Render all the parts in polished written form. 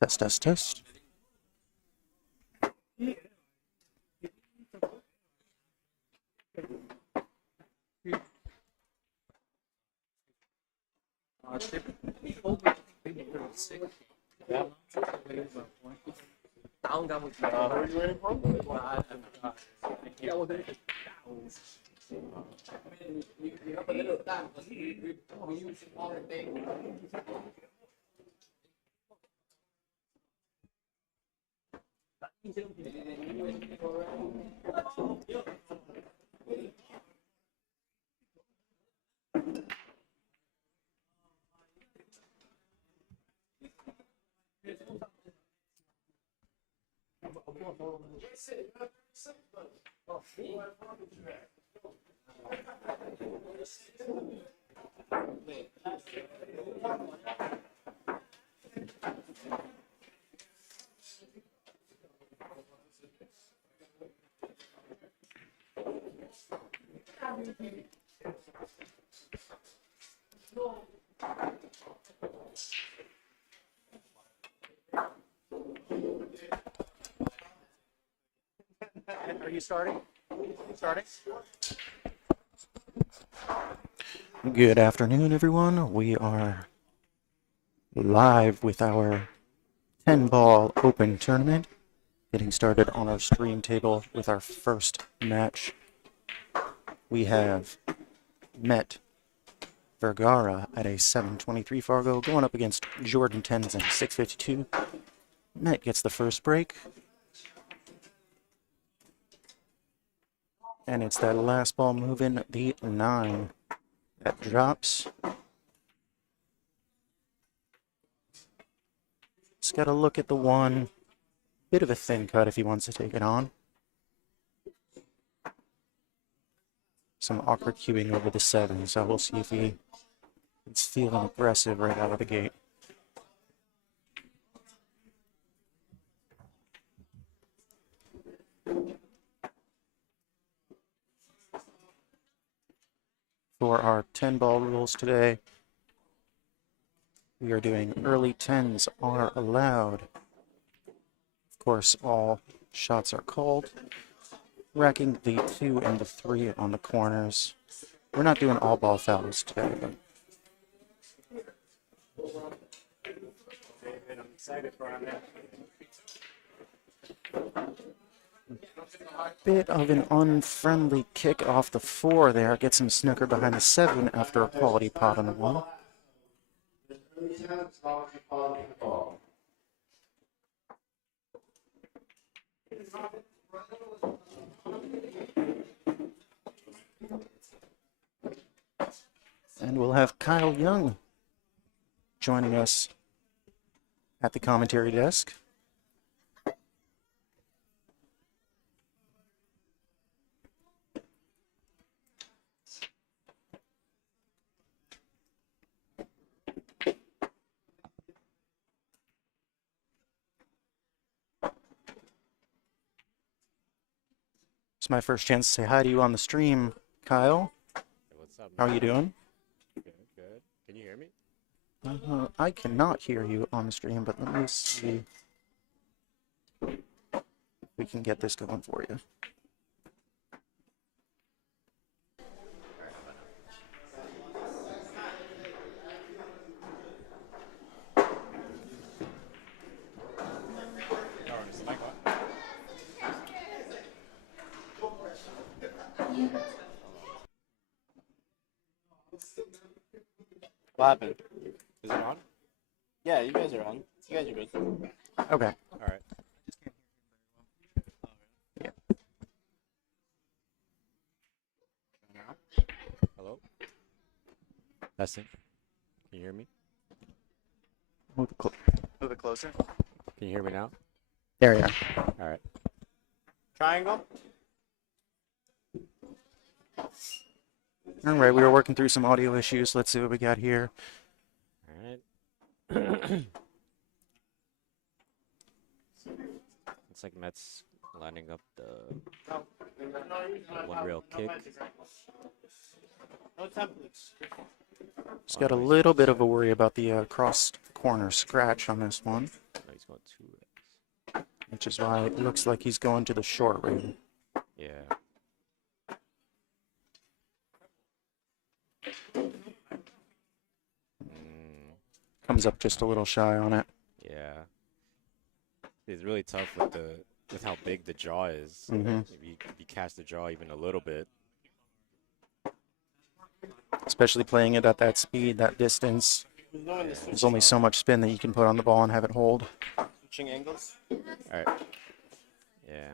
Test, test, test. Are you starting? Starting? Good afternoon, everyone. We are live with our 10-ball open tournament, getting started on our stream table with our first match. We have Met Vergara at a 723 Fargo going up against Jordan Tenzin 652. Met gets the first break. And it's that last ball moving, the 9, that drops. Just got to look at the 1. Bit of a thin cut if he wants to take it on. Some awkward cueing over the 7, so we'll see if he is feeling aggressive right out of the gate. For our 10-ball rules today, we are doing early 10s are allowed. Of course, all shots are called. Racking the 2 and the 3 on the corners. We're not doing all ball fouls today, but I'm excited for that. bit of an unfriendly kick off the 4 there. Gets some snooker behind the 7 after a quality pot on the 1. And we'll have Kyle Young joining us at the commentary desk. It's my first chance to say hi to you on the stream, Kyle. Hey, what's up, How man? are you doing? Good, good. Can you hear me? I cannot hear you on the stream, but let me see if we can get this going for you. No, is the mic on? What happened? Is it on? Yeah, you guys are on. You guys are good. Okay. All right. Yeah. Hello? Testing. Can you hear me? Move it closer. Can you hear me now? There you are. All right. Triangle? All right, we were working through some audio issues. Let's see what we got here. All right. It's like Mets lining up the one rail kick. No templates. Just got a little bit of a worry about the cross corner scratch on this one, No, he's going 2 rails. which is why it looks like he's going to the short rail. Yeah. Mm, Comes up just a little shy on it. yeah. It's really tough with how big the jaw is. Mm-hmm. If you catch the jaw even a little bit. Especially playing it at that speed, that distance. Who's knowing the There's only so much spin that you can put on the ball and have it hold. switching angles? All right. Yeah.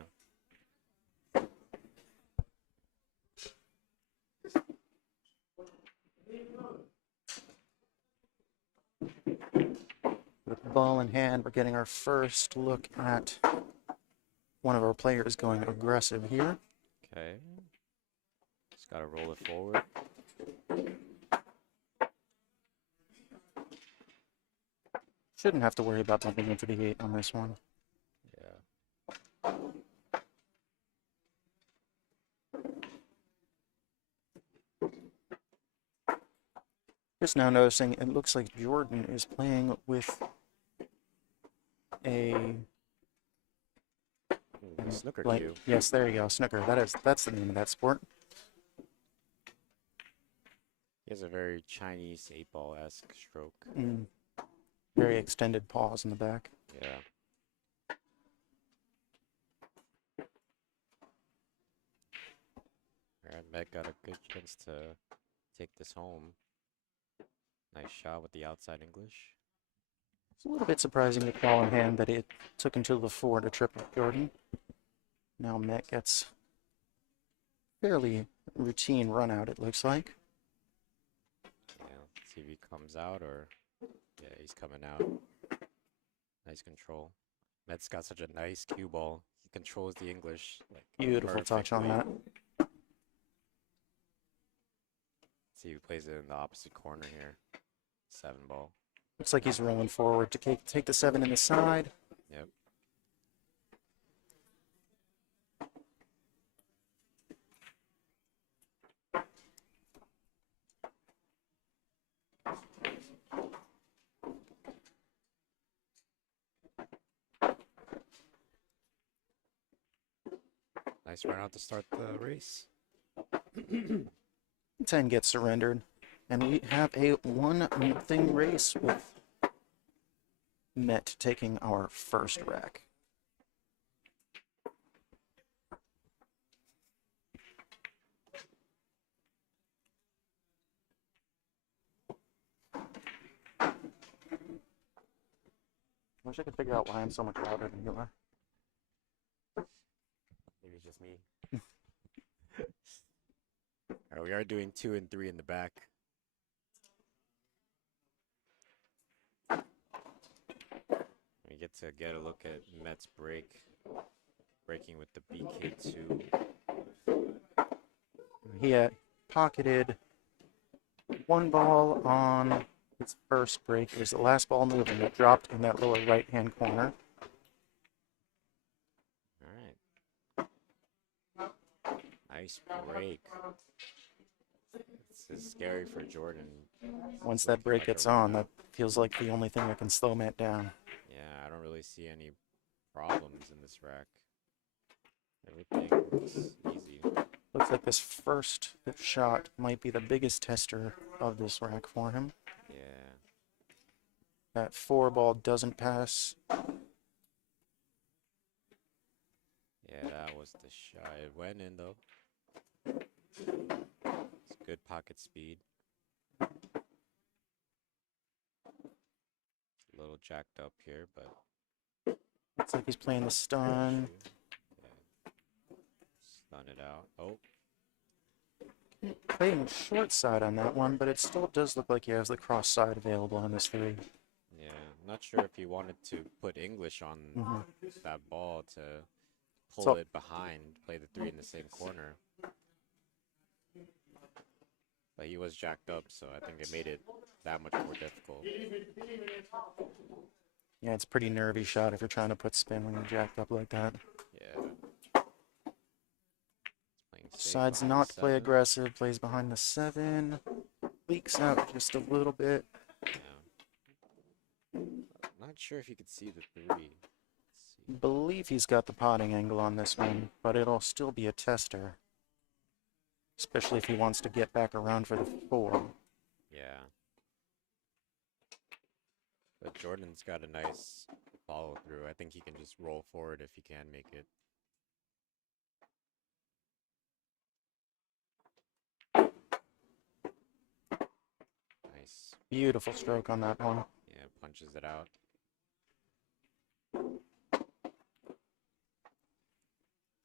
With the ball in hand, we're getting our first look at one of our players going aggressive here. Okay. Just gotta roll it forward. Shouldn't have to worry about bumping into the 8 on this one. Yeah. Just now noticing it looks like Jordan is playing with a Snooker like, cue. yes, there you go, snooker. That's the name of that sport. He has a very Chinese 8-ball-esque stroke. Very extended pause in the back. Yeah. Alright, Meg got a good chance to take this home. Nice shot with the outside English. It's a little bit surprising with ball in hand that it took until the 4 to trip up Jordan. Now Met gets fairly routine run out, it looks like. Yeah, let's see if he comes out or... Yeah, he's coming out. Nice control. Met's got such a nice cue ball. He controls the English like Beautiful touch on perfectly. that. See if he plays it in the opposite corner here. 7-ball. Looks like he's rolling forward to take the 7 in the side. Yep. Nice run out to start the race. 10 gets surrendered. And we have a 1-0 race with Met taking our first rack. I wish I could figure out why I'm so much louder than you are. me. Alright, we are doing 2 and 3 in the back. We get to get a look at Mets breaking with the BK2. He had pocketed one ball on his first break. It was the last ball moving. It dropped in that lower right-hand corner. Alright. Nice break. This is scary for Jordan. Once It's that looking break like gets a- on, that feels like the only thing that can slow Matt down. Yeah, I don't really see any problems in this rack. Everything looks easy. Looks like this first shot might be the biggest tester of this rack for him. Yeah. That 4 ball doesn't pass. Yeah, that was the shot. It went in though. It's good pocket speed. A little jacked up here, but Looks like he's playing the stun. yeah. Stun it out. Oh, Playing short side on that one, but it still does look like he has the cross side available on this 3. yeah. I'm not sure if he wanted to put English on that ball to pull So- it behind, play the 3 in the same corner. But he was jacked up, so I think it made it that much more difficult. Yeah, it's a pretty nervy shot if you're trying to put spin when you're jacked up like that. Yeah. Playing safe Decides behind the not to play 7. aggressive, plays behind the 7. Leaks out just a little bit. Yeah. Not sure if you could see the 3. Let's see. Believe he's got the potting angle on this one, but it'll still be a tester. Especially if he wants to get back around for the 4. Yeah. But Jordan's got a nice follow through. I think he can just roll forward if he can make it. Nice. Beautiful stroke on that one. Yeah, punches it out.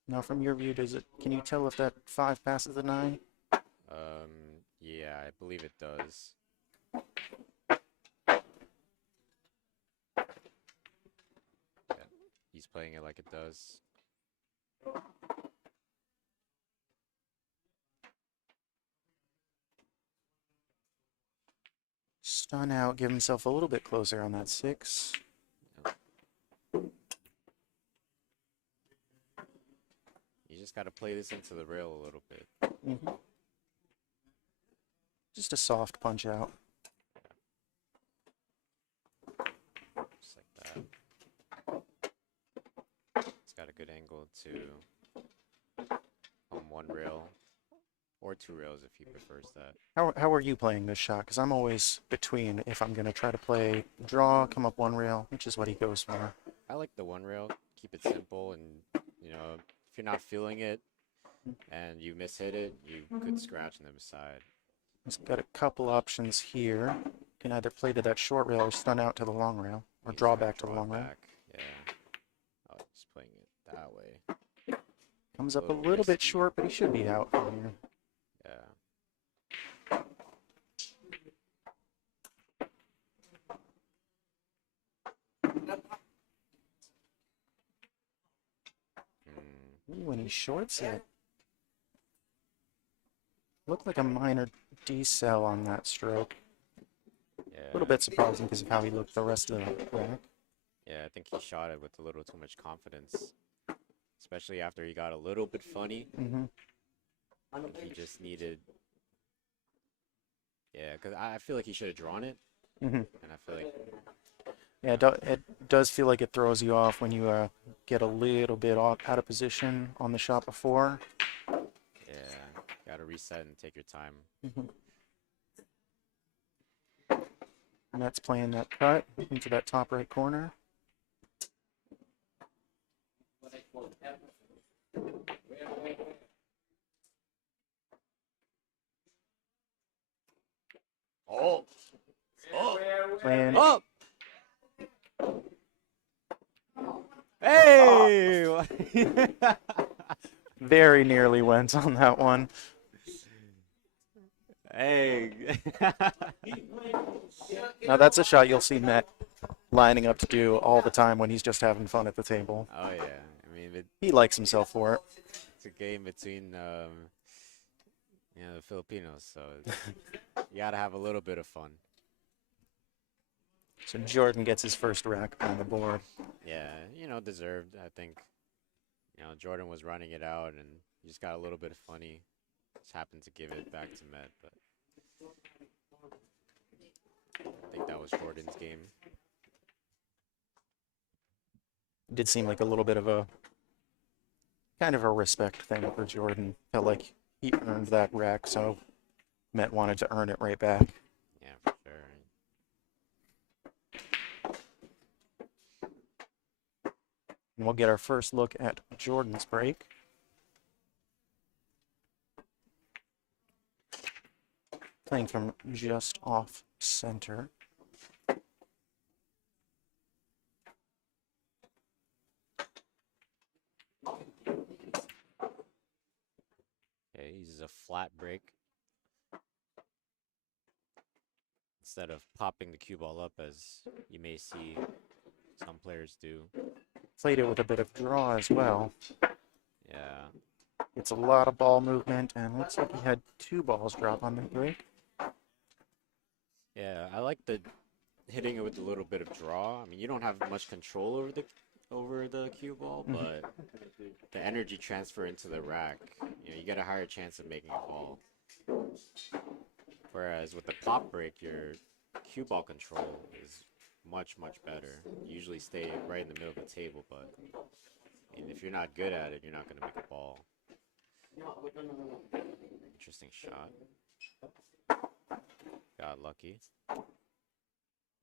Now from your view, can you tell if that 5 passes the 9? Yeah, I believe it does. Yeah, he's playing it like it does. Stun out, give himself a little bit closer on that 6. You just got to play this into the rail a little bit. Just a soft punch out. Just like that. It's got a good angle to on 1 rail or 2 rails if he prefers that. How are you playing this shot? Because I'm always between if I'm going to try to play draw, come up 1 rail, which is what he goes for. I like the 1 rail. Keep it simple, and if you're not feeling it and you mishit it, you could scratch on the side. He's got a couple options here. Can either play to that short rail or stun out to the long rail, or He's draw gonna back to the long rail. back. Yeah. Oh, he's playing it that way. Comes up a little little bit risky. short, but he should be out from here. Yeah. Ooh, and he shorts it. Looked like a minor decel on that stroke. Yeah. A little bit surprising because of how he looked the rest of the rack. Yeah, I think he shot it with a little too much confidence, especially after he got a little bit funny. I think he just needed. Yeah, because I feel like he should have drawn it, and I feel like Yeah, it does feel like it throws you off when you get a little bit out of position on the shot before. yeah, gotta reset and take your time. And that's playing that cut into that top right corner. Oh, Playing oh, hey! Very nearly went on that one. Hey. Now that's a shot you'll see Met lining up to do all the time when he's just having fun at the table. Oh yeah. I mean, He likes himself for it. it's a game between the Filipinos, so you gotta have a little bit of fun. So Jordan gets his first rack on the board. Yeah, deserved. I think, Jordan was running it out and he just got a little bit funny. Just happened to give it back to Met, but I think that was Jordan's game. It did seem like a little bit of a kind of a respect thing for Jordan. Felt like he earned that rack, so Met wanted to earn it right back. Yeah, for sure. And we'll get our first look at Jordan's break. Playing from just off center. Yeah, he uses a flat break instead of popping the cue ball up as you may see some players do. Played it with a bit of draw as well. Yeah. It's a lot of ball movement, and looks like he had 2 balls drop on the break. Yeah, I like the hitting it with a little bit of draw. I mean, you don't have much control over the cue ball, but the energy transfer into the rack, you get a higher chance of making a ball. Whereas with the pop break, your cue ball control is much, much better. You usually stay right in the middle of the table, but if you're not good at it, you're not going to make a ball. Interesting shot. Got lucky.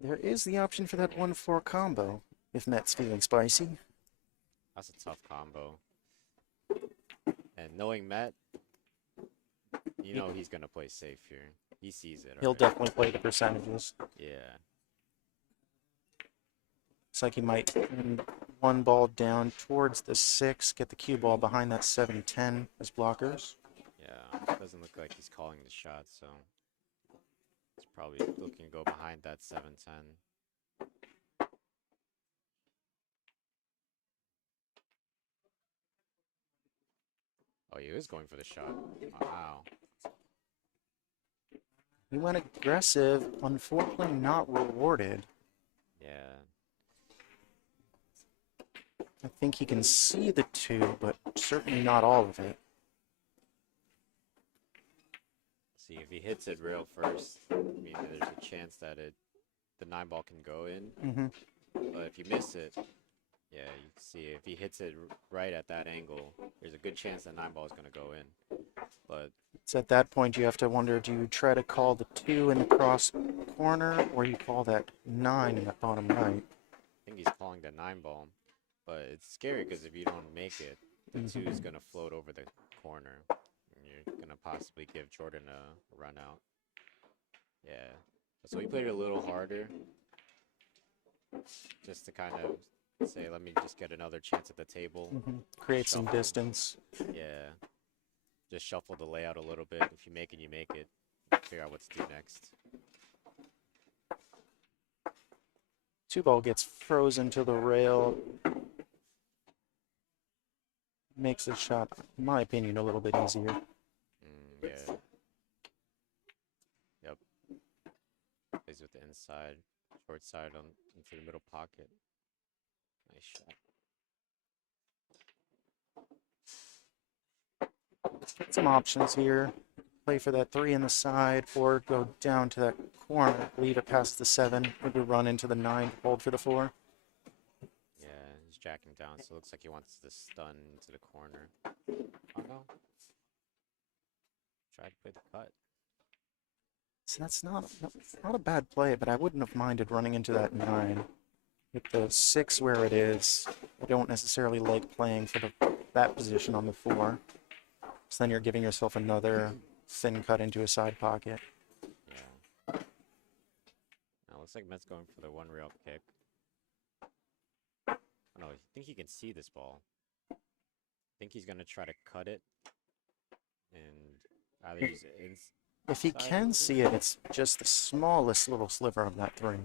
There is the option for that 1-4 combo, if Met's feeling spicy. That's a tough combo. And knowing Met, he's going to play safe here. He sees it He'll already. definitely play the percentages. Yeah. Looks like he might send 1 ball down towards the 6, get the cue ball behind that 7-10 as blockers. Yeah, doesn't look like he's calling the shot, so he's probably looking to go behind that 7-10. Oh, he is going for the shot. Wow. He went aggressive, unfortunately not rewarded. Yeah. I think he can see the 2, but certainly not all of it. See, if he hits it real first, I mean, there's a chance that the 9 ball can go in. But if you miss it, yeah, you can see if he hits it right at that angle, there's a good chance that 9 ball is going to go in. But it's at that point you have to wonder, do you try to call the 2 in the cross corner, or you call that 9 in the bottom right? I think he's calling the 9 ball. But it's scary because if you don't make it, the 2 is going to float over the corner. And you're going to possibly give Jordan a run out. Yeah. So he played it a little harder. Just to kind of say, let me just get another chance at the table. Create some Shuffle. distance. Yeah. Just shuffle the layout a little bit. If you make it, you make it. Figure out what to do next. 2 ball gets frozen to the rail. Makes the shot, in my opinion, a little bit easier. Yeah. Yep. Plays with the inside, short side into the middle pocket. Nice shot. Some options here. Play for that 3 in the side, or go down to that corner, leave it past the 7, maybe run into the 9, hold for the 4. Yeah, he's jacking down, so it looks like he wants to stun into the corner. Oh no. Tried to play the cut. So that's not a bad play, but I wouldn't have minded running into that 9. With the 6 where it is, I don't necessarily like playing for that position on the 4. So then you're giving yourself another thin cut into a side pocket. Yeah. Now looks like Met's going for the 1 rail kick. Oh no, I think he can see this ball. I think he's gonna try to cut it and either use it If he inside. can see it, it's just the smallest little sliver of that 3.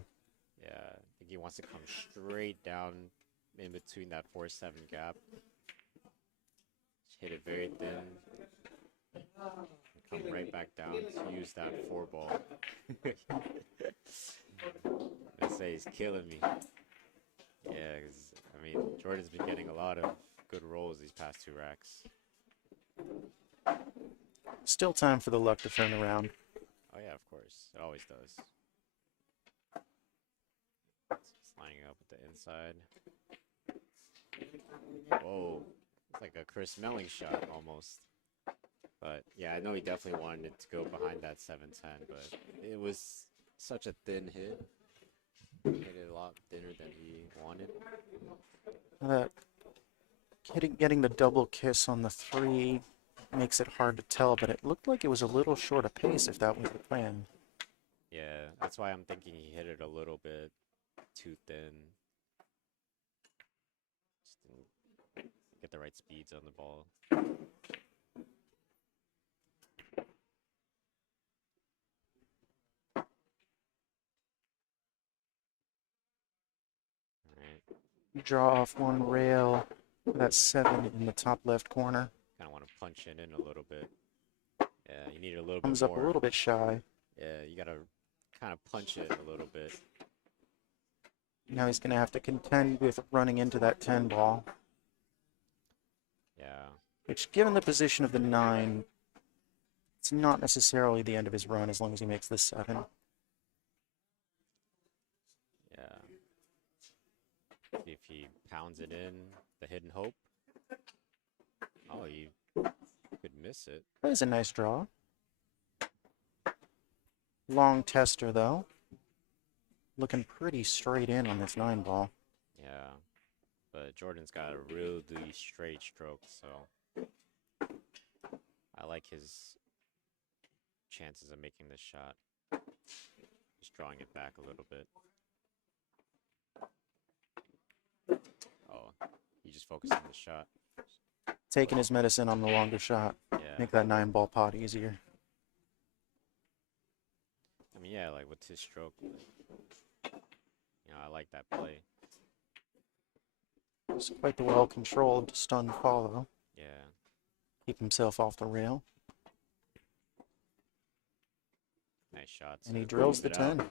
Yeah, I think he wants to come straight down in between that 4-7 gap. Just hit it very thin. And come right back down to use that 4 ball. I say he's killing me. Yeah, 'cause, I mean, Jordan's been getting a lot of good rolls these past 2 racks. Still time for the luck to turn around. Oh yeah, of course. It always does. Just lining up with the inside. Whoa. It's like a Chris Melling shot almost. But yeah, I know he definitely wanted it to go behind that 7-10, but it was such a thin hit. Hit it a lot thinner than he wanted. That getting the double kiss on the 3 makes it hard to tell, but it looked like it was a little short of pace if that was the plan. Yeah, that's why I'm thinking he hit it a little bit too thin. Just didn't get the right speeds on the ball. Alright. Draw off 1 rail for that 7 in the top left corner. Kind of want to punch it in a little bit. Yeah, you need a little Comes bit up more. a little bit shy. Yeah, you gotta kind of punch it a little bit. Now he's going to have to contend with running into that 10 ball, Yeah. which, given the position of the 9, it's not necessarily the end of his run as long as he makes the 7. Yeah. See if he pounds it in, the hidden hope. Oh, you could miss it. That is a nice draw. Long tester, though. Looking pretty straight in on this 9 ball. Yeah. But Jordan's got a really straight stroke, so I like his chances of making this shot. Just drawing it back a little bit. Oh, he just focused on the shot. Taking his medicine on the longer shot. Yeah. Make that 9 ball pot easier. I mean, yeah, like with his stroke, I like that play. It's quite the well-controlled stun follow. Yeah. Keep himself off the rail. Nice shots. And he drills the 10.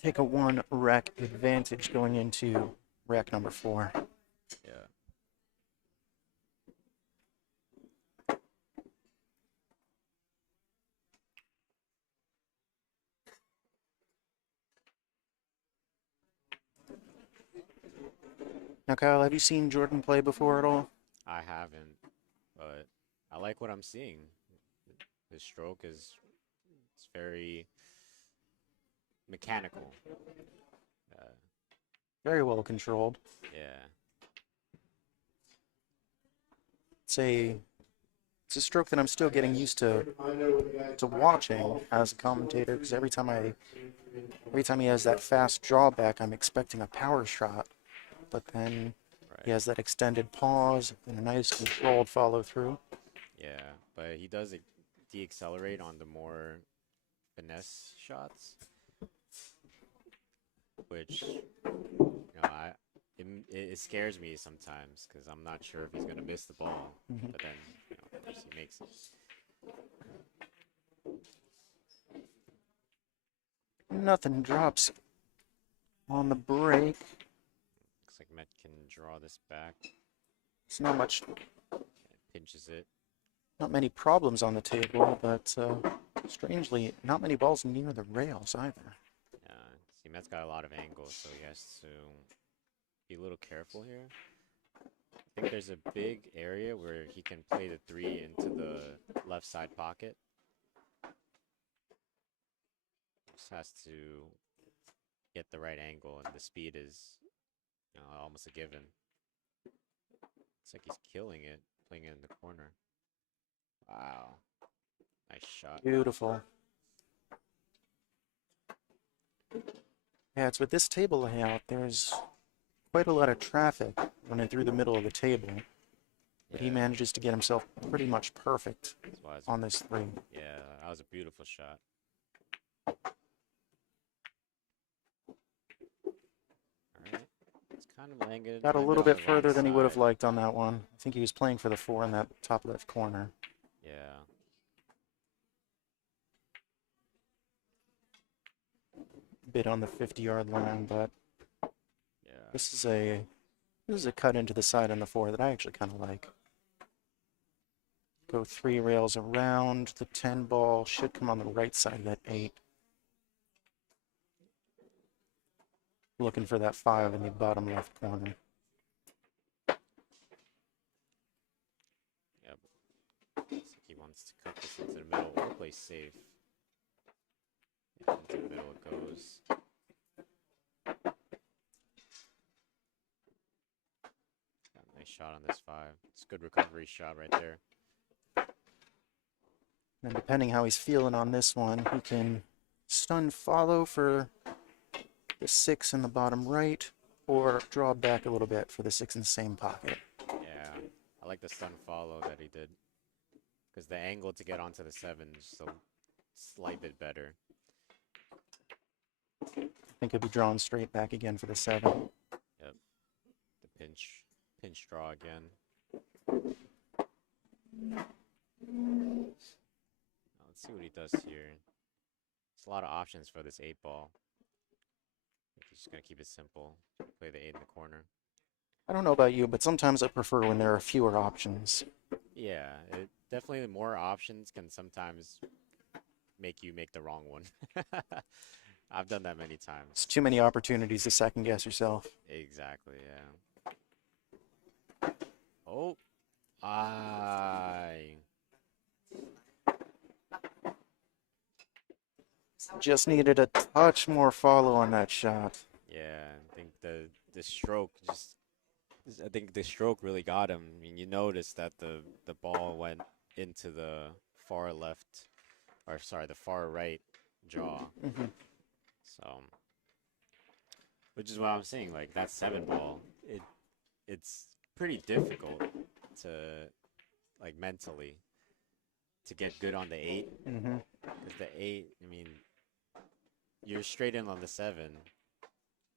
Take a 1 rack advantage going into rack number 4. Yeah. Now, Kyle, have you seen Jordan play before at all? I haven't, but I like what I'm seeing. His stroke is it's very mechanical. Very well controlled. Yeah. It's a stroke that I'm still getting used to watching as a commentator, because every time he has that fast drawback, I'm expecting a power shot, but then he has that extended pause and a nice controlled follow through. Yeah, but he does deaccelerate on the more finesse shots, which it scares me sometimes because I'm not sure if he's gonna miss the ball, but then of course he makes it. Nothing drops on the break. Looks like Met can draw this back. It's not much, Pinches it. not many problems on the table, but strangely, not many balls near the rails either. Yeah, see, Met's got a lot of angles, so he has to be a little careful here. I think there's a big area where he can play the 3 into the left side pocket. Just has to get the right angle, and the speed is almost a given. Looks like he's killing it, playing it in the corner. Wow. Nice shot. Beautiful. Yeah, it's with this table layout, there's quite a lot of traffic running through the middle of the table, but he Yeah, manages to get himself pretty much perfect that's why it's, on this three. yeah, that was a beautiful shot. Alright. It's kind of landed, Got a landed little on the bit wrong further than he would have side. liked on that one. I think he was playing for the 4 in that top left corner. Yeah. Bit on the 50-yard line, but Yeah. this is a cut into the side on the 4 that I actually kind of like. Go 3 rails around. The 10 ball should come on the right side of that 8. Looking for that 5 in the bottom left corner. Yep. Looks like he wants to cut this into the middle or play safe. Yeah, into the middle it goes. Got a nice shot on this 5. It's a good recovery shot right there. And depending how he's feeling on this one, he can stun follow for the 6 in the bottom right, or draw back a little bit for the 6 in the same pocket. Yeah. I like the stun follow that he did. Because the angle to get onto the 7 is just a slight bit better. I think he'll be drawn straight back again for the 7. Yep. The pinch draw again. Now let's see what he does here. There's a lot of options for this 8 ball. I think he's just gonna keep it simple. Play the 8 in the corner. I don't know about you, but sometimes I prefer when there are fewer options. Yeah, definitely more options can sometimes make you make the wrong one. I've done that many It's times. too many opportunities to second guess yourself. Exactly, yeah. Oh, I. Just needed a touch more follow on that shot. Yeah, I think the stroke just. I think the stroke really got him. I mean, you notice that the ball went into the far left, or sorry, the far right jaw. Mm-hmm. So, which is what I'm saying. Like that 7 ball, it's pretty difficult to like mentally to get good on the 8 Mm-hmm. because the 8, I mean, you're straight in on the 7,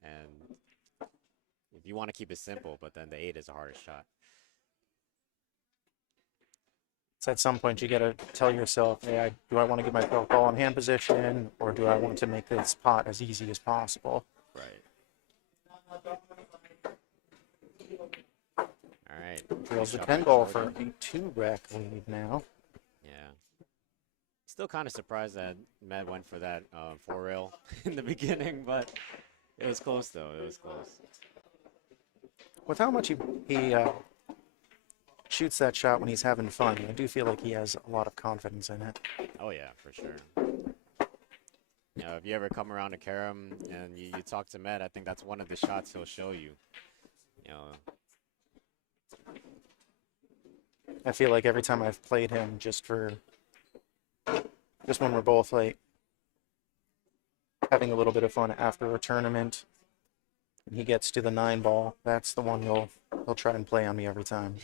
and if you want to keep it simple, but then the 8 is the hardest shot. So at some point you gotta tell yourself, hey, do I want to get myself ball in hand position, or do I want to make this pot as easy as possible? Right. All right. Drills the Shot 10 by ball for Jordan. a 2-rack lead now. Yeah. Still kind of surprised that Matt went for that 4 rail in the beginning, but it was close though. It was close. With how much he shoots that shot when he's having fun, I do feel like he has a lot of confidence in it. Oh yeah, for sure. You know, if you ever come around to Carom and you talk to Matt, I think that's one of the shots he'll show you. You know, I feel like every time I've played him, just when we're both like having a little bit of fun after a tournament, and he gets to the 9 ball, that's the one he'll try and play on me every time.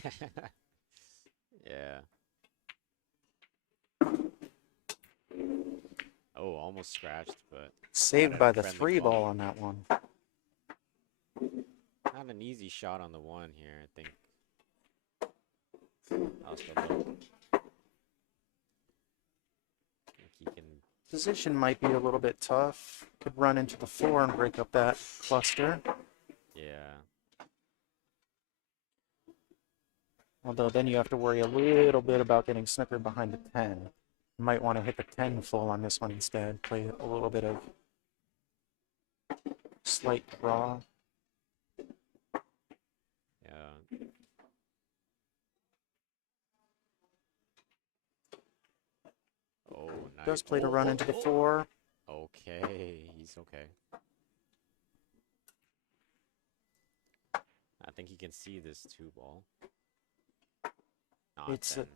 yeah. Oh, almost scratched, but Saved got a by the friendly 3 ball call. on that one. Not an easy shot on the 1 here, I think. I'll still look. I think he can. Position might be a little bit tough. Could run into the 4 and break up that cluster. Yeah. Although then you have to worry a little bit about getting snookered behind the 10. You might want to hit the 10 full on this one instead. Play a little bit of slight draw. Yeah. Oh, nice. Does play to run into the 4. Okay, he's okay. I think he can see this 2 ball. Not It's a- 10.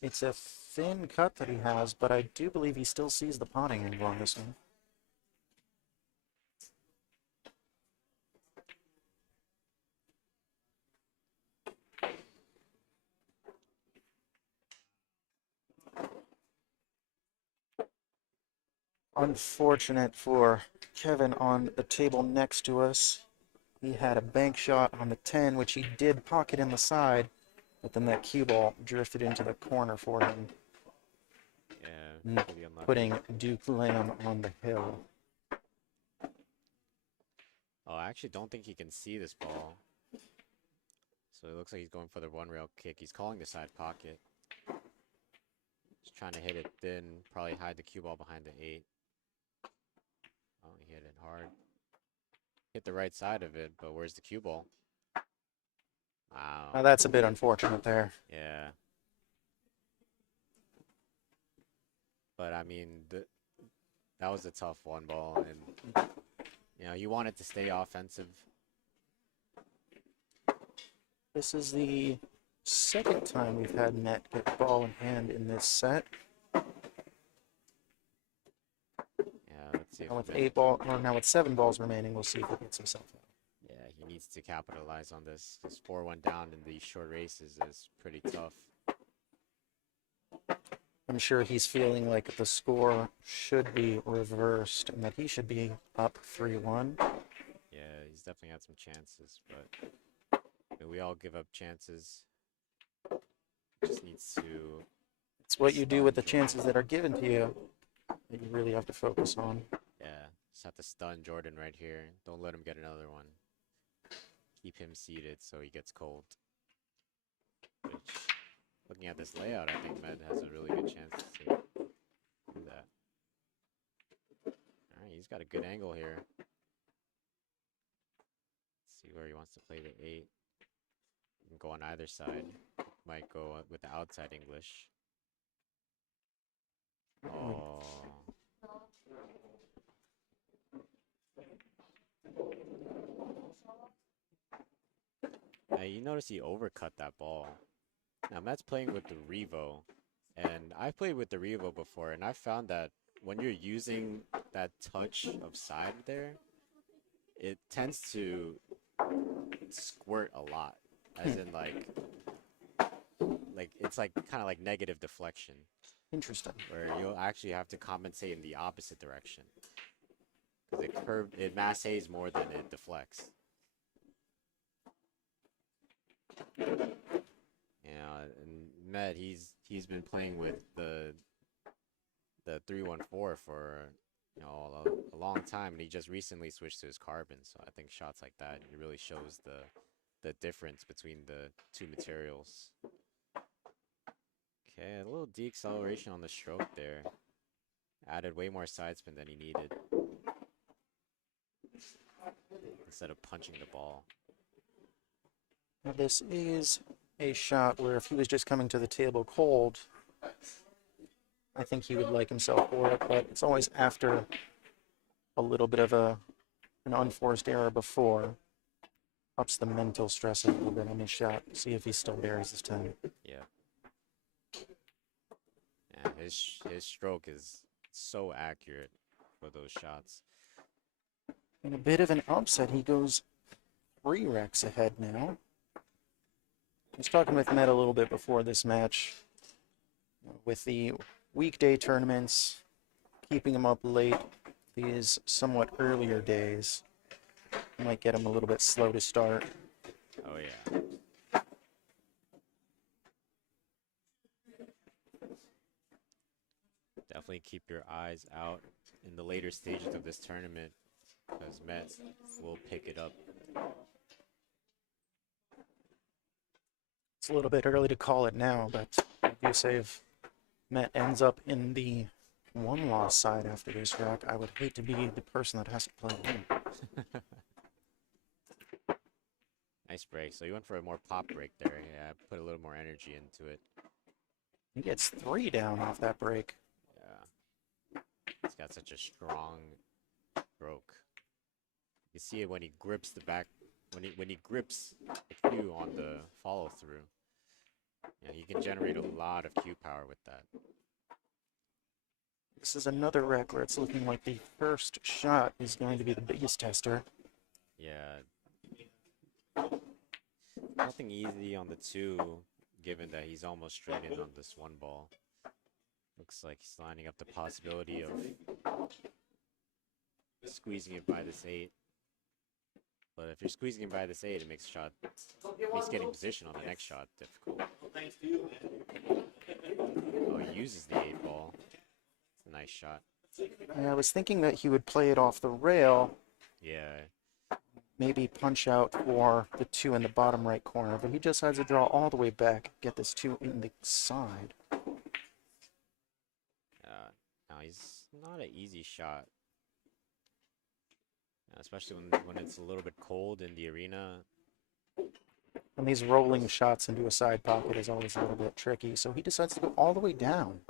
It's a thin cut that he has, but I do believe he still sees the potting angle on this one. Unfortunate for Kevin on the table next to us. He had a bank shot on the 10, which he did pocket in the side, but then that cue ball drifted into the corner for him, Yeah, pretty unlucky. putting Duke Lamb on the hill. Oh, I actually don't think he can see this ball. So it looks like he's going for the one rail kick. He's calling the side pocket. Just trying to hit it thin, probably hide the cue ball behind the 8. Oh, he hit it hard. Hit the right side of it, but where's the cue ball? Wow. Now that's a bit unfortunate there. Yeah. But I mean, that was a tough one ball, and you wanted to stay offensive. This is the second time we've had Met get the ball in hand in this set. Yeah, let's see. Now with 7 balls remaining, we'll see if he gets himself out. Yeah, he needs to capitalize on this. His 4-1 down in these short races is pretty tough. I'm sure he's feeling like the score should be reversed and that he should be up 3-1. Yeah, he's definitely had some chances, but we all give up chances. Just needs to. It's what you do with the chances that are given to you that you really have to focus on. Yeah, just have to stun Jordan right here. Don't let him get another one. Keep him seated so he gets cold. Which, looking at this layout, I think Med has a really good chance to do that. Alright, he's got a good angle here. Let's see where he wants to play the 8. He can go on either side. Might go with the outside English. Oh. Now you notice he overcut that ball. Now Matt's playing with the Revo, and I've played with the Revo before, and I found that when you're using that touch of side there, it tends to squirt a lot, as in like it's like kind of like negative deflection. Interesting. Where you'll actually have to compensate in the opposite direction. Because it massays more than it deflects. Yeah, and Med, he's been playing with the 314 for a long time, and he just recently switched to his carbon. So I think shots like that, it really shows the difference between the two materials. Okay, a little deceleration on the stroke there. Added way more side spin than he needed. Instead of punching the ball. Now this is a shot where if he was just coming to the table cold, I think he would like himself for it, but it's always after a little bit of an unforced error before. Ups the mental stress a little bit on the shot. See if he still buries this time. Yeah. Yeah, his stroke is so accurate for those shots. In a bit of an upset, he goes 3 racks ahead now. I was talking with Matt a little bit before this match. With the weekday tournaments, keeping him up late these somewhat earlier days might get him a little bit slow to start. Oh yeah. Definitely keep your eyes out in the later stages of this tournament, because Met will pick it up. It's a little bit early to call it now, but I do say if Met ends up in the 1-loss side after this rack, I would hate to be the person that has to play him. Nice break. So you went for a more pop break there. Yeah, put a little more energy into it. He gets 3 down off that break. Yeah. He's got such a strong stroke. You see it when he grips the back, when he grips the cue on the follow through. Yeah, he can generate a lot of cue power with that. This is another rack where it's looking like the first shot is going to be the biggest tester. Yeah. Nothing easy on the 2, given that he's almost straight in on this 1 ball. Looks like he's lining up the possibility of squeezing it by this 8. But if you're squeezing it by this 8, it makes shot, makes getting position on the next shot difficult. Oh, he uses the 8 ball. It's a nice shot. I was thinking that he would play it off the rail, Yeah, maybe punch out for the 2 in the bottom right corner, but he decides to draw all the way back, get this 2 in the side. now he's not an easy shot. Especially when it's a little bit cold in the arena. And these rolling shots into a side pocket is always a little bit tricky, so he decides to go all the way down.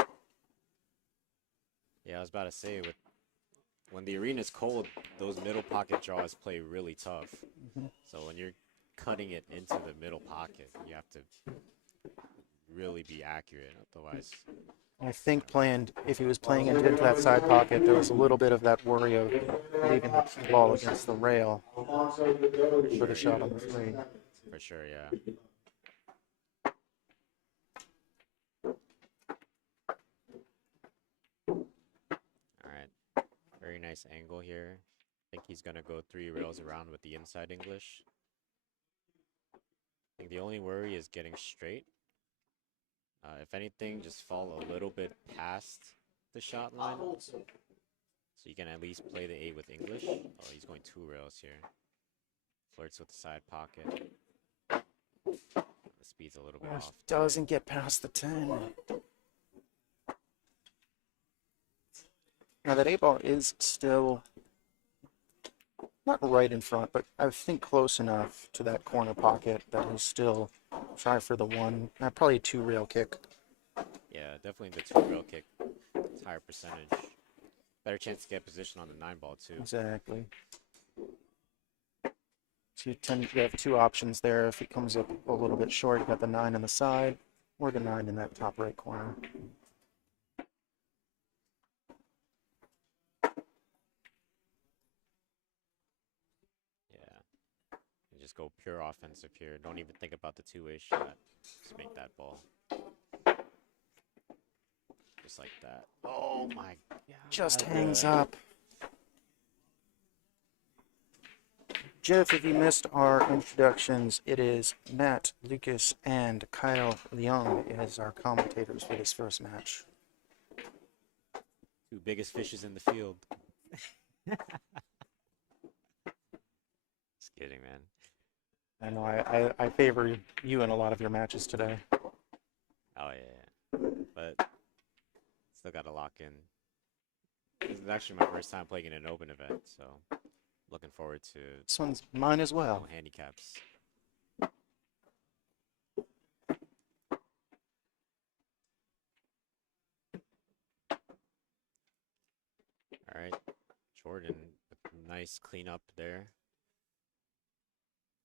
Yeah, I was about to say, when the arena's cold, those middle pocket draws play really tough. So when you're cutting it into the middle pocket, you have to really be accurate, otherwise. I think if he was playing into that side pocket, there was a little bit of that worry of leaving the cue ball against the rail for the shot on the 3. For sure, yeah. Alright, very nice angle here. I think he's going to go 3 rails around with the inside English. I think the only worry is getting straight. If anything, just fall a little bit past the shot line. So you can at least play the 8 with English. Oh, he's going 2 rails here. Flirts with the side pocket. The speed's a little bit off. Doesn't get past the 10. Now that 8 ball is still not right in front, but I think close enough to that corner pocket that he'll still try for the 1, probably a 2 rail kick. Yeah, definitely the 2 rail kick. It's higher percentage. Better chance to get position on the 9 ball too. Exactly. So you have 2 options there. If it comes up a little bit short, you got the 9 on the side, or the 9 in that top right corner. Yeah. And just go pure offensive here. Don't even think about the 2-way shot. Just make that ball. Just like that. Oh my god. Just hangs up. Jeff, if you missed our introductions, it is Matt, Lucas, and Kyle Leung as our commentators for this first match. 2 biggest fishes in the field. Just kidding, man. I know I favor you in a lot of your matches today. Oh yeah. But still got to lock in. This is actually my first time playing in an open event, so looking forward to This one's mine as well. no handicaps. All right, Jordan, nice cleanup there.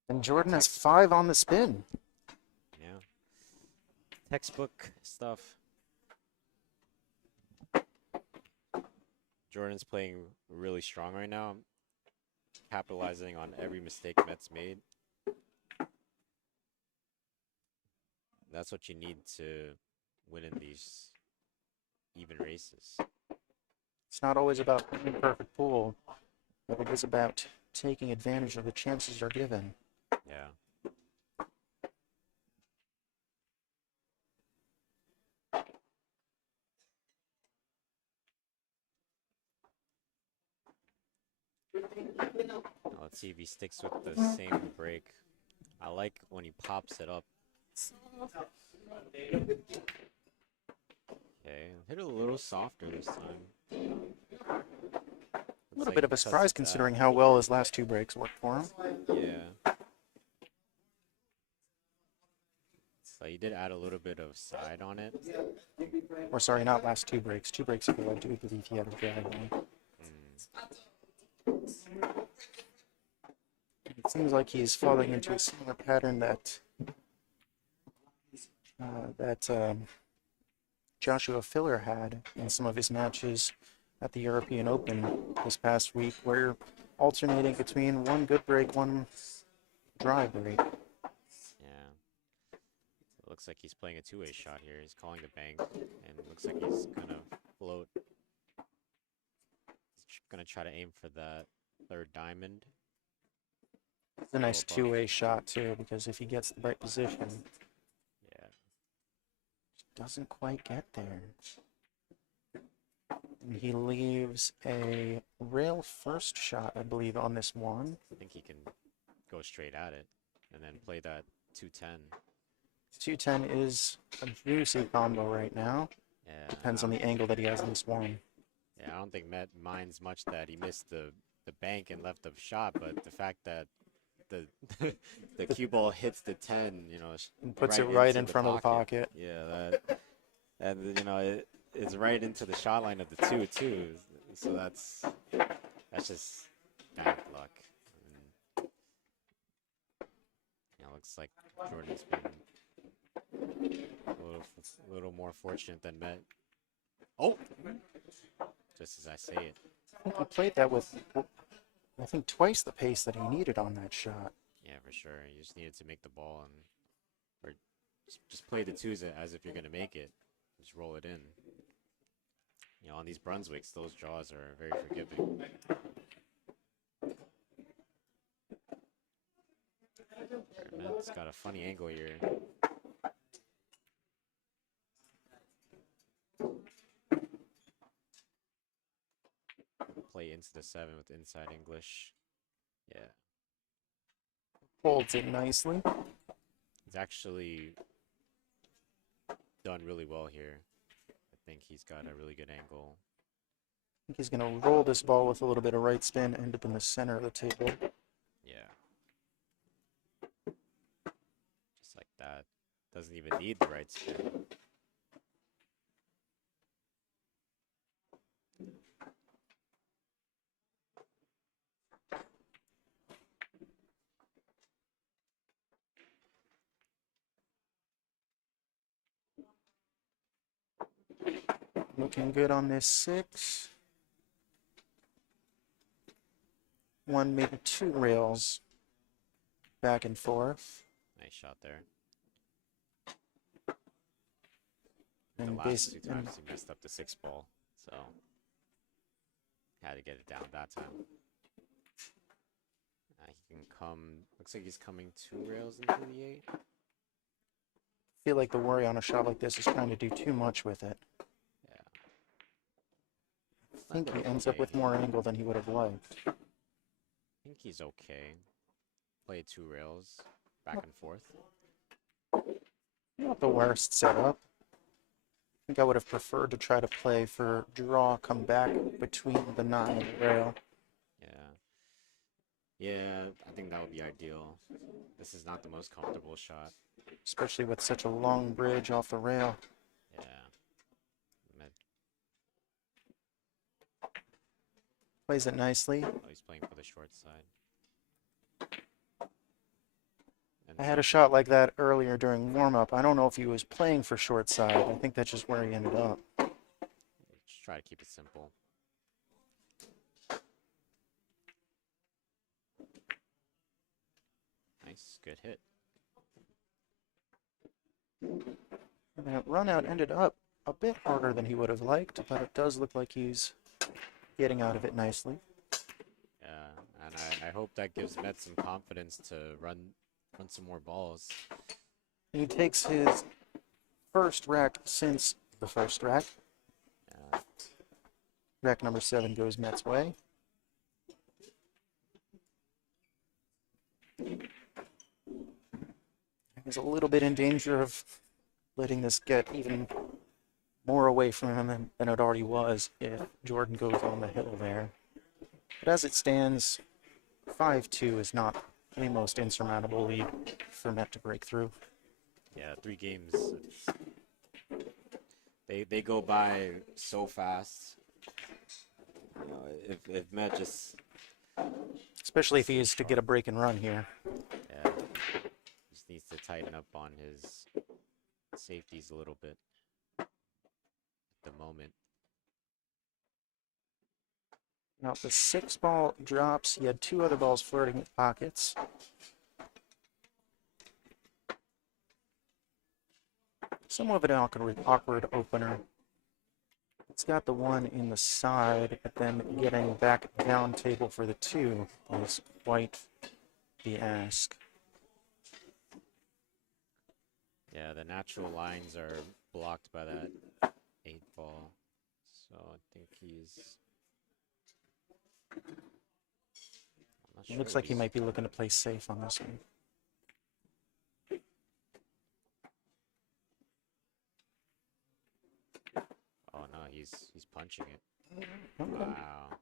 And Jordan has 5 on the spin. Yeah, textbook stuff. Jordan's playing really strong right now, capitalizing on every mistake Mets made. That's what you need to win in these even races. It's not always about playing perfect pool, but it is about taking advantage of the chances you're given. Yeah. Now let's see if he sticks with the same break. I like when he pops it up. Okay, hit it a little softer this time. A little bit of a surprise considering how well his last 2 breaks worked for him. Yeah. So he did add a little bit of side on it. Or sorry, not last 2 breaks. 2 breaks ago, I do believe he had a drag on. It seems like he's falling into a similar pattern that Joshua Filler had in some of his matches at the European Open this past week, where you're alternating between 1 good break, 1 dry break. Yeah. Looks like he's playing a two-way shot here. He's calling the bank, and it looks like he's gonna float. He's gonna try to aim for that third diamond. It's a nice above. two-way shot too, because if he gets the right position, Yeah, doesn't quite get there. And he leaves a rail first shot, I believe, on this one. I think he can go straight at it, and then play that 210. 210 is a juicy combo right now. Yeah, Depends on the angle that he has in this one. Yeah, I don't think Met minds much that he missed the bank and left the shot, but the fact that the the cue ball hits the 10, you know, And puts it right into in front of the pocket. Yeah, that and you know it's right into the shot line of the 2-2. So that's just bad luck. And, you know, looks like Jordan's been a little more fortunate than Met. Oh, just as I say it. I think he played that with, I think, twice the pace that he needed on that shot. Yeah, for sure. You just needed to make the ball or just play the twos as if you're gonna make it. Just roll it in. You know, on these Brunswicks, those draws are very forgiving. Matt's got a funny angle here. Play into the 7 with inside English. Yeah. Holds it nicely. He's actually done really well here. I think he's got a really good angle. I think he's going to roll this ball with a little bit of right spin, end up in the center of the table. Yeah. Just like that. Doesn't even need the right spin. Looking good on this 6. One, maybe 2 rails back and forth. Nice shot there. And The last basically, 2 times he messed up the 6 ball, so had to get it down that time. He can come. Looks like he's coming 2 rails into the 8. feel like the worry on a shot like this is trying to do too much with it. Yeah. I think he ends up with more angle than he would have liked. I think he's okay. Play 2 rails back and forth. Not the worst setup. I think I would have preferred to try to play for draw, come back between the 9 and the rail. Yeah, I think that would be ideal. This is not the most comfortable shot. Especially with such a long bridge off the rail. Yeah. Plays it nicely. Oh, he's playing for the short side. And I had a shot like that earlier during warm-up. I don't know if he was playing for short side. I think that's just where he ended up. just try to keep it simple. Nice, good hit. And that run out ended up a bit harder than he would have liked, but it does look like he's getting out of it nicely. Yeah, and I hope that gives Met some confidence to run some more balls. And he takes his first rack since the first rack. Rack number 7 goes Met's way. He's a little bit in danger of letting this get even more away from him than it already was if Jordan goes on the hill there. But as it stands, 5-2 is not the most insurmountable lead for Met to break through. Yeah, 3 games. They go by so fast. You know, if Met just Especially if he is to get a break and run here. yeah, just needs to tighten up on his safeties a little bit at the moment. Now, if the 6 ball drops, he had 2 other balls flirting with pockets. somewhat of an awkward opener. It's got the one in the side, but then getting back down table for the two was quite the ask. Yeah, the natural lines are blocked by that 8 ball. So I think he's. I'm not It sure looks what like he he's. might be looking to play safe on this one. Oh no, he's punching it. Okay. Wow.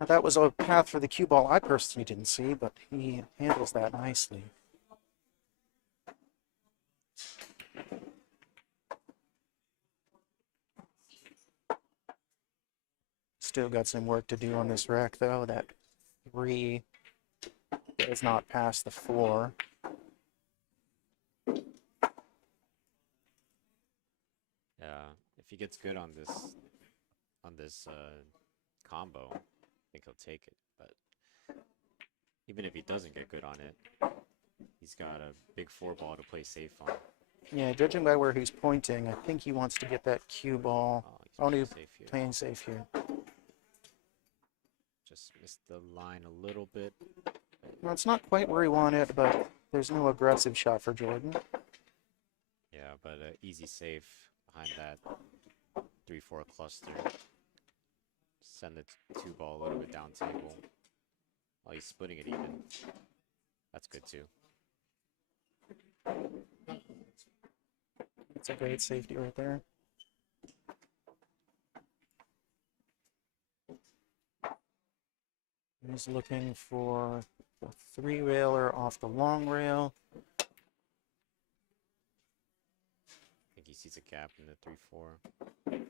Now that was a path for the cue ball I personally didn't see, but he handles that nicely. Still got some work to do on this rack though. That 3 does not pass the 4. Yeah, if he gets good on this combo, I think he'll take it. But even if he doesn't get good on it, he's got a big 4 ball to play safe on. Yeah, judging by where he's pointing, I think he wants to get that cue ball. Oh, he's Only playing safe here. playing safe here. Just missed the line a little bit. Well, it's not quite where he wanted, but there's no aggressive shot for Jordan. Yeah, but easy safe behind that 3-4 cluster. Send the 2 ball a little bit down table. Oh, he's splitting it even. That's good too. It's a great safety right there. He's looking for the 3-railer off the long rail. I think he sees a gap in the 3-4.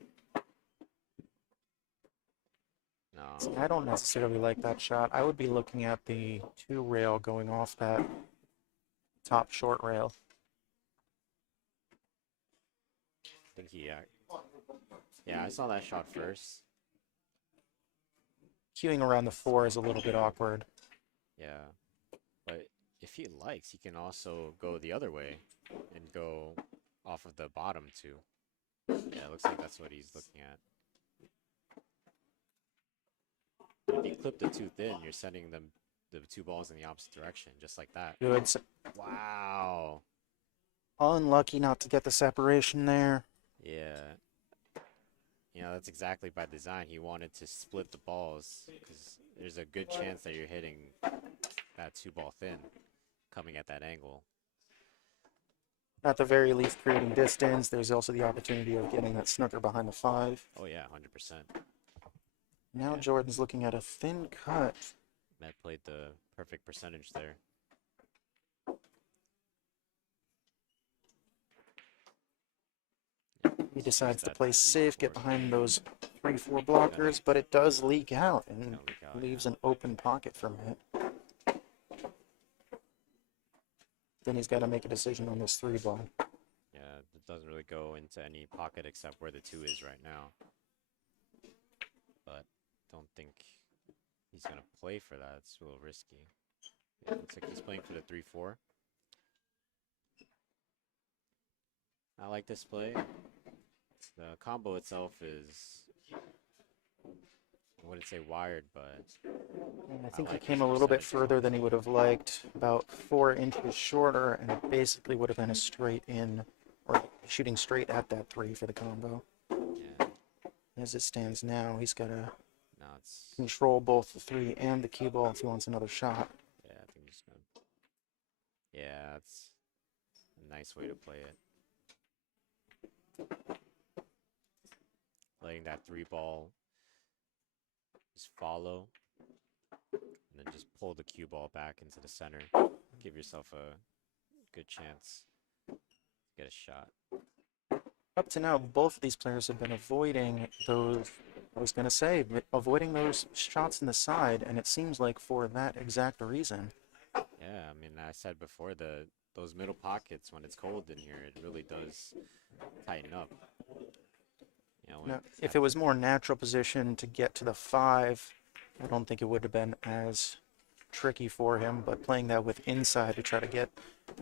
No. See, I don't necessarily like that shot. I would be looking at the 2-rail going off that top short rail. I think he. Yeah, I saw that shot first. Queuing around the 4 is a little bit awkward. Yeah, but if he likes, he can also go the other way and go off of the bottom too. Yeah, it looks like that's what he's looking at. If you clip the 2 thin, you're sending the 2 balls in the opposite direction, just like that. Good. Wow. Unlucky not to get the separation there. Yeah. You know, that's exactly by design. He wanted to split the balls because there's a good chance that you're hitting that 2 ball thin coming at that angle. At the very least, creating distance. There's also the opportunity of getting that snooker behind the 5. Oh, yeah, 100%. Now Yeah. Jordan's looking at a thin cut. Matt played the perfect percentage there. He decides to that play safe, 3-4 get behind here. those 3-4 blockers, but it does leak out and Gonna leak out, leaves yeah. an open pocket for Matt. Then he's got to make a decision on this 3-ball. Yeah, it doesn't really go into any pocket except where the 2 is right now. But don't think he's going to play for that. It's a little risky. Yeah, looks like he's playing for the 3-4. I like this play. The combo itself is, I wouldn't say wired, but I think like he came his a little bit percentage. further than he would have liked, about 4 inches shorter, and it basically would have been a straight in, or shooting straight at that 3 for the combo. Yeah, As it stands now, he's got to now it's, control both the 3 and the cue ball if he wants another shot. yeah, I think he's going to, yeah, that's a nice way to play it. Letting that 3-ball just follow, and then just pull the cue ball back into the center. Give yourself a good chance to get a shot. Up to now, both of these players have been avoiding those, I was going to say, avoiding those shots in the side, and it seems like for that exact reason. Yeah, I mean, I said before, those middle pockets, when it's cold in here, it really does tighten up. You know, Now, if it was more natural position to get to the 5, I don't think it would have been as tricky for him, but playing that with inside to try to get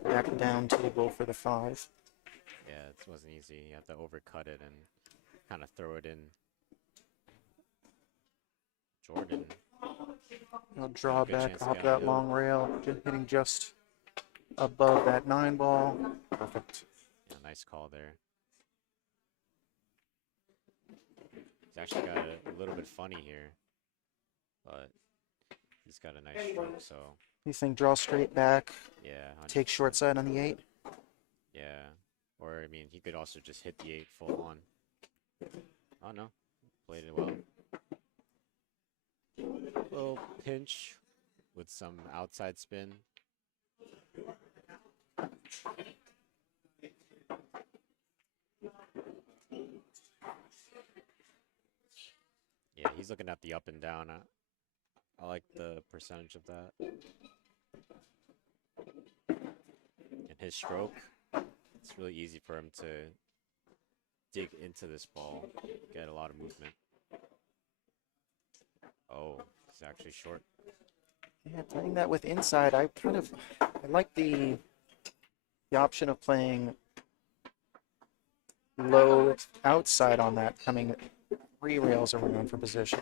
back down table for the 5. Yeah, it wasn't easy. You have to overcut it and kind of throw it in. Jordan, He'll draw good back chance to off get on that the hill. long rail, hitting just above that 9 ball. Perfect. Yeah, nice call there. He's actually got a little bit funny here, but he's got a nice stroke, so You think draw straight back, yeah, take short 100%. side on the 8? Yeah, or I mean, he could also just hit the 8 full on. Oh no, played it well. Little pinch with some outside spin. Yeah, he's looking at the up and down. I like the percentage of that. And his stroke, it's really easy for him to dig into this ball, get a lot of movement. Oh, he's actually short. Yeah, playing that with inside, I like the option of playing low outside on that, coming 3 rails around for position.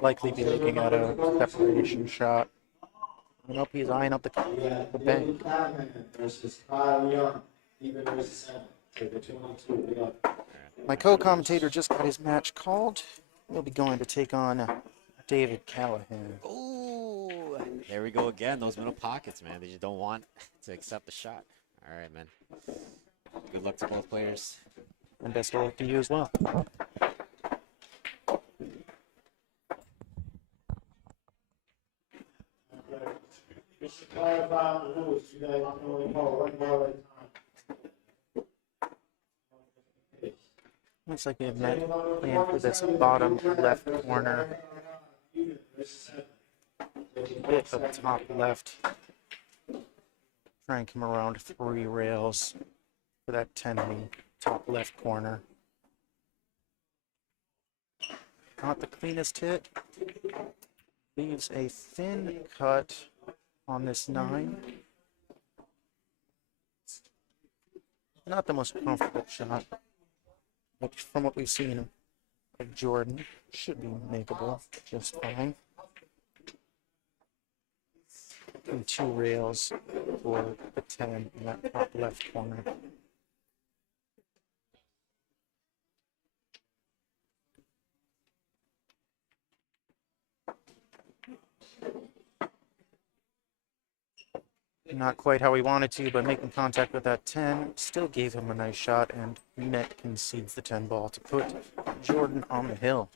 Likely be looking at a separation shot. Nope, he's eyeing up the bank. Versus Young, even versus 7. Take the 22 Young. My co-commentator just got his match called. He'll be going to take on David Callahan. Oh, there we go again. Those middle pockets, man. They just don't want to accept the shot. All right, man. Good luck to both players. And best of luck to you as well. Just to clarify on the rules, you guys can only call 1 ball at a time. Looks like we have Matt playing for this bottom left corner. Bit of top left. Try and come around 3 rails for that 10 in the top left corner. Not the cleanest hit. Leaves a thin cut on this 9. Not the most comfortable shot, but from what we've seen of Jordan, should be makeable just fine. And 2 rails for the 10 in that top left corner. Not quite how he wanted to, but making contact with that 10 still gave him a nice shot, and net concedes the 10 ball to put Jordan on the hill.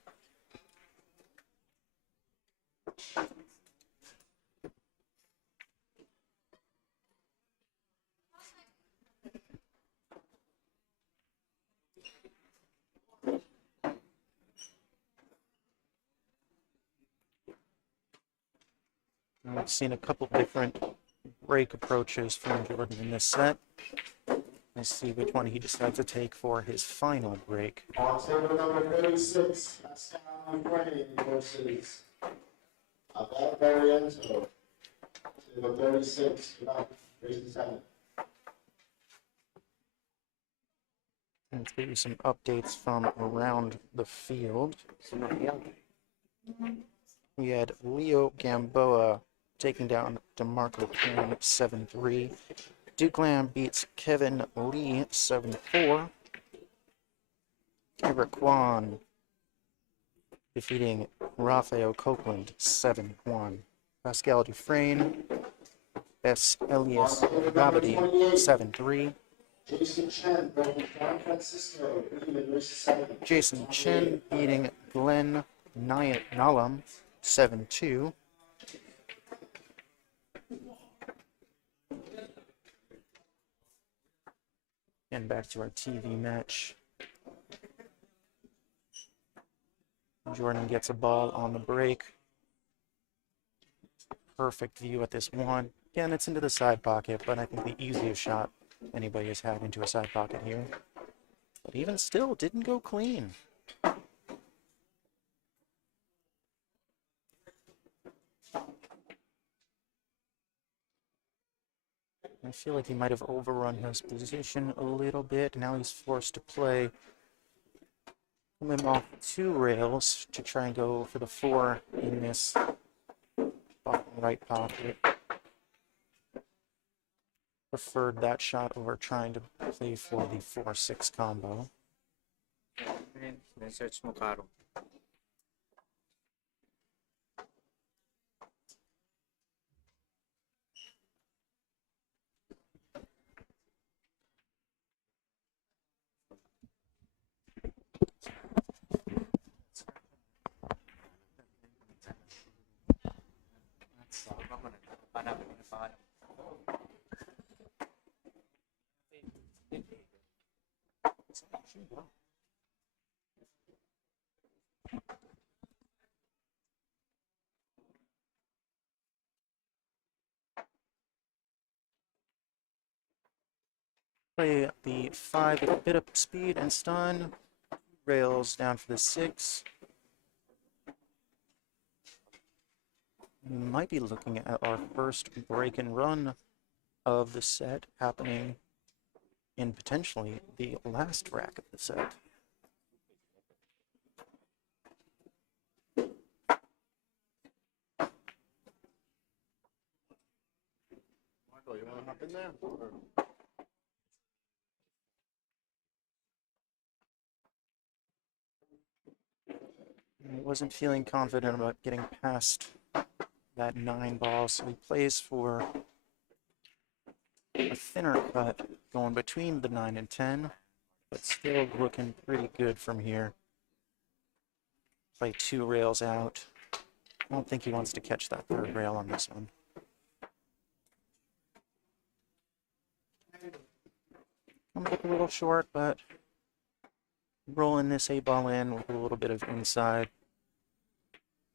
We've seen a couple different break approaches from Jordan in this set. Let's see which one he decides to take for his final break. On table number 36, Pascal Ukraine versus Abel Barriento. Table 36, versus 7. Let's give you some updates from around the field. We had Leo Gamboa taking down DeMarco Kane 7-3. Duke Lamb beats Kevin Lee 7-4. Eric Kwan defeating Rafael Copeland 7-1. Pascal Dufresne S. Elias Rabadi 7-3. Jason Chen versus San Francisco, even versus 7. Jason Chen beating Glenn Nalam 7-2. And back to our TV match. Jordan gets a ball on the break. Perfect view at this one. Again, it's into the side pocket, but I think the easiest shot anybody has had into a side pocket here. But even still, didn't go clean. I feel like he might have overrun his position a little bit. Now he's forced to play him off 2 rails to try and go for the 4 in this bottom right pocket. Preferred that shot over trying to play for the 4-6 combo. Search mo Carom. Play the 5 with a bit of speed and stun. Rails down for the 6. We might be looking at our first break and run of the set happening in potentially the last rack of the set. Michael, you want to hop in there? I wasn't feeling confident about getting past that 9 ball, so he plays for a thinner cut going between the 9 and 10, but still looking pretty good from here. Play 2 rails out. I don't think he wants to catch that 3rd rail on this one. Coming up a little short, but rolling this 8 ball in with a little bit of inside.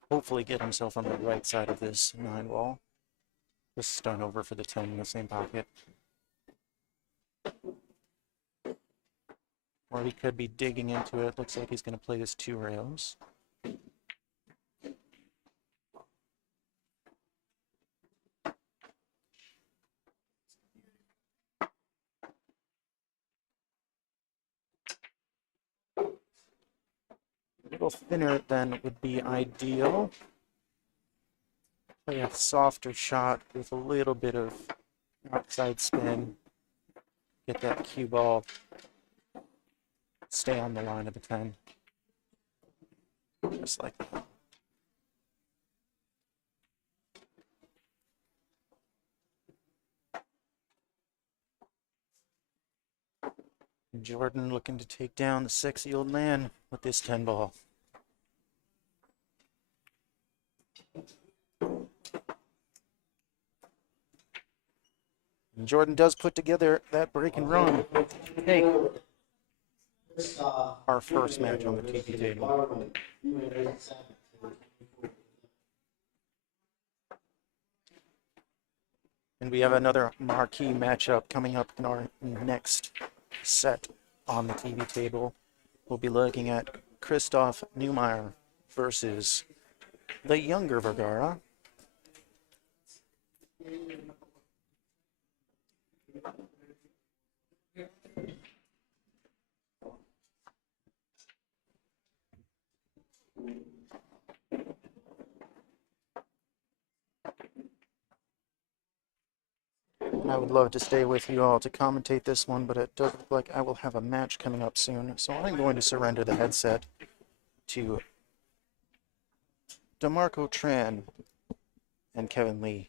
Hopefully get himself on the right side of this 9 ball. Just stun over for the 10 in the same pocket. Or he could be digging into it. Looks like he's going to play his 2 rails. A little thinner than would be ideal. Play a softer shot with a little bit of outside spin. Get that cue ball. Stay on the line of the 10. Just like that. Jordan looking to take down the sexy old man with this 10 ball. And Jordan does put together that break and run. Take our first match on the TV table. And we have another marquee matchup coming up in our next set on the TV table. We'll be looking at Christoph Neumeyer versus the younger Vergara. I would love to stay with you all to commentate this one, but it does look like I will have a match coming up soon, so I'm going to surrender the headset to DeMarco Tran and Kevin Lee.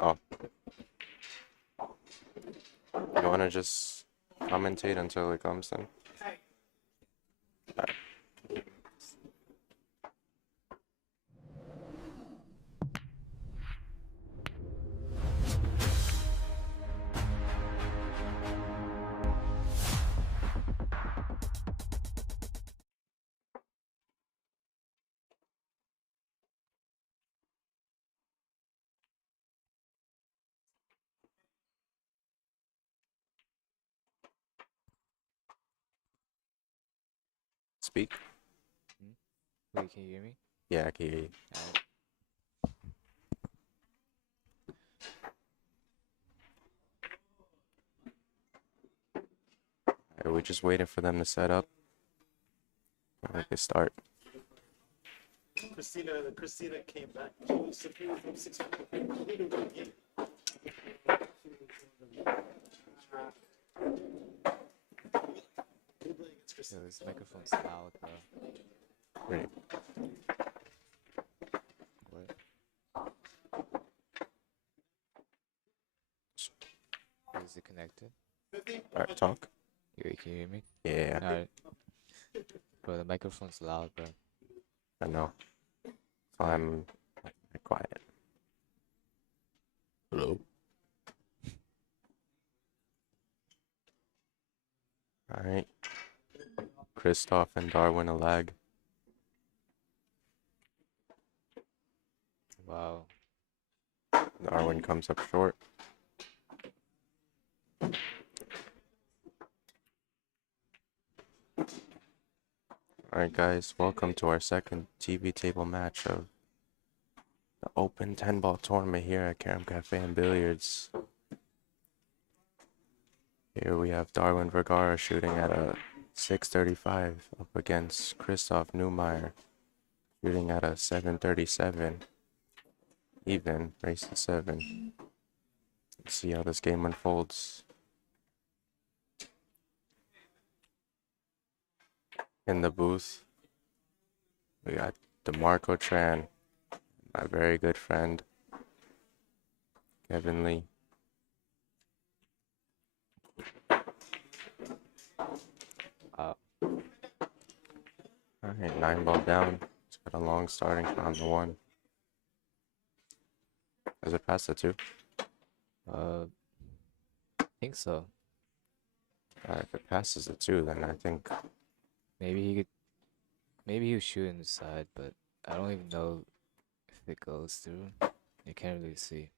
Oh. You want to just commentate until it comes then? speak. Wait, can you hear me? Yeah, I can hear you. Alright. Are we just waiting for them to set up? We can start. Christina came back. She was superior from 600. Yo, this microphone's loud, bro. Great. What? Is it connected? Alright, talk. Wait, can you hear me? Yeah, Alright. Bro, the microphone's loud, bro. I know. So I'm quiet. Hello. Alright. Christoph and Darwin a lag. Wow. Darwin comes up short. Alright guys, welcome to our second TV table match of the Open 10-ball tournament here at Carom Cafe and Billiards. Here we have Darwin Vergara shooting at a 635 up against Christoph Neumeyer shooting at a 737. Even, race to 7. Let's see how this game unfolds. In the booth, we got DeMarco Tran, my very good friend, Kevin Lee. Alright, 9-ball down. He's got a long starting on the 1. Does it pass the 2? I think so. If it passes the 2, then I think Maybe he could. Maybe he was shooting the side, but I don't even know if it goes through. You can't really see.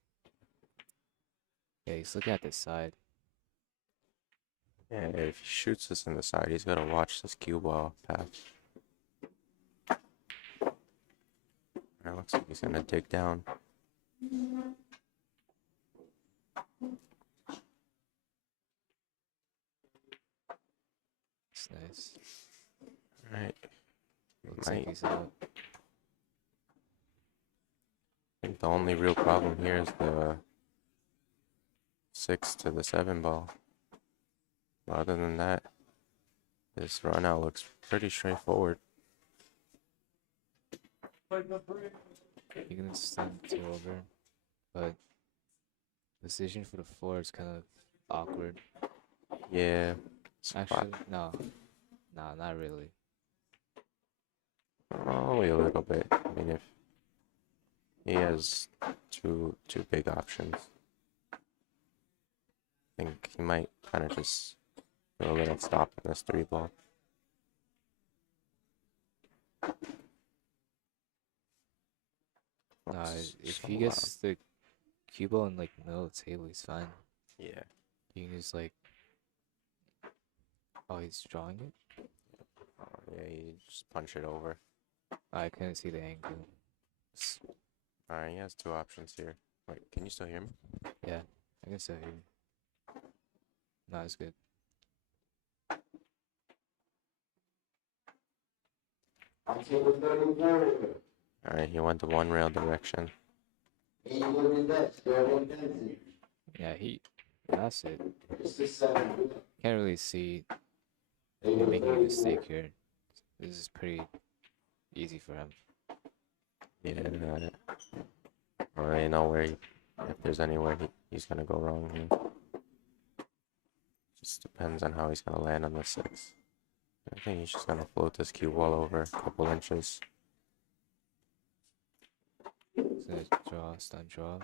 Yeah, he's looking at the side. yeah, if he shoots this in the side, he's got to watch this cue ball path. It looks like he's going to dig down. It's nice. Alright. Looks like he's out. I think the only real problem here is the 6 to the 7 ball. Other than that, this run out looks pretty straightforward. You can send 2 over, but decision for the 4 is kind of awkward. Yeah. Actually, no, not really. Only a little bit. I mean, if he has two big options, I think he might kind of just go a little stop in this 3 ball. Nah, Oops, if so he gets the cue ball in like the middle of the table, he's fine. yeah. You can just like, oh, he's drawing it. Yeah, you just punch it over. I couldn't see the angle. Alright, he has 2 options here. Wait, can you still hear me? Yeah, I can still hear you. No, it's good. Alright, he went the 1 rail direction. Yeah, that's it. Can't really see him making a mistake here. This is pretty easy for him. Yeah, I don't really know where if there's anywhere he's gonna go wrong here. Just depends on how he's gonna land on the 6. I think he's just gonna float this cue ball over a couple inches. He's gonna draw, stun draw.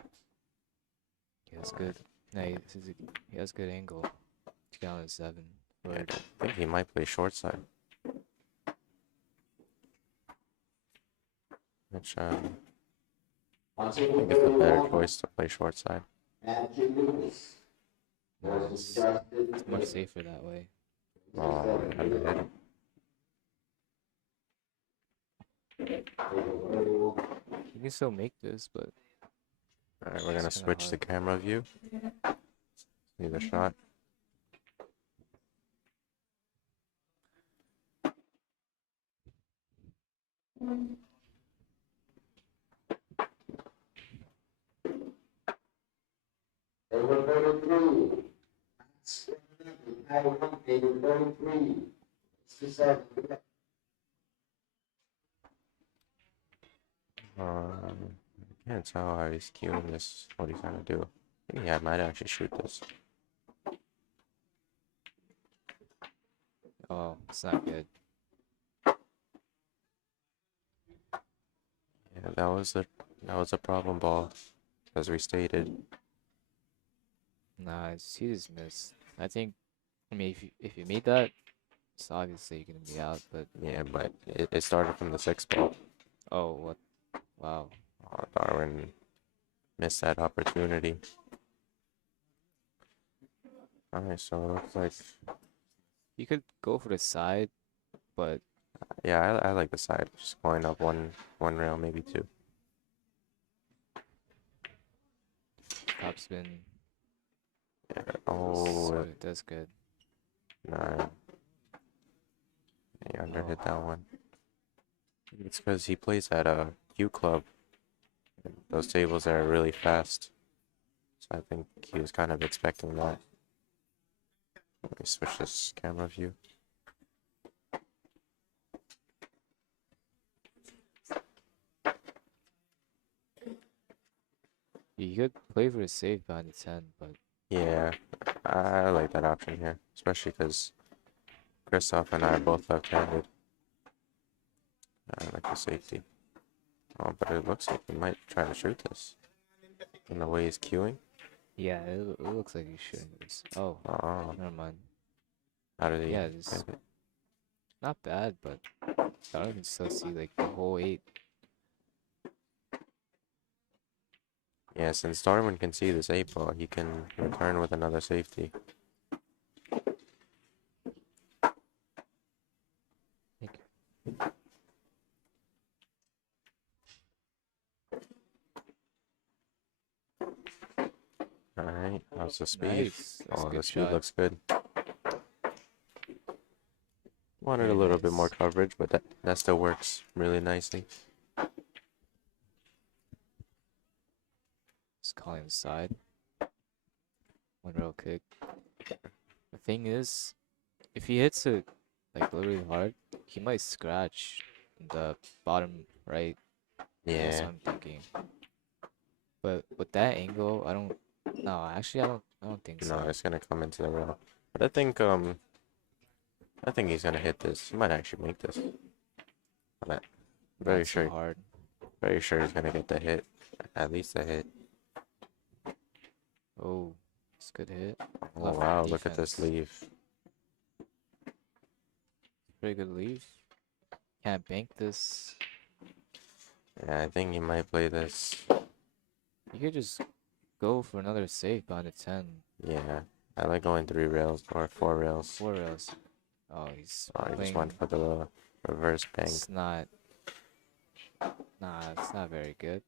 He has good. No, he has good angle to get on the 7. Yeah, I think he might play short side. Which I think it's the better choice to play short side. No, it's much safer that way. Oh, I never did. You can still make this, but Alright, we're gonna it's kind of switch the hard. camera view. See the shot. Table 33. Table 33. 67. I can't tell how he's cueing this, what he's gonna do. Yeah, I might actually shoot this. Oh, it's not good. Yeah, that was a problem ball, as we stated. Nah, he just missed. I think. I mean, if you made that, it's obviously gonna be out. But Yeah, but it started from the 6th ball. oh, what? Wow. Darwin missed that opportunity. Alright, so it looks like, You could go for the side, but yeah, I like the side, just going up one rail, maybe two. topspin. Yeah, oh, So that's good. 9. He underhit that one. It's because he plays at a Q club. And those tables are really fast. So I think he was kind of expecting that. Let me switch this camera view. You could play for a save behind the 10, but Yeah, I like that option here, especially because Christoph and I are both left-handed. I like the safety. Oh, but it looks like he might try to shoot this. In the way he's queuing. yeah, it looks like you should. Oh, Oh, never mind. how did he Yeah, hit just it? not bad, but I don't even still see like the whole 8. Yeah, since Darwin can see this 8 ball, he can return with another safety. Alright, how's the speed? Nice. That's a Oh, the good speed shot. looks good. Wanted a Very little bit more nice. coverage, but that still works really nicely. Just calling the side. One row kick. The thing is, if he hits it like literally hard, he might scratch the bottom right. That's Yeah, what I'm thinking. But with that angle, I don't. No, actually, I don't think no, so. it's gonna come into the rail. But I think he's gonna hit this. He might actually make this. But very Not so sure, hard. very sure he's gonna get the hit. At least a hit. Oh, it's a good hit. Oh Left wow, look at this defense. leave. Pretty good leave. Can't bank this. Yeah, I think he might play this. You could just go for another save behind the 10. Yeah, I like going 3 rails or 4 rails. 4 rails. Oh, he's Oh, he just playing. went for the reverse bank. It's not. Nah, it's not very good.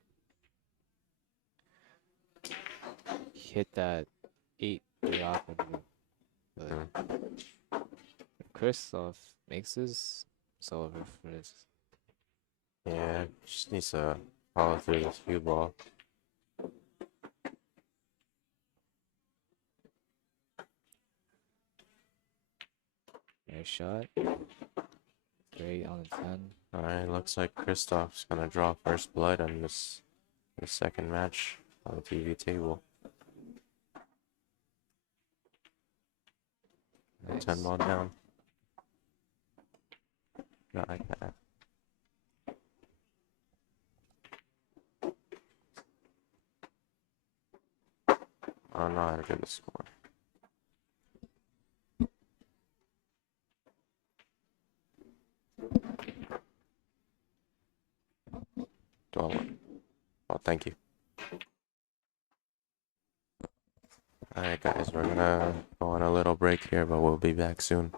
He hit that 8 pretty awkwardly. But if Christoph makes this, it's over for this. Yeah, just needs to follow through this cue ball. Nice shot. Great on the 10. Alright, looks like Christoph's gonna draw first blood on this second match on the TV table. Nice. 10 ball down. Not like that. I don't know how to do the score. Do I want? Oh, thank you. Alright guys, we're gonna go on a little break here, but we'll be back soon.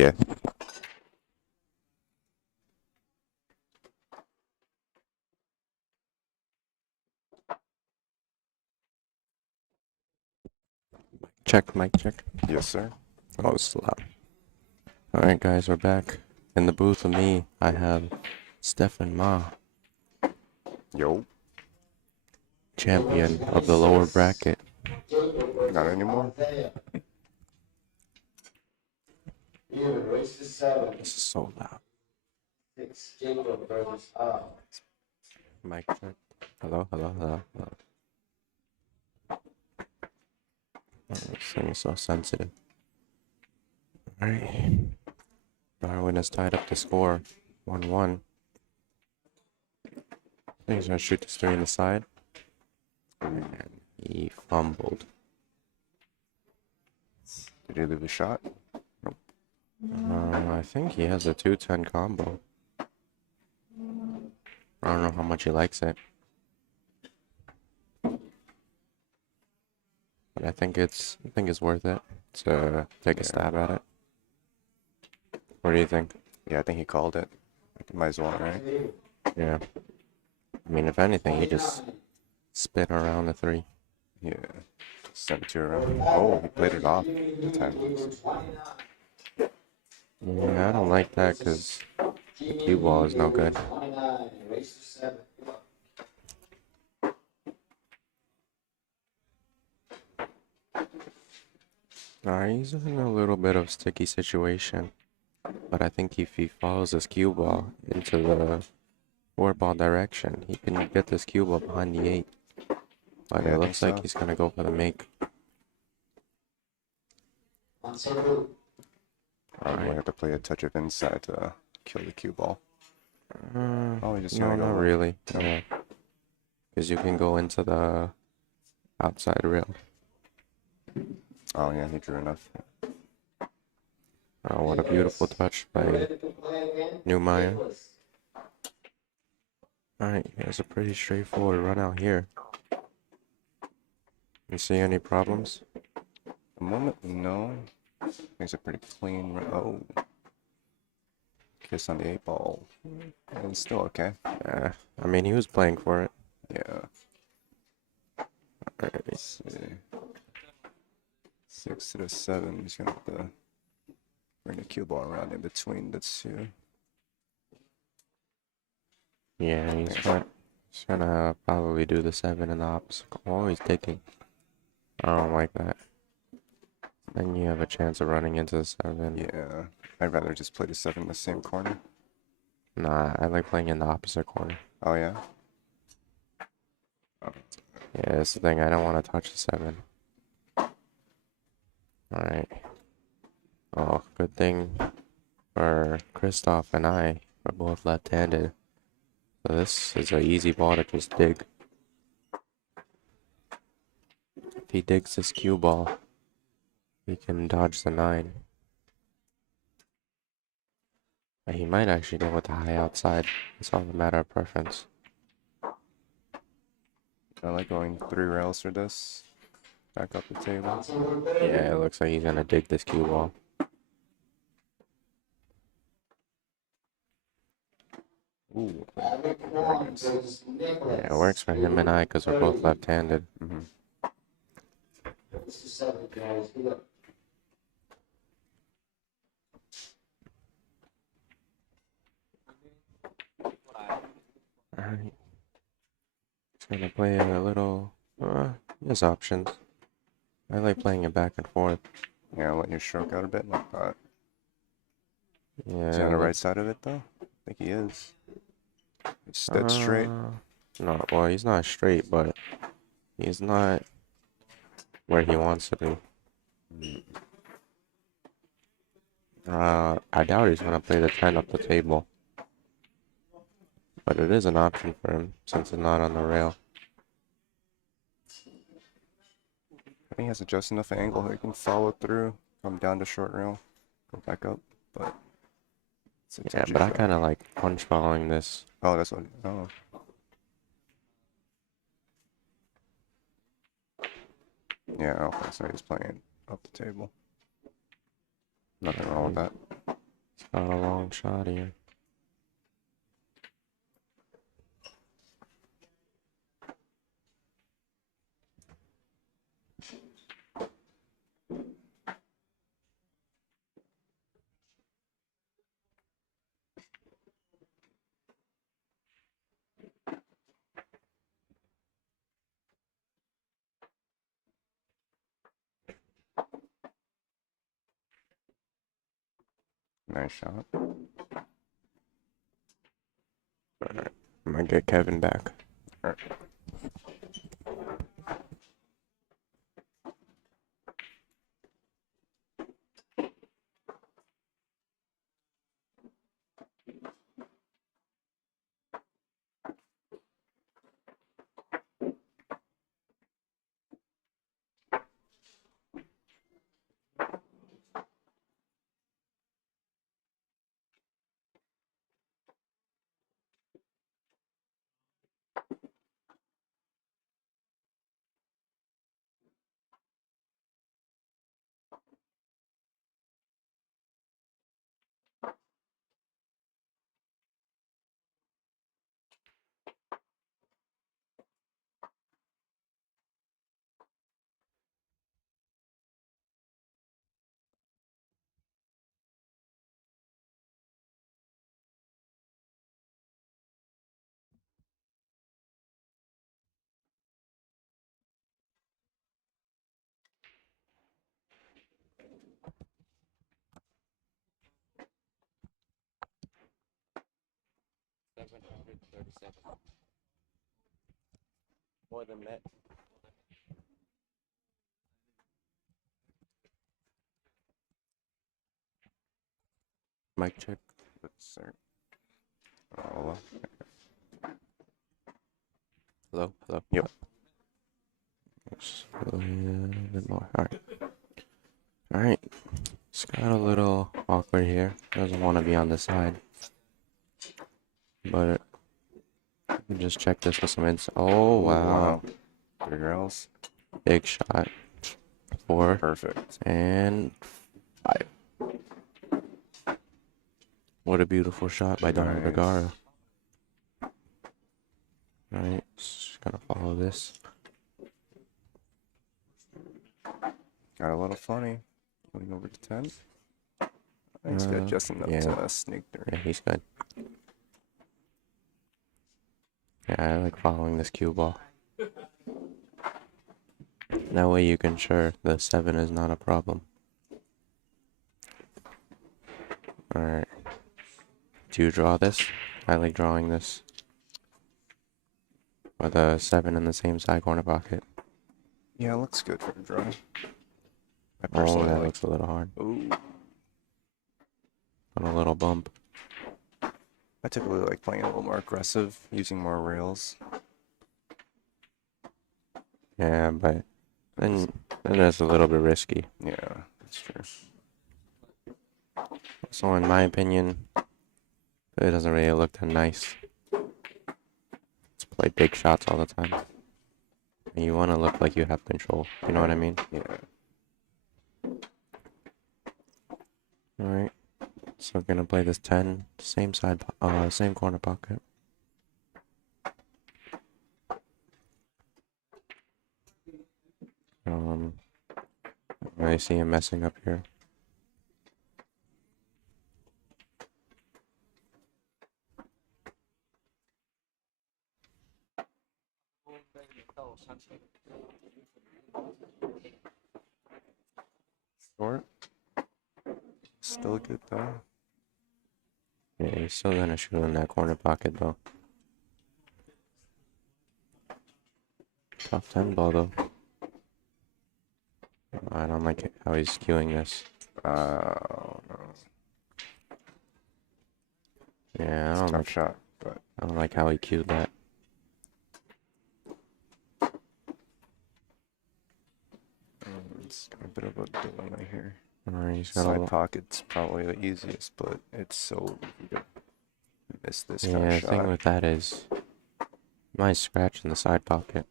Yeah. Check, mic check. Yes, sir. Oh, it's loud. Alright, guys, we're back. In the booth with me, I have Stefan Ma, Yo. champion of the lower bracket. Not anymore. Race to 7. This is so loud. 6 Jacob versus Mic check. Hello, hello, hello, hello. Oh, this thing is so sensitive. Alright. Darwin has tied up the score 1-1. He's gonna shoot this 3 in the side. And he fumbled. Did he leave a shot? I think he has a 2-10 combo. I don't know how much he likes it. But I think it's worth it to take a stab at it. What do you think? Yeah, I think he called it. Might as well, right? Yeah. I mean, if anything, he just spin around the 3. Yeah. Sent it to around. Oh, he played it off. The time was. Yeah, I don't like that because the cue ball is no good. 29. Race to 7. He's in a little bit of sticky situation. But I think if he follows this cue ball into the 4-ball direction, he can get this cue ball behind the 8. But Yeah, I it looks think like so. he's gonna go for the make. I might have to play a touch of inside to kill the cue ball. Oh, he just No, gonna go not up. really. No. Yeah. Because you can go into the outside rail. Oh, yeah, he drew enough. Oh, what a beautiful touch by Newmeyer. Alright, here's a pretty straightforward run out here. You see any problems? At the moment, no. Things are pretty clean. Oh. Kiss on the 8-ball. And it's still okay. Yeah, I mean, he was playing for it. Yeah. Alright. Let's see. 6 to the 7. He's gonna have to bring the cue ball around in between the 2. Yeah, he's gonna probably do the 7 in the opposite. Oh, he's taking. I don't like that. Then you have a chance of running into the 7. Yeah. I'd rather just play the 7 in the same corner. Nah, I like playing in the opposite corner. Oh, yeah? Yeah, that's the thing. I don't want to touch the 7. Alright. Oh, good thing for Christoph and I are both left-handed. So this is an easy ball to just dig. If he digs this cue ball, he can dodge the 9. But he might actually go with the high outside. It's all a matter of preference. I like going 3 rails for this. Back up the table. Yeah, it looks like he's gonna dig this cue ball. Ooh. Yeah, it works for him and I because we're both left-handed. Mm-hmm. Alright. He's gonna play a little. He has options. I like playing it back and forth. Yeah, letting your stroke out a bit like that. Yeah. Is he on the right side of it, though? I think he is. It's dead straight. No, well, he's not straight, but he's not where he wants to be. I doubt he's gonna play the 10 up the table. But it is an option for him since it's not on the rail. I think he has just enough angle he can follow through, come down to short rail, go back up, but it's a Yeah, touchy but I shot. kind of like punch following this. Oh, that's what. Oh. Yeah, okay, so he's playing up the table. Nothing wrong with that. Got a long shot here. Nice shot. Alright, I'm gonna get Kevin back. Alright. More than that. Mic check. Let's start. Oh, Hello, hello. Yep. Just go a little bit more. Alright. Alright. It's got a little awkward here. Doesn't want to be on the side. But you can just check this with some ins. Oh, wow. 3 rails. Big shot. 4 Perfect. and 5. What a beautiful shot by Darwin Nice. Vergara. Alright, just gonna follow this. Got a little funny. Going over to 10. He's got just enough yeah. to sneak through. Yeah, he's good. Yeah, I like following this cue ball. That way you can ensure the 7 is not a problem. Alright. Do you draw this? I like drawing this. With a 7 in the same side corner pocket. Yeah, looks good for a draw. I Oh, personally that like. looks a little hard. Ooh. On a little bump. I typically like playing a little more aggressive, using more rails. Yeah, but then that's a little bit risky. Yeah, that's true. So in my opinion, it doesn't really look that nice. Let's play big shots all the time. And you want to look like you have control. You know what I mean? Yeah. Alright. So we're gonna play this 10, same side, same corner pocket. I see him messing up here. Short. Still good though. Yeah, he's still gonna shoot in that corner pocket though. Tough 10 ball though. I don't like how he's skewing this. No. Yeah, Tough shot, but I don't like how he cued that. it's got a bit of a dilemma here. Alright, he's got Side a pocket's probably the easiest, but it's so easy to miss this kind yeah. of The shot. thing with that is, you might scratch in the side pocket.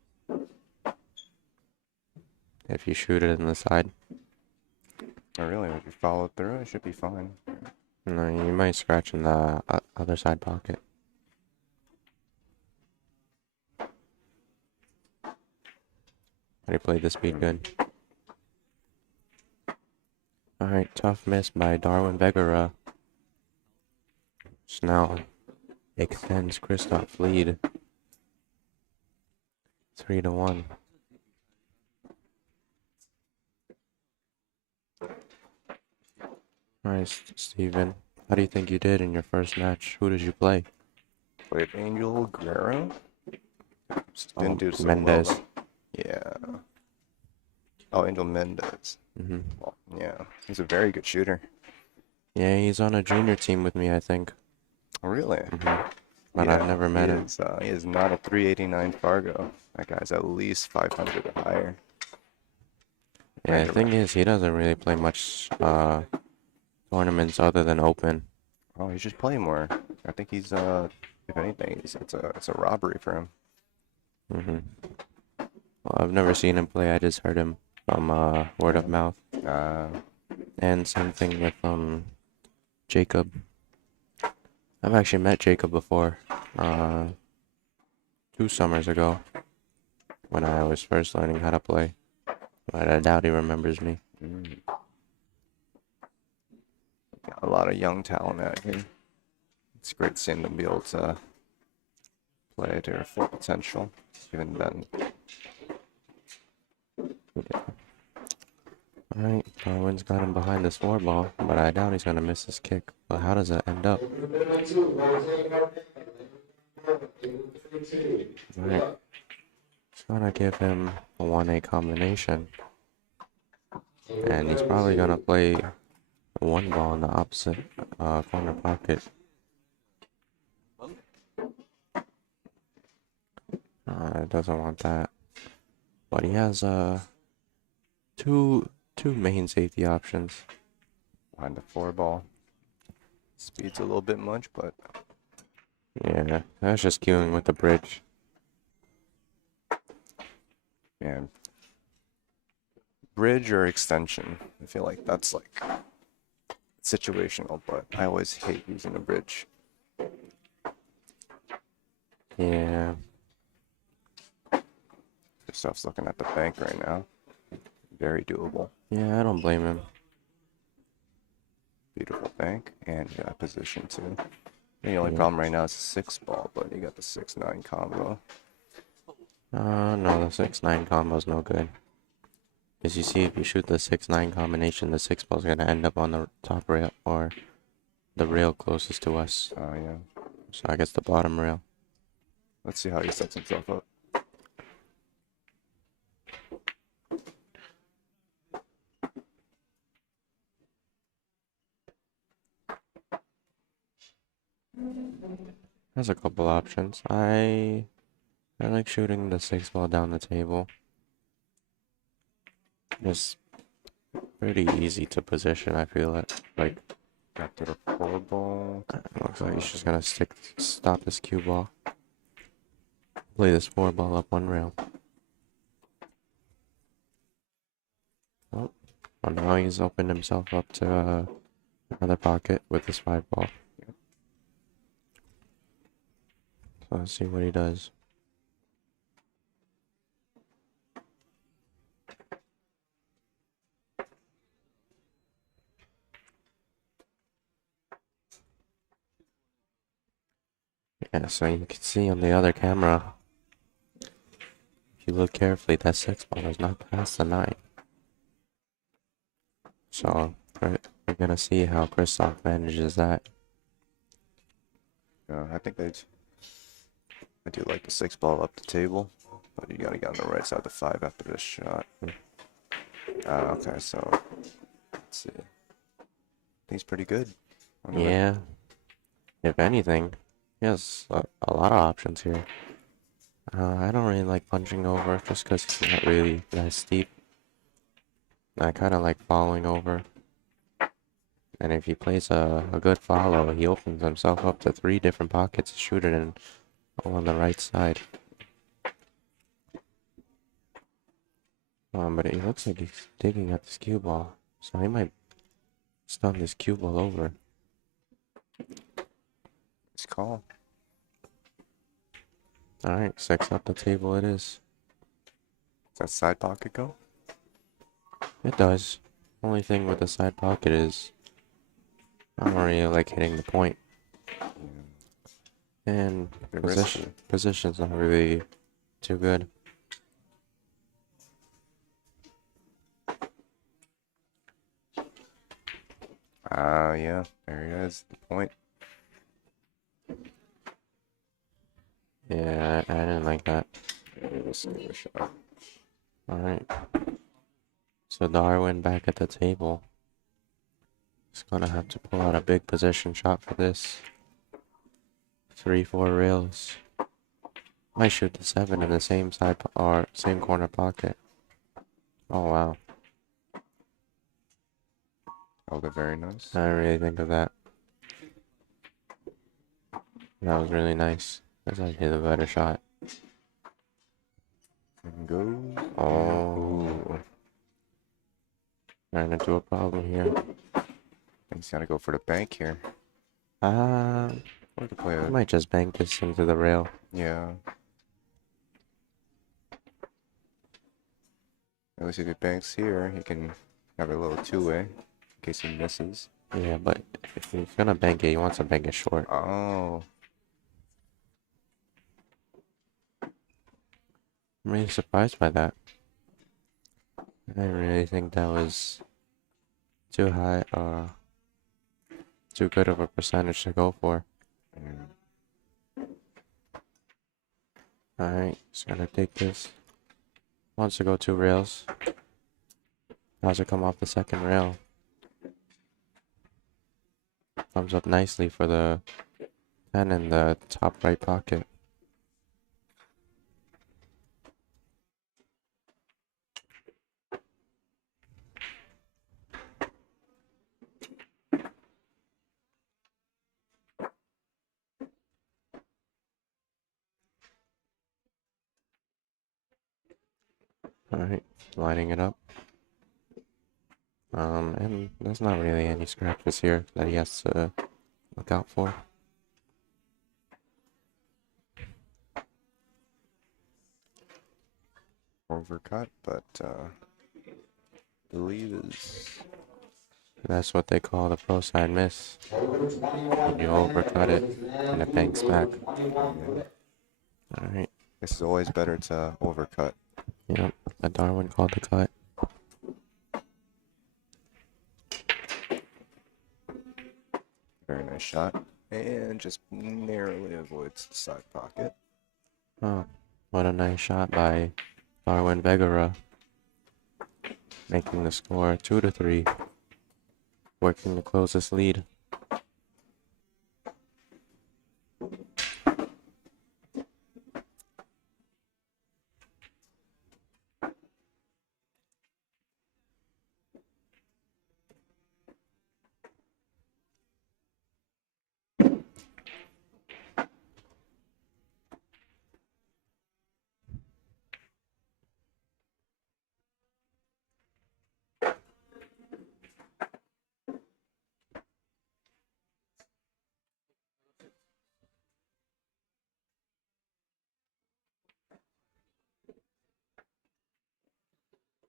If you shoot it in the side. Or really, if you follow through, it should be fine. No, you might scratch in the other side pocket. But he played the speed good. Alright, tough miss by Darwin Vegara. Which now extends Kristoff's lead. 3-1. Alright, Steven. How do you think you did in your first match? Who did you play? Played Angel Guerrero. Didn't do so Mendez. well. Yeah. Oh, Angel Mendez. Well, yeah, he's a very good shooter. Yeah, he's on a junior team with me, I think. Really? But Yeah, I've never met him. He is not a 389 Fargo. That guy's at least 500 or higher. Yeah, the thing is, he doesn't really play much tournaments other than Open. Oh, he should play more. I think he's if anything, it's a robbery for him. Well, I've never seen him play. I just heard him from word of mouth. And same thing with Jacob. I've actually met Jacob before, 2 summers ago, when I was first learning how to play. But I doubt he remembers me. Got a lot of young talent out here. It's great seeing them be able to play to their full potential, even then. Alright, Darwin's got him behind this 4-ball, but I doubt he's gonna miss his kick. But how does it end up? Alright. It's gonna give him a 1-8 combination. And he's probably gonna play 1 ball in the opposite corner pocket. Doesn't want that. But he has two main safety options. Behind the 4-ball. Speed's a little bit much, but yeah, that's just queuing with the bridge. man, bridge or extension. I feel like that's like situational, but I always hate using a bridge. Yeah. This stuff's looking at the bank right now. Very doable. Yeah, I don't blame him. Beautiful bank, and you got position too. The only problem right now is the 6-ball, but you got the 6-9 combo. No, the 6-9 combo's no good. As you see, if you shoot the 6-9 combination, the 6-ball's gonna end up on the top rail or the rail closest to us. Oh, yeah. So I guess the bottom rail. Let's see how he sets himself up. There's a couple options. I like shooting the 6-ball down the table. Just pretty easy to position, I feel it. Like, Back to the 4-ball. looks like he's just gonna stop this cue ball. Play this 4-ball up 1 rail. Oh, well now he's opened himself up to another pocket with this 5-ball. So let's see what he does. Yeah, so you can see on the other camera, if you look carefully, that 6-ball is not past the 9. So we're gonna see how Kristoff manages that. I think I do like the 6-ball up the table, but you gotta get on the right side of the 5 after this shot. Okay, so let's see. He's pretty good. Yeah. If anything, he has a lot of options here. I don't really like punching over just because he's not really that steep. I kind of like following over. And if he plays a good follow, he opens himself up to 3 different pockets to shoot it in, all on the right side. But it looks like he's digging at this cue ball, so he might stun this cue ball over. It's call. Alright, 6 up the table it is. Does that side pocket go? It does. Only thing with the side pocket is I don't really like hitting the point. And Bit risky. position's not really too good. Yeah, there he is. The point. Yeah, I didn't like that. Very risky shot. Alright. So Darwin back at the table. He's gonna have to pull out a big position shot for this. 3-4 rails. Might shoot the 7 in the same side or same corner pocket. Oh wow. Oh, they're very nice. I didn't really think of that. That was really nice. That's actually the better shot. And go. Oh. Ooh. Ran into a problem here. He's gotta go for the bank here. Or to play I it. might just bank this into the rail. Yeah. At least if he banks here, he can have a little two-way in case he misses. Yeah, but if he's gonna bank it, he wants to bank it short. Oh. I'm really surprised by that. I didn't really think that was too high, too good of a percentage to go for. Alright, just gonna take this. Wants to go 2 rails. How's it come off the second rail? Comes up nicely for the 10 in the top right pocket. Alright, lining it up. And there's not really any scratches here that he has to look out for. Overcut, but believe is That's what they call the pro side miss. When you overcut it and it banks back. Alright, it's always better to overcut. yep, but Darwin called the cut. Very nice shot. And just narrowly avoids the side pocket. Oh, what a nice shot by Darwin Vegara. Making the score 2-3. Working to close this lead.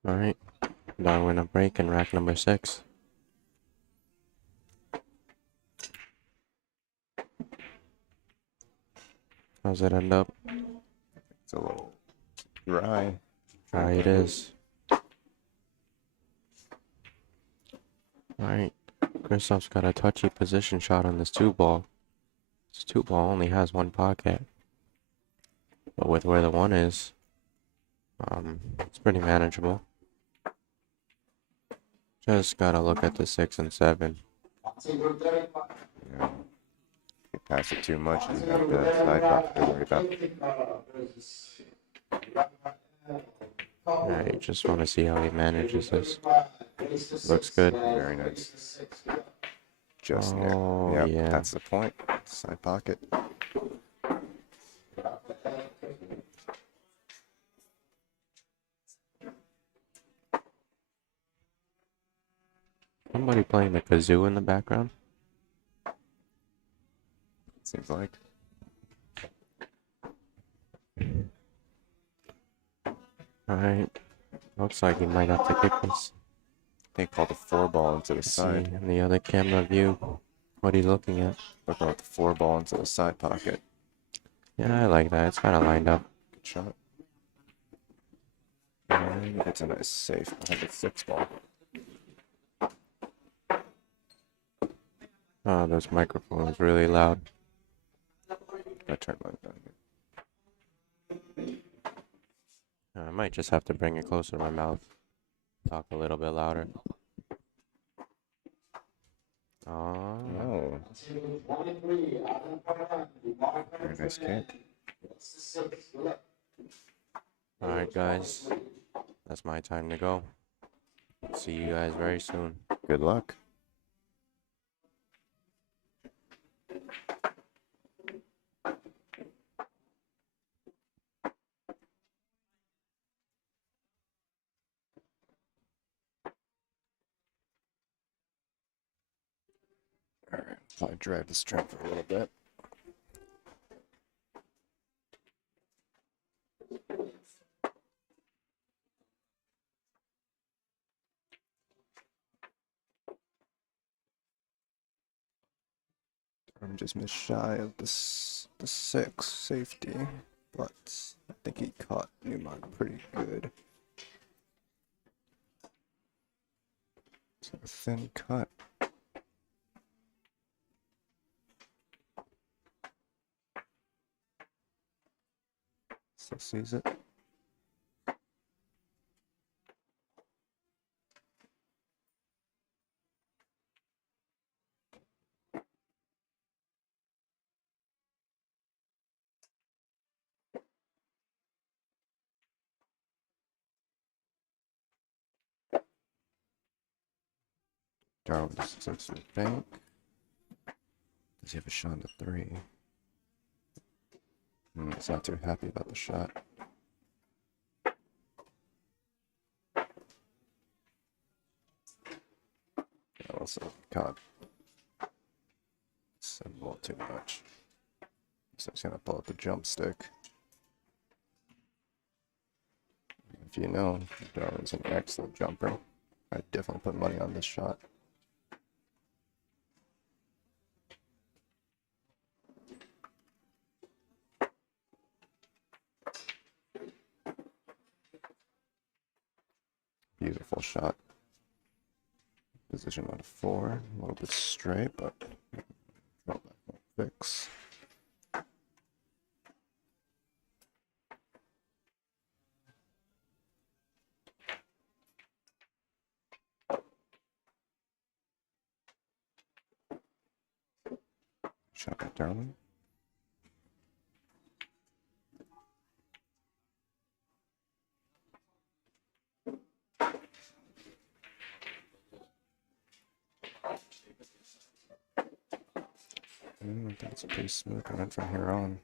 Alright, Darwin a break in rack number 6. How's it end up? It's a little dry. Alright, it is. Alright, Christoph's got a touchy position shot on this 2-ball. This 2-ball only has 1 pocket. But with where the 1 is, it's pretty manageable. Just gotta look at the 6 and 7. Yeah. If you pass it too much, you have the side pocket to worry about. Alright, just want to see how he manages this. Looks good. Very nice. Just Oh, near. yeah. That's the point. Side pocket. Somebody playing the kazoo in the background? Seems like. Alright. Looks like he might have to kick this. They called the 4-ball into the See side. in the other camera view what he's looking at. Looking at the 4-ball into the side pocket. Yeah, I like that. It's kind of lined up. Good shot. And it's a nice safe behind the 6-ball. Oh, this microphone is really loud. I turned mine down. I might just have to bring it closer to my mouth. Talk a little bit louder. Oh. Oh. Very nice kick. Alright, guys. That's my time to go. See you guys very soon. Good luck. Alright, probably drive the string for a little bit. I'm just missed shy of the 6 safety, but I think he caught Newman pretty good. It's a thin cut. Still sees it. Darwin just starts to bank. Does he have a shot on the 3? He's not too happy about the shot. Yeah, also caught a little too much. So he's gonna pull out the jump stick. If you know, Darwin's an excellent jumper. I'd definitely put money on this shot. Beautiful shot. Position on a 4, a little bit straight, but drop back on 6. Shot by Darwin. I think it's a pretty smooth run from here on.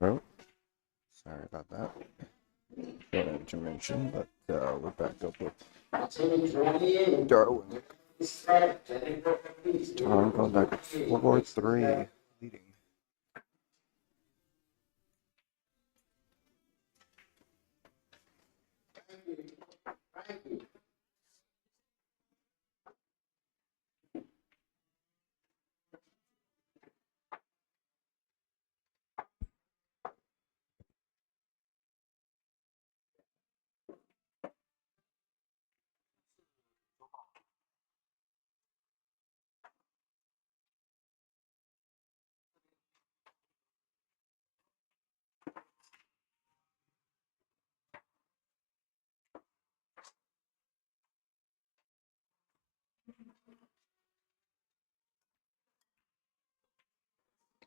Oh, sorry about that. Short intervention, but we're back up with Darwin. Darwin going back 4-3, leading.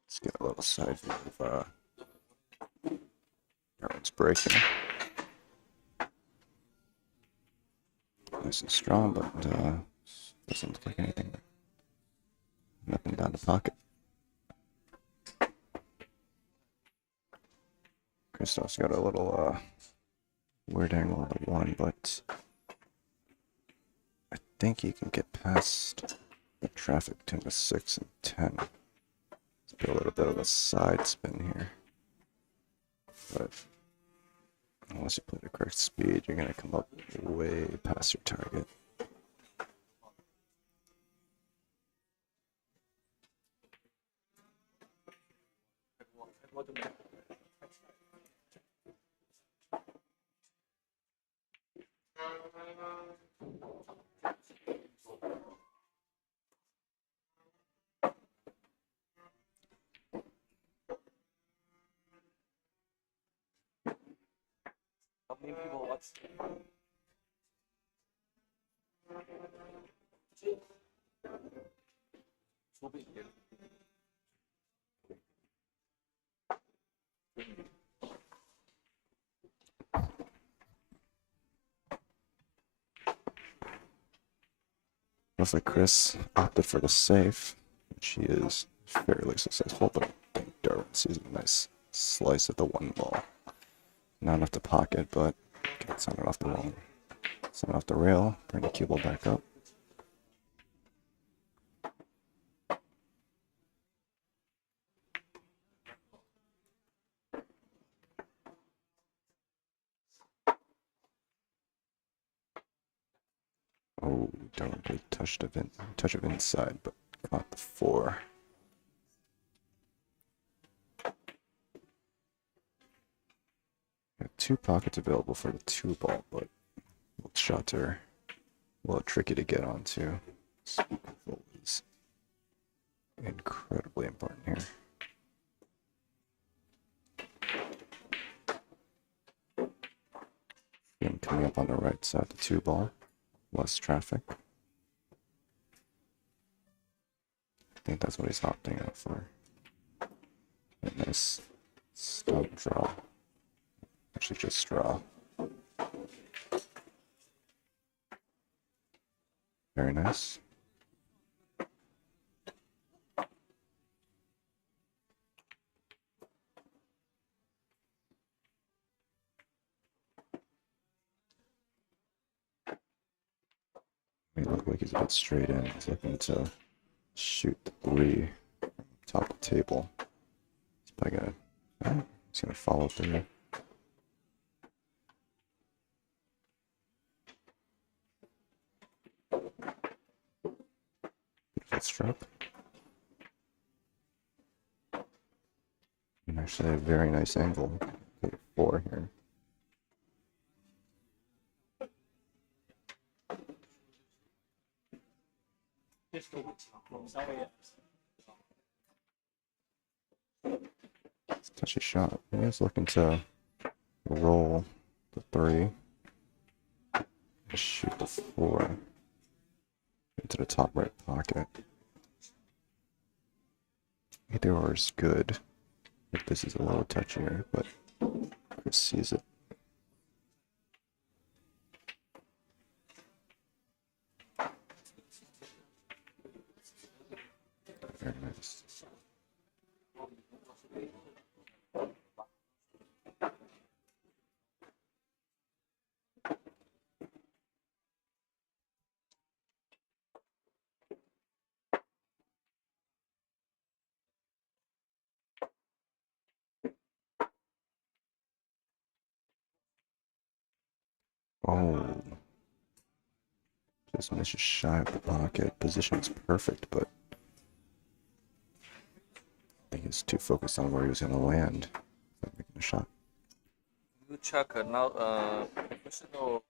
Let's get a little side view of Darwin's breaking. Nice and strong, but doesn't look like anything. Nothing down the pocket. Christoph's got a little weird angle on the 1, but I think he can get past the traffic between the 6 and 10. Let's do a little bit of a side spin here. But unless you play the correct speed, you're going to come up way past your target. How many people watch? Looks like Chris opted for the safe, which he is fairly successful, but I think Darwin sees a nice slice of the 1 ball. Not enough to pocket, but gets on it off the wall. Send it off the rail, bring the cue ball back up. Oh, Darwin did touch of inside, but caught the 4. Got 2 pockets available for the 2 ball, but both shots are a little tricky to get onto. Speed control is incredibly important here. Him coming up on the right side, the 2 ball, less traffic. I think that's what he's opting out for. A nice stub draw. Actually, just draw. Very nice. May look like he's a bit straight in. He's looking to shoot the 3 top of the table. He's probably he's gonna follow through. Beautiful stroke. And actually a very nice angle to the 4 here. It's a touchy shot. He is looking to roll the 3 and shoot the 4 into the top right pocket. Either or is good. If this is a little touchier, but Chris sees it. Very nice. Oh, just misses shy of the pocket. Position's perfect, but I think he's too focused on where he was going to land. Not making a shot. You check now, professional.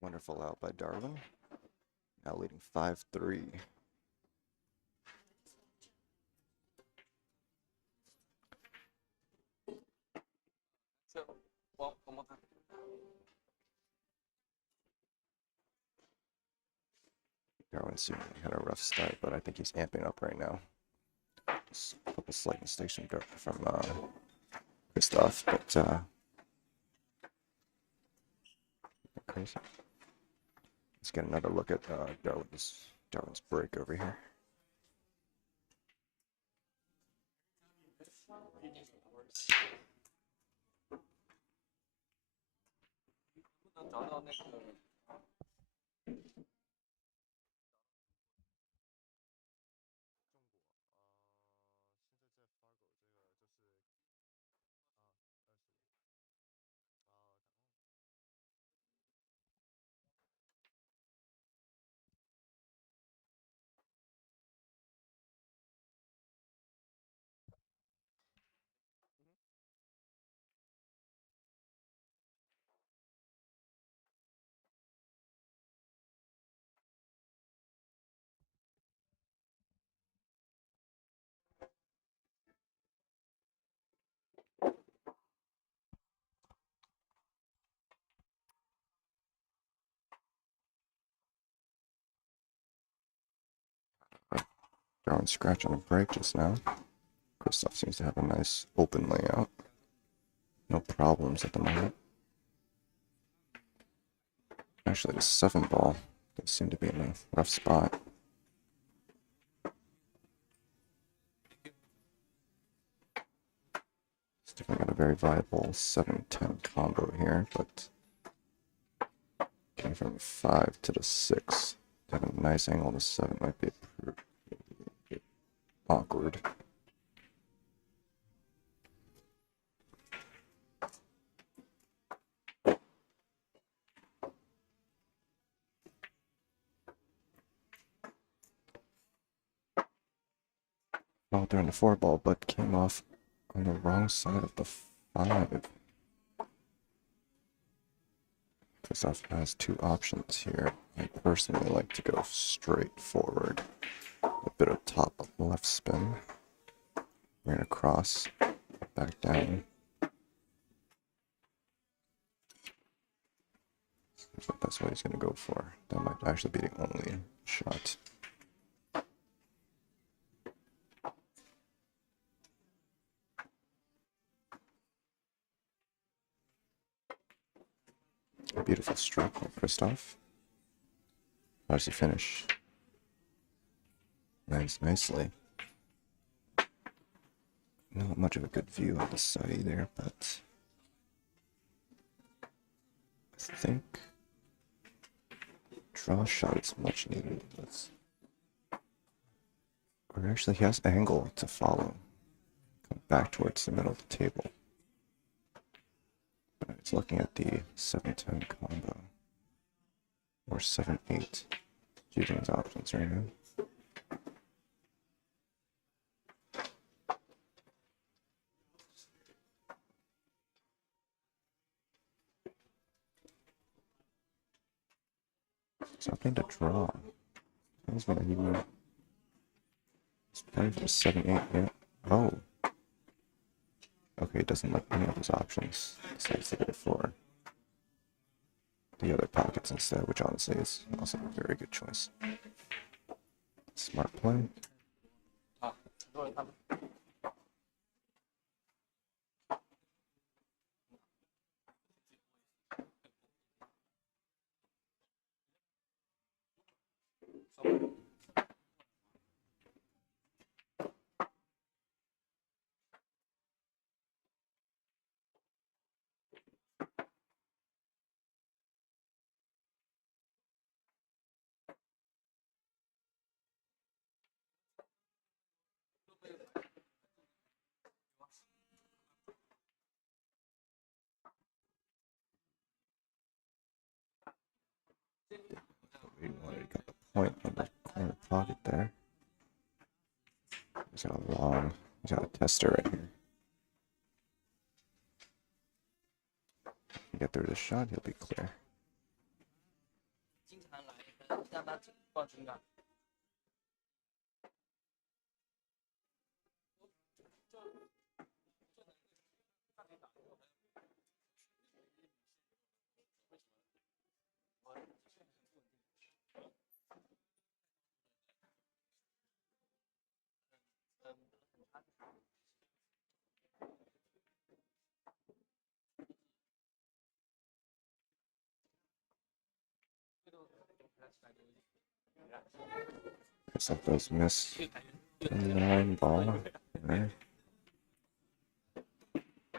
Wonderful out by Darwin. Now leading 5-3. So, one more time. Darwin seemingly had a rough start, but I think he's amping up right now. Just a couple slight mistakes from Christoph, but crazy. Let's get another look at Darwin's break over here. Darwin scratching a break just now. Christoph seems to have a nice open layout. No problems at the moment. Actually, the 7 ball does seem to be in a rough spot. It's definitely got a very viable 7-10 combo here, but getting from 5 to the 6 to have a nice angle to 7 might be a bit awkward. Ball during the 4 ball, but came off on the wrong side of the 5. Christoph has 2 options here. I personally like to go straight forward. A bit of top left spin. Right across. Back down. So that's what he's going to go for. That might actually be the only shot. Beautiful stroke from Christoph. How does he finish? Lands nicely. Not much of a good view of the side there, but I think draw shot is much needed. Or actually, he has angle to follow. Come back towards the middle of the table. But it's looking at the 7-10 combo. Or 7-8. Choosing his options right now. Something to draw. He's gonna even. He's playing for 7-8, yeah. Oh. Okay, he doesn't like any of his options. Decides to go for the other pockets instead, which honestly is also a very good choice. Smart play. 很多人他们We wanted to got the point on the corner pocket there. He's got a long, he's got a tester right here. If he get through the shot, he'll be clear. 经常来，可能让他放心感。Christoph does miss the 9 ball. There.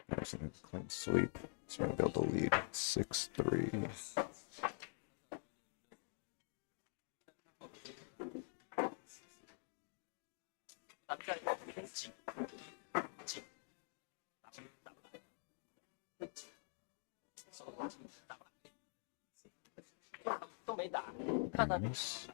There's a clean sweep. He's going to be able to lead 6-3. Nice.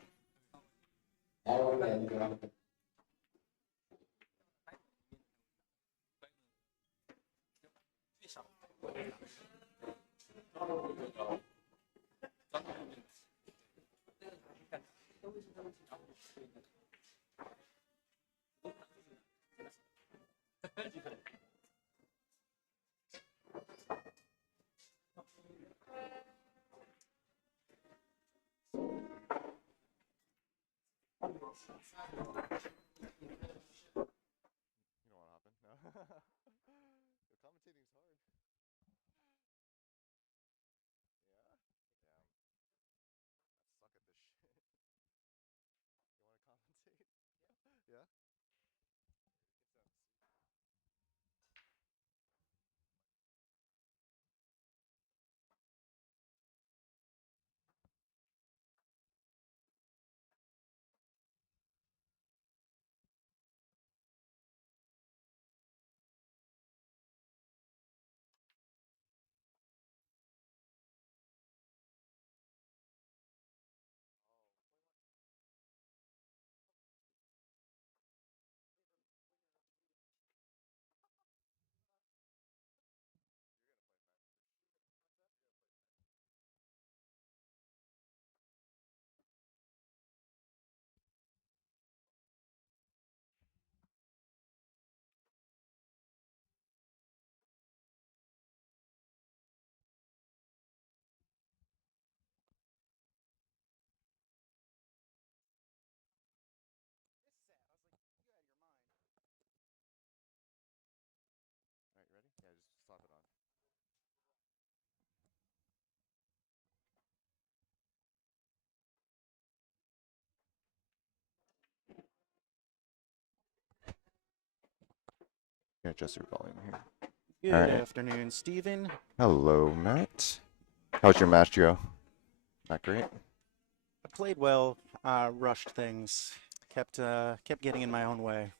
adjust your volume here. Good Alright. afternoon, Stephen. Hello, Matt. How's your match, Joe? Not great? I played well, rushed things, kept getting in my own way.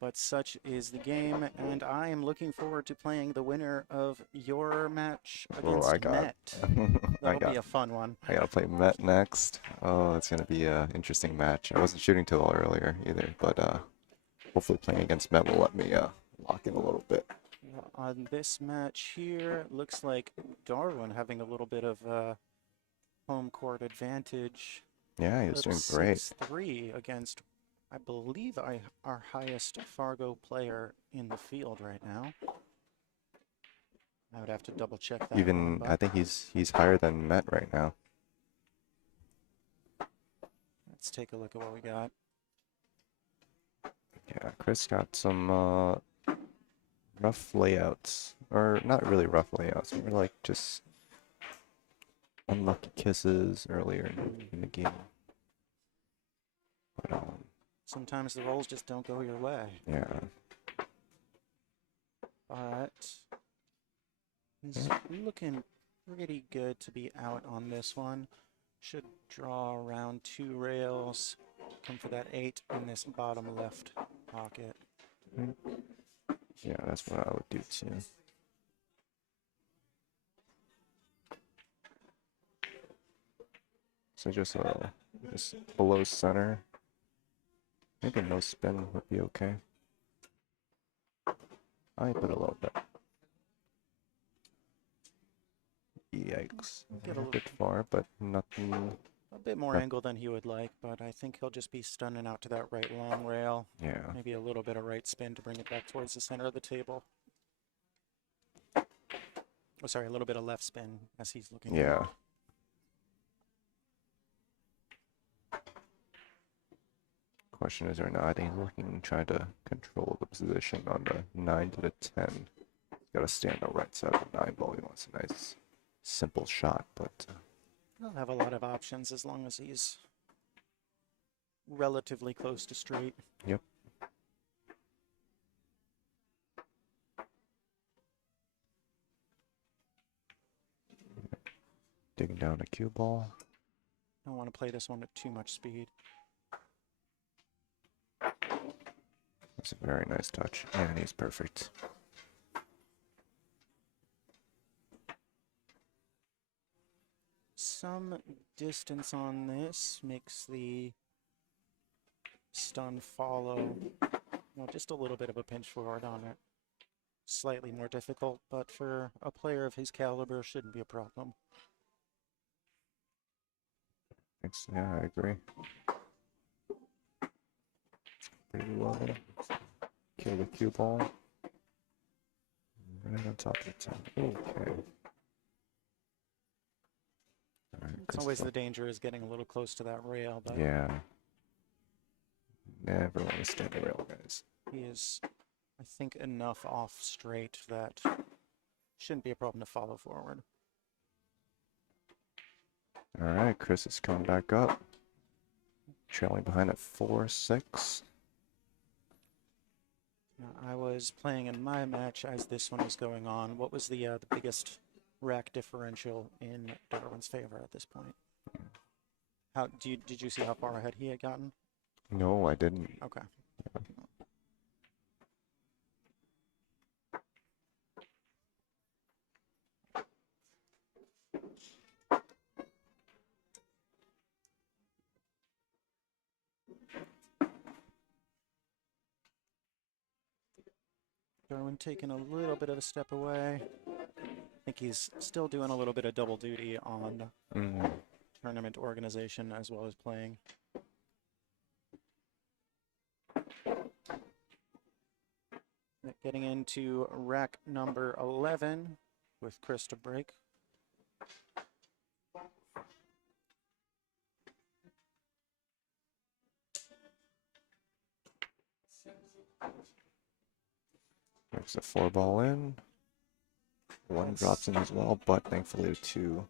But such is the game, and I am looking forward to playing the winner of your match against Met. That'll be a fun one. I gotta play Met next. Oh, it's gonna be a interesting match. I wasn't shooting too well earlier either, but hopefully playing against Met will let me lock in a little bit. On this match here, looks like Darwin having a little bit of home court advantage. Yeah, he was doing great. 6-3 against, I believe, our highest Fargo player in the field right now. I would have to double check that. Even I think he's higher than Met right now. Let's take a look at what we got. Yeah, Chris got some rough layouts, or not really rough layouts, more like just unlucky kisses earlier in the game. But sometimes the rolls just don't go your way. yeah. But he's looking pretty good to be out on this one. Should draw around 2 rails, come for that 8 in this bottom left pocket. Yeah, that's what I would do too. So just below center. Maybe no spin would be okay. I put a little bit. Yikes. Get a bit far, but nothing. A bit more angle than he would like, but I think he'll just be stunning out to that right long rail. Yeah. Maybe a little bit of right spin to bring it back towards the center of the table. Oh, sorry, a little bit of left spin as he's looking. Yeah. Question is right now, I think he's looking, trying to control the position on the 9 to the 10. He's got to stand on the right side of the 9 ball. He wants a nice, simple shot, but he'll have a lot of options as long as he's relatively close to straight. Yep. Digging down a cue ball. Don't want to play this one at too much speed. That's a very nice touch, and he's perfect. Some distance on this makes the stun follow, well, just a little bit of a pinch forward on it. Slightly more difficult, but for a player of his caliber, shouldn't be a problem. Thanks. Yeah, I agree. Pretty well. Kill the cue ball. Right on top of the 10. Okay. Alright, It's always the danger is getting a little close to that rail, but yeah. Never want to stay the rail, guys. he is, I think, enough off straight that shouldn't be a problem to follow forward. Alright, Chris is coming back up. Trailing behind at 4-6. Now, I was playing in my match as this one was going on. What was the biggest rack differential in Darwin's favor at this point? How did you see how far ahead he had gotten? No, I didn't. Okay. Darwin taking a little bit of a step away. I think he's still doing a little bit of double duty on tournament organization as well as playing. Getting into rack number 11 with Chris to break. There's a 4 ball in. 1 drops in as well, but thankfully the 2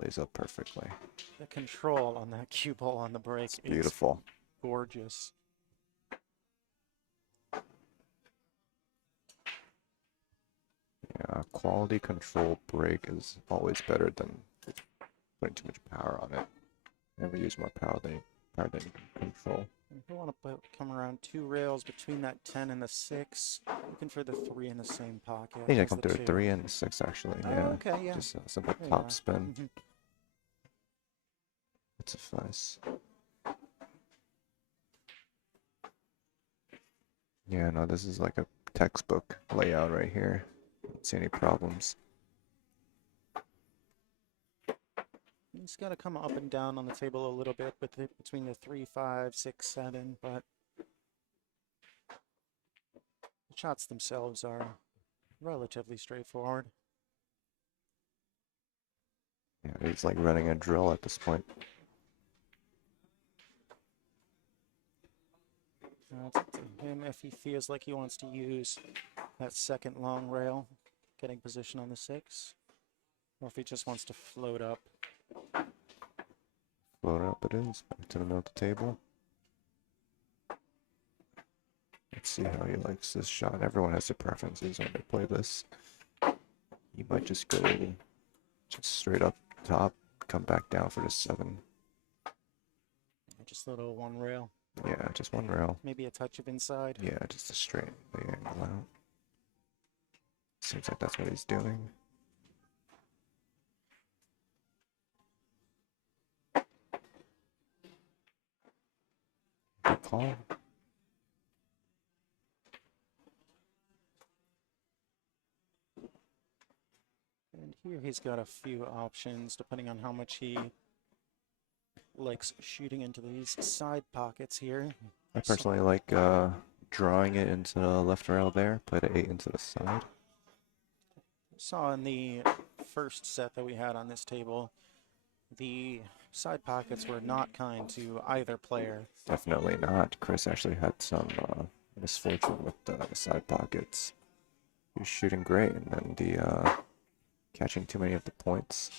lays up perfectly. The control on that cue ball on the break It's beautiful. is gorgeous. Yeah, quality control break is always better than putting too much power on it. Never use more power than you can control. If you want to come around 2 rails between that 10 and the 6, looking for the 3 in the same pocket. I think I as come the through a 2. 3 and a 6 actually. Oh, Yeah. okay, yeah. Just a simple There you top are. spin. Mhm. Would suffice. Yeah, no, this is like a textbook layout right here. Don't see any problems. You just got to come up and down on the table a little bit between the 3, 5, 6, 7, but the shots themselves are relatively straightforward. Yeah, it's like running a drill at this point. It's up to him if he feels like he wants to use that second long rail, getting position on the 6, or if he just wants to float up. Float up it is, back to the middle of the table. Let's see how he likes this shot. Everyone has their preferences when they play this. He might just go just straight up top, come back down for the 7. Just a little one rail, Yeah, just one rail. maybe a touch of inside. Yeah, just a straight angle out. Seems like that's what he's doing. Good call. And here he's got a few options depending on how much he likes shooting into these side pockets here. I personally like drawing it into the left rail there, play the 8 into the side. Saw in the first set that we had on this table, the side pockets were not kind to either player. Definitely not. Chris actually had some misfortune with the side pockets. He was shooting great, and then the catching too many of the points.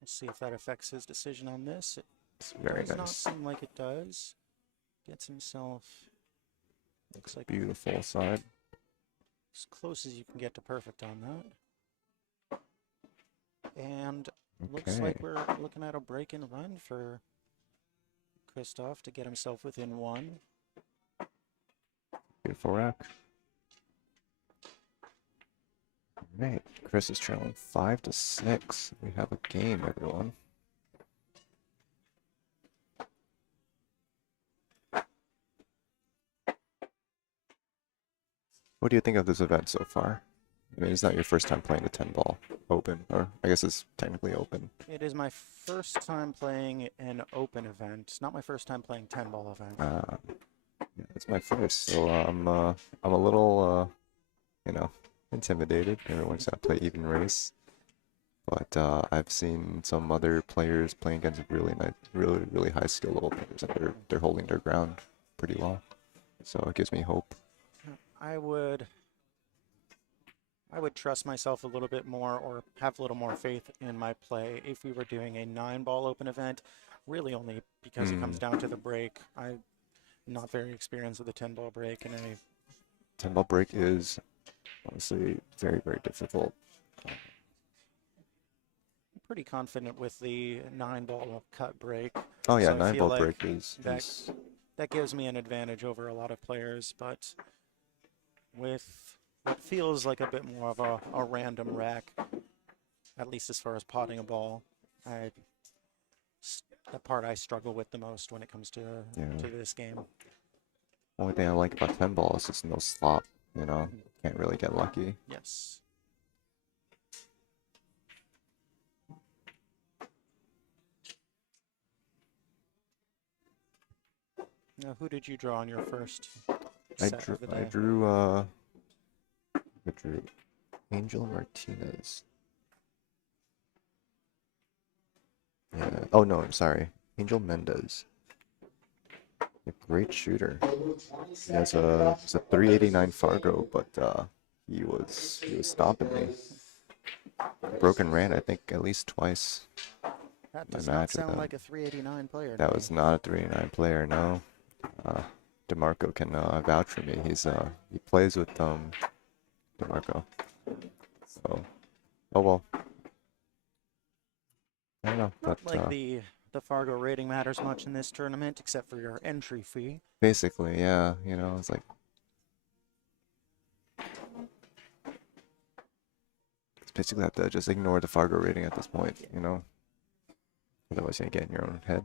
We'll see if that affects his decision on this. It It's very does not nice. seem like it does. Gets himself, looks like Beautiful side. as close as you can get to perfect on that. And looks Okay. like we're looking at a break and run for Christoph to get himself within 1. Beautiful rack. Alright, Chris is trailing 5-6. We have a game, everyone. What do you think of this event so far? I mean, it's not your first time playing the 10 ball open, or I guess it's technically open. It is my first time playing an open event. It's not my first time playing 10-ball event. Yeah, it's my first, so I'm a little, you know, intimidated. Everyone's got to play even race, but I've seen some other players playing against really nice, really high skill level players, and they're holding their ground pretty well. So it gives me hope. I would trust myself a little bit more or have a little more faith in my play if we were doing a 9-ball open event, really only because it comes down to the break. I'm not very experienced with the 10-ball break, and I'm 10 ball break is honestly very difficult. pretty confident with the 9-ball cut break. Oh yeah, So I 9 feel ball like break is that gives me an advantage over a lot of players, but with what feels like a bit more of a random rack, at least as far as potting a ball, the part I struggle with the most when it comes to this game. only thing I like about 10 ball is just no slop. You know, can't really get lucky. Yes. Now, who did you draw on your first set of the day? I drew Angel Martinez. Yeah. Oh no, I'm sorry. Angel Mendez. A great shooter. He has it's a 389 Fargo, but he was stopping me. Broken ran, I think, at least twice. That my does not match with sound him. like a 389 player. to That me. was not a 389 player, no. DeMarco can vouch for me. He plays with DeMarco. So, oh well. I don't know, Not but like the Fargo rating matters much in this tournament, except for your entry fee. basically, yeah, you know, it's like it's basically have to just ignore the Fargo rating at this point, you know. Otherwise, you get in your own head.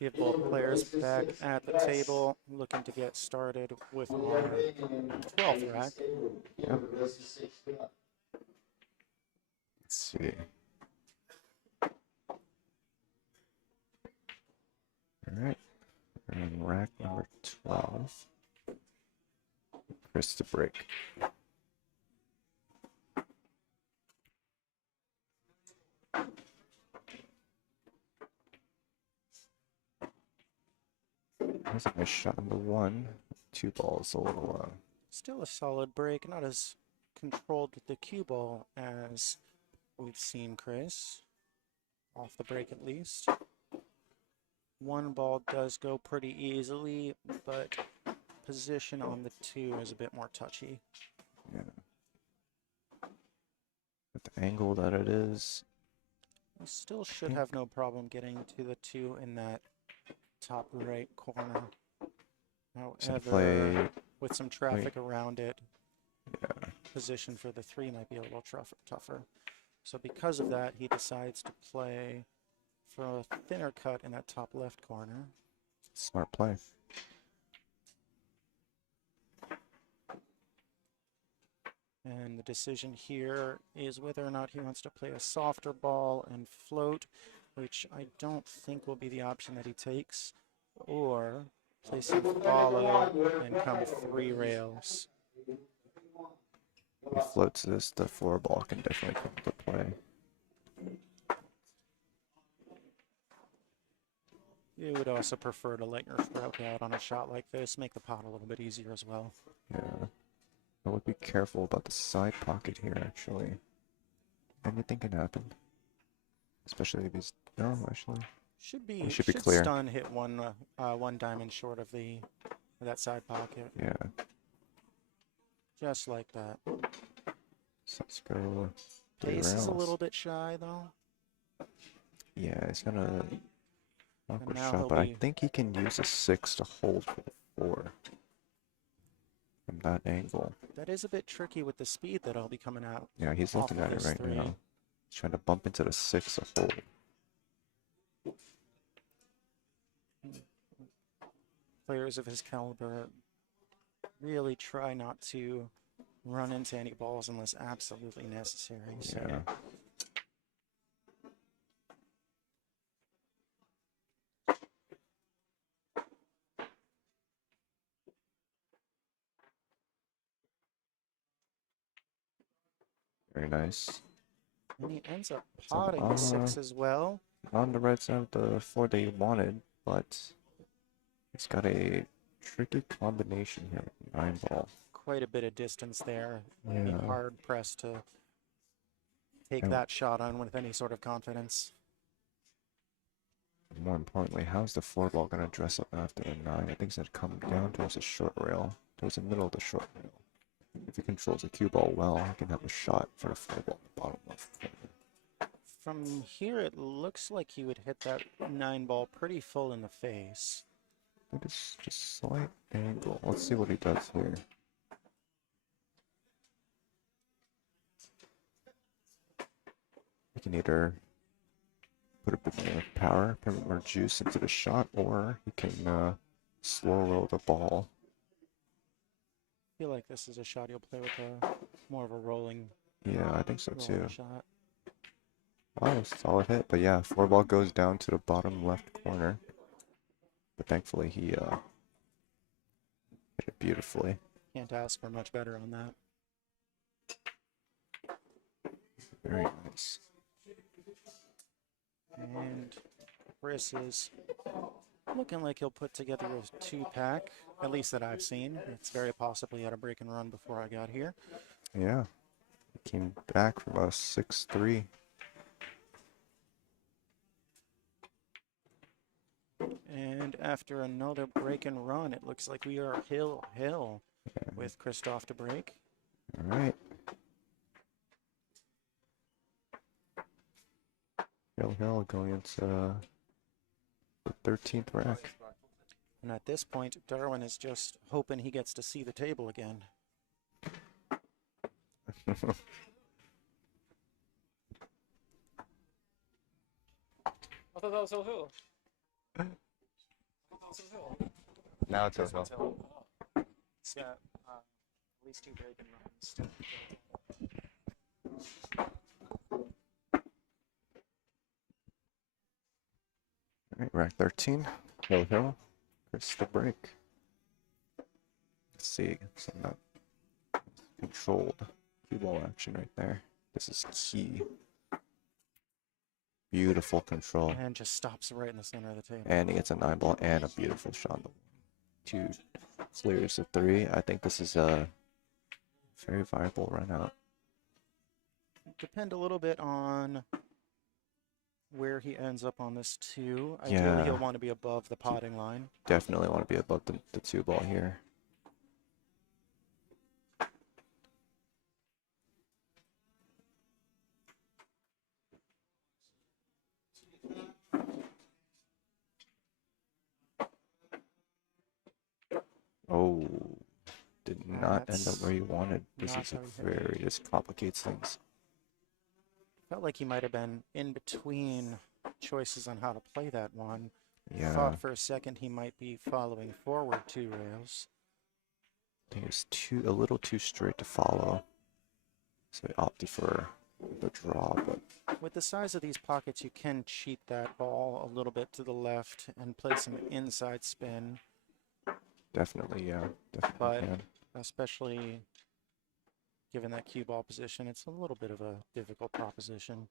We have both players back at the table, looking to get started with our 12th rack. Yep. Let's see. All right, we're on rack number 12. Chris to break. That's a nice shot number 1. 2 balls, a little Still a solid break, not as controlled with the cue ball as we've seen Chris. Off the break at least. One ball does go pretty easily, but position on the 2 is a bit more touchy. yeah. At the angle that it is, We still should have no problem getting to the 2 in that top right corner. However, with some traffic around it, position for the 3 might be a little tougher. So because of that, he decides to play for a thinner cut in that top left corner. smart play. And the decision here is whether or not he wants to play a softer ball and float, which I don't think will be the option that he takes, or play some follow and come 3 rails. If he floats this, the 4 ball can definitely come into play. You would also prefer to let your stroke out on a shot like this, make the pot a little bit easier as well. Yeah. I would be careful about the side pocket here, actually. Anything can happen. Especially if he's... No, actually. Should be clear. Stun hit one diamond short of that side pocket. Yeah. Just like that. So let's go... Ace is a little bit shy, though. Yeah, he's gonna... awkward now shot, he'll but I be- think he can use a 6 to hold for the 4. From that angle. That is a bit tricky with the speed that I'll be coming out. Yeah, he's off looking of at it this right 3. now. He's trying to bump into the 6 to hold. Players of his caliber really try not to run into any balls unless absolutely necessary. So Yeah. Very nice. and he ends up So, potting the 6 as well. On the right side of the 4 that he wanted, but he's got a tricky combination here with 9 ball. Quite a bit of distance there. Yeah. Be hard pressed to take And- that shot on with any sort of confidence. More importantly, how's the 4 ball going to dress up after the 9? I think it's going to come down towards the short rail, towards the middle of the short rail. If he controls the cue ball well, he can have a shot for the 4 ball in the bottom left corner. From here, it looks like he would hit that 9 ball pretty full in the face. I think it's just slight angle. Let's see what he does here. He can either put a bit more power, put a bit more juice into the shot, or he can slow roll the ball. I feel like this is a shot you'll play with a more of a rolling Yeah, I think so too. shot. Wow, solid hit. But yeah, 4 ball goes down to the bottom left corner. But thankfully he hit it beautifully. Can't ask for much better on that. Very nice. And Chris is looking like he'll put together a 2-pack, at least that I've seen. It's very possibly had a break and run before I got here. Yeah. He came back from a 6-3. And after another break and run, it looks like we are hill with Christoph to break. All right. Hill going into the 13th rack. And at this point, Darwin is just hoping he gets to see the table again. I thought that was Hill. I thought that was Hill. Now it's Hill. He's got at least 2 break and runs still. All right, rack 13. Hill. Chris the break. Let's see some controlled cue ball action right there. This is key. Beautiful control. And just stops right in the center of the table. And he gets a 9-ball and a beautiful shot. 2 clears the 3. I think this is a very viable run out. Depend a little bit on where he ends up on this 2. Yeah. Ideally, he'll want to be above the potting line. Definitely want to be above the 2-ball here. Oh, did not end up where you wanted. This not is how he hit it. this complicates things. Felt like he might have been in between choices on how to play that one. Yeah, Thought for a second he might be following forward 2 rails. I think it's a little too straight to follow. So he opted for the draw, but With the size of these pockets, you can cheat that ball a little bit to the left and play some inside spin, definitely, yeah, definitely But- can. especially given that cue ball position. It's a little bit of a difficult proposition.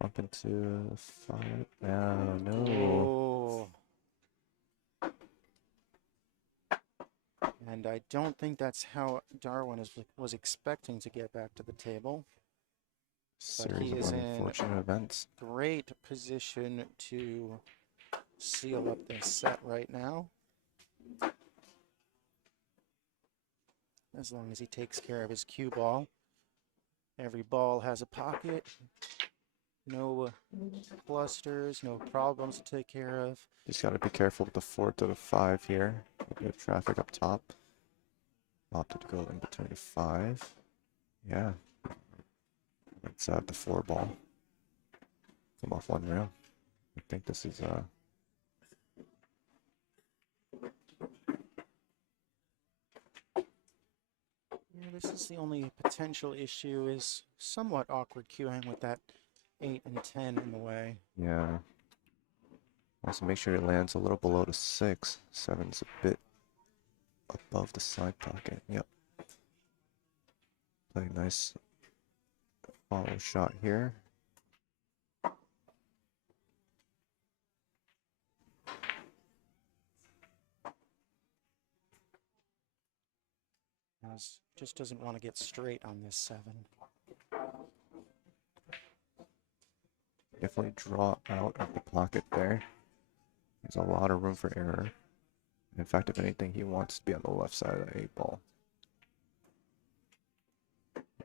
Bump into 5. Oh, no. Oh. And I don't think that's how Darwin was expecting to get back to the table. Series he of is in- unfortunate events. Great position to seal up this set right now. As long as he takes care of his cue ball. Every ball has a pocket. No clusters, no problems to take care of. Just got to be careful with the 4 to the 5 here. A bit of traffic up top. Opted to go in between the 5. Yeah. Let's have the 4 ball. Come off 1 rail. I think this is Yeah, this is the only potential issue is somewhat awkward cueing with that 8 and 10 in the way. yeah. Also make sure it lands a little below the 6. 7's a bit above the side pocket. Yep. Play a nice follow shot here. Just doesn't want to get straight on this 7. Definitely draw out of the pocket there. There's a lot of room for error. In fact, if anything, he wants to be on the left side of the 8 ball.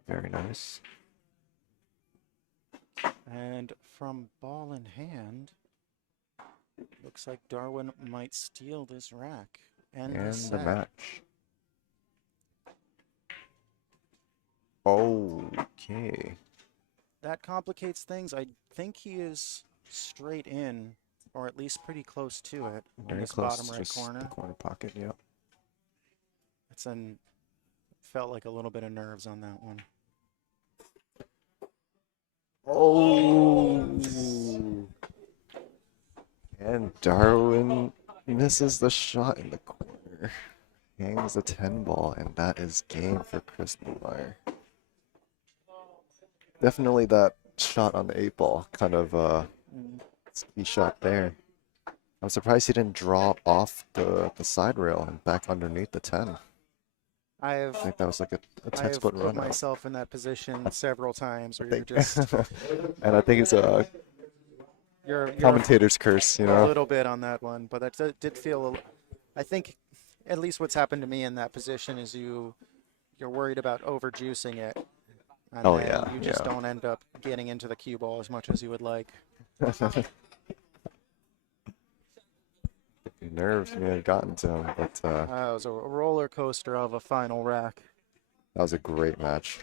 Very nice. And from ball in hand, looks like Darwin might steal this rack and And this the set. match. Okay. That complicates things. I think he is straight in, or at least pretty close to it, in Very this close bottom to right just corner. the corner pocket, yep. Felt like a little bit of nerves on that one. Oh! And Darwin misses the shot in the corner. Hangs the 10 ball, and that is game for Chris Neumeier. Definitely that shot on the 8 ball, kind of ski shot there. I'm surprised he didn't draw off the side rail and back underneath the 10. I think that was like a I 10 have split put run out. myself in that position several times where I you're think- just and I think it's You're Commentator's curse, you a know? little bit on that one, but that did feel. I think at least what's happened to me in that position is you're worried about overjuicing it, and Oh, then yeah, you just yeah. don't end up getting into the cue ball as much as you would like. Nerves may have gotten to him, but It was a roller coaster of a final rack. that was a great match.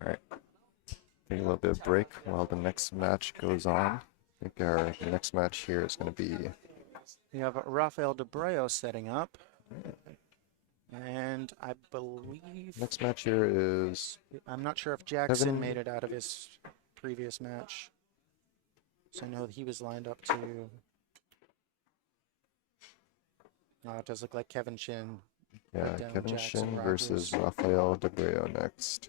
All right. Take a little bit of break while the next match goes on. I think our next match here is going to be We have Rafael Debreo setting up, and I believe next match here is I'm not sure if Jackson Kevin. made it out of his previous match. So I know that he was lined up to. It does look like Kevin Shin. Yeah, Down Kevin Jackson Shin Rogers. versus Rafael Debreo next.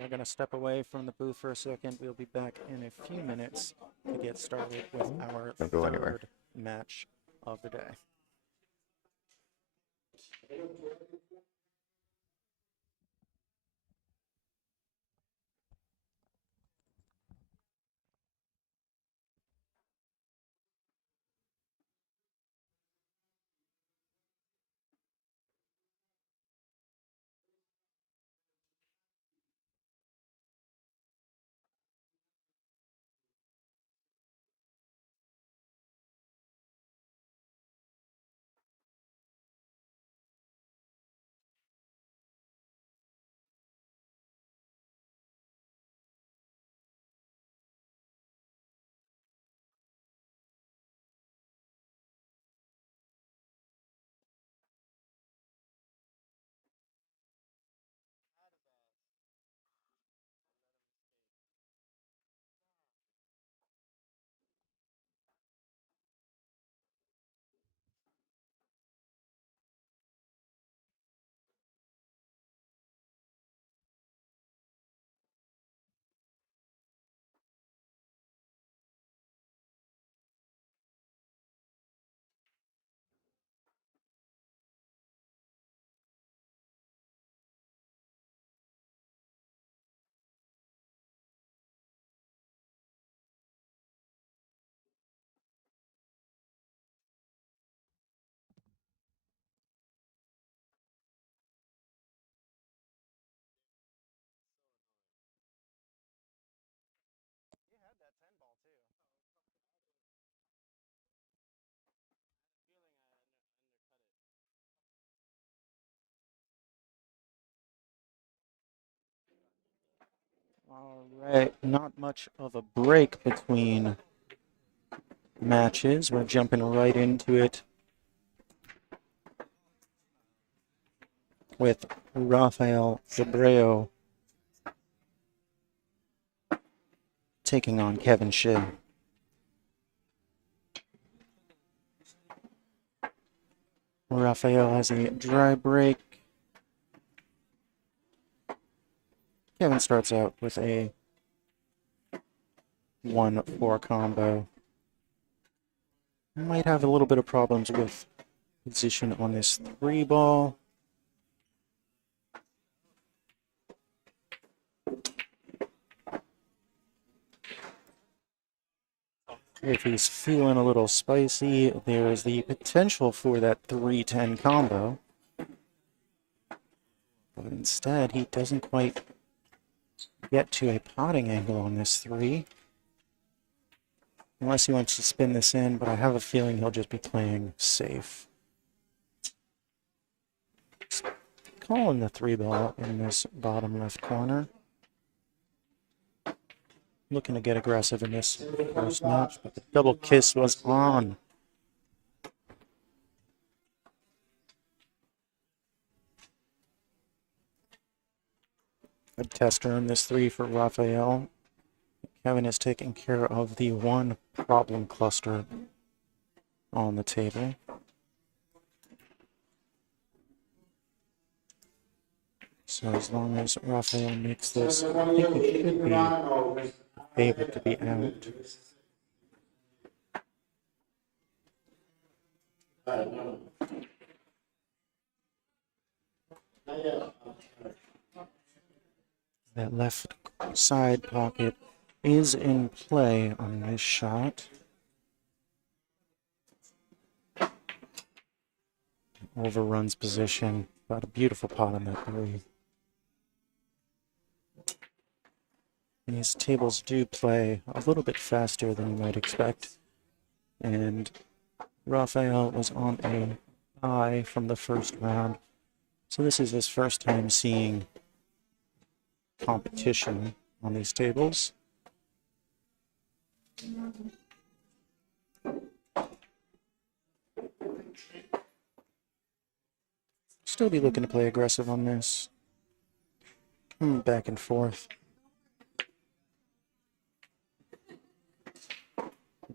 We're going to step away from the booth for a second. We'll be back in a few minutes to get started with our Don't go anywhere. third match of the day. All right, not much of a break between matches. We're jumping right into it with Rafael Debreo taking on Kevin Shin. Rafael has a dry break. Kevin starts out with a 1-4 combo. Might have a little bit of problems with position on this 3-ball. If he's feeling a little spicy, there is the potential for that 3-10 combo. But instead, he doesn't quite get to a potting angle on this 3. Unless he wants to spin this in, but I have a feeling he'll just be playing safe. Calling the 3-ball in this bottom left corner. Looking to get aggressive in this first match, but the double kiss was on. A tester in this 3 for Rafael. Kevin is taking care of the one problem cluster on the table. So as long as Rafael makes this, I think he should be able to be out. That left side pocket is in play on this shot. Overruns position, but a beautiful pot on that three. These tables do play a little bit faster than you might expect. And Rafael was on a bye from the first round. So this is his first time seeing competition on these tables. Still be looking to play aggressive on this. Back and forth.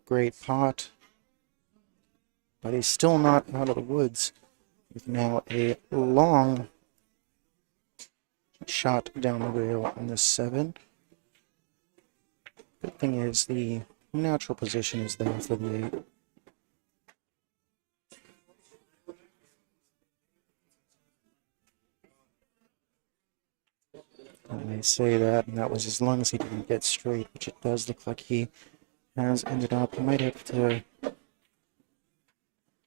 Great pot. But he's still not out of the woods with now a long shot down the rail on this 7. Good thing is the natural position is there for the 8. And they say that, and that was as long as he didn't get straight, which it does look like he has ended up. He might have to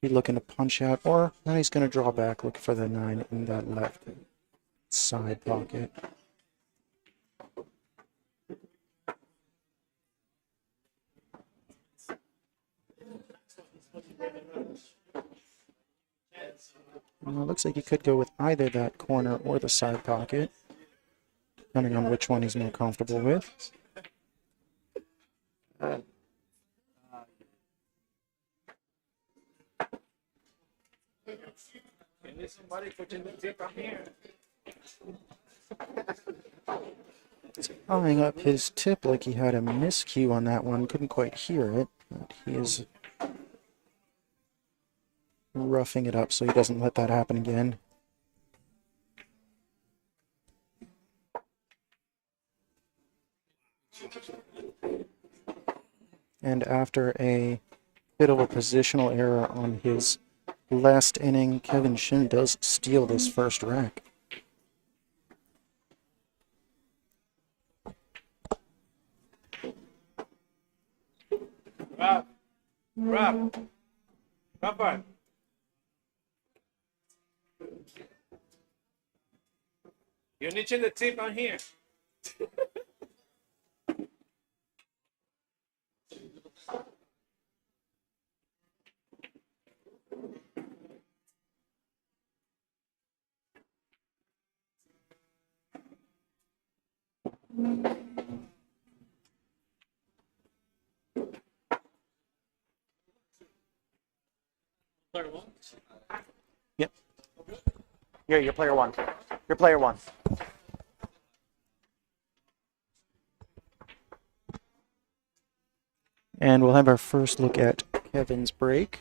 be looking to punch out, or now he's going to draw back, look for the 9 in that left side pocket. Well, it looks like he could go with either that corner or the side pocket, depending on which one he's more comfortable with. Somebody putting the tip on here. He's eyeing up his tip like he had a miscue on that one. Couldn't quite hear it, but he is roughing it up so he doesn't let that happen again. And after a bit of a positional error on his last inning, Kevin Shin does steal this first rack. Rob. Papa. You're niching the tip on here. Yep. You're player 1. You're player 1. And we'll have our first look at Kevin's break.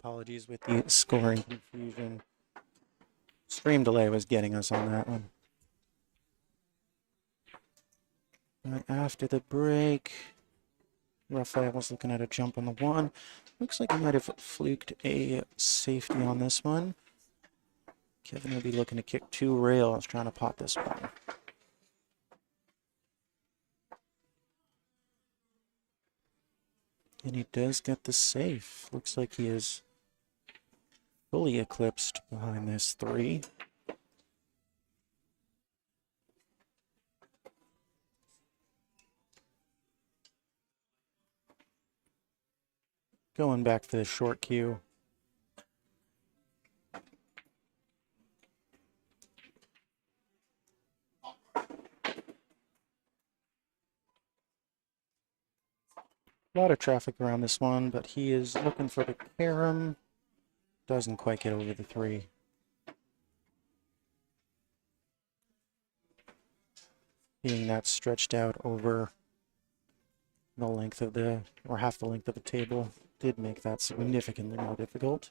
Apologies with the scoring confusion. Stream delay was getting us on that one. But after the break, Rafael was looking at a jump on the 1. Looks like he might have fluked a safety on this one. Kevin will be looking to kick 2 rails, trying to pot this one. And he does get the safe. Looks like he is fully eclipsed behind this 3. Going back for the short cue. A lot of traffic around this one, but he is looking for the carom. Doesn't quite get over the 3. Being that stretched out over the length of the, or half the length of the table, did make that significantly more difficult.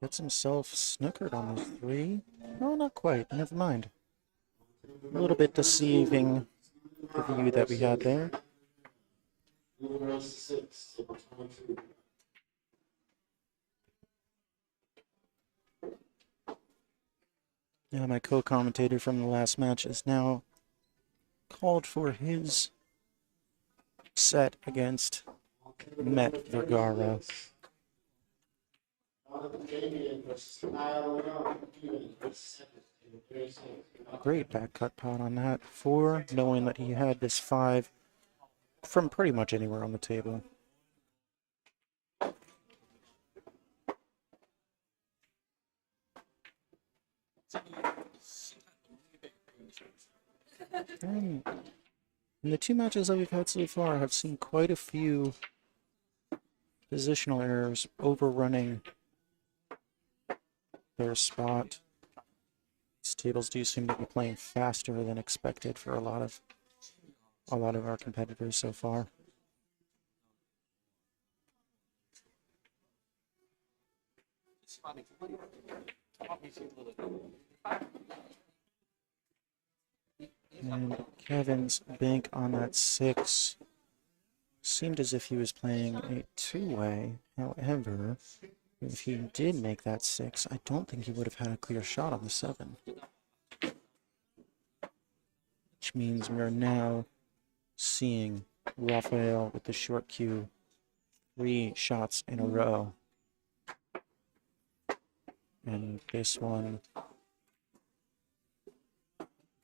Gets himself snookered on this 3. Oh, not quite. Never mind. A little bit deceiving, the view that we had there. Even raise 6, table 22. Yeah, my co-commentator from the last match is now called for his set against Met Vergara. Damien versus Kyle Young, even versus 7, table 36. Great back cut pot on that 4, knowing that he had this 5 from pretty much anywhere on the table. And in the 2 matches that we've had so far, I've seen quite a few positional errors overrunning their spot. These tables do seem to be playing faster than expected for a lot of our competitors so far. And Kevin's bank on that 6 seemed as if he was playing a 2-way. However, if he did make that 6, I don't think he would have had a clear shot on the 7. Which means we are now seeing Rafael with the short cue 3 shots in a row. And this one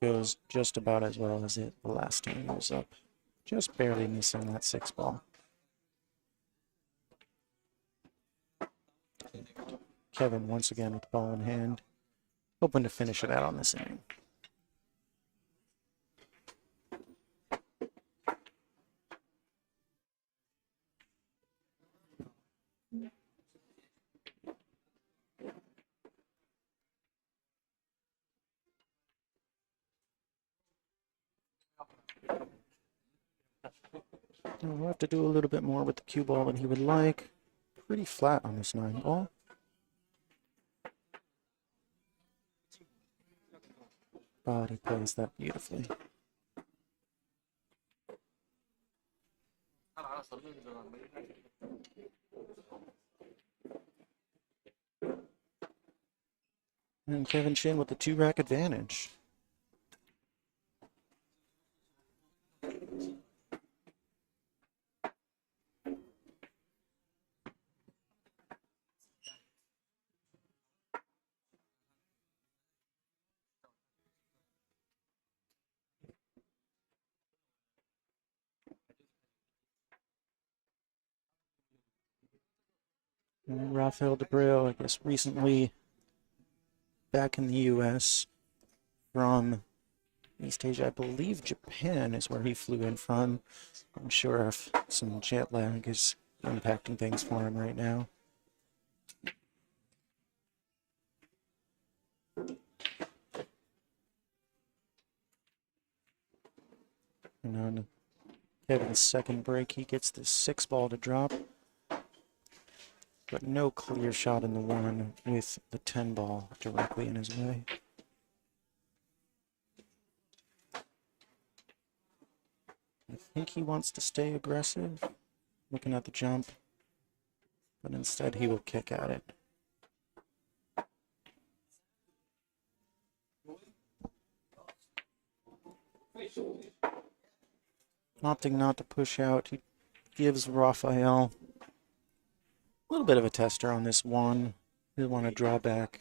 goes just about as well as it the last time he was up. Just barely missing that 6 ball. Kevin once again with the ball in hand, hoping to finish it out on this inning. We'll have to do a little bit more with the cue ball than he would like. Pretty flat on this 9 ball. But he plays that beautifully. And Kevin Shin with the 2-rack advantage. And Rafael Debreu, I guess, recently back in the U.S. from East Asia. I believe Japan is where he flew in from. I'm sure if some jet lag is impacting things for him right now. And on Kevin's second break, he gets the 6 ball to drop. But no clear shot in the 1 with the 10 ball directly in his way. think he wants to stay aggressive, looking at the jump, but instead he will kick at it. Opting not to push out, he gives Raphael a little bit of a tester on this one. He'll want to draw back,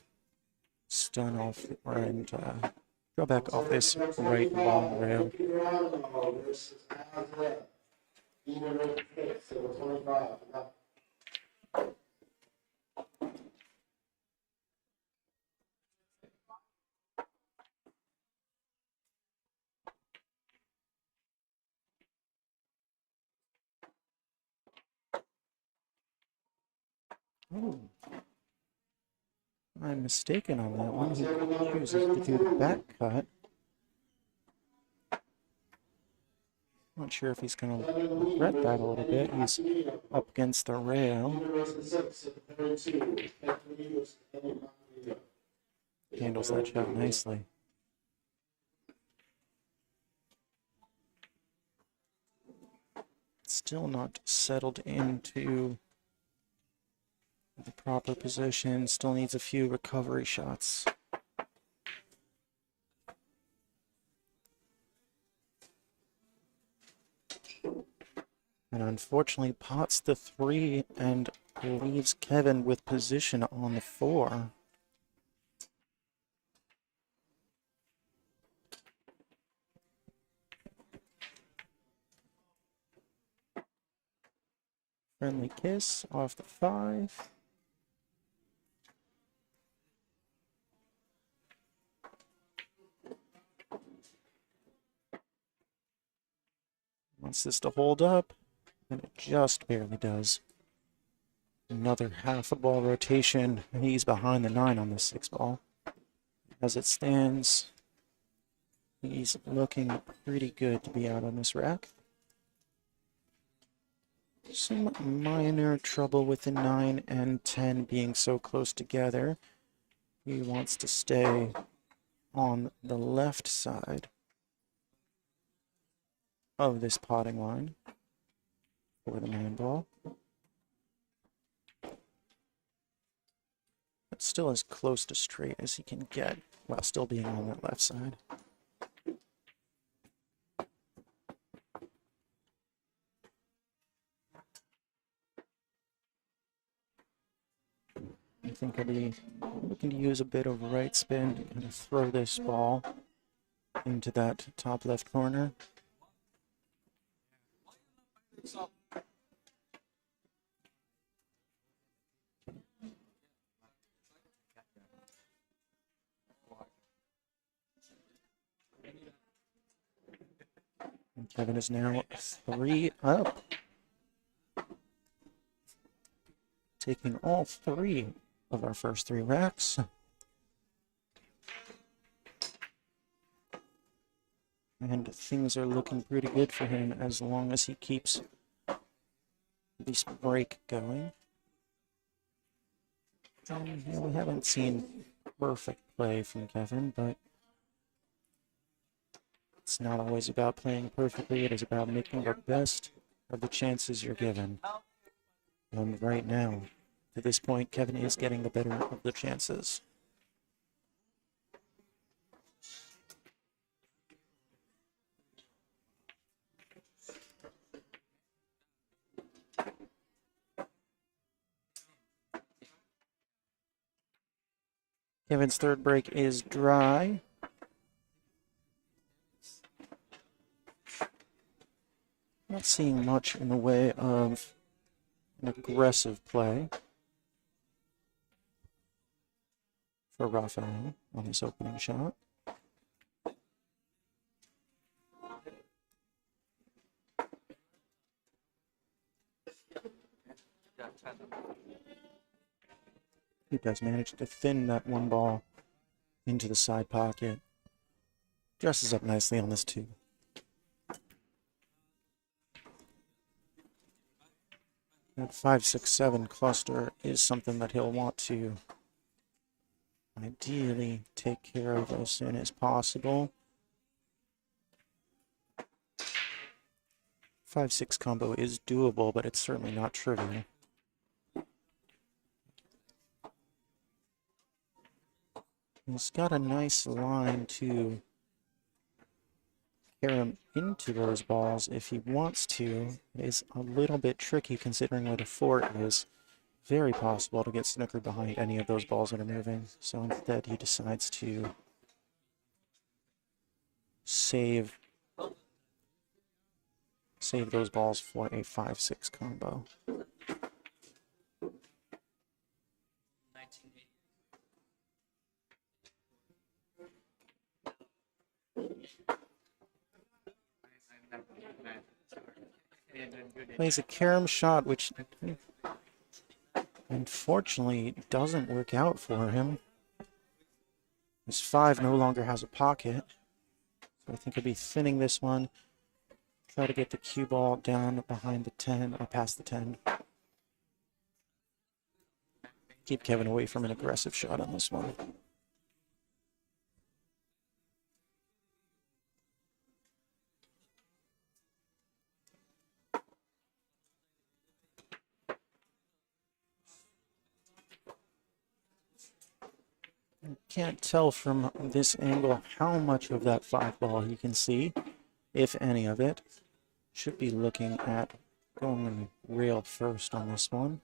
stun off, and draw back off this right long rail. Oh, I'm mistaken on that one. He chooses to do the back cut. Not sure if he's going to regret that a little bit. He's up against the rail. Handles that shot nicely. Still not settled into the proper position. Still needs a few recovery shots. And unfortunately pots the 3 and leaves Kevin with position on the 4. Friendly kiss off the 5. Wants this to hold up, and it just barely does. Another half a ball rotation. He's behind the 9 on this 6 ball. As it stands, he's looking pretty good to be out on this rack. Some minor trouble with the 9 and 10 being so close together. He wants to stay on the left side of this potting line for the 9 ball. But still as close to straight as he can get while still being on that left side. I think I'll be looking to use a bit of right spin and throw this ball into that top left corner. And Kevin is now 3 up, taking all 3 of our first 3 racks. And things are looking pretty good for him as long as he keeps this break going. Yeah, we haven't seen perfect play from Kevin, but it's not always about playing perfectly. It is about making the best of the chances you're given. And right now, to this point, Kevin is getting the better of the chances. Kevin's third break is dry. Not seeing much in the way of an aggressive play for Raphael on his opening shot. He does manage to thin that 1 ball into the side pocket. Dresses up nicely on this 2. That 5, 6, 7 cluster is something that he'll want to ideally take care of as soon as possible. 5-6 combo is doable, but it's certainly not trivial. He's got a nice line to Carom into those balls if he wants to. It is a little bit tricky considering where the fort is. Very possible to get snookered behind any of those balls that are moving. So instead he decides to save those balls for a 5-6 combo. Plays a carom shot, which unfortunately doesn't work out for him. His 5 no longer has a pocket. So I think he'll be thinning this one. Try to get the cue ball down behind the 10 or past the 10. Keep Kevin away from an aggressive shot on this one. Can't tell from this angle how much of that 5 ball he can see, if any of it. Should be looking at going rail first on this one.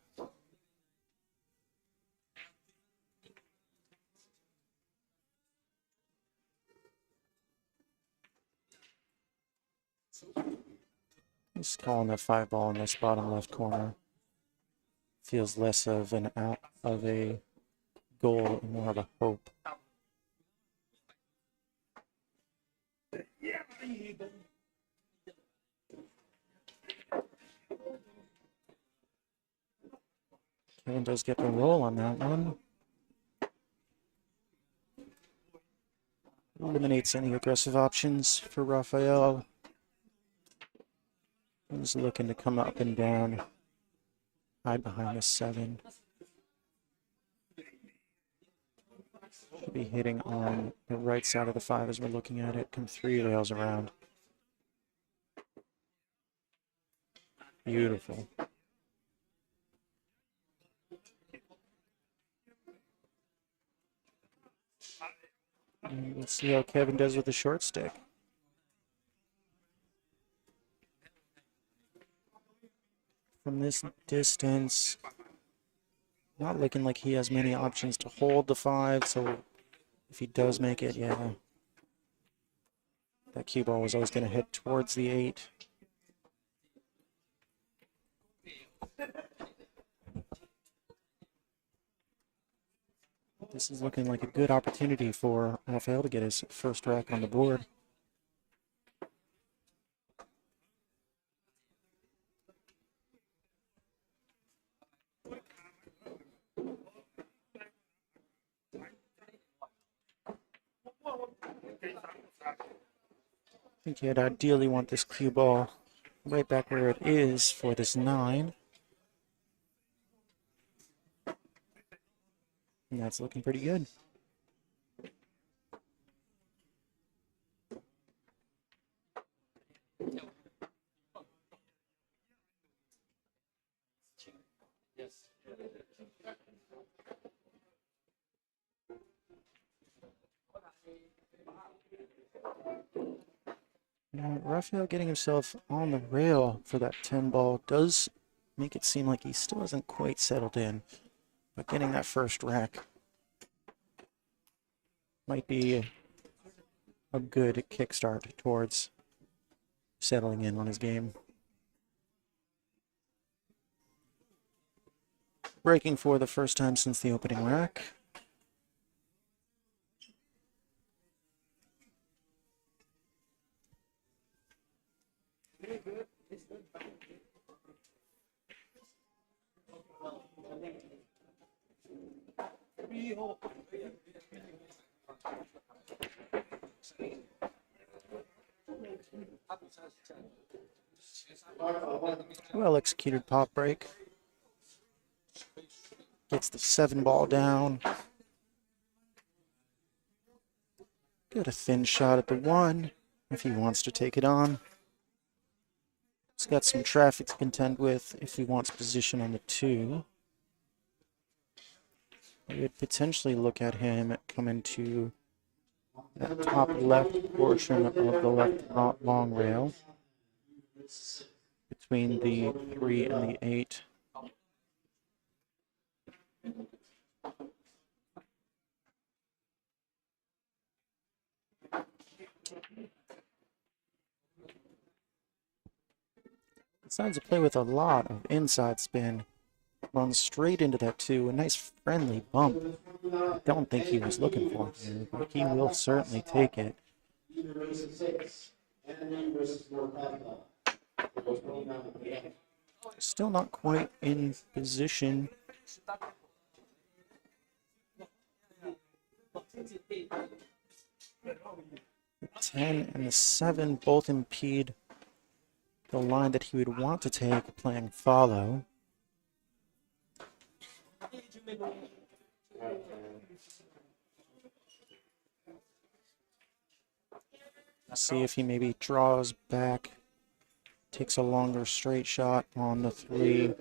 He's calling that 5 ball in this bottom left corner. Feels less of an of a goal and more of a hope. Kevin does get the roll on that one. Eliminates any aggressive options for Rafael. He's looking to come up and down, hide behind the 7. Should be hitting on the right side of the 5 as we're looking at it. Come 3 rails around. Beautiful. And let's see how Kevin does with the short stick. From this distance, not looking like he has many options to hold the 5, so if he does make it, yeah. That cue ball was always going to hit towards the 8. This is looking like a good opportunity for Rafael to get his first rack on the board. I think you'd ideally want this cue ball right back where it is for this 9. And that's looking pretty good. Now, Rafael getting himself on the rail for that 10 ball does make it seem like he still hasn't quite settled in. But getting that first rack might be a good kickstart towards settling in on his game. Breaking for the first time since the opening rack. Well executed pop break. Gets the 7 ball down. Got a thin shot at the 1 if he wants to take it on. He's got some traffic to contend with if he wants position on the 2. We would potentially look at him come into that top left portion of the left long rail between the 3 and the 8. Decides to play with a lot of inside spin. Runs straight into that 2. A nice friendly bump. I don't think he was looking for it here, but he will certainly take it. Still not quite in position. The 10 and the 7 both impede the line that he would want to take playing follow. See if he maybe draws back, takes a longer straight shot on the 3,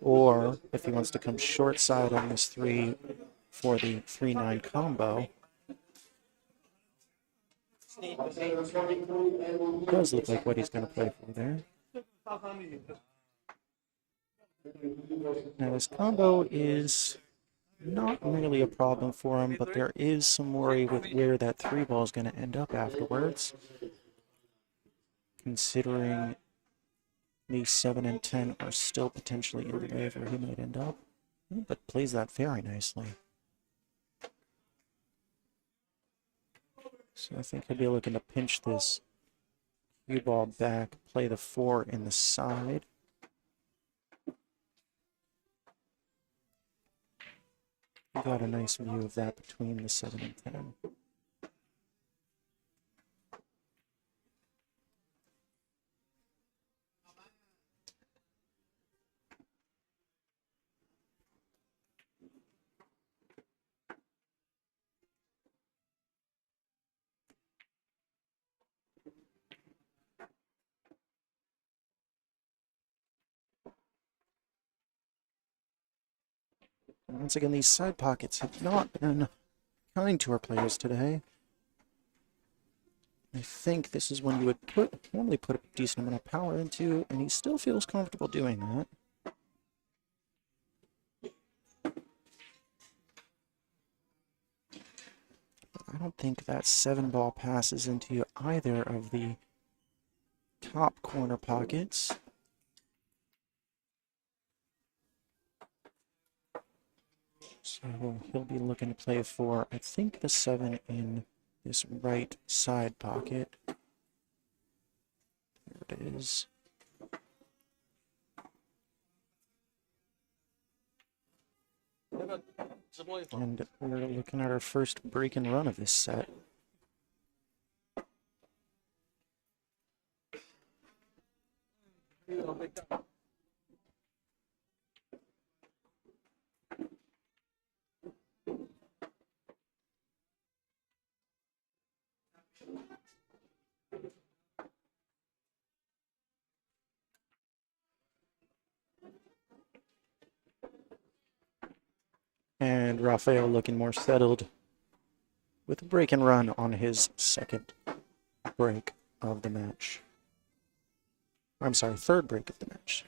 or if he wants to come short side on this 3 for the 3-9 combo. Does look like what he's going to play for there. Now this combo is not really a problem for him, but there is some worry with where that 3 ball is going to end up afterwards, considering the 7 and 10 are still potentially in the way of where he might end up, but plays that very nicely. So I think he'll be looking to pinch this cue ball back, play the 4 in the side. We got a nice view of that between the 7 and 10. Once again, these side pockets have not been kind to our players today. I think this is when you would normally put a decent amount of power into, and he still feels comfortable doing that. I don't think that 7 ball passes into either of the top corner pockets. So he'll be looking to play for, I think, the 7 in this right side pocket. There it is. And we're looking at our first break and run of this set. And Rafael looking more settled with a break and run on his second break of the match. I'm sorry, third break of the match.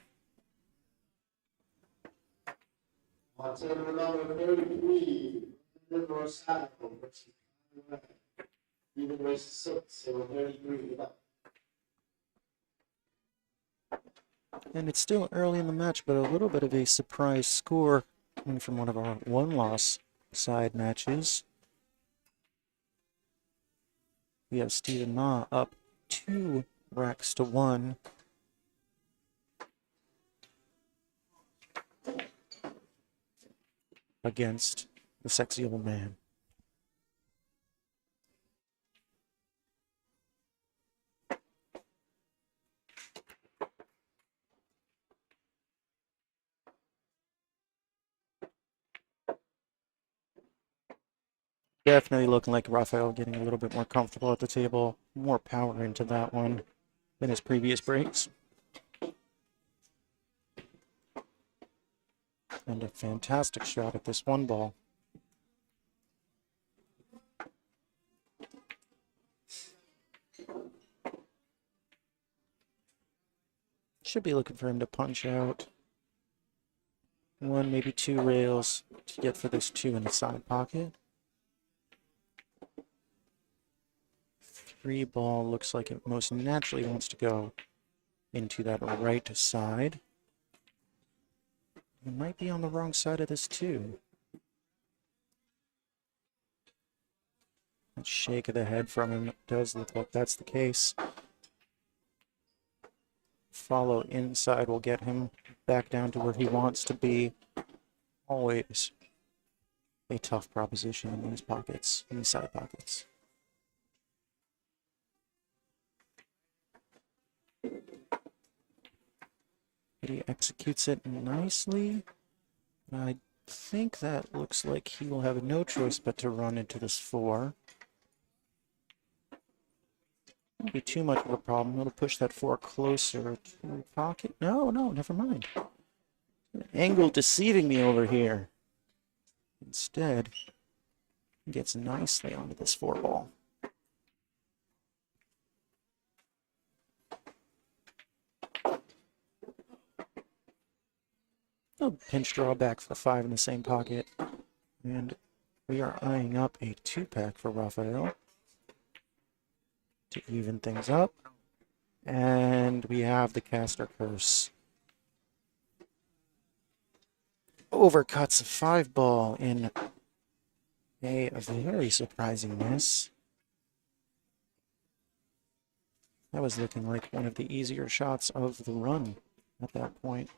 On table number 33, Rosado versus even versus 6, so 33 up. And it's still early in the match, but a little bit of a surprise score coming from one of our one-loss side matches. We have Stephen Ma up 2 racks to 1. Against the sexy old man. Definitely looking like Rafael getting a little bit more comfortable at the table, more power into that one than his previous breaks. And a fantastic shot at this one ball. Should be looking for him to punch out one, maybe two rails to get for this two in the side pocket. Three ball looks like it most naturally wants to go into that right side. It might be on the wrong side of this too. That shake of the head from him does look like that's the case. Follow inside will get him back down to where he wants to be. Always a tough proposition in these pockets, in these side pockets. He executes it nicely. I think that looks like he will have no choice but to run into this four. Won't be too much of a problem. It'll push that four closer to the pocket. No, never mind. Angle deceiving me over here. Instead, he gets nicely onto this four ball. A pinch draw back for the five in the same pocket. And we are eyeing up a two-pack for Rafael to even things up. And we have the caster curse. Overcuts a five ball in a very surprising miss. That was looking like one of the easier shots of the run at that point.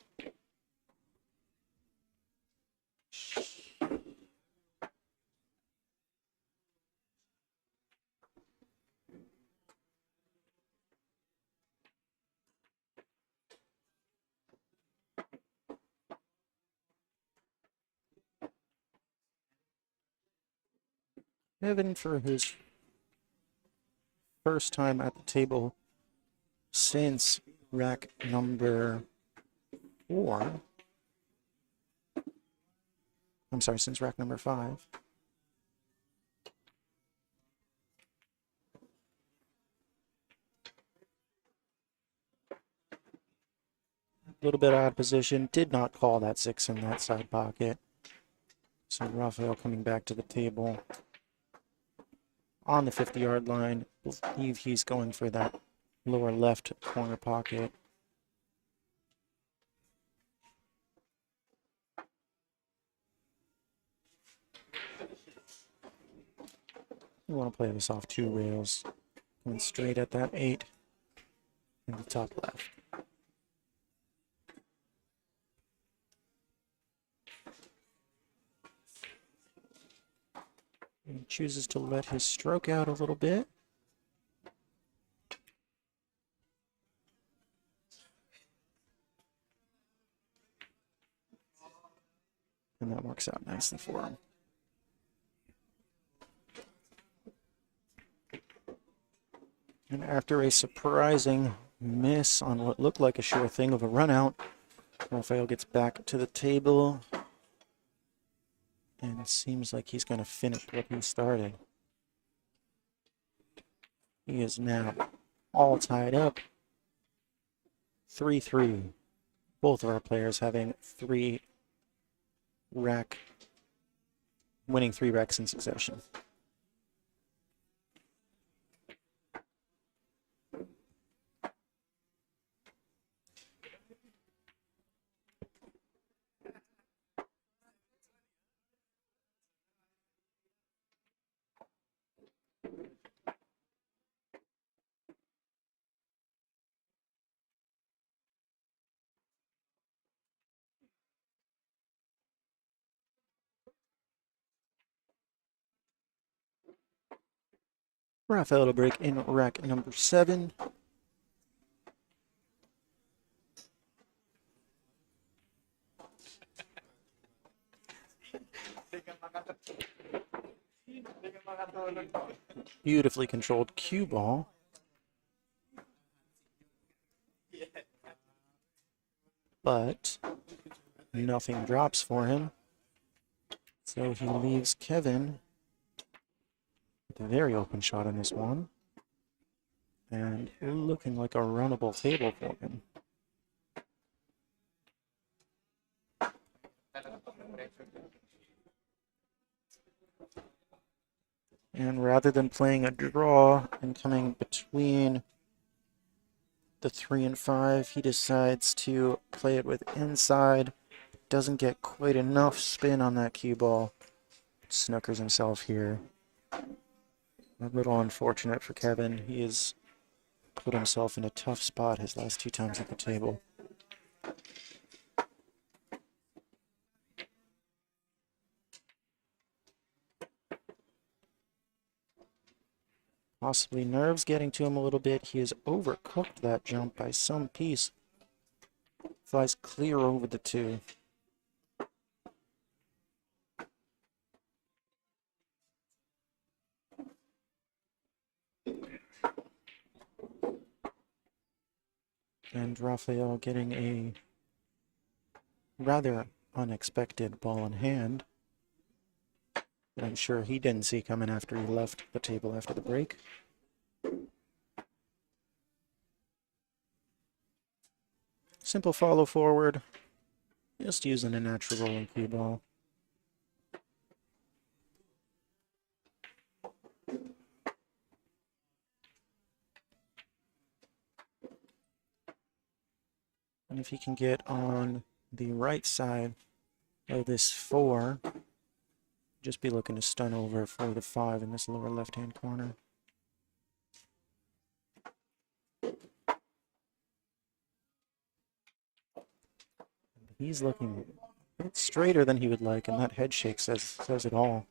Evan, for his first time at the table since rack number 4. I'm sorry, since rack number 5. A little bit out of position, did not call that 6 in that side pocket. So Rafael coming back to the table on the 50-yard line. I believe he's going for that lower left corner pocket. We want to play this off 2 rails. Going straight at that 8 in the top left. He chooses to let his stroke out a little bit. And that works out nicely for him. And after a surprising miss on what looked like a sure thing of a run out, Rafael gets back to the table. And it seems like he's going to finish what he started. He is now all tied up. 3-3. Both of our players having winning 3 racks in succession. Rafael to break in rack number 7. Beautifully controlled cue ball. But nothing drops for him. So he leaves Kevin with a very open shot on this one. And looking like a runnable table for him. And rather than playing a draw and coming between the 3 and 5, he decides to play it with inside. Doesn't get quite enough spin on that cue ball. Snookers himself here. A little unfortunate for Kevin. He has put himself in a tough spot his last 2 times at the table. Possibly nerves getting to him a little bit. He has overcooked that jump by some piece. Flies clear over the 2. And Rafael getting a rather unexpected ball in hand that I'm sure he didn't see coming after he left the table after the break. Simple follow forward, just using a natural rolling cue ball. And if he can get on the right side of this 4, just be looking to stun over for the 5 in this lower left-hand corner. He's looking a bit straighter than he would like, and that head shake says it all.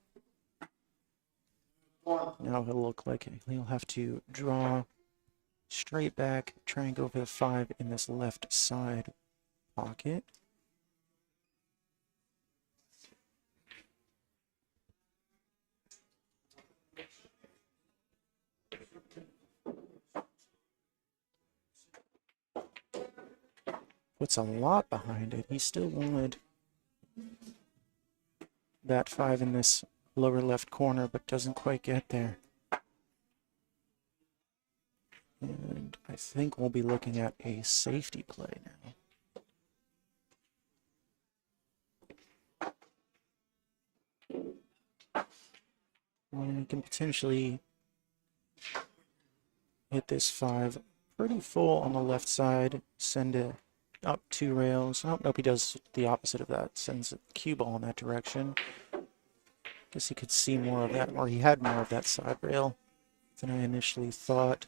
Now he'll look like he'll have to draw straight back, try and go for the 5 in this left side pocket. Puts a lot behind it. He still wanted that 5 in this lower left corner, but doesn't quite get there. And I think we'll be looking at a safety play now. And we can potentially hit this 5 pretty full on the left side, send it up 2 rails. Oh, nope, he does the opposite of that, sends a cue ball in that direction. Guess he could see more of that, or he had more of that side rail than I initially thought.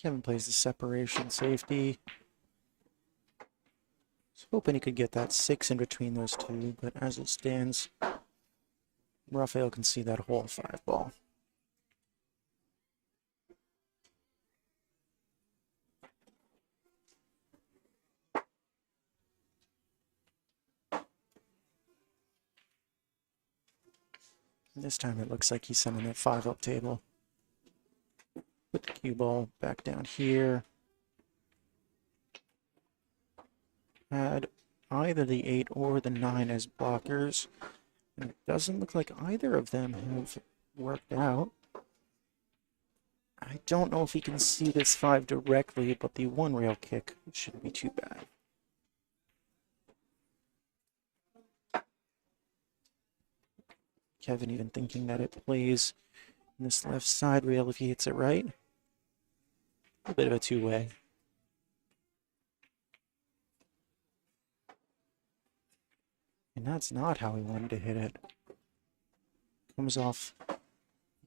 Kevin plays the separation safety. Was hoping he could get that 6 in between those 2, but as it stands, Rafael can see that whole 5 ball. And this time it looks like he's sending that 5 up table. Put the cue ball back down here. Had either the 8 or the 9 as blockers. And it doesn't look like either of them have worked out. I don't know if he can see this 5 directly, but the 1 rail kick shouldn't be too bad. Kevin even thinking that it plays in this left side rail if he hits it right. A bit of a 2-way. And that's not how he wanted to hit it. Comes off the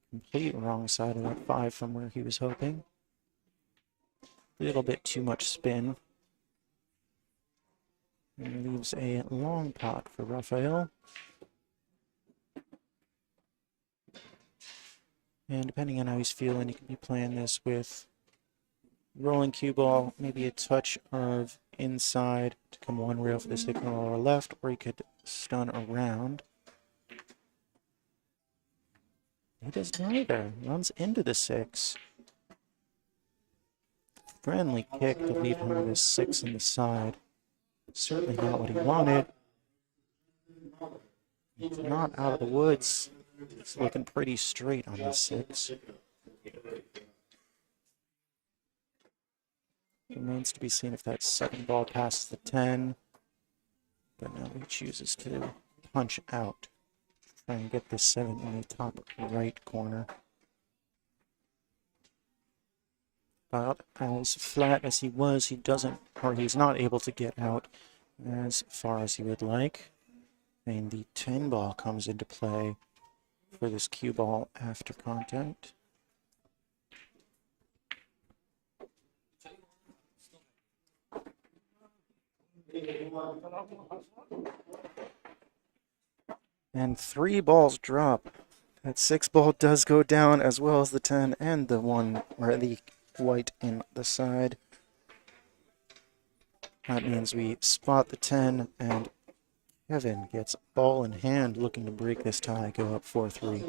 complete wrong side of that 5 from where he was hoping. A little bit too much spin. And leaves a long pot for Rafael. And depending on how he's feeling, he could be playing this with rolling cue ball, maybe a touch of inside to come 1 rail for the signal or left, or he could stun around. He does neither. Runs into the 6. Friendly kick to leave him with his 6 in the side. Certainly not what he wanted. He's not out of the woods. It's looking pretty straight on the 6. Remains to be seen if that second ball passes the 10. But now he chooses to punch out. Try and get this 7 in the top right corner. About as flat as he was, he doesn't, or he's not able to get out as far as he would like. And the 10 ball comes into play for this cue ball after contact. And 3 balls drop. That 6 ball does go down as well as the 10 and the 1, or the white in the side. That means we spot the 10 and Kevin gets ball in hand looking to break this tie, go up 4-3.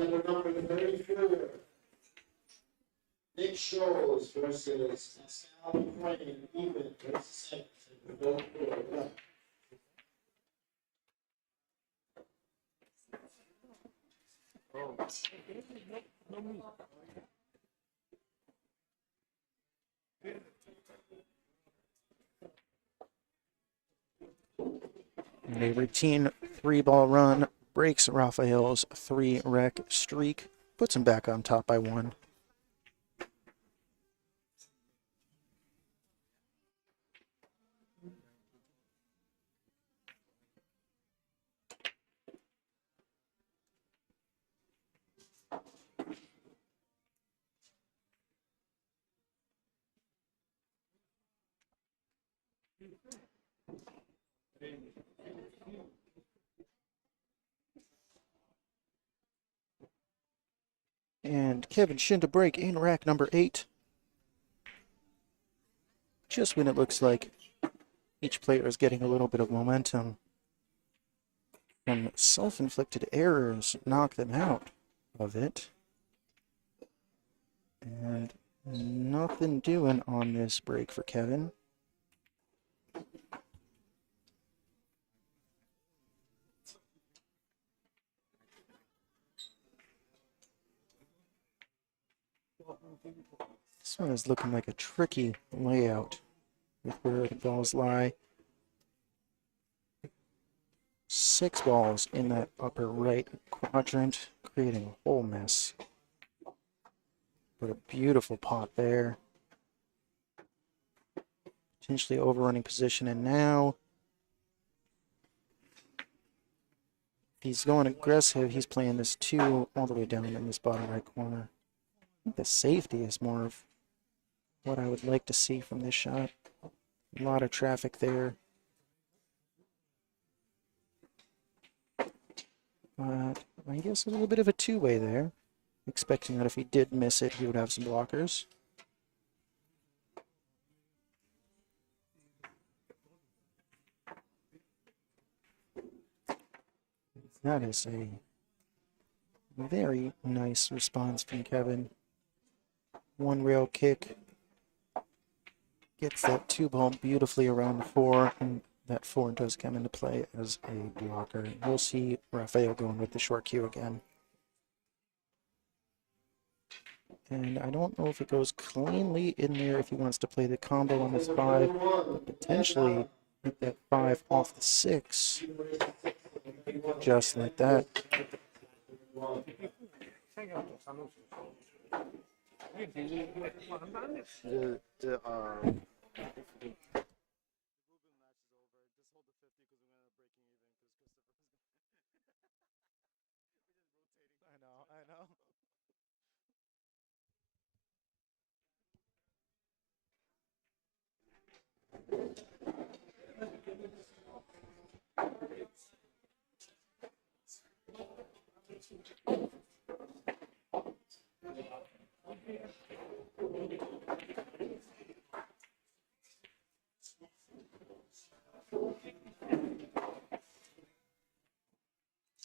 Nick Scholes versus Pascal Crane, even versus 7. And a routine 3-ball run breaks Rafael's 3-rec streak, puts him back on top by 1. And Kevin Shin to break in rack number 8. Just when it looks like each player is getting a little bit of momentum, and self-inflicted errors knock them out of it. And nothing doing on this break for Kevin. This one is looking like a tricky layout with where the balls lie. 6 balls in that upper right quadrant, creating a whole mess. But a beautiful pot there. Potentially overrunning position, and now if he's going aggressive, he's playing this 2 all the way down in this bottom right corner. I think the safety is more of what I would like to see from this shot. A lot of traffic there. But I guess a little bit of a 2-way there. Expecting that if he did miss it, he would have some blockers. That is a very nice response from Kevin. 1 rail kick. Gets that 2 ball beautifully around the 4, and that 4 does come into play as a blocker. We'll see Rafael going with the short cue again. And I don't know if it goes cleanly in there if he wants to play the combo on this 5, but potentially hit that 5 off the 6. Just like that.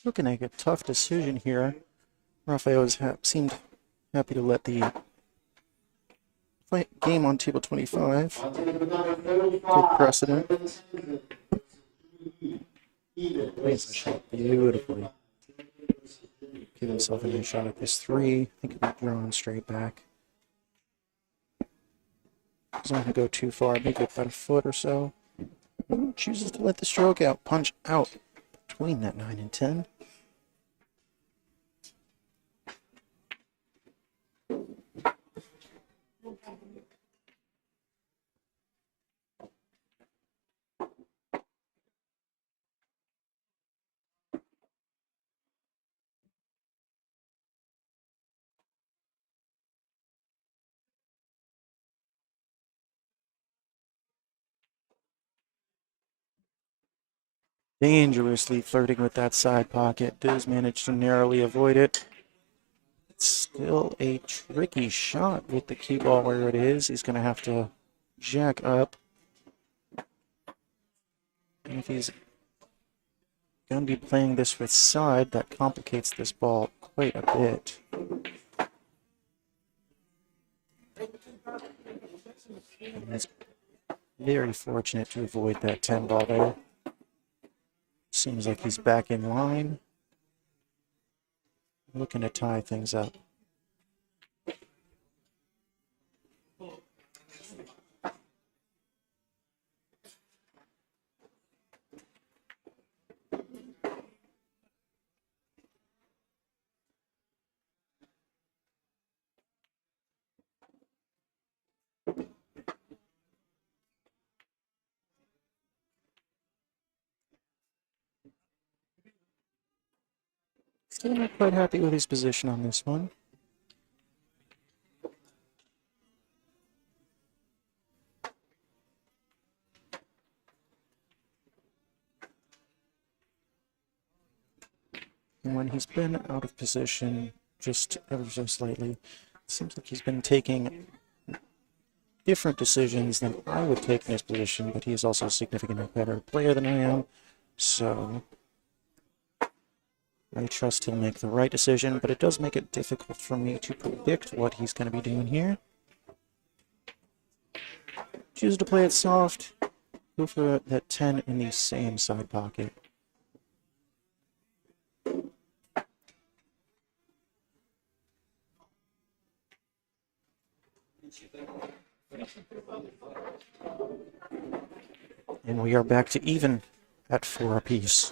looking like a tough decision here. Rafael seemed happy to let the game on table 25 take precedent. Plays the shot beautifully. Give himself a nice shot at this 3. I think he'll be drawn straight back. Doesn't want to go too far, maybe about a foot or so. Chooses to let the stroke out, punch out between that 9 and 10. Dangerously flirting with that side pocket. Does manage to narrowly avoid it. It's still a tricky shot with the cue ball where it is. He's going to have to jack up. And if he's going to be playing this with side, that complicates this ball quite a bit. And he's very fortunate to avoid that 10 ball there. Seems like he's back in line. Looking to tie things up. Still not quite happy with his position on this one. And when he's been out of position just ever so slightly, it seems like he's been taking different decisions than I would take in his position, but he is also a significantly better player than I am, so I trust he'll make the right decision, but it does make it difficult for me to predict what he's going to be doing here. Choose to play it soft, go for that 10 in the same side pocket. And we are back to even at 4 apiece.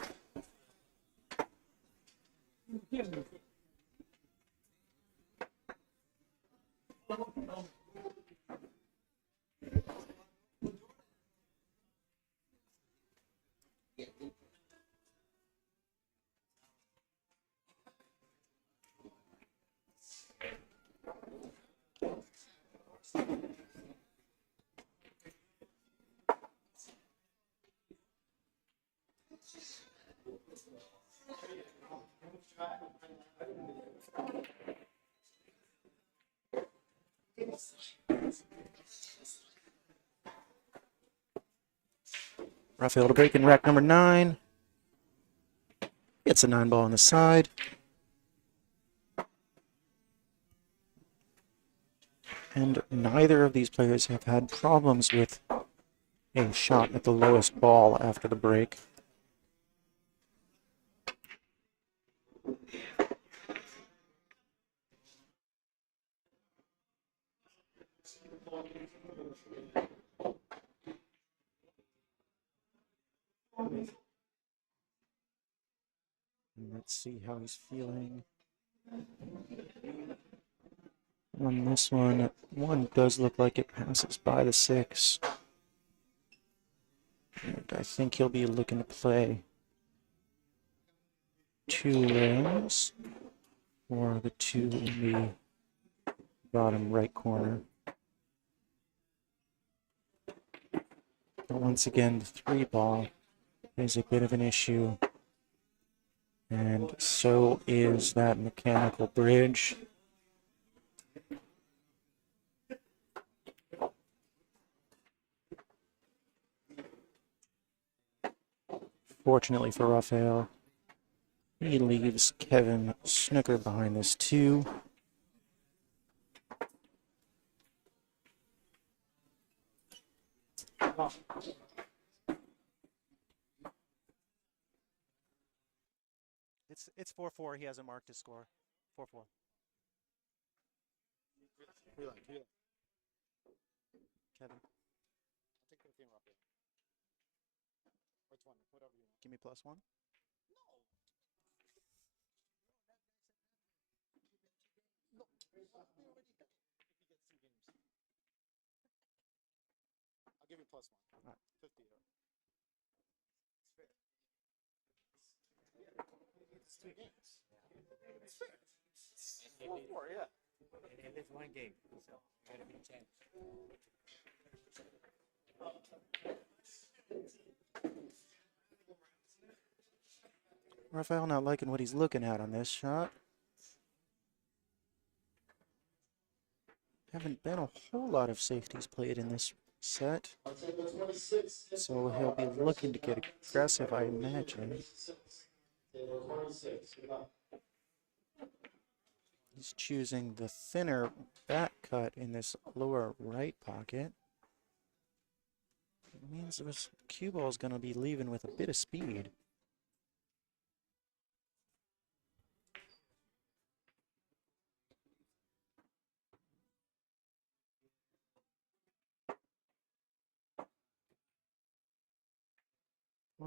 Rafael to break in rack number 9. Gets a 9 ball on the side. And neither of these players have had problems with a shot at the lowest ball after the break. Let's see how he's feeling. On this one, one does look like it passes by the 6. And I think he'll be looking to play 2 rails, or the 2 in the bottom right corner. But once again, the 3 ball is a bit of an issue. And so is that mechanical bridge. Fortunately for Rafael, He leaves Kevin Snooker behind this 2. It's 4-4. He hasn't marked his score. 4-4. Kevin, Take the camera off here. Which one? Whatever you want. give me +1. No. We already hit it. If he gets 2 games. I'll give you +1. Alright. 50. It's 2 games. It's fair. It's 4-4, yeah. And it's 1 game, so gotta be changed. Raphael not liking what he's looking at on this shot. Haven't been a whole lot of safeties played in this set, Table 26. so he'll be looking to get aggressive, I imagine. Table 26. Good luck. He's choosing the thinner back cut in this lower right pocket. It means this cue ball is going to be leaving with a bit of speed.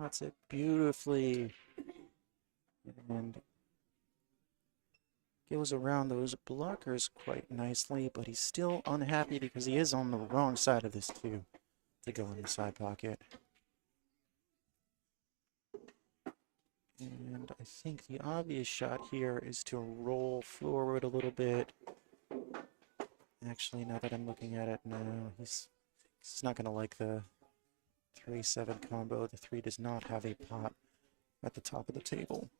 That's it beautifully. And goes around those blockers quite nicely, but he's still unhappy because he is on the wrong side of this too to go in the side pocket. And I think the obvious shot here is to roll forward a little bit. Actually, now that I'm looking at it, no, he's not going to like the 3-7 combo. The 3 does not have a pot at the top of the table.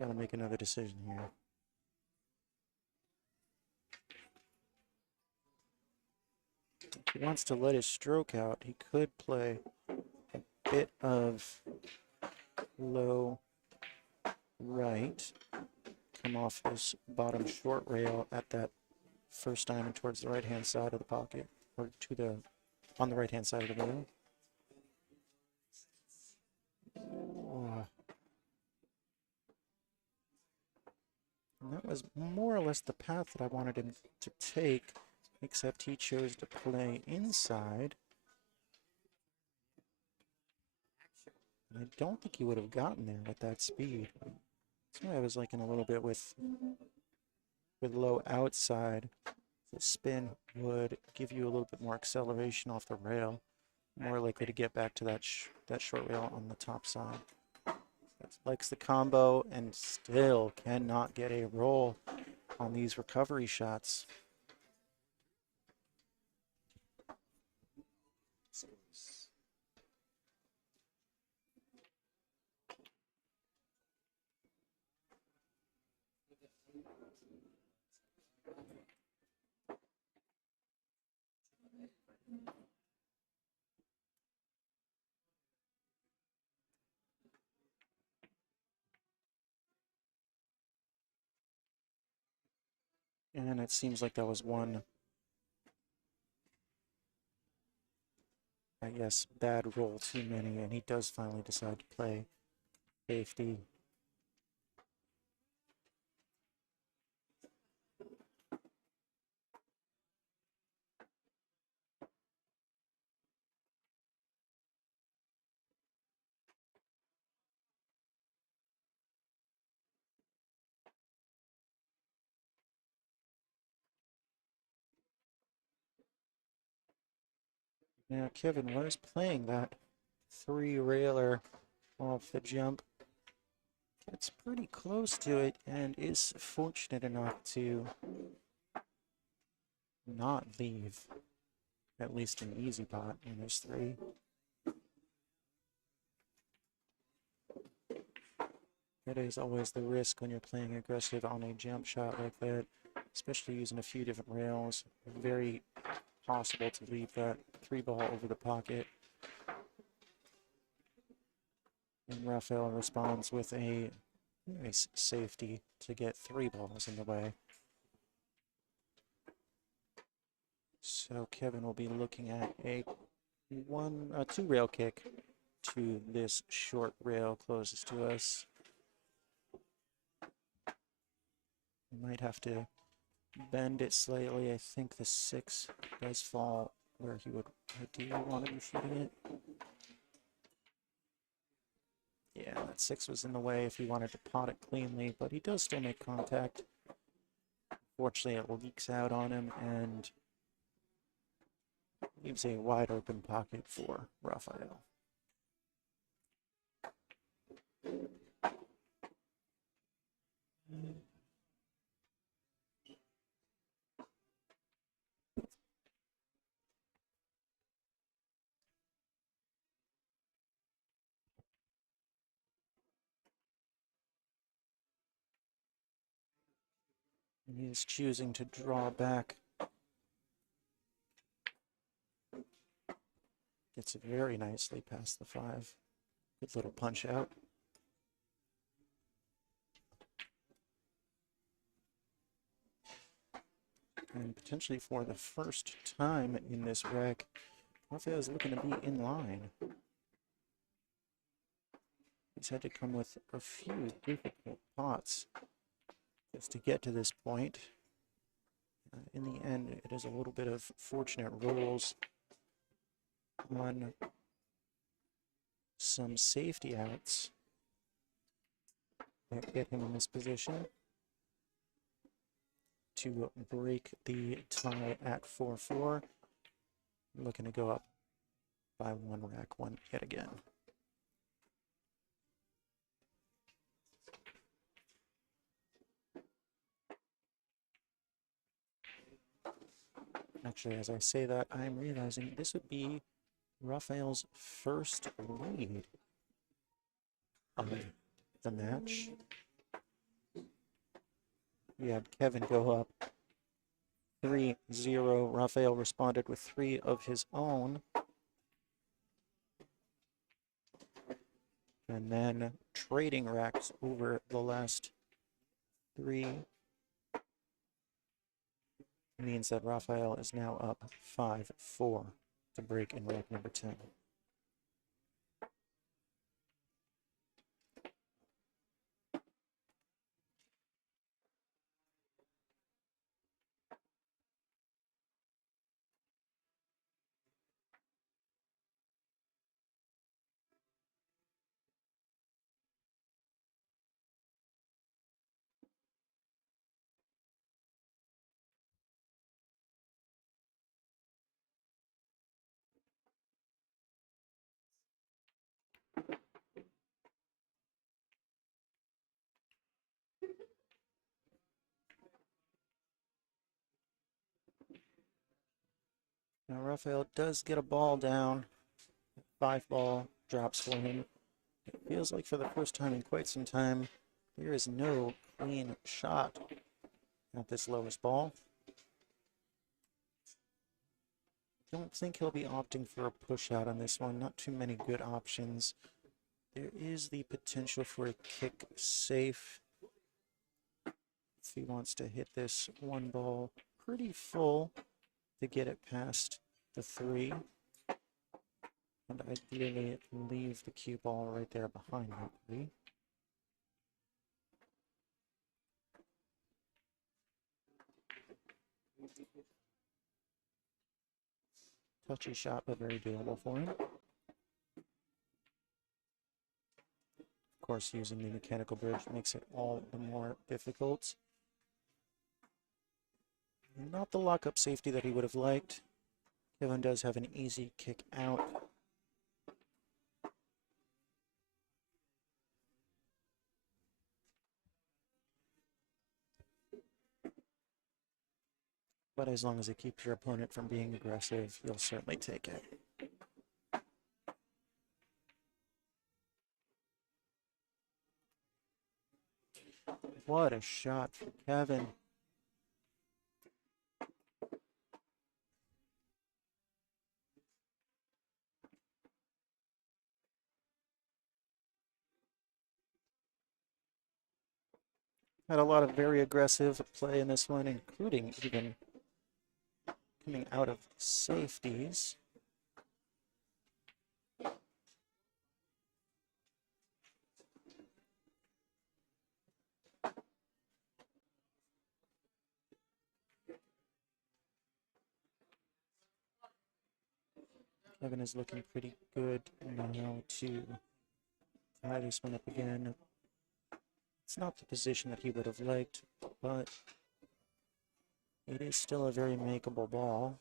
Got to make another decision here. If he wants to let his stroke out, he could play a bit of low right, come off his bottom short rail at that first diamond towards the right-hand side of the pocket, or to the, on the right-hand side of the rail. And that was more or less the path that I wanted him to take, except he chose to play inside. And I don't think he would have gotten there at that speed. That's why I was liking a little bit with low outside. The spin would give you a little bit more acceleration off the rail, more likely to get back to that short rail on the top side. Likes the combo and still cannot get a roll on these recovery shots. And it seems like that was one, I guess, bad roll too many, and he does finally decide to play safety. Now Kevin was playing that 3-railer off the jump. Gets pretty close to it and is fortunate enough to not leave at least an easy pot when there's 3. That is always the risk when you're playing aggressive on a jump shot like that, especially using a few different rails. Very possible to leave that 3 ball over the pocket. And Rafael responds with a nice safety to get 3 balls in the way. So Kevin will be looking at a 2-rail kick to this short rail closest to us. Might have to bend it slightly. I think the 6 does fall where he would ideally want to be shooting it. Yeah, that 6 was in the way if he wanted to pot it cleanly, but he does still make contact. Fortunately, it leaks out on him and leaves a wide open pocket for Rafael. He is choosing to draw back. Gets it very nicely past the 5. Good little punch out. And potentially for the first time in this rec, Rafael is looking to be in line. He's had to come with a few difficult pots just to get to this point. In the end, it is a little bit of fortunate rolls on some safety outs that get him in this position to break the tie at 4-4. Looking to go up by 1 rack yet again. Actually, as I say that, I'm realizing this would be Rafael's first lead of the match. We had Kevin go up 3-0. Rafael responded with 3 of his own. And then trading racks over the last 3 means that Rafael is now up 5-4 to break in rack number 10. Now Rafael does get a ball down. 5-ball drops for him. It feels like for the first time in quite some time, there is no clean shot at this lowest ball. Don't think he'll be opting for a push out on this one. Not too many good options. There is the potential for a kick safe if he wants to hit this 1 ball pretty full to get it past the 3. And ideally leave the cue ball right there behind that 3. Touchy shot, but very doable for him. Of course, using the mechanical bridge makes it all the more difficult. Not the lockup safety that he would have liked. Kevin does have an easy kick out. But as long as it keeps your opponent from being aggressive, you'll certainly take it. What a shot for Kevin. Had a lot of very aggressive play in this one, including even coming out of safeties. Kevin is looking pretty good now to tie this one up again. It's not the position that he would have liked, but it is still a very makeable ball.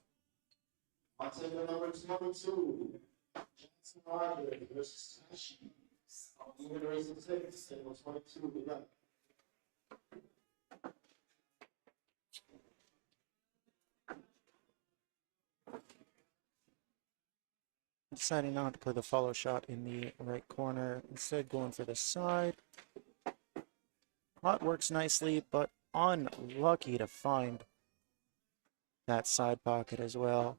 I'll take the number 22. Jackson Roger versus Tashi. Even raising six, table 22. Good luck. Deciding not to play the follow shot in the right corner, instead going for the side. Pot works nicely, but unlucky to find that side pocket as well.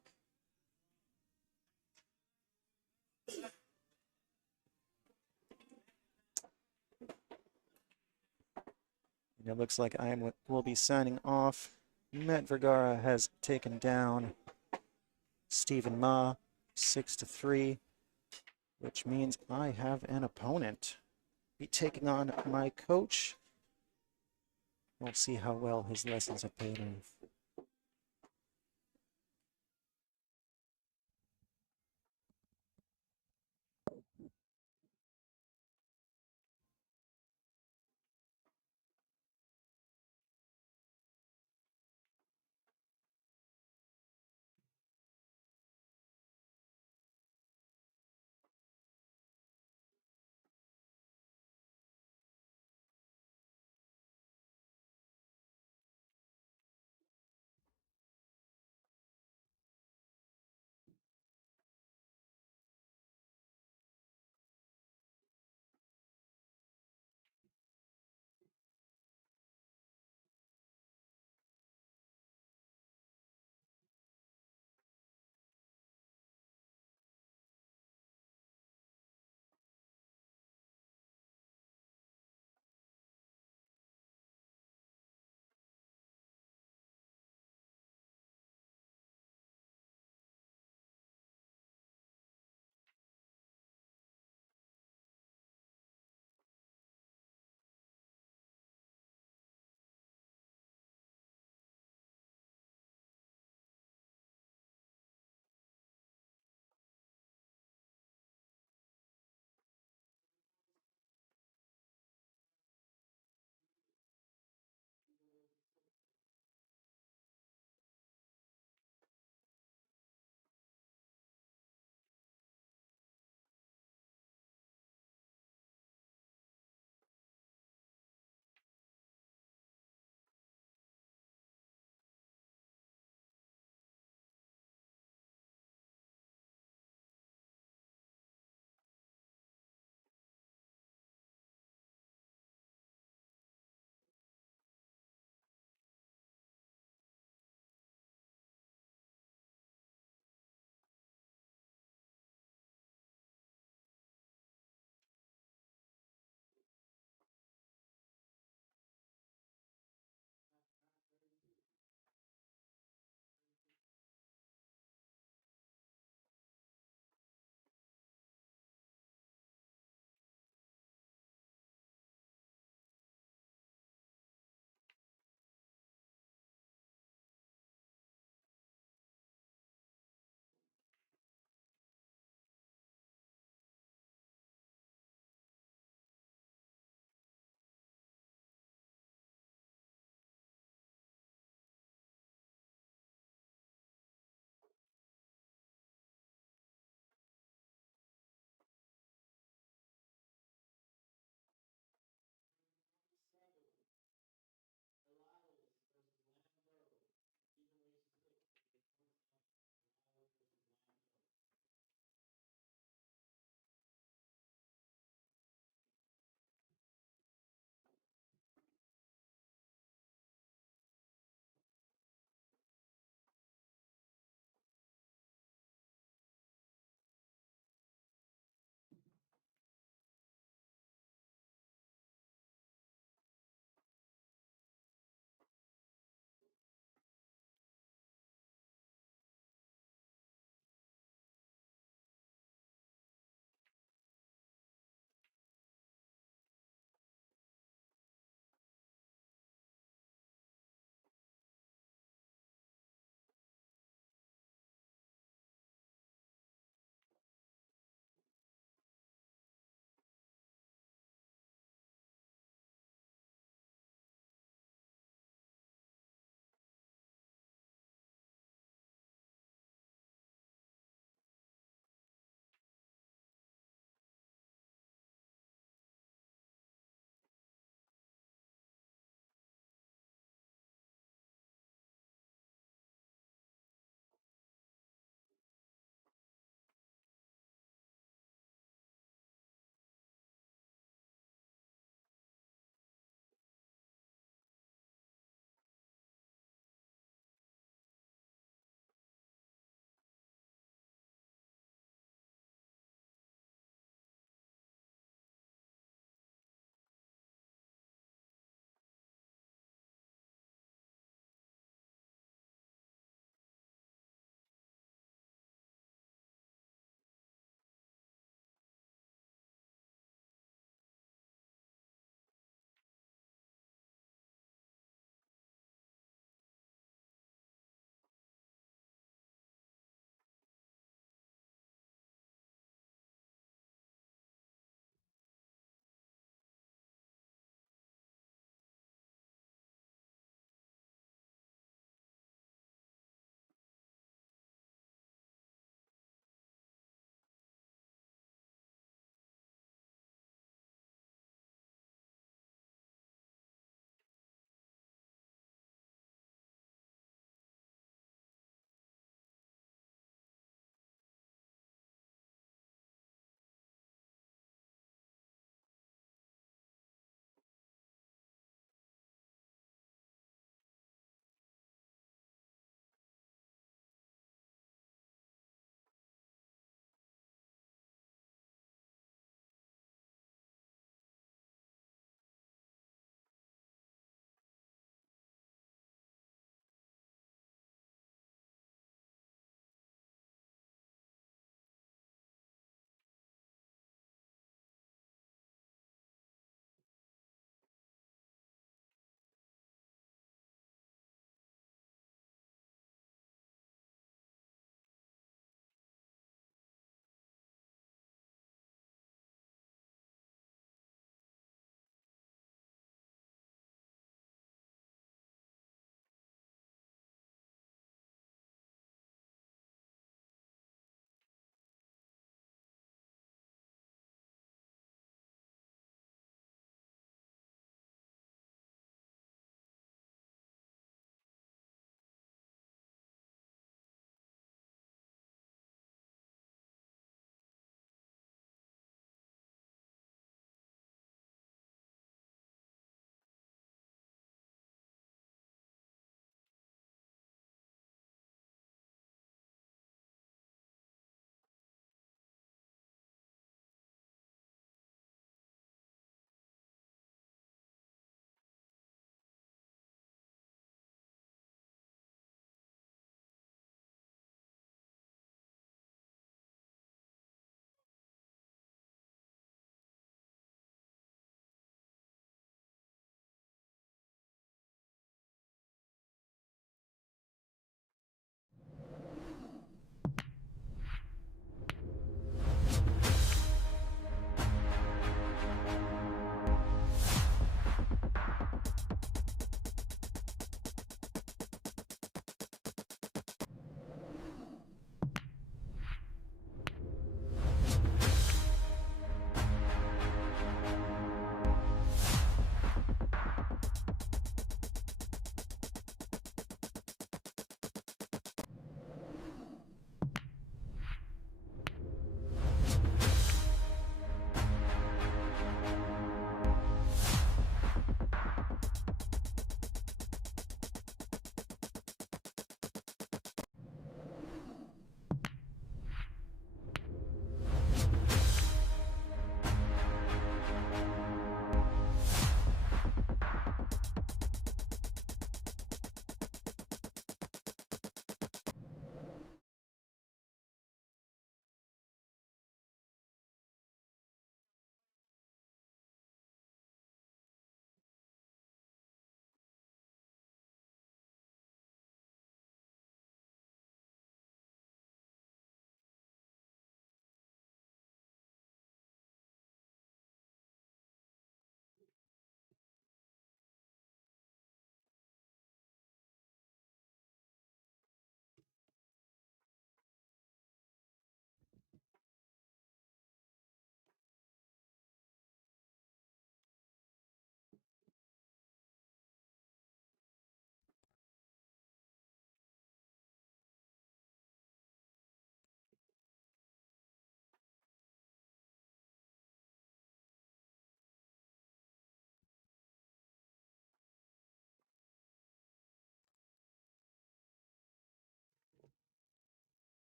And it looks like will be signing off. Matt Vergara has taken down Stephen Ma 6-3, which means I have an opponent. Be taking on my coach. We'll see how well his lessons have paid off.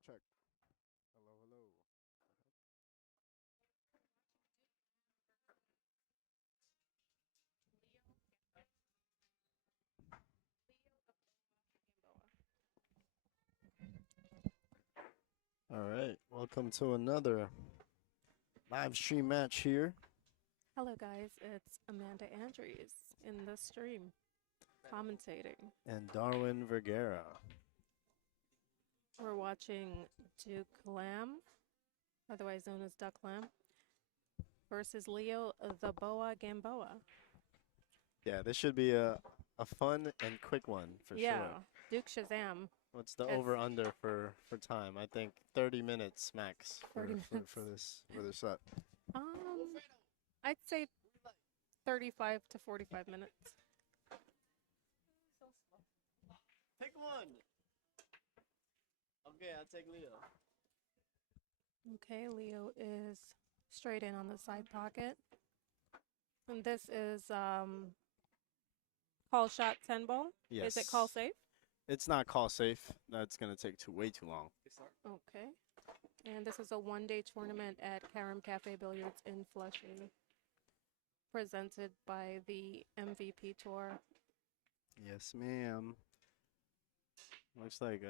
Check, check. Hello, hello. All right, welcome to another live stream match here. Hello, guys. It's Amanda Andrews in the stream, commentating. And Darwin Vergara. We're watching Duke Lamb, otherwise known as Duck Lamb, versus Leo the Boa Gamboa. Yeah, this should be a fun and quick one for Yeah, sure. Duke Shazam. What's the As- over under for time? I think 30 minutes max 30 minutes. for this set. I'd say 35 to 45 minutes. Pick one. Okay, I'll take Leo. Okay, Leo is straight in on the side pocket. And this is call shot 10 ball. Yes. Is it call safe? It's not call safe. That's gonna take way too long. Okay. And this is a one-day tournament at Carom Cafe Billiards in Flushing, presented by the MVP Tour. Yes, ma'am. Looks like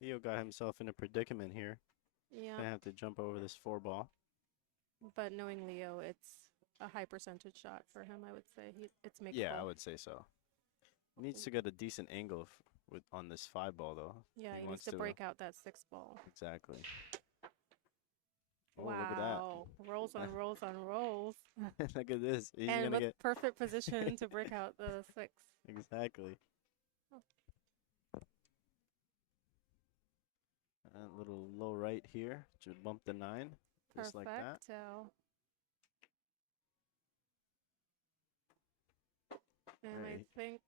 Leo got himself in a predicament here. Gonna Yeah, have to jump over this 4 ball. but knowing Leo, it's a high percentage shot for him, I would say. It's makeable. Yeah, I would say so. Needs to get a decent angle on this 5 ball though. Yeah, he needs wants to break out that 6 ball. Exactly. Oh, Wow. Rolls on rolls on rolls. look at that. Look at this. He's And gonna with get perfect position to break out the 6. exactly. Oh. A little low right here. Should bump the 9. Just like that. Perfecto. And I Right. think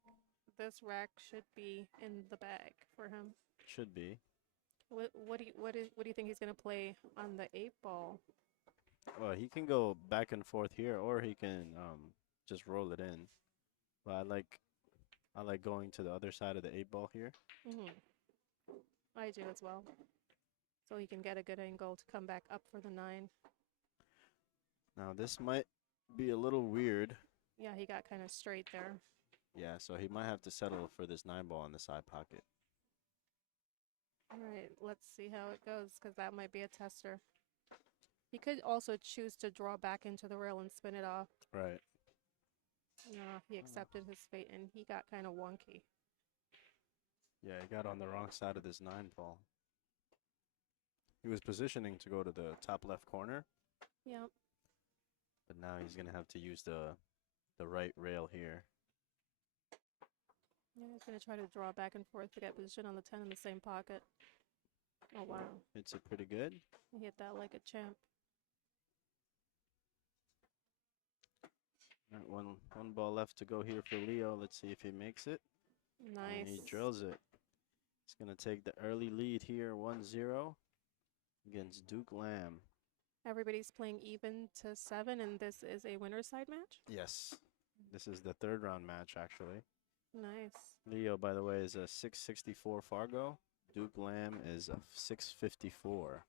this rack should be in the bag for him. Should be. What do you think he's gonna play on the 8 ball? Well, he can go back and forth here, or he can just roll it in. But I like going to the other side of the 8 ball here. I do as well. So he can get a good angle to come back up for the 9. Now this might be a little weird. Yeah, he got kind of straight there. Yeah, so he might have to settle for this 9 ball in the side pocket. All right, let's see how it goes, because that might be a tester. He could also choose to draw back into the rail and spin it off. Right. No, he accepted his fate, and he got kind of wonky. Yeah, he got on the wrong side of this 9 ball. He was positioning to go to the top left corner, Yep. but now he's gonna have to use the right rail here. Yeah, he's gonna try to draw back and forth to get position on the 10 in the same pocket. Oh wow, Hits it pretty good. he hit that like a champ. All right, one ball left to go here for Leo. Let's see if he makes it. And he Nice. drills it. He's gonna take the early lead here, 1-0 against Duke Lamb. Everybody's playing even to 7, and this is a winner's side match. Yes, this is the 3rd round match actually. Nice. Leo, by the way, is a 664 Fargo. Duke Lamb is a 654.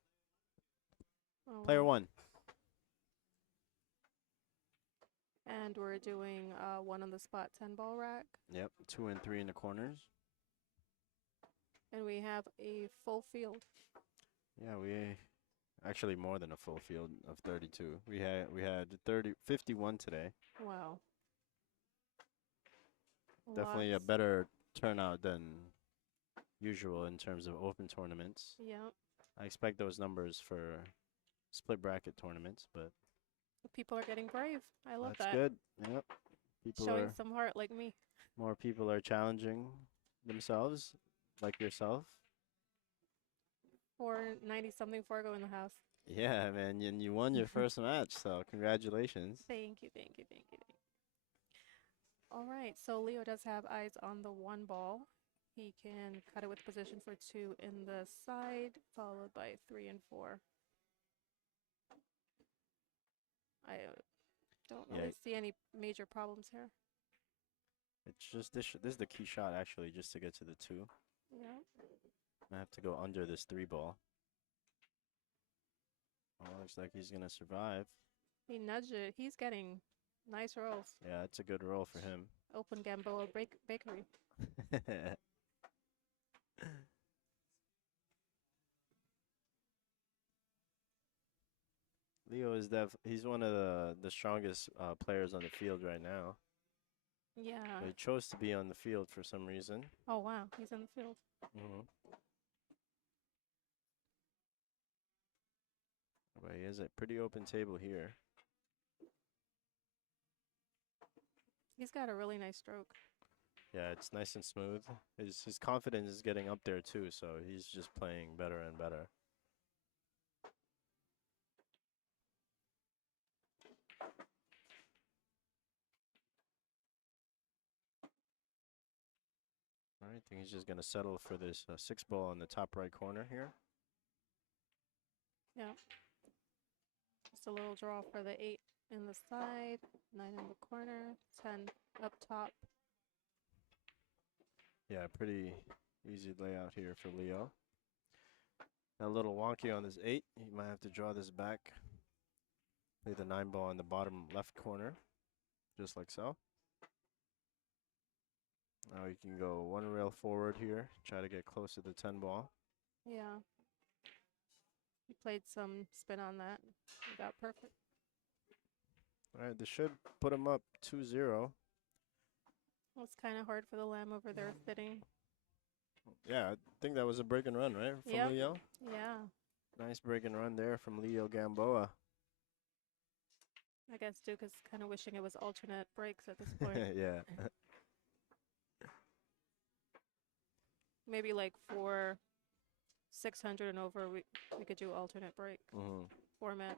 Oh, Player wow. 1. And we're doing 1 on the spot 10 ball rack, Yep, 2 and 3 in the corners. and we have a full field. Yeah, we actually more than a full field of 32. We had 51 today. Wow. Definitely a Lots. better turnout than usual in terms of open tournaments. Yep. I expect those numbers for split bracket tournaments, but People are getting brave. I love that's that. good. Yep. Showing some heart like me. More people are challenging themselves, like yourself. Or 90-something Fargo in the house. Yeah, man, and you won your first match, so congratulations. Thank you, thank you, thank you, thank you. All right, so Leo does have eyes on the 1 ball. He can cut it with position for 2 in the side, followed by 3 and 4. I don't really Yeah. see any major problems here. It's just this is the key shot actually, just to get to the 2. Yeah. I have to go under this 3 ball. Oh, looks like he's gonna survive. He nudged it. He's getting nice rolls. Yeah, it's a good roll for him. Open Gamboa Bakery. Leo is he's one of the strongest players on the field right now. Yeah. But he chose to be on the field for some reason. Oh, wow. He's in the field. But he has a pretty open table here. He's got a really nice stroke. Yeah, it's nice and smooth. His confidence is getting up there too, so he's just playing better and better. All right, I think he's just gonna settle for this 6 ball in the top right corner here. Yeah. Just a little draw for the 8 in the side, 9 in the corner, 10 up top. Yeah, pretty easy layout here for Leo. A little wonky on this 8. He might have to draw this back. Play the 9 ball in the bottom left corner, just like so. Now you can go 1 rail forward here, try to get close to the 10 ball. Yeah. He played some spin on that. He got perfect. All right, this should put him up 2-0. Well, it's kind of hard for the lamb over there sitting. Yeah, I think that was a break and run, right, from Yep. Leo? Yeah. Nice break and run there from Leo Gamboa. I guess Duke is kind of wishing it was alternate breaks at this point. Yeah. Maybe like for 600 and over, we could do alternate break format.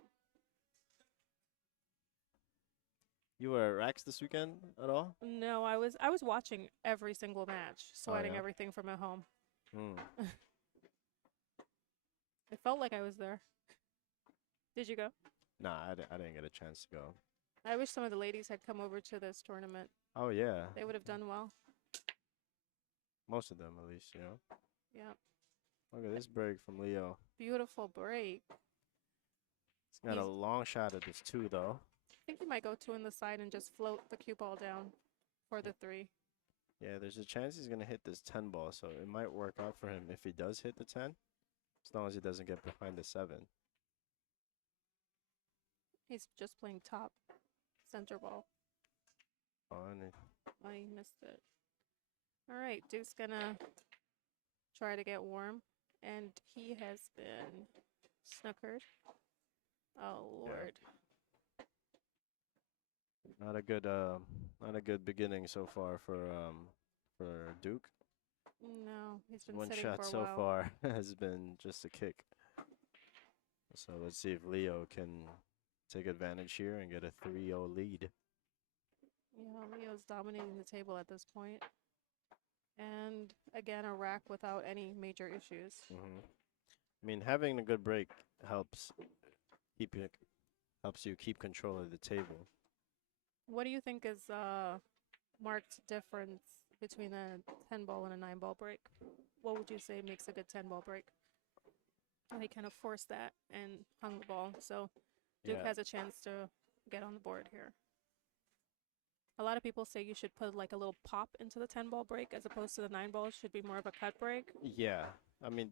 You were at Rax this weekend at all? No, I was watching every single match, sweating yeah? everything from at home. Mm. It felt like I was there. Did you go? Nah, I didn't get a chance to go. I wish some of the ladies had come over to this tournament. Oh, yeah. They would have done well. Most of them, at least, you know. Yeah. Look at this break from Leo. Beautiful break. He's got a long shot at this 2, though. I think he might go 2 in the side and just float the cue ball down for the 3. Yeah, there's a chance he's going to hit this 10 ball, so it might work out for him if he does hit the 10, as long as he doesn't get behind the 7. He's just playing top center ball. Oh, and Oh, he missed it. All right, Duke's gonna try to get warm, and he has been snookered. Oh Lord. not a good beginning so far for Duke. No, he's been One sitting shot for a so while. far has been just a kick. So let's see if Leo can take advantage here and get a 3-0 lead. Yeah, Leo's dominating the table at this point. And again, a rack without any major issues. I mean, having a good break helps you keep control of the table. What do you think is marked difference between a 10-ball and a 9-ball break? What would you say makes a good 10-ball break? And he kind of forced that and hung the ball, so Duke has a chance to get on the board here. A lot of people say you should put like a little pop into the 10-ball break as opposed to the 9-ball. Should be more of a cut break. Yeah, I mean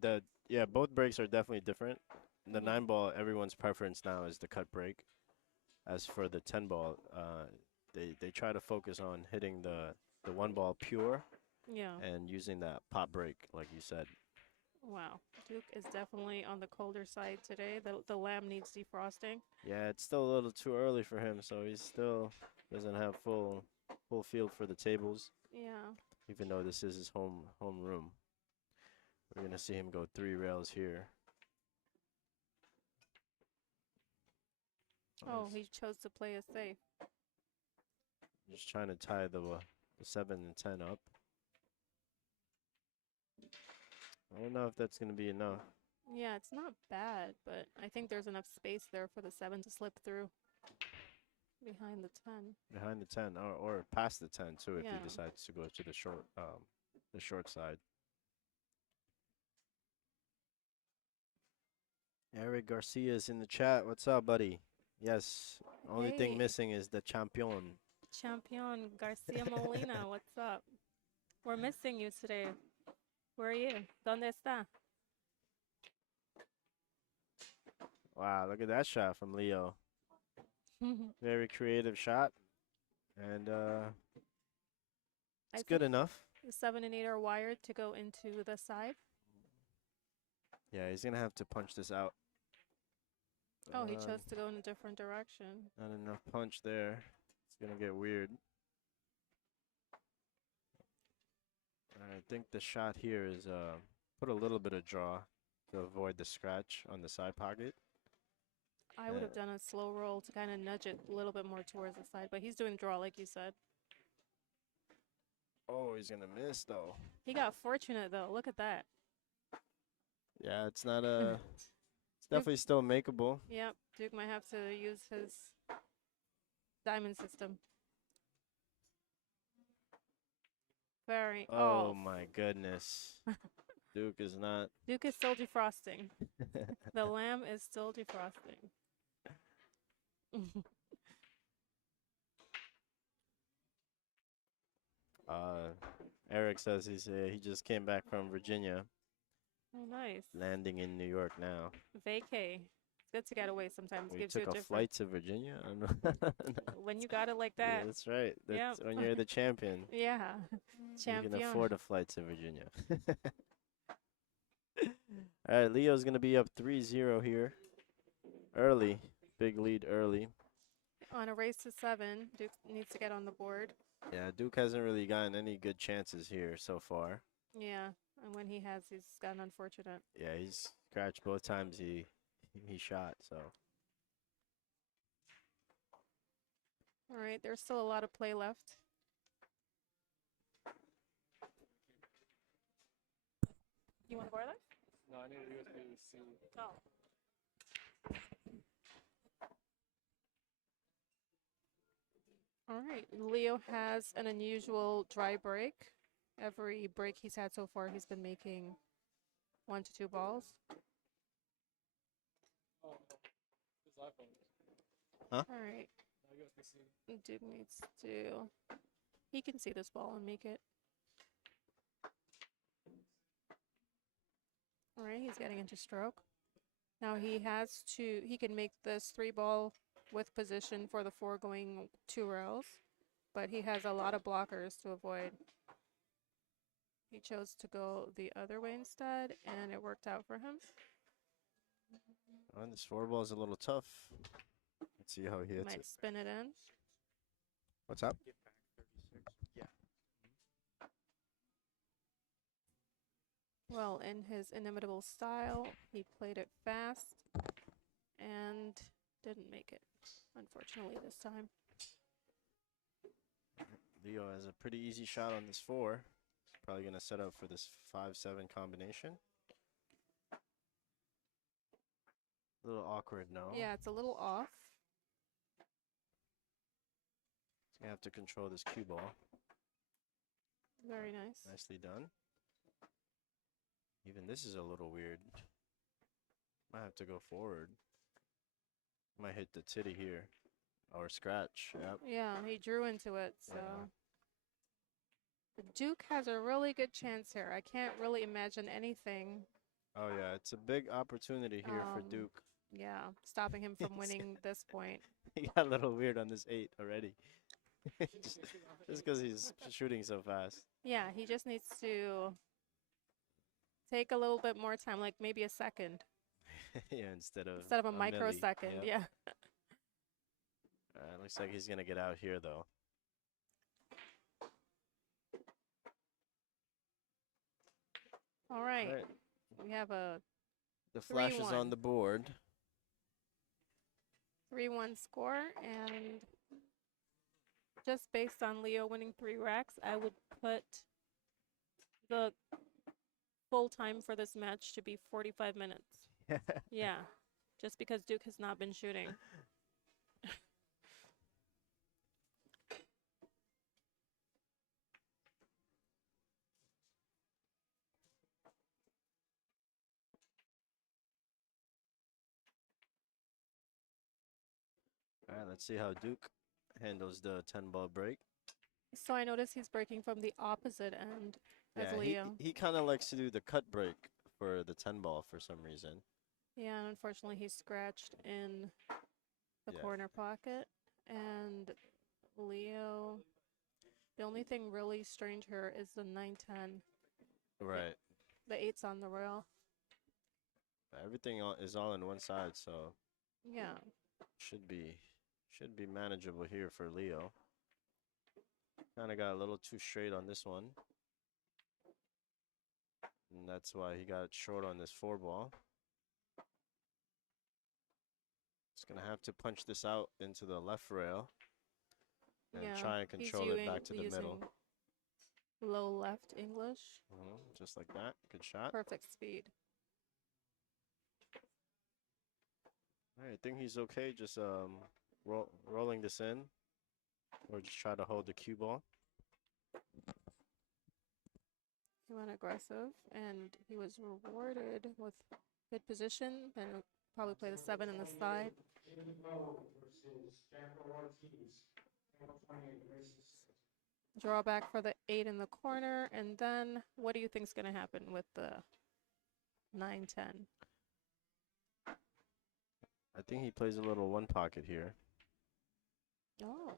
both breaks are definitely different. The 9-ball, everyone's preference now is the cut break. As for the 10-ball, they try to focus on hitting the 1-ball pure. Yeah. And using that pop break, like you said. Wow, Duke is definitely on the colder side today. The lamb needs defrosting. Yeah, it's still a little too early for him, so he still doesn't have full field for the tables. Yeah. Even though this is his home room. We're gonna see him go 3 rails here. Oh, he chose to play it safe. Just trying to tie the 7 and 10 up. I don't know if that's going to be enough. Yeah, it's not bad, but I think there's enough space there for the 7 to slip through behind the 10. Behind the 10 or past the 10 too if Yeah. he decides to go to the short side. Eric Garcia is in the chat. What's up, buddy? Yes. Only thing Hey. missing is the champion. Champion Garcia Molina, what's up? We're missing you today. Where are you? ¿Dónde está? Wow, look at that shot from Leo. Very creative shot. And it's good enough. The 7 and 8 are wired to go into the side. Yeah, he's going to have to punch this out. Oh, he chose to go in a different direction. Not enough punch there. It's going to get weird. I think the shot here is put a little bit of draw to avoid the scratch on the side pocket. I would have done a slow roll to kind of nudge it a little bit more towards the side, but he's doing draw like you said. Oh, he's going to miss, though. He got fortunate, though. Look at that. Yeah, it's not a... It's definitely still makeable. Yep, Duke might have to use his diamond system. Very. Oh my goodness. Duke is not. Duke is still defrosting. The lamb is still defrosting. Eric says he just came back from Virginia. Oh, nice. Landing in New York now. Vacay. It's good to get away sometimes. We Gives took you a a different... flight to Virginia. I don't know. When you got it like that. Yeah, that's right. That's Yep. when you're the champion. Yeah. Champion. You can afford a flight to Virginia. All right, Leo's going to be up 3-0 here. Early. Big lead early. On a race to 7, Duke needs to get on the board. Yeah, Duke hasn't really gotten any good chances here so far. Yeah, and when he has, he's gotten unfortunate. Yeah, he's scratched both times he shot, so. All right, there's still a lot of play left. You want to borrow that? No, I need a USB-C. Oh. All right, Leo has an unusual dry break. Every break he's had so far, he's been making 1 to 2 balls. Oh, his iPhone. Huh? All right. No USB-C. Duke needs to... He can see this ball and make it. All right, he's getting into stroke. Now he can make this 3-ball with position for the foregoing 2 rails, but he has a lot of blockers to avoid. He chose to go the other way instead, and it worked out for him. Well, this 4-ball is a little tough. Let's see how he hits Might it. spin it in. What's up? Yeah. Well, in his inimitable style, he played it fast and didn't make it, unfortunately, this time. Leo has a pretty easy shot on this 4. He's probably going to set up for this 5-7 combination. A little awkward, no? Yeah, it's a little off. He's going to have to control this cue ball. Very nice. Nicely done. Even this is a little weird. Might have to go forward. Might hit the titty here. Or scratch, yep. Yeah, he drew into it, so. Yeah. Duke has a really good chance here. I can't really imagine anything. Oh, yeah, it's a big opportunity here for Duke. Yeah, stopping him from winning this point. He got a little weird on this 8 already. just because he's shooting so fast. Yeah, he just needs to take a little bit more time, like maybe a second. Yeah, instead of a microsecond, milli. yeah. Looks like he's going to get out here, though. All right. We have a The flash is 3-1. on the board. 3-1 score, and just based on Leo winning 3 racks, I would put the full time for this match to be 45 minutes. Yeah, just because Duke has not been shooting. All right, let's see how Duke handles the 10 ball break. So I noticed he's breaking from the opposite end as Yeah, Leo. he kind of likes to do the cut break for the 10 ball for some reason. Yeah, and unfortunately he scratched in the Yeah. corner pocket. And Leo, the only thing really strange here is the 9-10. Right. The 8's on the rail. Everything is all in one side, so Yeah. should be manageable here for Leo. Kind of got a little too straight on this one. And that's why he got short on this 4 ball. He's going to have to punch this out into the left rail and Yeah. try and He's control it back to the using middle. low left English. Just like that. Good shot. Perfect speed. All right, I think he's okay just rolling this in or just try to hold the cue ball. He went aggressive, and he was rewarded with good position, and probably play the 7 in the side. Draw back for the 8 in the corner, and then what do you think's going to happen with the 9-10? I think he plays a little one pocket here. Oh.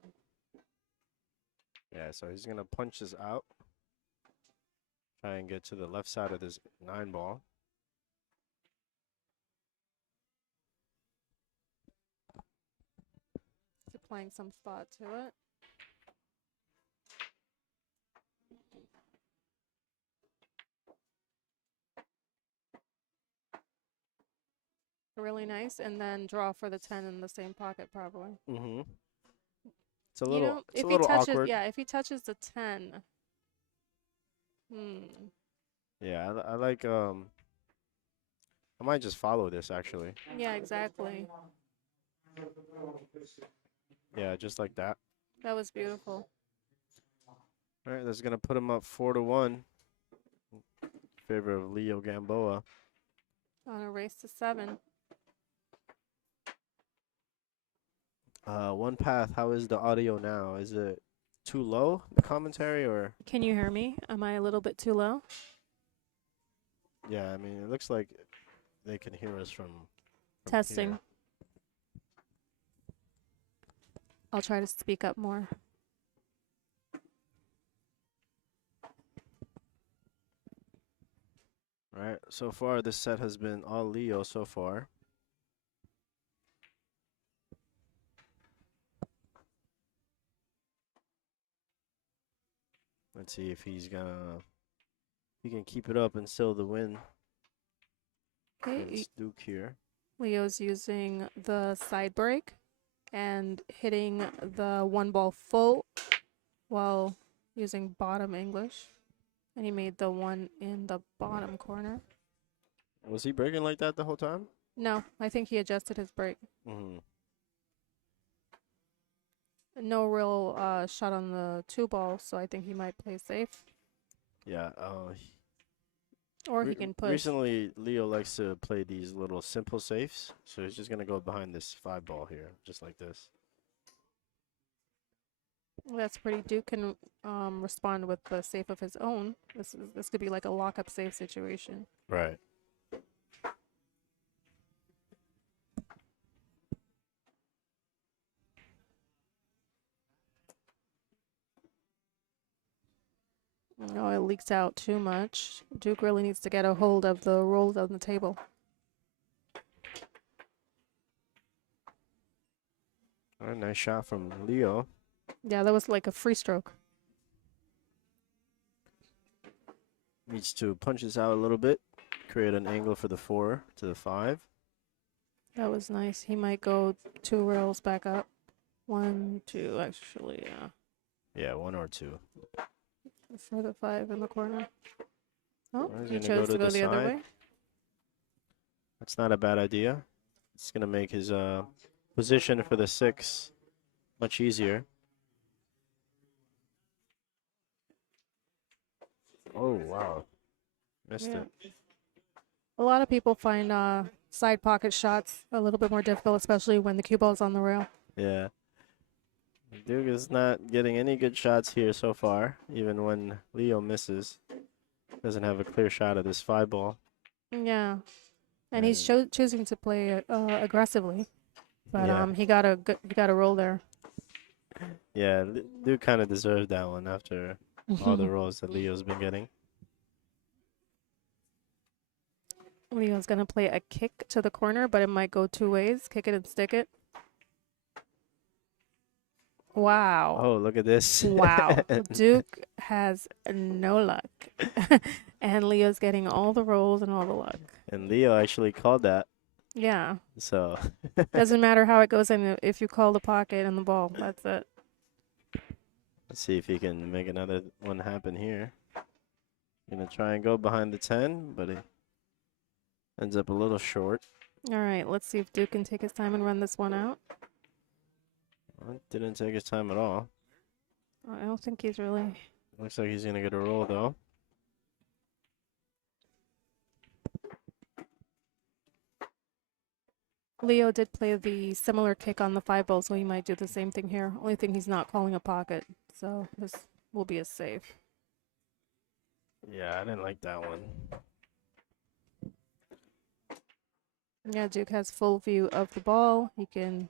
Yeah, so he's going to punch this out. Try and get to the left side of this 9 ball. He's applying some thought to it. Really nice, and then draw for the 10 in the same pocket, probably. Mm-hmm. It's a little, it's if a he little touches, awkward. yeah, if he touches the 10. Yeah, I like, I might just follow this, actually. Yeah, exactly. Yeah, just like that. That was beautiful. All right, that's going to put him up 4-1 in favor of Leo Gamboa. On a race to 7. One path, how is the audio now? Is it too low, the commentary, or? Can you hear me? Am I a little bit too low? Yeah, I mean, it looks like they can hear us from Testing. here. I'll try to speak up more. All right, so far this set has been all Leo so far. Let's see if he can keep it up and still the win. Okay, Against Duke here. Leo's using the side break and hitting the 1 ball full while using bottom English. And he made the 1 in the bottom corner. Was he breaking like that the whole time? No, I think he adjusted his break. Mm-hmm. No real shot on the 2 ball, so I think he might play safe. Yeah. Or he can push. Recently, Leo likes to play these little simple safes, so he's just gonna go behind this 5 ball here, just like this. That's pretty. Duke can respond with the safe of his own. This could be like a lock-up safe situation. Right. No, it leaks out too much. Duke really needs to get a hold of the rolls on the table. All right, nice shot from Leo. Yeah, that was like a free stroke. Needs to punch this out a little bit, create an angle for the 4 to the 5. That was nice. He might go 2 rails back up. 1, 2, actually, yeah. Yeah, 1 or 2. For the 5 in the corner. Oh, He's he gonna chose go to to go the the other side. way. That's not a bad idea. It's gonna make his position for the 6 much easier. Oh wow, missed Yeah. it. A lot of people find side pocket shots a little bit more difficult, especially when the cue ball is on the rail. Yeah. Duke is not getting any good shots here so far, even when Leo misses. Doesn't have a clear shot at this 5 ball. Yeah. And he's And- choosing to play aggressively. But Yeah. he got a roll there. Yeah, Duke kind of deserved that one after all the rolls that Leo's been getting. Leo's gonna play a kick to the corner, but it might go two ways. Kick it and stick it. Wow. Oh, look at this. Wow. Duke has no luck. And Leo's getting all the rolls and all the luck. And Leo actually called that. Yeah. So Doesn't matter how it goes in if you call the pocket and the ball. That's it. let's see if he can make another one happen here. Gonna try and go behind the 10, but he ends up a little short. All right. Let's see if Duke can take his time and run this one out. Well, didn't take his time at all. I don't think he's really. Looks like he's gonna get a roll though. Leo did play the similar kick on the 5 ball, so he might do the same thing here. Only thing he's not calling a pocket, so this will be a save. Yeah, I didn't like that one. Yeah, Duke has full view of the ball. He can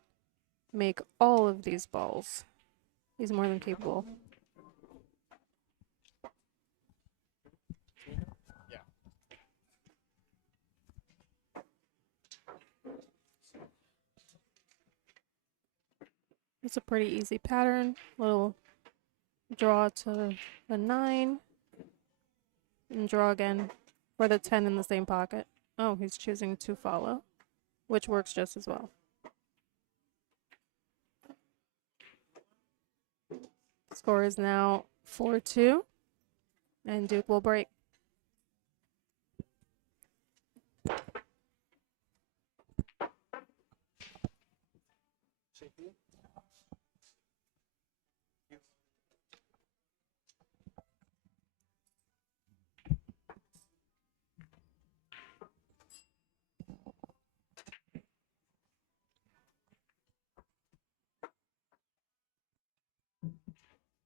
make all of these balls. He's more than capable. It's a pretty easy pattern. Little draw to the 9. And draw again for the 10 in the same pocket. Oh, he's choosing to follow, which works just as well. Score is now 4-2, and Duke will break.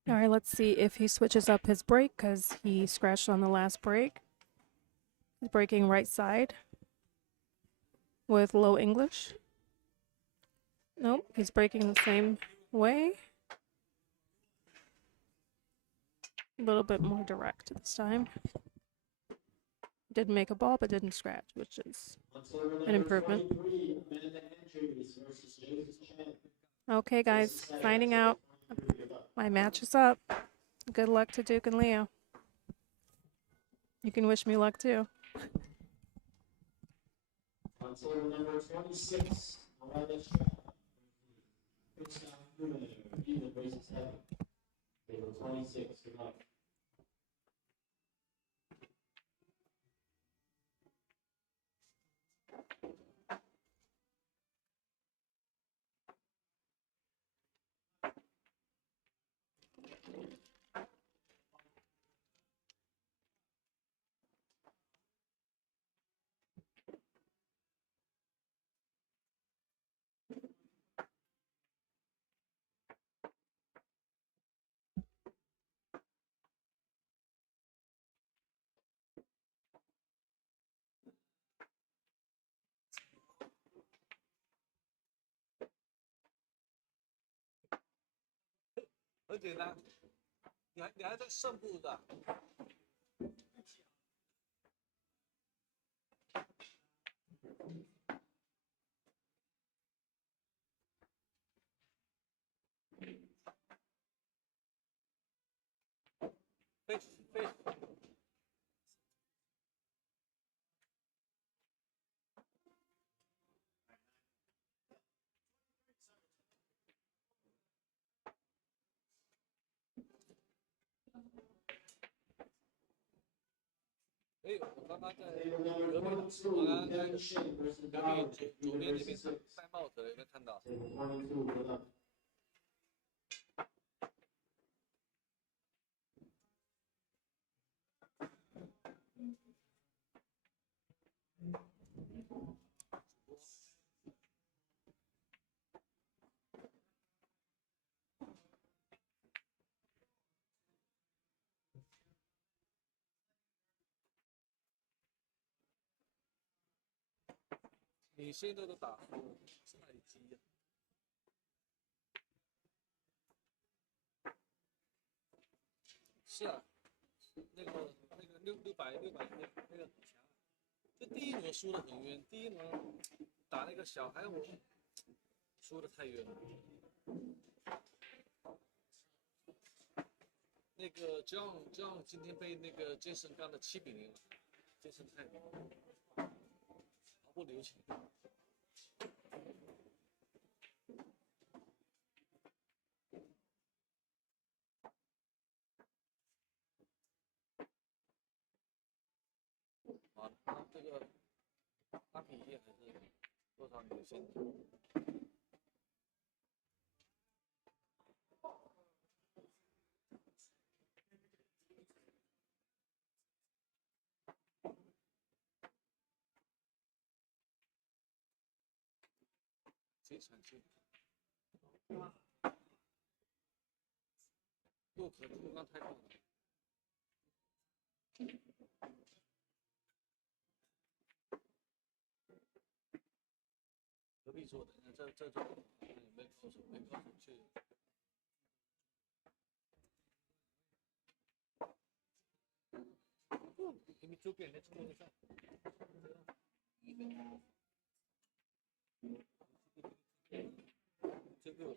All right, let's see if he switches up his break because he scratched on the last break. He's breaking right side with low English. Nope, he's breaking the same way. A little bit more direct this time. Didn't make a ball, but didn't scratch, which is an improvement. Okay, guys, signing out. My match is up. Good luck to Duke and Leo. You can wish me luck too. On table number 26, Miranda Stroud. Christoph Newman, even raises heaven. Table 26, good luck. Table number 22, Kevin Shin versus Darwin, even raises 6. Table 22, good luck. 你现在都打菜鸡呀？是啊，那个600那个很强，就第一轮输的很冤，第一轮打那个小孩我输的太冤了。那个 John 今天被那个 Jason 干了7-0了，Jason 太毫不留情。啊，他这个8-1还是多少领先？这场球，洛克出杆太高了。隔壁桌的，这没高手，没高手去。给你周边的中国的赛，这个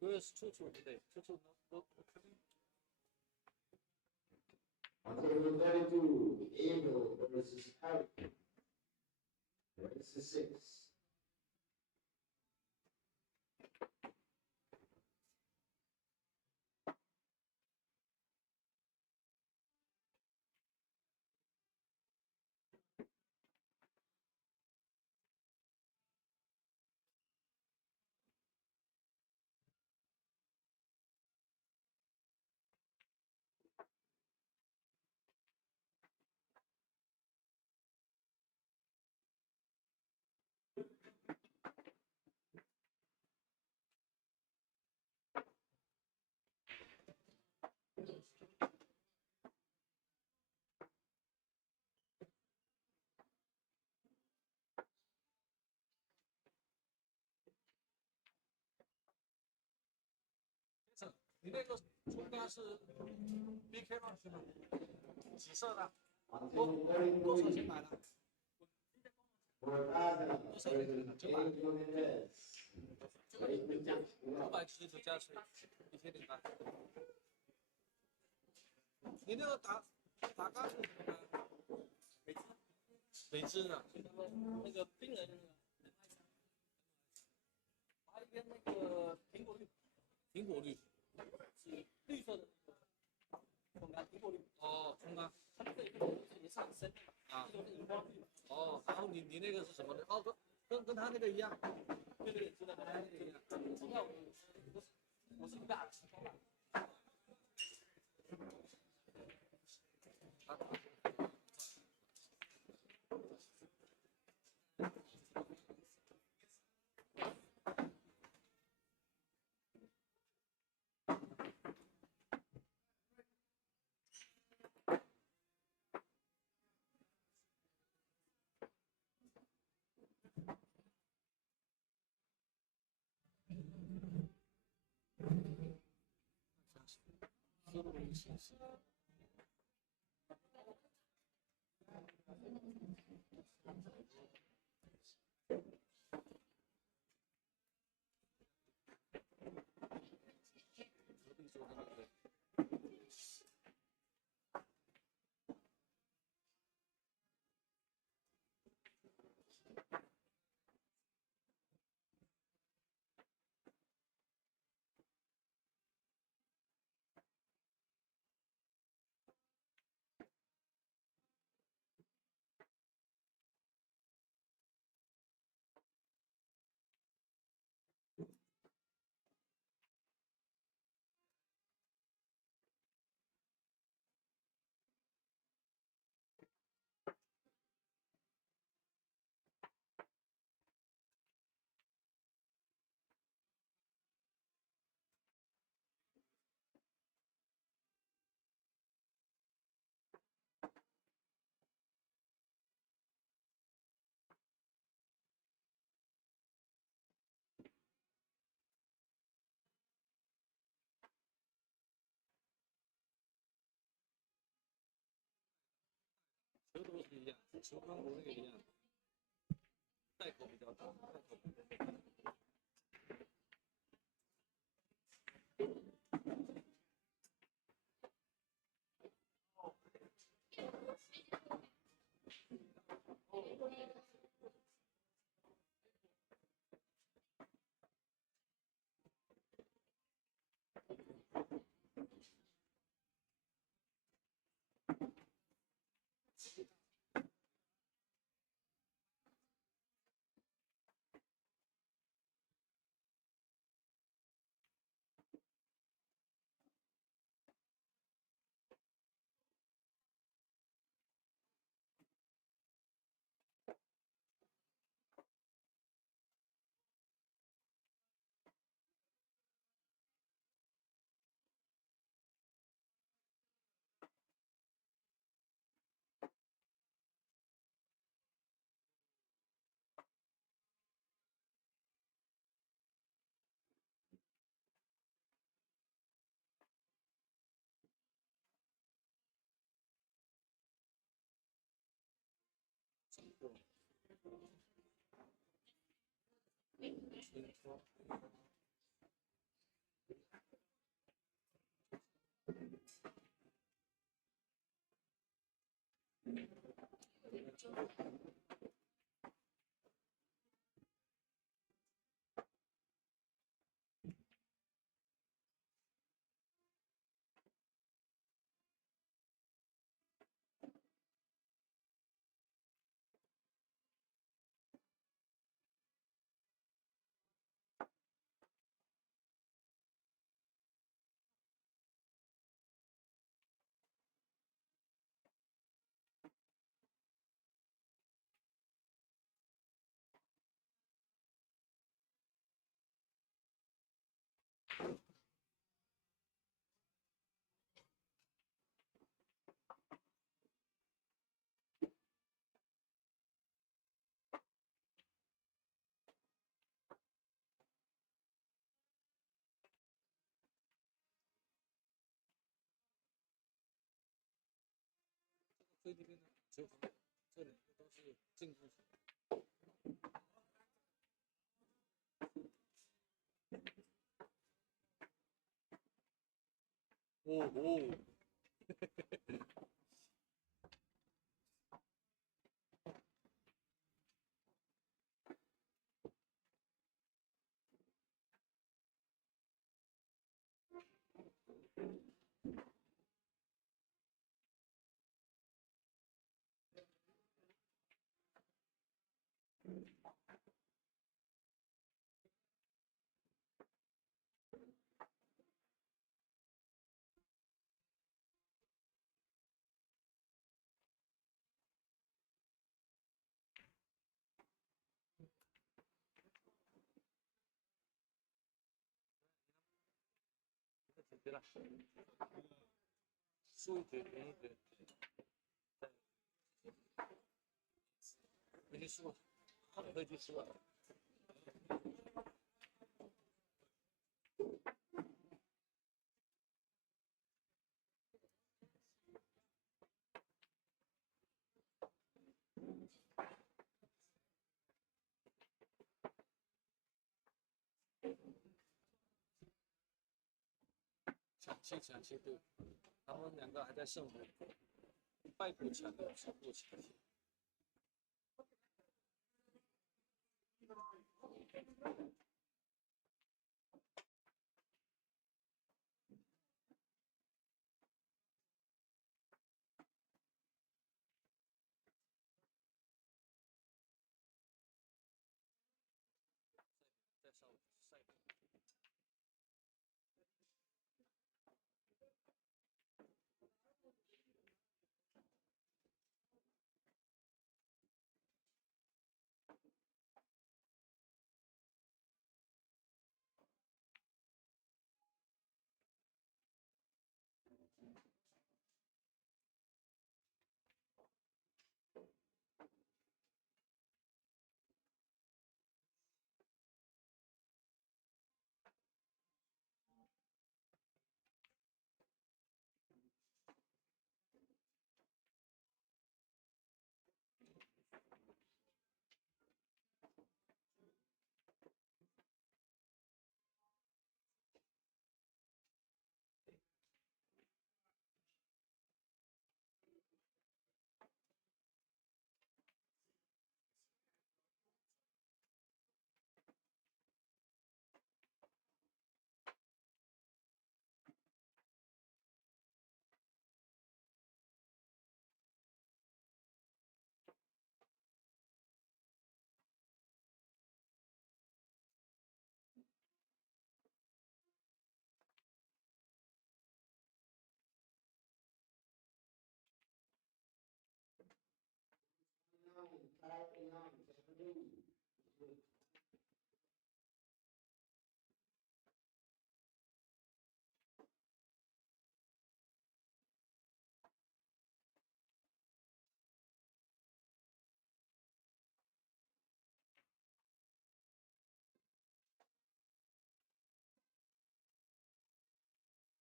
Where's Tutu today? Tutu no coming. On table 32, Abel versus Harry. Race to 6.你那个中杆是 BK 吗？是吗？几色的？多少钱买的？多少钱买的？900加税，1天领单。你那个打杆是什么杆？美姿的，那个冰人那个，还有一边那个苹果绿，是绿色的空杆，苹果绿。哦，空杆。它这个也是很深啊，这个是荧光绿。哦，然后你那个是什么的？哦，跟他那个一样。对，知道跟他那个一样。那我是一个大的。啊。思路与形式。隔壁桌的那个。样，球跟国内一样，带口比较大，带口比较大。菲律宾的球场，这两个都是进攻球。哦哦。对了，输一点，赢一点，回去输了，回去输了。抢七对，他们两个还在胜负，外国强的胜负强。再上赛品。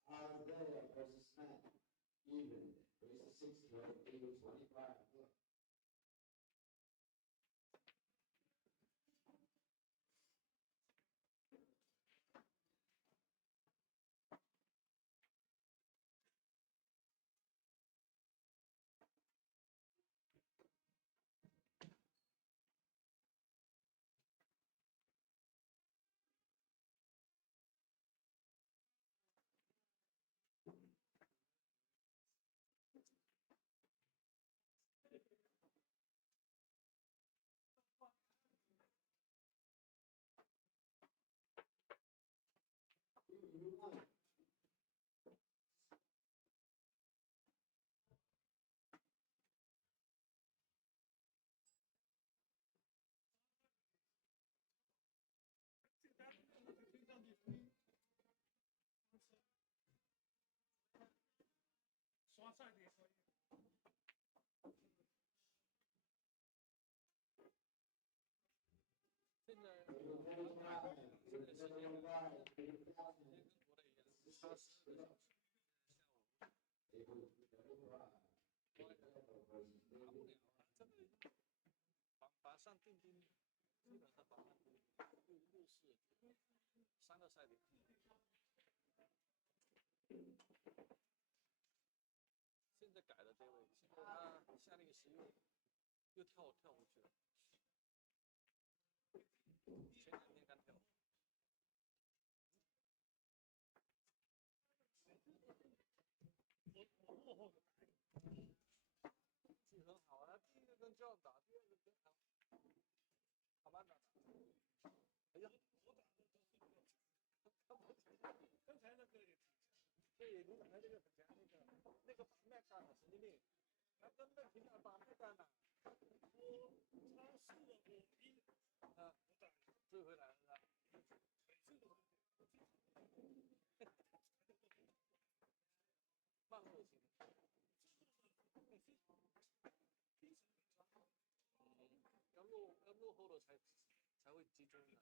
Isaiah versus Smith, even, races 60, even 25. Look. You won. 刷菜的也可以。现在现在时间跟国内一样，差12个小时。下午打不了了，这个板上钉钉，基本上板上钉钉6-43个赛点。现在改了这位，现在他夏令时又跳回去了。前2天刚跳。我落后的打，技很好啊。第一个跟教打，第2个跟卡曼打。哎呀，我打的都是刚才那个也挺强。对，你打的那个很强，那个把麦干了，神经病。他根本凭啥把麦干了？我差4了，5-1。啊，我打追回来了是吧？每次都是这样。慢热型。要落后了才会集中的。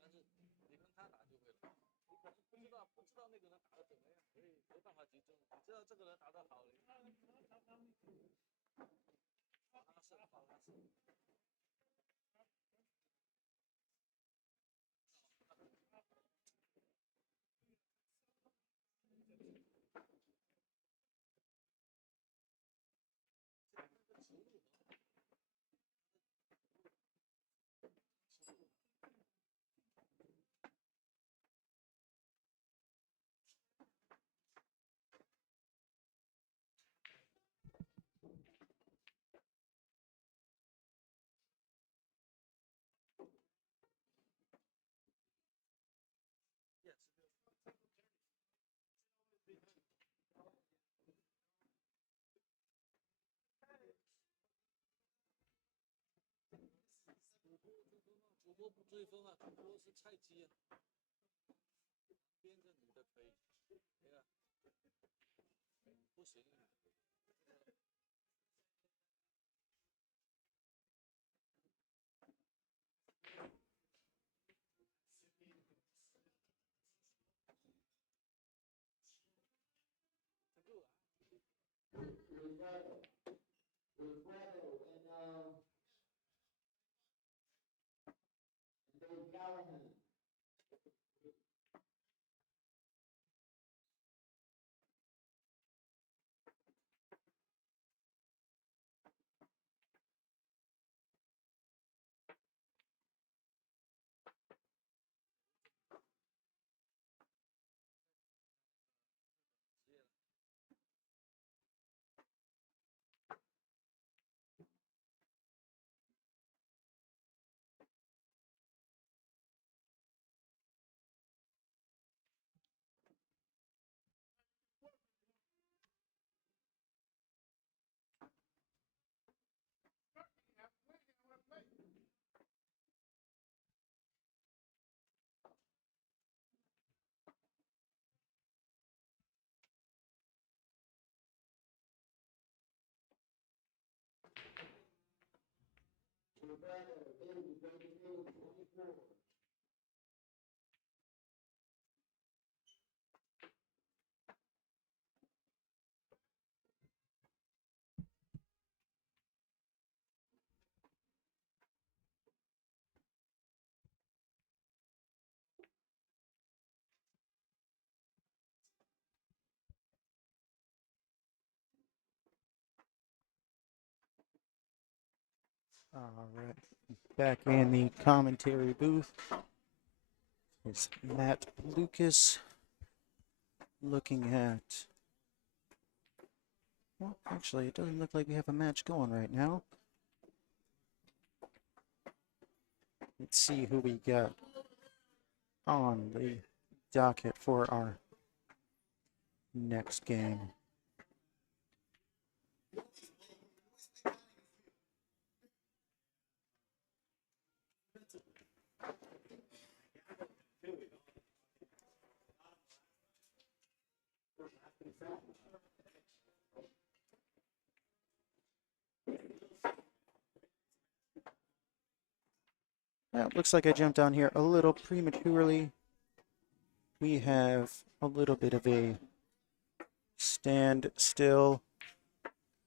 但是你跟他打就会了，你可能不知道那个人打得怎么样，所以没办法集中。你知道这个人打得好，他是。这个球路很好。Yes. 主播不追风啊，主播是菜鸡啊，编个女的可以，对啊，不行。这个啊。Ricardo and Dave Callahan. All right. Back in the commentary booth is Matt Lucas looking at. Well, actually, it doesn't look like we have a match going right now. Let's see who we got on the docket for our next game. Well, looks like I jumped on here a little prematurely. We have a little bit of a standstill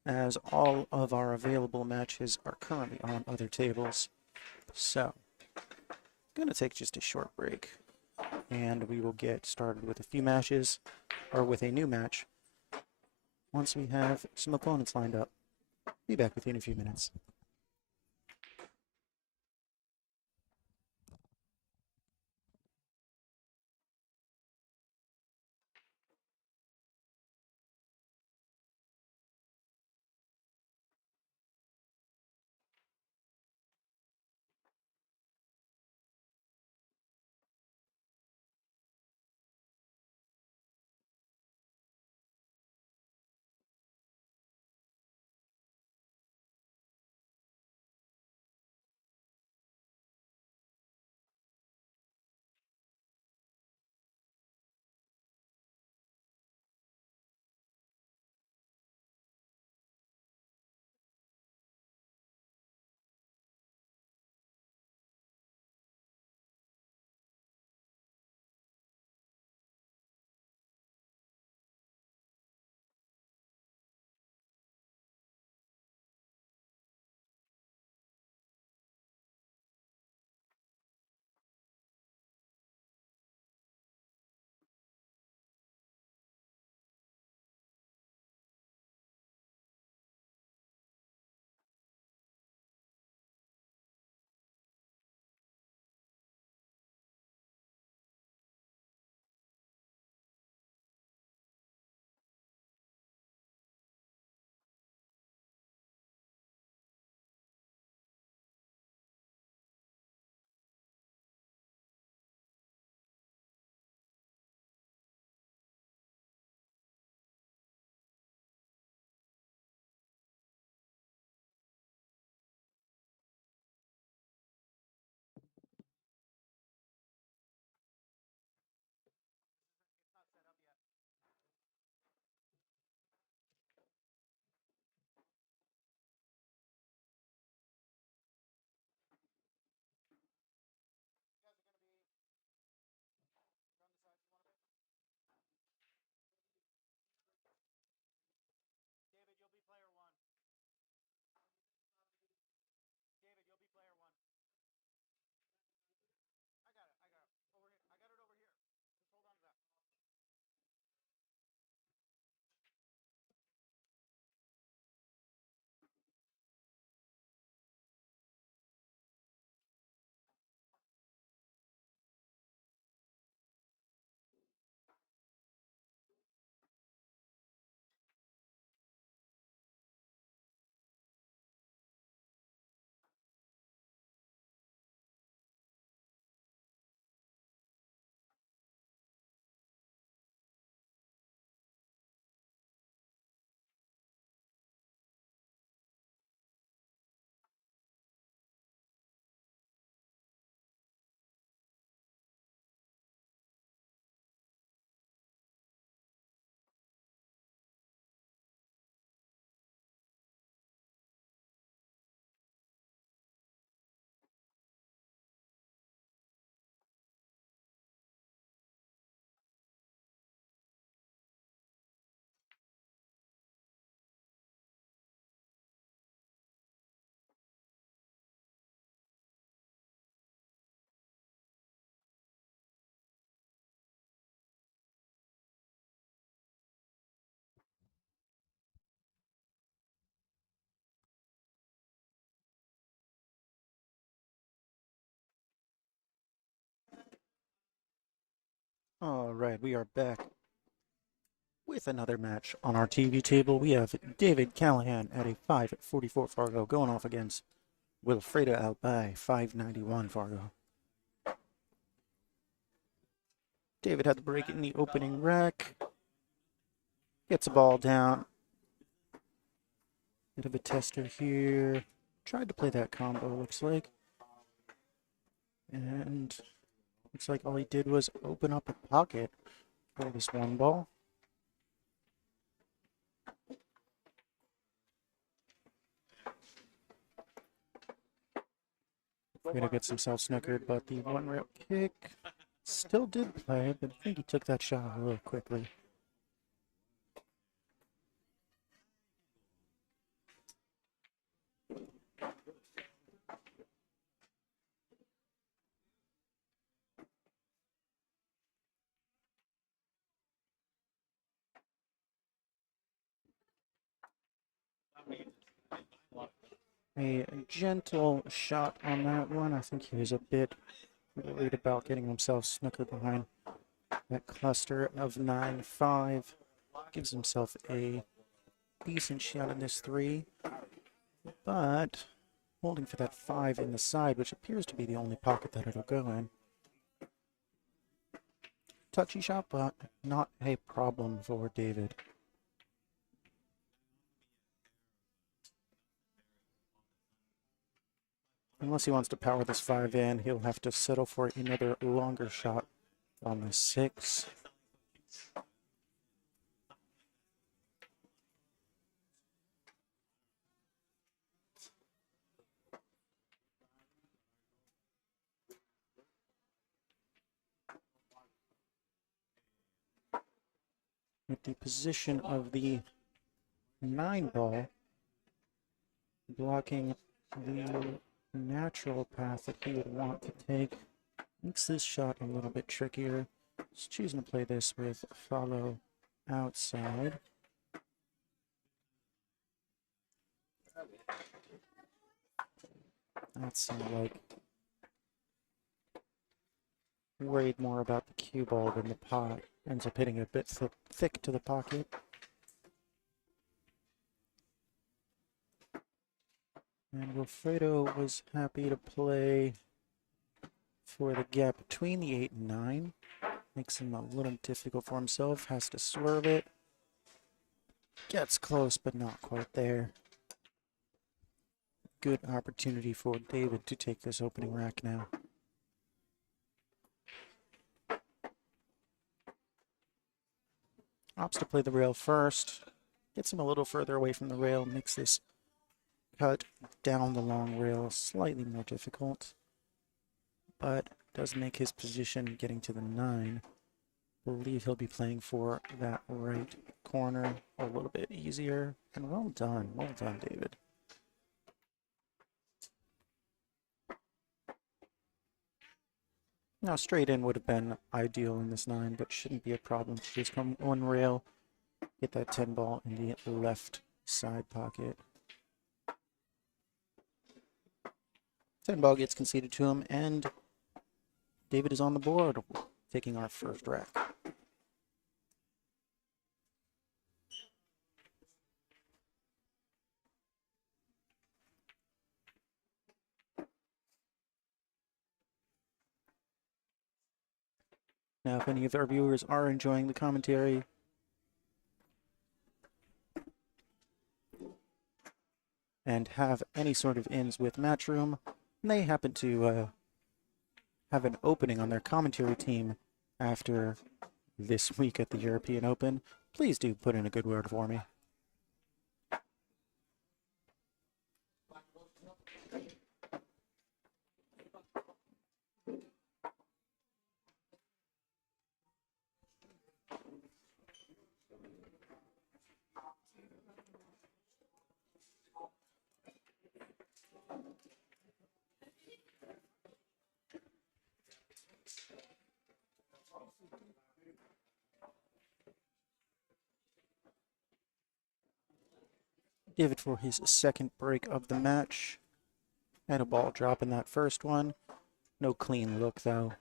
as all of our available matches are currently on other tables. So, going to take just a short break and we will get started with a few matches, or with a new match, once we have some opponents lined up. Be back with you in a few minutes. All right, we are back with another match on our TV table. We have David Callahan at a 544 Fargo going off against Wilfredo Albay, 591 Fargo. David had the break in the opening rack. Gets a ball down. Bit of a tester here. Tried to play that combo, looks like. And looks like all he did was open up a pocket for this one ball. Fredo gets himself snookered, but the one rail kick still did play, but I think he took that shot a little quickly. A gentle shot on that one. I think he was a bit worried about getting himself snookered behind that cluster of 9-5. Gives himself a decent shot in this 3, but holding for that 5 in the side, which appears to be the only pocket that it'll go in. Touchy shot, but not a problem for David. Unless he wants to power this 5 in, he'll have to settle for another longer shot on the 6. With the position of the 9 ball blocking the natural path that he would want to take, makes this shot a little bit trickier. Just choosing to play this with follow outside. That seemed like worried more about the cue ball than the pot. Ends up hitting a bit thick to the pocket. And Wilfredo was happy to play for the gap between the 8 and 9. Makes him a little difficult for himself. Has to swerve it. Gets close, but not quite there. Good opportunity for David to take this opening rack now. Opts to play the rail first. Gets him a little further away from the rail. Makes this cut down the long rail slightly more difficult. But does make his position getting to the 9. Believe he'll be playing for that right corner a little bit easier. And well done, David. Now straight in would have been ideal in this 9, but shouldn't be a problem. Just come one rail, get that 10 ball in the left side pocket. 10 ball gets conceded to him, and David is on the board, taking our first rack. Now, if any of our viewers are enjoying the commentary, and have any sort of ins with Matchroom, and they happen to have an opening on their commentary team after this week at the European Open, please do put in a good word for me. David for his second break of the match. Had a ball drop in that first one. No clean look though.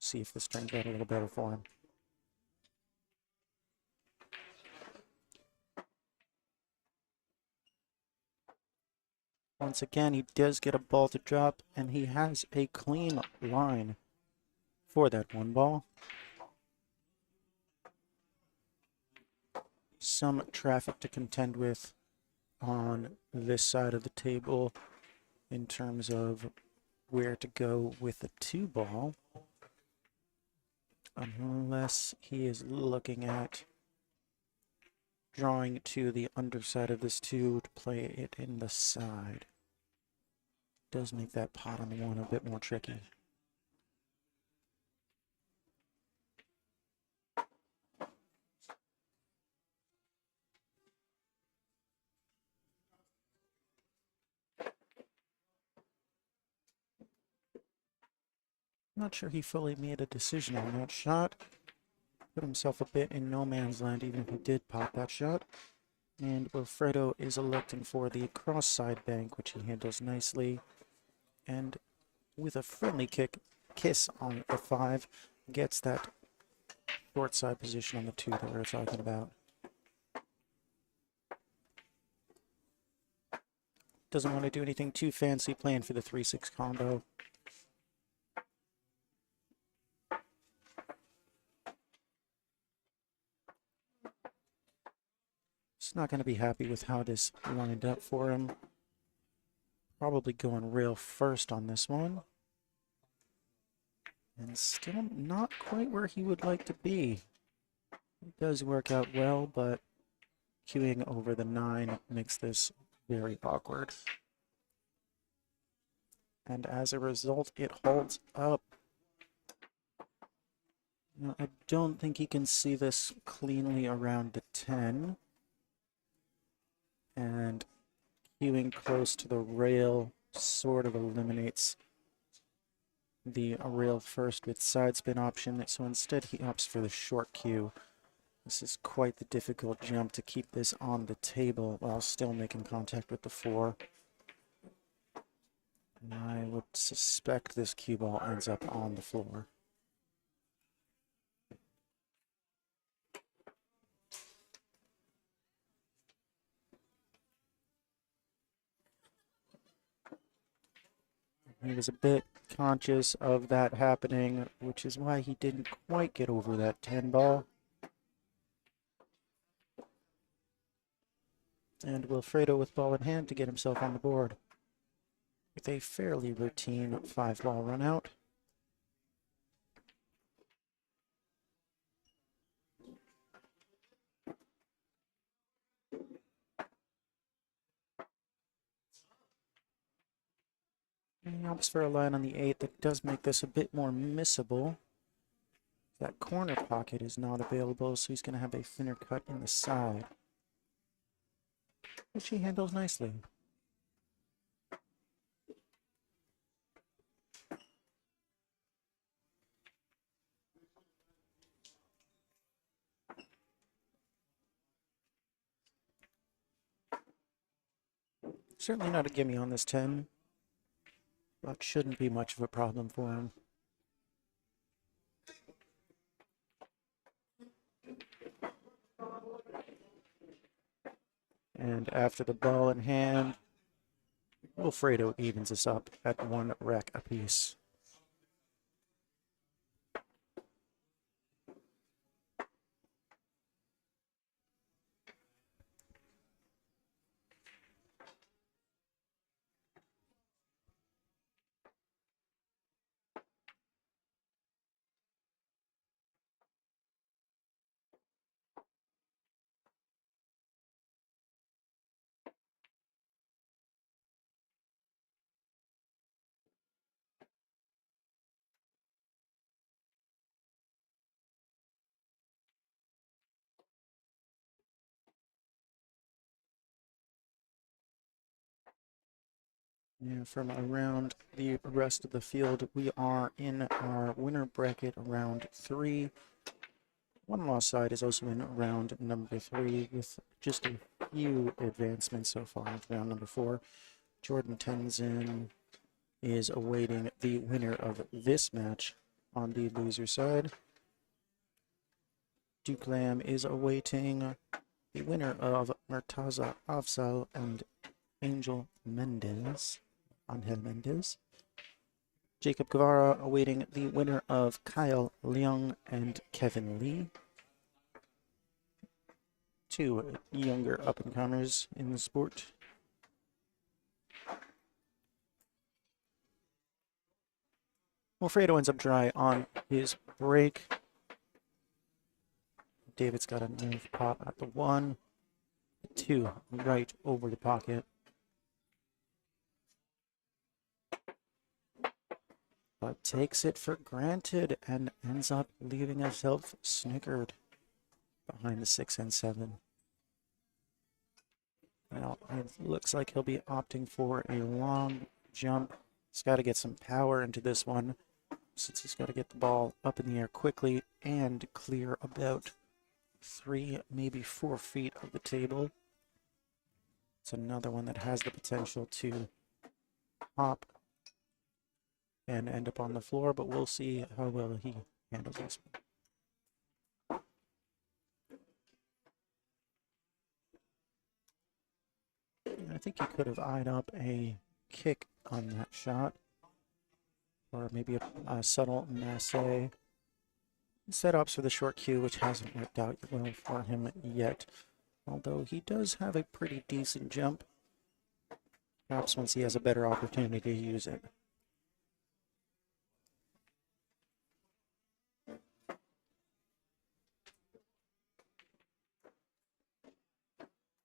see if this turns out a little better for him. Once again, he does get a ball to drop, and he has a clean line for that one ball. Some traffic to contend with on this side of the table in terms of where to go with the two ball, unless he is looking at drawing to the underside of this two to play it in the side. Does make that pot on the one a bit more tricky. Not sure he fully made a decision on that shot. Put himself a bit in no man's land even if he did pop that shot. And Wilfredo is electing for the cross side bank, which he handles nicely. And with a friendly kiss on the 5, gets that short side position on the 2 that we were talking about. Doesn't want to do anything too fancy, playing for the 3-6 combo. Just not going to be happy with how this lined up for him. Probably going rail first on this one. And still not quite where he would like to be. It does work out well, but queuing over the 9 makes this very awkward. And as a result, it holds up. Now, I don't think he can see this cleanly around the 10. And queuing close to the rail sort of eliminates the rail first with side spin option, so instead he opts for the short queue. This is quite the difficult jump to keep this on the table while still making contact with the 4. And I would suspect this cue ball ends up on the floor. He was a bit conscious of that happening, which is why he didn't quite get over that 10 ball. And Wilfredo with ball in hand to get himself on the board with a fairly routine 5-ball run out. And he opts for a line on the 8 that does make this a bit more missable. That corner pocket is not available, so he's going to have a thinner cut in the side, which he handles nicely. Certainly not a gimme on this 10, but shouldn't be much of a problem for him. And after the ball in hand, Wilfredo evens us up at 1 rack apiece. Yeah, from around the rest of the field, we are in our winner bracket round 3. One loss side is also in round number 3 with just a few advancements so far into round number 4. Jordan Tenzin is awaiting the winner of this match on the loser side. Duke Lamb is awaiting the winner of Murtaza Afzal and Angel Mendez. Angel Mendez. Jacob Guevara awaiting the winner of Kyle Leung and Kevin Lee. Two younger up-and-comers in the sport. Wilfredo ends up dry on his break. David's got a move pot at the 1, 2 right over the pocket. But takes it for granted and ends up leaving himself snickered behind the 6 and 7. Well, it looks like he'll be opting for a long jump. He's got to get some power into this one, since he's got to get the ball up in the air quickly and clear about 3, maybe 4 feet of the table. It's another one that has the potential to hop and end up on the floor, but we'll see how well he handles this one. I think he could have eyed up a kick on that shot, or maybe a subtle masse. Setups for the short cue, which hasn't worked out well for him yet, although he does have a pretty decent jump. Perhaps once he has a better opportunity to use it.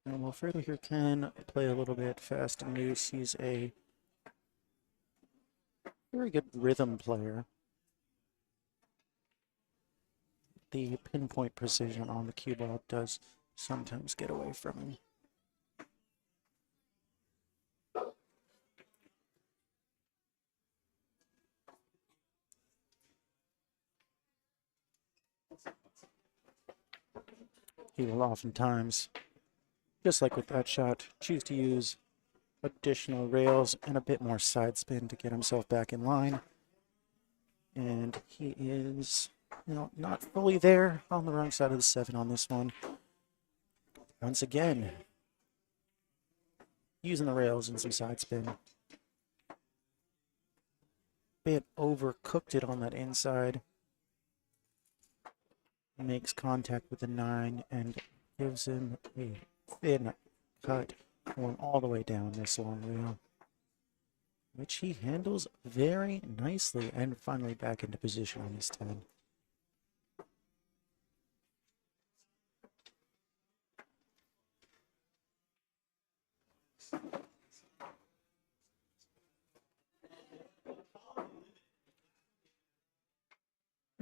And Wilfredo here can play a little bit fast and loose. He's a very good rhythm player. The pinpoint precision on the cue ball does sometimes get away from him. He will oftentimes, just like with that shot, choose to use additional rails and a bit more side spin to get himself back in line. And he is, not fully there, on the wrong side of the 7 on this one. Once again, using the rails and some side spin. Bit overcooked it on that inside. Makes contact with the 9 and gives him a thin cut going all the way down this long rail, which he handles very nicely, and finally back into position on his 10.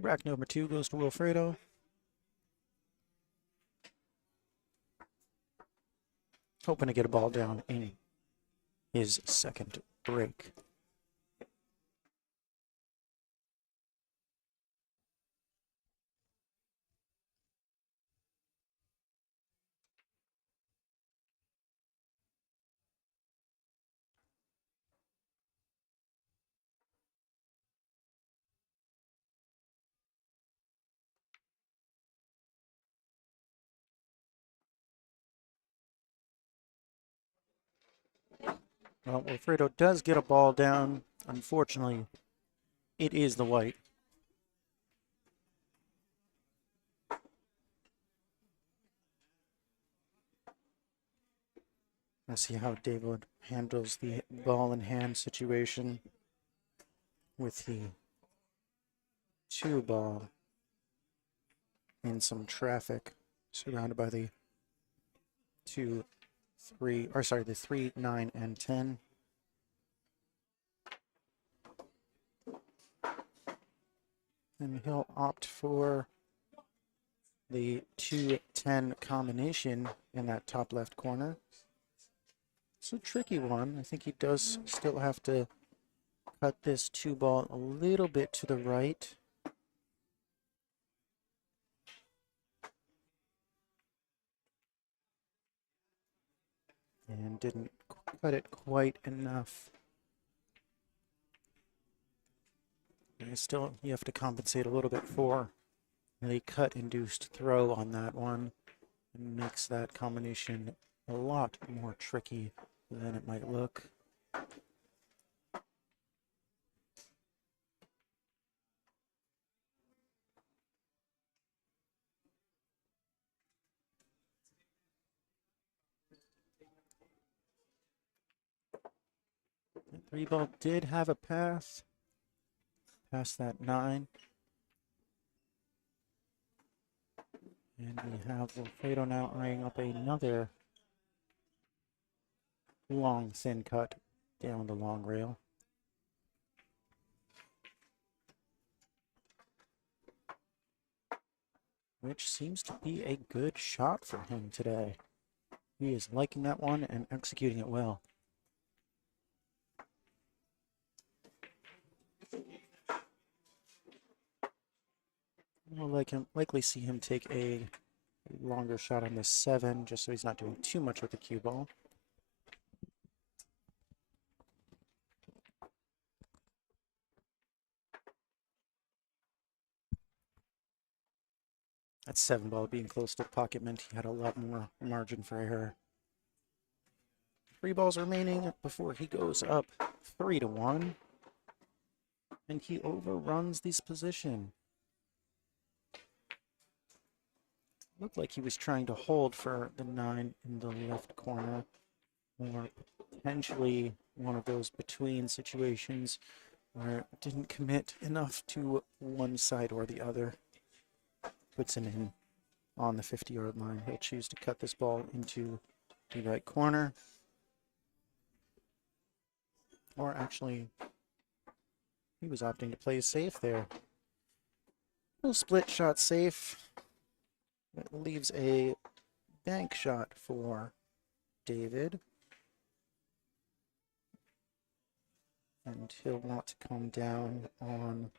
Rack number 2 goes to Wilfredo. Hoping to get a ball down in his second break. Well, Wilfredo does get a ball down. Unfortunately, it is the white. Let's see how David handles the ball in hand situation with the 2 ball in some traffic, surrounded by the 2, 3, or sorry, the 3, 9, and 10. And he'll opt for the 2-10 combination in that top left corner. It's a tricky one. I think he does still have to cut this 2 ball a little bit to the right. And didn't cut it quite enough. And still, you have to compensate a little bit for the cut-induced throw on that one. It makes that combination a lot more tricky than it might look. The 3-ball did have a pass past that 9. And we have Wilfredo now eyeing up another long, thin cut down the long rail. Which seems to be a good shot for him today. He is liking that one and executing it well. We'll likely see him take a longer shot on this 7, just so he's not doing too much with the cue ball. That 7-ball being close to the pocket meant he had a lot more margin for error. 3 balls remaining before he goes up 3-1. And he overruns this position. Looked like he was trying to hold for the 9 in the left corner, or potentially one of those between situations where it didn't commit enough to one side or the other. Puts him in on the 50-yard line. He'll choose to cut this ball into the right corner. Or actually, he was opting to play safe there. Little split shot safe. It leaves a bank shot for David. And he'll want to come down on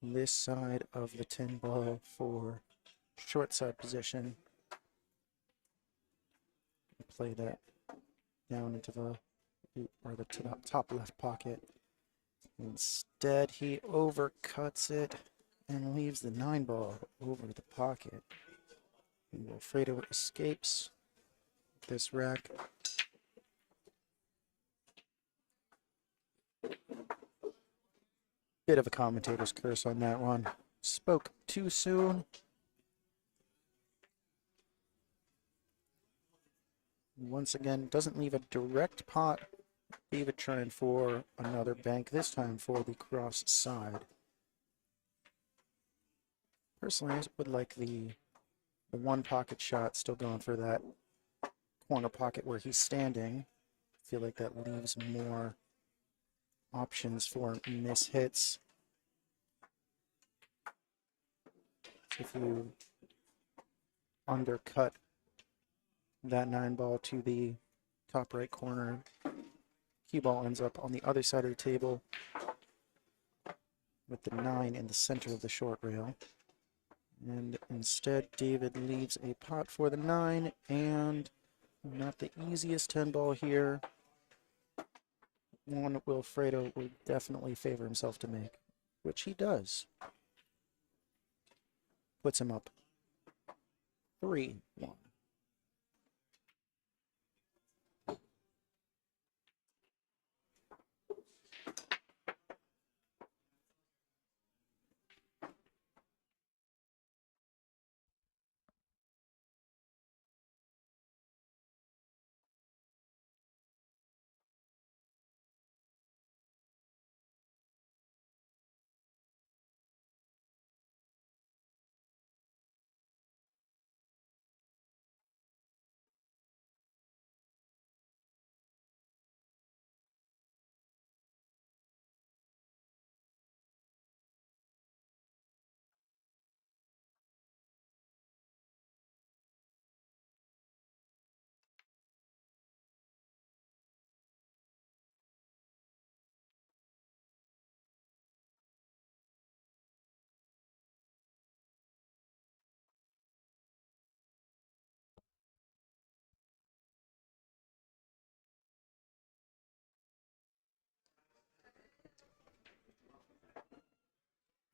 this side of the 10 ball for short side position. Play that down into the top left pocket. Instead, he overcuts it and leaves the 9 ball over the pocket. And Wilfredo escapes this rack. Bit of a commentator's curse on that one. Spoke too soon. Once again, doesn't leave a direct pot. David trying for another bank, this time for the cross side. Personally, I would like the one pocket shot, still going for that corner pocket where he's standing. I feel like that leaves more options for miss hits. If you undercut that 9 ball to the top right corner, cue ball ends up on the other side of the table with the 9 in the center of the short rail. And instead, David leaves a pot for the 9, and not the easiest 10 ball here. One Wilfredo would definitely favor himself to make, which he does. Puts him up 3-1.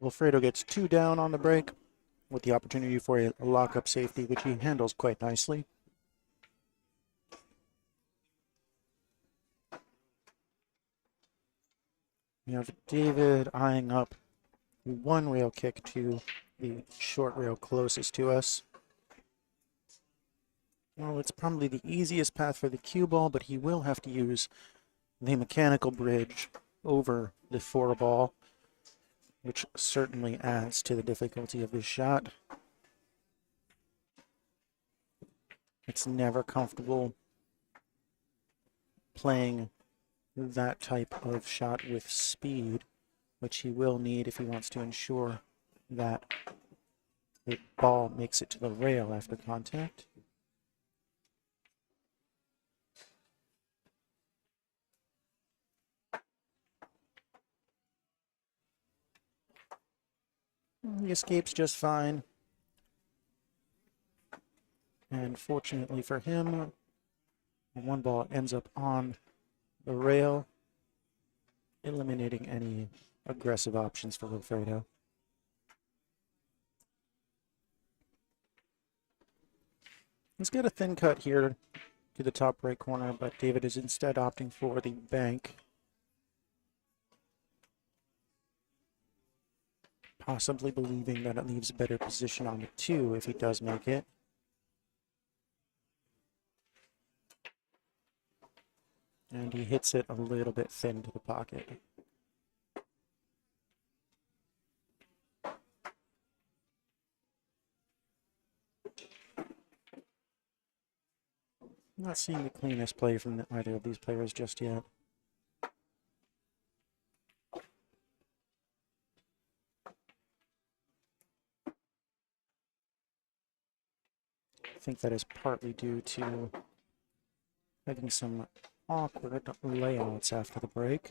Wilfredo gets 2 down on the break with the opportunity for a lock-up safety, which he handles quite nicely. We have David eyeing up 1 rail kick to the short rail closest to us. Well, it's probably the easiest path for the cue ball, but he will have to use the mechanical bridge over the 4 ball, which certainly adds to the difficulty of this shot. It's never comfortable playing that type of shot with speed, which he will need if he wants to ensure that the ball makes it to the rail after contact. He escapes just fine. And fortunately for him, the 1 ball ends up on the rail, eliminating any aggressive options for Wilfredo. He's got a thin cut here to the top right corner, but David is instead opting for the bank. Possibly believing that it leaves a better position on the 2 if he does make it. And he hits it a little bit thin to the pocket. Not seeing the cleanest play from either of these players just yet. I think that is partly due to having some awkward layouts after the break.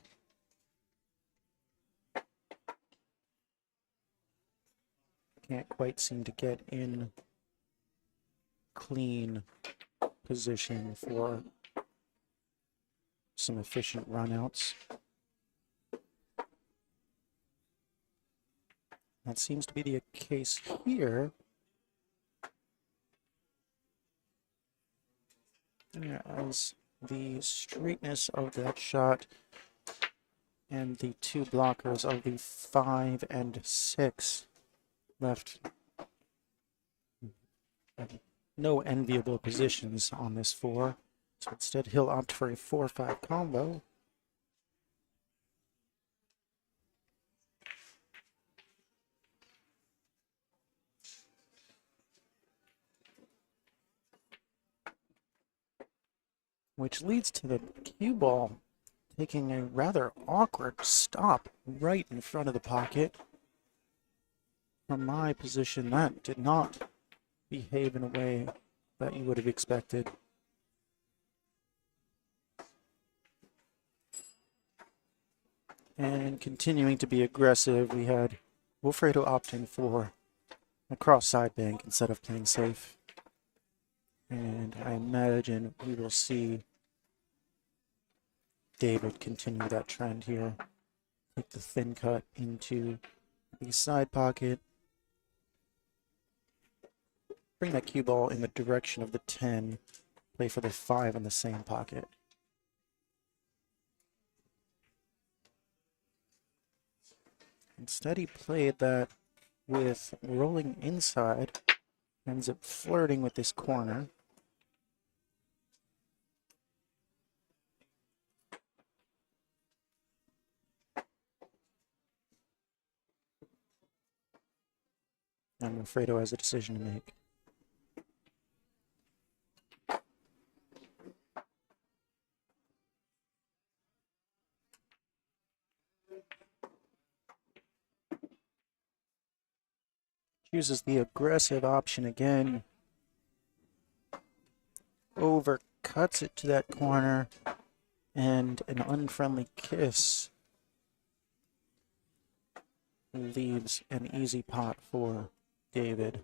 Can't quite seem to get in clean position for some efficient runouts. That seems to be the case here. As the straightness of that shot and the 2 blockers of the 5 and 6 left no enviable positions on this 4. So instead he'll opt for a 4-5 combo. Which leads to the cue ball taking a rather awkward stop right in front of the pocket. From my position, that did not behave in a way that you would have expected. And continuing to be aggressive, we had Wilfredo opting for a cross side bank instead of playing safe. And I imagine we will see David continue that trend here. Take the thin cut into the side pocket. Bring that cue ball in the direction of the 10. Play for the 5 in the same pocket. Instead, he played that with rolling inside. Ends up flirting with this corner. And Wilfredo has a decision to make. Chooses the aggressive option again. Overcuts it to that corner. And an unfriendly kiss leaves an easy pot for David.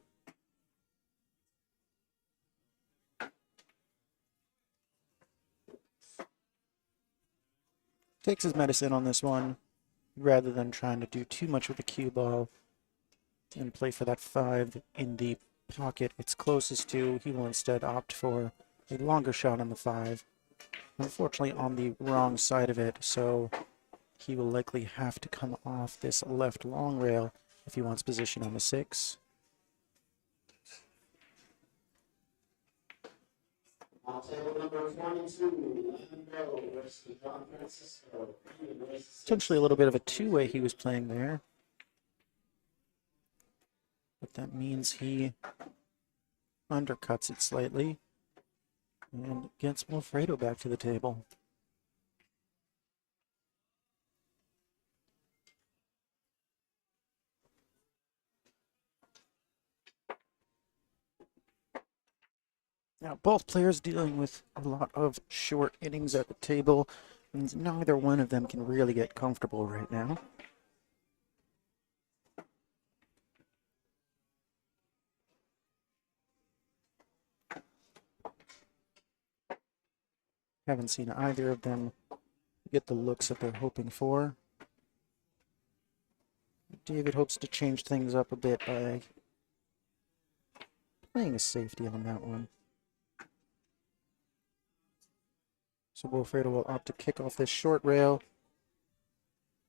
Takes his medicine on this one, rather than trying to do too much with the cue ball. and play for that 5 in the pocket it's closest to. He will instead opt for a longer shot on the 5. Unfortunately, on the wrong side of it, so he will likely have to come off this left long rail if he wants position on the 6. On table number 22, Lando versus John Francisco. Potentially a little bit of a two-way he was playing there. But that means he undercuts it slightly and gets Wilfredo back to the table. Now, both players dealing with a lot of short innings at the table means neither one of them can really get comfortable right now. Haven't seen either of them get the looks that they're hoping for. David hopes to change things up a bit by playing a safety on that one. So Wilfredo will opt to kick off this short rail.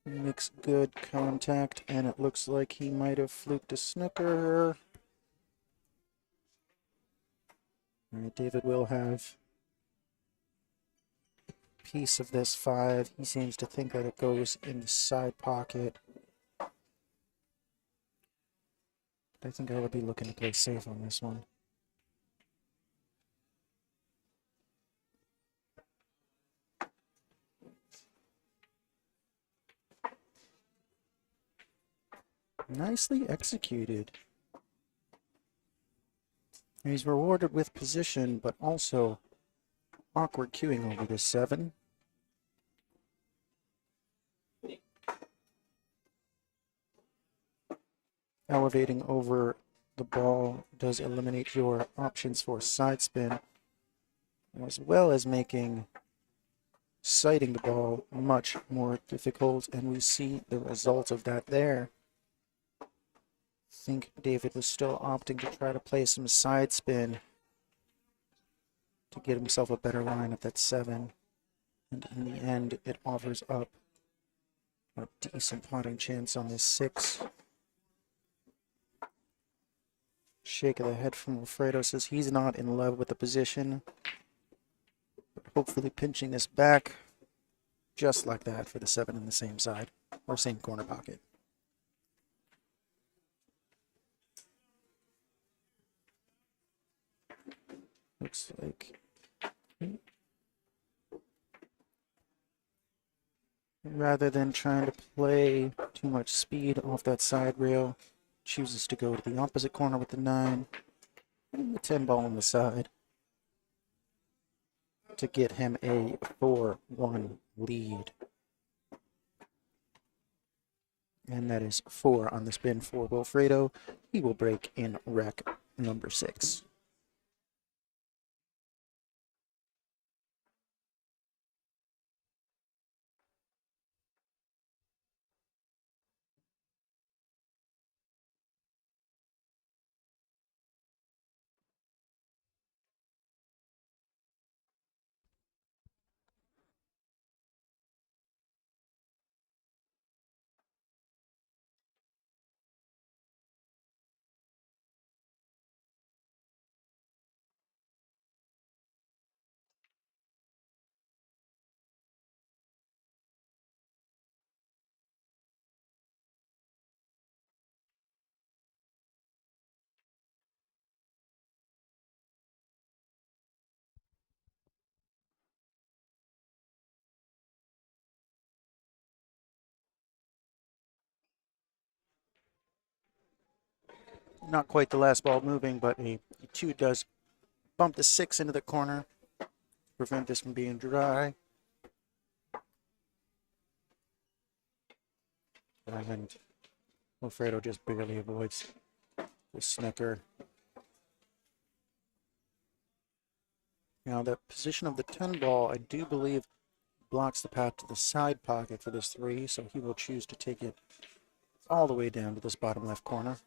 Makes good contact, and it looks like he might have fluked a snooker. All right, David will have a piece of this 5. He seems to think that it goes in the side pocket. I think I would be looking to play safe on this one. Nicely executed. He's rewarded with position, but also awkward queuing over this 7. Elevating over the ball does eliminate your options for side spin, as well as making sighting the ball much more difficult, and we see the result of that there. I think David was still opting to try to play some side spin to get himself a better line at that 7, and in the end it offers up a decent potting chance on this 6. Shake of the head from Wilfredo says he's not in love with the position, but hopefully pinching this back just like that for the 7 in the same side, or same corner pocket. Looks like rather than trying to play too much speed off that side rail, chooses to go to the opposite corner with the 9 and the 10 ball on the side to get him a 4-1 lead. And that is 4 on the spin for Wilfredo. He will break in rec number 6. Not quite the last ball moving, but a 2 does bump the 6 into the corner, prevent this from being dry. And Wilfredo just barely avoids the snooker. Now the position of the 10 ball, I do believe, blocks the path to the side pocket for this 3, so he will choose to take it all the way down to this bottom left corner.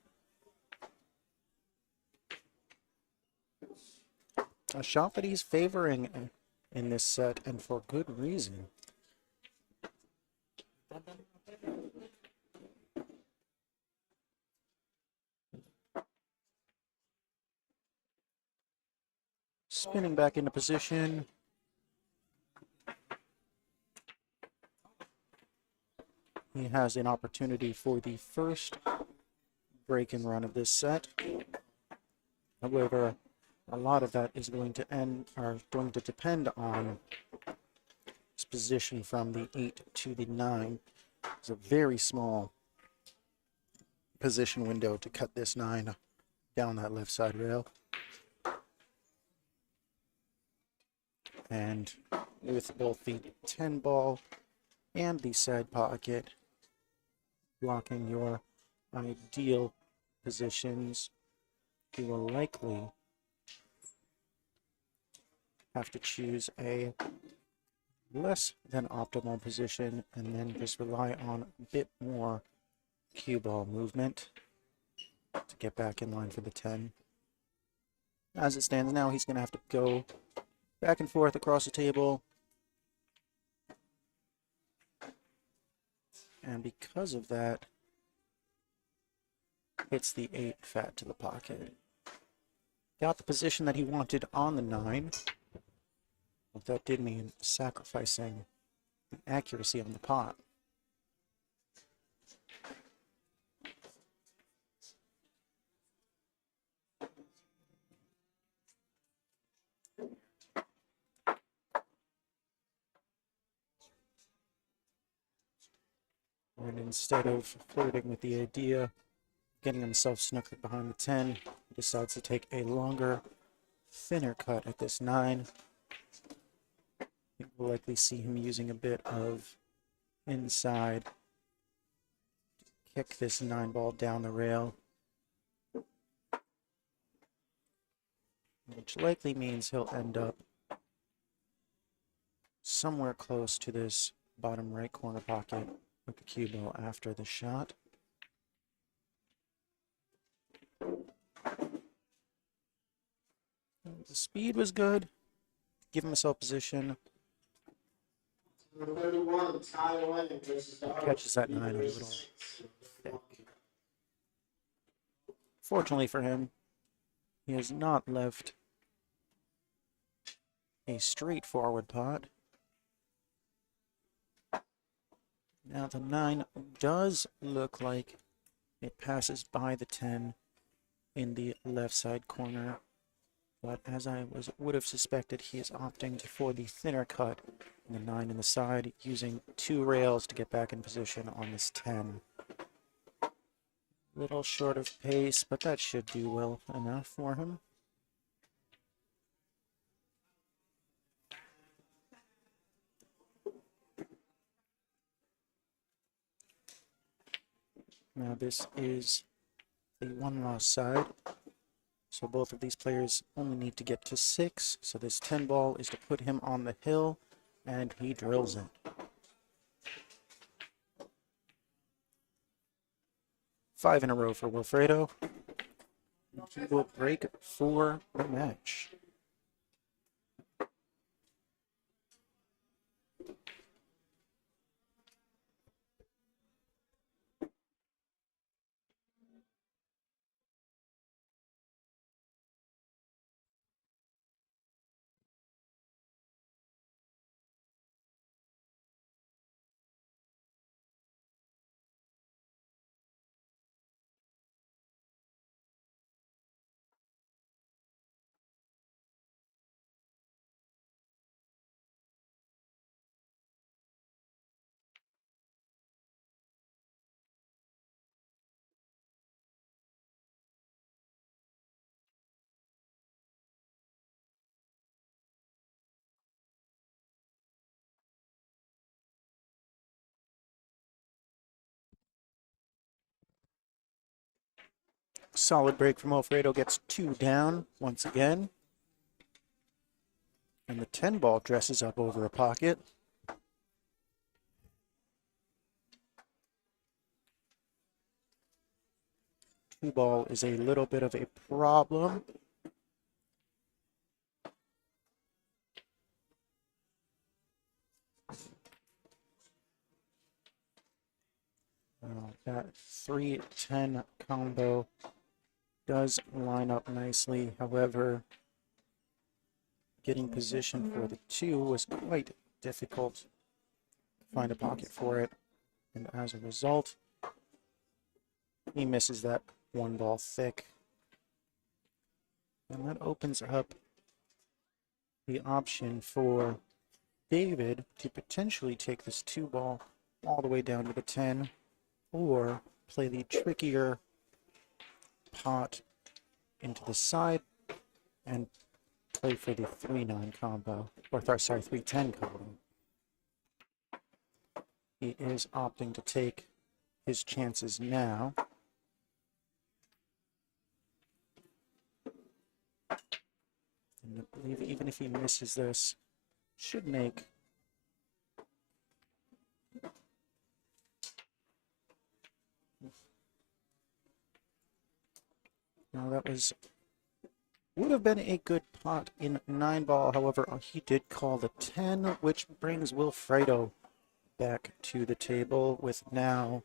A shot that he's favoring in this set, and for good reason. Spinning back into position. He has an opportunity for the first break and run of this set. However, a lot of that is going to depend on his position from the 8 to the 9. It's a very small position window to cut this 9 down that left side rail. And with both the 10 ball and the side pocket blocking your ideal positions, you will likely have to choose a less than optimal position and then just rely on a bit more cue ball movement to get back in line for the 10. As it stands now, he's going to have to go back and forth across the table. And because of that, hits the 8 fat to the pocket. Got the position that he wanted on the 9, but that did mean sacrificing the accuracy on the pot. And instead of flirting with the idea of getting himself snookered behind the 10, he decides to take a longer, thinner cut at this 9. I think we'll likely see him using a bit of inside to kick this 9 ball down the rail, which likely means he'll end up somewhere close to this bottom right corner pocket with the cue ball after the shot. The speed was good. Give himself position. Number 31, Tyler versus Catches that 9 a little thick. Fortunately for him, he has not left a straightforward pot. Now the 9 does look like it passes by the 10 in the left side corner, but as I would have suspected, he is opting for the thinner cut in the 9 in the side, using 2 rails to get back in position on this 10. Little short of pace, but that should do well enough for him. Now this is the 1-loss side, so both of these players only need to get to 6, so this 10 ball is to put him on the hill, and he drills it. 5 in a row for Wilfredo. He will break for the match. Solid break from Alfredo, gets 2 down once again. And the 10 ball dresses up over a pocket. Two ball is a little bit of a problem. That 3-10 combo does line up nicely. However, getting position for the 2 was quite difficult to find a pocket for it. And as a result, he misses that 1 ball thick. And that opens up the option for David to potentially take this 2 ball all the way down to the 10, or play the trickier pot into the side and play for the 3-9 combo, or sorry, 3-10 combo. He is opting to take his chances now. And I believe even if he misses this, should make now that would have been a good pot in 9 ball. However, he did call the 10, which brings Wilfredo back to the table with now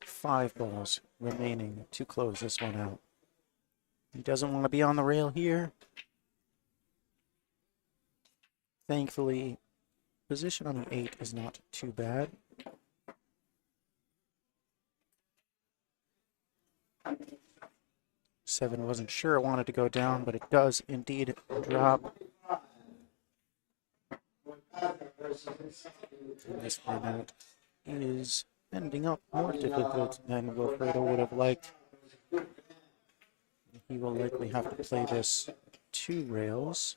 5 balls remaining to close this one out. He doesn't want to be on the rail here. Thankfully, position on the 8 is not too bad. Seven wasn't sure it wanted to go down, but it does indeed drop. And this burnout is ending up more difficult than Wilfredo would have liked. He will likely have to play this 2 rails.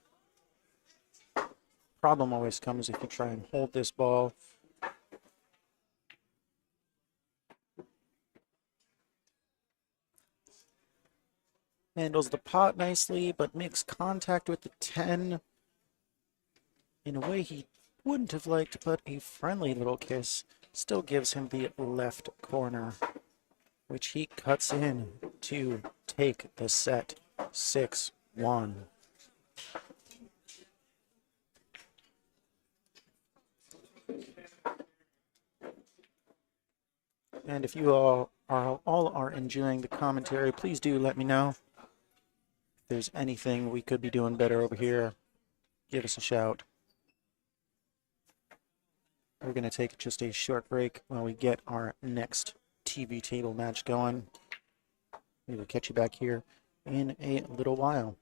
Problem always comes if you try and hold this ball. Handles the pot nicely, but makes contact with the 10 in a way he wouldn't have liked, but a friendly little kiss still gives him the left corner, which he cuts in to take the set 6-1. And if you all are enjoying the commentary, please do let me know. If there's anything we could be doing better over here, give us a shout. We're going to take just a short break while we get our next TV table match going. We will catch you back here in a little while.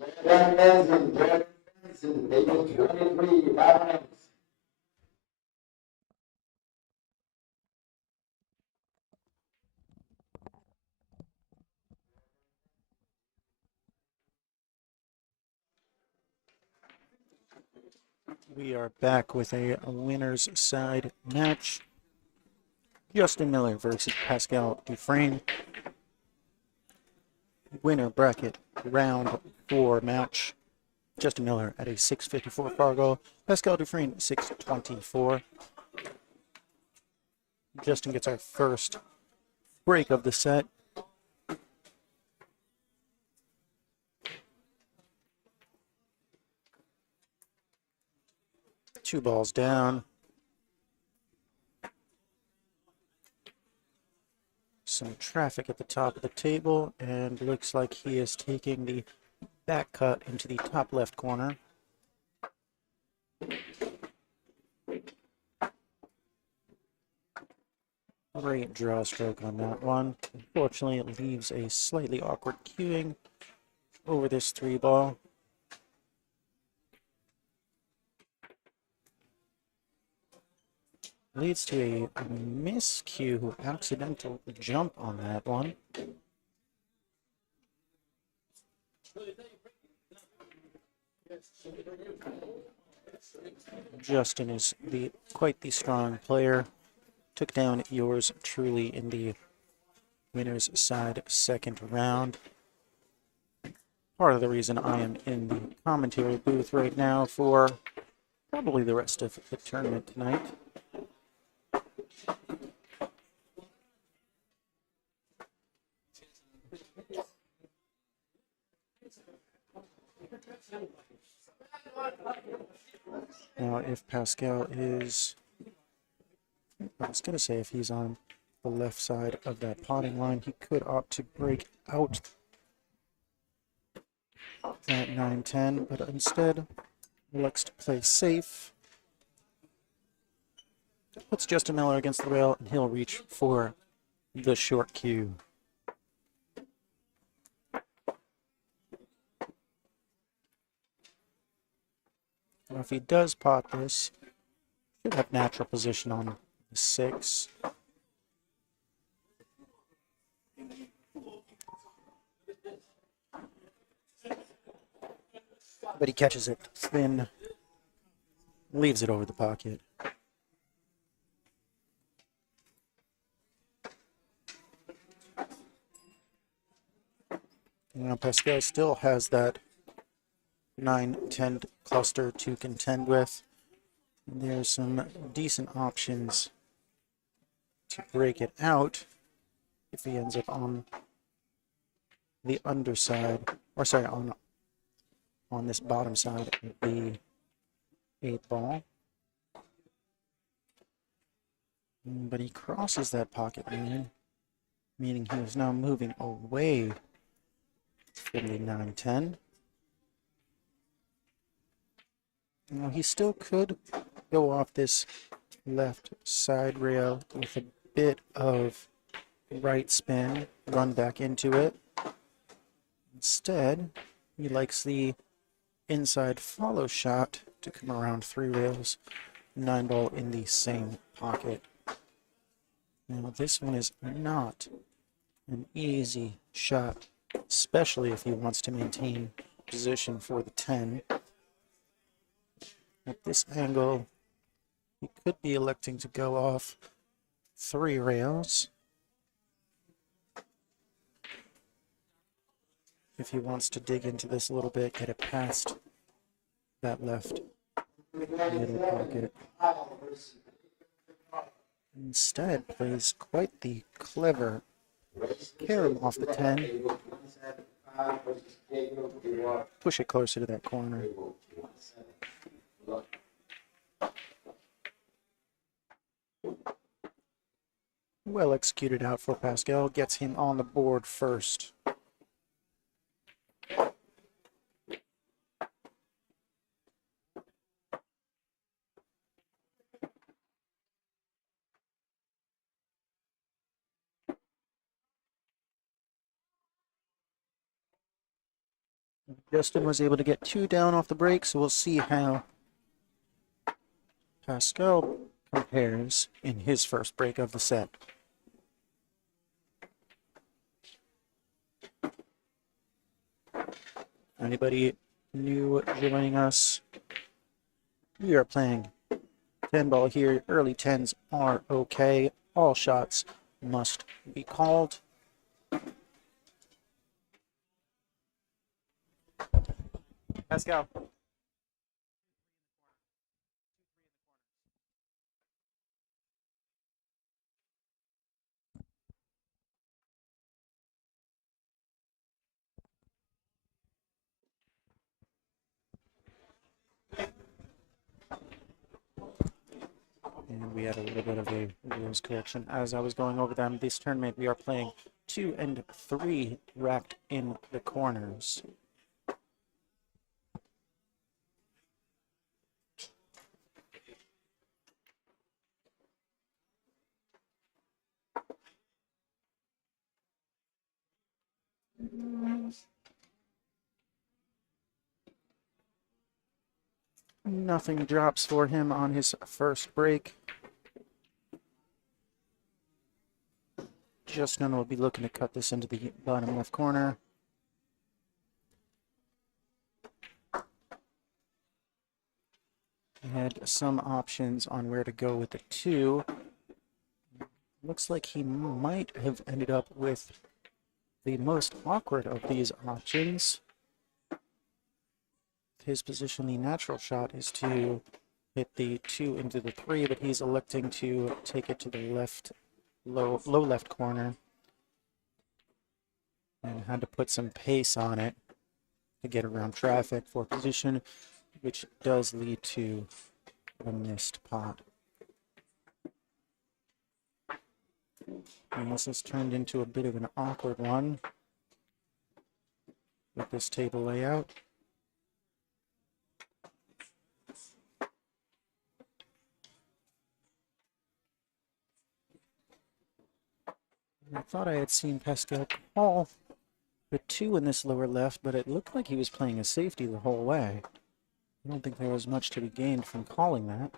Jordan Benson, table 23, balance. We are back with a winner's side match. Justin Miller versus Pascal Dufresne. Winner bracket round 4 match. Justin Miller at a 654 Fargo. Pascal Dufresne 624. Justin gets our first break of the set. Two balls down. Some traffic at the top of the table, and looks like he is taking the back cut into the top left corner. Great draw stroke on that one. Unfortunately, it leaves a slightly awkward cueing over this 3-ball. Leads to a miscue, accidental jump on that one. Justin is quite the strong player. Took down yours truly in the winner's side second round. Part of the reason I am in the commentary booth right now for probably the rest of the tournament tonight. Now, if Pascal is, I was going to say if he's on the left side of that potting line, he could opt to break out at 9-10, but instead elects to play safe. Puts Justin Miller against the rail, and he'll reach for the short cue. Now, if he does pot this, should have natural position on the 6. But he catches it thin, leaves it over the pocket. Now Pascal still has that 9-10 cluster to contend with. There's some decent options to break it out if he ends up on the underside, or sorry, on this bottom side of the 8-ball. But he crosses that pocket line, meaning he is now moving away from the 9-10. Now he still could go off this left side rail with a bit of right spin, run back into it. Instead, he likes the inside follow shot to come around 3 rails, 9-ball in the same pocket. Now this one is not an easy shot, especially if he wants to maintain position for the 10. At this angle, he could be electing to go off 3 rails. If he wants to dig into this a little bit, get it past that left middle pocket. Instead, plays quite the clever carom off the 10. Push it closer to that corner. Well executed out for Pascal, gets him on the board first. Justin was able to get 2 down off the break, so we'll see how Pascal compares in his first break of the set. Anybody new joining us? We are playing 10 ball here. Early 10s are okay. All shots must be called. Pascal. And we had a little bit of a rules correction. As I was going over them, this tournament we are playing 2 and 3 racked in the corners. Nothing drops for him on his first break. Justin will be looking to cut this into the bottom left corner. He had some options on where to go with the 2. Looks like he might have ended up with the most awkward of these options. His position, the natural shot, is to hit the 2 into the 3, but he's electing to take it to the left, low left corner, and had to put some pace on it to get around traffic for position, which does lead to a missed pot. And this has turned into a bit of an awkward one with this table layout. I thought I had seen Pascal call the 2 in this lower left, but it looked like he was playing a safety the whole way. I don't think there was much to be gained from calling that.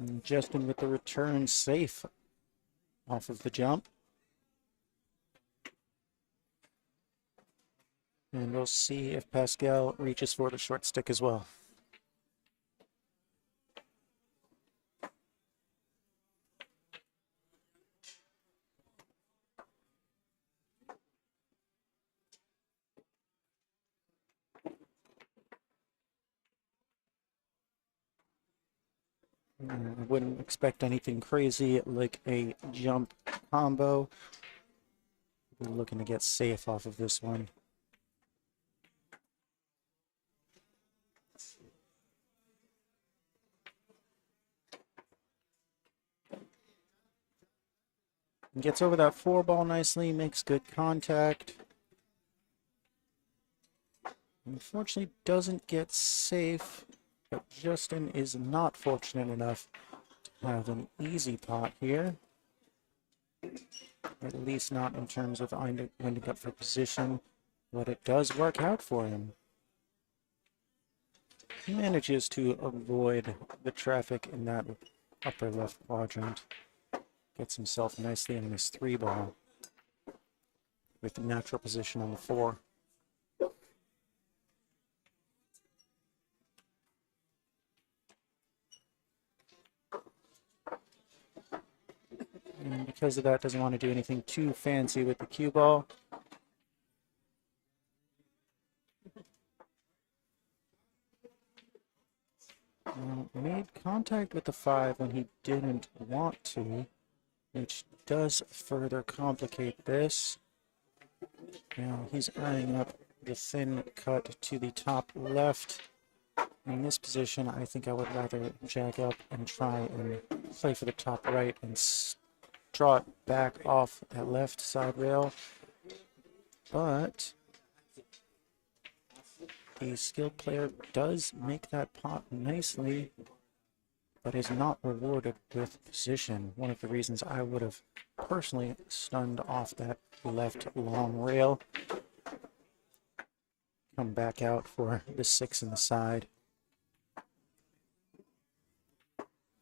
And Justin with the return safe off of the jump. And we'll see if Pascal reaches for the short stick as well. I wouldn't expect anything crazy like a jump combo. We're looking to get safe off of this one. Gets over that 4 ball nicely, makes good contact. Unfortunately, doesn't get safe, but Justin is not fortunate enough to have an easy pot here. At least not in terms of winding up for position, but it does work out for him. He manages to avoid the traffic in that upper left quadrant. Gets himself nicely in this 3 ball with the natural position on the 4. And because of that, doesn't want to do anything too fancy with the cue ball. Made contact with the 5 when he didn't want to, which does further complicate this. Now he's eyeing up the thin cut to the top left. In this position, I think I would rather jack up and try and play for the top right and draw it back off that left side rail. But the skilled player does make that pot nicely. but is not rewarded with position. One of the reasons I would have personally stunned off that left long rail. Come back out for the 6 in the side.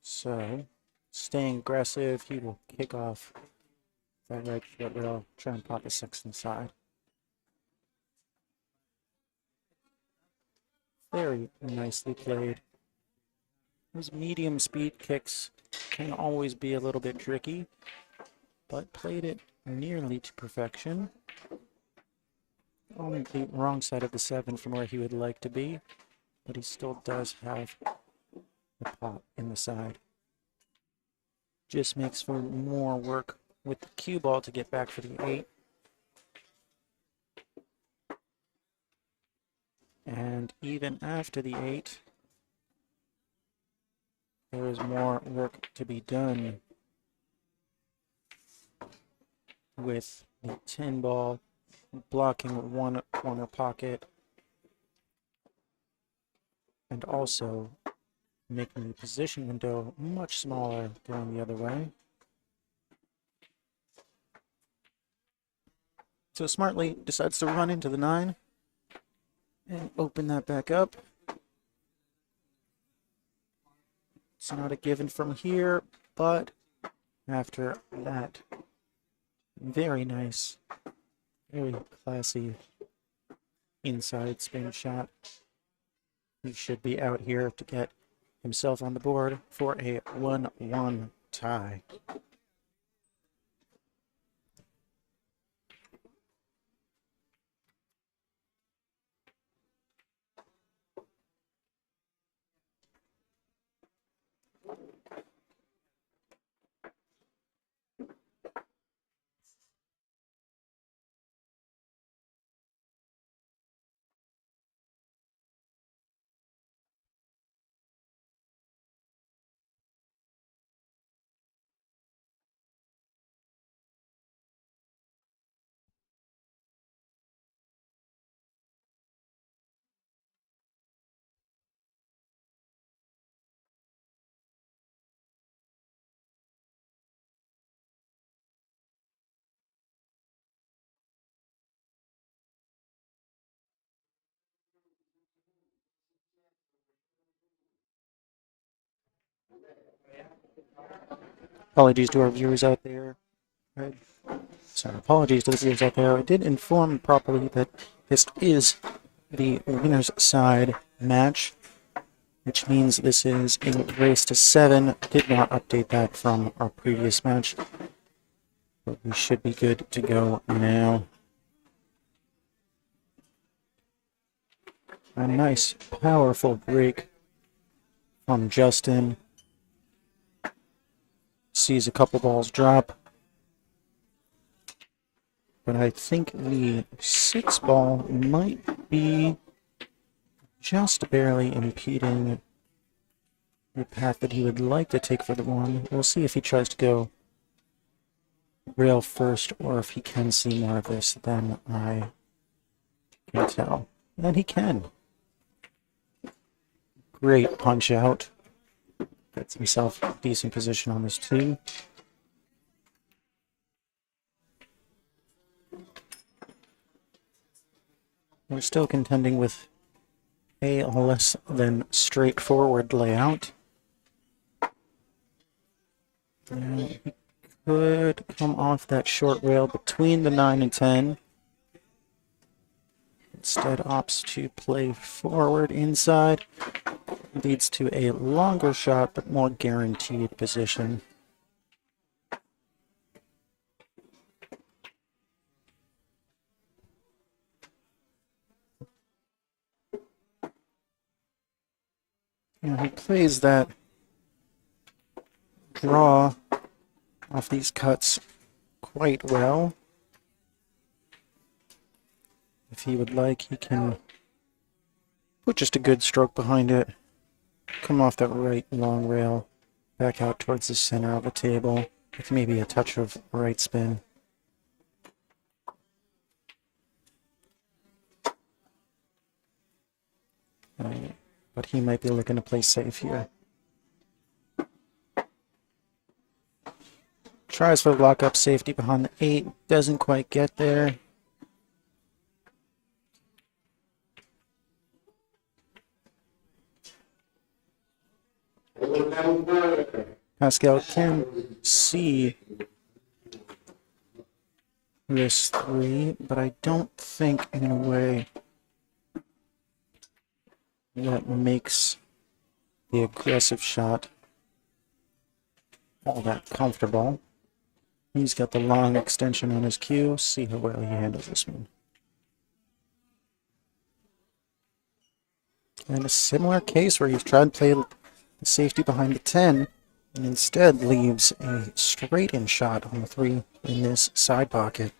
So, staying aggressive, he will kick off that right short rail, try and pop the 6 in the side. Very nicely played. Those medium speed kicks can always be a little bit tricky, but played it nearly to perfection. On the wrong side of the 7 from where he would like to be, but he still does have the pop in the side. Just makes for more work with the cue ball to get back for the 8. And even after the 8, there is more work to be done with the 10 ball, blocking one corner pocket, and also making the position window much smaller going the other way. So smartly decides to run into the 9 and open that back up. It's not a given from here, but after that very nice, very classy inside spin shot, he should be out here to get himself on the board for a 1-1 tie. Apologies to our viewers out there. Apologies to the viewers out there. I did inform properly that this is the winner's side match, which means this is a race to 7. Did not update that from our previous match, but we should be good to go now. A nice, powerful break from Justin. Sees a couple balls drop, but I think the 6 ball might be just barely impeding the path that he would like to take for the 1. We'll see if he tries to go rail first or if he can see more of this than I can tell. And he can. Great punch out. Gets himself a decent position on this 2. We're still contending with a less than straightforward layout. And he could come off that short rail between the 9 and 10. Instead opts to play forward inside. Leads to a longer shot but more guaranteed position. And he plays that draw off these cuts quite well. If he would like, he can put just a good stroke behind it, come off that right long rail, back out towards the center of the table, with maybe a touch of right spin. But he might be looking to play safe here. Tries for the lock-up safety behind the 8. Doesn't quite get there. Pascal can see this 3, but I don't think in a way that makes the aggressive shot all that comfortable. He's got the long extension on his cue. See how well he handles this one. And a similar case where he's tried to play the safety behind the 10 and instead leaves a straight-in shot on the 3 in this side pocket.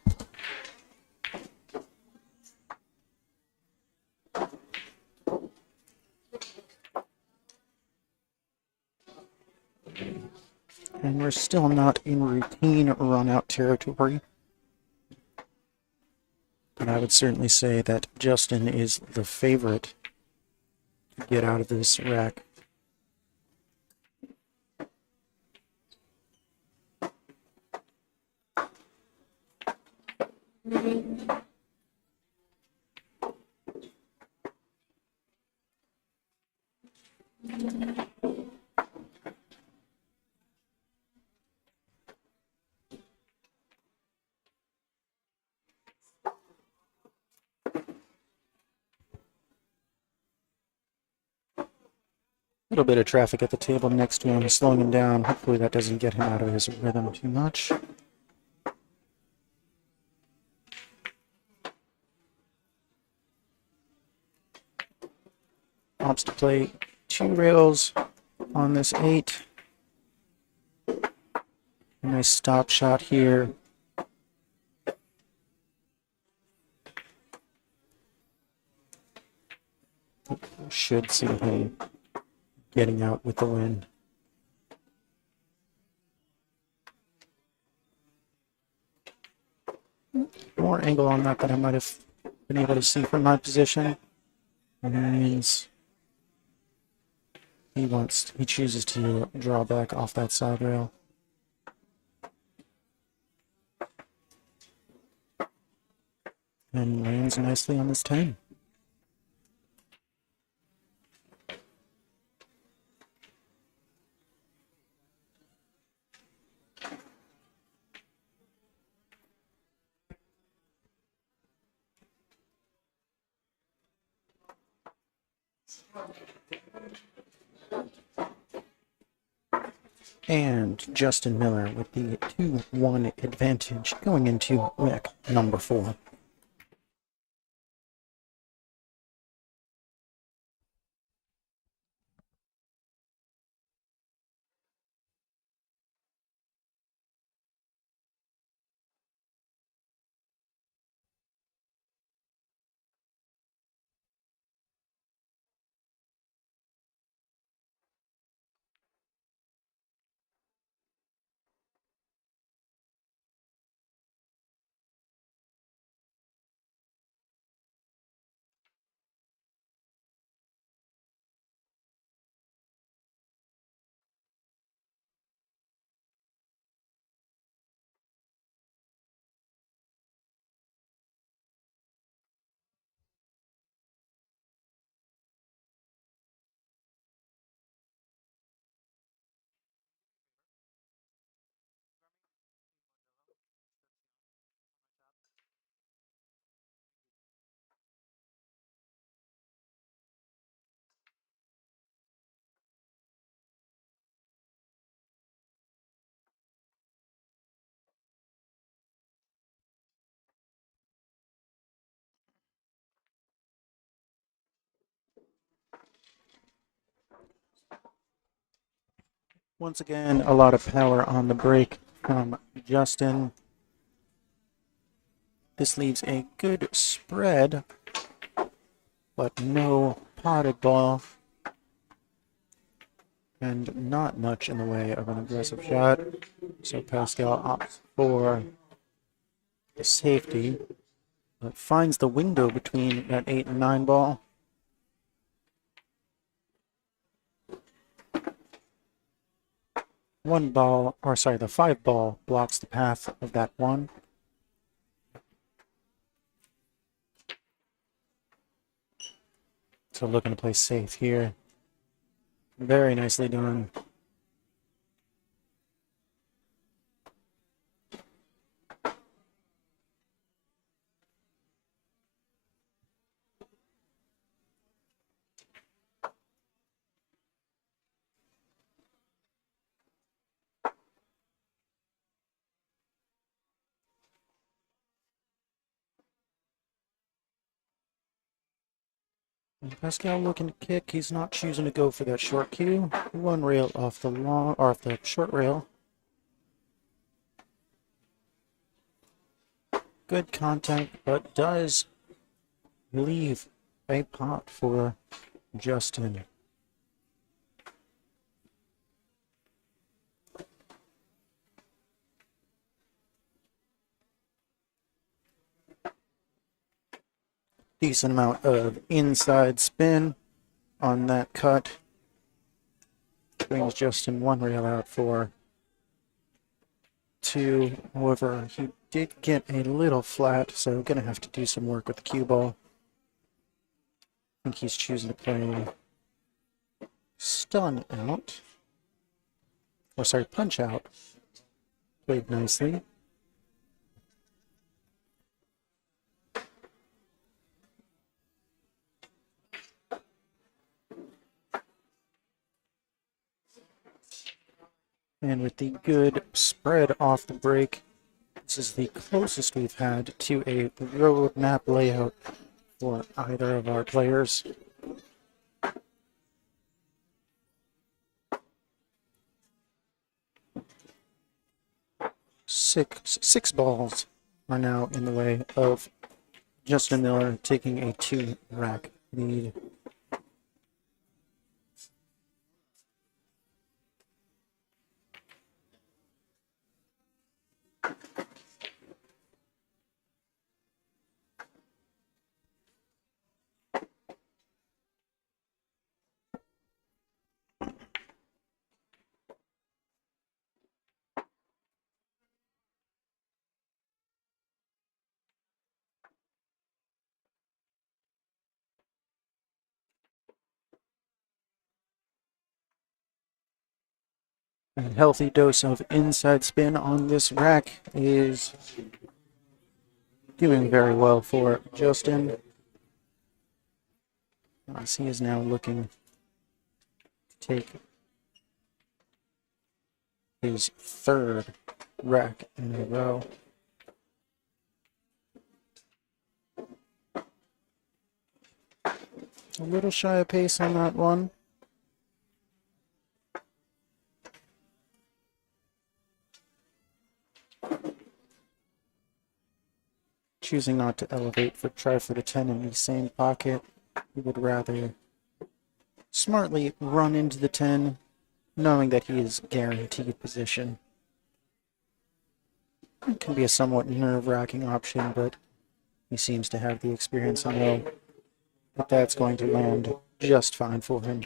And we're still not in routine run-out territory. But I would certainly say that Justin is the favorite to get out of this rack. A little bit of traffic at the table next to him, slowing him down. Hopefully that doesn't get him out of his rhythm too much. Opts to play 2 rails on this 8. A nice stop shot here. Should see him getting out with the win. More angle on that than I might have been able to see from my position. Means he chooses to draw back off that side rail. And lands nicely on this 10. And Justin Miller with the 2-1 advantage going into rack number 4. Once again, a lot of power on the break from Justin. This leaves a good spread, but no potted ball. And not much in the way of an aggressive shot. So Pascal opts for the safety, but finds the window between that 8 and 9 ball. one ball, or sorry, the 5 ball blocks the path of that 1. So looking to play safe here. Very nicely done. Pascal looking to kick. He's not choosing to go for that short cue. 1 rail off the long, or off the short rail. Good contact, but does leave a pot for Justin. Decent amount of inside spin on that cut. Brings Justin 1 rail out for 2. However, he did get a little flat, so gonna have to do some work with the cue ball. I think he's choosing to play stun out. Or sorry, punch out. Played nicely. And with the good spread off the break, this is the closest we've had to a roadmap layout for either of our players. Six balls are now in the way of Justin Miller taking a 2-rack lead. A healthy dose of inside spin on this rack is doing very well for Justin, as he is now looking to take his 3rd rack in a row. A little shy of pace on that one. Choosing not to elevate for try for the 10 in the same pocket. He would rather smartly run into the 10, knowing that he is guaranteed position. It can be a somewhat nerve-wracking option, but he seems to have the experience to know that that's going to land just fine for him.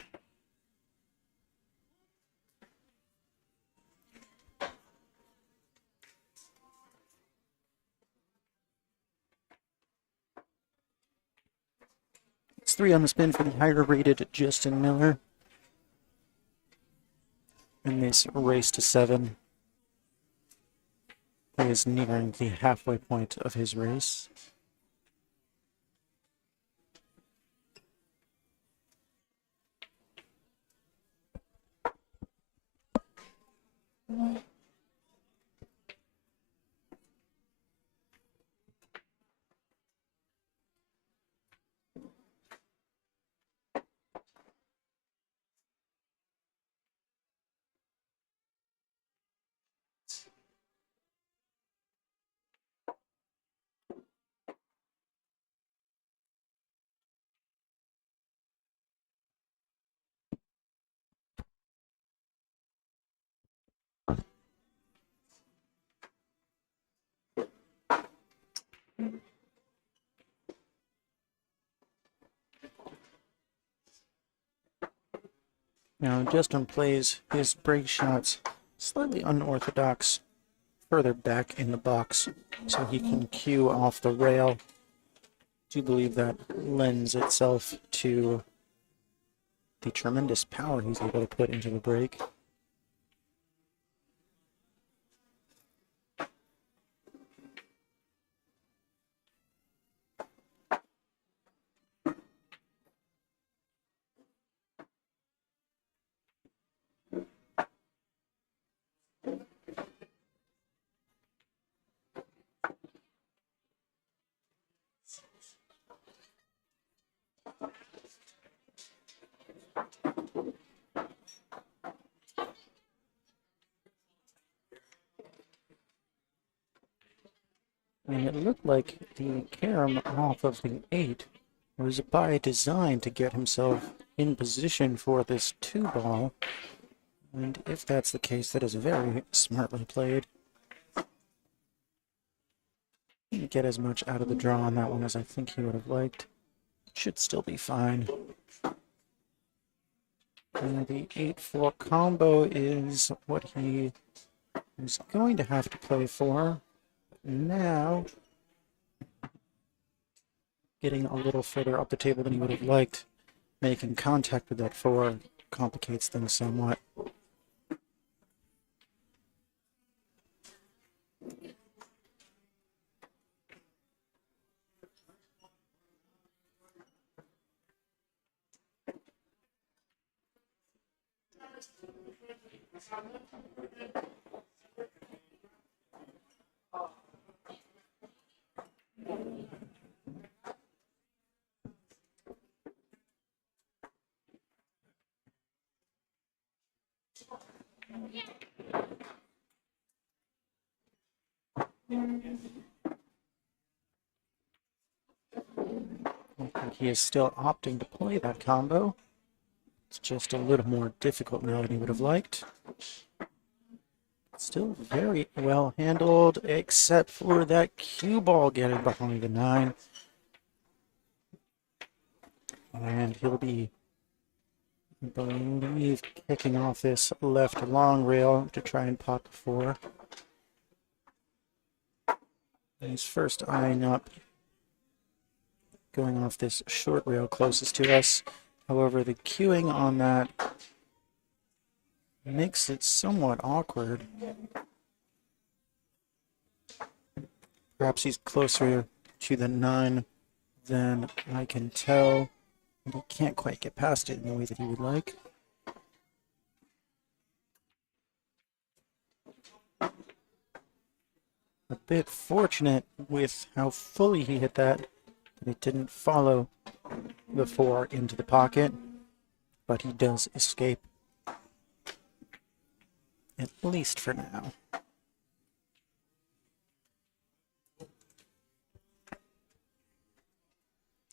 It's 3 on the spin for the higher-rated Justin Miller in this race to 7. He is nearing the halfway point of his race. Now Justin plays his break shots slightly unorthodox further back in the box so he can cue off the rail. I do believe that lends itself to the tremendous power he's able to put into the break. And it looked like the carom off of the 8 was by design to get himself in position for this 2-ball. And if that's the case, that is very smartly played. Didn't get as much out of the draw on that one as I think he would have liked. Should still be fine. And the 8-4 combo is what he is going to have to play for. Now, getting a little further up the table than he would have liked, making contact with that 4 complicates things somewhat. He is still opting to play that combo. It's just a little more difficult now than he would have liked. Still very well handled, except for that cue ball getting behind the 9. And he'll be, I believe, kicking off this left long rail to try and pot the 4. He's first eyeing up, going off this short rail closest to us. However, the cueing on that makes it somewhat awkward. Perhaps he's closer to the 9 than I can tell. And he can't quite get past it in the way that he would like. A bit fortunate with how fully he hit that it didn't follow the 4 into the pocket, but he does escape, at least for now.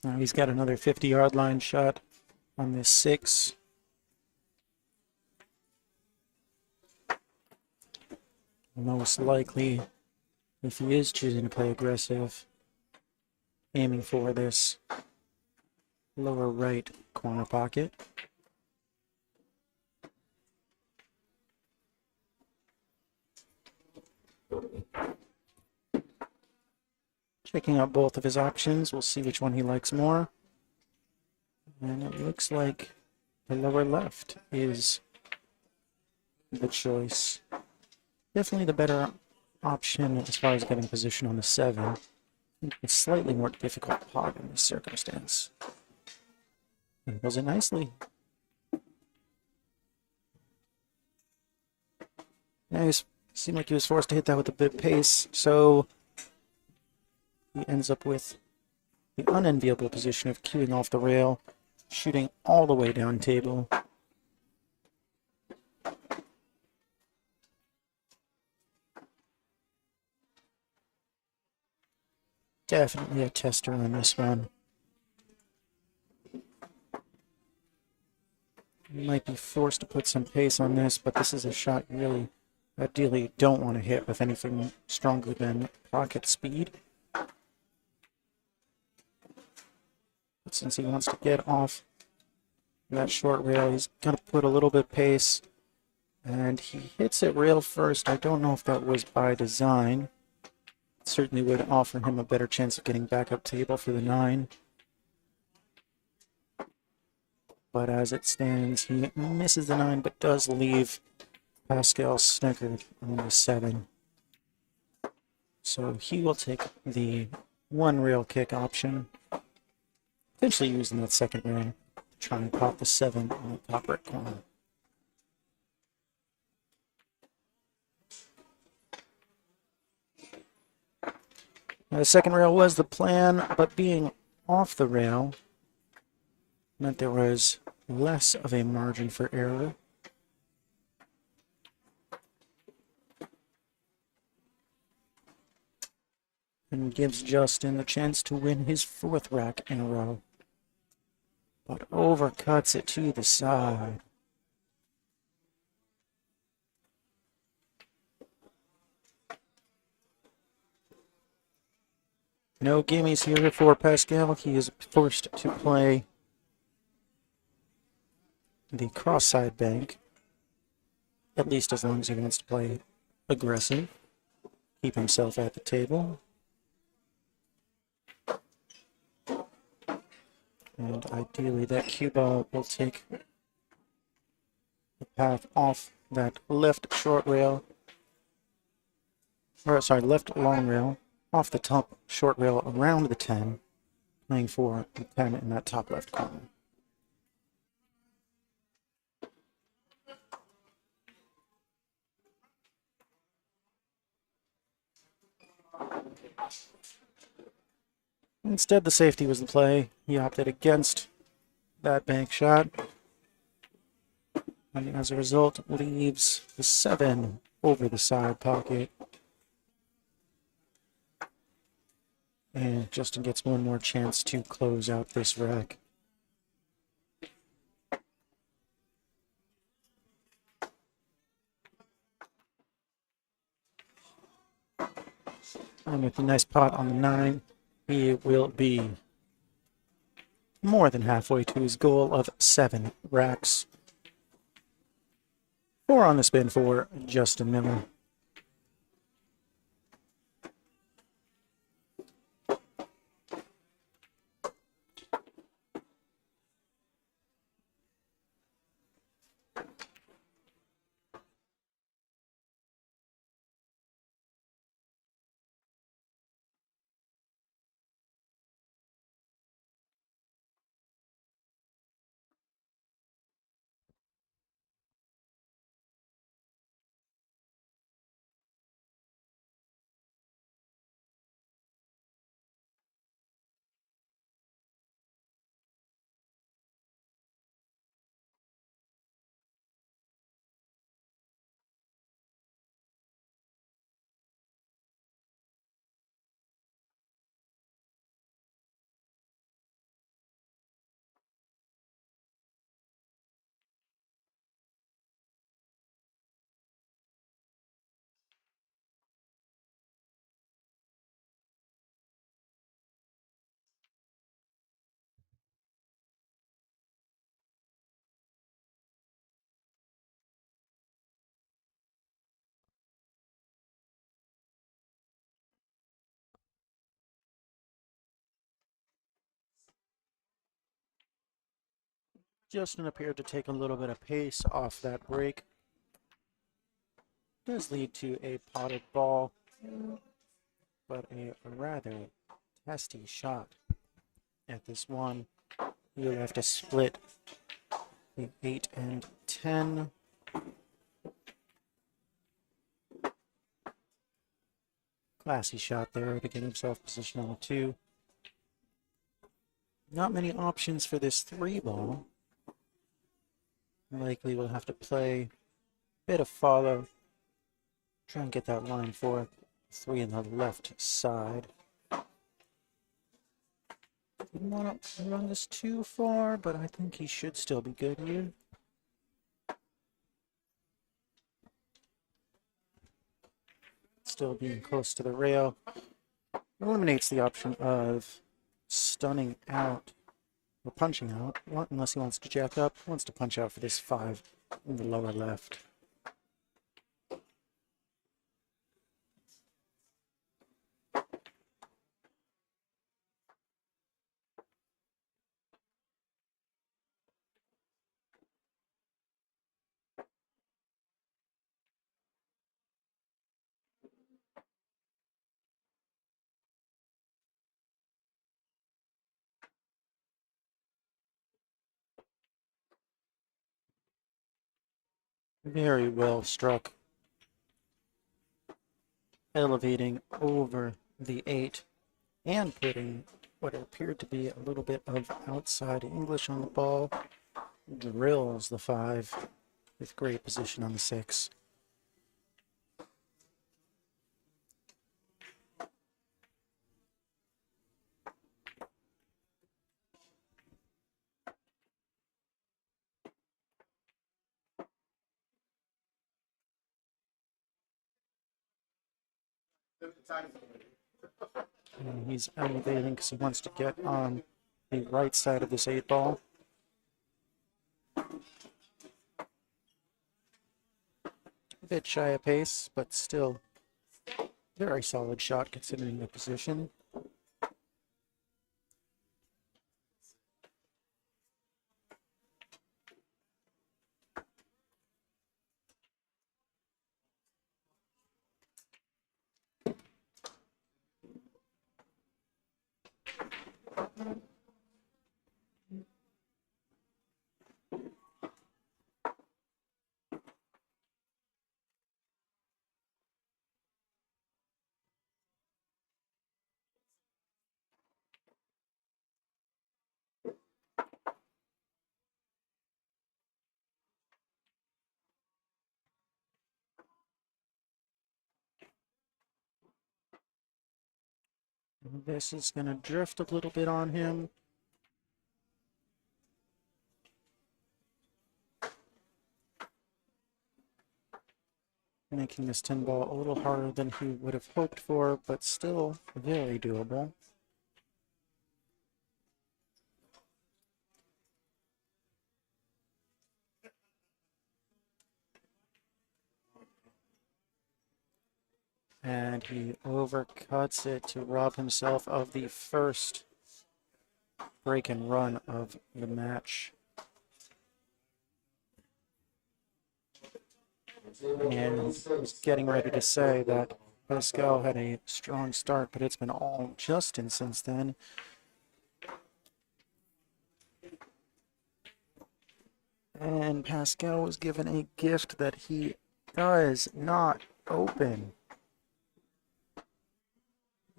Now he's got another 50-yard line shot on this 6. Most likely, if he is choosing to play aggressive, aiming for this lower right corner pocket. Checking out both of his options, we'll see which one he likes more. And it looks like the lower left is the choice. Definitely the better option as far as getting position on the 7. It's slightly more difficult pot in this circumstance. And does it nicely. Now seemed like he was forced to hit that with a bit pace, so he ends up with the unenviable position of cueing off the rail, shooting all the way down table. Definitely a tester on this one. You might be forced to put some pace on this, but this is a shot you really ideally don't want to hit with anything stronger than pocket speed. But since he wants to get off that short rail, he's going to put a little bit of pace And he hits it rail first. I don't know if that was by design. It certainly would offer him a better chance of getting back up table for the 9. But as it stands, he misses the 9, but does leave Pascal snookered on the 7. So he will take the 1 rail kick option, potentially using that second rail to try and pop the 7 on the top right corner. Now, the second rail was the plan, but being off the rail meant there was less of a margin for error. And gives Justin the chance to win his 4th rack in a row. But overcuts it to the side. No gimmies here for Pascal. He is forced to play the cross-side bank, at least as long as he wants to play aggressive, keep himself at the table. And ideally that cue ball will take the path off that left short rail, or sorry, left long rail, off the top short rail around the 10, playing for the 10 in that top left corner. Instead, the safety was the play. He opted against that bank shot, and as a result, leaves the 7 over the side pocket. And Justin gets one more chance to close out this rack. And with a nice pot on the 9, he will be more than halfway to his goal of 7 racks. 4 on the spin for Justin Miller. Justin appeared to take a little bit of pace off that break. Does lead to a potted ball, but a rather testy shot at this one. You'll have to split the 8 and 10. Classy shot there to get himself position on the 2. Not many options for this 3 ball. Likely will have to play a bit of follow. Try and get that line for 3 on the left side. Didn't want to run this too far, but I think he should still be good here. Still being close to the rail. Eliminates the option of stunning out or punching out, unless he wants to jack up. Wants to punch out for this 5 in the lower left. Very well struck. Elevating over the 8 and putting what appeared to be a little bit of outside English on the ball. Drills the 5 with great position on the 6. And he's elevating because he wants to get on the right side of this 8 ball. A bit shy of pace, but still very solid shot considering the position. This is going to drift a little bit on him. Making this 10 ball a little harder than he would have hoped for, but still very doable. And he overcuts it to rob himself of the first break and run of the match. And I was getting ready to say that Pascal had a strong start, but it's been all Justin since then. And Pascal was given a gift that he does not open.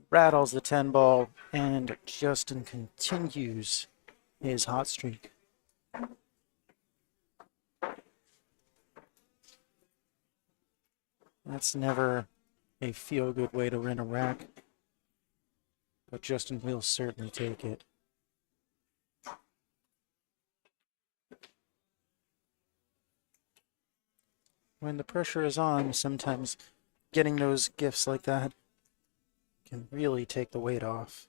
Rattles the 10 ball, and Justin continues his hot streak. That's never a feel-good way to win a rack, but Justin will certainly take it. When the pressure is on, sometimes getting those gifts like that can really take the weight off.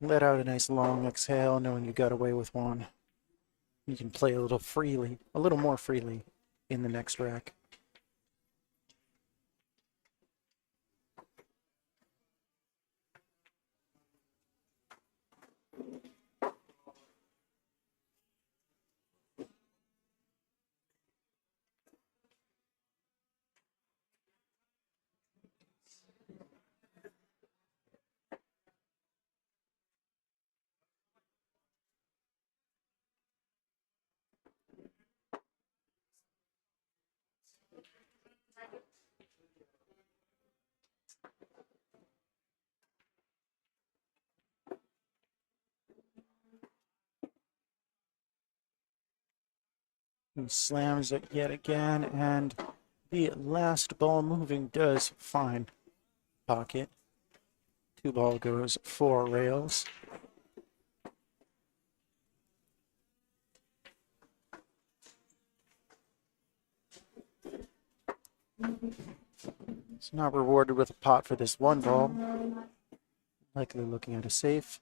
Let out a nice long exhale, knowing you got away with one. You can play a little more freely in the next rack. He slams it yet again, and the last ball moving does fine. Pocket. 2 ball goes 4 rails. It's not rewarded with a pot for this 1 ball. Likely looking at a safe.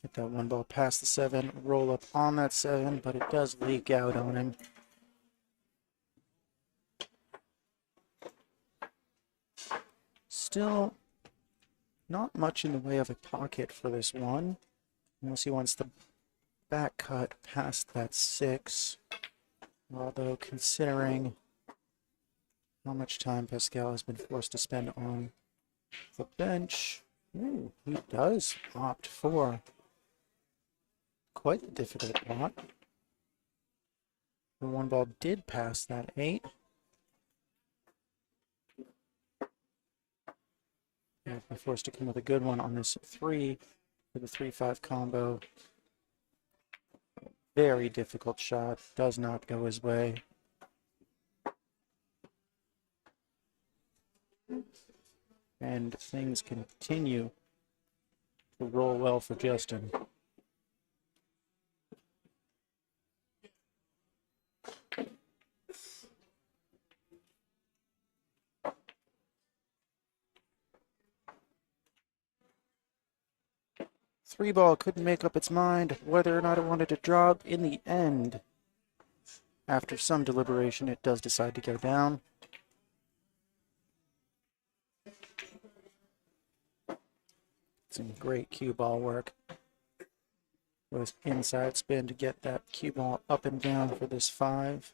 Get that 1 ball past the 7, roll up on that 7, but it does leak out on him. Still not much in the way of a pocket for this one, unless he wants the back cut past that 6. Although considering how much time Pascal has been forced to spend on the bench, he does opt for quite the difficult pot. The one ball did pass that 8. And we're forced to come with a good one on this 3 for the 3-5 combo. Very difficult shot. Does not go his way. And things continue to roll well for Justin. Three ball couldn't make up its mind whether or not it wanted to drop. In the end, after some deliberation, it does decide to go down. Some great cue ball work. With inside spin to get that cue ball up and down for this 5.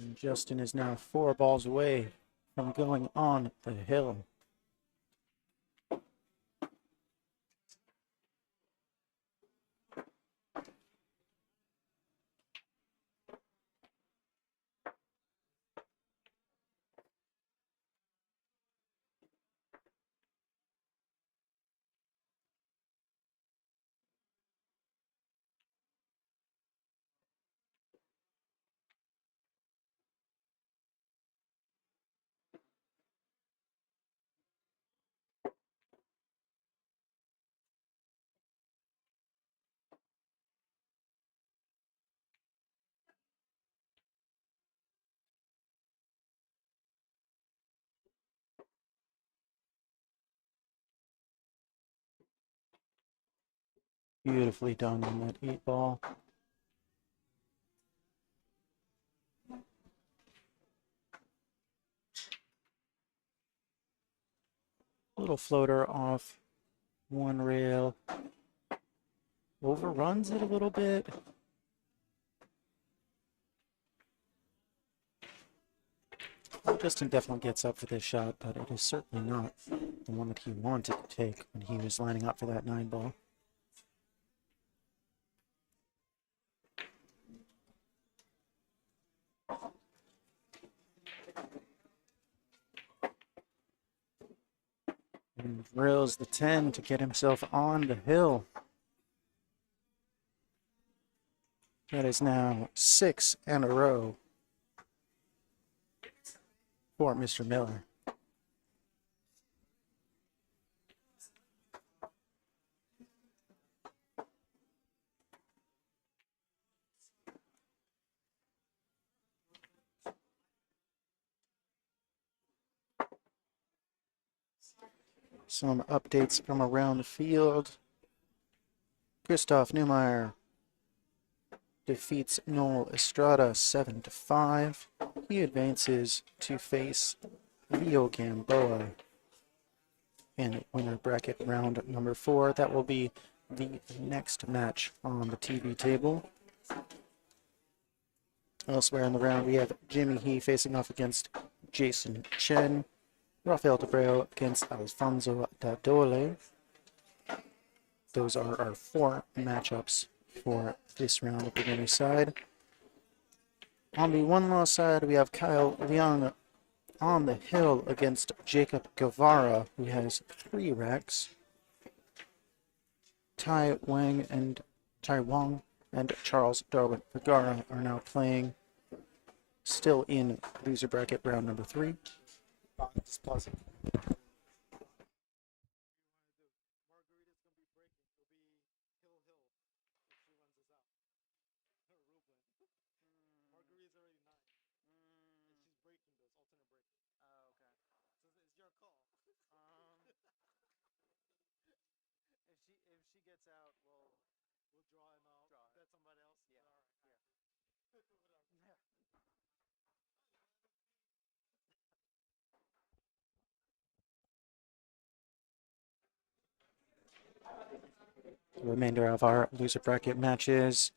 And Justin is now 4 balls away from going on the hill. Beautifully done on that 8 ball. Little floater off one rail. Overruns it a little bit. Justin definitely gets up for this shot, but it is certainly not the one that he wanted to take when he was lining up for that 9 ball. And drills the 10 to get himself on the hill. That is now 6 in a row for Mr. Miller. Some updates from around the field. Christoph Neumeier defeats Noel Estrada 7-5. He advances to face Leo Gamboa in winner bracket round number 4. That will be the next match on the TV table. Elsewhere in the round, we have Jimmy He facing off against Jason Chen. Rafael Debreu against Alfonso Dadole. Those are our 4 matchups for this round of the winner's side. On the one-loss side, we have Kyle Liang on the hill against Jacob Guevara, who has 3 racks. Tai Wang and Charles Darwin Vergara are now playing, still in loser bracket round number 3. The remainder of our loser bracket matches,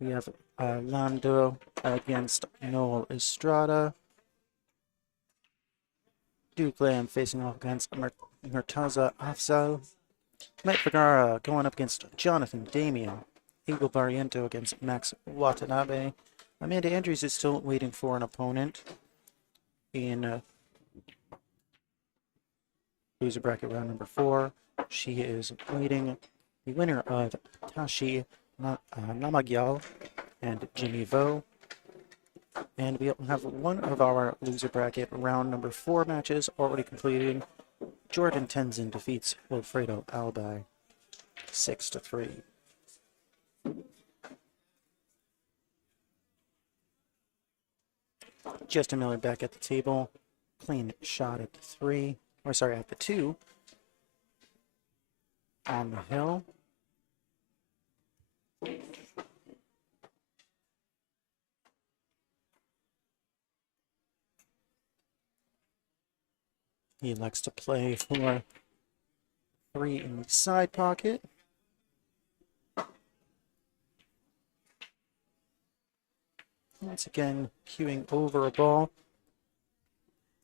we have Lando against Noel Estrada. Duke Lamb facing off against Murtaza Afzal. Matt Vergara going up against Jonathan Damian. Eagle Barriento against Max Watanabe. Amanda Andrews is still waiting for an opponent in loser bracket round number 4. She is waiting. The winner of Tashi Namagyal and Jimmy Vo. And we have one of our loser bracket round number 4 matches already completed. Jordan Tenzin defeats Wilfredo Albay 6-3. Justin Miller back at the table. Clean shot at the 3. Or sorry, at the 2. On the hill. He elects to play for 3 in the side pocket. Once again, queuing over a ball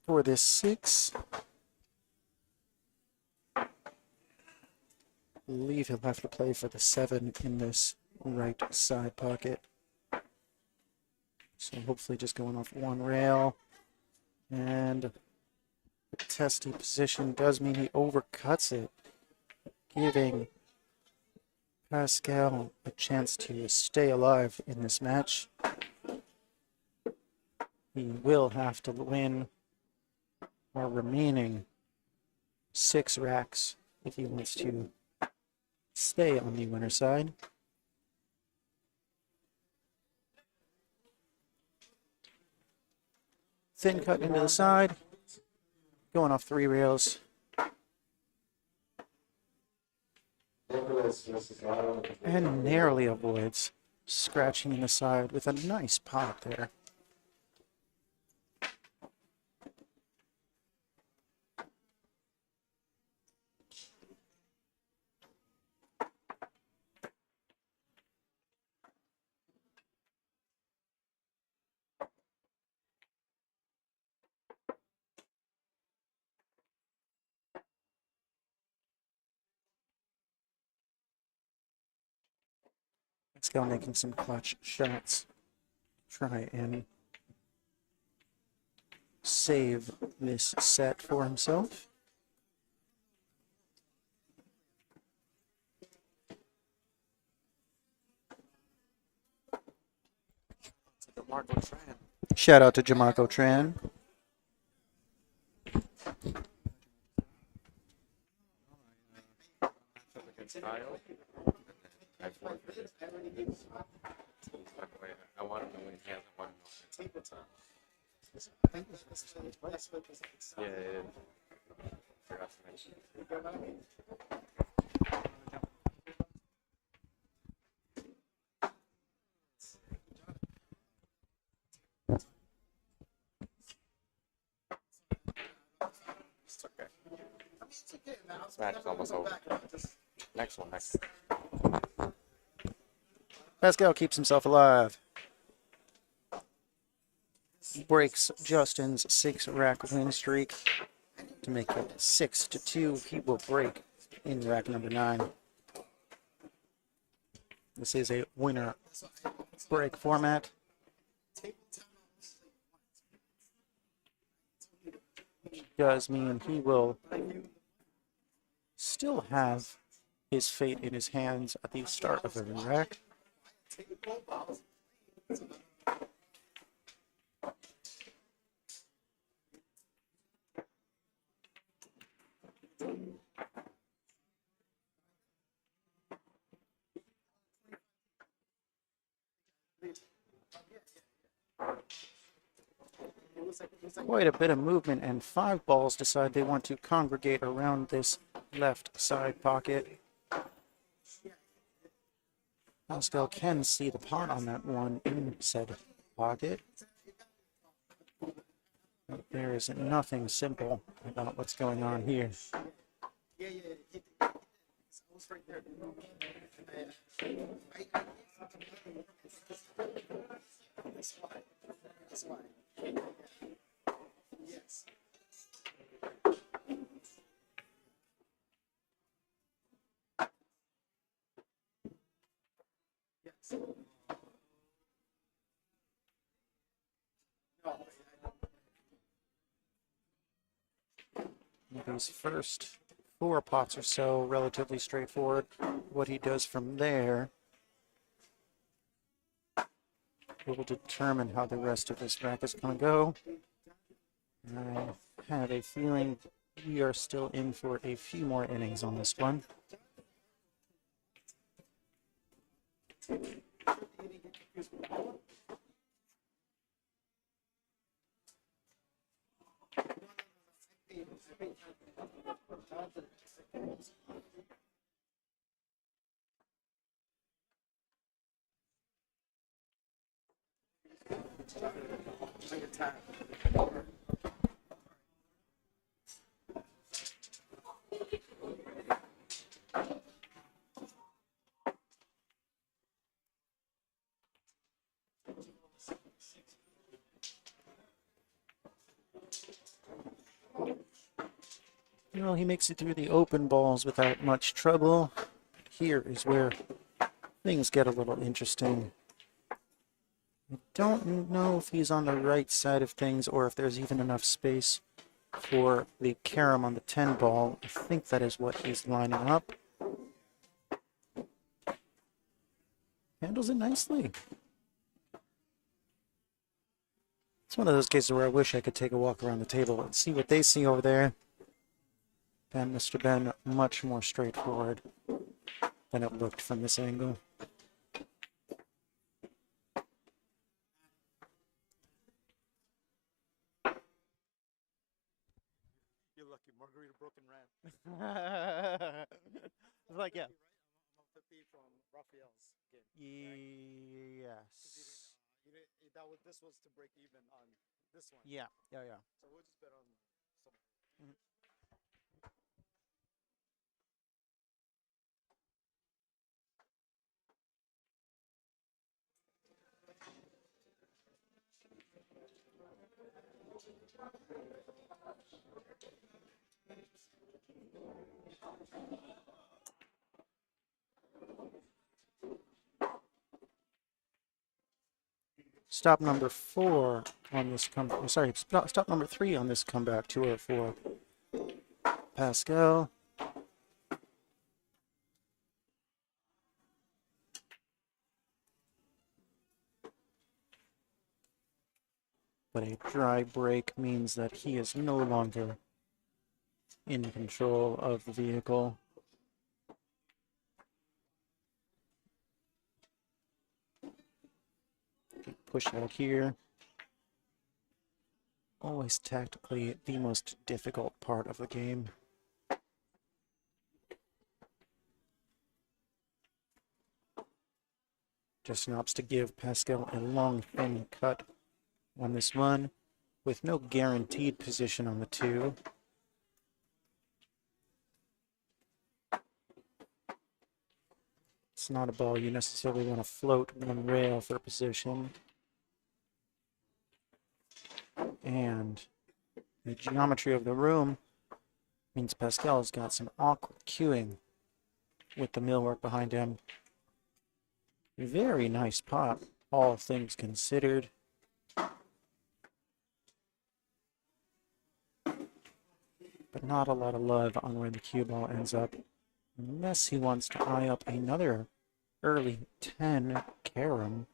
for this 6. I believe he'll have to play for the 7 in this right side pocket. So hopefully just going off one rail. And the testy position does mean he overcuts it, giving Pascal a chance to stay alive in this match. He will have to win our remaining 6 racks if he wants to stay on the winner's side. Thin cut into the side, going off 3 rails. And narrowly avoids scratching in the side with a nice pot there. Pascal making some clutch shots. Try and save this set for himself. Shout out to Jamarco Tran. I want him to win. He hasn't won. Yeah, forgot to mention. It's okay. This match is almost over. Next one, next. Pascal keeps himself alive. Breaks Justin's 6-rack win streak to make it 6-2. He will break in rack number 9. This is a winner break format. Which does mean he will still have his fate in his hands at the start of every rack. Quite a bit of movement, and 5 balls decide they want to congregate around this left side pocket. Pascal can see the pot on that one in said pocket. But there is nothing simple about what's going on here. These first 4 pots or so, relatively straightforward. What he does from there will determine how the rest of this rack is going to go. I have a feeling we are still in for a few more innings on this one. Well, he makes it through the open balls without much trouble. Here is where things get a little interesting. I don't know if he's on the right side of things or if there's even enough space for the carom on the 10 ball. I think that is what he's lining up. Handles it nicely. It's one of those cases where I wish I could take a walk around the table and see what they see over there. Mr. Ben, much more straightforward than it looked from this angle. You're lucky. Margarita broken ran. Like, yeah. I'm 50 from Raphael's game. Yes. This was to break even on this one. Yeah. So we'll just bet on someone. Stop number 4 on this stop number 3 on this comeback tour for Pascal. But a dry break means that he is no longer in control of the vehicle. Push out here. Always tactically the most difficult part of the game. Just opts to give Pascal a long, thin cut on this one, with no guaranteed position on the 2. It's not a ball you necessarily want to float one rail for position. And the geometry of the room means Pascal's got some awkward cueing with the millwork behind him. Very nice pot, all things considered. But not a lot of love on where the cue ball ends up, unless he wants to eye up another early 10 carom.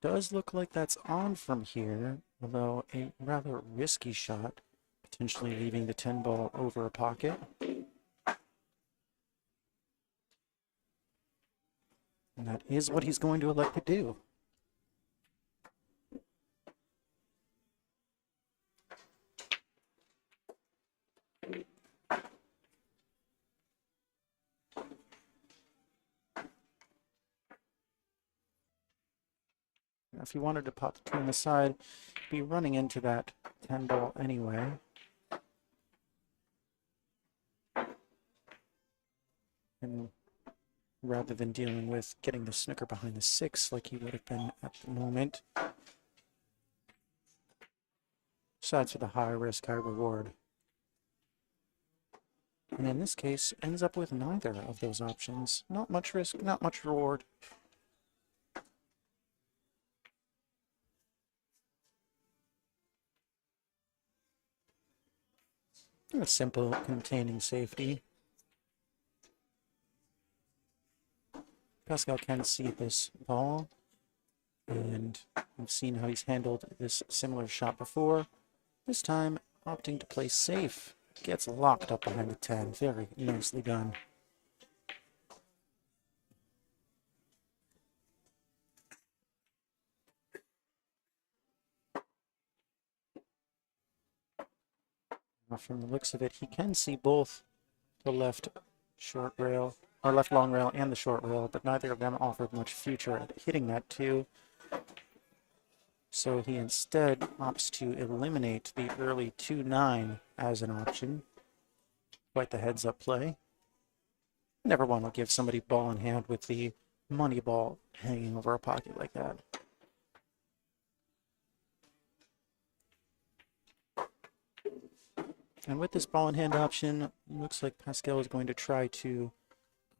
Does look like that's on from here, although a rather risky shot, potentially leaving the 10 ball over a pocket. And that is what he's going to elect to do. If he wanted to pop the 2 on the side, he'd be running into that 10 ball anyway. And rather than dealing with getting the snooker behind the 6 like he would have been at the moment, decides for the high risk, high reward. And in this case, ends up with neither of those options. Not much risk, not much reward. A simple containing safety. Pascal can see this ball, and we've seen how he's handled this similar shot before. This time, opting to play safe. Gets locked up behind the 10. Very nicely done. From the looks of it, he can see both the left short rail, or left long rail and the short rail, but neither of them offered much future at hitting that 2. So he instead opts to eliminate the early 2-9 as an option. Quite the heads-up play. Never want to give somebody ball in hand with the money ball hanging over a pocket like that. And with this ball in hand option, looks like Pascal is going to try to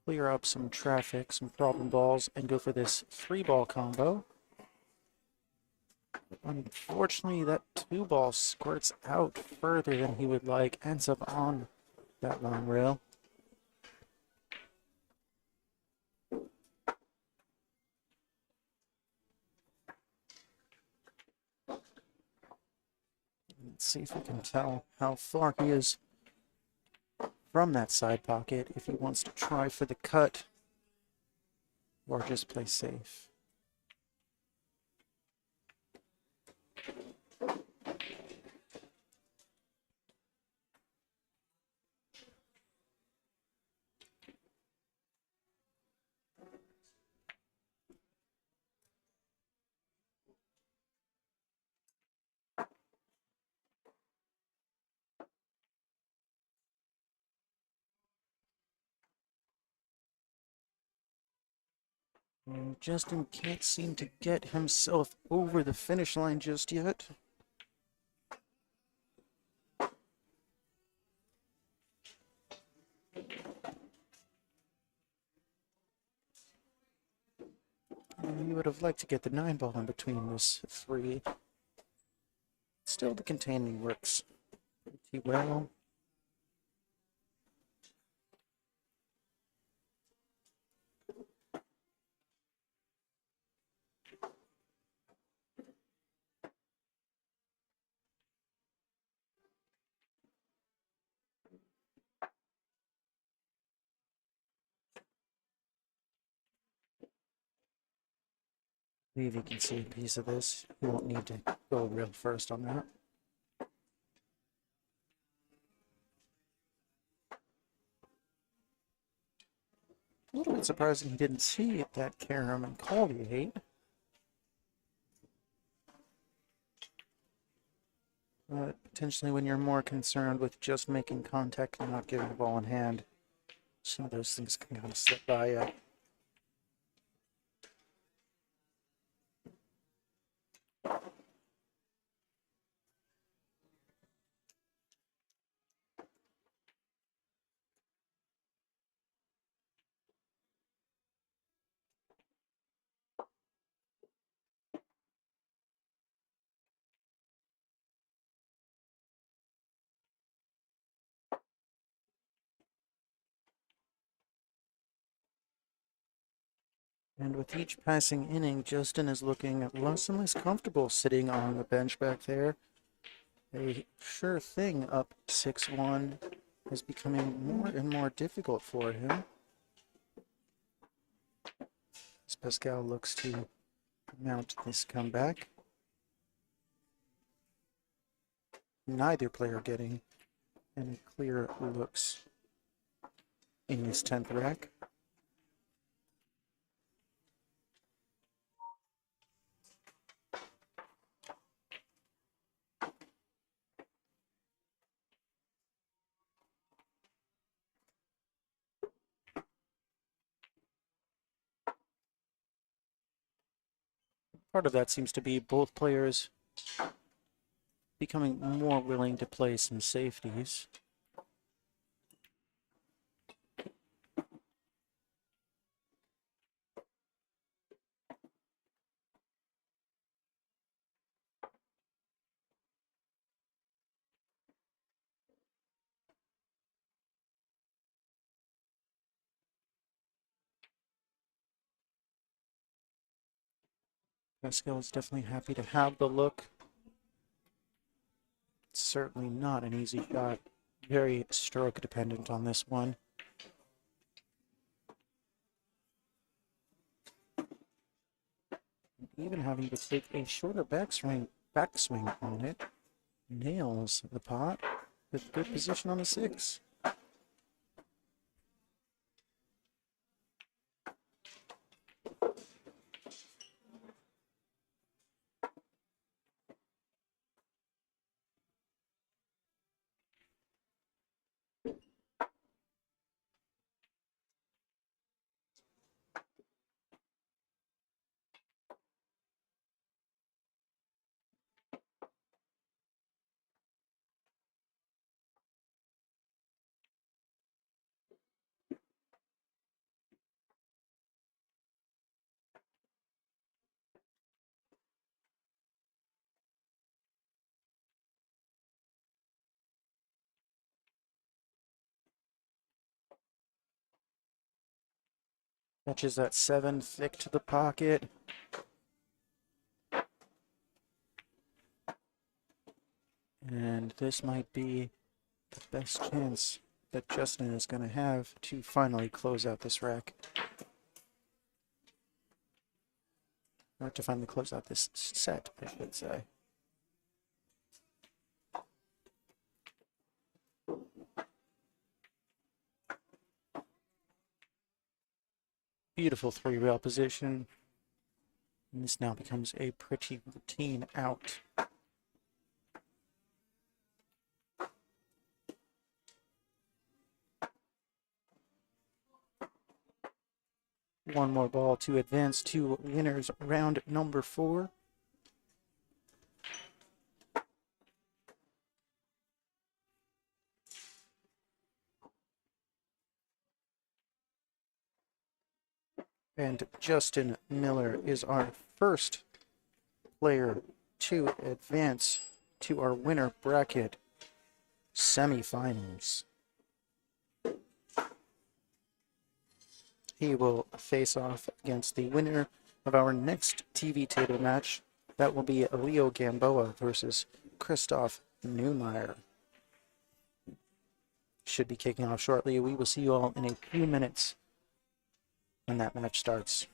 clear up some traffic, some problem balls, and go for this 3-ball combo. Unfortunately, that 2-ball squirts out further than he would like, ends up on that long rail. Let's see if we can tell how far he is from that side pocket, if he wants to try for the cut or just play safe. And Justin can't seem to get himself over the finish line just yet. He would have liked to get the 9-ball in between this 3. Still, the containing works pretty well. I believe you can see a piece of this. You won't need to go real first on that. A little bit surprising he didn't see that Carom and call the 8. But potentially when you're more concerned with just making contact and not getting the ball in hand, some of those things can kind of slip by you. And with each passing inning, Justin is looking less and less comfortable sitting on the bench back there. A sure thing up 6-1 is becoming more and more difficult for him. As Pascal looks to mount this comeback. Neither player getting any clear looks in his 10th rack. Part of that seems to be both players becoming more willing to play some safeties. Pascal is definitely happy to have the look. It's certainly not an easy shot. Very stroke dependent on this one. Even having to take a shorter backswing on it. Nails the pot with good position on the 6. Catches that 7 thick to the pocket. And this might be the best chance that Justin is going to have to finally close out this rack. Or to finally close out this set, I should say. Beautiful 3-rail position. And this now becomes a pretty routine out. One more ball to advance to winners round number 4. And Justin Miller is our first player to advance to our winner bracket semifinals. He will face off against the winner of our next TV table match. That will be Leo Gamboa versus Christoph Neumeyer. Should be kicking off shortly. We will see you all in a few minutes when that match starts.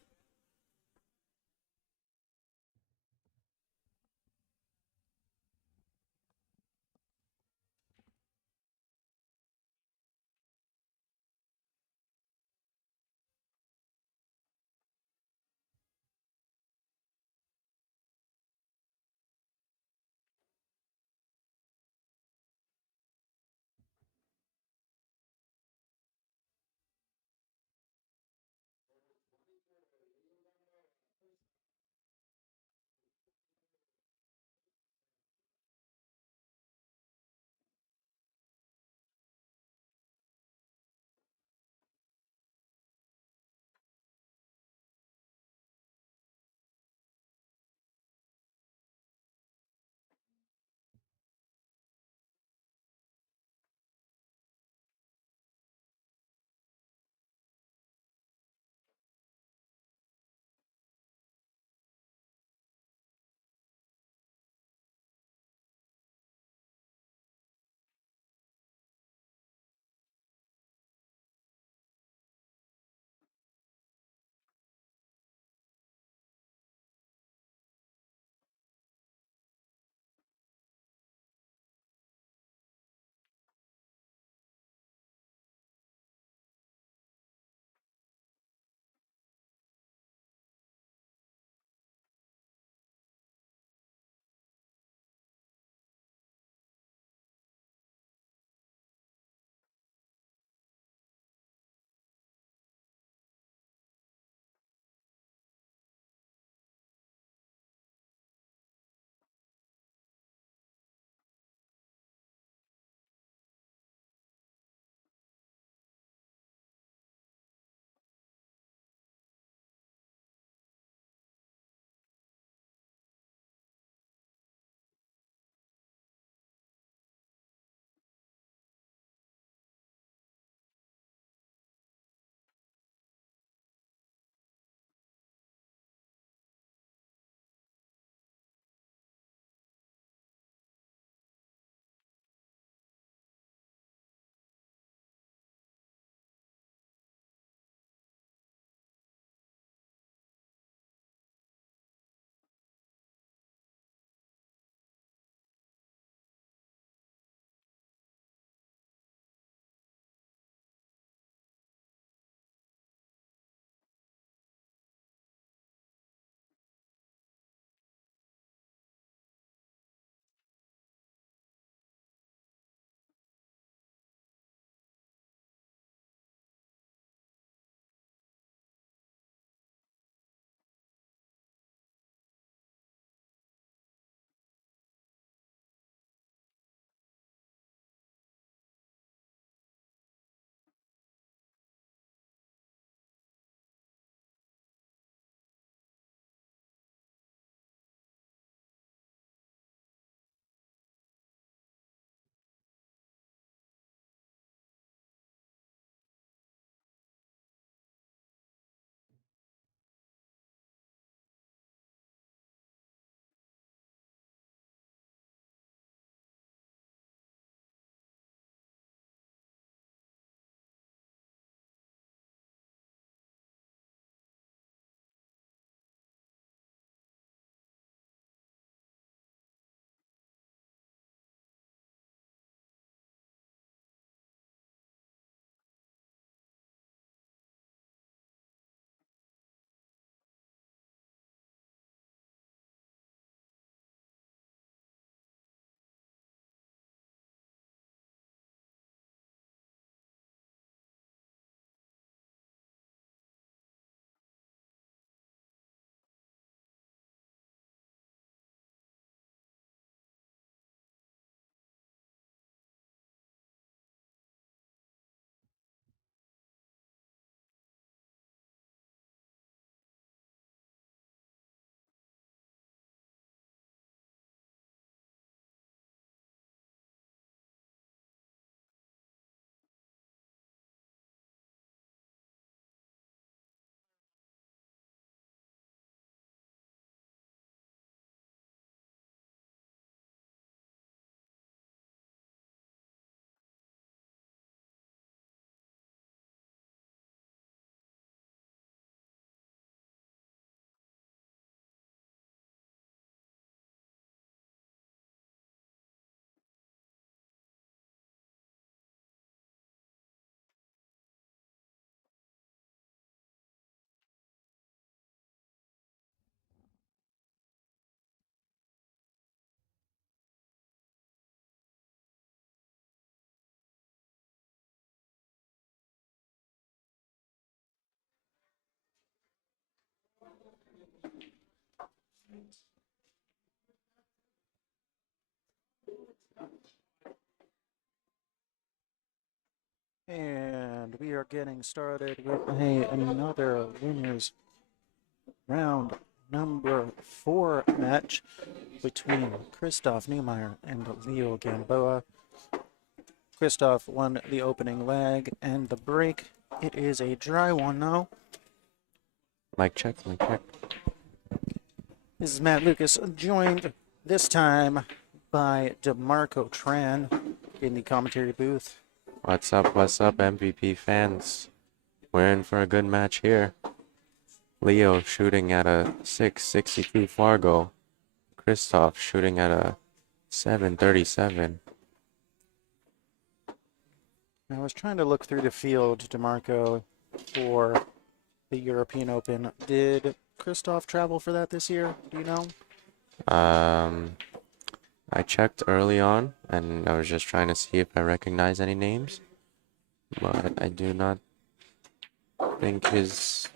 And we are getting started with another winners round number 4 match between Christoph Neumeyer and Leo Gamboa. Christoph won the opening leg and the break. It is a dry one though. Mic check, mic check. This is Matt Lucas, joined this time by DeMarco Tran in the commentary booth. What's up, MVP fans? We're in for a good match here. Leo shooting at a 6.62 Fargo. Christoph shooting at a 7.37. I was trying to look through the field, DeMarco, for the European Open. Did Christoph travel for that this year? Do you know? I checked early on, and I was just trying to see if I recognize any names. But I do not think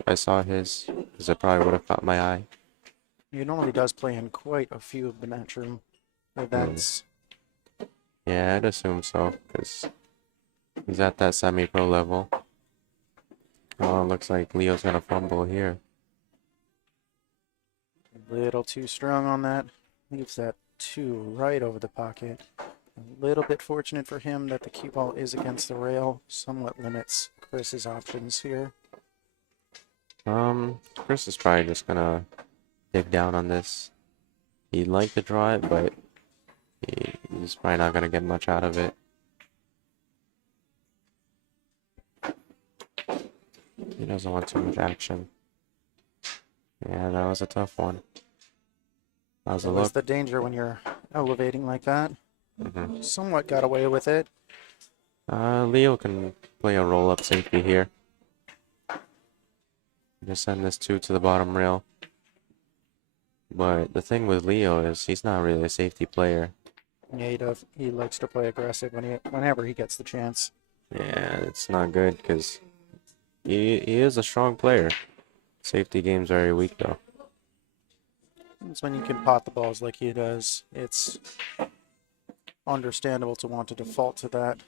I saw his, because it probably would have caught my eye. He normally does play in quite a few of the matchroom events. Yeah, I'd assume so, because he's at that semi-pro level. Oh, looks like Leo's gonna fumble here. A little too strong on that. Leaves that 2 right over the pocket. A little bit fortunate for him that the cue ball is against the rail. Somewhat limits Chris's options here. Chris is probably just gonna dig down on this. He'd like to draw it, but he's probably not gonna get much out of it. He doesn't want too much action. Yeah, that was a tough one. That was a What's look. the danger when you're elevating like that? Somewhat got away with it. Leo can play a roll-up safety here. Just send this 2 to the bottom rail. But the thing with Leo is he's not really a safety player. Yeah, he does. He likes to play aggressive whenever he gets the chance. Yeah, it's not good because he is a strong player. Safety game's very weak though. It's when you can pot the balls like he does. It's understandable to want to default to that.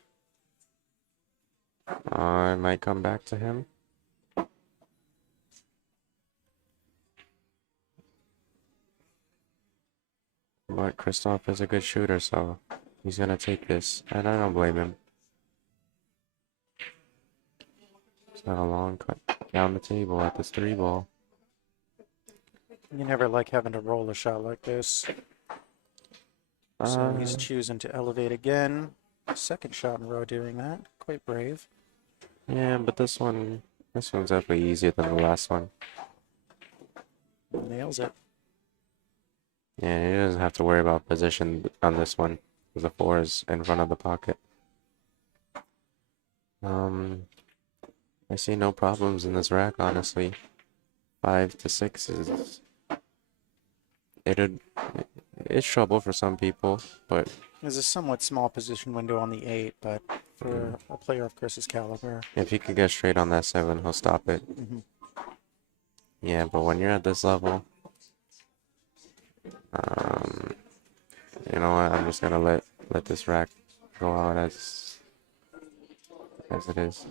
I might come back to him. But Christoph is a good shooter, so he's gonna take this, and I don't blame him. It's not a long cut down the table at this 3 ball. You never like having to roll a shot like this. So he's choosing to elevate again. Second shot in a row doing that. Quite brave. Yeah, but this one's definitely easier than the last one. Nails it. Yeah, he doesn't have to worry about position on this one, because the 4 is in front of the pocket. I see no problems in this rack, honestly. 5 to 6 is... It's trouble for some people, but... There's a somewhat small position window on the 8, but for a player of Chris's caliber... If he could get straight on that 7, he'll stop it. Yeah, but when you're at this level... you know what, I'm just gonna let this rack go out as it is.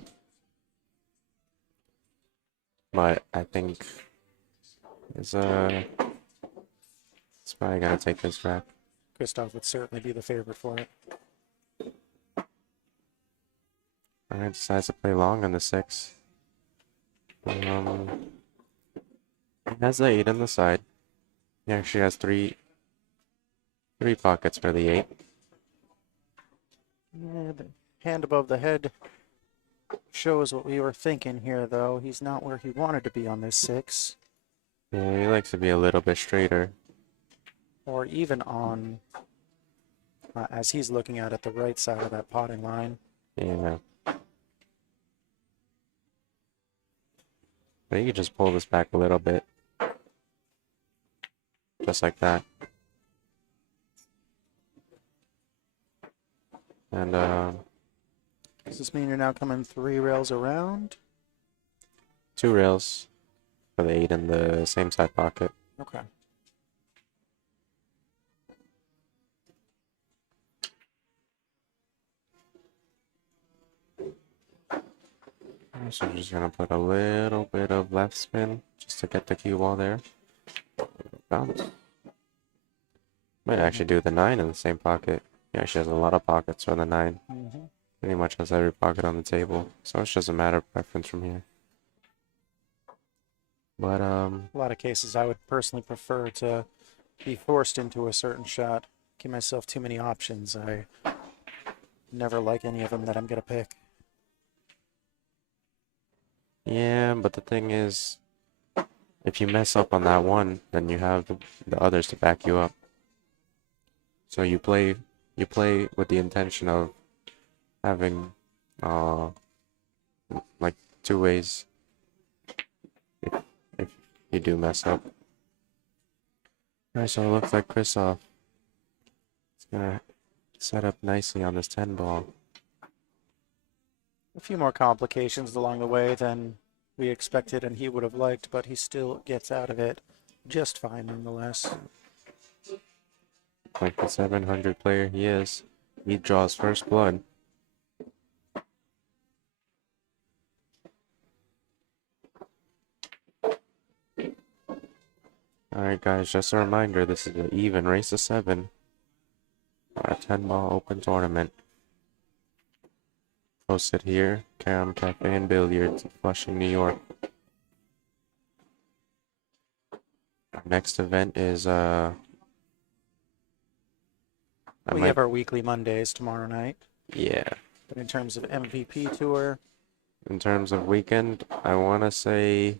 But I think it's probably gonna take this rack. Christoph would certainly be the favorite for it. Alright, decides to play long on the 6. He has the 8 on the side. He actually has three pockets for the 8. Yeah, the hand above the head shows what we were thinking here, though. He's not where he wanted to be on this 6. Yeah, he likes to be a little bit straighter. Or even on, as he's looking at the right side of that potting line. Yeah. But you could just pull this back a little bit. Just like that. And, Does this mean you're now coming 3 rails around? 2 rails for the 8 in the same side pocket. Okay. So I'm just gonna put a little bit of left spin just to get the cue ball there. Bounce. Might actually do the 9 in the same pocket. Yeah, she has a lot of pockets for the 9. Pretty much has every pocket on the table. So it's just a matter of preference from here. But A lot of cases I would personally prefer to be forced into a certain shot. Give myself too many options. I never like any of them that I'm gonna pick. yeah, but the thing is, if you mess up on that one, then you have the others to back you up. So you play with the intention of having like 2 ways if you do mess up. Alright, so it looks like Kristoff is gonna set up nicely on this 10 ball. A few more complications along the way than we expected and he would have liked, but he still gets out of it just fine nonetheless. Like the 700 player he is, he draws first blood. Alright guys, just a reminder, this is an even race of 7. Our 10 ball open tournament. Hosted here, Carom Cafe and Billiards, Flushing, New York. Our next event is We have our weekly Mondays tomorrow night. Yeah. But in terms of MVP tour, In terms of weekend, I want to say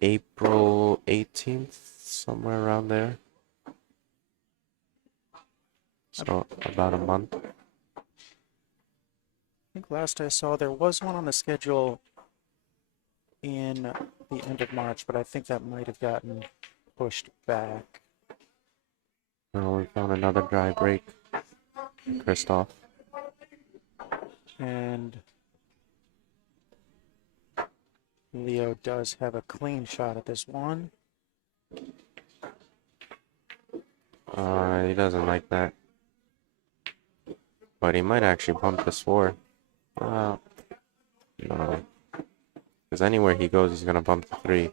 April 18th, somewhere around there. So about a month. I think last I saw there was one on the schedule in the end of March, but I think that might have gotten pushed back. Oh, we found another dry break. Kristoff. And Leo does have a clean shot at this one. He doesn't like that. But he might actually pump this 4. No. Because anywhere he goes, he's going to bump the 3.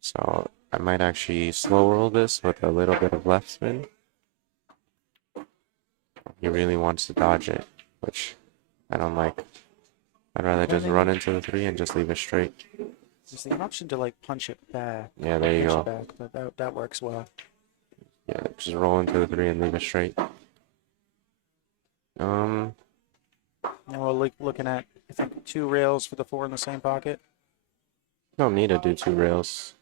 So I might actually slow roll this with a little bit of left spin. He really wants to dodge it, which I don't like. I'd rather just run into the 3 and just leave it straight. There's the option to like punch it back. Yeah, there you go. Back, but that works well. Yeah, just roll into the 3 and leave it straight. Now we're looking at, I think, 2 rails for the 4 in the same pocket. Don't need to do 2 rails.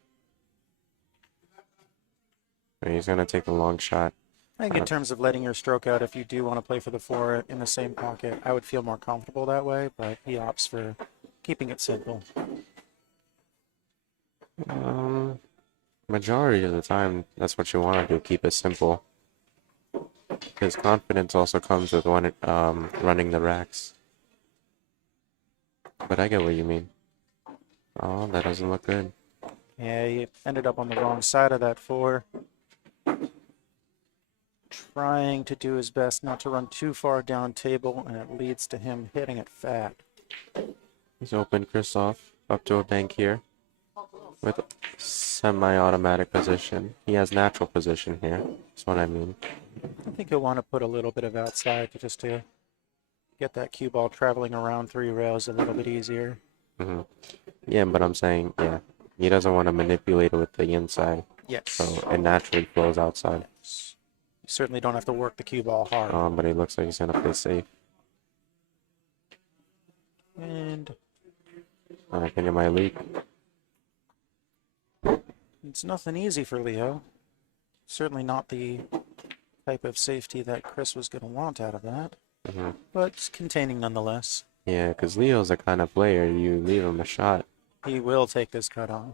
He's going to take the long shot. I think in terms of letting your stroke out, if you do want to play for the 4 in the same pocket, I would feel more comfortable that way, but he opts for keeping it simple. Majority of the time, that's what you want to do, keep it simple. Because confidence also comes with running the racks. But I get what you mean. Oh, that doesn't look good. Yeah, he ended up on the wrong side of that 4. Trying to do his best not to run too far down table, and it leads to him hitting it fat. He's opened Kristoff up to a bank here with semi-automatic position. He has natural position here. That's what I mean. I think he'll want to put a little bit of outside just to get that cue ball traveling around 3 rails a little bit easier. Yeah, but I'm saying, yeah, he doesn't want to manipulate it with the inside. Yes. So it naturally flows outside. You certainly don't have to work the cue ball hard. But it looks like he's going to play safe. And I think it might leak. it's nothing easy for Leo. Certainly not the type of safety that Chris was going to want out of that. But it's containing nonetheless. Yeah, because Leo's the kind of player, you leave him a shot. He will take this cut on.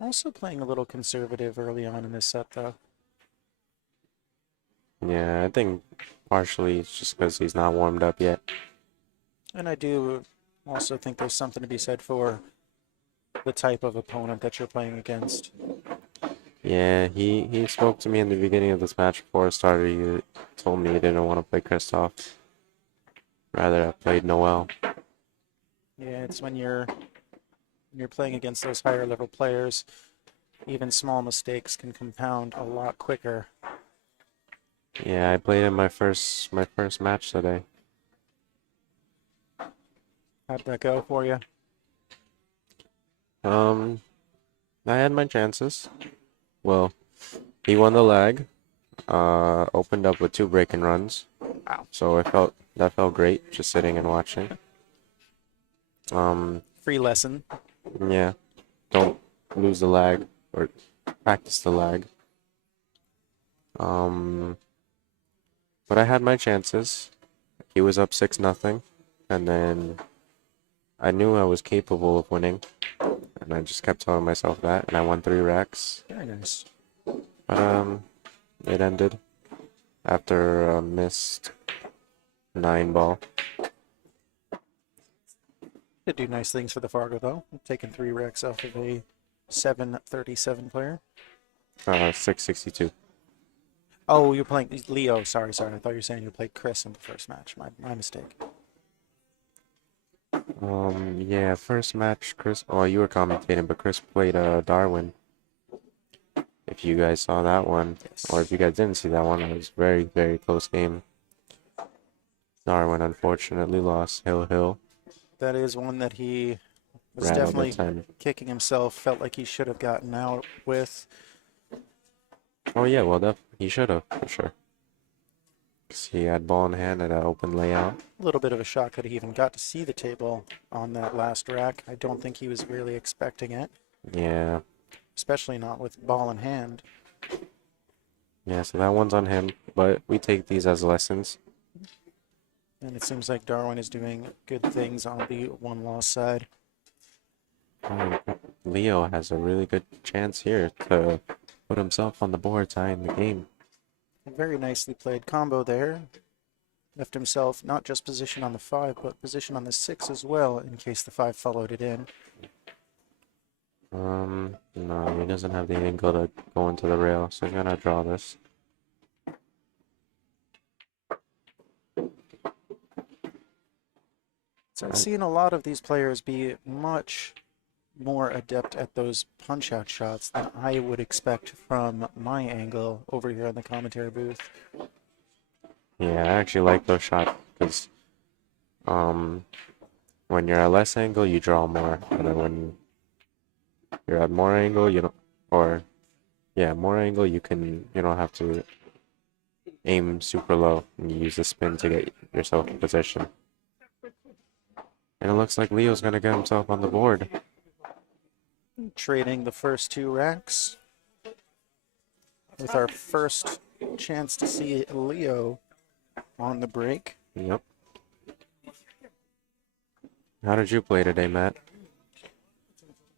Also playing a little conservative early on in this set, though. Yeah, I think partially it's just because he's not warmed up yet. And I do also think there's something to be said for the type of opponent that you're playing against. Yeah, he spoke to me in the beginning of this match before it started. He told me he didn't want to play Kristoff. rather have played Noel. Yeah, it's when you're playing against those higher level players, even small mistakes can compound a lot quicker. Yeah, I played in my first match today. How'd that go for you? I had my chances. Well, he won the leg. Opened up with 2 breaking runs. Wow. So that felt great, just sitting and watching. Free lesson. Yeah, don't lose the lag or practice the lag. But I had my chances. He was up 6-0, and then I knew I was capable of winning, and I just kept telling myself that, and I won 3 racks. Very nice. But it ended after a missed 9 ball. Did do nice things for the Fargo though, taking 3 wrecks off of a 737 player. 662. Oh, you're playing Leo. Sorry. I thought you were saying you played Chris in the first match. My mistake. Yeah, first match, Chris. Oh, you were commentating, but Chris played Darwin. If you guys saw that one, Yes. or if you guys didn't see that one, it was very, very close game. Darwin unfortunately lost. Hill. That is one that he was Rattled definitely the 10. kicking himself. Felt like he should have gotten out with. Oh yeah, well, he should have, for sure. 'Cause he had ball in hand at an open layout. A little bit of a shock that he even got to see the table on that last rack. I don't think he was really expecting it, Yeah. especially not with ball in hand. Yeah, so that one's on him, but we take these as lessons. And it seems like Darwin is doing good things on the 1-loss side. Leo has a really good chance here to put himself on the board, tying the game. Very nicely played combo there. Left himself not just position on the 5, but position on the 6 as well, in case the 5 followed it in. No, he doesn't have the angle to go into the rail, so he's gonna draw this. So I've seen a lot of these players be much more adept at those punch-out shots than I would expect from my angle over here in the commentary booth. Yeah, I actually like those shots because when you're at less angle, you draw more, and then when you're at more angle, you don't, or yeah, more angle, you don't have to aim super low and you use the spin to get yourself in position. And it looks like Leo's gonna get himself on the board. Trading the first 2 racks with our first chance to see Leo on the break. Yep. How did you play today, Matt?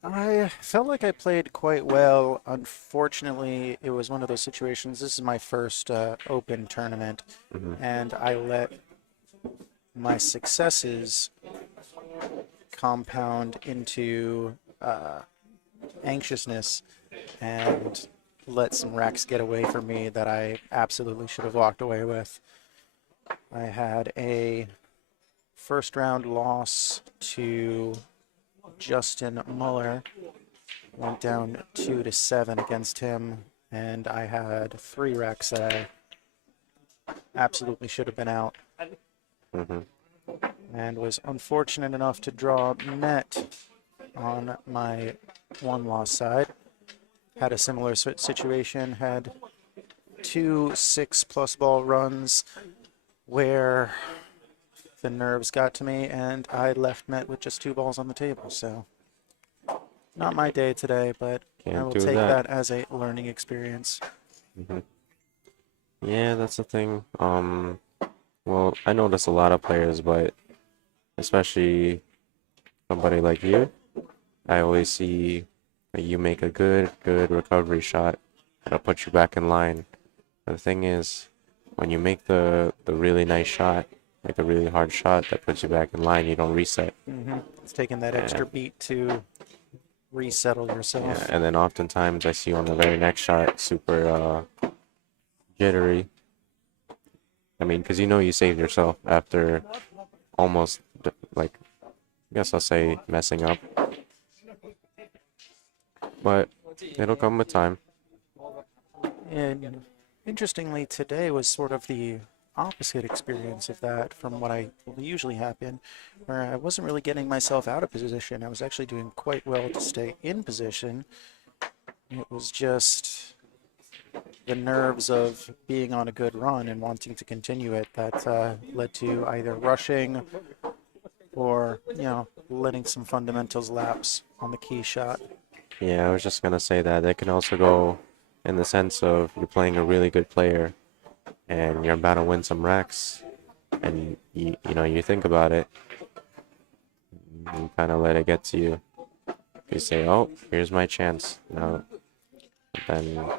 I felt like I played quite well. Unfortunately, it was one of those situations. This is my first open tournament, and I let my successes compound into anxiousness and let some racks get away from me that I absolutely should have walked away with. I had a first round loss to Justin Muller. Went down 2-7 against him, and I had 3 racks that I absolutely should have been out. And was unfortunate enough to draw net on my 1-loss side. Had a similar situation, had 2 6+ ball runs where the nerves got to me and I left net with just 2 balls on the table. So not my day today, but I will take that as a learning experience. Yeah, that's the thing. Well, I notice a lot of players, but especially somebody like you, I always see that you make a good recovery shot that'll put you back in line. But the thing is, when you make the really nice shot, like a really hard shot that puts you back in line, you don't reset. It's taking that extra beat to resettle yourself. Yeah, and then oftentimes I see you on the very next shot super jittery. I mean, because you know you saved yourself after almost like, I guess I'll say messing up. But it'll come with time. And interestingly, today was sort of the opposite experience of that from what I usually happen, where I wasn't really getting myself out of position. I was actually doing quite well to stay in position. It was just the nerves of being on a good run and wanting to continue it that led to either rushing or, letting some fundamentals lapse on the key shot. Yeah, I was just gonna say that it can also go in the sense of you're playing a really good player and you're about to win some racks, and you think about it, you kind of let it get to you. You say, "Oh, here's my chance." No, then you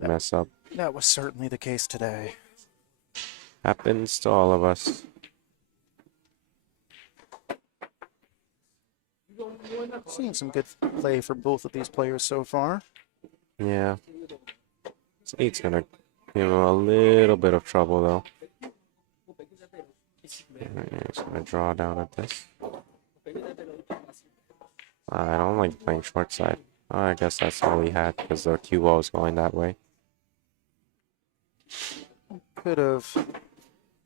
mess up. That was certainly the case today. Happens to all of us. Seeing some good play for both of these players so far. Yeah. This 8's gonna give him a little bit of trouble though. He's gonna draw down at this. I don't like playing short side. I guess that's all he had because the cue ball was going that way. Could have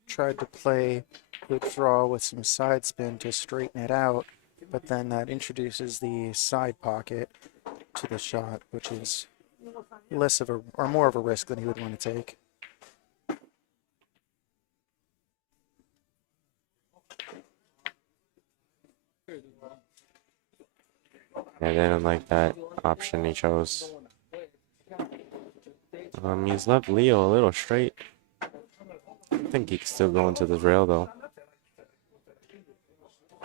tried to play the draw with some side spin to straighten it out, but then that introduces the side pocket to the shot, which is less of a or more of a risk than he would want to take. I didn't like that option he chose. He's left Leo a little straight. I think he can still go into the rail though.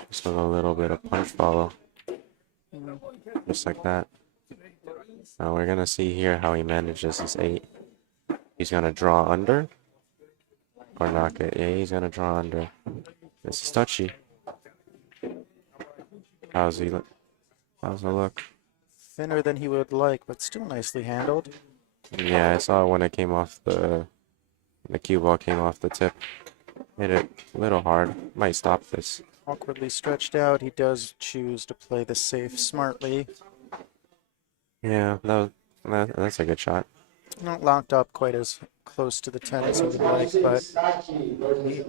Just with a little bit of punch follow. Just like that. Now we're gonna see here how he manages his 8. He's gonna draw under. Or knock it. Yeah, he's gonna draw under. This is touchy. How's he look? How's it look? Thinner than he would like, but still nicely handled. Yeah, I saw it when it came off the cue ball came off the tip. Hit it a little hard. Might stop this. Awkwardly stretched out, he does choose to play the safe smartly. Yeah, that's a good shot. Not locked up quite as close to the 10 as he would like, but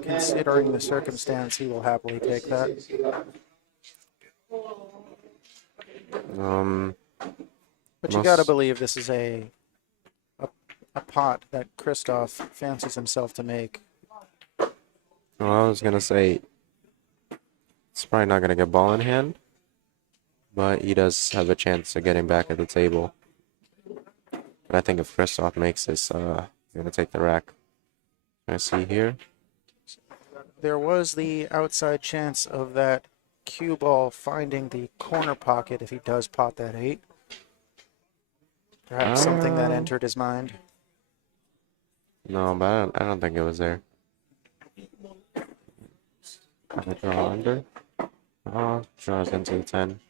considering the circumstance, he will happily take that. But you gotta believe this is a pot that Christoph fancies himself to make. Well, I was gonna say it's probably not gonna get ball in hand, but he does have a chance of getting back at the table. But I think if Christoph makes this, he's gonna take the rack. I see here. There was the outside chance of that cue ball finding the corner pocket if he does pot that 8. Perhaps something that entered his mind. No, but I don't think it was there. I draw under. Oh, draws into the 10.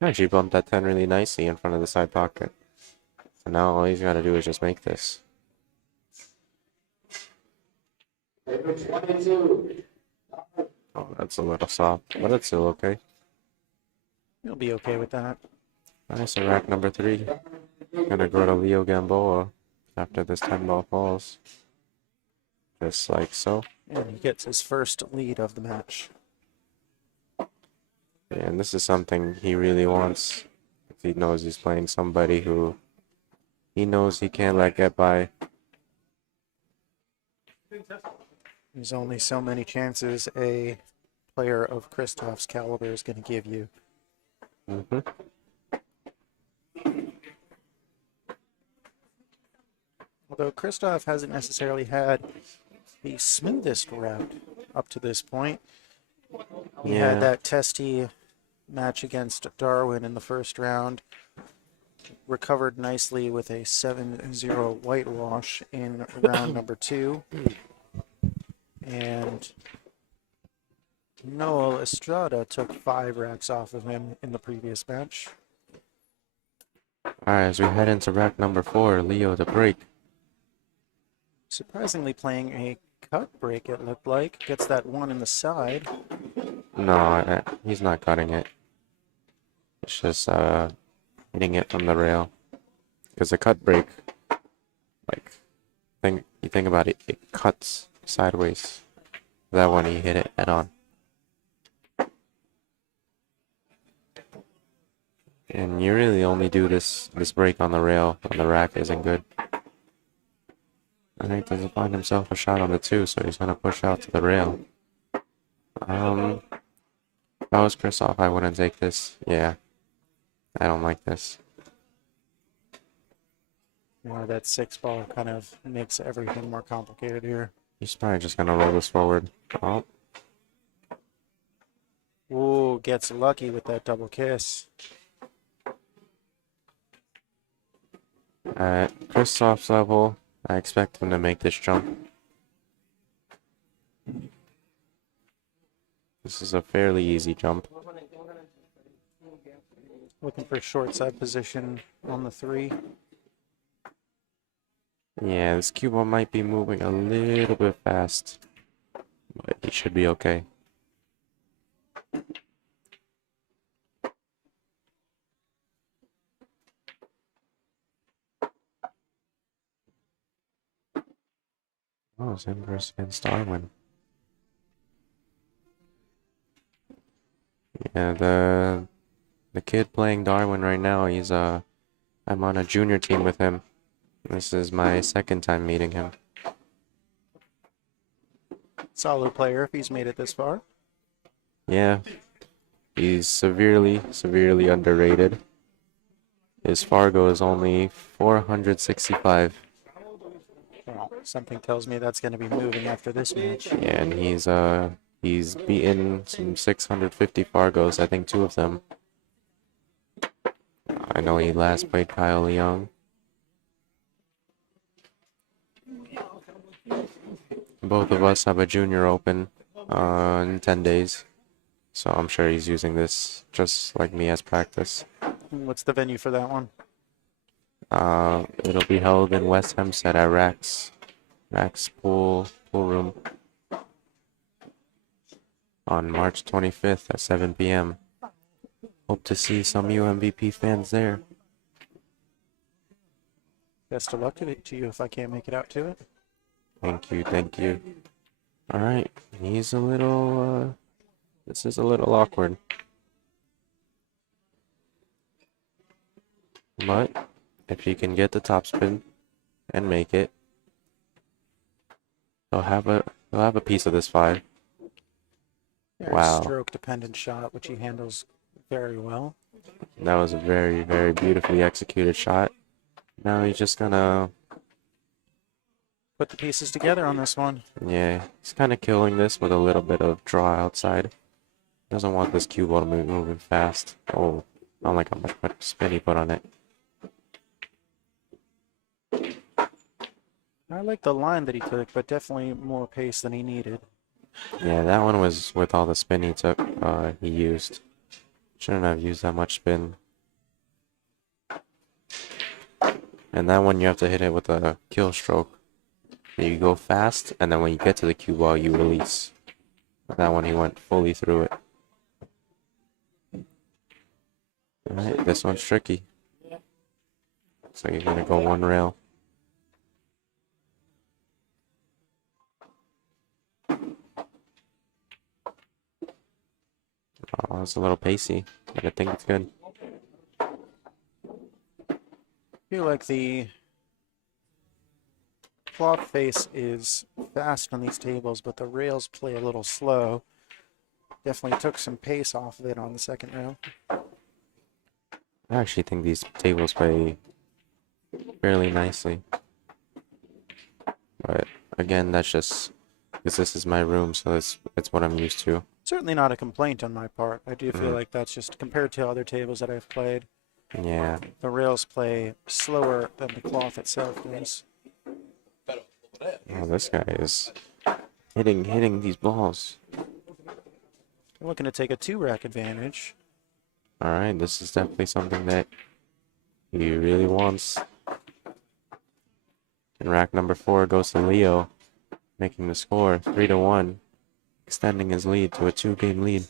Actually bumped that 10 really nicely in front of the side pocket. So now all he's got to do is just make this. Oh, that's a little soft, but it's still okay. He'll be okay with that. Nice, so rack number 3. Gonna go to Leo Gamboa after this 10 ball falls. Just like so. And he gets his first lead of the match. And this is something he really wants. If he knows he's playing somebody who he knows he can't let get by. There's only so many chances a player of Christoph's caliber is going to give you. Although Christoph hasn't necessarily had the smoothest route up to this point. He had that testy match against Darwin in the first round. Recovered nicely with a 7-0 whitewash in round number 2. And Noel Estrada took 5 racks off of him in the previous match. Alright, as we head into rack number 4, Leo the break. Surprisingly playing a cut break, it looked like. Gets that one in the side. No, he's not cutting it. It's just hitting it from the rail. Because the cut break, like, you think about it, it cuts sideways. That one, he hit it head on. And you really only do this break on the rail when the rack isn't good. I think doesn't find himself a shot on the 2, so he's gonna push out to the rail. If I was Kristoff, I wouldn't take this. Yeah, I don't like this. That 6-ball kind of makes everything more complicated here. He's probably just gonna roll this forward. Oh, Ooh, gets lucky with that double kiss. at Kristoff's level, I expect him to make this jump. This is a fairly easy jump. Looking for short side position on the 3. Yeah, this cue ball might be moving a little bit fast, but he should be okay. Oh, it's Empress against Darwin. Yeah, the kid playing Darwin right now, I'm on a junior team with him. This is my second time meeting him. Solid player if he's made it this far. Yeah, he's severely underrated. His Fargo is only 465. Well, something tells me that's going to be moving after this match. Yeah, and he's beaten some 650 Fargos, I think 2 of them. I know he last played Kyle Leung. Both of us have a junior open in 10 days. So I'm sure he's using this just like me as practice. What's the venue for that one? It'll be held in West Hempstead at Rack's pool room on March 25th at 7 p.m. Hope to see some UMVP fans there. Best of luck to you if I can't make it out to it. Thank you, thank you. All right, he's a little. This is a little awkward. But if he can get the topspin and make it, he'll have a piece of this 5. Wow. Stroke dependent shot, which he handles very well. That was a very, very beautifully executed shot. Now he's just gonna put the pieces together on this one. Yeah, he's kind of killing this with a little bit of draw outside. Doesn't want this cue ball to move moving fast. Oh, I don't like how much spin he put on it. I like the line that he took, but definitely more pace than he needed. Yeah, that one was with all the spin he took, he used. Shouldn't have used that much spin. And that one you have to hit it with a kill stroke. You go fast, and then when you get to the cue ball, you release. That one he went fully through it. Alright, this one's tricky. So you're gonna go one rail. Oh, it's a little pacey, but I think it's good. I feel like the cloth face is fast on these tables, but the rails play a little slow. Definitely took some pace off of it on the second rail. I actually think these tables play fairly nicely. But again, that's just because this is my room, so it's what I'm used to. Certainly not a complaint on my part. I do feel like that's just compared to other tables that I've played. Yeah. The rails play slower than the cloth itself does. Oh, this guy is hitting these balls. Looking to take a 2-rack advantage. All right, this is definitely something that he really wants. And rack number 4 goes to Leo. making the score 3-1, extending his lead to a 2-game lead.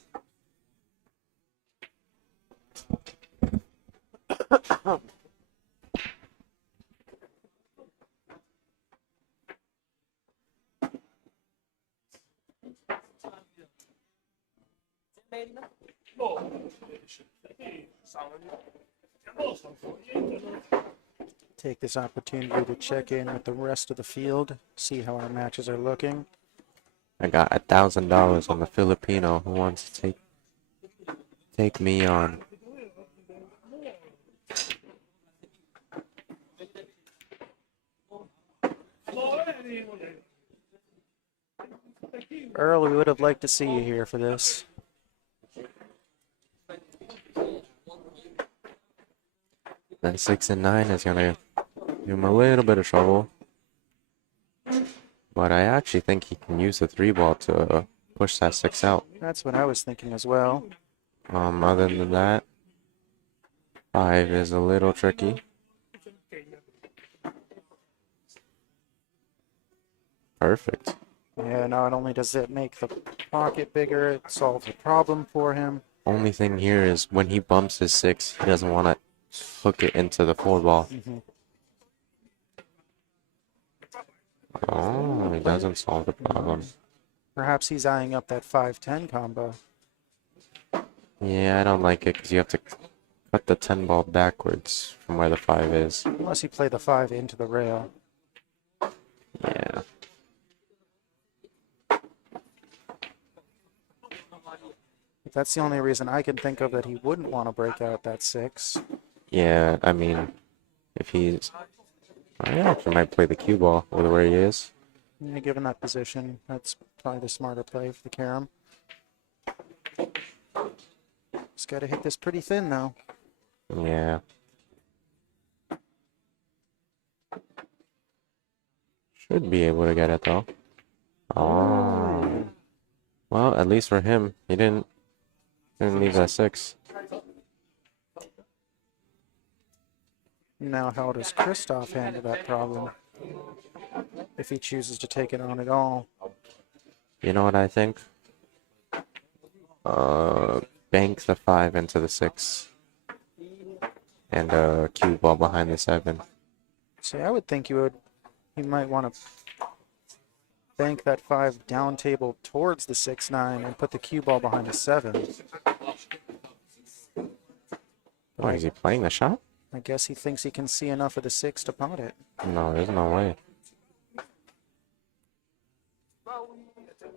Take this opportunity to check in with the rest of the field, see how our matches are looking. I got $1,000 on the Filipino who wants to take me on. Earl, we would have liked to see you here for this. That 6 and 9 is gonna give him a little bit of trouble. But I actually think he can use the 3-ball to push that 6 out. That's what I was thinking as well. Other than that, 5 is a little tricky. Perfect. Yeah, not only does it make the pocket bigger, it solves a problem for him. Only thing here is when he bumps his 6, he doesn't want to hook it into the 4-ball. Oh, he doesn't solve the problem. Perhaps he's eyeing up that 5-10 combo. Yeah, I don't like it because you have to cut the 10 ball backwards from where the 5 is. Unless you play the 5 into the rail. Yeah. But that's the only reason I can think of that he wouldn't want to break out that 6. Yeah, I mean, if he's... I actually might play the cue ball with where he is. Yeah, given that position, that's probably the smarter play for the Carom. Just got to hit this pretty thin, though. Yeah. Should be able to get it, though. Oh. Well, at least for him, he didn't leave that 6. Now, how does Kristoff handle that problem? If he chooses to take it on at all. You know what I think? Bank the 5 into the 6. And cue ball behind the 7. See, I would think you might want to bank that 5 down table towards the 6-9 and put the cue ball behind the 7. Oh, is he playing the shot? I guess he thinks he can see enough of the 6 to pot it. No, there's no way.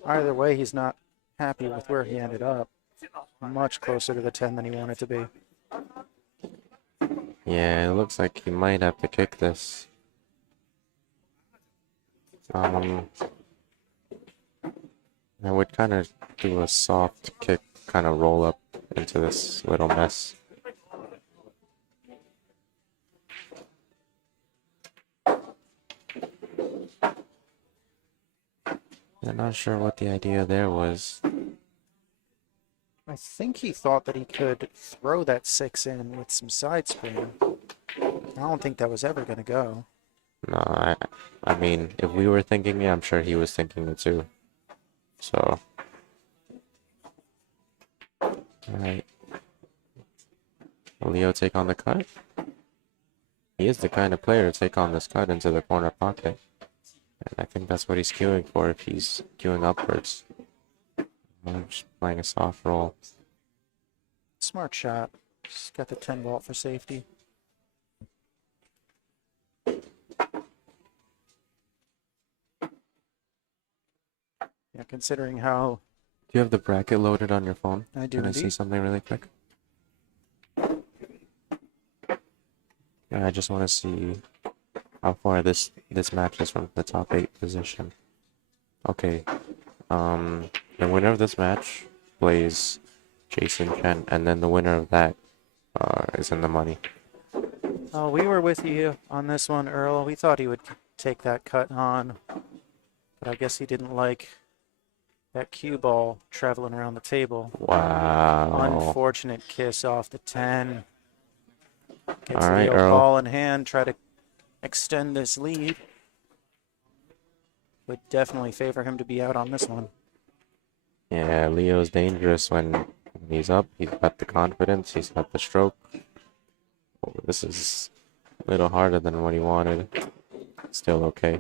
Either way, he's not happy with where he ended up. Much closer to the 10 than he wanted to be. Yeah, it looks like he might have to kick this. I would kind of do a soft kick, kind of roll up into this little mess. I'm not sure what the idea there was. I think he thought that he could throw that 6 in with some side spin. I don't think that was ever going to go. No, I mean, if we were thinking it, I'm sure he was thinking it too. So, alright. Will Leo take on the cut? He is the kind of player to take on this cut into the corner pocket. And I think that's what he's queuing for if he's queuing upwards. I'm just playing a soft roll. Smart shot. Just got the 10 vault for safety. Yeah, considering how... Do you have the bracket loaded on your phone? I do, Can I see indeed. something really quick? Yeah, I just want to see how far this match is from the top 8 position. Okay. The winner of this match plays Jason Chen, and then the winner of that is in the money. Oh, we were with you on this one, Earl. We thought he would take that cut on. But I guess he didn't like that cue ball traveling around the table. Wow. Unfortunate kiss off the 10. Gets All right, Leo Earl. ball in hand, try to extend this lead. would definitely favor him to be out on this one. Yeah, Leo's dangerous when he's up. He's got the confidence. He's got the stroke. Oh, this is a little harder than what he wanted. Still okay.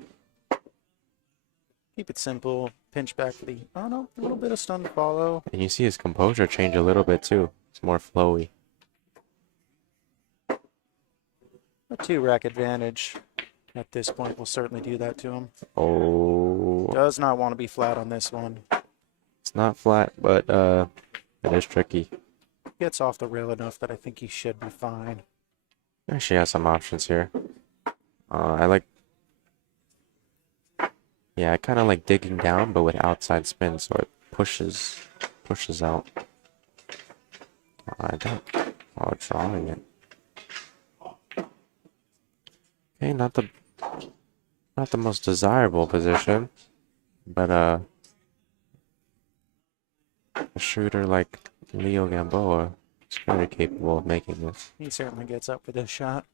Keep it simple. Pinch back for the... Oh, no. A little bit of stun to follow. And you see his composure change a little bit, too. It's more flowy. A 2-rack advantage at this point will certainly do that to him. Oh. Does not want to be flat on this one. It's not flat, but it is tricky. Gets off the rail enough that I think he should be fine. Actually has some options here. I like... Yeah, I kind of like digging down, but with outside spin, so it pushes out. I don't... Oh, drawing it. Okay, not the most desirable position, but a shooter like Leo Gamboa is very capable of making this. He certainly gets up for this shot.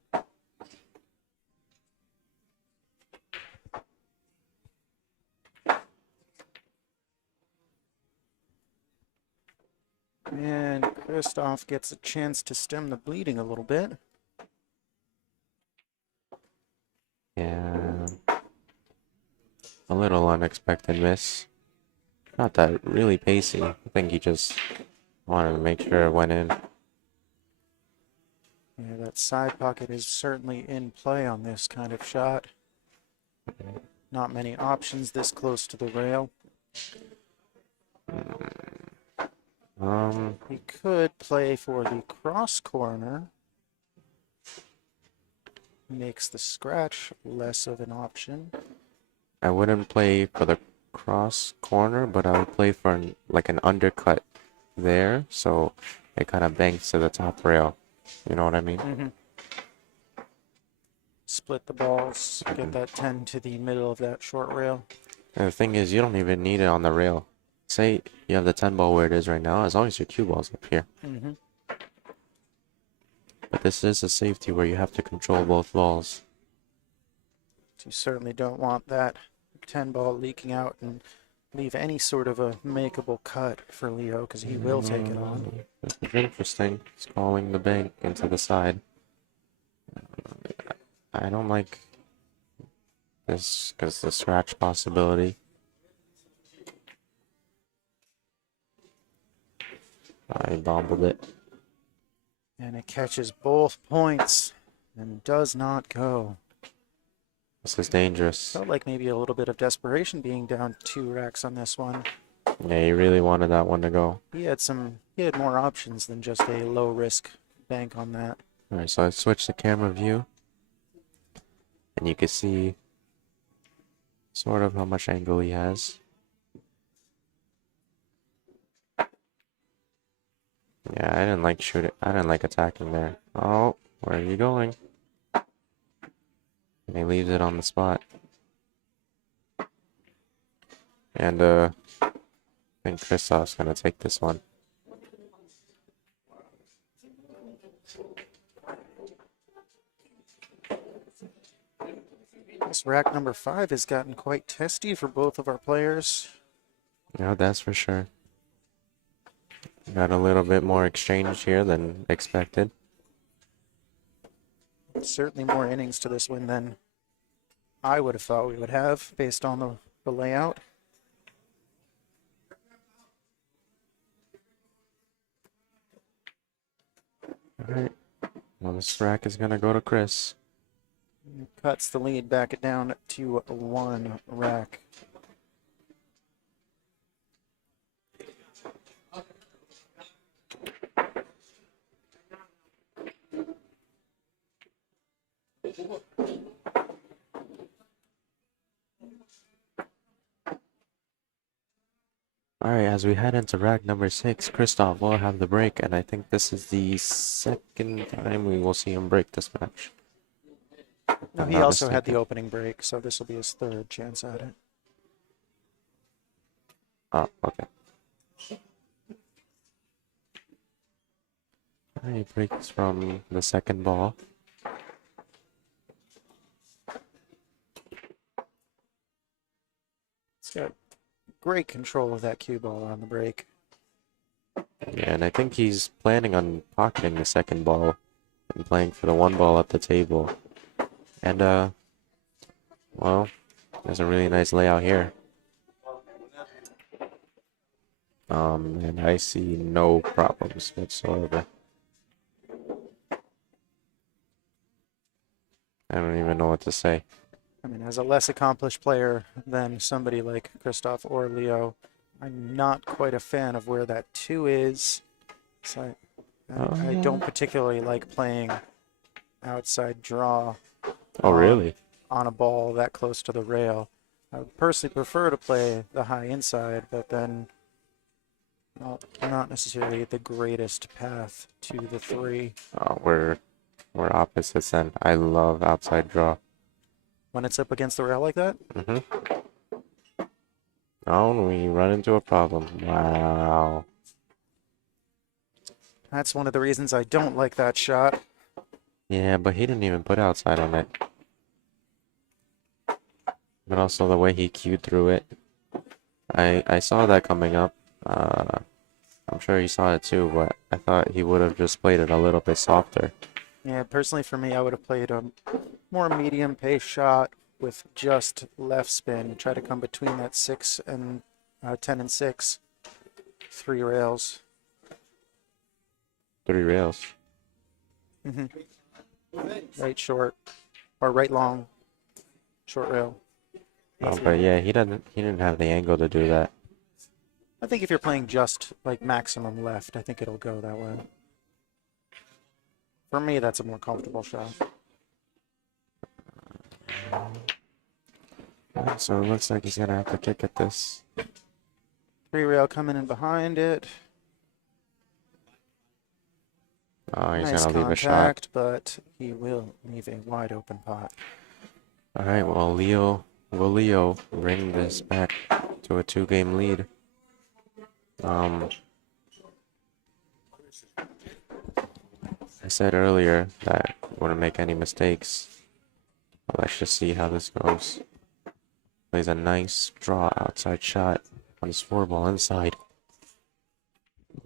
And Christoph gets a chance to stem the bleeding a little bit. Yeah, a little unexpected miss. Not that really pacey. I think he just wanted to make sure it went in. Yeah, that side pocket is certainly in play on this kind of shot. Not many options this close to the rail. He could play for the cross corner. Makes the scratch less of an option. I wouldn't play for the cross corner, but I would play for like an undercut there, so it kind of banks to the top rail. You know what I mean? Split the balls, get that 10 to the middle of that short rail. And the thing is, you don't even need it on the rail. Say you have the 10 ball where it is right now, as long as your cue ball's up here. But this is a safety where you have to control both balls. You certainly don't want that 10 ball leaking out and leave any sort of a makeable cut for Leo, because he will take it on. This is interesting. He's calling the bank into the side. I don't like this because the scratch possibility. I bobbled it. And it catches both points and does not go. This is dangerous. Felt like maybe a little bit of desperation being down 2 racks on this one. Yeah, he really wanted that one to go. He had more options than just a low risk bank on that. Alright, so I switched the camera view. And you can see sort of how much angle he has. Yeah, I didn't like shooting. I didn't like attacking there. Oh, where are you going? And he leaves it on the spot. And I think Christoph's gonna take this one. This rack number 5 has gotten quite testy for both of our players. Yeah, that's for sure. Got a little bit more exchange here than expected. Certainly more innings to this win than I would have thought we would have based on the layout. Alright. Well, this rack is gonna go to Chris. Cuts the lead back down to 1 rack. Alright, as we head into rack number 6, Christoph will have the break, and I think this is the second time we will see him break this match. No, he also had the opening break, so this will be his 3rd chance at it. Oh, okay. He breaks from the second ball. got great control of that cue ball on the break. Yeah, and I think he's planning on pocketing the second ball and playing for the one ball at the table. And, well, there's a really nice layout here. And I see no problems whatsoever. I don't even know what to say. I mean, as a less accomplished player than somebody like Christoph or Leo, I'm not quite a fan of where that 2 is. So I don't particularly like playing outside draw Oh, really? on a ball that close to the rail. I would personally prefer to play the high inside, but then not necessarily the greatest path to the 3. Oh, we're opposites then. I love outside draw. When it's up against the rail like that? Oh, and we run into a problem. Wow. That's one of the reasons I don't like that shot. Yeah, but he didn't even put outside on it. But also the way he cued through it. I saw that coming up. I'm sure he saw it too, but I thought he would have just played it a little bit softer. Yeah, personally for me, I would have played a more medium pace shot with just left spin. Try to come between that 6 and 10 and 6. 3 rails. 3 rails. Right short or right long, short rail. Oh, but yeah, he didn't have the angle to do that. I think if you're playing just like maximum left, I think it'll go that way. For me, that's a more comfortable shot. So it looks like he's gonna have to kick at this. 3 rail coming in behind it. Oh, he's Nice gonna leave a shot. contact, but he will leave a wide open pot. All right, well, will Leo bring this back to a 2-game lead? I said earlier that I wouldn't make any mistakes. But let's just see how this goes. Plays a nice draw outside shot on his 4-ball inside.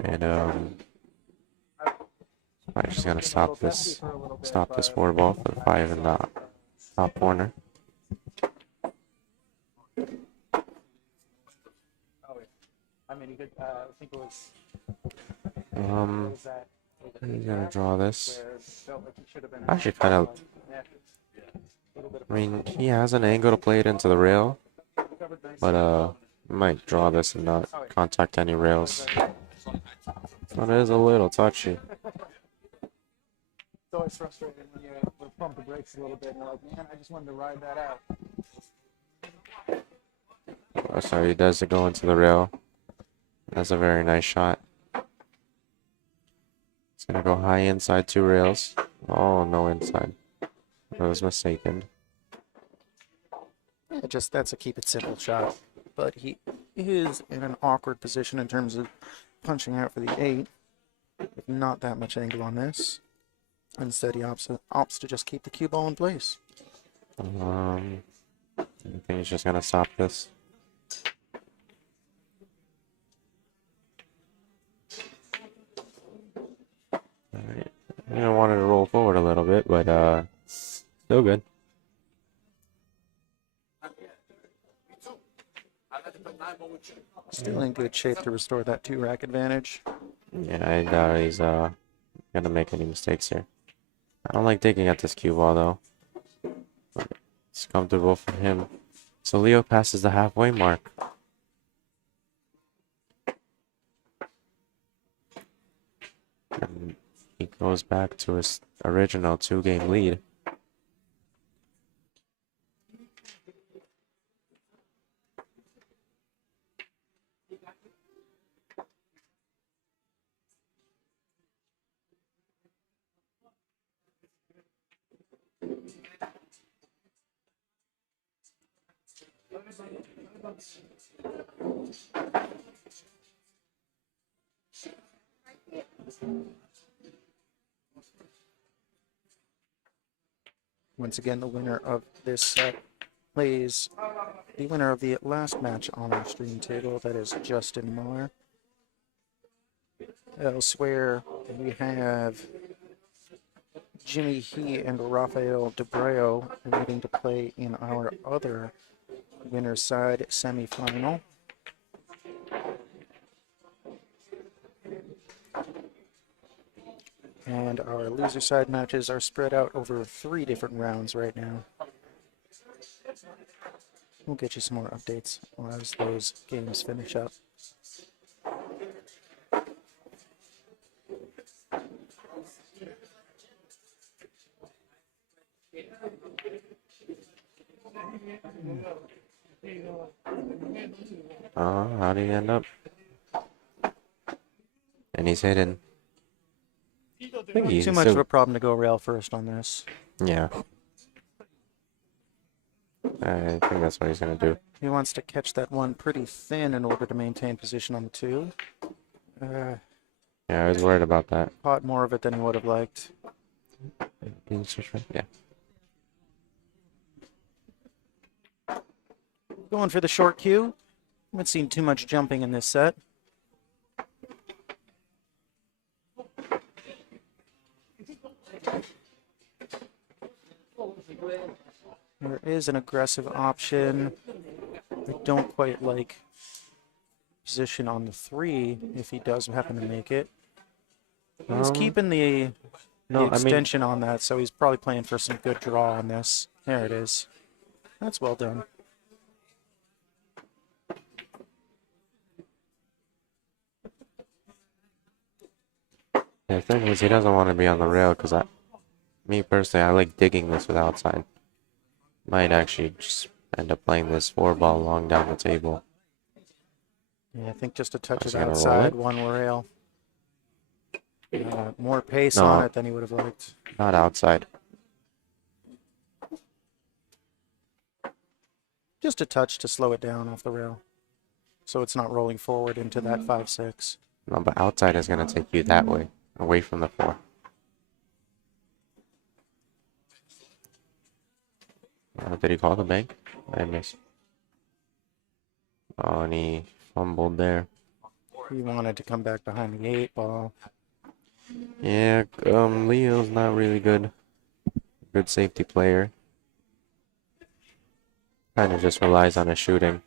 And I'm just gonna stop this 4-ball for the 5 in the top corner. I mean, you could, I think it was. He's gonna draw this. Actually, kind of. I mean, he has an angle to play it into the rail, but might draw this and not contact any rails. But it is a little touchy. It's always frustrating when you pump the brakes a little bit and you're like, man, I just wanted to ride that out. Oh, so he does go into the rail. That's a very nice shot. It's gonna go high inside 2 rails. Oh, no inside. I was mistaken. Yeah, that's a keep it simple shot. But he is in an awkward position in terms of punching out for the 8. With not that much angle on this. Instead, he opts to just keep the cue ball in place. I think he's just gonna stop this. Alright. I wanted to roll forward a little bit, but still good. Still in good shape to restore that 2-rack advantage. Yeah, I doubt he's gonna make any mistakes here. I don't like digging at this cue ball though. But it's comfortable for him. So Leo passes the halfway mark. And he goes back to his original 2-game lead. Once again, the winner of this set plays the winner of the last match on our stream table, that is Justin Miller. Elsewhere, we have Jimmy He and Rafael DeBreo waiting to play in our other winner's side semifinal. And our loser side matches are spread out over 3 different rounds right now. We'll get you some more updates as those games finish up. How do you end up? And he's hidden. I think he's Too much of still, a problem to go rail first on this. yeah. I think that's what he's gonna do. He wants to catch that one pretty thin in order to maintain position on the 2. Yeah, I was worried about that. Caught more of it than he would have liked. Yeah. Going for the short cue. Haven't seen too much jumping in this set. There is an aggressive option. I don't quite like position on the 3 if he does happen to make it. He's keeping the extension on that, so he's probably playing for some good draw on this. There it is. That's well done. The thing is, he doesn't want to be on the rail because me personally, I like digging this with outside. Might actually just end up playing this 4-ball long down the table. Yeah, I think just a touch Is of he gonna roll outside, it? one rail. More pace No. on it than he would have liked. Not outside. Just a touch to slow it down off the rail, so it's not rolling forward into that 5-6. No, but outside is going to take you that way, away from the 4. Did he call the bank? I missed. Oh, and he fumbled there. He wanted to come back behind the 8-ball. Yeah, Leo's not really good. Good safety player. Kind of just relies on his shooting.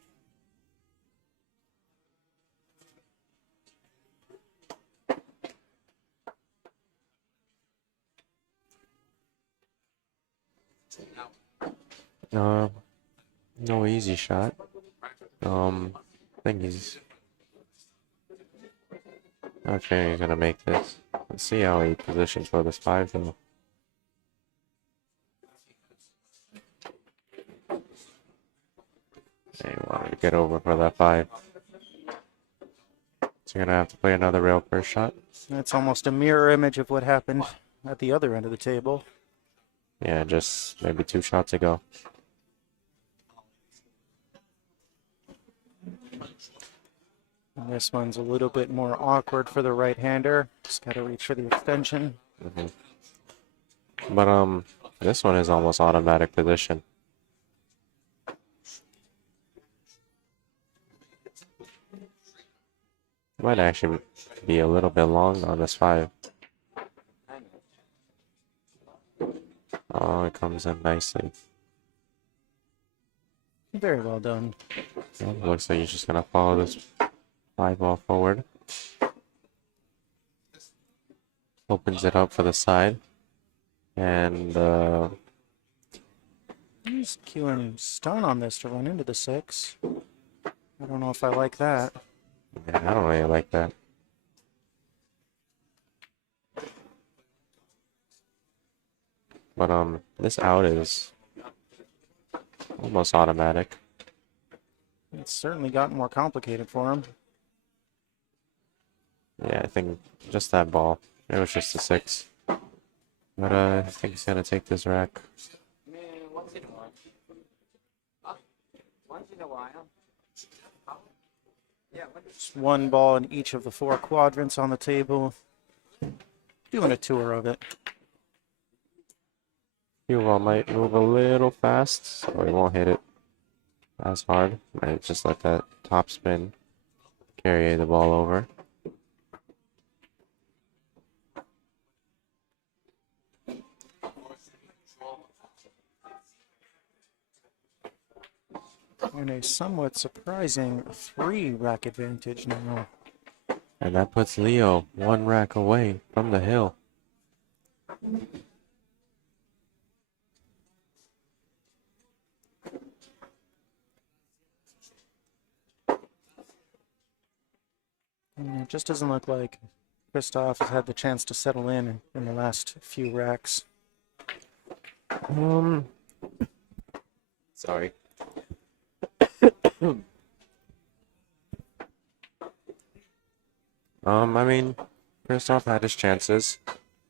No easy shot. I think he's. Not sure he's gonna make this. Let's see how he positions for this 5 though. They wanted to get over for that 5. So you're gonna have to play another rail first shot. That's almost a mirror image of what happened at the other end of the table. Yeah, just maybe 2 shots ago. And this one's a little bit more awkward for the right-hander. Just got to reach for the extension. But this one is almost automatic position. Might actually be a little bit long on this 5. Oh, it comes in nicely. Very well done. Well, looks like he's just gonna follow this 5-ball forward. Opens it up for the side. And He's queuing stun on this to run into the 6. I don't know if I like that. yeah, I don't really like that. But this out is almost automatic. It's certainly gotten more complicated for him. Yeah, I think just that ball. It was just a 6. But I think he's gonna take this rack. Just one ball in each of the 4 quadrants on the table. Doing a tour of it. Hugo might move a little fast, so he won't hit it. as hard. I just let that top spin carry the ball over. And a somewhat surprising 3-rack advantage now. And that puts Leo 1 rack away from the hill. And it just doesn't look like Kristoff has had the chance to settle in the last few racks. Sorry. I mean, Kristoff had his chances,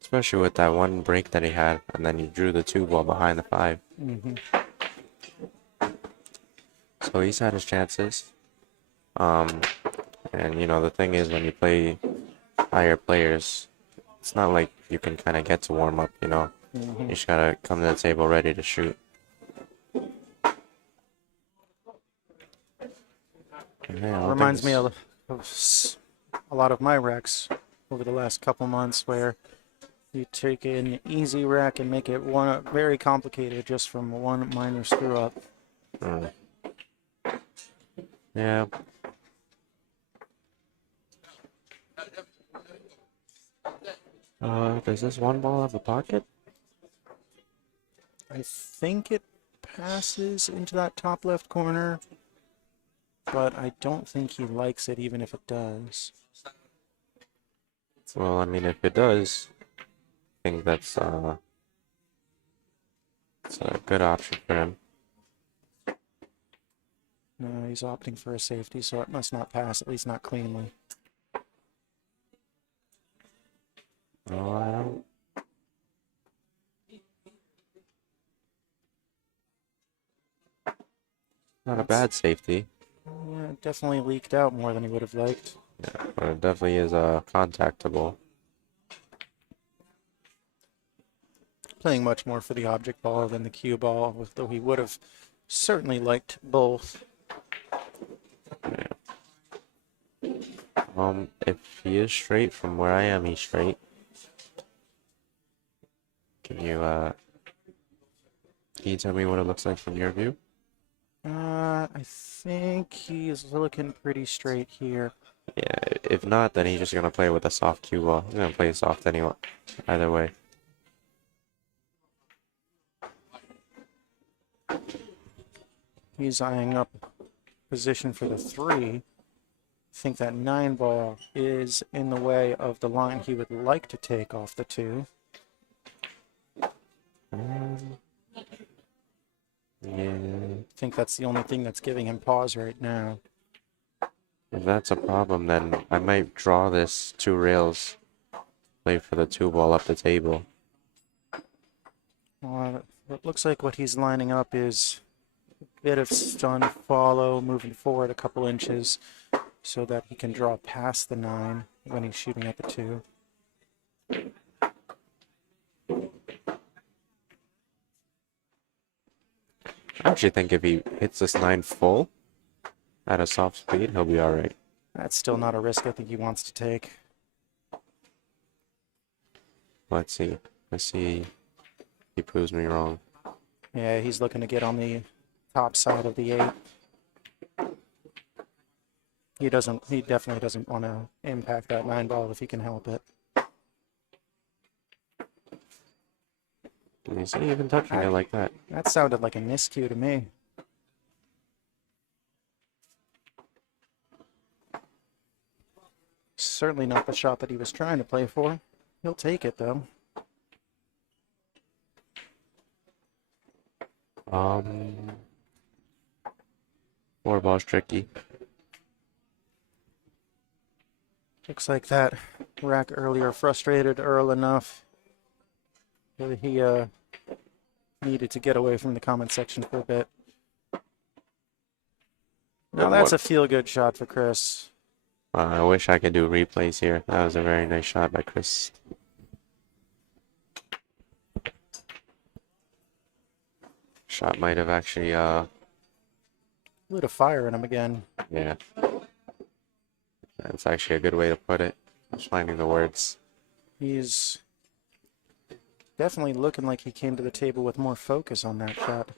especially with that one break that he had, and then he drew the 2 ball behind the 5. So he's had his chances. And you know, the thing is, when you play higher players, it's not like you can kind of get to warm up, you know. You just gotta come to the table ready to shoot. Yeah, Reminds me of a lot of my racks over the last couple months where you take an easy rack and make it one very complicated just from one minor screw up. Yeah. Does this 1 ball have a pocket? I think it passes into that top left corner, but I don't think he likes it even if it does. Well, I mean, if it does, I think that's it's a good option for him. No, he's opting for a safety, so it must not pass, at least not cleanly. Oh, I don't. Not a bad safety. Yeah, it definitely leaked out more than he would have liked. Yeah, but it definitely is contactable. Playing much more for the object ball than the cue ball, though he would have certainly liked both. If he is straight from where I am, he's straight. Can you tell me what it looks like from your view? I think he's looking pretty straight here. Yeah, if not, then he's just gonna play with a soft cue ball. He's gonna play soft anyway, either way. He's eyeing up position for the 3. I think that 9 ball is in the way of the line he would like to take off the 2. Yeah. I think that's the only thing that's giving him pause right now. If that's a problem, then I might draw this 2 rails, play for the 2 ball up the table. It looks like what he's lining up is a bit of stun follow, moving forward a couple inches so that he can draw past the 9 when he's shooting at the 2. I actually think if he hits this 9 full at a soft speed, he'll be alright. That's still not a risk I think he wants to take. Let's see. Let's see if he proves me wrong. Yeah, he's looking to get on the top side of the 8. He definitely doesn't want to impact that 9 ball if he can help it. He's not even touching it like that. That sounded like a miscue to me. Certainly not the shot that he was trying to play for. He'll take it, though. 4 ball's tricky. Looks like that rack earlier frustrated Earl enough that he needed to get away from the comment section for a bit. Now that's a feel-good shot for Chris. I wish I could do replays here. That was a very nice shot by Chris. Shot might have actually Lit a fire in him again. Yeah. That's actually a good way to put it. Just finding the words. He's definitely looking like he came to the table with more focus on that shot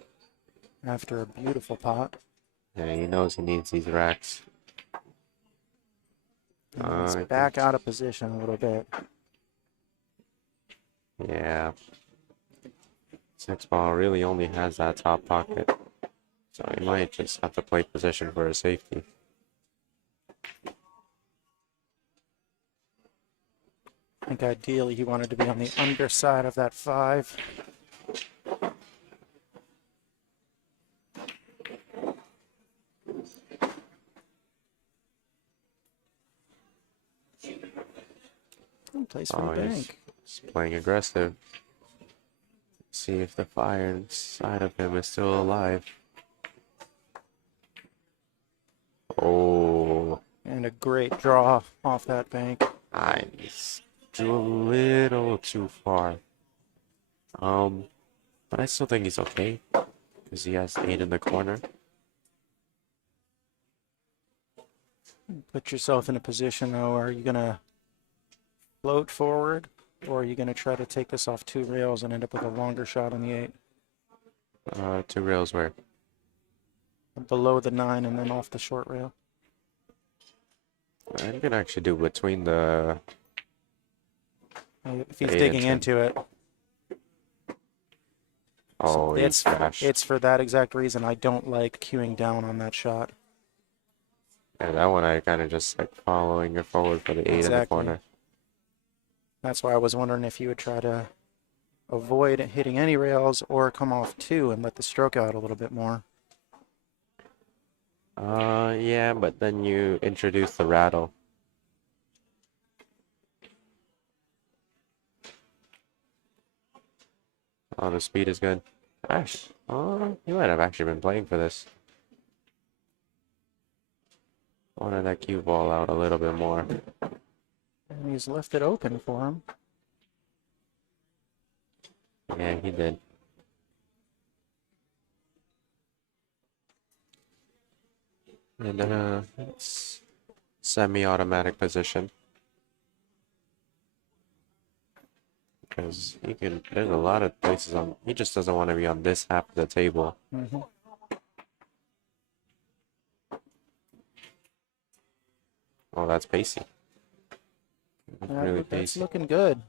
after a beautiful pot. Yeah, he knows he needs these racks. And he's I back think- out of position a little bit. Yeah. 6-ball really only has that top pocket. So he might just have to play position for a safety. I think ideally he wanted to be on the underside of that 5. Plays for the bank. He's playing aggressive. See if the fire inside of him is still alive. Oh, And a great draw off that bank. nice. Drew a little too far. But I still think he's okay because he has 8 in the corner. Put yourself in a position, though. Are you going to float forward, or are you going to try to take this off 2 rails and end up with a longer shot on the 8? 2 rails where? Below the 9 and then off the short rail. I can actually do between the. If he's 8 and digging 10. into it. Oh, he's crashed. It's for that exact reason I don't like queuing down on that shot. Yeah, that one I kind of just like following it forward for the 8 in the Exactly. corner. That's why I was wondering if you would try to avoid hitting any rails or come off 2 and let the stroke out a little bit more. Yeah, but then you introduce the rattle. Oh, the speed is good. Actually, oh, he might have actually been playing for this. Wanted that cue ball out a little bit more. And he's left it open for him. Yeah, he did. And it's semi-automatic position. Because he can, there's a lot of places on, he just doesn't want to be on this half of the table. Mm-hmm. Oh, that's pacey. Really That's pacey. looking good.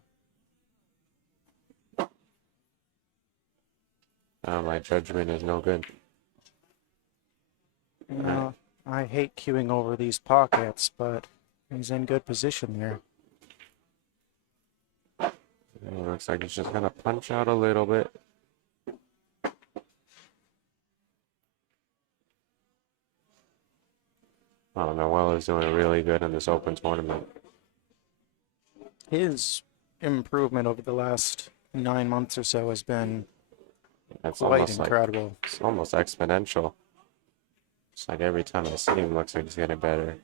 My judgment is no good. You know, I hate queuing over these pockets, but he's in good position there. It looks like he's just gonna punch out a little bit. Oh, Noel is doing really good in this open tournament. His improvement over the last 9 months or so has been That's quite almost like, incredible. it's almost exponential. It's like every time I see him, looks like he's getting better.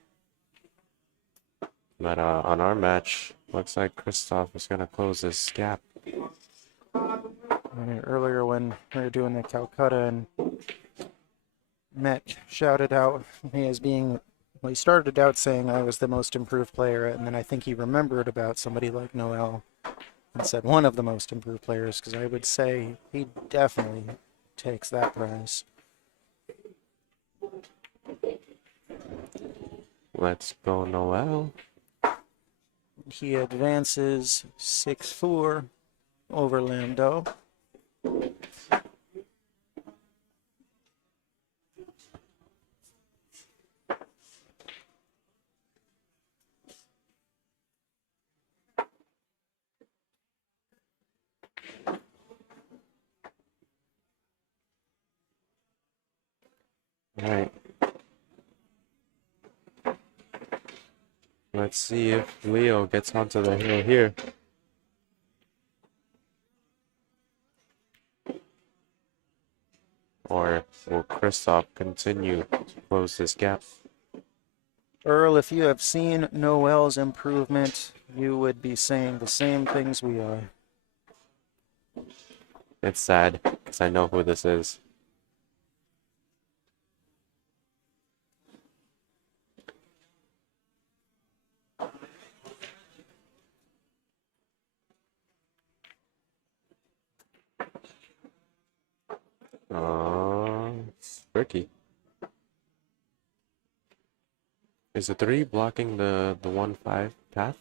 But on our match, looks like Christoph is gonna close this gap. I mean, earlier when we were doing the Calcutta and Met shouted out me as being, well, he started out saying I was the most improved player, and then I think he remembered about somebody like Noel and said one of the most improved players, because I would say he definitely takes that prize. Let's go, Noel. He advances 6-4 over Lando. All right. Let's see if Leo gets onto the hill here. Or will Christoph continue to close this gap? Earl, if you have seen Noel's improvement, you would be saying the same things we are. It's sad, because I know who this is. tricky. Is the 3 blocking the 1-5 path?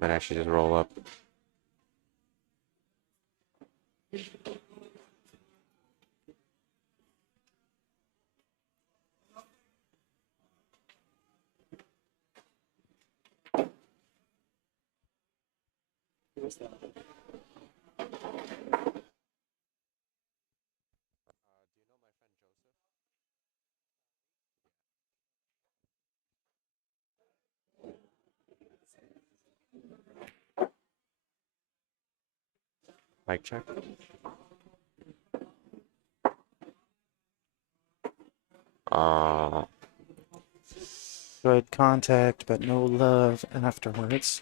Might actually just roll up. Mic check. Uh, Good contact, but no love afterwards.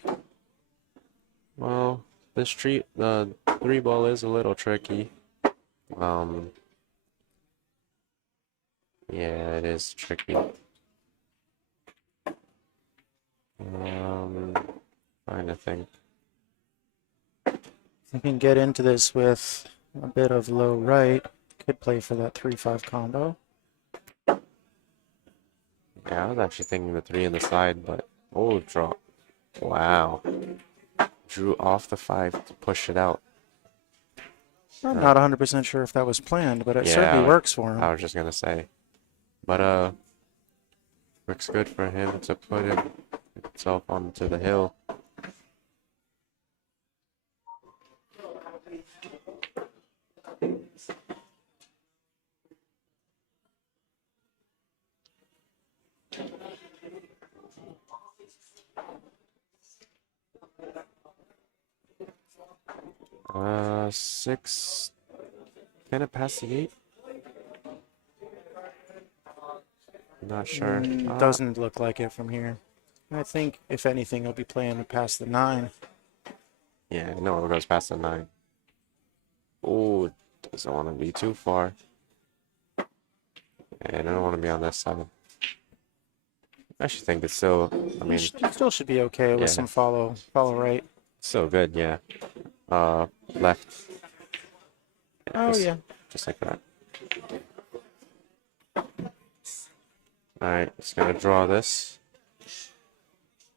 well, this the 3 ball is a little tricky. Um, yeah, it is tricky. Trying to think. You can get into this with a bit of low right. Could play for that 3-5 combo. Yeah, I was actually thinking the 3 on the side, but oh, draw. Wow. Drew off the 5 to push it out. I'm not 100% sure if that was planned, but it certainly Yeah, works for I him. was just gonna say. But works good for him to put himself onto the hill. Six. Can it pass the 8? Not sure. Doesn't look like it from here. I think, if anything, he'll be playing past the 9. Yeah, no, it goes past the 9. Oh, doesn't want to be too far. And I don't want to be on this side. I actually think it's still, I mean, Still should be okay with yeah. some follow right. Still good, yeah. Left. Oh, just, yeah. Just like that. Alright, just gonna draw this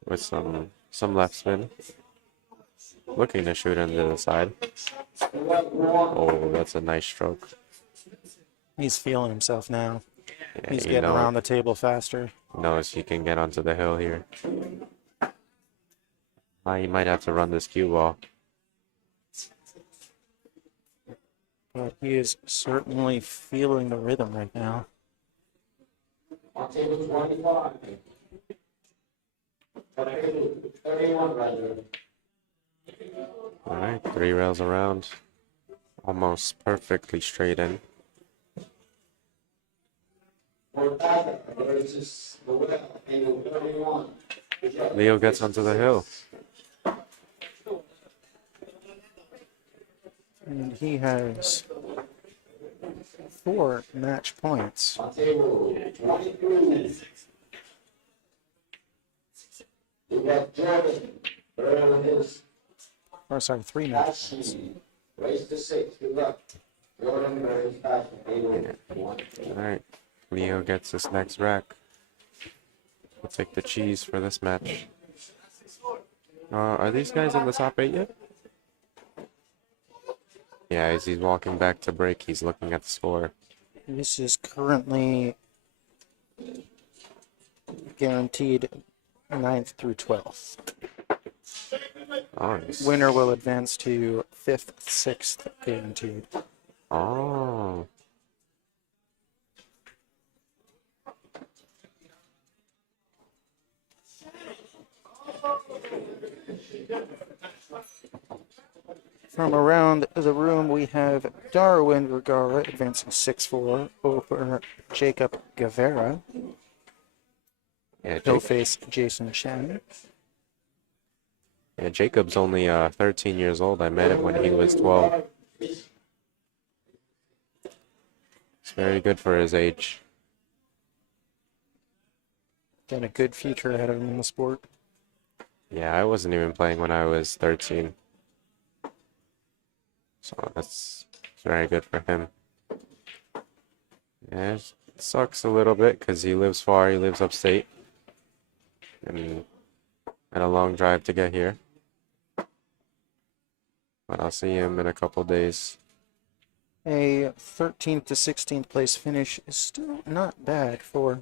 with some left spin. Looking to shoot into the side. Oh, that's a nice stroke. He's feeling himself now. Yeah, He's you getting know around the table faster. knows he can get onto the hill here. He might have to run this cue ball. But he is certainly feeling the rhythm right now. On table 25. 31 rather. Alright, 3 rails around. Almost perfectly straight in. For that, versus the well, table 31. Leo gets onto the hill. And he has 4 match points. On table 23. We got Jordan. Earl his. Or sorry, 3 match points. Race to 6. Good luck. Jordan Burns passion. Table 1. Alright, Leo gets this next rack. We'll take the cheese for this match. Are these guys in the top 8 yet? Yeah, as he's walking back to break, he's looking at the score. This is currently guaranteed 9th through 12th. Nice. Winner will advance to 5th, 6th guaranteed. Oh. From around the room, we have Darwin Vergara advancing 6-4 over Jacob Guevara. Yeah, He'll face Jason Chen. Yeah, Jacob's only 13 years old. I met him when he was 12. It's very good for his age. Got a good future ahead of him in the sport. Yeah, I wasn't even playing when I was 13. So that's very good for him. Yeah, it sucks a little bit because he lives far. He lives upstate, and a long drive to get here. But I'll see him in a couple days. A 13th to 16th place finish is still not bad for.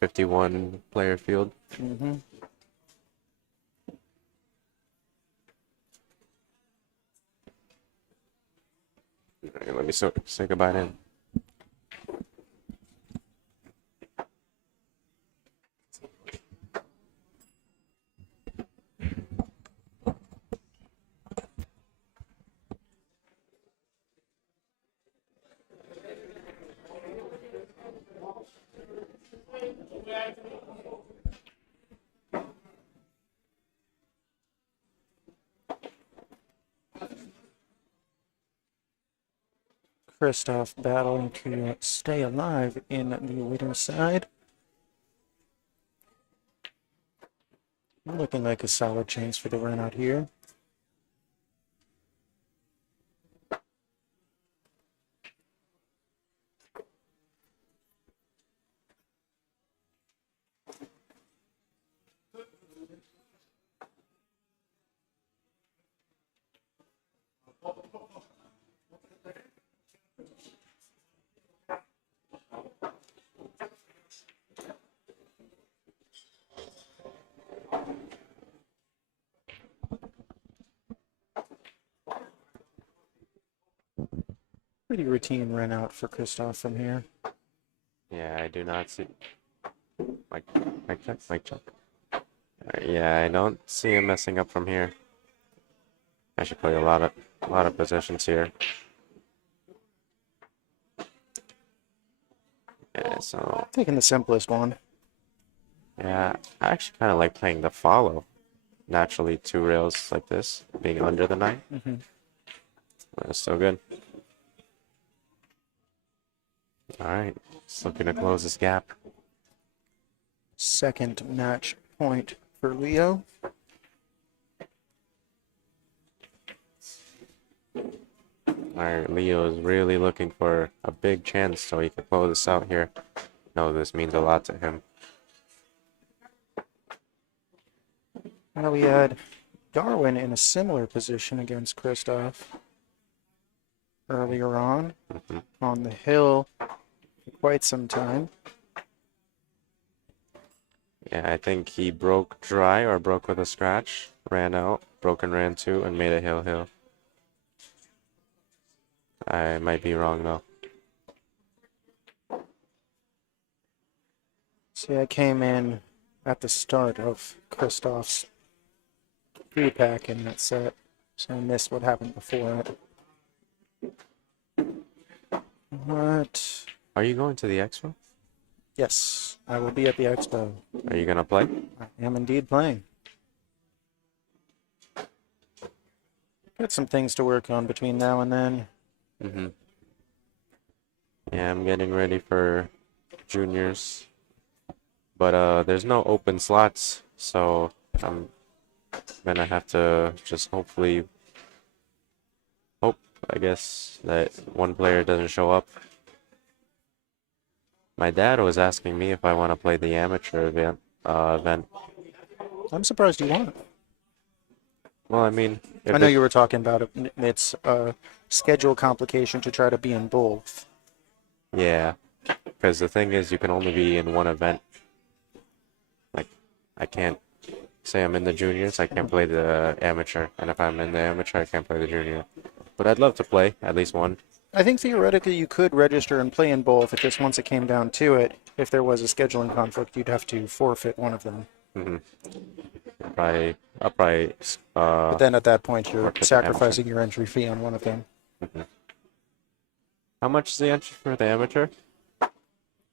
51 player field. Mm-hmm. Alright, let me say goodbye to him. Kristoff battling to stay alive in the winner's side. Looking like a solid chance for the run out here. Pretty routine run out for Kristoff from here. Yeah, I do not see. Mic check, mic check. Yeah, I don't see him messing up from here. I should play a lot of positions here. Yeah, so Taking the simplest one. yeah, I actually kind of like playing the follow. Naturally, 2 rails like this, being under the 9. Mm-hmm. That's still good. All right, just looking to close this gap. Second match point for Leo. All right, Leo is really looking for a big chance so he can close this out here. No, this means a lot to him. Now we had Darwin in a similar position against Kristoff earlier on the hill for quite some time. Yeah, I think he broke dry or broke with a scratch, ran out, broke and ran 2, and made a hill. I might be wrong though. See, I came in at the start of Kristoff's 3-pack in that set, so I missed what happened before it. But Are you going to the expo? yes, I will be at the expo. Are you gonna play? I am indeed playing. Got some things to work on between now and then. Mm-hmm. Yeah, I'm getting ready for juniors. But there's no open slots, so I'm gonna have to just hopefully hope, I guess, that one player doesn't show up. My dad was asking me if I want to play the amateur event. I'm surprised you won. Well, I mean, I know you were talking about it. It's a schedule complication to try to be in both. Yeah, because the thing is, you can only be in one event. Like, I can't say I'm in the juniors, I can't play the amateur, and if I'm in the amateur, I can't play the junior. But I'd love to play at least one. I think theoretically you could register and play in both. It just once it came down to it, if there was a scheduling conflict, you'd have to forfeit one of them. Mm-hmm. I'll probably. But then at that point, you're work with the sacrificing your entry fee on one of them. Mm-hmm. How much is the entry for the amateur?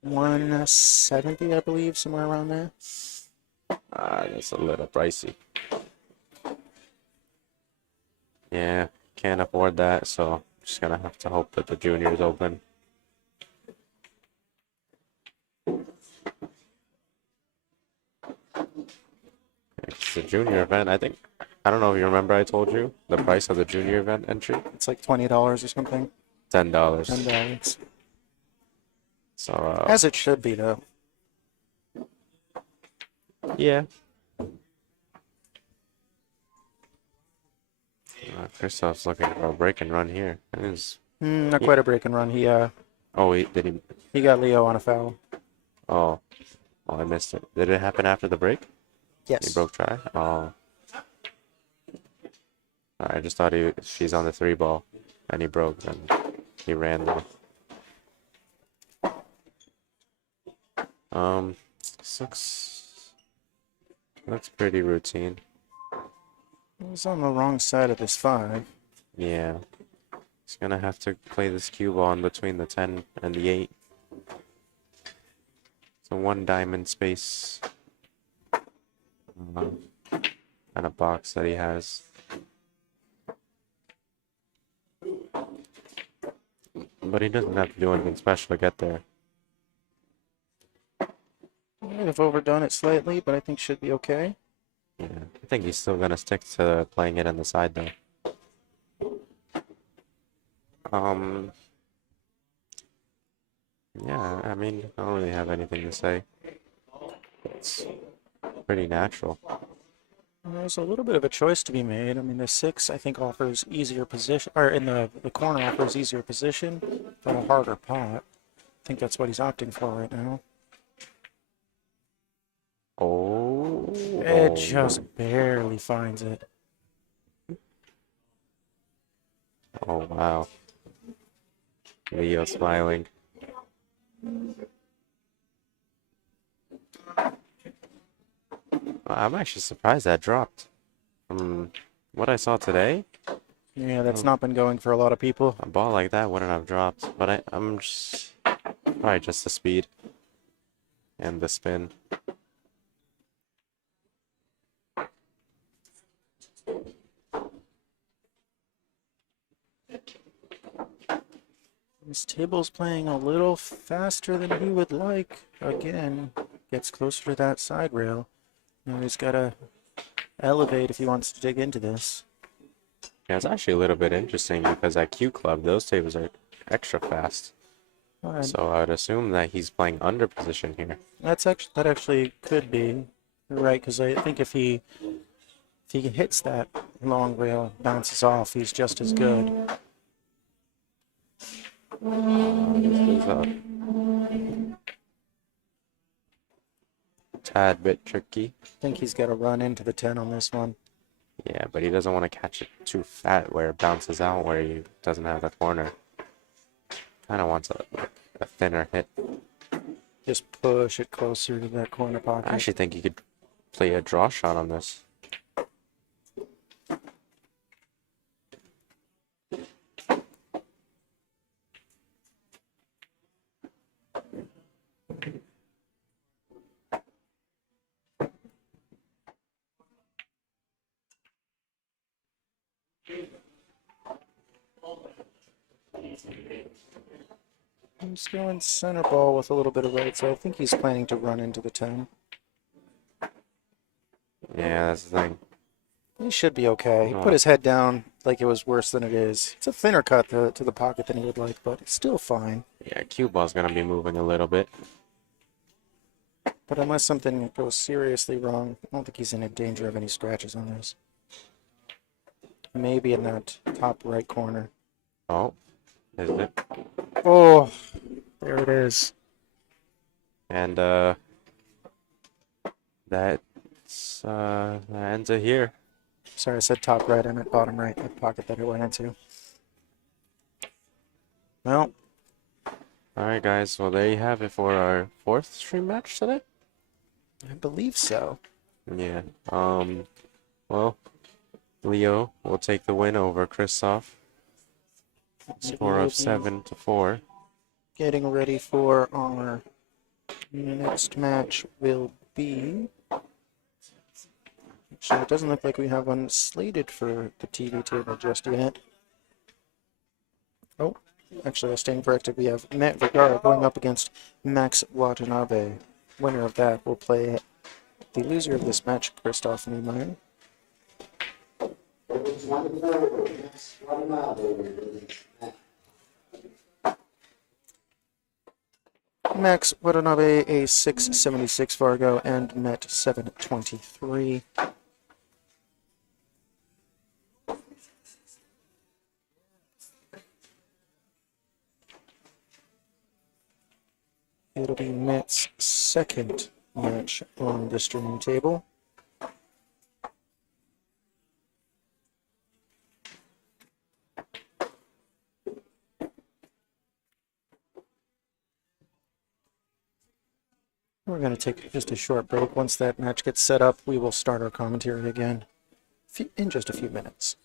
170, I believe, somewhere around there. That's a little pricey. Yeah, can't afford that, so just gonna have to hope that the juniors open. It's a junior event, I think. I don't know if you remember I told you the price of the junior event entry. It's like $20 or something. $10. $10. So, As it should be, though. yeah. Christoph's looking for a break and run here. Not Yeah. quite a break and run. Oh, did he? He got Leo on a foul. Oh, I missed it. Did it happen after the break? He Yes. broke try? Oh. I just thought she's on the 3 ball, and he broke, and he ran though. This looks pretty routine. He's on the wrong side of this 5. Yeah. He's gonna have to play this cue ball in between the 10 and the 8. It's a 1 diamond space kind of box that he has. But he doesn't have to do anything special to get there. Might have overdone it slightly, but I think should be okay. Yeah, I think he's still gonna stick to playing it on the side though. Yeah, I mean, I don't really have anything to say. It's pretty natural. There's a little bit of a choice to be made. I mean, the 6, I think, offers easier position, or in the corner offers easier position, but a harder pot. I think that's what he's opting for right now. Oh. It just barely finds it. Oh, wow. Leo smiling. I'm actually surprised that dropped. From what I saw today, Yeah, that's not been going for a lot of people. a ball like that wouldn't have dropped. But I'm just probably just the speed and the spin. This table's playing a little faster than he would like. Again, gets closer to that side rail. Now he's got to elevate if he wants to dig into this. Yeah, it's actually a little bit interesting because at Q Club, those tables are extra fast. Alright. So I would assume that he's playing under position here. That actually could be. You're right, because I think if he hits that long rail, bounces off, he's just as good. This is a tad bit tricky. I think he's got to run into the 10 on this one. Yeah, but he doesn't want to catch it too fat where it bounces out where he doesn't have the corner. Kind of wants a thinner hit. Just push it closer to that corner pocket. I actually think he could play a draw shot on this. He's going center ball with a little bit of right, so I think he's planning to run into the 10. Yeah, that's the thing. He should be okay. He No. put his head down like it was worse than it is. It's a thinner cut to the pocket than he would like, but it's still fine. Yeah, cue ball's gonna be moving a little bit. But unless something goes seriously wrong, I don't think he's in danger of any scratches on this. Maybe in that top right corner. Oh, is it? Oh, there it is. And that ends it here. Sorry, I said top right. I meant bottom right, that pocket that it went into. Well, All right, guys. Well, there you have it for our 4th stream match today. I believe so. Yeah. Well, Leo will take the win over Christoph. Score We'll of be 7-4. Getting ready for our next match will be. Actually, it doesn't look like we have one slated for the TV table just yet. Oh, actually, I stand corrected. We have Matt Vergara going up against Max Watanabe. Winner of that will play the loser of this match, Christoph Niemeyer. Max Watanabe a 676 Fargo and met 723. It'll be Matt's second match on the stream table. We're going to take just a short break. Once that match gets set up, we will start our commentary again in just a few minutes.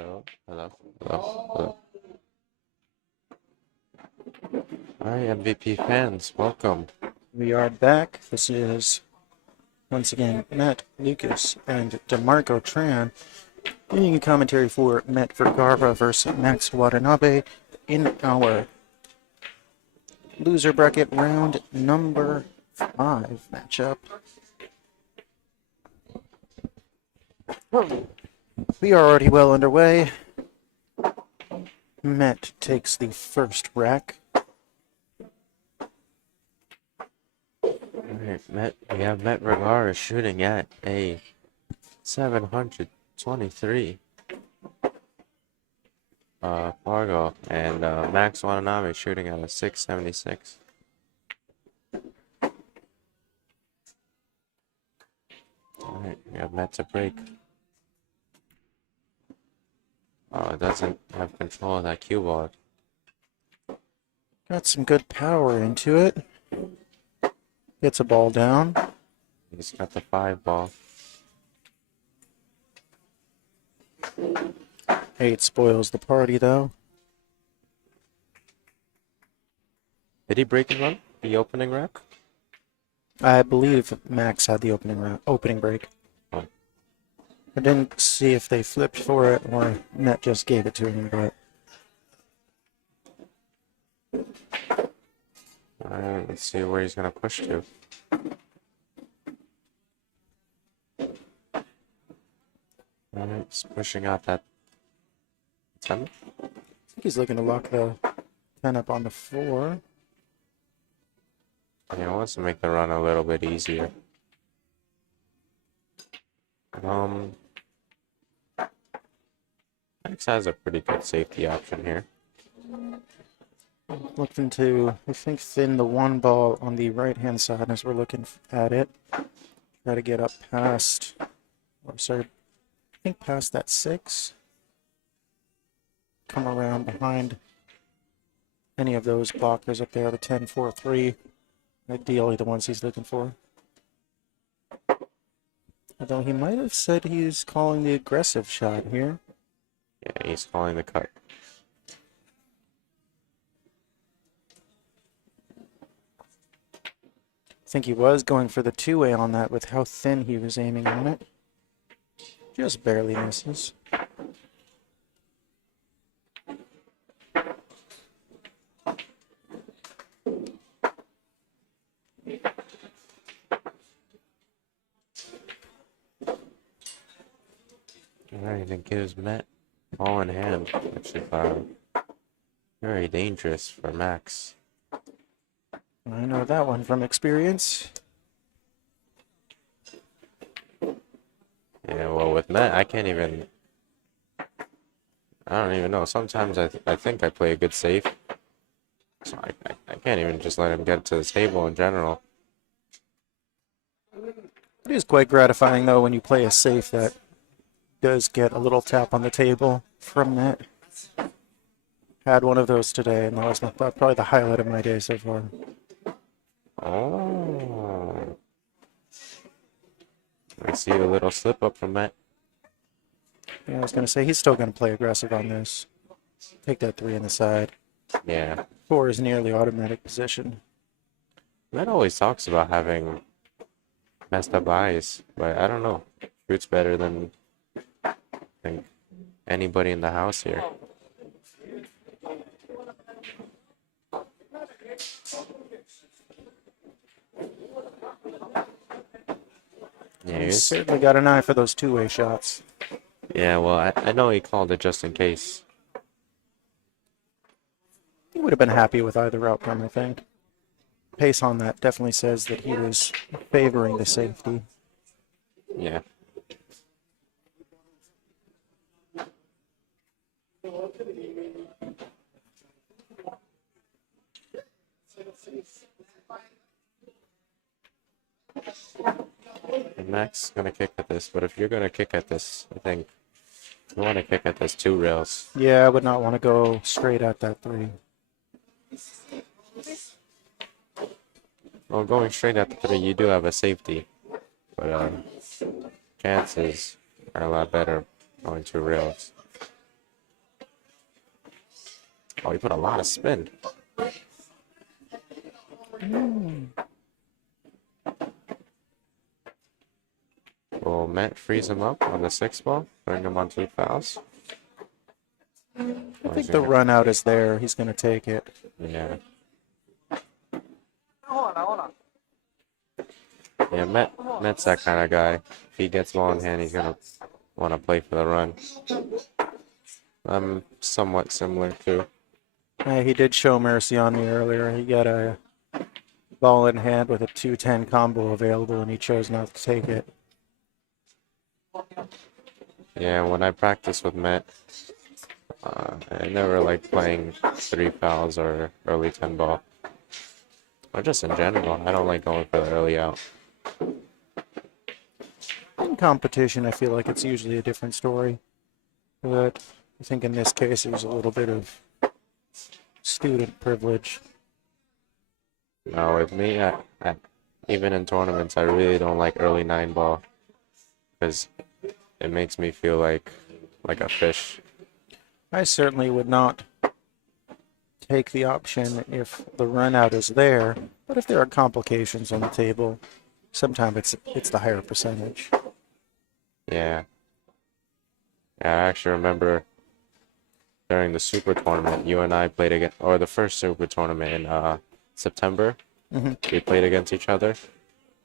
Hello, hello, hello, hello. Alright, MVP fans, welcome. We are back. This is, once again, Matt Lucas and DeMarco Tran doing a commentary for Matt Vergara versus Max Watanabe in our loser bracket round number 5 matchup. We are already well underway. Matt takes the first rack. Alright, we have Matt Vergara shooting at a 723 Fargo, and Max Watanabe shooting at a 676. Alright, we have Matt to break. Oh, it doesn't have control of that cue ball. Got some good power into it. Gets a ball down. He's got the 5 ball. 8 spoils the party, though. Did he break and run the opening rack? I believe Max had the opening break. Oh. I didn't see if they flipped for it or Matt just gave it to him, but Alright, let's see where he's gonna push to. Alright, he's pushing out that 10. I think he's looking to lock the 10 up on the 4. Yeah, he wants to make the run a little bit easier. Max has a pretty good safety option here. Looking to, I think, thin the 1 ball on the right-hand side as we're looking at it. Try to get up past, or sorry, I think past that 6. Come around behind any of those blockers up there, the 10, 4, 3. Ideally the ones he's looking for. Although he might have said he's calling the aggressive shot here. Yeah, he's calling the cut. I think he was going for the 2-way on that with how thin he was aiming on it. Just barely misses. Alright, it gives Matt ball in hand, which is very dangerous for Max. I know that one from experience. Yeah, well, with Matt, I don't even know. Sometimes I think I play a good safe. So I can't even just let him get to the table in general. It is quite gratifying, though, when you play a safe that does get a little tap on the table from that. Had one of those today, and that was probably the highlight of my day so far. Oh. I see a little slip up from Matt. Yeah, I was going to say, he's still going to play aggressive on this. Take that 3 in the side. Yeah. 4 is nearly automatic position. Matt always talks about having messed up eyes, but I don't know. Shoots better than I think anybody in the house here. Yeah, He's certainly got an eye for those 2-way shots. Yeah, well, I know he called it just in case. He would have been happy with either outcome, I think. Pace on that definitely says that he was favoring the safety. Yeah. And Max is gonna kick at this, but if you're gonna kick at this, I think you want to kick at this 2 rails. Yeah, I would not want to go straight at that 3. Well, going straight at the 3, you do have a safety, but chances are a lot better going 2 rails. Oh, he put a lot of spin. Will Matt freeze him up on the 6 ball? Putting him on 2 fouls? I think the run out is there. He's going to take it. Yeah. Yeah, Matt's that kind of guy. If he gets ball in hand, he's going to want to play for the run. I'm somewhat similar too. He did show mercy on me earlier. He got a ball in hand with a 2-10 combo available, and he chose not to take it. Yeah, when I practice with Matt, I never like playing 3 fouls or early 10 ball. Or just in general, I don't like going for the early out. In competition, I feel like it's usually a different story. But I think in this case, there's a little bit of student privilege. No, with me, even in tournaments, I really don't like early 9 ball. Because it makes me feel like a fish. I certainly would not take the option if the run out is there, but if there are complications on the table, sometimes it's the higher percentage. Yeah. Yeah, I actually remember during the Super Tournament, you and I played against, or the first Super Tournament in September, we played against each other,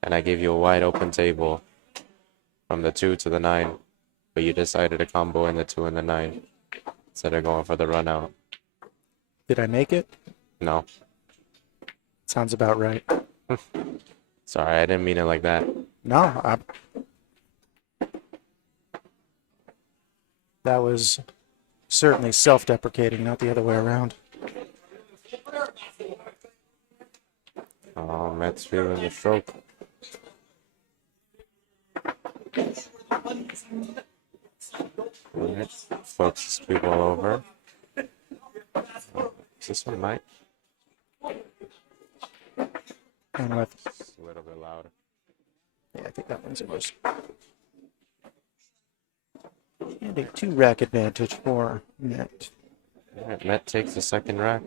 and I gave you a wide open table from the 2 to the 9, but you decided to combo in the 2 and the 9 instead of going for the run out. Did I make it? No. Sounds about right. Sorry, I didn't mean it like that. No, that was certainly self-deprecating, not the other way around. Oh, Matt's feeling the stroke. Alright, flips the ball over. Is this one mine? And with, It's a little bit louder. yeah, I think that one's yours. And a 2-rack advantage for Matt. Alright, Matt takes the second rack.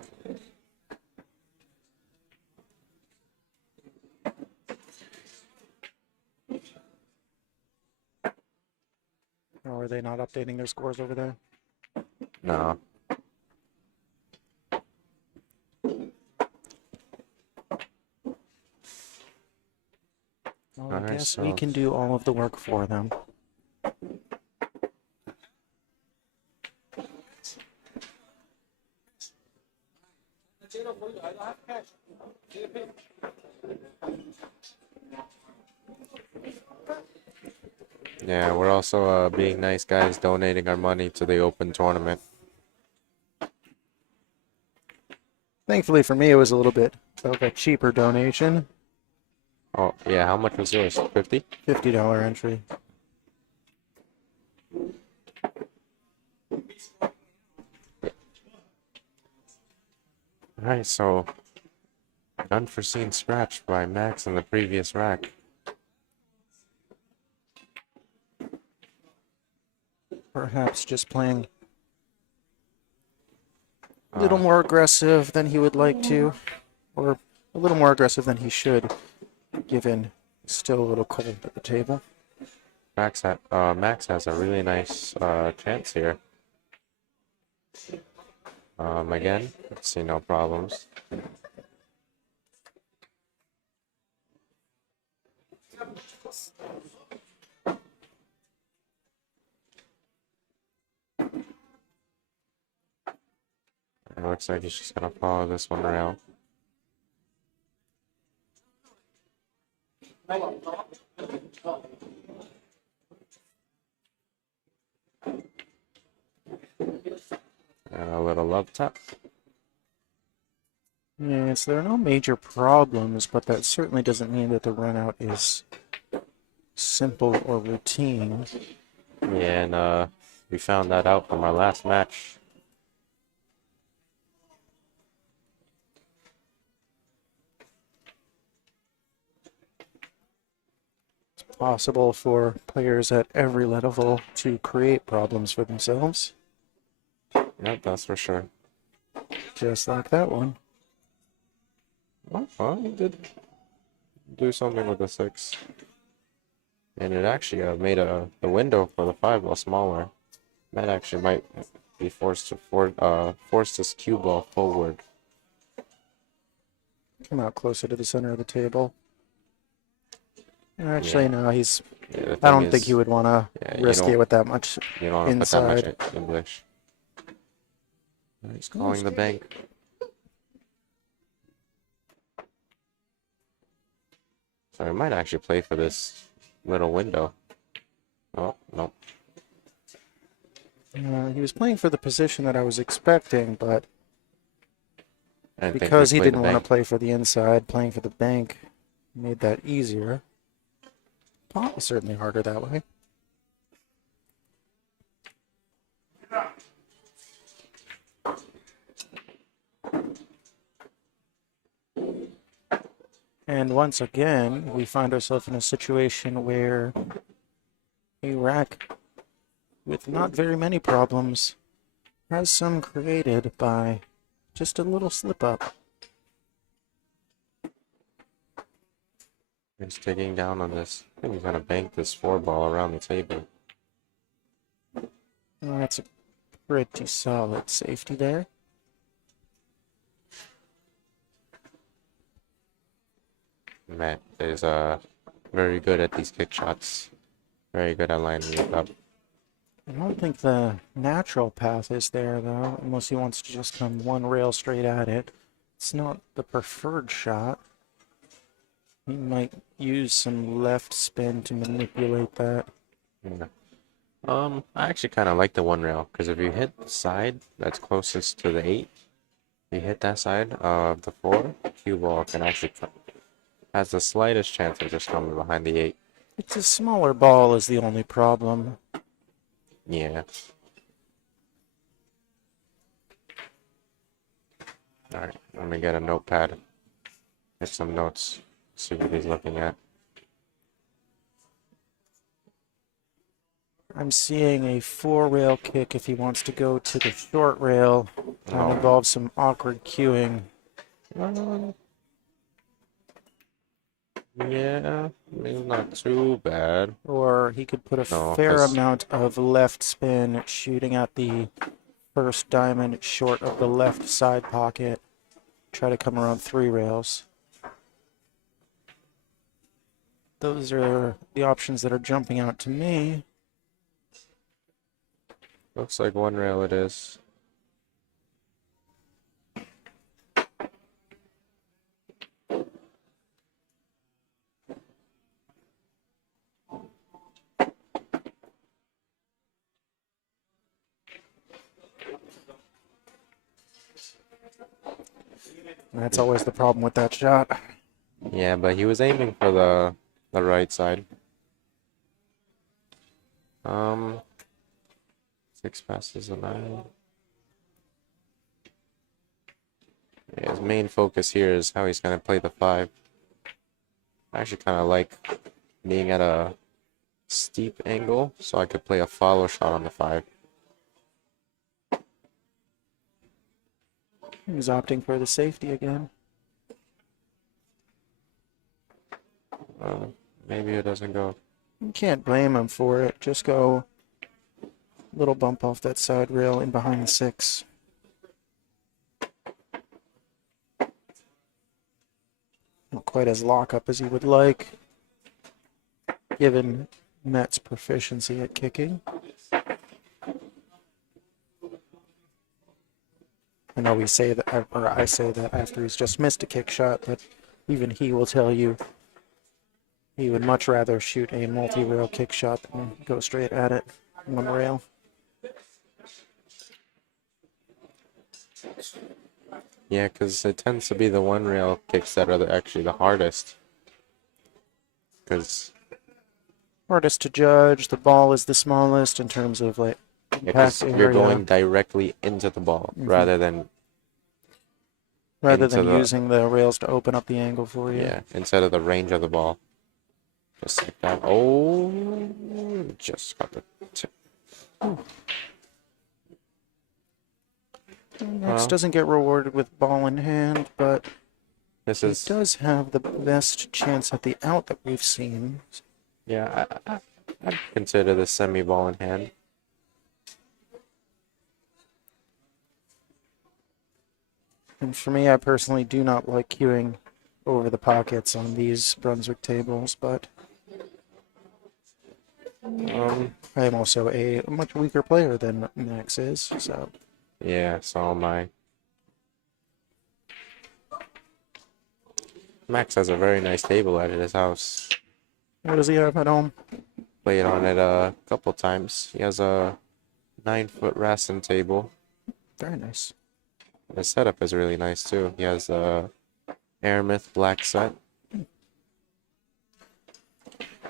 Or are they not updating their scores over there? No. Well, I Alright, guess we so can do all of the work for them. yeah, we're also being nice guys, donating our money to the open tournament. Thankfully for me, it was a little bit of a cheaper donation. Oh, yeah, how much was yours? 50? $50 entry. Alright, so unforeseen scratch by Max in the previous rack. Perhaps just playing a little more aggressive than he would like to, or a little more aggressive than he should, given still a little cold at the table. Max has a really nice chance here. Again, see no problems. It looks like he's just gonna follow this one around. And a little love tap. Yes, there are no major problems, but that certainly doesn't mean that the run out is simple or routine. Yeah, and we found that out from our last match. It's possible for players at every level to create problems for themselves. Yep, that's for sure. Just like that one. Oh, well, he did do something with the 6. And it actually made the window for the 5 ball smaller. That actually might be forced to force this cue ball forward. Come out closer to the center of the table. Actually, Yeah. no, he's. Yeah, the I thing don't think is, he would want to yeah, risk it with that much you don't want to put inside. that much English. He's calling the bank. So I might actually play for this little window. Oh, no. He was playing for the position that I was expecting, but I didn't think because he'd he play the didn't want to bank. play for the inside, playing for the bank made that easier. Pot was certainly harder that way. And once again, we find ourselves in a situation where a rack with not very many problems has some created by just a little slip up. He's taking down on this. I think he's gonna bank this 4 ball around the table. Well, that's a pretty solid safety there. Matt is very good at these kick shots. Very good at lining it up. I don't think the natural path is there, though, unless he wants to just come one rail straight at it. It's not the preferred shot. He might use some left spin to manipulate that. Yeah. I actually kind of like the 1 rail, because if you hit the side that's closest to the 8, you hit that side of the 4, cue ball can actually has the slightest chance of just coming behind the 8. It's a smaller ball is the only problem. Yeah. Alright, let me get a notepad. Get some notes. See what he's looking at. I'm seeing a 4-rail kick if he wants to go to the short rail. That involves some awkward cueing. Yeah, I mean, not too bad. Or he could put a No, fair 'cause- amount of left spin shooting at the first diamond short of the left side pocket. Try to come around 3 rails. Those are the options that are jumping out to me. Looks like 1 rail it is. That's always the problem with that shot. Yeah, but he was aiming for the right side. 6 passes a 9. Yeah, his main focus here is how he's gonna play the 5. I actually kind of like being at a steep angle, so I could play a follow shot on the 5. He's opting for the safety again. Maybe it doesn't go. You can't blame him for it. Just go little bump off that side rail in behind the 6. Not quite as lock up as he would like, given Met's proficiency at kicking. I know we say that, or I say that after he's just missed a kick shot, but even he will tell you he would much rather shoot a multi-rail kick shot than go straight at it 1 rail. Yeah, because it tends to be the 1 rail kicks that are actually the hardest. Because Hardest to judge. The ball is the smallest in terms of like impact area. you're going directly into the ball rather than using the rails to open up the angle for you. Yeah, instead of the range of the ball. Just like that. Oh, just got the tip. Max Well, doesn't get rewarded with ball in hand, but this he is does have the best chance at the out that we've seen. yeah. I'd consider this semi-ball in hand. And for me, I personally do not like queuing over the pockets on these Brunswick tables, but I am also a much weaker player than Max is, so. Yeah, so am I. Max has a very nice table at his house. What does he have at home? Played on it a couple times. He has a 9-foot Rassin table. Very nice. The setup is really nice too. He has a Aramith black set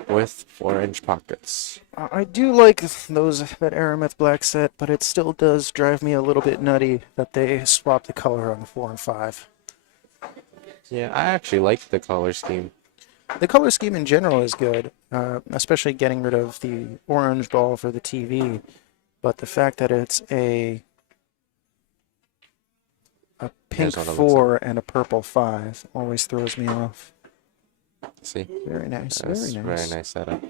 with 4-inch pockets. I do like that Aramith black set, but it still does drive me a little bit nutty that they swap the color on the 4 and 5. Yeah, I actually like the color scheme. The color scheme in general is good, especially getting rid of the orange ball for the TV. But the fact that it's a pink Here's what it looks 4 and a purple 5 always throws me off. See? Very nice, That's very nice. very nice setup.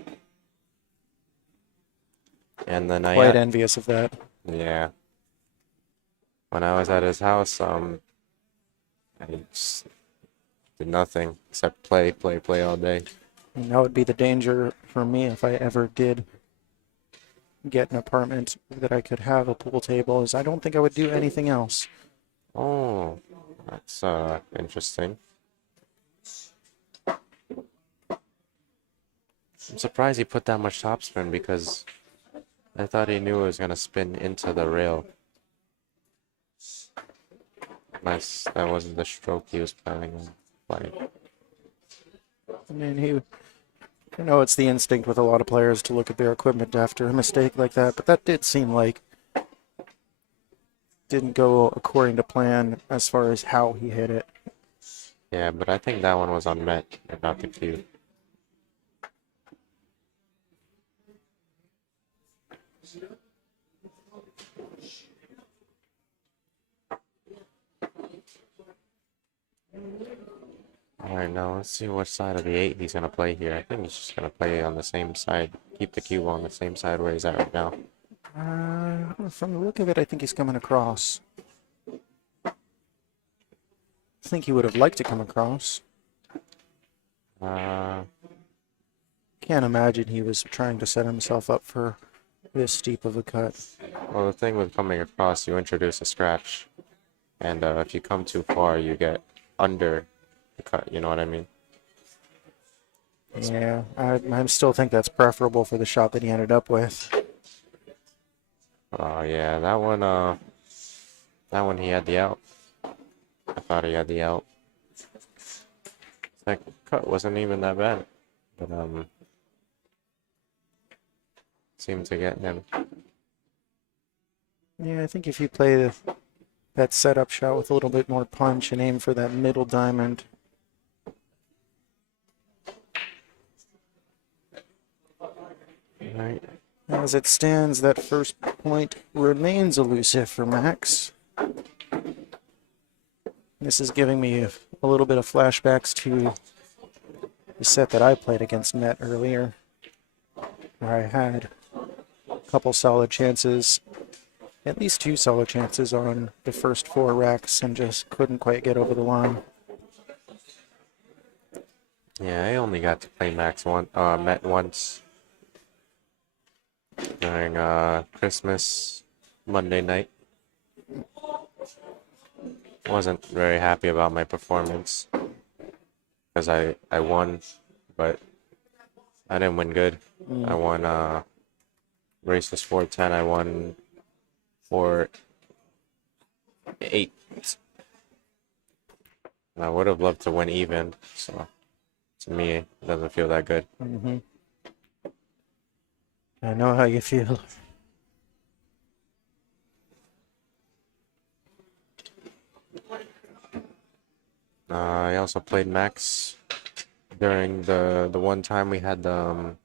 And then Quite envious of that. yeah. When I was at his house, I just did nothing except play all day. And that would be the danger for me if I ever did get an apartment that I could have a pool table, is I don't think I would do anything else. Oh, that's interesting. I'm surprised he put that much topspin because I thought he knew it was gonna spin into the rail. Unless that wasn't the stroke he was planning on playing. I mean, I know it's the instinct with a lot of players to look at their equipment after a mistake like that, but that did seem like didn't go according to plan as far as how he hit it. Yeah, but I think that one was on Met and not the cue. Alright, now let's see what side of the 8 he's going to play here. I think he's just going to play on the same side, keep the cube on the same side where he's at right now. From the look of it, I think he's coming across. I think he would have liked to come across. Can't imagine he was trying to set himself up for this steep of a cut. Well, the thing with coming across, you introduce a scratch. And if you come too far, you get under the cut, you know what I mean? Yeah, I still think that's preferable for the shot that he ended up with. Oh, yeah, that one he had the out. I thought he had the out. That cut wasn't even that bad. But, seemed to get him. Yeah, I think if you play that setup shot with a little bit more punch and aim for that middle diamond. Right. As it stands, that first point remains elusive for Max. This is giving me a little bit of flashbacks to the set that I played against Met earlier, where I had a couple solid chances, at least 2 solid chances on the first 4 racks, and just couldn't quite get over the line. Yeah, I only got to play Met once during Christmas Monday night. Wasn't very happy about my performance because I won, but I didn't win good. I won race was 4-10. I won 4-8. And I would have loved to win even, so to me it doesn't feel that good. I know how you feel. I also played Max during the one time we had the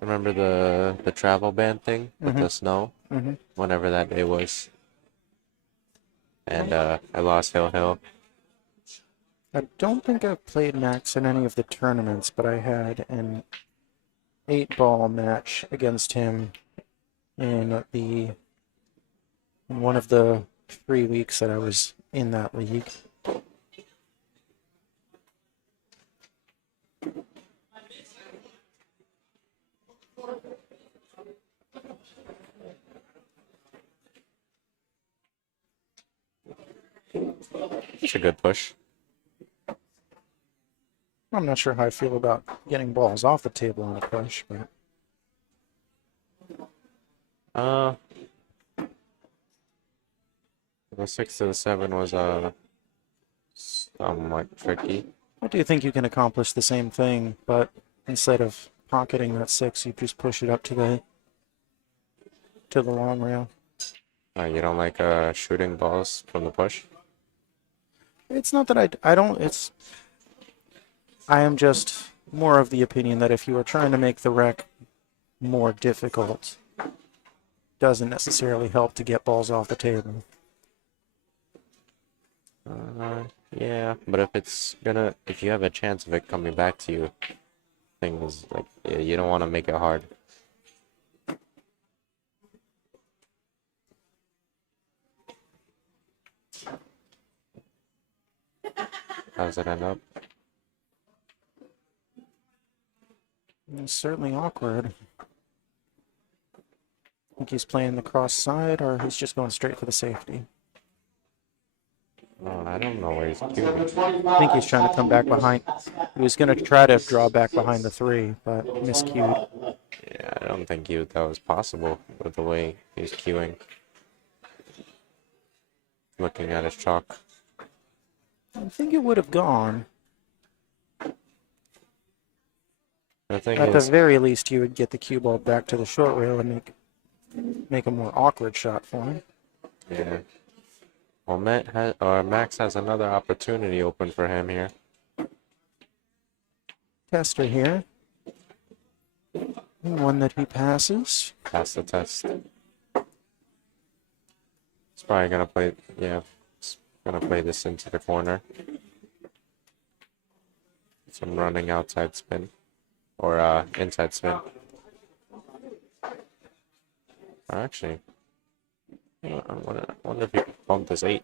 remember the travel ban thing with the snow, whenever that day was. and I lost Hill. I don't think I've played Max in any of the tournaments, but I had an 8-ball match against him in one of the 3 weeks that I was in that league. It's a good push. I'm not sure how I feel about getting balls off the table on a push, but The 6 to the 7 was somewhat tricky. I do think you can accomplish the same thing, but instead of pocketing that 6, you just push it up to the long rail. You don't like shooting balls from the push? It's not that I don't, I am just more of the opinion that if you are trying to make the rec more difficult, doesn't necessarily help to get balls off the table. Yeah, but if you have a chance of it coming back to you, things like, yeah, you don't want to make it hard. How does it end up? It's certainly awkward. I think he's playing the cross side, or he's just going straight for the safety. Oh, I don't know where he's queuing. I think he's trying to come back behind. He was going to try to draw back behind the 3, but miscued. Yeah, I don't think that was possible with the way he was queuing. Looking at his chalk. I think it would have gone. The thing At is, the very least, you would get the cue ball back to the short rail and make a more awkward shot for him. yeah. Well, Max has another opportunity open for him here. Tester here. One that he passes. Pass the test. He's probably gonna play. Yeah, he's gonna play this into the corner. Some running outside spin, or inside spin. Actually, I wonder if you could bump this 8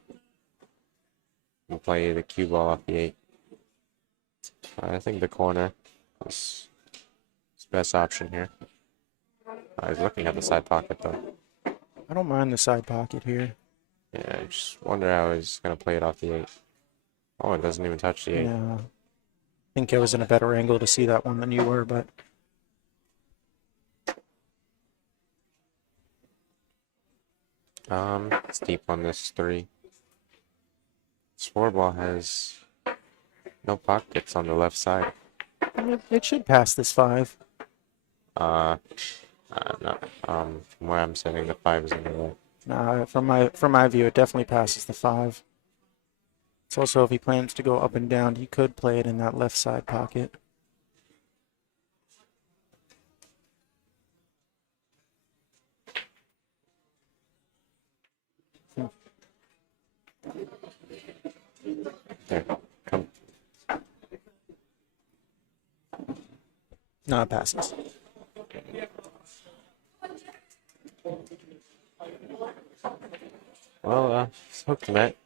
and play the cue ball off the 8. I think the corner is his best option here. He's looking at the side pocket though. I don't mind the side pocket here. Yeah, I just wonder how he's gonna play it off the 8. Oh, it doesn't even touch the 8. Yeah. I think I was in a better angle to see that one than you were, but It's deep on this 3. This 4 ball has no pockets on the left side. it should pass this 5. No, from where I'm sitting, the 5 is in the way. Nah, from my view, it definitely passes the 5. It's also, if he plans to go up and down, he could play it in that left side pocket. There, come. No, it passes. Well, it's hooked Met.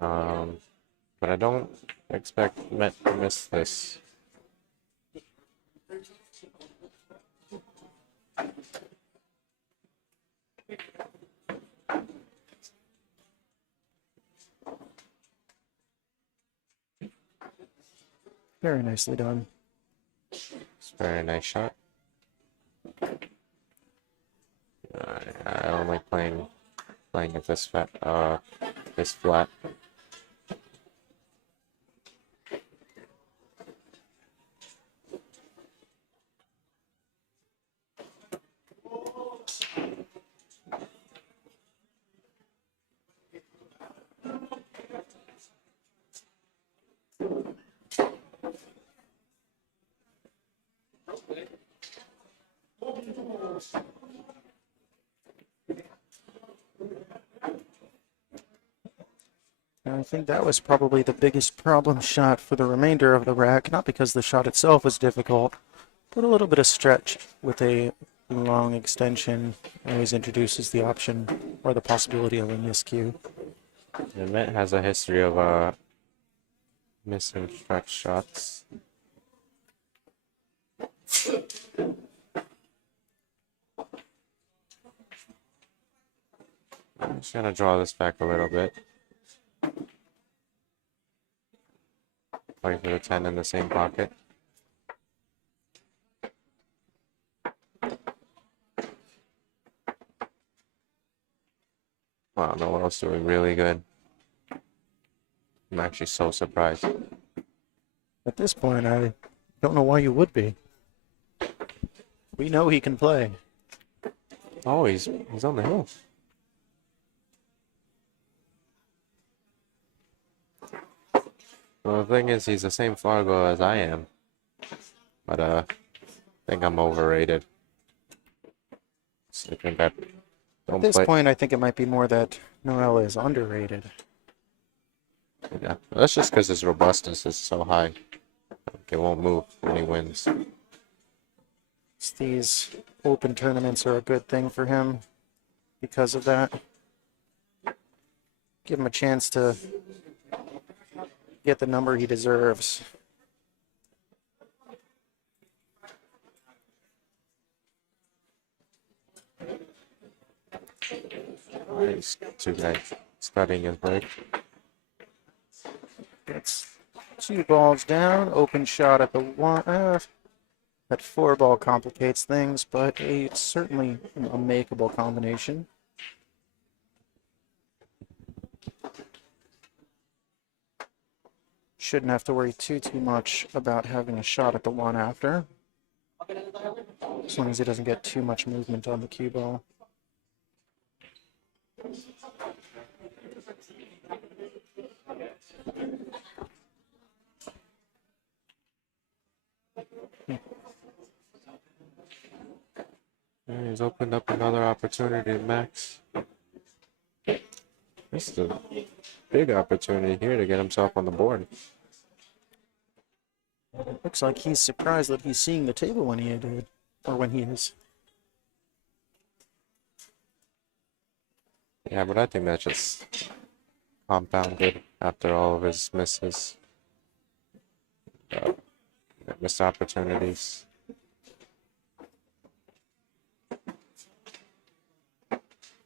But I don't expect Met to miss this. Very nicely done. It's a very nice shot. I don't like playing it this flat. I think that was probably the biggest problem shot for the remainder of the rack, not because the shot itself was difficult, but a little bit of stretch with a long extension always introduces the option or the possibility of a miscue. And Met has a history of missing stretch shots. I'm just gonna draw this back a little bit. Play for the 10 in the same pocket. Wow, Noel's doing really good. I'm actually so surprised. At this point, I don't know why you would be. We know he can play. Oh, he's on the hill. Well, the thing is, he's the same Fargo as I am. But, I think I'm overrated. So I think I At don't this play. point, I think it might be more that Noel is underrated. Yeah, that's just because his robustness is so high. It won't move when he wins. These open tournaments are a good thing for him because of that. Give him a chance to get the number he deserves. These two guys studying his break. Gets 2 balls down, open shot at the 1. That 4 ball complicates things, but it's certainly a makeable combination. Shouldn't have to worry too much about having a shot at the 1 after, as long as he doesn't get too much movement on the cue ball. And he's opened up another opportunity, Max. This is a big opportunity here to get himself on the board. Looks like he's surprised that he's seeing the table when he did, or when he is. Yeah, but I think that's just compounded after all of his misses. Missed opportunities.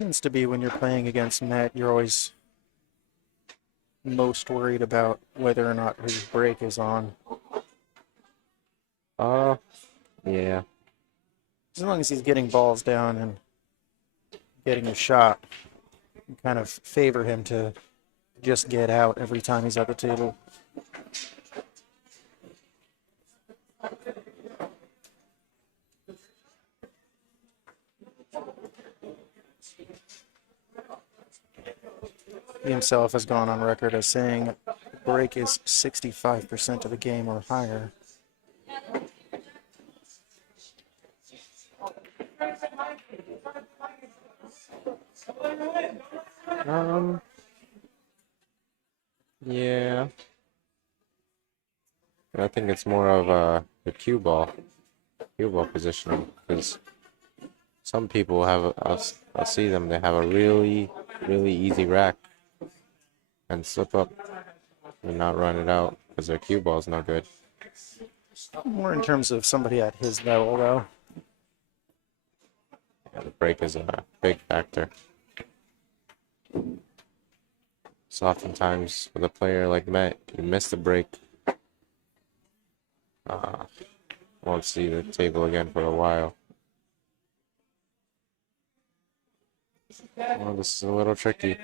Tends to be when you're playing against Matt, you're always most worried about whether or not his break is on. Yeah. As long as he's getting balls down and getting a shot, you kind of favor him to just get out every time he's at the table. He himself has gone on record as saying break is 65% of the game or higher. Yeah. I think it's more of the cue ball positioning, because some people have, I'll see them, they have a really, really easy rack and slip up and not run it out because their cue ball's not good. More in terms of somebody at his level, though. Yeah, the break is a big factor. So oftentimes with a player like Matt, you miss the break, won't see the table again for a while. Well, this is a little tricky.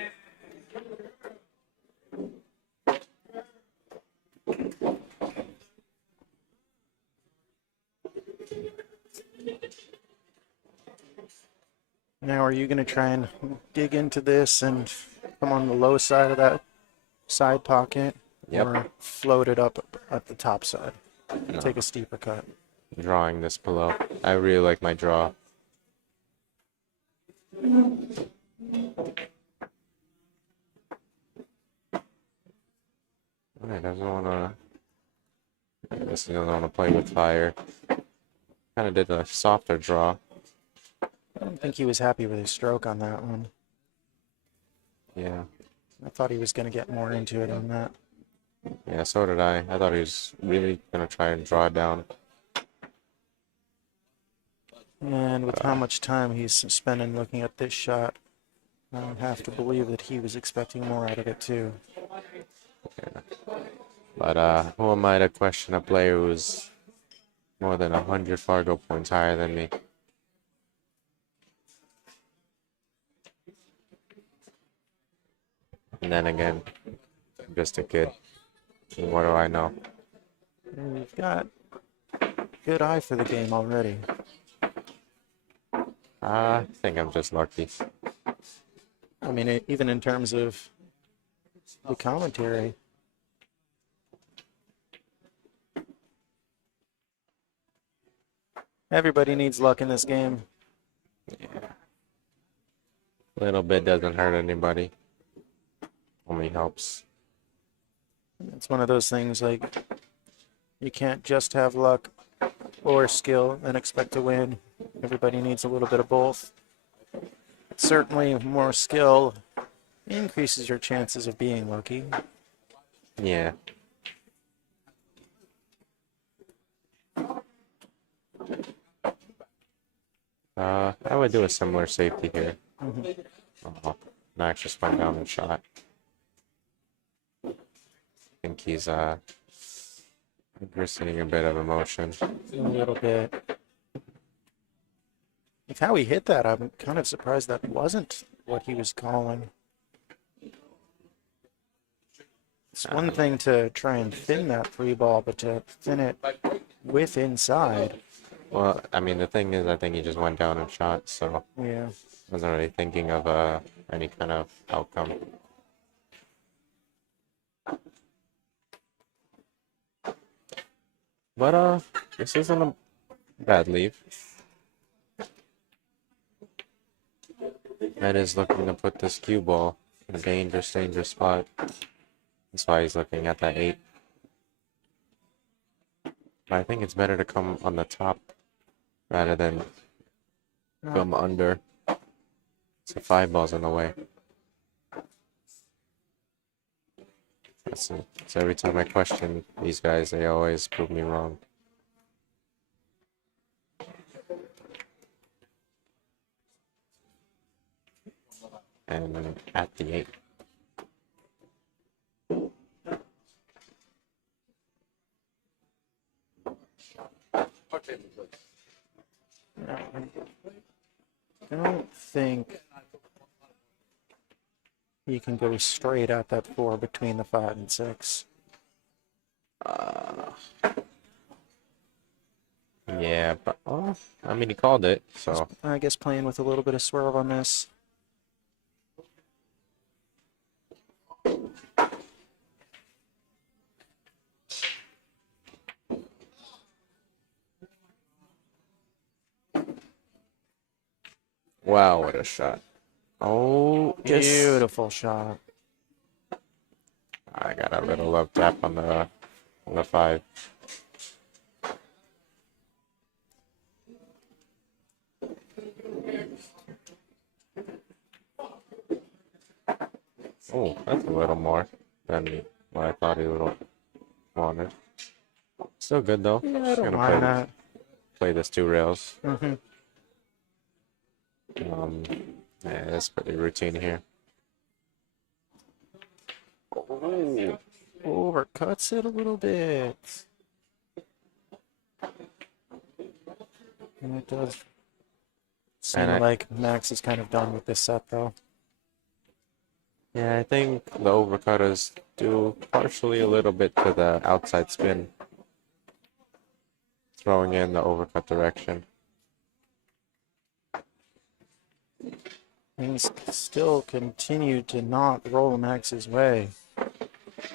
Now, are you going to try and dig into this and come on the low side of that side pocket? Yep. Or float it up at the top side? No. Take a steeper cut. Drawing this below. I really like my draw. He doesn't want to. I guess he doesn't want to play with fire. Kind of did a softer draw. I don't think he was happy with his stroke on that one. Yeah. I thought he was going to get more into it on that. Yeah, so did I. I thought he was really going to try and draw it down. And with how much time he's spending looking at this shot, I would have to believe that he was expecting more out of it too. But who am I to question a player who's more than 100 Fargo points higher than me? And then again, I'm just a kid. What do I know? And you've got good eye for the game already. I think I'm just lucky. I mean, even in terms of the commentary. Everybody needs luck in this game. Yeah. A little bit doesn't hurt anybody. Only helps. It's one of those things like you can't just have luck or skill and expect to win. Everybody needs a little bit of both. Certainly more skill increases your chances of being lucky. Yeah. I would do a similar safety here. Oh, Max just went down and shot. I think he's exerting a bit of emotion. A little bit. With how he hit that, I'm kind of surprised that wasn't what he was calling. It's one thing to try and thin that free ball, but to thin it with inside. Well, I mean, the thing is, I think he just went down and shot, so Yeah. wasn't really thinking of any kind of outcome. But this isn't a bad leave. Ed is looking to put this cue ball in a dangerous spot. That's why he's looking at that 8. But I think it's better to come on the top rather than come under. So 5 balls in the way. So every time I question these guys, they always prove me wrong. And at the 8. I don't think you can go straight at that 4 between the 5 and 6. Yeah, but I mean, he called it, so I guess playing with a little bit of swerve on this. wow, what a shot! Oh, yes. Beautiful shot. I got a little love tap on the 5. Oh, that's a little more than what I thought he would have wanted. Still good though. Yeah, I Just don't gonna mind that. play this 2 rails. Mm-hmm. Yeah, that's pretty routine here. Oh, overcuts it a little bit. And it does seem like Max is kind of done with this set, though. Yeah, I think the overcut is due partially a little bit to the outside spin. Throwing in the overcut direction. Things still continue to not roll Max's way,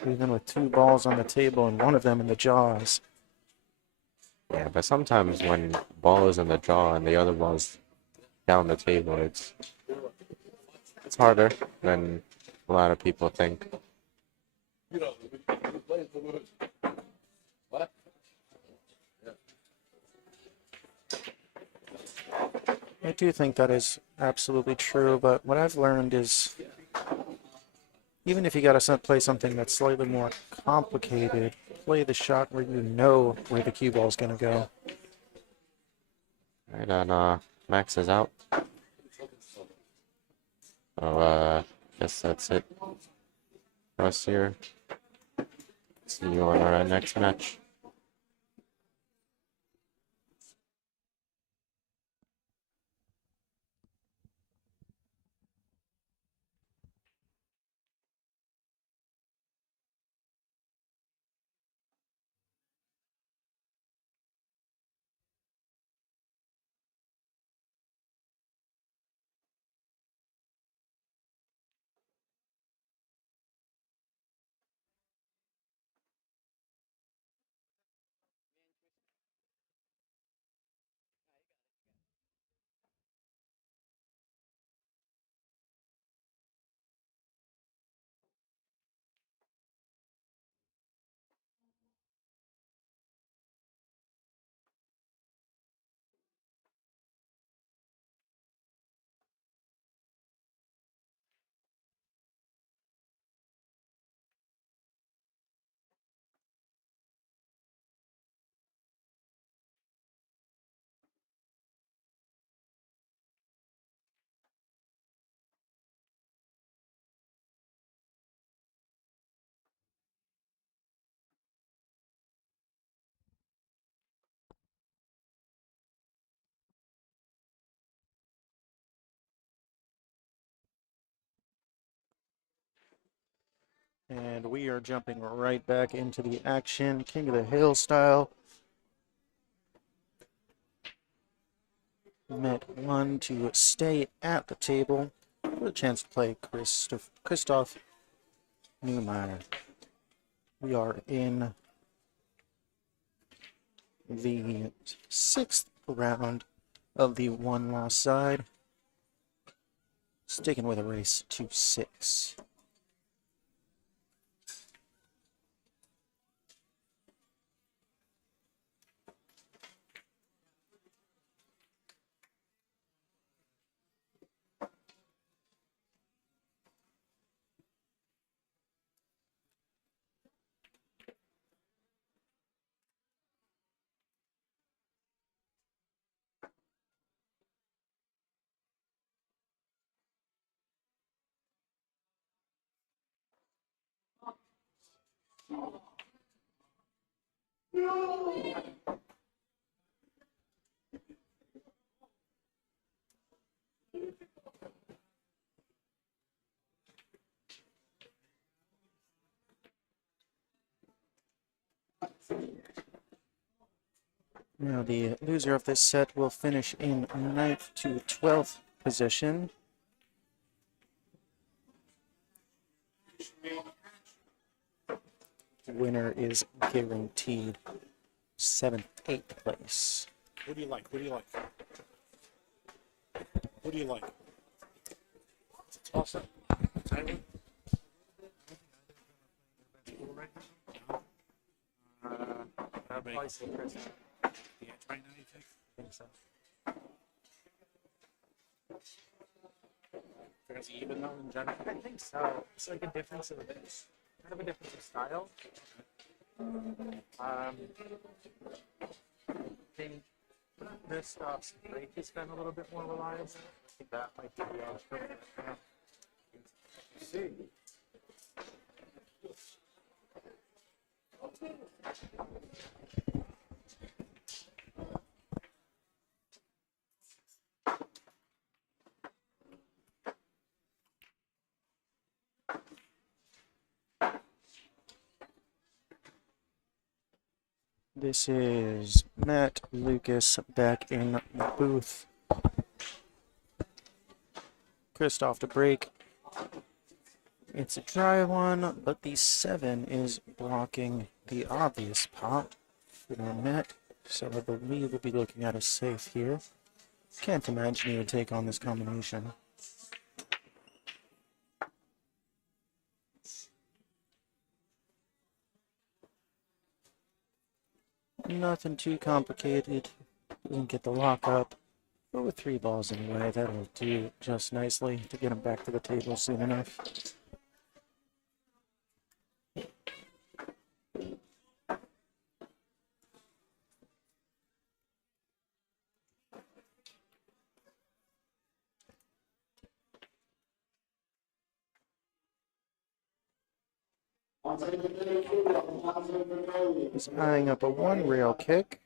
even with 2 balls on the table and one of them in the jaws. Yeah, but sometimes when ball is in the jaw and the other ball is down the table, it's harder than a lot of people think. I do think that is absolutely true, but what I've learned is even if you got to play something that's slightly more complicated, play the shot where you know where the cue ball is going to go. Right, and Max is out. So, guess that's it for us here. See you on our next match. And we are jumping right back into the action, King of the Hill style. Met one to stay at the table with a chance to play Christoph Neumeyer. We are in the 6th round of the one-loss side, sticking with a race to 6. Now the loser of this set will finish in 9th to 12th position. The winner is guaranteed 7th, 8th place. Who do you like? Who do you like? Who do you like? It's a toss-up. Tyler? Twice in prison. Yeah, right now you think? I think so. Fairly even though in general? I think so. It's like a difference of kind of a difference of style. I think this stuff's break has been a little bit more reliable. I think that might be See. This is Matt Lucas back in the booth. Christoph to break. It's a dry one, but the 7 is blocking the obvious pot for Matt. So I believe we'll be looking at a safe here. Can't imagine he would take on this combination. Nothing too complicated. Doesn't get the lock up. But with 3 balls anyway, that'll do just nicely to get him back to the table soon enough. He's eyeing up a 1-rail kick.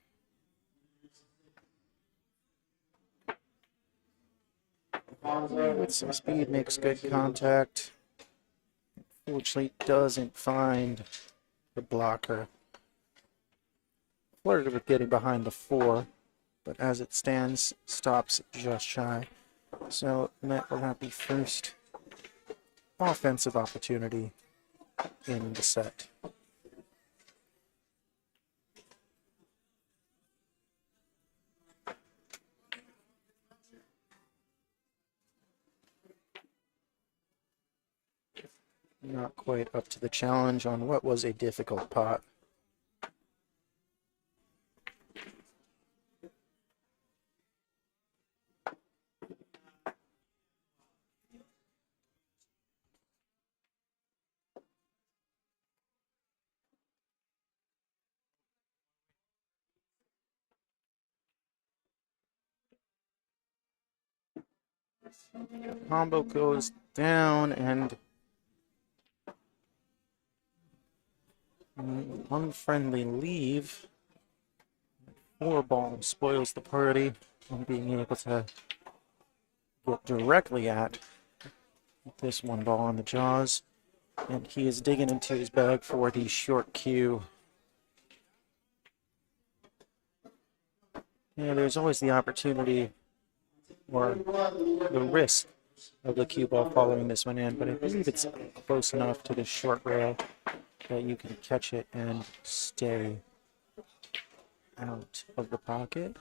With some speed, makes good contact. Fortunately, doesn't find the blocker. Flirted with getting behind the 4, but as it stands, stops just shy. So Met will have the first offensive opportunity in the set. Not quite up to the challenge on what was a difficult pot. Combo goes down and unfriendly leave. 4 ball spoils the party and being able to get directly at this 1 ball on the jaws. And he is digging into his bag for the short cue. Yeah, there's always the opportunity or the risk of the cue ball following this one in, but I believe it's close enough to the short rail that you can catch it and stay out of the pocket.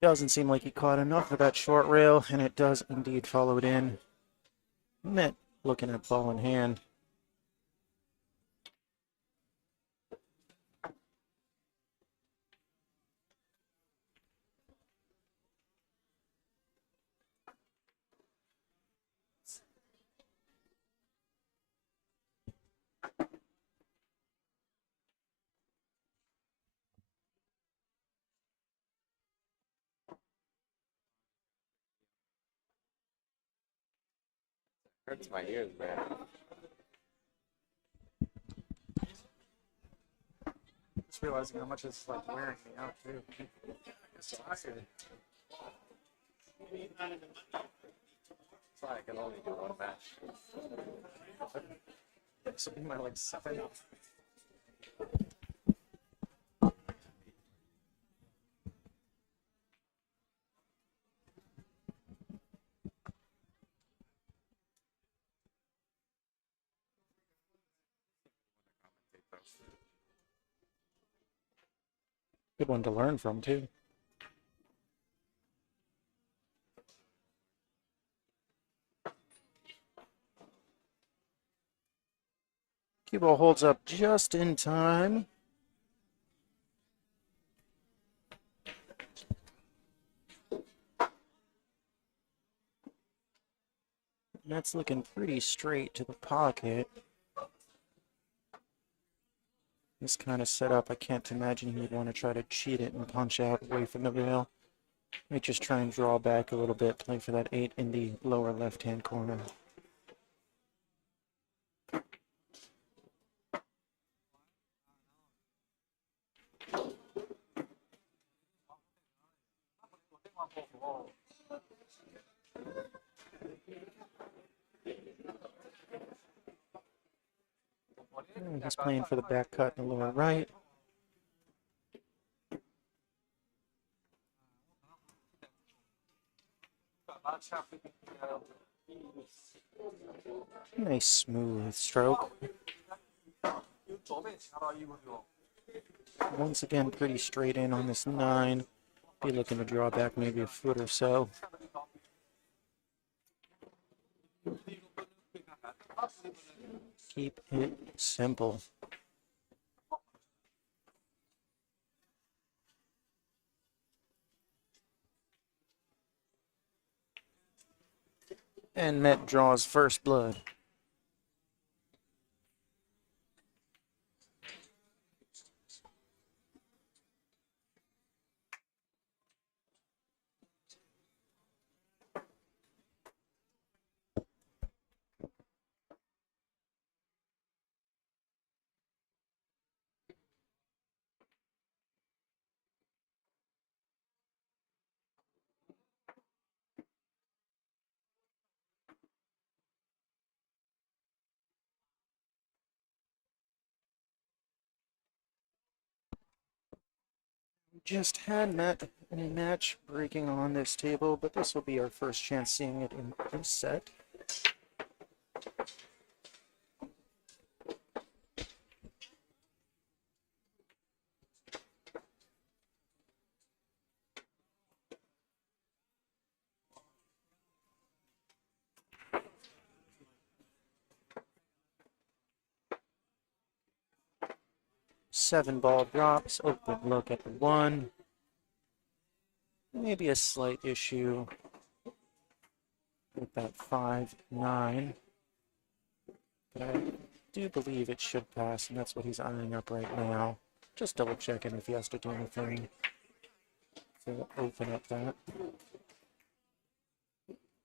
Doesn't seem like he caught enough of that short rail, and it does indeed follow it in. Met looking at ball in hand. Hurts my ears, man. Just realizing how much it's like wearing me out too. It's tired. Sorry, I can only do 1 match. This will be my like 7th. Good one to learn from too. Cue ball holds up just in time. That's looking pretty straight to the pocket. This kind of setup, I can't imagine he'd want to try to cheat it and punch out away from the rail. Might just try and draw back a little bit, play for that 8 in the lower left-hand corner. He's playing for the back cut in the lower right. Nice smooth stroke. Once again, pretty straight in on this 9. Be looking to draw back maybe a foot or so. Keep it simple. And Met draws first blood. Just had met a match breaking on this table, but this will be our first chance seeing it in this set. Seven ball drops, open look at the one. Maybe a slight issue with that 5-9. But I do believe it should pass, and that's what he's eyeing up right now. Just double checking if he has to do anything to open up that.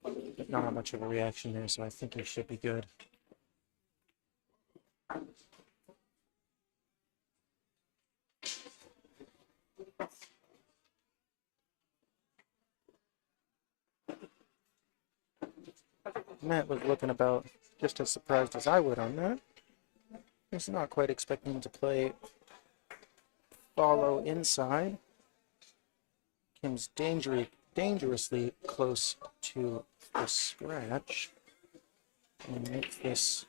But not much of a reaction there, so I think he should be good. Matt was looking about just as surprised as I would on that. He's not quite expecting to play follow inside. Kim's dangerously close to the scratch. And makes this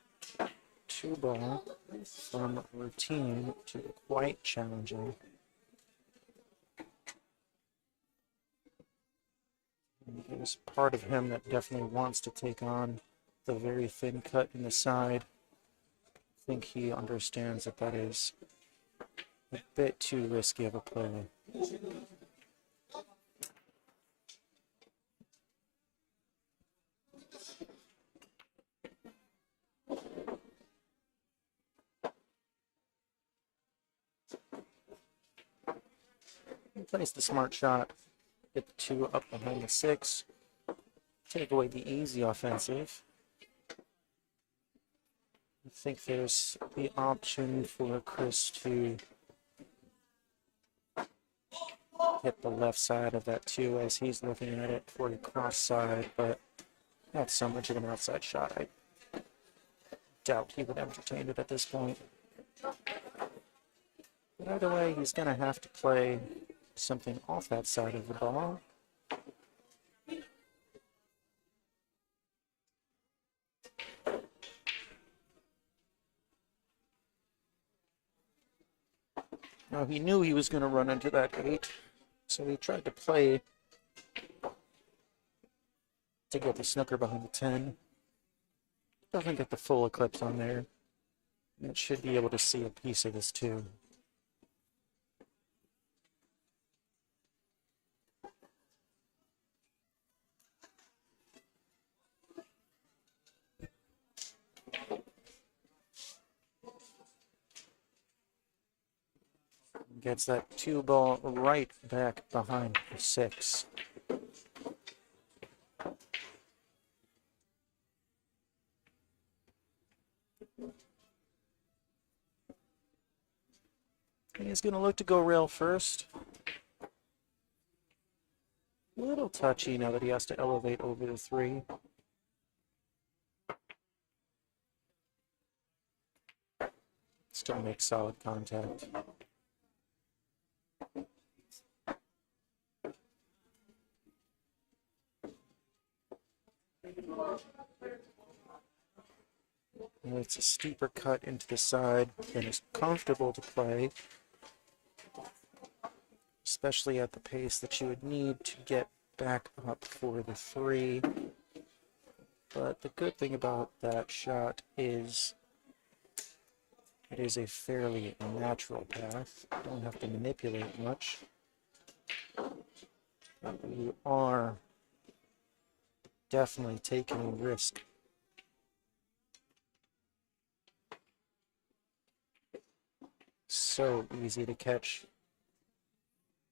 2-ball from routine to quite challenging. There's part of him that definitely wants to take on the very thin cut in the side. I think he understands that that is a bit too risky of a play. He plays the smart shot, get the 2 up behind the 6, take away the easy offensive. I think there's the option for Chris to hit the left side of that 2 as he's looking at it for the cross side, but that's so much of an outside shot. I doubt he would entertain it at this point. But either way, he's going to have to play something off that side of the ball. Now, he knew he was going to run into that 8, so he tried to play to get the snooker behind the 10. Doesn't get the full eclipse on there. It should be able to see a piece of this too. Gets that 2-ball right back behind the 6. He's going to look to go rail first. A little touchy now that he has to elevate over the 3. Still makes solid contact. And it's a steeper cut into the side than is comfortable to play, especially at the pace that you would need to get back up for the 3. But the good thing about that shot is it is a fairly natural path. You don't have to manipulate much. But you are definitely taking a risk. So easy to catch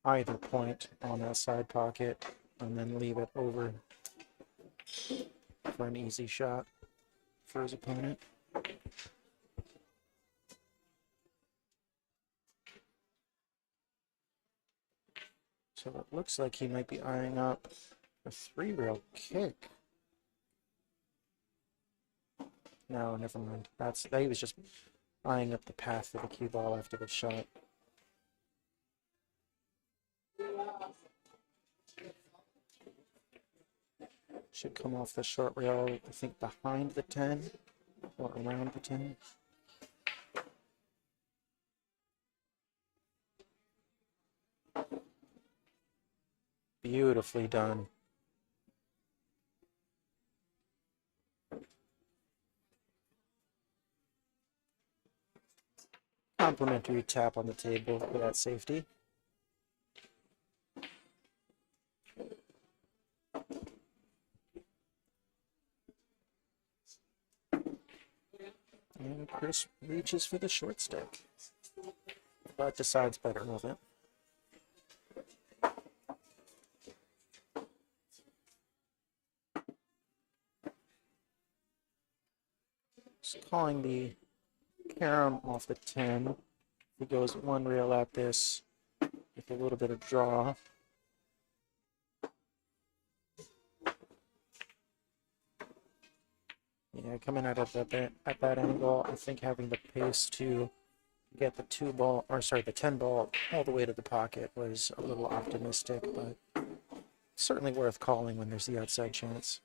either point on that side pocket and then leave it over for an easy shot for his opponent. So it looks like he might be eyeing up a 3-rail kick. No, never mind. He was just eyeing up the path of the cue ball after the shot. Should come off the short rail, I think behind the 10 or around the 10. Beautifully done. Complimentary tap on the table for that safety. And Chris reaches for the short stick, but decides better with it. Just calling the carom off the 10. He goes one rail at this with a little bit of draw. Yeah, coming out of at that angle, I think having the pace to get the 10 ball all the way to the pocket was a little optimistic, but certainly worth calling when there's the outside chance.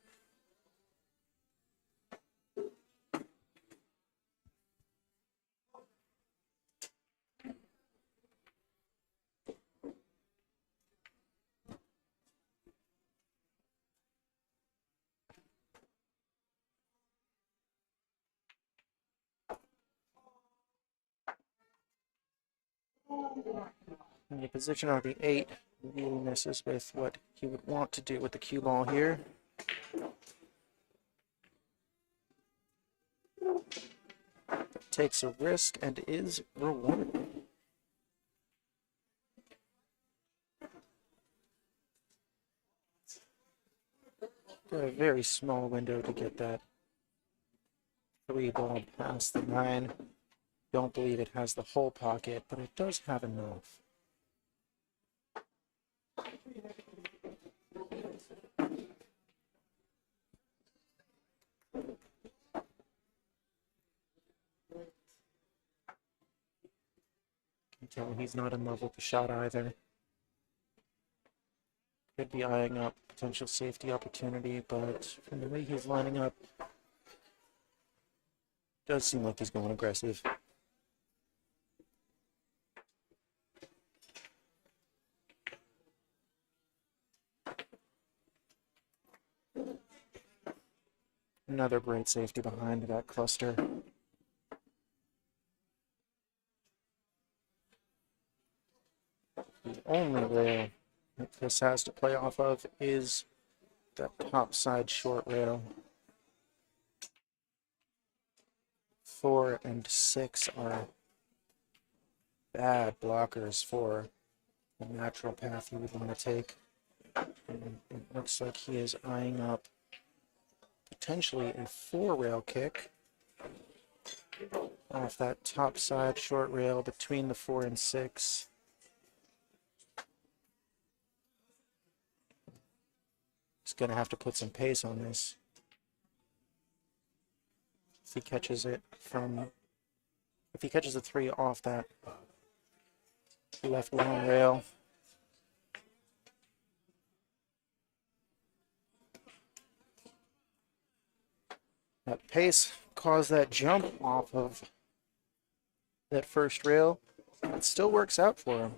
In the position on the 8, really misses with what he would want to do with the cue ball here. Takes a risk and is rewarded. Got a very small window to get that 3 ball past the 9. Don't believe it has the whole pocket, but it does have enough. Can tell he's not in love with the shot either. Could be eyeing up potential safety opportunity, but from the way he's lining up, does seem like he's going aggressive. Another great safety behind that cluster. The only rail that Chris has to play off of is that top side short rail. 4 and 6 are bad blockers for the natural path he would want to take. And it looks like he is eyeing up potentially a 4-rail kick off that top side short rail between the 4 and 6. He's going to have to put some pace on this. If he catches the 3 off that left long rail, that pace caused that jump off of that first rail. It still works out for him.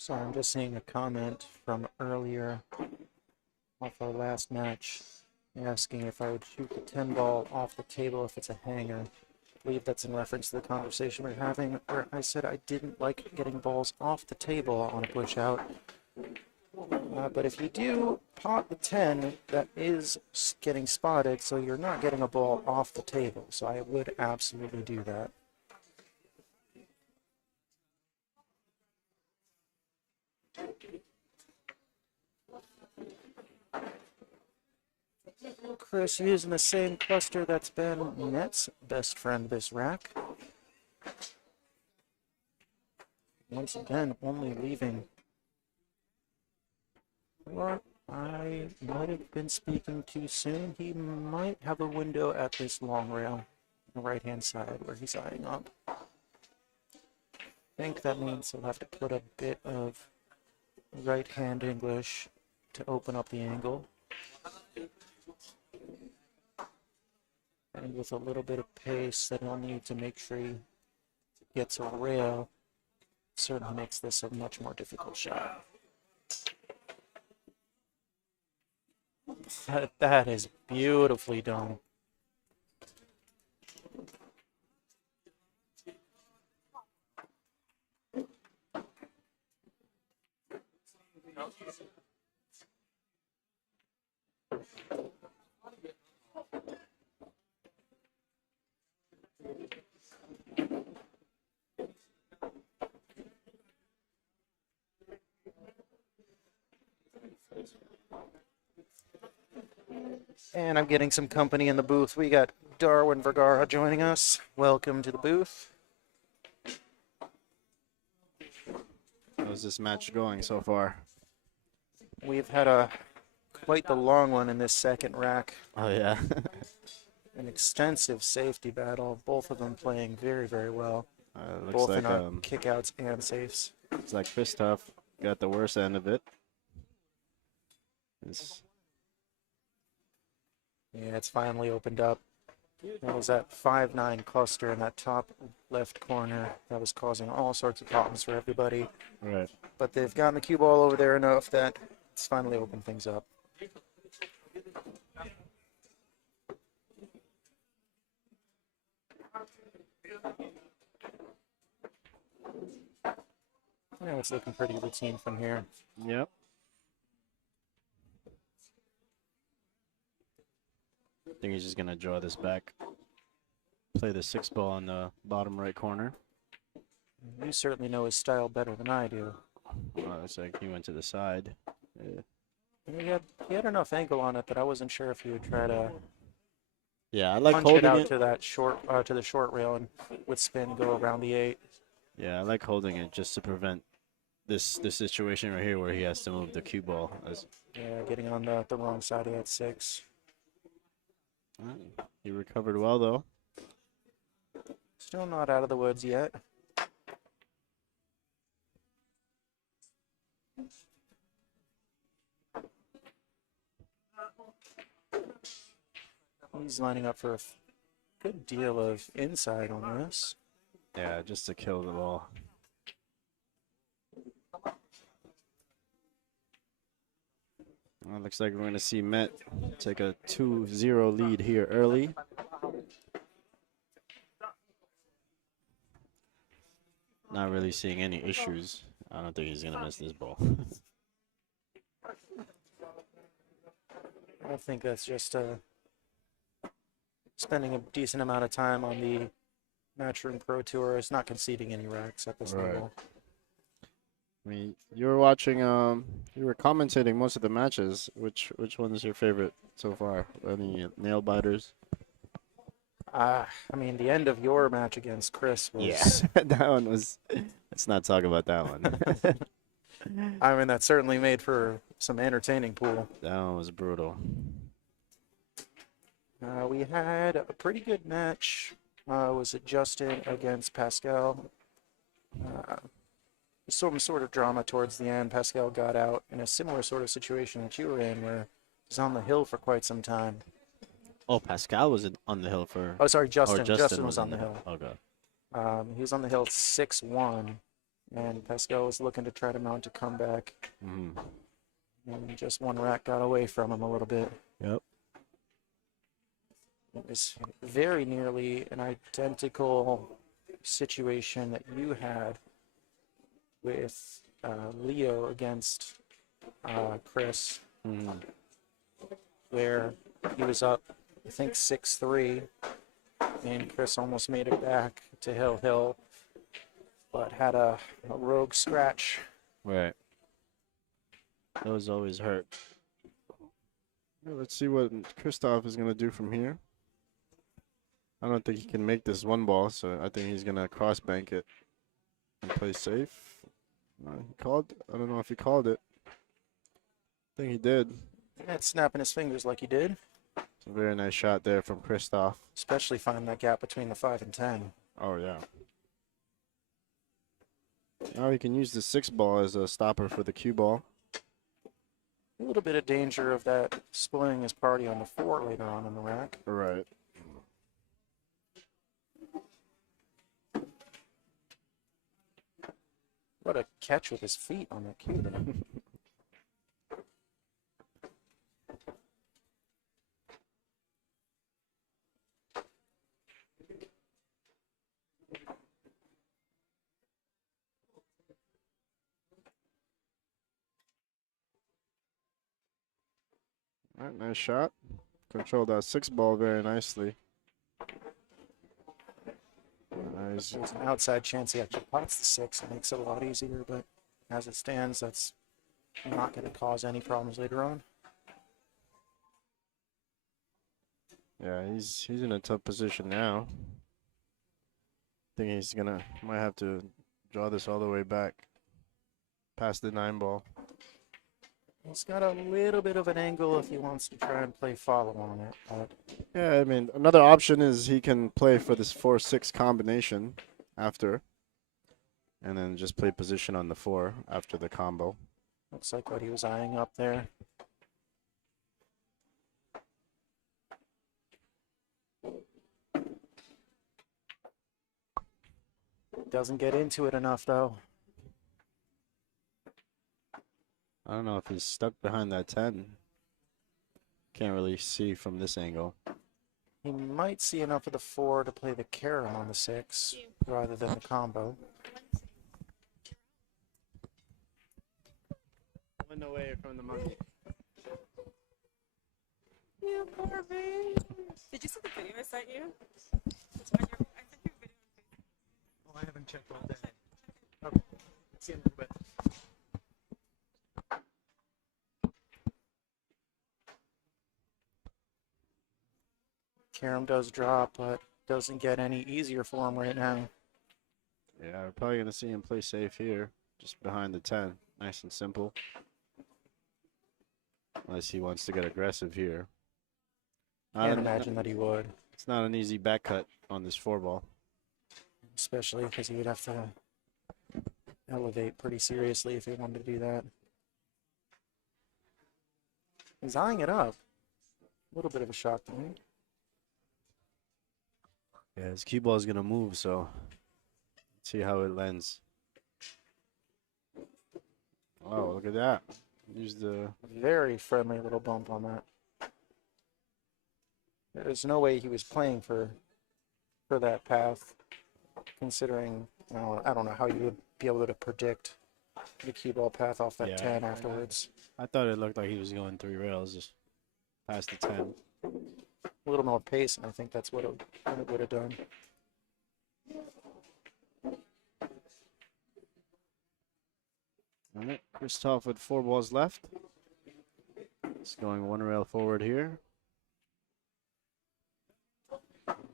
Sorry, I'm just seeing a comment from earlier off our last match asking if I would shoot the 10 ball off the table if it's a hanger. I believe that's in reference to the conversation we are having where I said I didn't like getting balls off the table on a push out. But if you do pot the 10, that is getting spotted, so you're not getting a ball off the table. So I would absolutely do that. Chris using the same cluster that's been Net's best friend this rack. Once again, only leaving. Or I might have been speaking too soon. He might have a window at this long rail on the right-hand side where he's eyeing up. I think that means he'll have to put a bit of right-hand English to open up the angle. And with a little bit of pace that he'll need to make sure he gets a rail, certainly makes this a much more difficult shot. That is beautifully done. And I'm getting some company in the booth. We got Darwin Vergara joining us. Welcome to the booth. How's this match going so far? We've had quite the long one in this second rack. Oh, yeah. An extensive safety battle. Both of them playing very, very well. Looks Both like, in our kickouts and safes. Looks like Christoph got the worst end of it. Yeah, it's finally opened up. There was that 5-9 cluster in that top left corner that was causing all sorts of problems for everybody. Right. But they've gotten the cue ball over there enough that it's finally opened things up. Yeah, it's looking pretty routine from here. Yep. I think he's just going to draw this back. Play the 6 ball on the bottom right corner. You certainly know his style better than I do. Well, looks like he went to the side. Yeah. He had enough angle on it that I wasn't sure if he would try to I like punch holding it out it to that to the short rail and with spin go around the 8. Yeah, I like holding it just to prevent this situation right here where he has to move the cue ball. Yeah, getting on the wrong side of that 6. He recovered well though. Still not out of the woods yet. He's lining up for a good deal of inside on this. Yeah, just to kill the ball. Well, looks like we're going to see Met take a 2-0 lead here early. Not really seeing any issues. I don't think he's going to miss this ball. I think that's just spending a decent amount of time on the Matchroom Pro Tour. It's not conceding any racks at this level. I mean, you were watching, you were commentating most of the matches. Which one is your favorite so far? Any nail biters? I mean, the end of your match against Chris was... Yeah, that one was... Let's not talk about that one. I mean, that certainly made for some entertaining pool. That one was brutal. We had a pretty good match. Was it Justin against Pascal? Some sort of drama towards the end. Pascal got out in a similar sort of situation that you were in, where he was on the hill for quite some time. Oh, Pascal was on the hill for. Oh, sorry, Justin. Or Justin was on the hill. Okay. He was on the hill 6-1, and Pascal was looking to try to mount a comeback. Mm-hmm. And just one rack got away from him a little bit. Yep. It was very nearly an identical situation that you had with Leo against Chris, where he was up, I think 6-3, and Chris almost made it back to Hill, but had a rogue scratch. Right. Those always hurt. Yeah, let's see what Christoph is going to do from here. I don't think he can make this one ball, so I think he's going to cross bank it and play safe. He called. I don't know if he called it. I think he did. Yeah, snapping his fingers like he did. It's a very nice shot there from Christoph. Especially finding that gap between the 5 and 10. Oh, yeah. Now he can use the 6 ball as a stopper for the cue ball. A little bit of danger of that spoiling his party on the 4 later on in the rack. Right. What a catch with his feet on that cue there. All right, nice shot. Controlled that 6 ball very nicely. Nice. There's an outside chance he actually pots the 6. It makes it a lot easier, but as it stands, that's not going to cause any problems later on. Yeah, he's in a tough position now. I think he's might have to draw this all the way back past the 9 ball. He's got a little bit of an angle if he wants to try and play follow on it. But Yeah, I mean, another option is he can play for this 4-6 combination after, and then just play position on the 4 after the combo. looks like what he was eyeing up there. Doesn't get into it enough, though. I don't know if he's stuck behind that 10. Can't really see from this angle. He might see enough of the 4 to play the Carom on the 6 rather than the combo. Went away from the monkey. You poor baby. Did you see the video I sent you? I sent you a video. Oh, I haven't checked all day. Okay. See you in a little bit. Carom does drop, but doesn't get any easier for him right now. Yeah, we're probably going to see him play safe here, just behind the 10. Nice and simple. Unless he wants to get aggressive here. Can't imagine that he would. It's not an easy back cut on this 4 ball. Especially because he would have to elevate pretty seriously if he wanted to do that. He's eyeing it up. A little bit of a shock to me. Yeah, his cue ball is gonna move, so let's see how it lands. Oh, look at that. Use the Very friendly little bump on that. There's no way he was playing for that path, considering, well, I don't know how you would be able to predict the cue ball path off that Yeah. 10 afterwards. I thought it looked like he was going 3 rails just past the 10. A little more pace, and I think that's what it would have done. All right, Christoph with 4 balls left. He's going 1 rail forward here.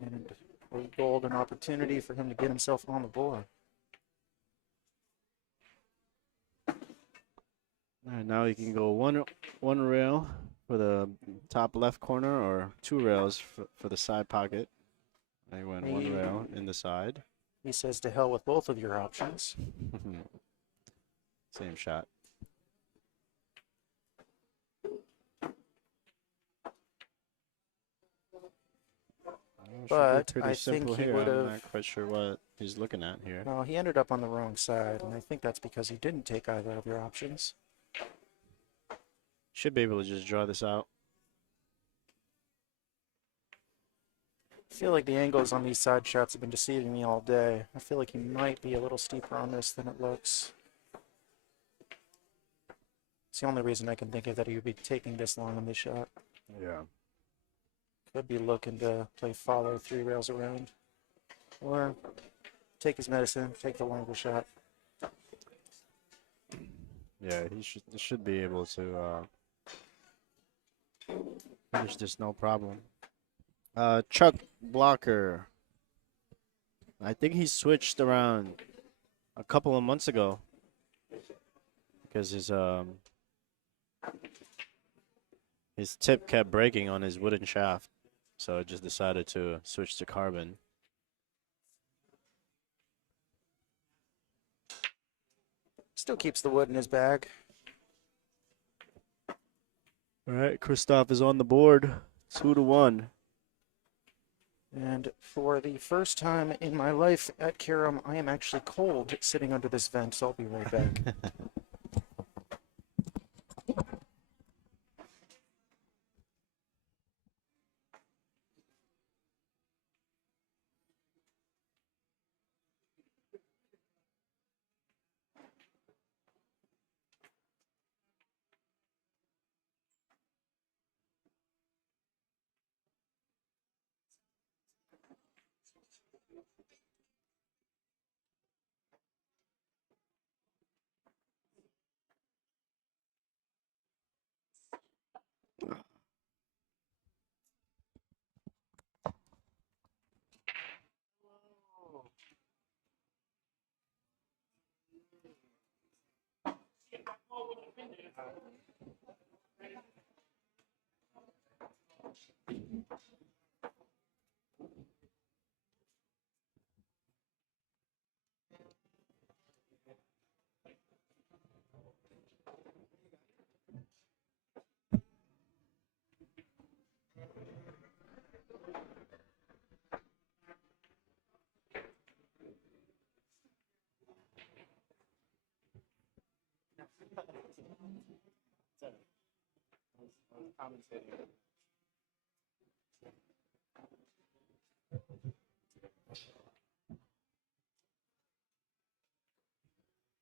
And a golden opportunity for him to get himself on the board. All right, now you can go one rail for the top left corner or 2 rails for the side pocket. I went one rail in the side. He says to hell with both of your options. Same shot. But pretty I simple think he here. would I'm have. not quite sure what he's looking at here. No, he ended up on the wrong side, and I think that's because he didn't take either of your options. Should be able to just draw this out. I feel like the angles on these side shots have been deceiving me all day. I feel like he might be a little steeper on this than it looks. It's the only reason I can think of that he would be taking this long on this shot. Yeah. Could be looking to play follow 3 rails around. Or take his medicine, take the longer shot. Yeah, he should be able to finish this no problem. Chuck Blocker. I think he switched around a couple of months ago because his tip kept breaking on his wooden shaft, so it just decided to switch to carbon. Still keeps the wood in his bag. All right, Christoph is on the board, 2-1. And for the first time in my life at Carom, I am actually cold sitting under this vent, so I'll be right back.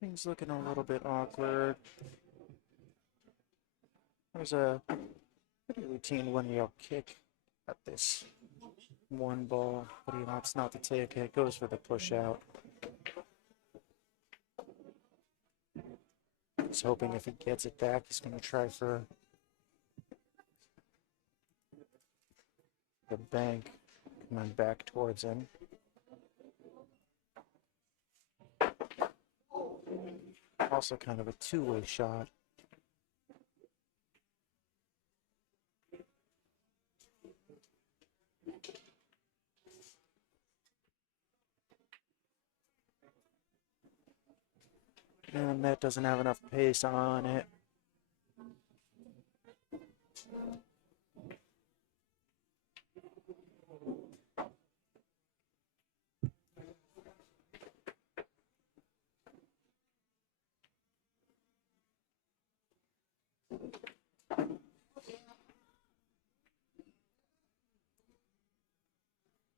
Things looking a little bit awkward. There's a pretty routine one-wheel kick at this one ball, but he opts not to take it. Goes for the push out. He's hoping if he gets it back, he's going to try for the bank coming back towards him. Also kind of a two-way shot. And that doesn't have enough pace on it.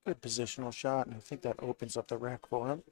Good positional shot, and I think that opens up the rack for him.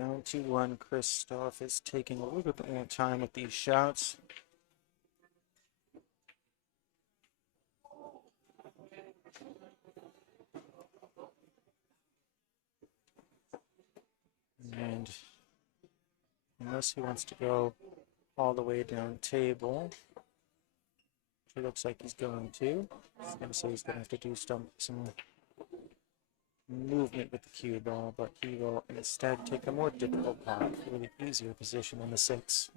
Down 2-1. Christoph is taking a little bit more time with these shots. And unless he wants to go all the way down table, which it looks like he's going to. He's going to say he's going to have to do some movement with the cue ball, but he will instead take a more difficult pot, really easier position in the 6.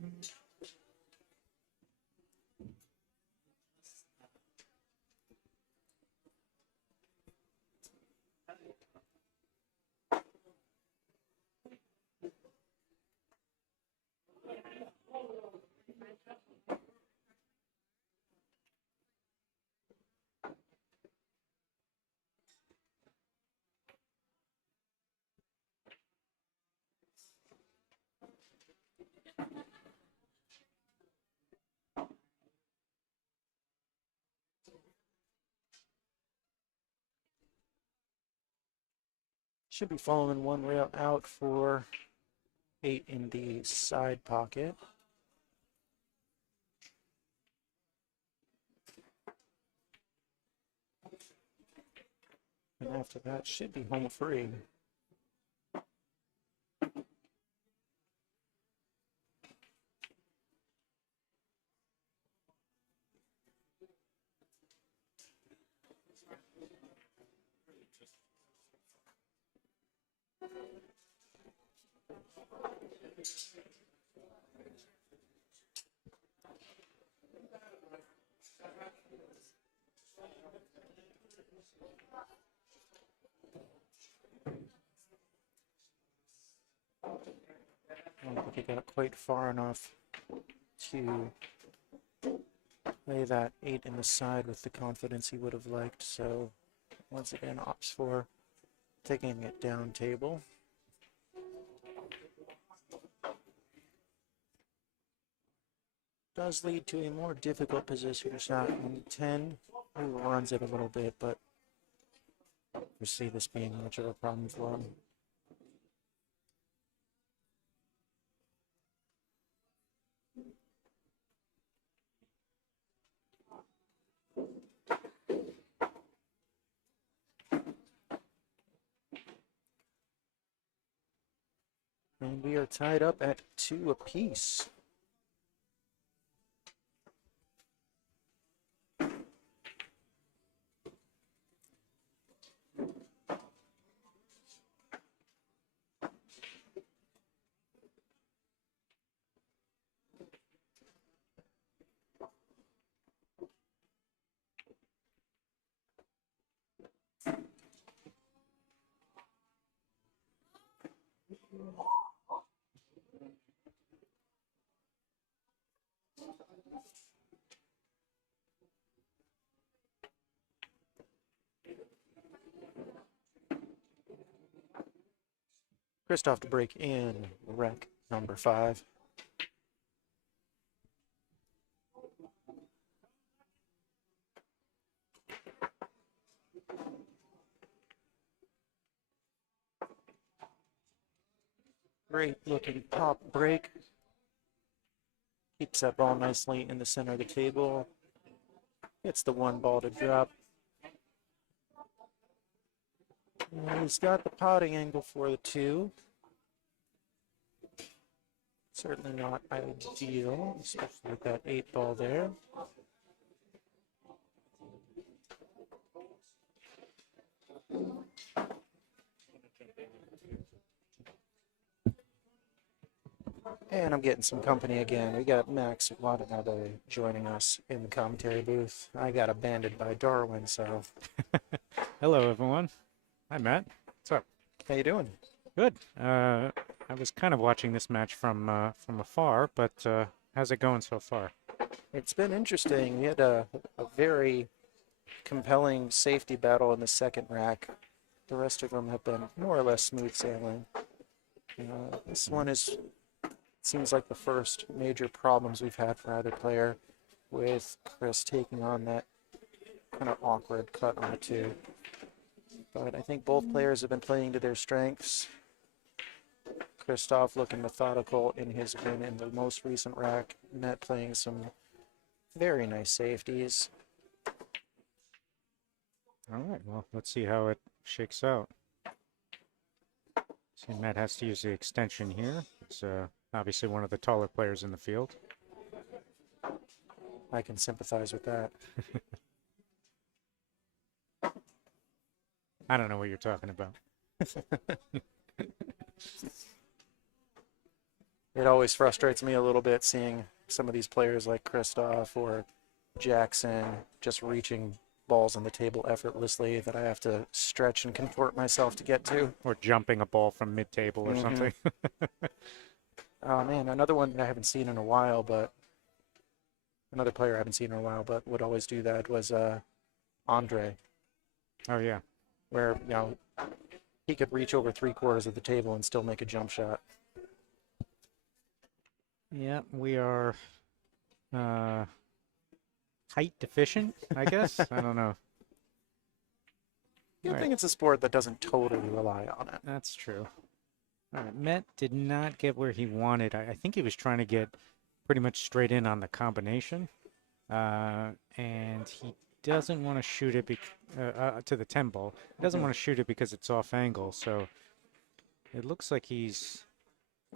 Should be following one rail out for 8 in the side pocket. And after that, should be home free. I don't think he got quite far enough to play that 8 in the side with the confidence he would have liked. So once again, opts for taking it down table. Does lead to a more difficult position shot on 10. He runs it a little bit, but we see this being much of a problem for him. And we are tied up at 2 apiece. Christoph to break in rec number 5. Great looking pop break. Keeps that ball nicely in the center of the table. Gets the 1 ball to drop. And he's got the potting angle for the 2. Certainly not ideal, especially with that 8 ball there. And I'm getting some company again. We got Max Watanabe joining us in the commentary booth. I got abandoned by Darwin, so. Hello, everyone. Hi, Matt. What's up? How you doing? Good. I was kind of watching this match from afar, but how's it going so far? It's been interesting. We had a very compelling safety battle in the second rack. The rest of them have been more or less smooth sailing. This one seems like the first major problems we've had for either player, with Chris taking on that kind of awkward cut on the 2. But I think both players have been playing to their strengths. Christoph looking methodical in his win in the most recent rack. Met playing some very nice safeties. All right, well, let's see how it shakes out. See, Matt has to use the extension here. It's obviously one of the taller players in the field. I can sympathize with that. I don't know what you're talking about. It always frustrates me a little bit seeing some of these players like Christoph or Jackson just reaching balls on the table effortlessly that I have to stretch and contort myself to get to. Or jumping a ball from mid-table or something. Oh man, another one that I haven't seen in a while, but another player I haven't seen in a while, but would always do that was Andre. Oh yeah. Where, you know, he could reach over 3/4 of the table and still make a jump shot. Yeah, we are height deficient, I guess. I don't know. I think it's a sport that doesn't totally rely on it. That's true. All right, Met did not get where he wanted. I think he was trying to get pretty much straight in on the combination, and he doesn't want to shoot it to the 10 ball. He doesn't want to shoot it because it's off angle, so it looks like he's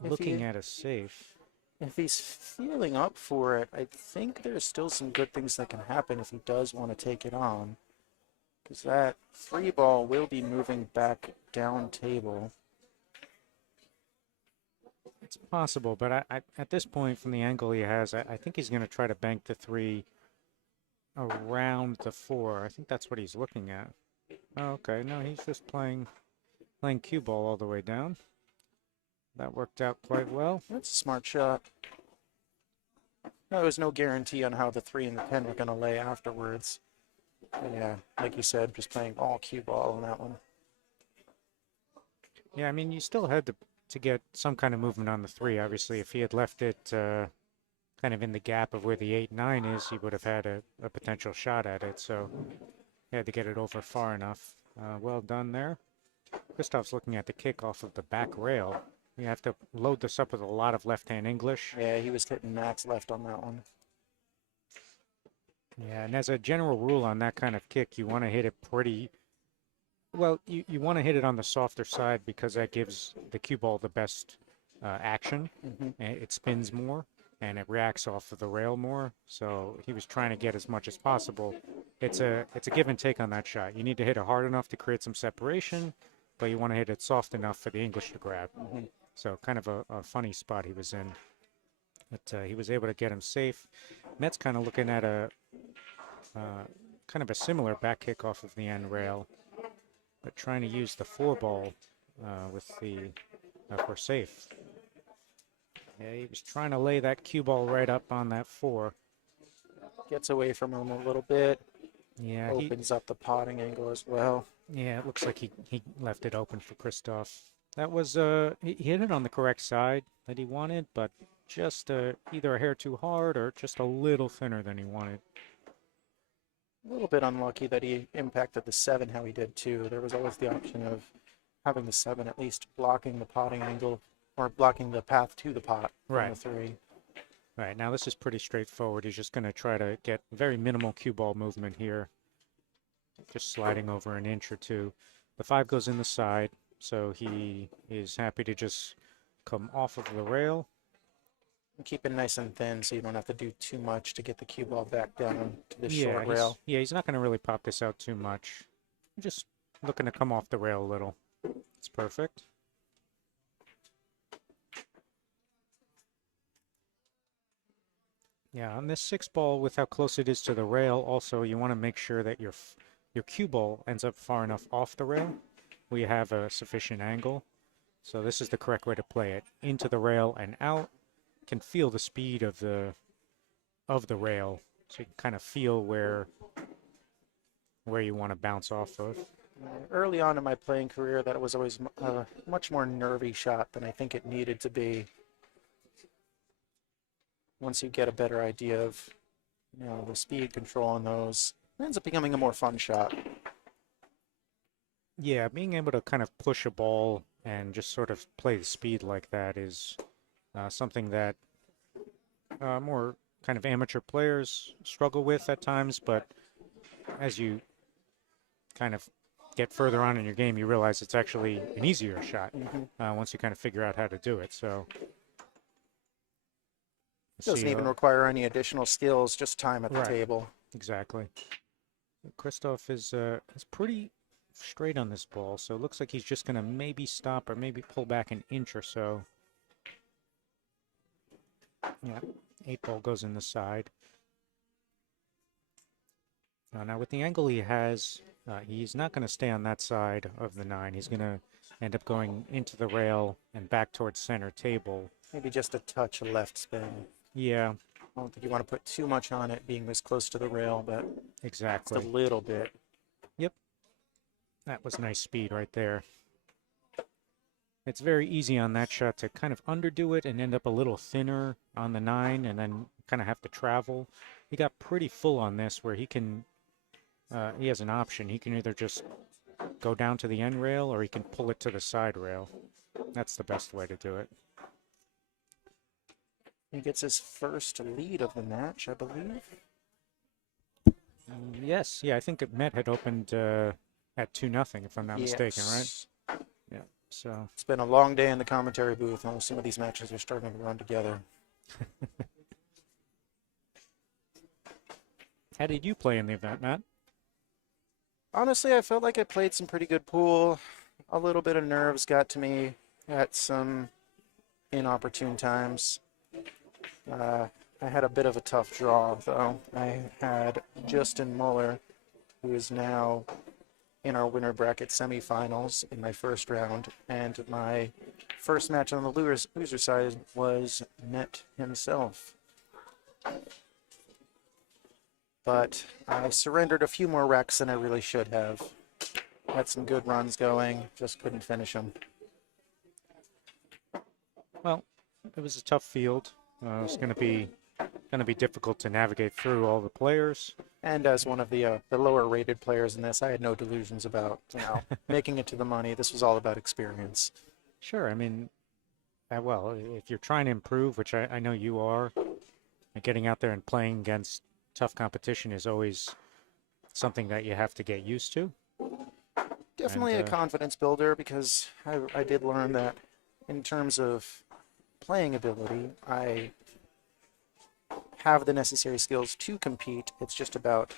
looking at a safe. If he's feeling up for it, I think there's still some good things that can happen if he does want to take it on. Because that free ball will be moving back down table. It's possible, but I at this point, from the angle he has, I think he's going to try to bank the 3 around the 4. I think that's what he's looking at. Oh, okay, no, he's just playing cue ball all the way down. That worked out quite well. That's a smart shot. There was no guarantee on how the 3 and the 10 were going to lay afterwards. But yeah, like you said, just playing all cue ball on that one. Yeah, I mean, you still had to get some kind of movement on the 3. Obviously, if he had left it kind of in the gap of where the 8-9 is, he would have had a potential shot at it. So he had to get it over far enough. Well done there. Christoph's looking at the kick off of the back rail. You have to load this up with a lot of left-hand English. Yeah, he was hitting max left on that one. Yeah, and as a general rule on that kind of kick, you want to hit it pretty... Well, you want to hit it on the softer side because that gives the cue ball the best action. It spins more, and it reacts off of the rail more. So he was trying to get as much as possible. It's a give and take on that shot. You need to hit it hard enough to create some separation, but you want to hit it soft enough for the English to grab. So kind of a funny spot he was in. But he was able to get him safe. Met's kind of looking at a kind of a similar back kick off of the end rail, but trying to use the 4 ball with the for safe. Yeah, he was trying to lay that cue ball right up on that 4. Gets away from him a little bit. Yeah, opens up the potting angle as well. Yeah, it looks like he left it open for Christoph. That was he hit it on the correct side that he wanted, but just either a hair too hard or just a little thinner than he wanted. A little bit unlucky that he impacted the 7 how he did too. There was always the option of having the 7 at least blocking the potting angle or blocking the path to the pot from the 3. Right, now this is pretty straightforward. He's just going to try to get very minimal cue ball movement here. Just sliding over an inch or 2. The 5 goes in the side, so he is happy to just come off of the rail. Keep it nice and thin so you don't have to do too much to get the cue ball back down to the short rail. Yeah, he's not going to really pop this out too much. Just looking to come off the rail a little. It's perfect. Yeah, on this 6 ball, with how close it is to the rail, also you want to make sure that your cue ball ends up far enough off the rail where you have a sufficient angle. So this is the correct way to play it. Into the rail and out. Can feel the speed of the rail, so you can kind of feel where you want to bounce off of. Early on in my playing career, that was always a much more nervy shot than I think it needed to be. Once you get a better idea of, the speed control on those, it ends up becoming a more fun shot. Yeah, being able to kind of push a ball and just sort of play the speed like that is something that more kind of amateur players struggle with at times, but as you kind of get further on in your game, you realize it's actually an easier shot once you kind of figure out how to do it. So Doesn't even require any additional skills, just time at the table. Exactly. Christoph is pretty straight on this ball, so it looks like he's just going to maybe stop or maybe pull back an inch or so. Yeah, 8-ball goes in the side. Now with the angle he has, he's not going to stay on that side of the 9. He's going to end up going into the rail and back towards center table. Maybe just a touch of left spin. Yeah. I don't think you want to put too much on it being this close to the rail, but exactly. just a little bit. Yep. That was nice speed right there. It's very easy on that shot to kind of underdo it and end up a little thinner on the 9 and then kind of have to travel. He got pretty full on this where he can, he has an option. He can either just go down to the end rail or he can pull it to the side rail. That's the best way to do it. He gets his first lead of the match, I believe. Yes, yeah, I think Met had opened at 2-0, if I'm not mistaken, right? Yeah, so. It's been a long day in the commentary booth, and some of these matches are starting to run together. How did you play in the event, Matt? Honestly, I felt like I played some pretty good pool. A little bit of nerves got to me at some inopportune times. I had a bit of a tough draw, though. I had Justin Muller, who is now in our winner bracket semifinals in my first round, and my first match on the loser side was Net himself. But I surrendered a few more wrecks than I really should have. Had some good runs going, just couldn't finish them. Well, it was a tough field. It's going to be difficult to navigate through all the players. And as one of the lower rated players in this, I had no delusions about making it to the money. This was all about experience. Sure, I mean, well, if you're trying to improve, which I know you are, getting out there and playing against tough competition is always something that you have to get used to. Definitely a confidence builder, because I did learn that in terms of playing ability, I have the necessary skills to compete. It's just about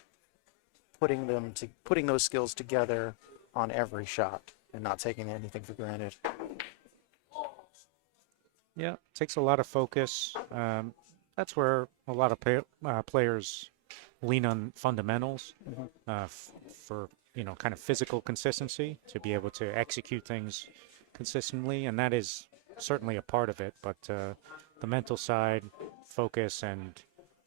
putting those skills together on every shot and not taking anything for granted. Yeah, it takes a lot of focus. That's where a lot of players lean on fundamentals for kind of physical consistency to be able to execute things consistently, and that is certainly a part of it. But the mental side, focus, and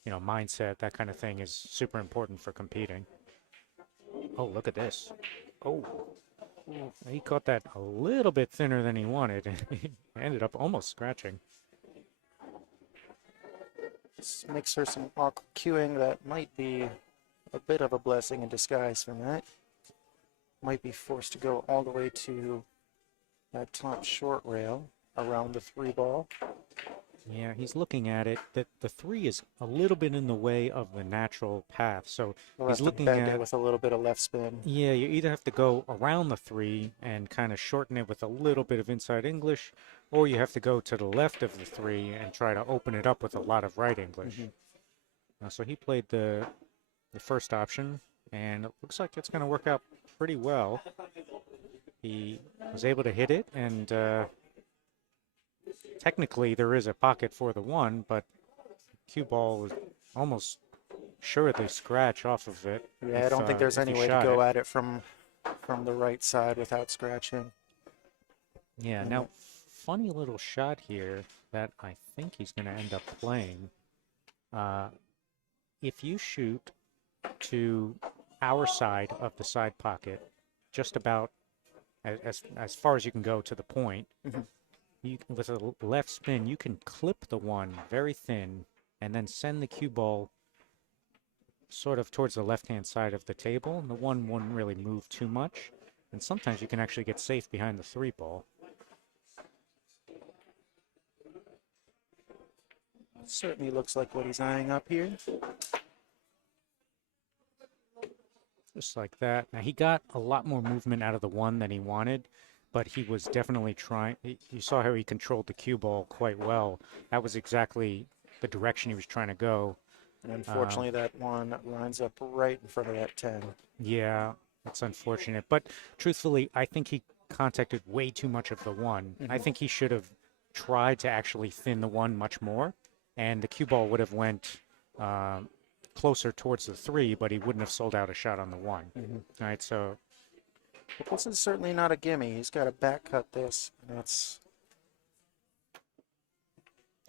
mindset, that kind of thing is super important for competing. Oh, look at this! Oh, he caught that a little bit thinner than he wanted, and he ended up almost scratching. This makes her some awkward cueing that might be a bit of a blessing in disguise for Matt. Might be forced to go all the way to that top short rail around the 3-ball. Yeah, he's looking at it. That the 3 is a little bit in the way of the natural path, so he's looking at at it with a little bit of left spin. Yeah, you either have to go around the 3 and kind of shorten it with a little bit of inside English, or you have to go to the left of the 3 and try to open it up with a lot of right English. So he played the first option, and it looks like it's going to work out pretty well. He was able to hit it, and technically there is a pocket for the 1, but cue ball was almost assuredly scratch off of it. Yeah, I don't think there's any way to go at it from the right side without scratching. Yeah, now funny little shot here that I think he's going to end up playing. If you shoot to our side of the side pocket, just about as far as you can go to the point, with a left spin, you can clip the 1 very thin and then send the cue ball sort of towards the left-hand side of the table. And the 1 wouldn't really move too much. And sometimes you can actually get safe behind the 3-ball. Certainly looks like what he's eyeing up here. Just like that. Now, he got a lot more movement out of the 1 than he wanted, but he was definitely trying. You saw how he controlled the cue ball quite well. That was exactly the direction he was trying to go. And unfortunately, that 1 lines up right in front of that 10. Yeah, that's unfortunate. But truthfully, I think he contacted way too much of the 1. I think he should have tried to actually thin the 1 much more, and the cue ball would have went closer towards the 3, but he wouldn't have sold out a shot on the 1. All right, so But this is certainly not a gimme. He's got to back cut this. And that's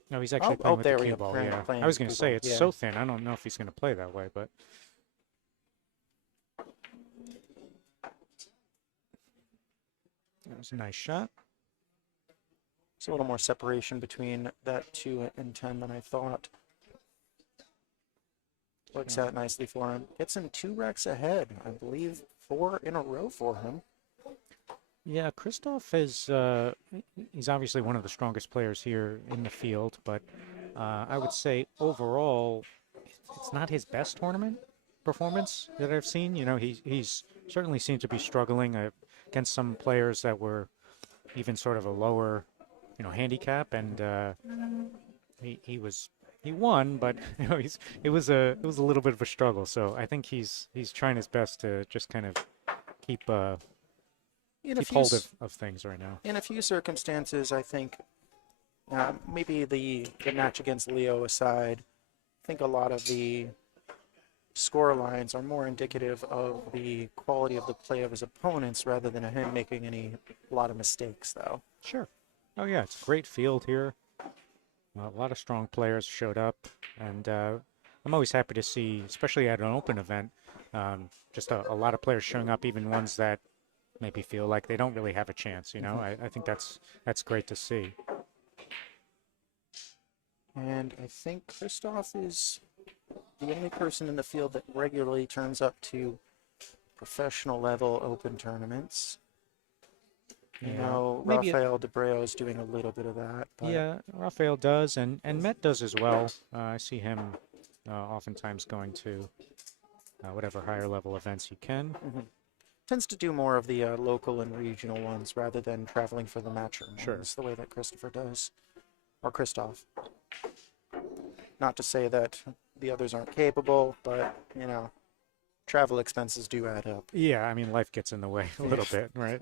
no, he's actually Oh, playing oh, with there the we cue go. ball. Playing- Yeah, playing I was cue going to say ball, it's yeah. so thin. I don't know if he's going to play that way, but that was a nice shot. There's a little more separation between that 2 and 10 than I thought. Works out nicely for him. Gets him 2 racks ahead. I believe 4 in a row for him. Yeah, Christoph is he's obviously one of the strongest players here in the field, but I would say overall it's not his best tournament performance that I've seen. You know, he's certainly seemed to be struggling against some players that were even sort of a lower, handicap, and he won, but it was a little bit of a struggle. So I think he's trying his best to just kind of keep hold of things right now. In a few circumstances, I think maybe the match against Leo aside, I think a lot of the score lines are more indicative of the quality of the play of his opponents rather than him making a lot of mistakes, though. Sure. Oh yeah, it's a great field here. A lot of strong players showed up, and I'm always happy to see, especially at an open event, just a lot of players showing up, even ones that maybe feel like they don't really have a chance. I think that's great to see. And I think Christoph is the only person in the field that regularly turns up to professional level open tournaments. Maybe Rafael Debreo is doing a little bit of that. But yeah, Rafael does, and Met does as well. I see him oftentimes going to whatever higher level events he can. tends to do more of the local and regional ones rather than traveling for the match. Sure. It's the way that Christopher does, or Christoph. Not to say that the others aren't capable, but travel expenses do add up. Yeah, I mean, life gets in the way a little bit, right?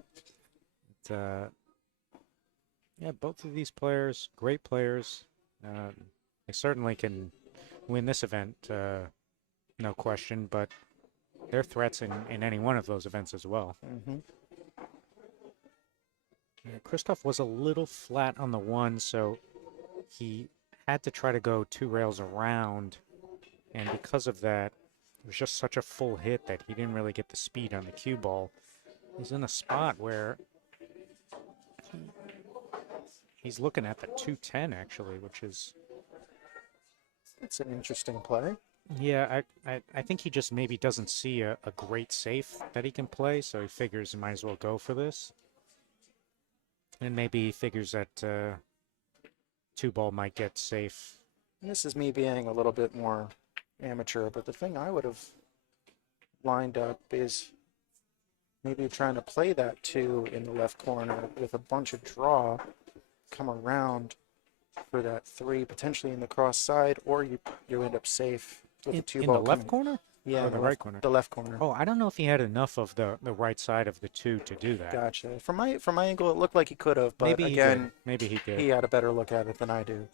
Yeah, both of these players, great players. They certainly can win this event, no question, but they're threats in any one of those events as well. Yeah, Christoph was a little flat on the 1, so he had to try to go 2 rails around, and because of that, it was just such a full hit that he didn't really get the speed on the cue ball. He's in a spot where he's looking at the 210 actually, which is... It's an interesting play. Yeah, I think he just maybe doesn't see a great safe that he can play, so he figures he might as well go for this. And maybe he figures that 2-ball might get safe. And this is me being a little bit more amateur, but the thing I would have lined up is maybe trying to play that 2 in the left corner with a bunch of draw, come around for that 3, potentially in the cross side, or you end up safe with the 2 in ball the left coming. corner? Yeah, Or the right corner? The left corner. Oh, I don't know if he had enough of the right side of the 2 to do that. Gotcha. From my angle, it looked like he could have, but Maybe he again, did. Maybe he did. he had a better look at it than I do.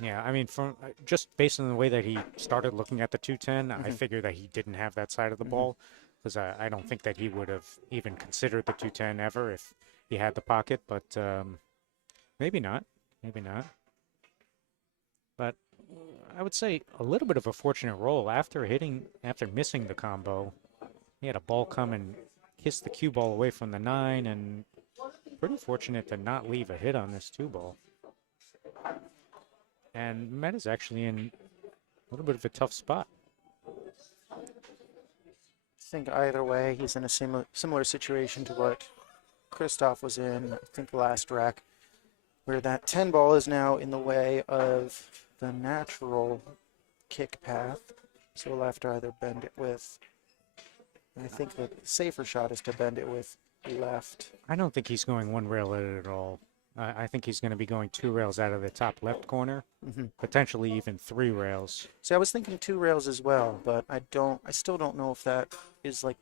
Yeah, I mean, from just based on the way that he started looking at the 210, I figured that he didn't have that side of the ball, because I don't think that he would have even considered the 210 ever if he had the pocket, but maybe not. Maybe not. But I would say a little bit of a fortunate roll after missing the combo. He had a ball come and kiss the cue ball away from the 9, and pretty fortunate to not leave a hit on this 2-ball. And Met is actually in a little bit of a tough spot. I think either way, he's in a similar situation to what Christoph was in, I think, last rack, where that 10 ball is now in the way of the natural kick path, so we'll have to either bend it with. I think the safer shot is to bend it with left. I don't think he's going one rail at it at all. I think he's going to be going 2 rails out of the top left corner, potentially even 3 rails. See, I was thinking 2 rails as well, but I still don't know if that is like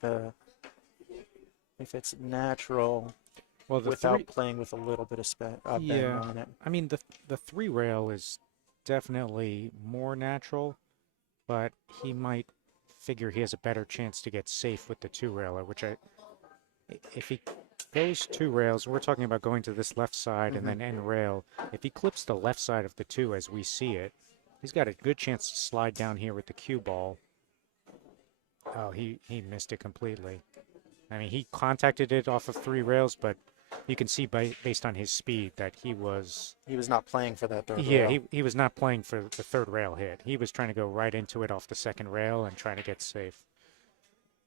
if it's natural Well, without playing with a little bit of bend on it. I mean, the 3 rail is definitely more natural, but he might figure he has a better chance to get safe with the 2 railer, which if he goes 2 rails, we're talking about going to this left side and then end rail. If he clips the left side of the 2 as we see it, he's got a good chance to slide down here with the cue ball. Oh, he missed it completely. I mean, he contacted it off of 3 rails, but you can see based on his speed that he was not playing for that third rail. Yeah, he was not playing for the 3rd rail hit. He was trying to go right into it off the 2nd rail and trying to get safe.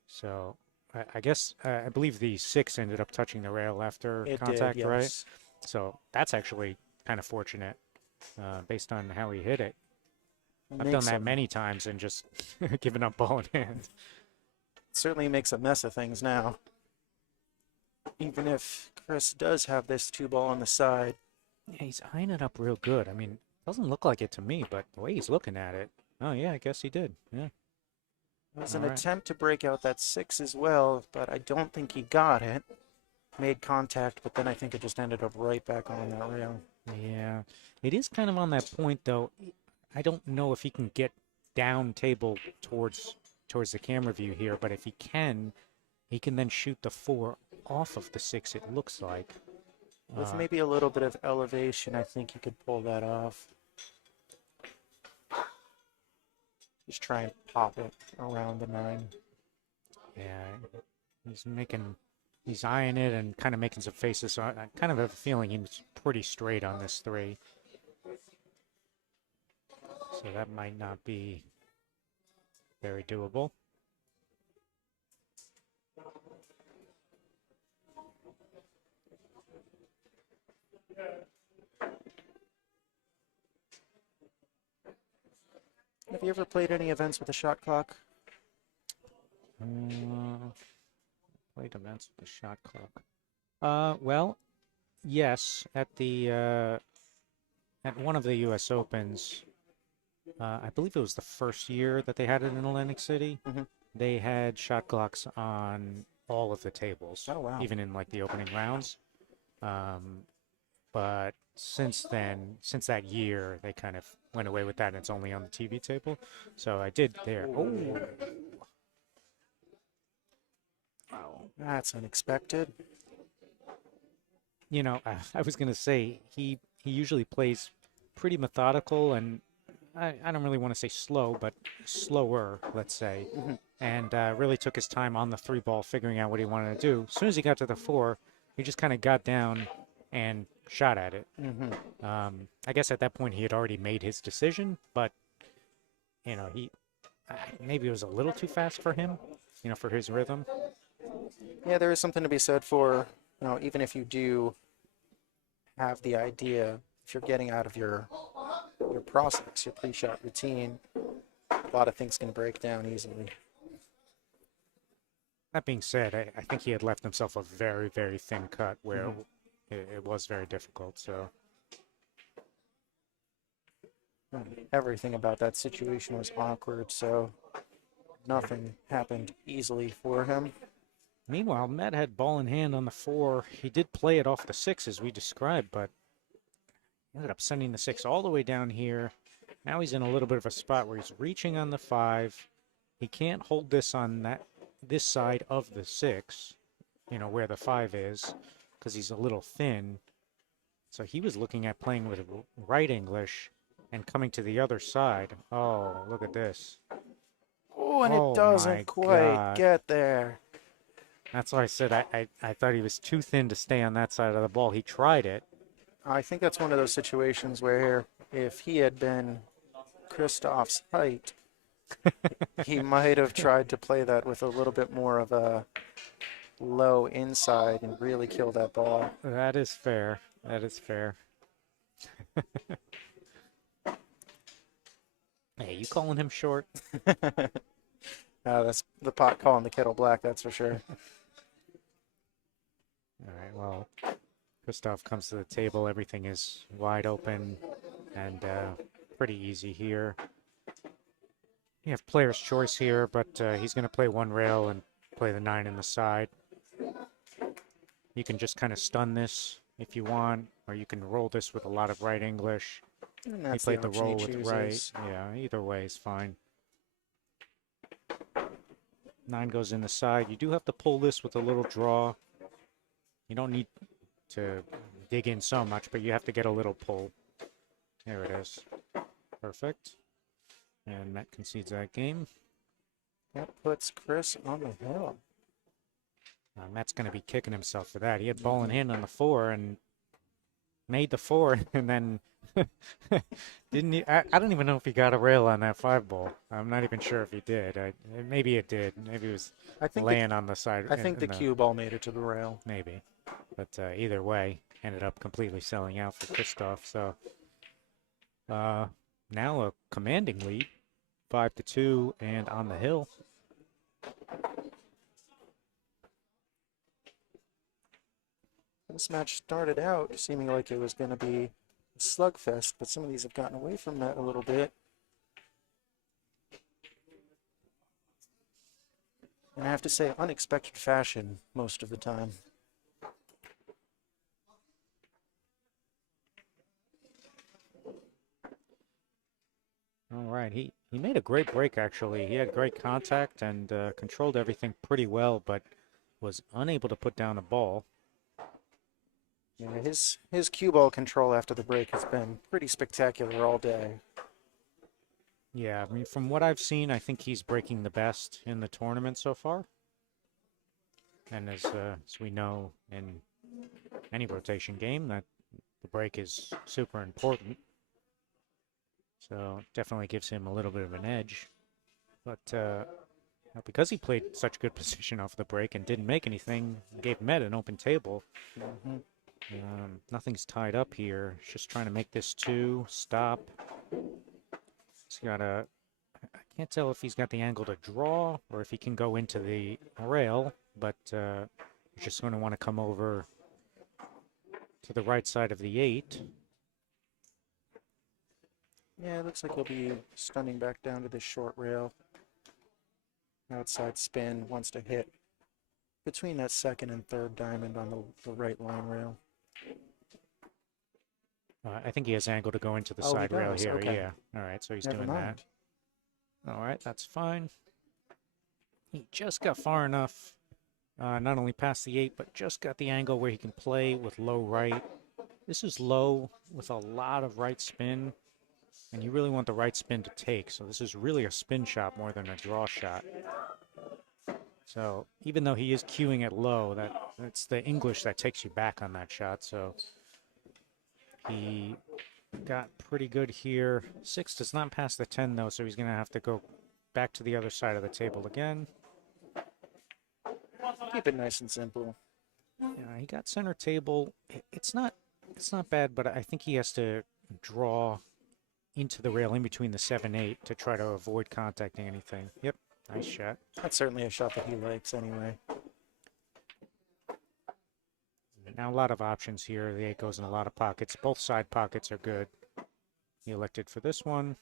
So I guess I believe the 6 ended up touching the rail after contact, did, yes. right? So that's actually kind of fortunate based on how he hit it. I've done that many times and just given up ball in hand. Certainly makes a mess of things now. Even if Chris does have this 2 ball on the side. Yeah, he's eyeing it up real good. I mean, doesn't look like it to me, but the way he's looking at it, oh yeah, I guess he did. Yeah. It was an attempt to break out that 6 as well, but I don't think he got it. Made contact, but then I think it just ended up right back on that rail. Yeah, it is kind of on that point though. I don't know if he can get down table towards the camera view here, but if he can then shoot the 4 off of the 6, it looks like. With maybe a little bit of elevation, I think he could pull that off. Just try and pop it around the 9. Yeah, he's eyeing it and kind of making some faces, so I kind of have a feeling he's pretty straight on this 3. So that might not be very doable. Have you ever played any events with a shot clock? Played events with the shot clock. Well, yes, at one of the U.S. Opens, I believe it was the first year that they had it in Atlantic City. They had shot clocks on all of the tables. Oh wow! Even in like the opening rounds. But since then, since that year, they kind of went away with that, and it's only on the TV table. So I did there. Oh. Wow, that's unexpected. You know, I was going to say, he usually plays pretty methodical, and I don't really want to say slow, but slower, let's say. And really took his time on the 3 ball, figuring out what he wanted to do. As soon as he got to the 4, he just kind of got down and shot at it. I guess at that point he had already made his decision, but you know, maybe it was a little too fast for him, you know, for his rhythm. Yeah, there is something to be said for, you know, even if you do have the idea, if you're getting out of your process, your pre-shot routine, a lot of things can break down easily. That being said, I think he had left himself a very, very thin cut where it was very difficult. So everything about that situation was awkward, so nothing happened easily for him. Meanwhile, Matt had ball in hand on the 4. He did play it off the 6 as we described, but ended up sending the 6 all the way down here. Now he's in a little bit of a spot where he's reaching on the 5. He can't hold this on this side of the 6, you know, where the 5 is, because he's a little thin. So he was looking at playing with right English and coming to the other side. Oh, look at this. Oh, and it doesn't quite get there. That's why I said I thought he was too thin to stay on that side of the ball. He tried it. I think that's one of those situations where if he had been Christoph's height, he might have tried to play that with a little bit more of a low inside and really kill that ball. That is fair. That is fair. you calling him short? That's the pot calling the kettle black, that's for sure. All right, well, Christoph comes to the table. Everything is wide open and pretty easy here. You have player's choice here, but he's going to play one rail and play the 9 in the side. You can just kind of stun this if you want, or you can roll this with a lot of right English. And He that's played the the option roll he with chooses. right. Yeah, either way is fine. 9 goes in the side. You do have to pull this with a little draw. You don't need to dig in so much, but you have to get a little pull. There it is. Perfect. And Matt concedes that game. That puts Chris on the hill. Matt's going to be kicking himself for that. He had ball in hand on the 4 and made the 4, and then didn't he? I don't even know if he got a rail on that 5 ball. I'm not even sure if he did. Maybe it did. Maybe it was laying on the side. I think the cue ball made it to the rail. Maybe. But either way, ended up completely selling out for Christoph. So now a commanding lead, 5-2, and on the hill. This match started out seeming like it was going to be a slugfest, but some of these have gotten away from that a little bit. And I have to say, unexpected fashion most of the time. All right, he made a great break, actually. He had great contact and controlled everything pretty well, but was unable to put down a ball. Yeah, his cue ball control after the break has been pretty spectacular all day. Yeah, I mean, from what I've seen, I think he's breaking the best in the tournament so far. And as we know in any rotation game, that the break is super important. So definitely gives him a little bit of an edge. But because he played such good position off the break and didn't make anything, gave Met an open table. Nothing's tied up here. He's just trying to make this 2, stop. He's got I can't tell if he's got the angle to draw or if he can go into the rail, but he's just going to want to come over to the right side of the 8. Yeah, it looks like he'll be stunning back down to this short rail. Outside spin, wants to hit between that 2nd and 3rd diamond on the right line rail. I think he has angle to go into the Oh, side he rail does, here. okay. Yeah. All right, so he's Never doing mind. that. All right, that's fine. He just got far enough, not only past the 8, but just got the angle where he can play with low right. This is low with a lot of right spin, and you really want the right spin to take. So this is really a spin shot more than a draw shot. So even though he is cueing it low, that's the English that takes you back on that shot. So he got pretty good here. 6 does not pass the 10 though, so he's going to have to go back to the other side of the table again. Keep it nice and simple. Yeah, he got center table. It's not bad, but I think he has to draw into the rail in between the 7-8 to try to avoid contacting anything. Yep, nice shot. That's certainly a shot that he likes anyway. Now a lot of options here. The 8 goes in a lot of pockets. Both side pockets are good. He elected for this one.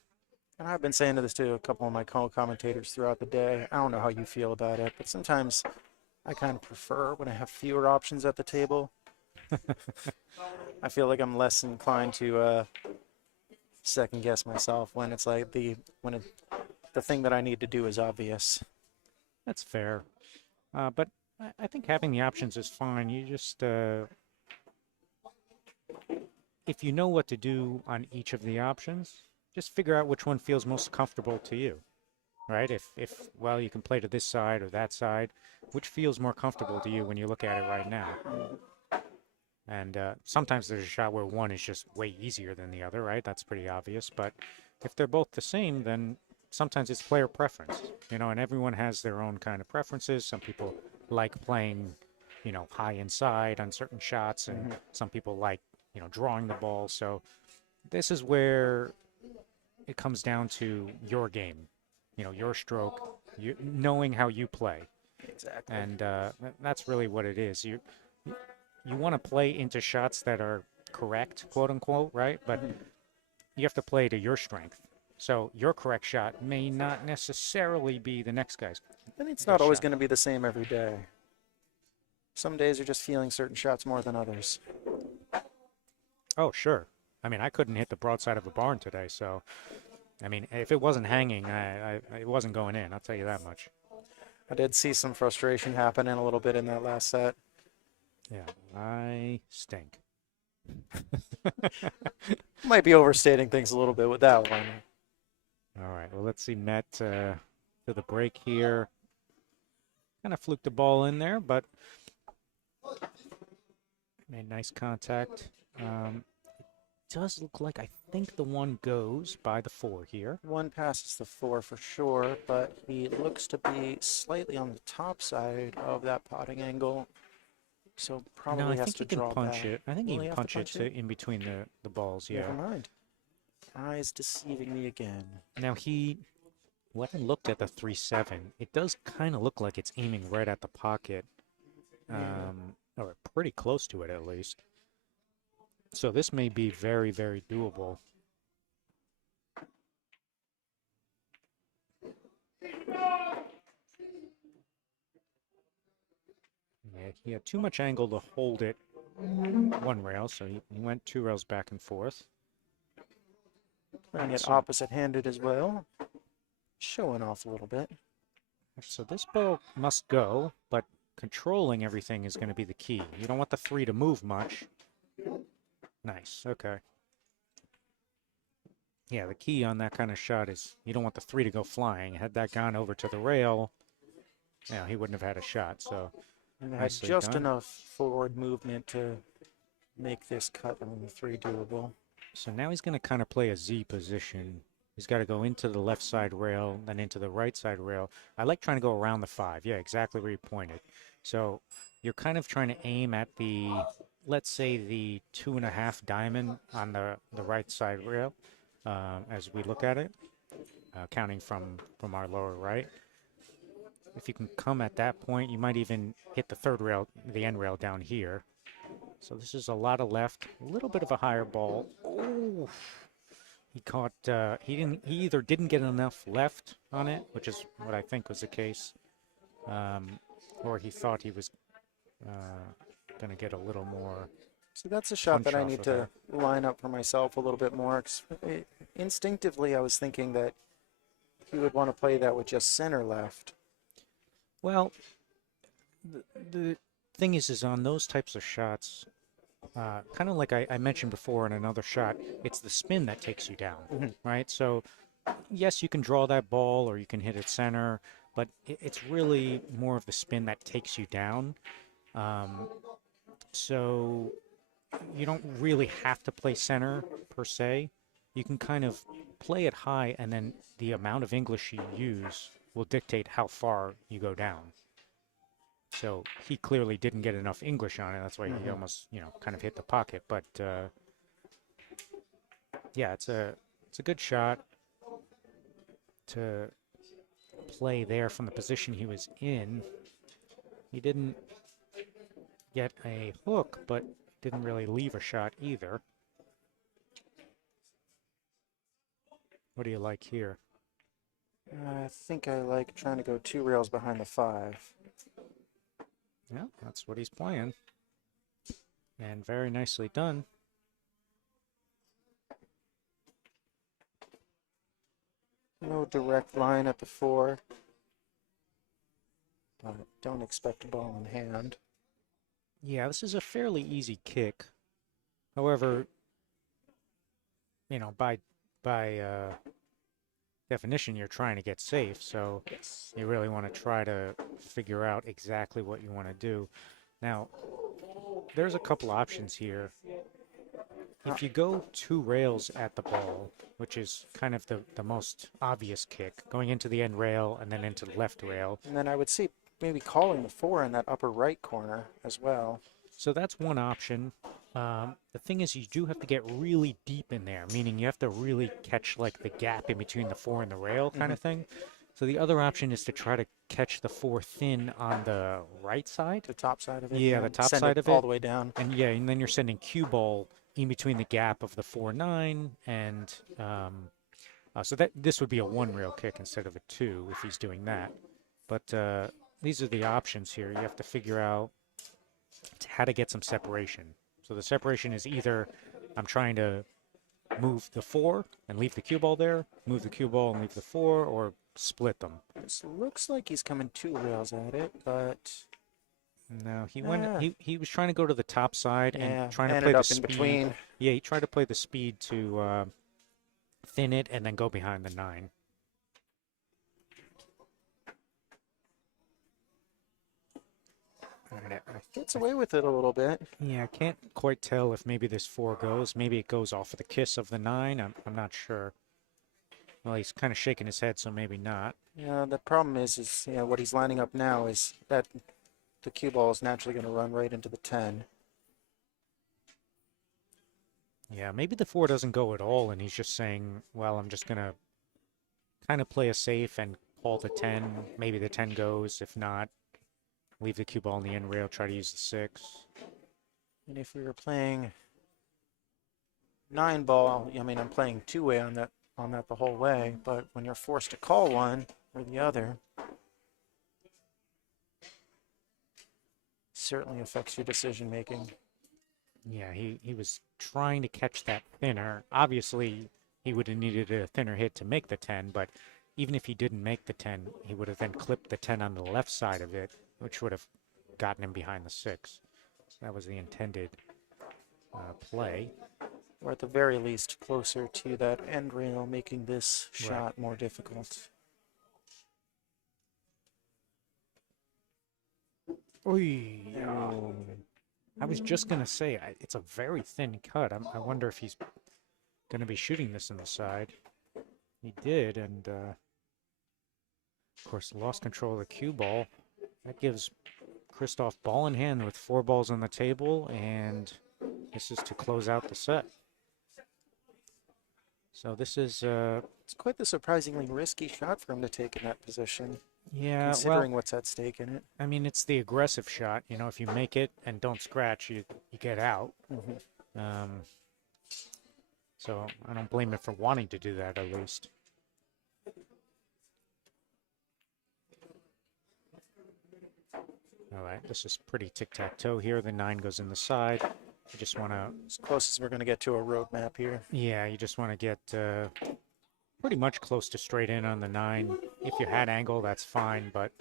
And I've been saying to this to a couple of my co-commentators throughout the day. I don't know how you feel about it, but sometimes I kind of prefer when I have fewer options at the table. I feel like I'm less inclined to second guess myself when it's like the thing that I need to do is obvious. That's fair. But I think having the options is fine. You just, if you know what to do on each of the options, just figure out which one feels most comfortable to you, right? If well, you can play to this side or that side, which feels more comfortable to you when you look at it right now. And sometimes there's a shot where one is just way easier than the other, right? That's pretty obvious. But if they're both the same, then sometimes it's player preference, you know, and everyone has their own kind of preferences. Some people like playing, you know, high inside on certain shots, and some people like, you know, drawing the ball. So this is where it comes down to your game, your stroke, knowing how you play. Exactly. And that's really what it is. You want to play into shots that are correct, quote unquote, right? But you have to play to your strength. So your correct shot may not necessarily be the next guy's. And it's best not always shot. going to be the same every day. Some days you're just feeling certain shots more than others. Oh, sure. I mean, I couldn't hit the broadside of a barn today, so I mean, if it wasn't hanging, it wasn't going in. I'll tell you that much. I did see some frustration happening a little bit in that last set. Yeah, I stink. Might be overstating things a little bit with that one. All right, well, let's see Met to the break here. Kind of fluked the ball in there, but made nice contact. Does look like I think the one goes by the 4 here. One passes the 4 for sure, but he looks to be slightly on the top side of that potting angle. So probably No, I has think to he can draw punch back. it. I think Will he he can have to punch it in between the balls, yeah. Never mind. Eyes deceiving me again. Now when I looked at the 3-7, it does kind of look like it's aiming right at the pocket, or pretty close to it at least. So this may be very, very doable. Yeah, he had too much angle to hold it one rail, so he went 2 rails back and forth. Playing it So- opposite-handed as well. Showing off a little bit. So this ball must go, but controlling everything is going to be the key. You don't want the 3 to move much. Nice, okay. Yeah, the key on that kind of shot is you don't want the 3 to go flying. Had that gone over to the rail, he wouldn't have had a shot. So And I had nicely just done. enough forward movement to make this cut on the 3 doable. So now he's going to kind of play a Z position. He's got to go into the left side rail, then into the right side rail. I like trying to go around the 5. Yeah, exactly where you pointed. So you're kind of trying to aim at the, let's say, the 2.5 diamond on the right side rail as we look at it, counting from our lower right. If you can come at that point, you might even hit the 3rd rail, the end rail down here. So this is a lot of left, a little bit of a higher ball. Oh, he caught. He either didn't get enough left on it, which is what I think was the case, or he thought he was going to get a little more. So that's a shot that I punch need off to of line up for myself a little bit more. Instinctively, I was thinking that he would want to play that with just center left. Well, the thing is on those types of shots, kind of like I mentioned before in another shot, it's the spin that takes you down, right? So, yes, you can draw that ball or you can hit it center, but it's really more of the spin that takes you down. So you don't really have to play center per se. You can kind of play it high, and then the amount of English you use will dictate how far you go down. So he clearly didn't get enough English on it. That's why he almost, kind of hit the pocket. But yeah, it's a good shot to play there from the position he was in. He didn't get a hook, but didn't really leave a shot either. What do you like here? I think I like trying to go 2 rails behind the 5. Yeah, that's what he's playing. And very nicely done. No direct line at the 4. But don't expect a ball in hand. Yeah, this is a fairly easy kick. However, by definition, you're trying to get safe, so you really want to try to figure out exactly what you want to do. Now, there's a couple options here. If you go 2 rails at the ball, which is kind of the most obvious kick, going into the end rail and then into the left rail. And then I would see maybe calling the 4 in that upper right corner as well. So that's one option. The thing is, you do have to get really deep in there, meaning you have to really catch like the gap in between the 4 and the rail kind of thing. So the other option is to try to catch the 4 thin on the right side. The top side of it. Yeah, the top send side it of all it. the way down. And yeah, and then you're sending cue ball in between the gap of the 4-9, and so that this would be a 1 rail kick instead of a 2 if he's doing that. But these are the options here. You have to figure out how to get some separation. So the separation is either I'm trying to move the 4 and leave the cue ball there, move the cue ball and leave the 4, or split them. This looks like he's coming 2 rails at it, but no, he went. He was trying to go to the top side and trying to ended play the up speed. in between. Yeah, he tried to play the speed to thin it and then go behind the 9. Gets away with it a little bit. Yeah, I can't quite tell if maybe this 4 goes. Maybe it goes off of the kiss of the 9. I'm not sure. Well, he's kind of shaking his head, so maybe not. Yeah, the problem is what he's lining up now is that the cue ball is naturally going to run right into the 10. Yeah, maybe the 4 doesn't go at all, and he's just saying, well, I'm just going to kind of play a safe and call the 10. Maybe the 10 goes. If not, leave the cue ball in the end rail, try to use the 6. And if we were playing 9 ball, I mean, I'm playing 2-way on that the whole way, but when you're forced to call one or the other, certainly affects your decision making. Yeah, he was trying to catch that thinner. Obviously, he would have needed a thinner hit to make the 10, but even if he didn't make the 10, he would have then clipped the 10 on the left side of it, which would have gotten him behind the 6. So that was the intended play. Or at the very least, closer to that end rail, making this shot more difficult. Oy. Oh. I was just going to say, it's a very thin cut. I wonder if he's going to be shooting this in the side. He did, and of course, lost control of the cue ball. That gives Christoph ball in hand with 4 balls on the table, and this is to close out the set. So this is... it's quite the surprisingly risky shot for him to take in that position. Yeah, considering well, what's at stake in it. I mean, it's the aggressive shot. You know, if you make it and don't scratch, you get out. So I don't blame him for wanting to do that, at least. All right, this is pretty tic-tac-toe here. The 9 goes in the side. You just want to... As close as we're going to get to a roadmap here. Yeah, you just want to get pretty much close to straight in on the 9. If you had angle, that's fine, but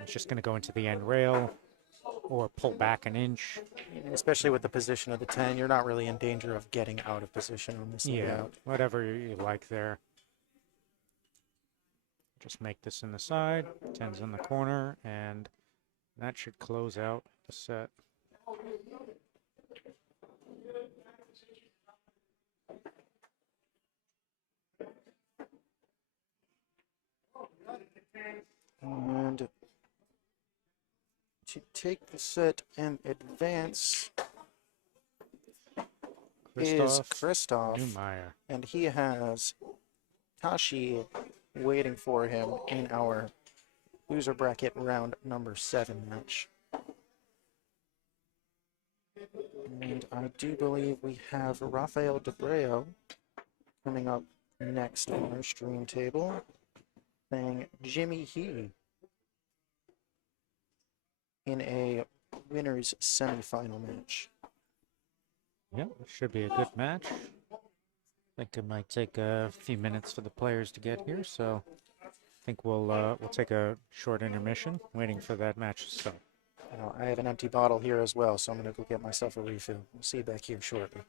it's just going to go into the end rail or pull back an inch. Especially with the position of the 10, you're not really in danger of getting out of position on this layout. Whatever you like there. Just make this in the side, 10's in the corner, and that should close out the set. And to take the set and advance is Christoph. Neumeier. And he has Tashi waiting for him in our loser bracket round number 7 match. And I do believe we have Rafael Debreo coming up next on our stream table, playing Jimmy He in a winners semifinal match. Yep, it should be a good match. I think it might take a few minutes for the players to get here, so I think we'll take a short intermission, waiting for that match to start. I have an empty bottle here as well, so I'm going to go get myself a refill. We'll see you back here shortly.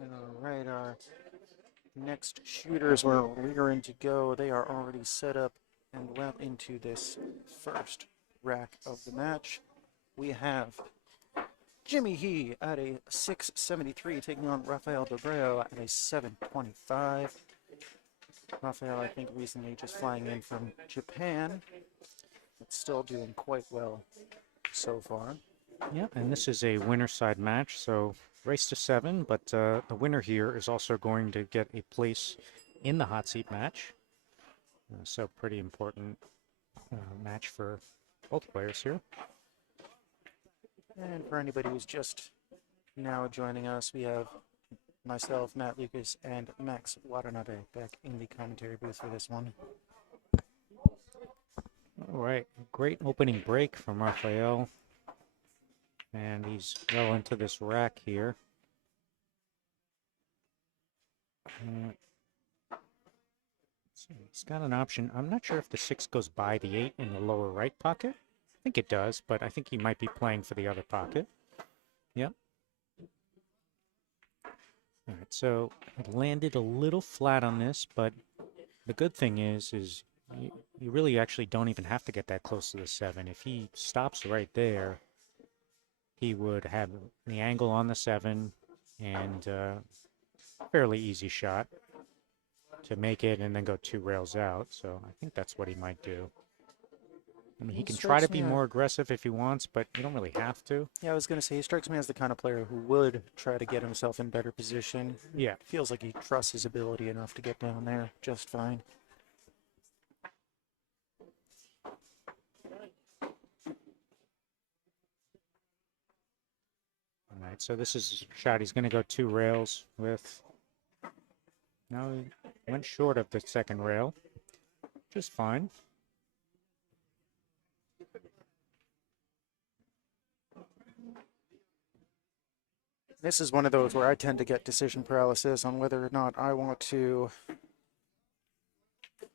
All right, our next shooters were rearing to go. They are already set up and well into this first rack of the match. We have Jimmy He at a 673 taking on Rafael Dobreo at a 725. Rafael, I think, recently just flying in from Japan, but still doing quite well so far. Yeah, and this is a winner side match, so race to 7, but the winner here is also going to get a place in the hot seat match. So pretty important match for both players here. And for anybody who's just now joining us, we have myself, Matt Lucas, and Max Watanabe back in the commentary booth for this one. All right, great opening break from Rafael. And he's well into this rack here. So he's got an option. I'm not sure if the 6 goes by the 8 in the lower right pocket. I think it does, but I think he might be playing for the other pocket. Yep. All right, so it landed a little flat on this, but the good thing is you really actually don't even have to get that close to the 7. If he stops right there, he would have the angle on the 7 and fairly easy shot to make it and then go 2 rails out. So I think that's what he might do. I mean, he can try to be more aggressive if he wants, but you don't really have to. Yeah, I was going to say, he strikes me as the kind of player who would try to get himself in better position. Yeah. Feels like he trusts his ability enough to get down there just fine. All right, so this is a shot he's going to go 2 rails with. Now he went short of the second rail, just fine. This is one of those where I tend to get decision paralysis on whether or not I want to,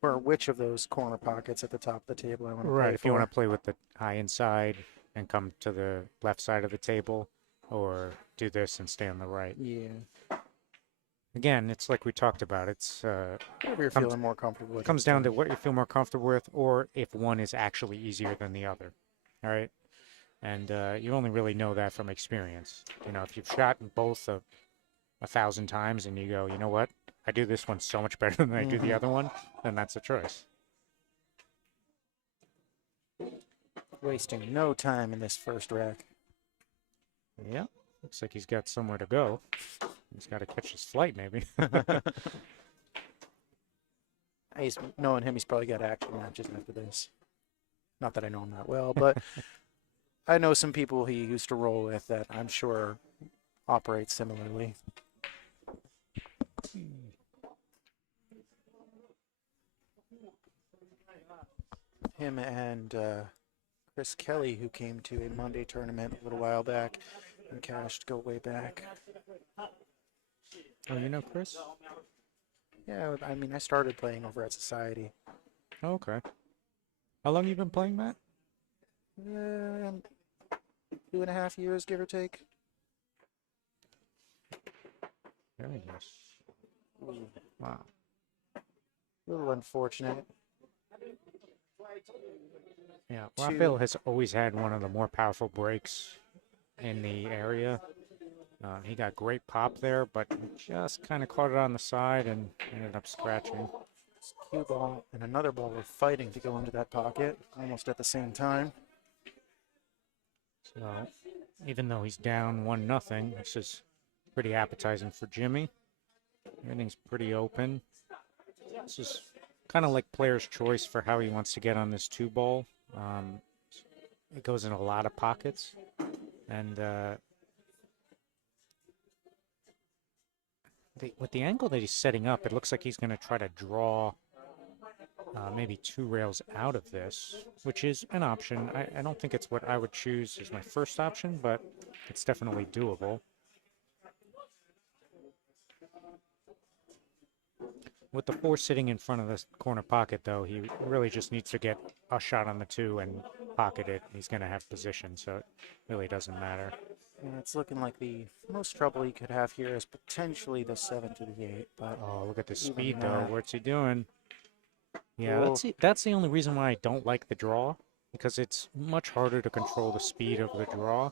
or which of those corner pockets at the top of the table I want to play Right, if you for. want to play with the high inside and come to the left side of the table, or do this and stay on the right. Yeah. Again, it's like we talked about. It's whatever you're feeling more comfortable with. It comes down to what you feel more comfortable with, or if one is actually easier than the other. All right, and you only really know that from experience. You know, if you've shot both 1,000 times and you go, you know what, I do this one so much better than I do the other one, then that's a choice. Wasting no time in this first rack. Yeah, looks like he's got somewhere to go. He's got to catch his flight, maybe. Knowing him, he's probably got action matches after this. Not that I know him that well, but I know some people he used to roll with that I'm sure operate similarly. Him and Chris Kelly, who came to a Monday tournament a little while back and cashed, go way back. Oh, you know Chris? Yeah, I mean, I started playing over at Society. Oh, okay. How long you been playing, Matt? 2.5 years, give or take. Very nice. Wow. A little unfortunate. Yeah, Rafael has always had one of the more powerful breaks in the area. He got great pop there, but just kind of caught it on the side and ended up scratching. Cue ball and another ball were fighting to go into that pocket almost at the same time. So even though he's down 1-0, this is pretty appetizing for Jimmy. Everything's pretty open. This is kind of like player's choice for how he wants to get on this 2-ball. It goes in a lot of pockets, and with the angle that he's setting up, it looks like he's going to try to draw maybe 2 rails out of this, which is an option. I don't think it's what I would choose as my first option, but it's definitely doable. With the 4 sitting in front of the corner pocket, though, he really just needs to get a shot on the 2 and pocket it. He's going to have position, so it really doesn't matter. Yeah, it's looking like the most trouble he could have here is potentially the 7 to the 8, but Oh, look at the even speed though. that- What's he doing? Yeah, Ooh. that's the only reason why I don't like the draw, because it's much harder to control the speed of the draw.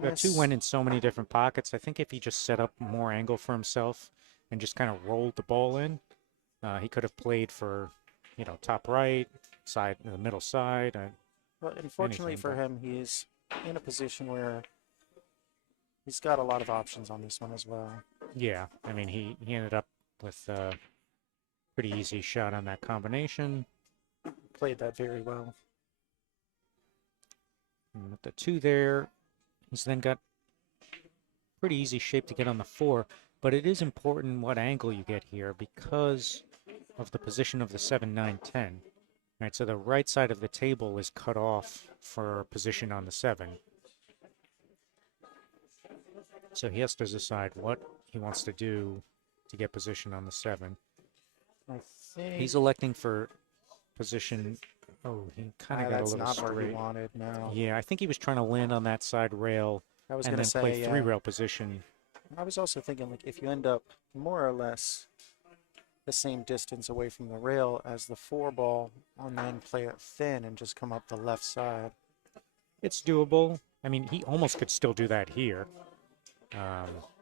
The two went in so many different pockets. I think if he just set up more angle for himself and just kind of rolled the ball in, he could have played for, you know, top right, side, the middle side. But unfortunately anything, for but- him, he's in a position where he's got a lot of options on this one as well. Yeah, I mean, he ended up with a pretty easy shot on that combination. Played that very well. And with the 2 there, he's then got pretty easy shape to get on the 4, but it is important what angle you get here because of the position of the 7, 9, 10. Right, so the right side of the table is cut off for position on the 7. So he has to decide what he wants to do to get position on the 7. I think He's electing for position. Oh, he kind of got a that's little not where he straight. wanted. No, Yeah, I think he was trying to land on that side rail I was and gonna then say play 3 rail position. I was also thinking like if you end up more or less the same distance away from the rail as the 4 ball, and then play it thin and just come up the left side. It's doable. I mean, he almost could still do that here.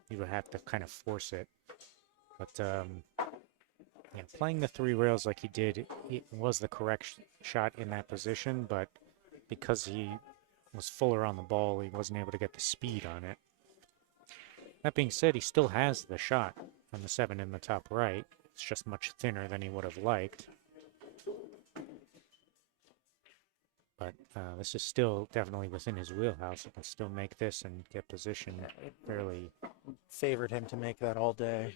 He would have to kind of force it. But yeah, playing the 3 rails like he did, it was the correct shot in that position, but because he was fuller on the ball, he wasn't able to get the speed on it. That being said, he still has the shot on the 7 in the top right. It's just much thinner than he would have liked. But this is still definitely within his wheelhouse. He can still make this and get position fairly. Favored him to make that all day.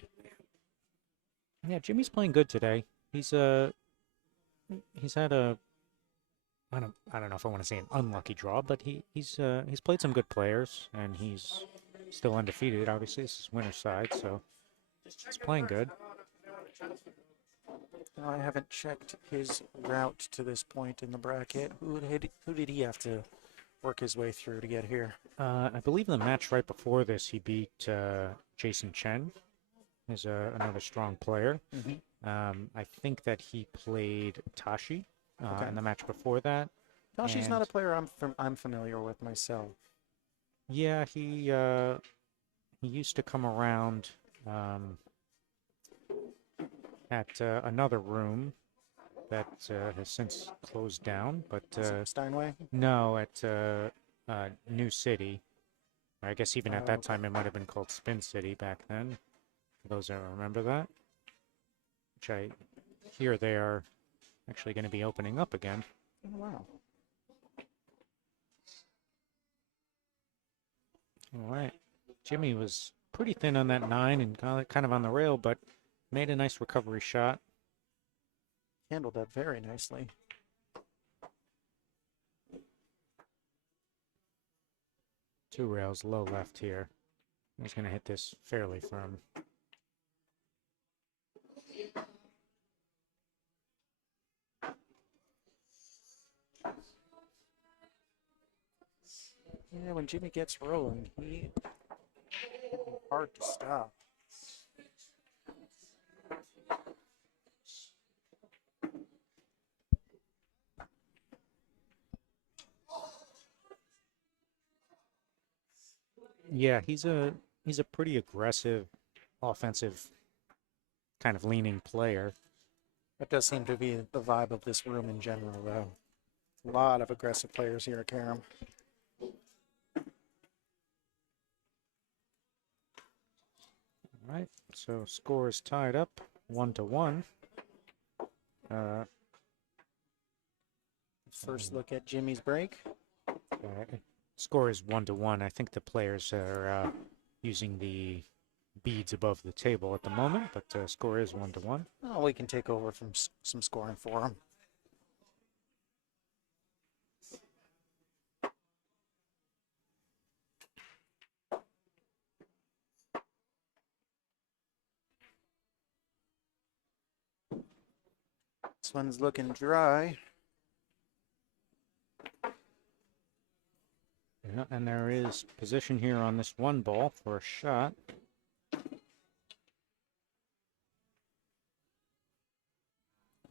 Yeah, Jimmy's playing good today. He's had a I don't know if I want to say an unlucky draw, but he's played some good players and he's still undefeated. Obviously, this is winner's side, so he's playing good. I haven't checked his route to this point in the bracket. Who did he have to work his way through to get here? I believe in the match right before this, he beat Jason Chen, who's another strong player. I think that he played Tashi in the match before that. Tashi's not a player I'm familiar with myself. Yeah, he used to come around at another room that has since closed down, but Steinway? no, at New City. I guess even at that okay. time it might have been called Spin City back then. For those that remember that, which I hear they are actually going to be opening up again. Oh, wow. All right, Jimmy was pretty thin on that 9 and kind of on the rail, but made a nice recovery shot. Handled that very nicely. Two rails low left here. He's going to hit this fairly firm. Yeah, when Jimmy gets rolling, he hard to stop. Yeah, he's a pretty aggressive, offensive kind of leaning player. That does seem to be the vibe of this room in general, though. A lot of aggressive players here at Carom. All right, so score is tied up 1-1. First look at Jimmy's break. Score is 1-1. I think the players are using the beads above the table at the moment, but score is 1-1. Oh, we can take over from some scoring for him. This one's looking dry. and there is position here on this one ball for a shot.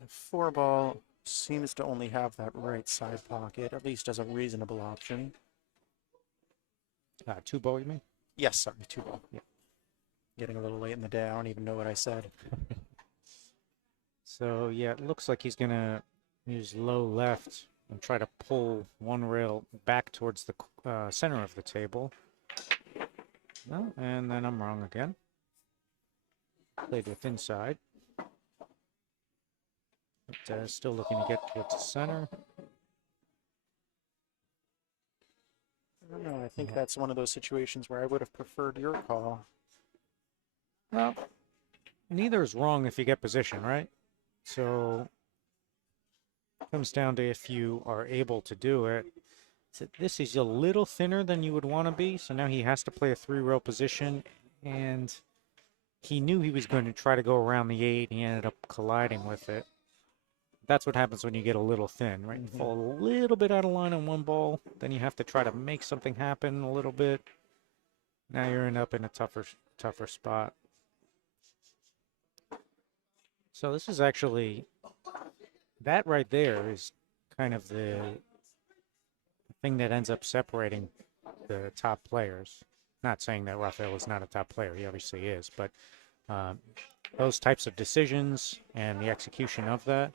The 4 ball seems to only have that right side pocket, at least as a reasonable option. 2 ball, you mean? Yes, sorry, 2 ball. Yeah. Getting a little late in the day. I don't even know what I said. So yeah, it looks like he's gonna use low left and try to pull one rail back towards the center of the table. No, and then I'm wrong again. Played with inside. But still looking to get towards the center. I don't know. I think that's one of those situations where I would have preferred your call. Well, neither is wrong if you get position, right? So it comes down to if you are able to do it. So this is a little thinner than you would want to be, so now he has to play a 3-rail position, and he knew he was going to try to go around the 8, and he ended up colliding with it. That's what happens when you get a little thin, right? You fall a little bit out of line on one ball, then you have to try to make something happen a little bit. Now you're up in a tougher spot. So this is actually, that right there is kind of the thing that ends up separating the top players. Not saying that Rafael is not a top player, he obviously is, but those types of decisions and the execution of that,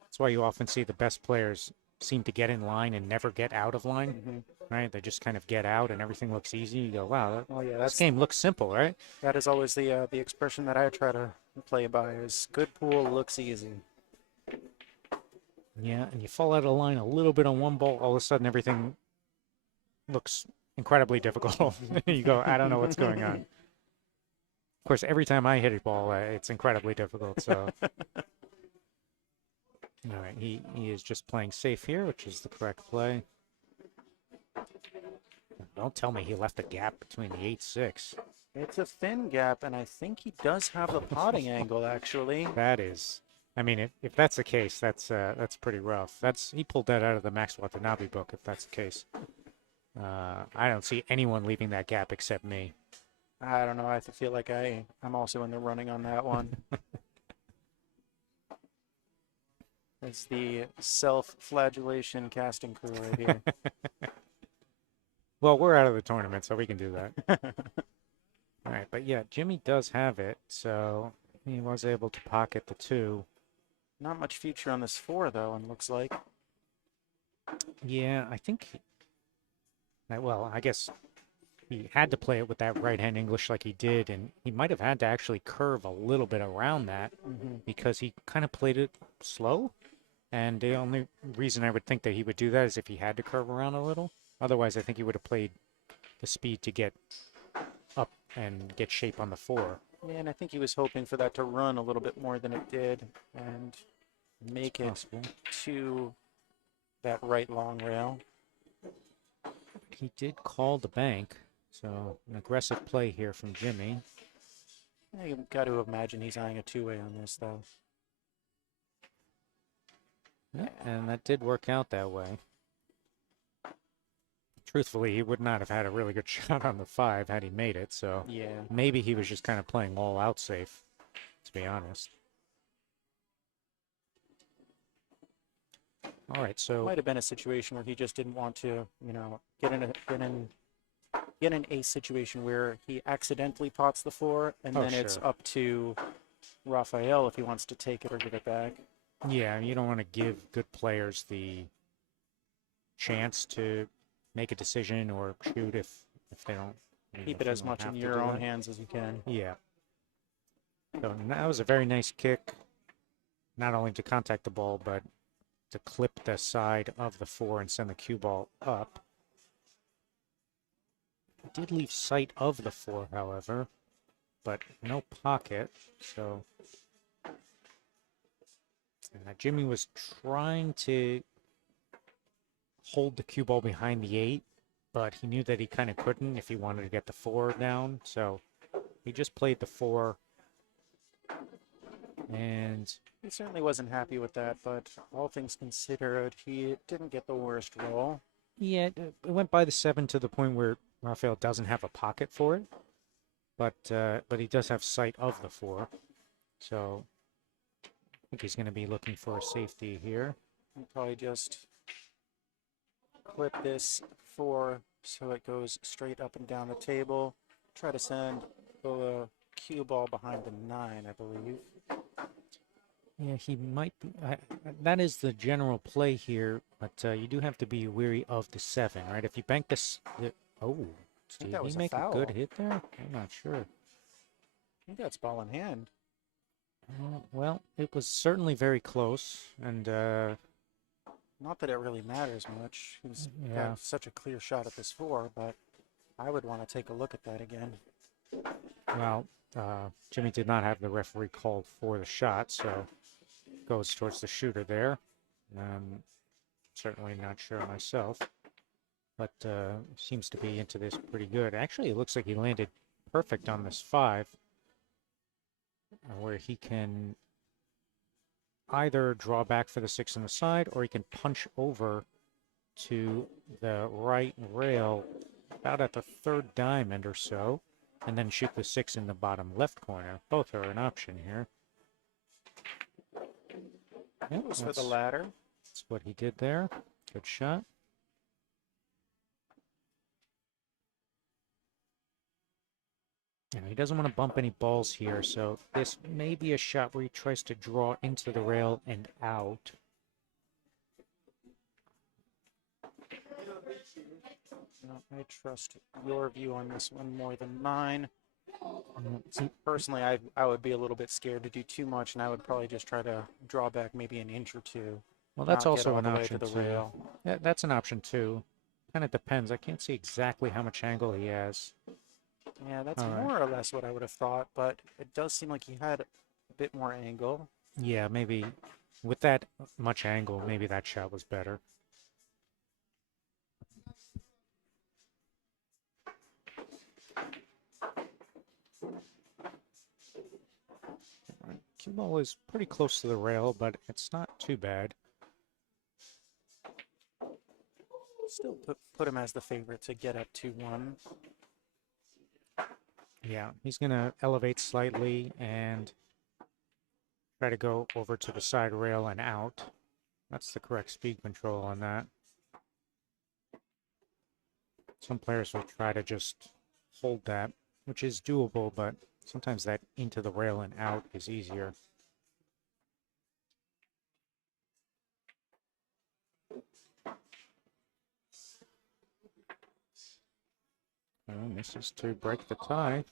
that's why you often see the best players seem to get in line and never get out of line, right? They just kind of get out and everything looks easy. You go, wow, this game looks simple, right? That is always the expression that I try to play by is good pool looks easy. Yeah, and you fall out of line a little bit on one ball, all of a sudden everything looks incredibly difficult. You go, I don't know what's going on. Of course, every time I hit a ball, it's incredibly difficult, so... All right, he is just playing safe here, which is the correct play. Don't tell me he left a gap between the 8-6. It's a thin gap, and I think he does have the potting angle, actually. That is, I mean, if that's the case, that's pretty rough. He pulled that out of the Max Watanabe book, if that's the case. I don't see anyone leaving that gap except me. I don't know. I feel like I'm also in the running on that one. It's the self-flagellation casting crew right here. Well, we're out of the tournament, so we can do that. All right, but yeah, Jimmy does have it, so he was able to pocket the 2. Not much future on this 4, though, and looks like. Yeah, I think... Well, I guess he had to play it with that right-hand English like he did, and he might have had to actually curve a little bit around that because he kind of played it slow. And the only reason I would think that he would do that is if he had to curve around a little. Otherwise, I think he would have played the speed to get up and get shape on the 4. Yeah, and I think he was hoping for that to run a little bit more than it did and make it to that right long rail. He did call the bank, so an aggressive play here from Jimmy. You got to imagine he's eyeing a 2-way on this, though. Yeah, and that did work out that way. Truthfully, he would not have had a really good shot on the 5 had he made it, so yeah, maybe he was just kind of playing all out safe, to be honest. All right, so might have been a situation where he just didn't want to, get in a situation where he accidentally pots the 4, and then it's up to Rafael if he wants to take it or give it back. Yeah, you don't want to give good players the chance to make a decision or shoot if they don't. Keep it as much in your own hands as you can. Yeah. So that was a very nice kick, not only to contact the ball, but to clip the side of the 4 and send the cue ball up. Did leave sight of the 4, however, but no pocket, so... Jimmy was trying to hold the cue ball behind the 8, but he knew that he kind of couldn't if he wanted to get the 4 down, so he just played the 4. And he certainly wasn't happy with that, but all things considered, he didn't get the worst roll. Yeah, it went by the 7 to the point where Rafael doesn't have a pocket for it, but he does have sight of the 4. So I think he's going to be looking for a safety here. We'll probably just clip this 4 so it goes straight up and down the table. Try to send the cue ball behind the 9, I believe. Yeah, he might be. That is the general play here, but you do have to be wary of the 7, right? If you bank this, oh, did that he was a make a good foul. hit there? I'm not sure. I think that's ball in hand. Well, it was certainly very close, and Not that it really matters much. He's yeah. got such a clear shot at this 4, but I would want to take a look at that again. Well, Jimmy did not have the referee called for the shot, so goes towards the shooter there. Certainly not sure myself, but seems to be into this pretty good. Actually, it looks like he landed perfect on this 5, where he can either draw back for the 6 on the side, or he can punch over to the right rail about at the 3rd diamond or so, and then shoot the 6 in the bottom left corner. Both are an option here. Yep, Goes for the ladder. That's what he did there. Good shot. He doesn't want to bump any balls here, so this may be a shot where he tries to draw into the rail and out. I trust your view on this one more than mine. Personally, I would be a little bit scared to do too much, and I would probably just try to draw back maybe an inch or 2. Well, that's also an all the way option to the too. rail. Yeah, that's an option too. Kind of depends. I can't see exactly how much angle he has. Yeah, that's more or less what I would have thought, but it does seem like he had a bit more angle. Yeah, maybe with that much angle, maybe that shot was better. Cue ball is pretty close to the rail, but it's not too bad. Still put him as the favorite to get up 2-1. Yeah, he's going to elevate slightly and try to go over to the side rail and out. That's the correct speed control on that. Some players will try to just hold that, which is doable, but sometimes that into the rail and out is easier. And this is to break the tie.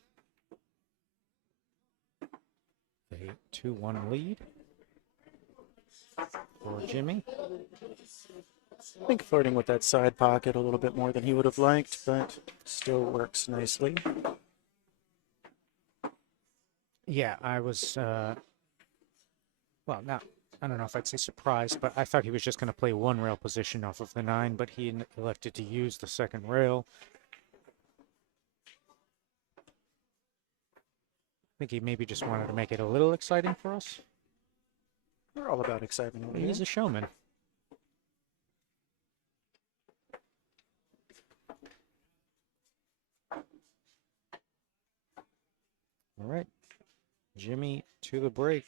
A 2-1 lead for Jimmy. I think flirting with that side pocket a little bit more than he would have liked, but still works nicely. Yeah, I was, well, not, I don't know if I'd say surprised, but I thought he was just going to play one rail position off of the 9, but he elected to use the second rail. I think he maybe just wanted to make it a little exciting for us. We're all about excitement. He's a showman. All right, Jimmy to the break.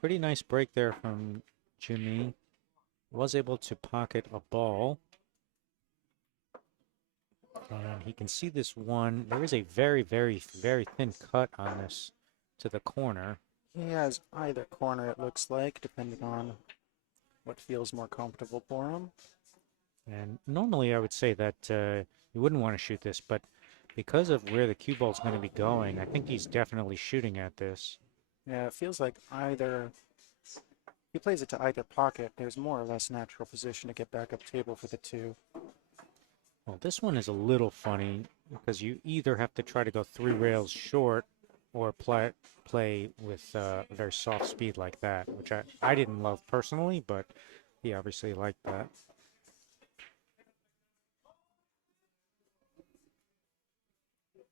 Pretty nice break there from Jimmy. Was able to pocket a ball. And he can see this one. There is a very, very, very thin cut on this to the corner. He has either corner, it looks like, depending on what feels more comfortable for him. And normally I would say that you wouldn't want to shoot this, but because of where the cue ball's going to be going, I think he's definitely shooting at this. Yeah, it feels like either he plays it to either pocket. There's more or less natural position to get back up table for the 2. Well, this one is a little funny because you either have to try to go 3 rails short or play with a very soft speed like that, which I didn't love personally, but he obviously liked that.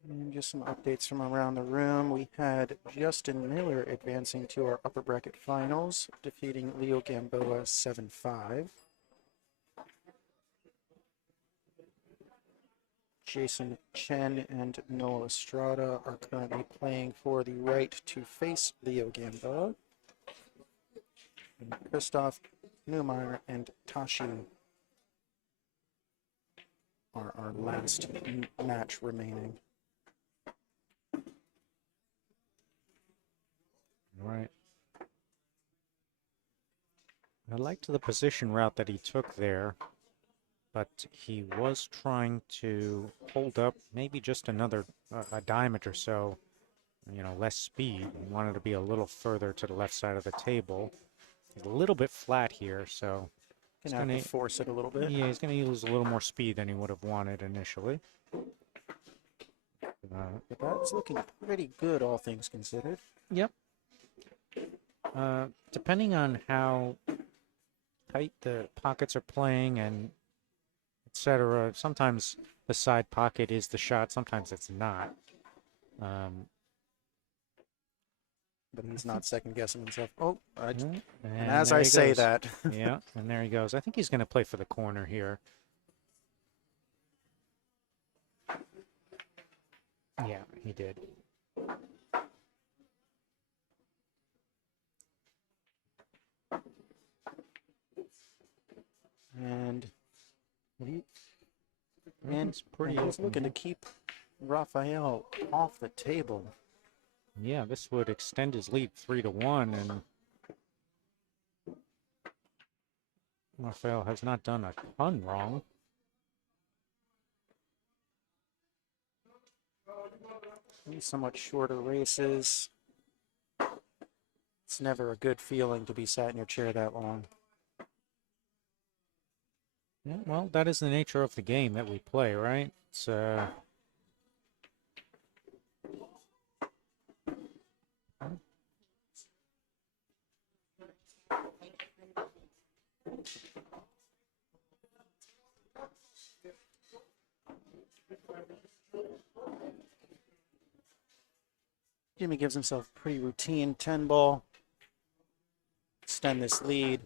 And just some updates from around the room. We had Justin Miller advancing to our upper bracket finals, defeating Leo Gamboa 7-5. Jason Chen and Noah Estrada are currently playing for the right to face Leo Gamboa. And Christoph Neumeyer and Tashi are our last match remaining. All right. I liked the position route that he took there, but he was trying to hold up maybe just another a diamond or so, less speed. He wanted to be a little further to the left side of the table. He's a little bit flat here, so he's Gonna have to force it a little bit. Yeah, he's going to use a little more speed than he would have wanted initially. But that's looking pretty good, all things considered. Yep. Depending on how tight the pockets are playing and etc., sometimes the side pocket is the shot, sometimes it's not. But he's not second guessing himself. Oh, and and as there I he say goes. that. Yeah, and there he goes. I think he's going to play for the corner here. Yeah, he did. And he's pretty he's open looking to here. keep Raphael off the table. Yeah, this would extend his lead 3-1, and Raphael has not done a ton wrong. These somewhat shorter races. It's never a good feeling to be sat in your chair that long. Yeah, well, that is the nature of the game that we play, right? It's Jimmy gives himself a pretty routine 10 ball. Extend this lead.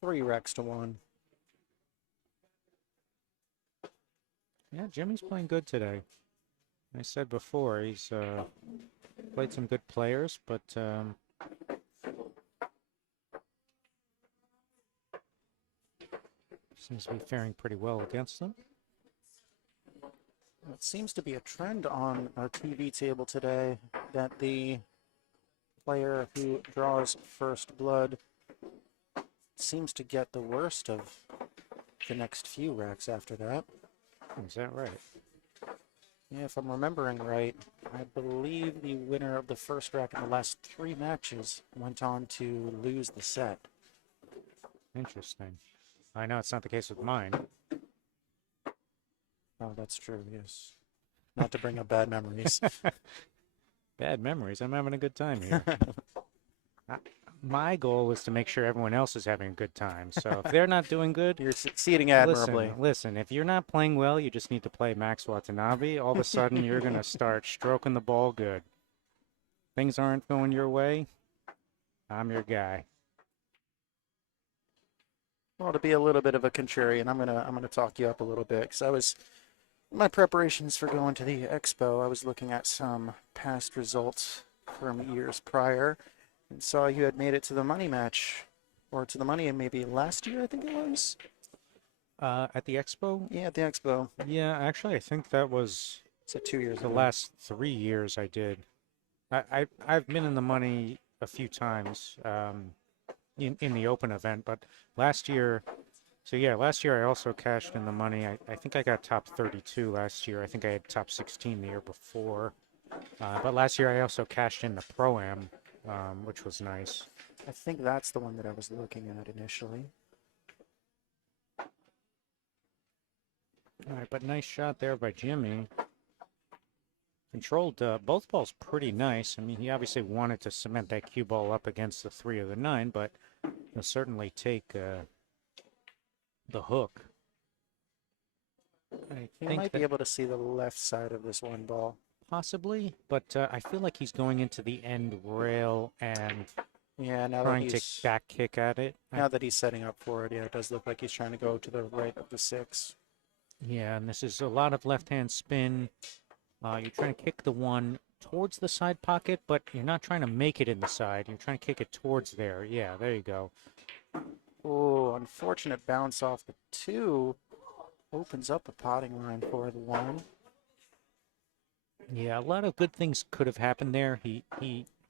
3 racks to 1. Yeah, Jimmy's playing good today. I said before, he's played some good players, but seems to be faring pretty well against them. It seems to be a trend on our TV table today that the player who draws first blood seems to get the worst of the next few racks after that. Is that right? Yeah, if I'm remembering right, I believe the winner of the first rack in the last 3 matches went on to lose the set. Interesting. I know it's not the case with mine. Oh, that's true, yes. Not to bring up bad memories. Bad memories. I'm having a good time here. My goal is to make sure everyone else is having a good time. So if they're not doing good, you're succeeding admirably. Listen, if you're not playing well, you just need to play Max Watanabe. All of a sudden, you're going to start stroking the ball good. Things aren't going your way, I'm your guy. Well, to be a little bit of a contrarian, I'm gonna talk you up a little bit, because I was my preparations for going to the expo. I was looking at some past results from years prior, and saw you had made it to the money match, or to the money maybe last year, I think it was. At the expo? Yeah, at the expo. Yeah, actually, I think that was. Is it 2 years the ago? last 3 years I did. I've been in the money a few times in the open event, but last year So yeah, last year I also cashed in the money. I think I got top 32 last year. I think I had top 16 the year before. But last year I also cashed in the Pro-Am, which was nice. I think that's the one that I was looking at initially. All right, but nice shot there by Jimmy. Controlled both balls pretty nice. I mean, he obviously wanted to cement that cue ball up against the 3 or the 9, but he'll certainly take the hook. He might be able to see the left side of this one ball. Possibly, but I feel like he's going into the end rail and yeah, now trying that to he's, back kick at it. Now that he's setting up for it, yeah, it does look like he's trying to go to the right of the 6. Yeah, and this is a lot of left-hand spin. You're trying to kick the 1 towards the side pocket, but you're not trying to make it in the side. You're trying to kick it towards there. Yeah, there you go. Oh, unfortunate bounce off the 2. Opens up a potting line for the 1. Yeah, a lot of good things could have happened there. He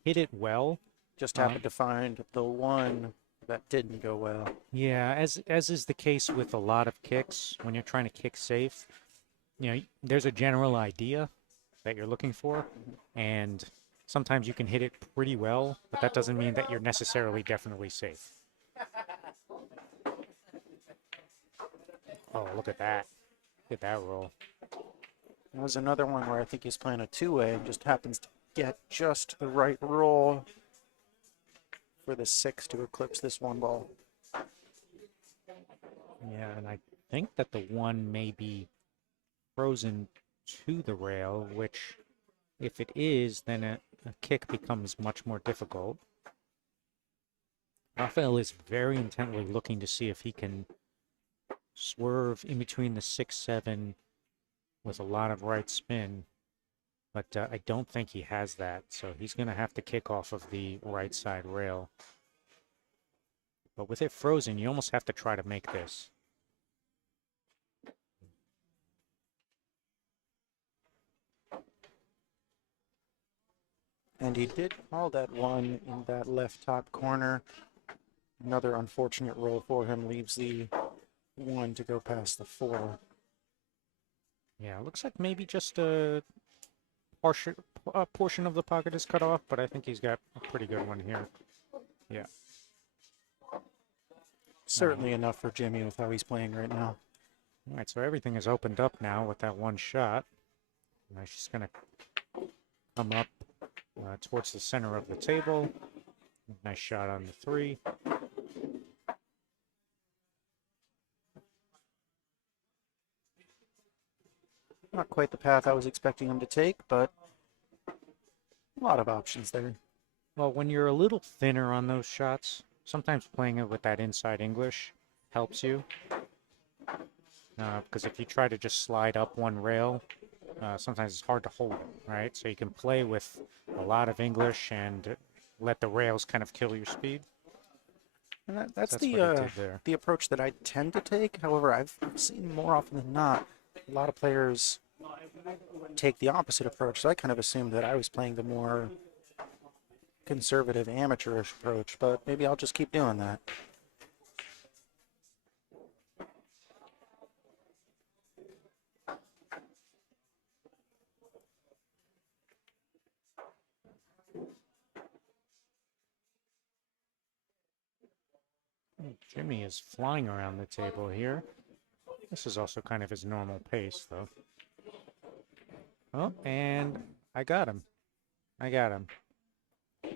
hit it well. Just happened to find the 1 that didn't go well. Yeah, as is the case with a lot of kicks, when you're trying to kick safe, you know, there's a general idea that you're looking for, and sometimes you can hit it pretty well, but that doesn't mean that you're necessarily definitely safe. Oh, look at that. Look at that roll. There was another one where I think he's playing a 2-way and just happens to get just the right roll for the 6 to eclipse this 1 ball. Yeah, and I think that the 1 may be frozen to the rail, which, if it is, then a kick becomes much more difficult. Rafael is very intently looking to see if he can swerve in between the 6-7 with a lot of right spin, but I don't think he has that, so he's going to have to kick off of the right side rail. But with it frozen, you almost have to try to make this. And he did call that 1 in that left top corner. Another unfortunate roll for him leaves the 1 to go past the 4. Yeah, looks like maybe just a portion of the pocket is cut off, but I think he's got a pretty good one here. Yeah. Certainly enough for Jimmy with how he's playing right now. All right, so everything is opened up now with that 1 shot. Now she's going to come up towards the center of the table. Nice shot on the 3. Not quite the path I was expecting him to take, but a lot of options there. Well, when you're a little thinner on those shots, sometimes playing it with that inside English helps you. Because if you try to just slide up 1 rail, sometimes it's hard to hold it, right? So you can play with a lot of English and let the rails kind of kill your speed. And that's what he did the approach that I tend to take. However, I've seen more often than not, a lot of players take the opposite approach. So I kind of assumed that I was playing the more conservative, amateurish approach, but maybe I'll just keep doing that. Jimmy is flying around the table here. This is also kind of his normal pace, though. Oh, and I got him. I got him.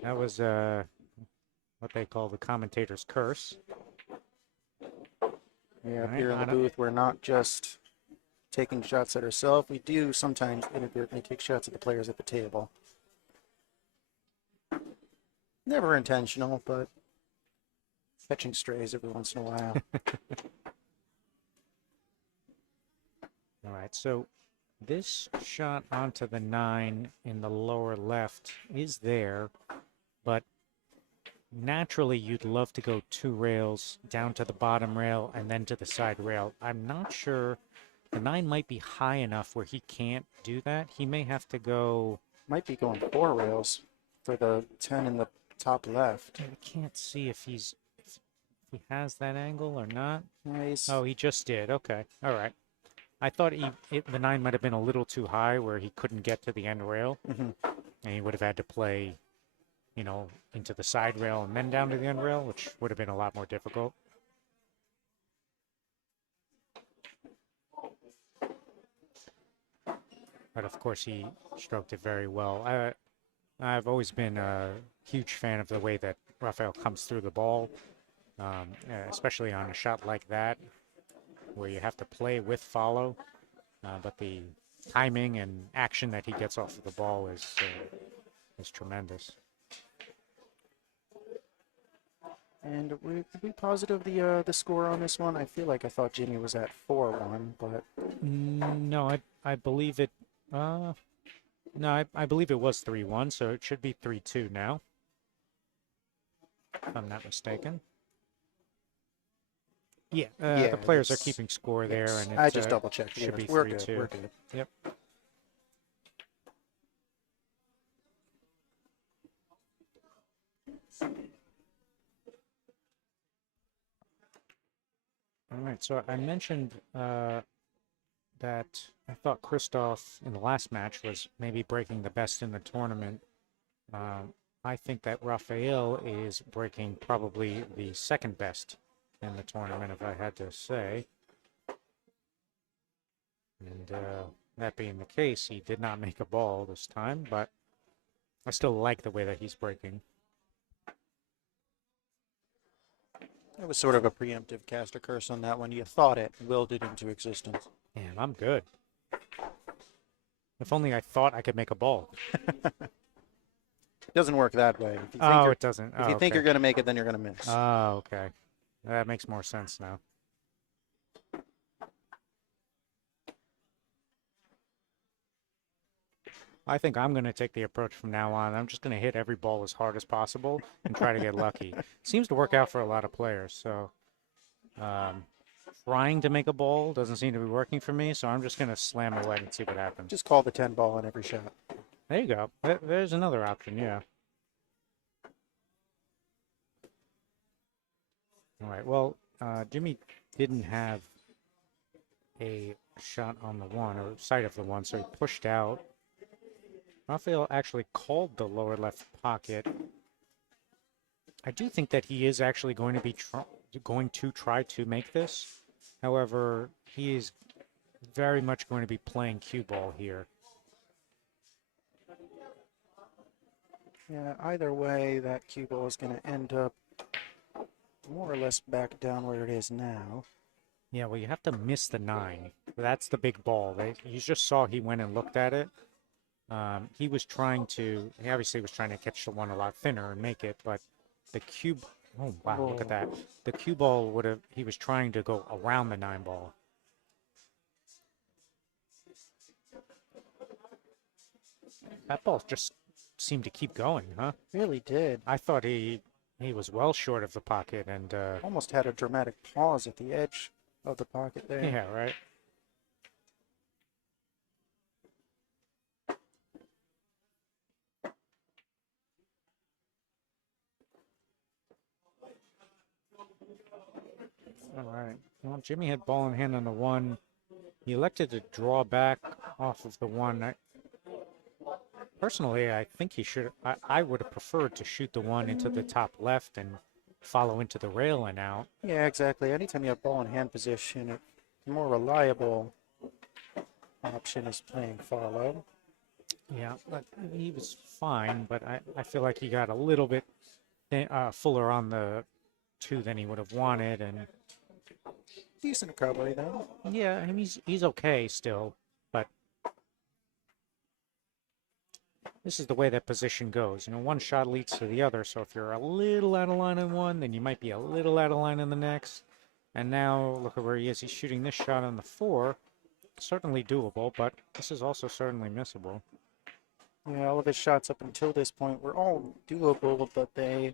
That was what they call the commentator's curse. Yeah, up here in the booth, we're not just taking shots at ourselves. We do sometimes inadvertently take shots at the players at the table. Never intentional, but catching strays every once in a while. All right, so this shot onto the 9 in the lower left is there, but naturally you'd love to go 2 rails down to the bottom rail and then to the side rail. I'm not sure. The 9 might be high enough where he can't do that. He may have to go... Might be going 4 rails for the 10 in the top left. I can't see if he's he has that angle or not. Nice. Oh, he just did. Okay. All right. I thought the 9 might have been a little too high where he couldn't get to the end rail. Mhm. And he would have had to play, into the side rail and then down to the end rail, which would have been a lot more difficult. But of course, he stroked it very well. I've always been a huge fan of the way that Rafael comes through the ball, especially on a shot like that, where you have to play with follow. But the timing and action that he gets off of the ball is tremendous. And we positive the score on this one? I feel like I thought Jimmy was at 4-1, but No, I believe it. No, I believe it was 3-1, so it should be 3-2 now, if I'm not mistaken. Yeah, the players are keeping score there, yes. and I just double checked. Should be we're 3-2. good. We're good. Yep. All right, so I mentioned that I thought Christoph in the last match was maybe breaking the best in the tournament. I think that Rafael is breaking probably the second best in the tournament, if I had to say. And that being the case, he did not make a ball this time, but I still like the way that he's breaking. It was sort of a preemptive caster curse on that one. You thought it, willed it into existence. Man, I'm good. If only I thought I could make a ball. It doesn't work that way. If you think It doesn't. If you think you're going to make it, then you're going to miss. Oh, okay. That makes more sense now. I think I'm going to take the approach from now on. I'm just going to hit every ball as hard as possible and try to get lucky. Seems to work out for a lot of players. So trying to make a ball doesn't seem to be working for me, so I'm just going to slam away and see what happens. Just call the 10 ball on every shot. There you go. There's another option, yeah. All right, well, Jimmy didn't have a shot on the one, or sight of the one, so he pushed out. Rafael actually called the lower left pocket. I do think that he is actually going to be try to make this. However, he is very much going to be playing cue ball here. Yeah, either way, that cue ball is going to end up more or less back down where it is now. Yeah, well, you have to miss the 9. That's the big ball. You just saw he went and looked at it. He obviously was trying to catch the one a lot thinner and make it, but the cue, oh wow, look at that. The cue ball he was trying to go around the 9 ball. That ball just seemed to keep going, huh? Really did. I thought he was well short of the pocket and almost had a dramatic pause at the edge of the pocket there. Yeah, right. All right. Well, Jimmy had ball in hand on the 1. He elected to draw back off of the 1. Personally, I think he should. I would have preferred to shoot the 1 into the top left and follow into the rail and out. Yeah, exactly. Anytime you have ball in hand position, a more reliable option is playing follow. Yeah, but he was fine, but I feel like he got a little bit fuller on the 2 than he would have wanted, and decent recovery though. Yeah, I mean he's okay still, but this is the way that position goes. One shot leads to the other, so if you're a little out of line in one, then you might be a little out of line in the next. And now look at where he is. He's shooting this shot on the 4. Certainly doable, but this is also certainly missable. Yeah, all of his shots up until this point were all doable, but they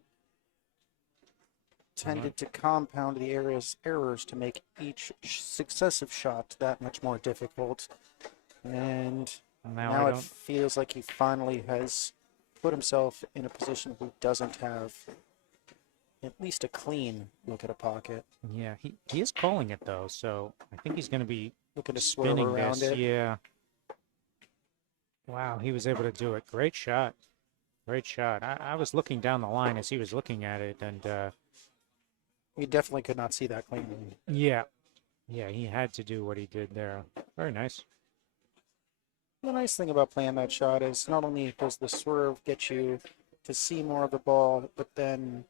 tended to compound the errors to make each successive shot that much more difficult. And now it feels like he finally has put himself in a position who doesn't have at least a clean look at a pocket. Yeah, he is calling it though, so I think he's going to be Looking to swerve spinning around this. it. Yeah. Wow, he was able to do it. Great shot. Great shot. I was looking down the line as he was looking at it, and We definitely could not see that cleanly. yeah, yeah, he had to do what he did there. Very nice. The nice thing about playing that shot is not only does the swerve get you to see more of the ball, but then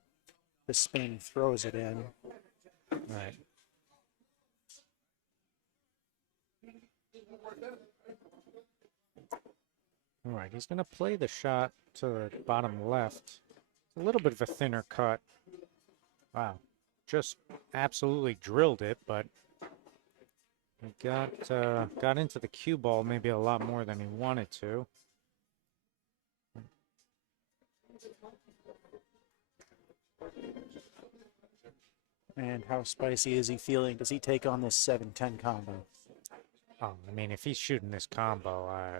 the spin throws it in. Right. All right, he's going to play the shot to the bottom left. A little bit of a thinner cut. Wow, just absolutely drilled it, but he got into the cue ball maybe a lot more than he wanted to. And how spicy is he feeling? Does he take on this 7-10 combo? Oh, I mean, if he's shooting this combo, I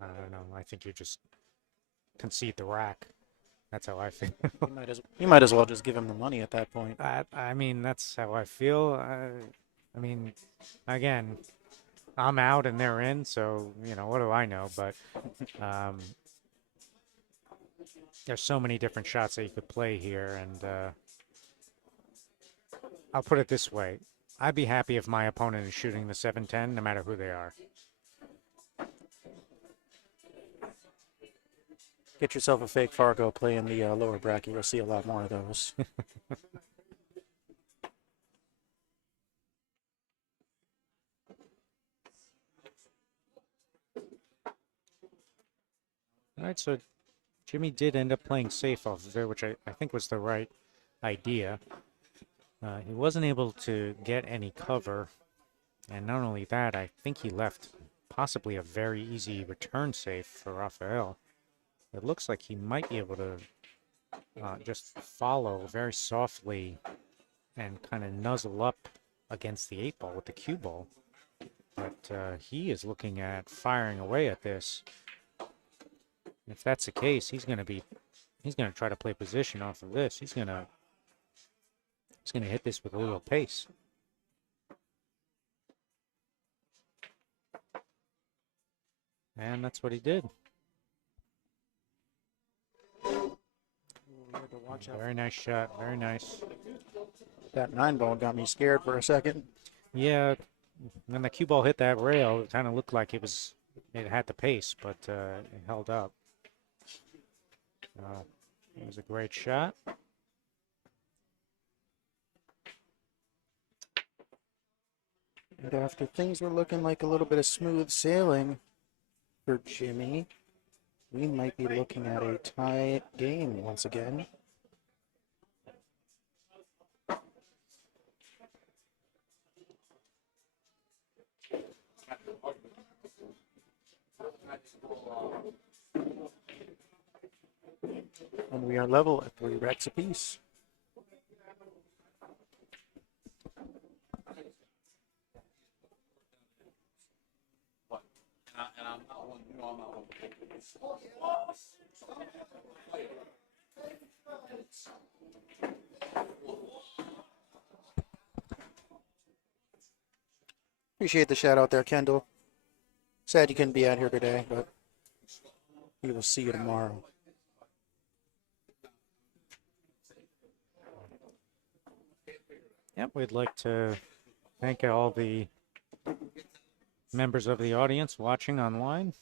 don't know. I think you just concede the rack. That's how I feel. You might as well just give him the money at that point. I mean, that's how I feel. I mean, again, I'm out and they're in, so, you know, what do I know? But there's so many different shots that you could play here, and I'll put it this way. I'd be happy if my opponent is shooting the 7-10, no matter who they are. Get yourself a fake Fargo, play in the lower bracket. You'll see a lot more of those. All right, so Jimmy did end up playing safe off of there, which I think was the right idea. He wasn't able to get any cover, and not only that, I think he left possibly a very easy return safe for Rafael. It looks like he might be able to just follow very softly and kind of nuzzle up against the 8-ball with the cue ball. But he is looking at firing away at this. If that's the case, he's going to try to play position off of this. He's going to hit this with a little pace. And that's what he did. Very nice shot. Very nice. That 9-ball got me scared for a second. Yeah, when the cue ball hit that rail, it kind of looked like it had the pace, but it held up. It was a great shot. And after things were looking like a little bit of smooth sailing for Jimmy, we might be looking at a tie game once again. And we are level at 3 racks apiece. Appreciate the shout out there, Kendall. Sad you couldn't be out here today, but we will see you tomorrow. Yep, we'd like to thank all the members of the audience watching online.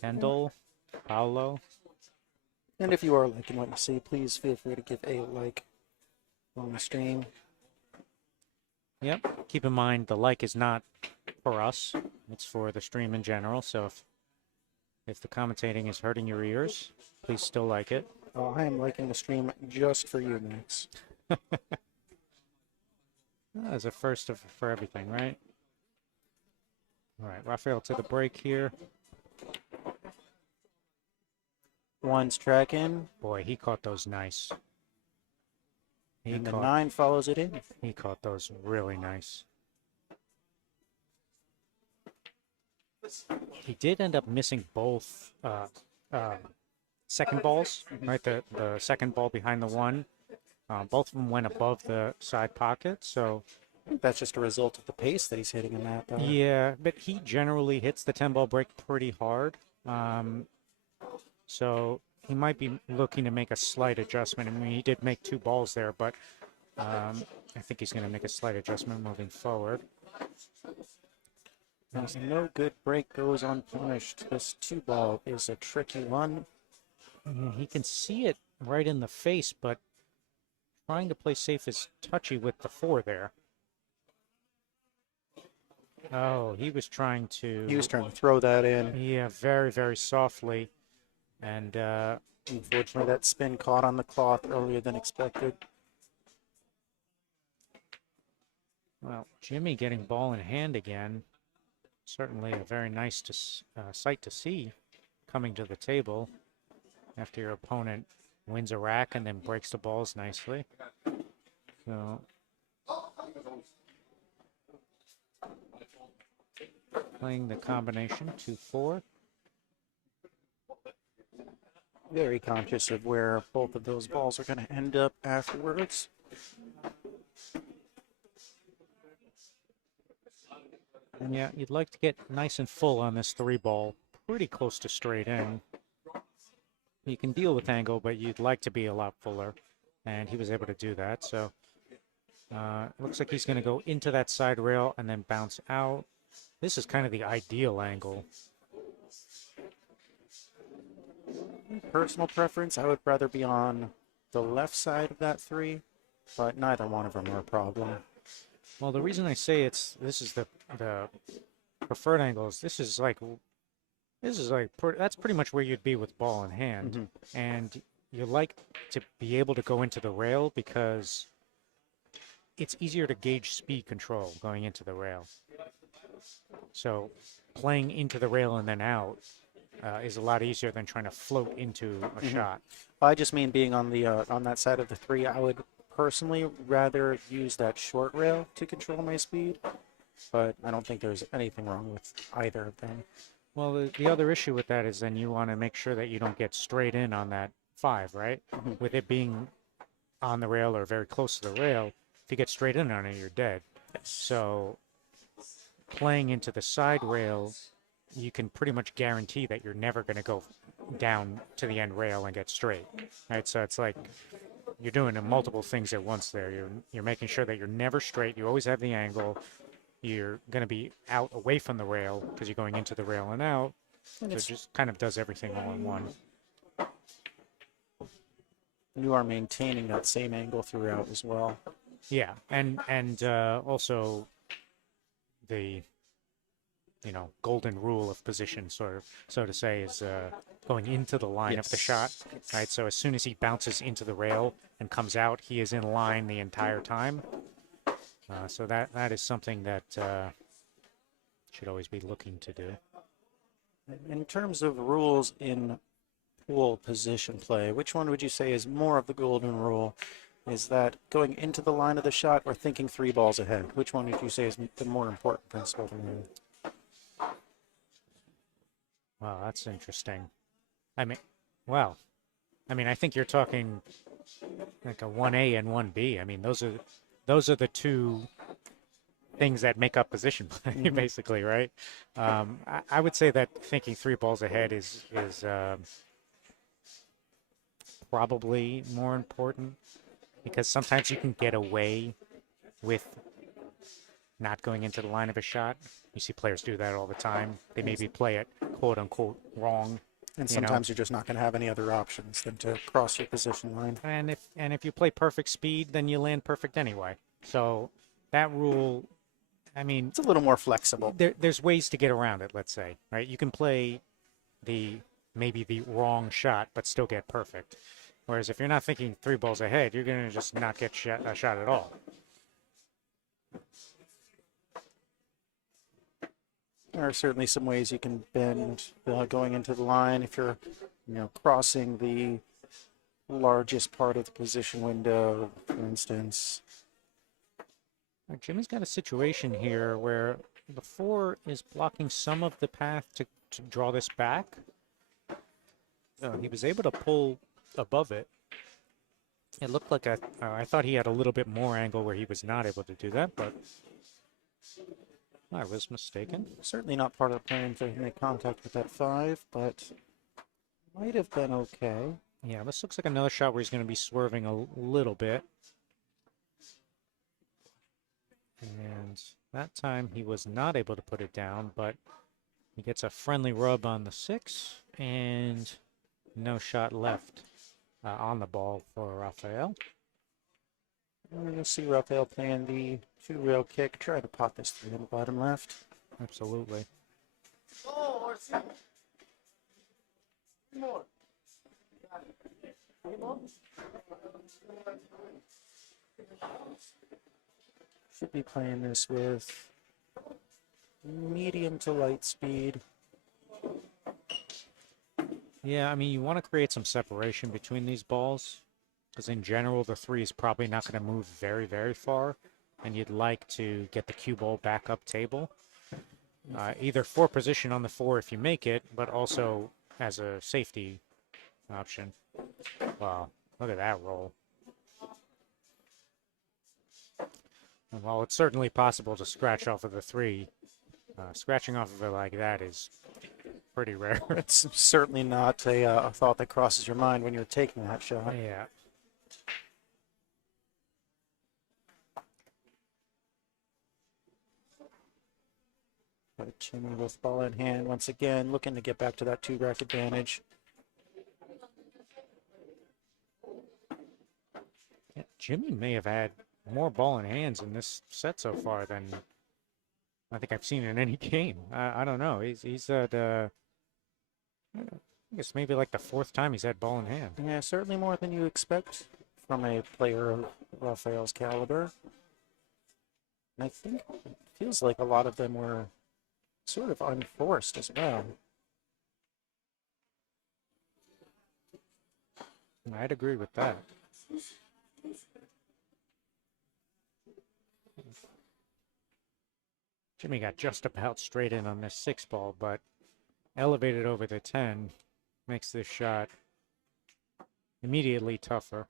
Kendall, Paolo. And if you are liking what you see, please feel free to give a like on the stream. Yep, keep in mind the like is not for us, it's for the stream in general, so if the commentating is hurting your ears, please still like it. Oh, I am liking the stream just for you, Max. That's a first for everything, right? All right, Rafael to the break here. One's tracking. Boy, he caught those nice. And the 9 follows it in. He caught those really nice. He did end up missing both second balls, right? The second ball behind the one. Both of them went above the side pocket, so I think that's just a result of the pace that he's hitting in that, though. yeah, but he generally hits the 10 ball break pretty hard. So he might be looking to make a slight adjustment. I mean, he did make 2 balls there, but I think he's going to make a slight adjustment moving forward. As no good break goes unpunished. This 2 ball is a tricky one. Yeah, he can see it right in the face, but trying to play safe is touchy with the 4 there. Oh, he was trying to... He was trying to throw that in. Yeah, very, very softly. And unfortunately, that spin caught on the cloth earlier than expected. Well, Jimmy getting ball in hand again. Certainly a very nice sight to see coming to the table after your opponent wins a rack and then breaks the balls nicely. So playing the combination 2-4. Very conscious of where both of those balls are going to end up afterwards. And yeah, you'd like to get nice and full on this 3 ball, pretty close to straight in. You can deal with angle, but you'd like to be a lot fuller, and he was able to do that. So looks like he's going to go into that side rail and then bounce out. This is kind of the ideal angle. Personal preference, I would rather be on the left side of that 3, but neither one of them are a problem. Well, the reason I say this is the preferred angle is this is like that's pretty much where you'd be with ball in hand, and you like to be able to go into the rail because it's easier to gauge speed control going into the rail. So playing into the rail and then out is a lot easier than trying to float into a shot. I just mean being on the on that side of the 3. I would personally rather use that short rail to control my speed, but I don't think there's anything wrong with either of them. Well, the other issue with that is then you want to make sure that you don't get straight in on that 5, right? With it being on the rail or very close to the rail, if you get straight in on it, you're dead. So playing into the side rail, you can pretty much guarantee that you're never going to go down to the end rail and get straight, right? So it's like you're doing multiple things at once there. You're making sure that you're never straight. You always have the angle. You're going to be out away from the rail because you're going into the rail and out. So it just kind of does everything all in one. You are maintaining that same angle throughout as well. Yeah, and also the golden rule of position, so to say, is going into the line of the shot, right? So as soon as he bounces into the rail and comes out, he is in line the entire time. So that is something that should always be looking to do. In terms of rules in pool position play, which one would you say is more of the golden rule? Is that going into the line of the shot or thinking 3 balls ahead? Which one would you say is the more important principle to learn? Wow, that's interesting. I mean, I think you're talking like a 1A and 1B. I mean, those are the 2 things that make up position play, basically, right? I would say that thinking 3 balls ahead is probably more important because sometimes you can get away with not going into the line of a shot. You see players do that all the time. They maybe play it quote unquote wrong. And sometimes you're just not going to have any other options than to cross your position line. And if you play perfect speed, then you land perfect anyway. So that rule, I mean, it's a little more flexible. There's ways to get around it. Let's say, right? You can play maybe the wrong shot, but still get perfect. Whereas if you're not thinking 3 balls ahead, you're going to just not get a shot at all. There are certainly some ways you can bend going into the line if you're, crossing the largest part of the position window, for instance. Jimmy's got a situation here where the 4 is blocking some of the path to draw this back. he was able to pull above it. It looked like I thought he had a little bit more angle where he was not able to do that, but I was mistaken. Certainly not part of the plan to make contact with that 5, but might have been okay. Yeah, this looks like another shot where he's going to be swerving a little bit. And that time he was not able to put it down, but he gets a friendly rub on the 6 and no shot left on the ball for Rafael. We're going to see Rafael playing the 2-rail kick, try to pot this 3 in the bottom left. Absolutely. Should be playing this with medium to light speed. Yeah, I mean, you want to create some separation between these balls, because in general, the 3 is probably not going to move very, very far, and you'd like to get the cue ball back up table, either for position on the 4 if you make it, but also as a safety option. Wow, look at that roll. And while it's certainly possible to scratch off of the 3, scratching off of it like that is pretty rare. It's certainly not a thought that crosses your mind when you're taking that shot. Yeah. But Jimmy with ball in hand once again, looking to get back to that 2-rack advantage. Yeah, Jimmy may have had more ball in hands in this set so far than I think I've seen in any game. I don't know. He's at I guess maybe like the 4th time he's had ball in hand. Yeah, certainly more than you expect from a player of Rafael's caliber. And I think it feels like a lot of them were sort of unforced as well. I'd agree with that. Jimmy got just about straight in on this 6 ball, but elevated over the 10 makes this shot immediately tougher.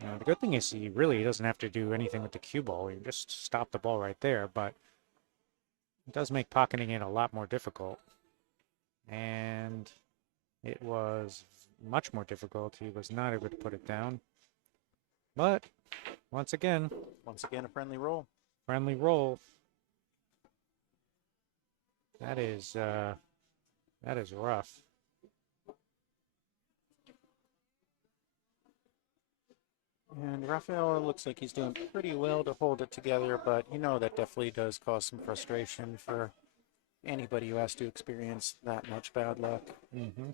The good thing is he really doesn't have to do anything with the cue ball. You just stop the ball right there, but it does make pocketing it a lot more difficult. And it was much more difficult. He was not able to put it down. But once again, a friendly roll. Friendly roll. That is rough. And Rafael looks like he's doing pretty well to hold it together, but you know that definitely does cause some frustration for anybody who has to experience that much bad luck. Mm-hmm.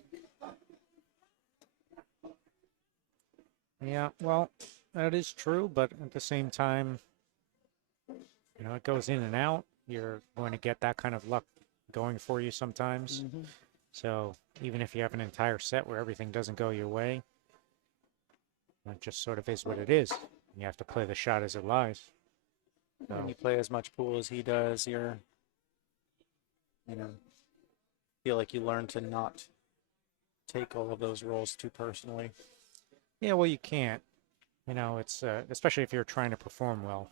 Yeah, well, that is true, but at the same time, you know, it goes in and out. You're going to get that kind of luck going for you sometimes. Mm-hmm. So even if you have an entire set where everything doesn't go your way, that just sort of is what it is. You have to play the shot as it lies. So. When you play as much pool as he does, feel like you learn to not take all of those rolls too personally. Yeah, well, you can't. You know, it's especially if you're trying to perform well.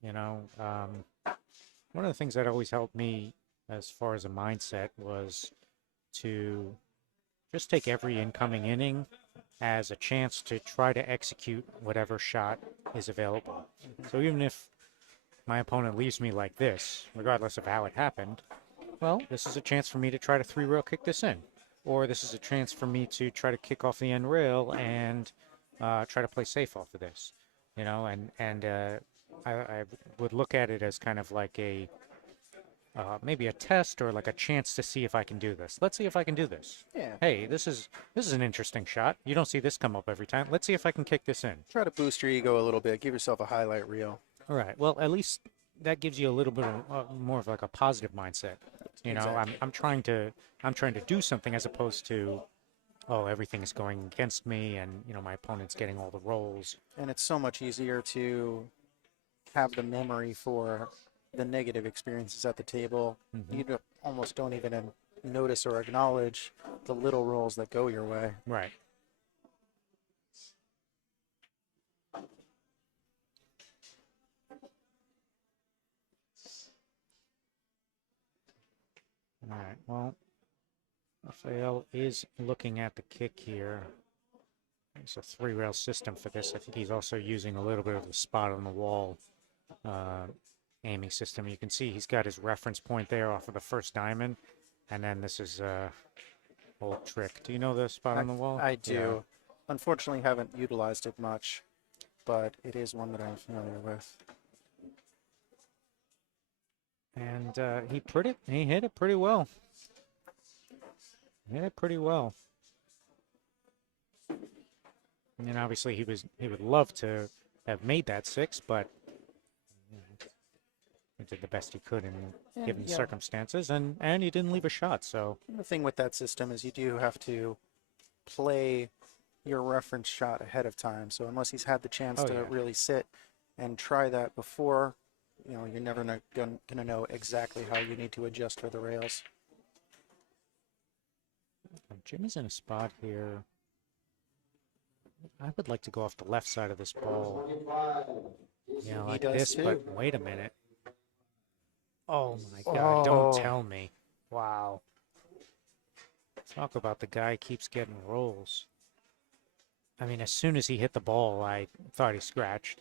You know, one of the things that always helped me as far as a mindset was to just take every incoming inning as a chance to try to execute whatever shot is available. So even if my opponent leaves me like this, regardless of how it happened, well, this is a chance for me to try to 3-rail kick this in. Or this is a chance for me to try to kick off the end rail and try to play safe off of this. You know, and I would look at it as kind of like a maybe a test or like a chance to see if I can do this. Let's see if I can do this. Yeah. Hey, this is an interesting shot. You don't see this come up every time. Let's see if I can kick this in. Try to boost your ego a little bit. Give yourself a highlight reel. All right. Well, at least that gives you a little bit of, more of like a positive mindset. You know, Exactly. I'm trying to do something as opposed to, oh, everything is going against me and, you know, my opponent's getting all the rolls. And it's so much easier to have the memory for the negative experiences at the table. Mm-hmm. You almost don't even notice or acknowledge the little rolls that go your way. Right. All right. Well, Rafael is looking at the kick here. It's a 3-rail system for this. I think he's also using a little bit of the spot on the wall aiming system. You can see he's got his reference point there off of the first diamond, and then this is a old trick. Do you know the spot on the wall? I do. Unfortunately, haven't utilized it much, but it is one that I'm familiar with. And he hit it pretty well. Hit it pretty well. And obviously he would love to have made that 6, but he did the best he could in given the circumstances, and he didn't leave a shot. So the thing with that system is you do have to play your reference shot ahead of time. So unless he's had the chance to really sit and try that before, you're never going to know exactly how you need to adjust for the rails. Jimmy's in a spot here. I would like to go off the left side of this ball. Like this, but wait a minute. Oh my God, don't tell me. Wow. Talk about the guy keeps getting rolls. I mean, as soon as he hit the ball, I thought he scratched.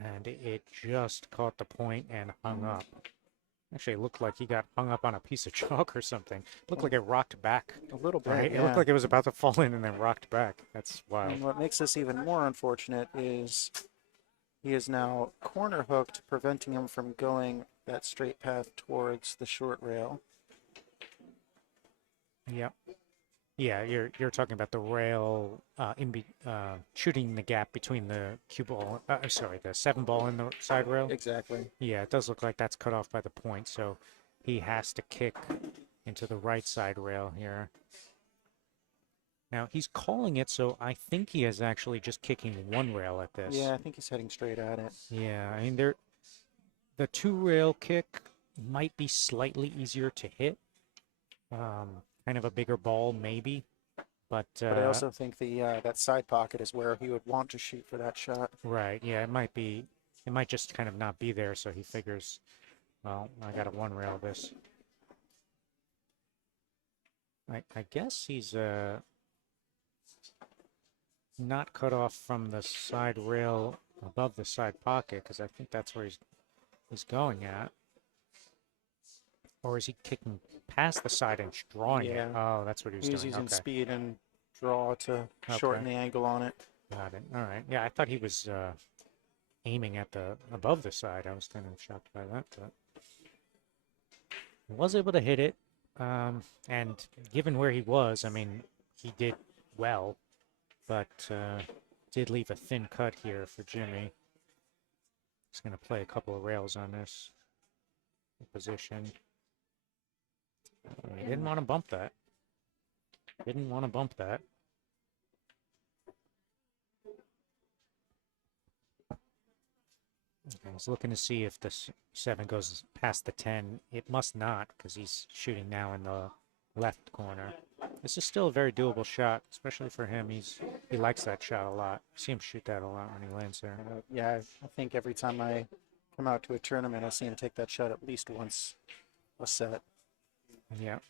And it just caught the point and hung up. Actually, it looked like he got hung up on a piece of chalk or something. Looked like it rocked back. A little bit, right? yeah. It looked like it was about to fall in and then rocked back. That's wild. And what makes this even more unfortunate is he is now corner hooked, preventing him from going that straight path towards the short rail. Yep. Yeah, you're talking about the rail shooting the gap between the cue ball, the 7 ball and the side rail. Exactly. Yeah, it does look like that's cut off by the point, so he has to kick into the right side rail here. Now he's calling it, so I think he is actually just kicking 1 rail at this. Yeah, I think he's heading straight at it. Yeah, I mean the 2 rail kick might be slightly easier to hit. Kind of a bigger ball, maybe, but I also think that side pocket is where he would want to shoot for that shot. Right. Yeah, it might be. It might just kind of not be there, so he figures, well, I got to 1 rail this. I guess he's not cut off from the side rail above the side pocket, because I think that's where he's going at. Or is he kicking past the side and drawing it? Oh, that's what he was doing. He's using speed and draw to shorten the angle on it. Got it. All right. Yeah, I thought he was aiming at the above the side. I was kind of shocked by that, but he was able to hit it. And given where he was, I mean, he did well, but did leave a thin cut here for Jimmy. He's going to play a couple of rails on this position. He didn't want to bump that. Didn't want to bump that. I was looking to see if the 7 goes past the 10. It must not, because he's shooting now in the left corner. This is still a very doable shot, especially for him. He likes that shot a lot. I see him shoot that a lot when he lands there. Yeah, I think every time I come out to a tournament, I see him take that shot at least once a set. Yeah.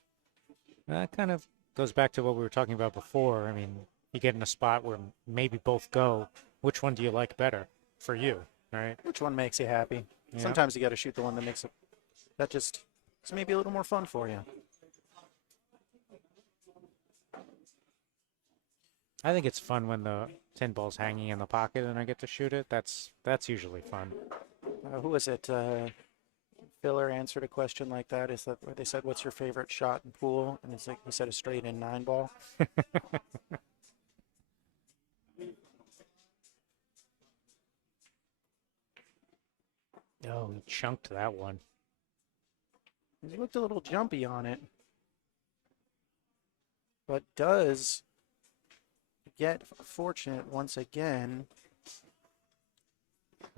That kind of goes back to what we were talking about before. I mean, you get in a spot where maybe both go. Which one do you like better for you, right? Which one makes you happy? Yeah. Sometimes you got to shoot the one that makes it, that just is maybe a little more fun for you. I think it's fun when the 10 ball's hanging in the pocket and I get to shoot it. That's usually fun. Who was it? Filler answered a question like that. Is that where they said, "What's your favorite shot in pool?" And it's like he said a straight in 9 ball. Oh, he chunked that one. He looked a little jumpy on it, but does get fortunate once again.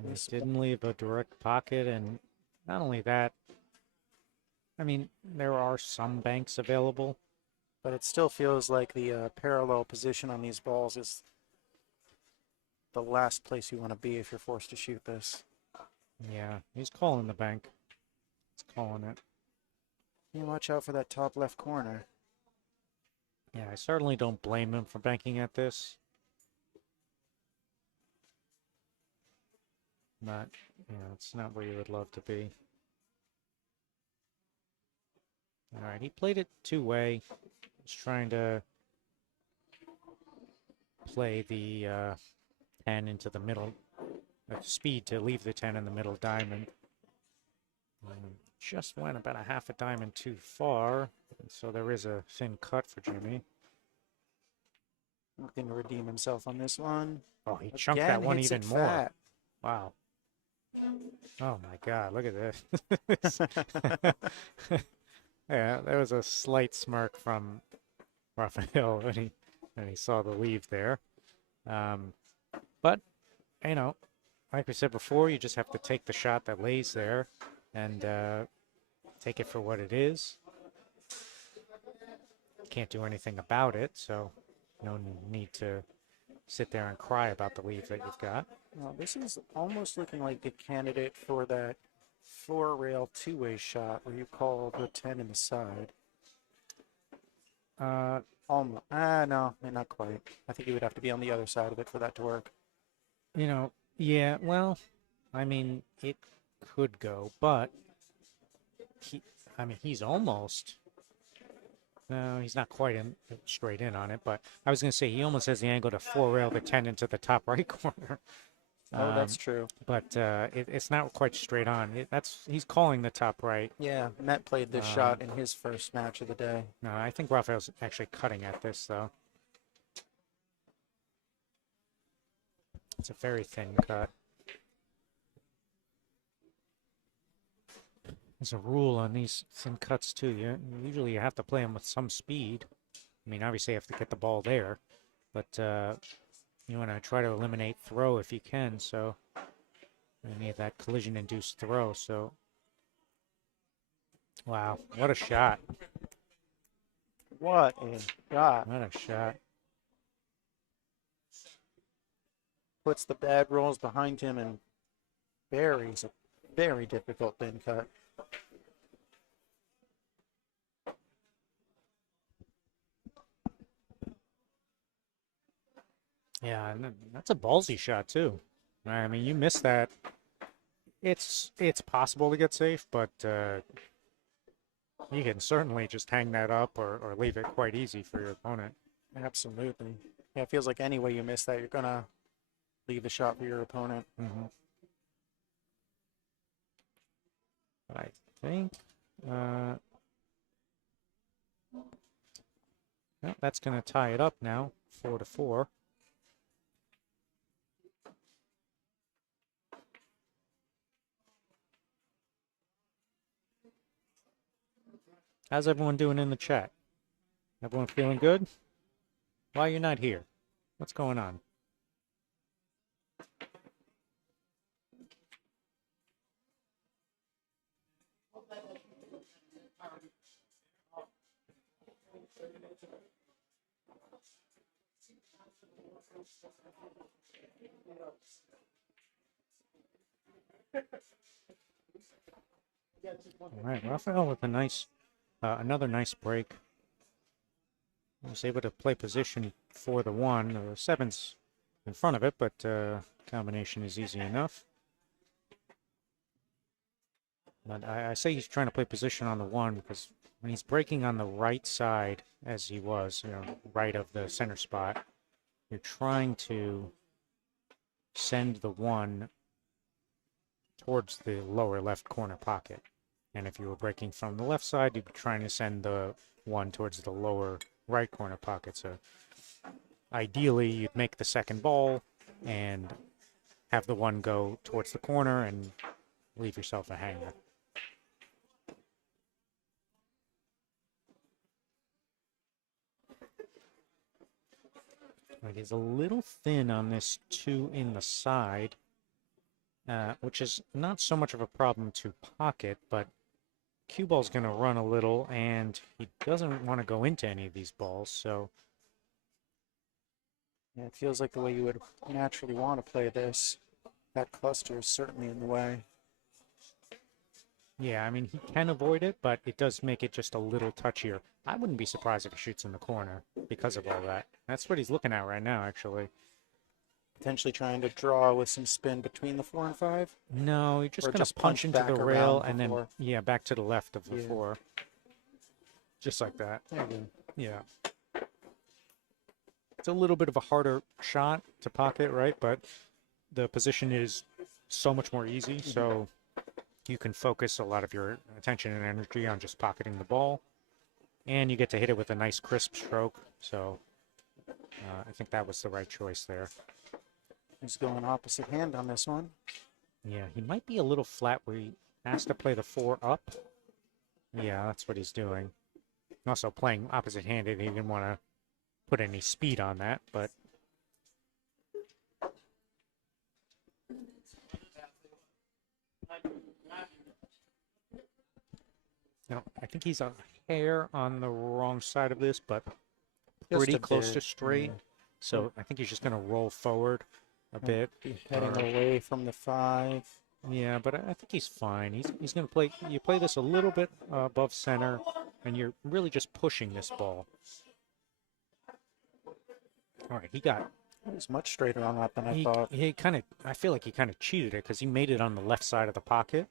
He didn't leave a direct pocket, and not only that, I mean, there are some banks available. But it still feels like the parallel position on these balls is the last place you want to be if you're forced to shoot this. Yeah, he's calling the bank. He's calling it. You watch out for that top left corner. Yeah, I certainly don't blame him for banking at this. But, you know, it's not where you would love to be. All right, he played it two-way. He's trying to play the 10 into the middle, speed to leave the 10 in the middle diamond. Just went about a half a diamond too far, so there is a thin cut for Jimmy. Looking to redeem himself on this one. Oh, he chunked that one hits even it more. fat. Wow. Oh my God, look at this. Yeah, there was a slight smirk from Rafael when he saw the leave there. But, you know, like we said before, you just have to take the shot that lays there and take it for what it is. Can't do anything about it, so no need to sit there and cry about the leave that you've got. Well, this is almost looking like a candidate for that four-rail two-way shot where you call the 10 in the side. No, not quite. I think you would have to be on the other side of it for that to work. You know, yeah, well, I mean, it could go, but he's almost. No, he's not quite straight in on it, but I was going to say he almost has the angle to four-rail the 10 into the top right corner. Oh, that's true. But it's not quite straight on. He's calling the top right. Yeah, Met played this shot in his first match of the day. No, I think Rafael's actually cutting at this, though. It's a very thin cut. There's a rule on these thin cuts, too. Usually you have to play them with some speed. I mean, obviously you have to get the ball there, but you want to try to eliminate throw if you can, so you need that collision-induced throw, so... Wow, what a shot. What a shot. What a shot. Puts the bad rolls behind him and buries a very difficult thin cut. Yeah, and that's a ballsy shot, too. I mean, you miss that. It's possible to get safe, but you can certainly just hang that up or leave it quite easy for your opponent. Absolutely. Yeah, it feels like any way you miss that, you're going to leave the shot for your opponent. Mm-hmm. But I think that's going to tie it up now, 4-4. How's everyone doing in the chat? Everyone feeling good? Why are you not here? What's going on? All right, Rafael with a nice, another nice break. He was able to play position for the one. The seven's in front of it, but combination is easy enough. But I say he's trying to play position on the one because when he's breaking on the right side, as he was, right of the center spot, you're trying to send the one towards the lower left corner pocket. And if you were breaking from the left side, you'd be trying to send the one towards the lower right corner pocket. So ideally, you'd make the second ball and have the one go towards the corner and leave yourself a hanger. Right, he's a little thin on this 2 in the side, which is not so much of a problem to pocket, but cue ball's going to run a little, and he doesn't want to go into any of these balls, so Yeah, it feels like the way you would naturally want to play this. That cluster is certainly in the way. yeah, I mean, he can avoid it, but it does make it just a little touchier. I wouldn't be surprised if he shoots in the corner because of all that. That's what he's looking at right now, actually. Potentially trying to draw with some spin between the 4 and 5. No, you're just Or going to just punch punch into back the rail around and then, before. yeah, back to the left of the Yeah. 4. Just like that. There you go. Yeah. It's a little bit of a harder shot to pocket, right? But the position is so much more easy, so you can focus a lot of your attention and energy on just pocketing the ball. And you get to hit it with a nice crisp stroke, so I think that was the right choice there. He's going opposite hand on this one. Yeah, he might be a little flat where he has to play the 4 up. Yeah, that's what he's doing. Also playing opposite-handed, he didn't want to put any speed on that, but no, I think he's a hair on the wrong side of this, but Just pretty a close bit, to straight. yeah. So I think he's just going to roll forward a bit. Be heading or- away from the 5. Yeah, but I think he's fine. He's going to play. You play this a little bit above center, and you're really just pushing this ball. All right, he got. It was much straighter on that than I He thought. kind of. I feel like he kind of cheated it because he made it on the left side of the pocket,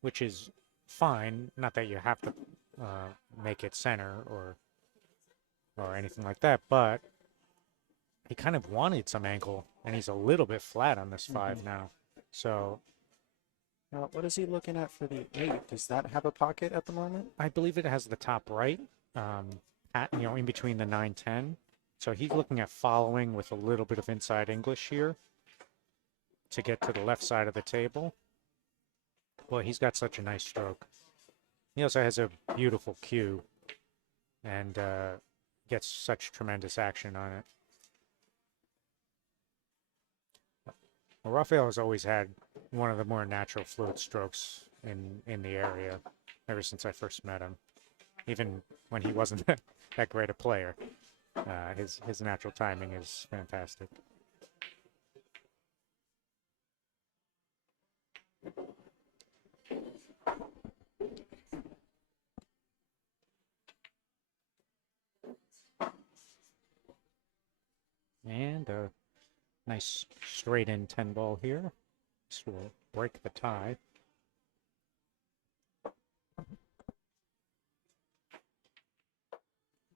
which is fine. Not that you have to make it center or anything like that, but he kind of wanted some ankle, and he's a little bit flat on this 5 now. So Now, what is he looking at for the 8? Does that have a pocket at the moment? I believe it has the top right, in between the 9-10. So he's looking at following with a little bit of inside English here to get to the left side of the table. Well, he's got such a nice stroke. He also has a beautiful cue and gets such tremendous action on it. Well, Rafael has always had one of the more natural fluid strokes in the area ever since I first met him. Even when he wasn't that great a player, his natural timing is fantastic. And a nice straight in 10 ball here. This will break the tie.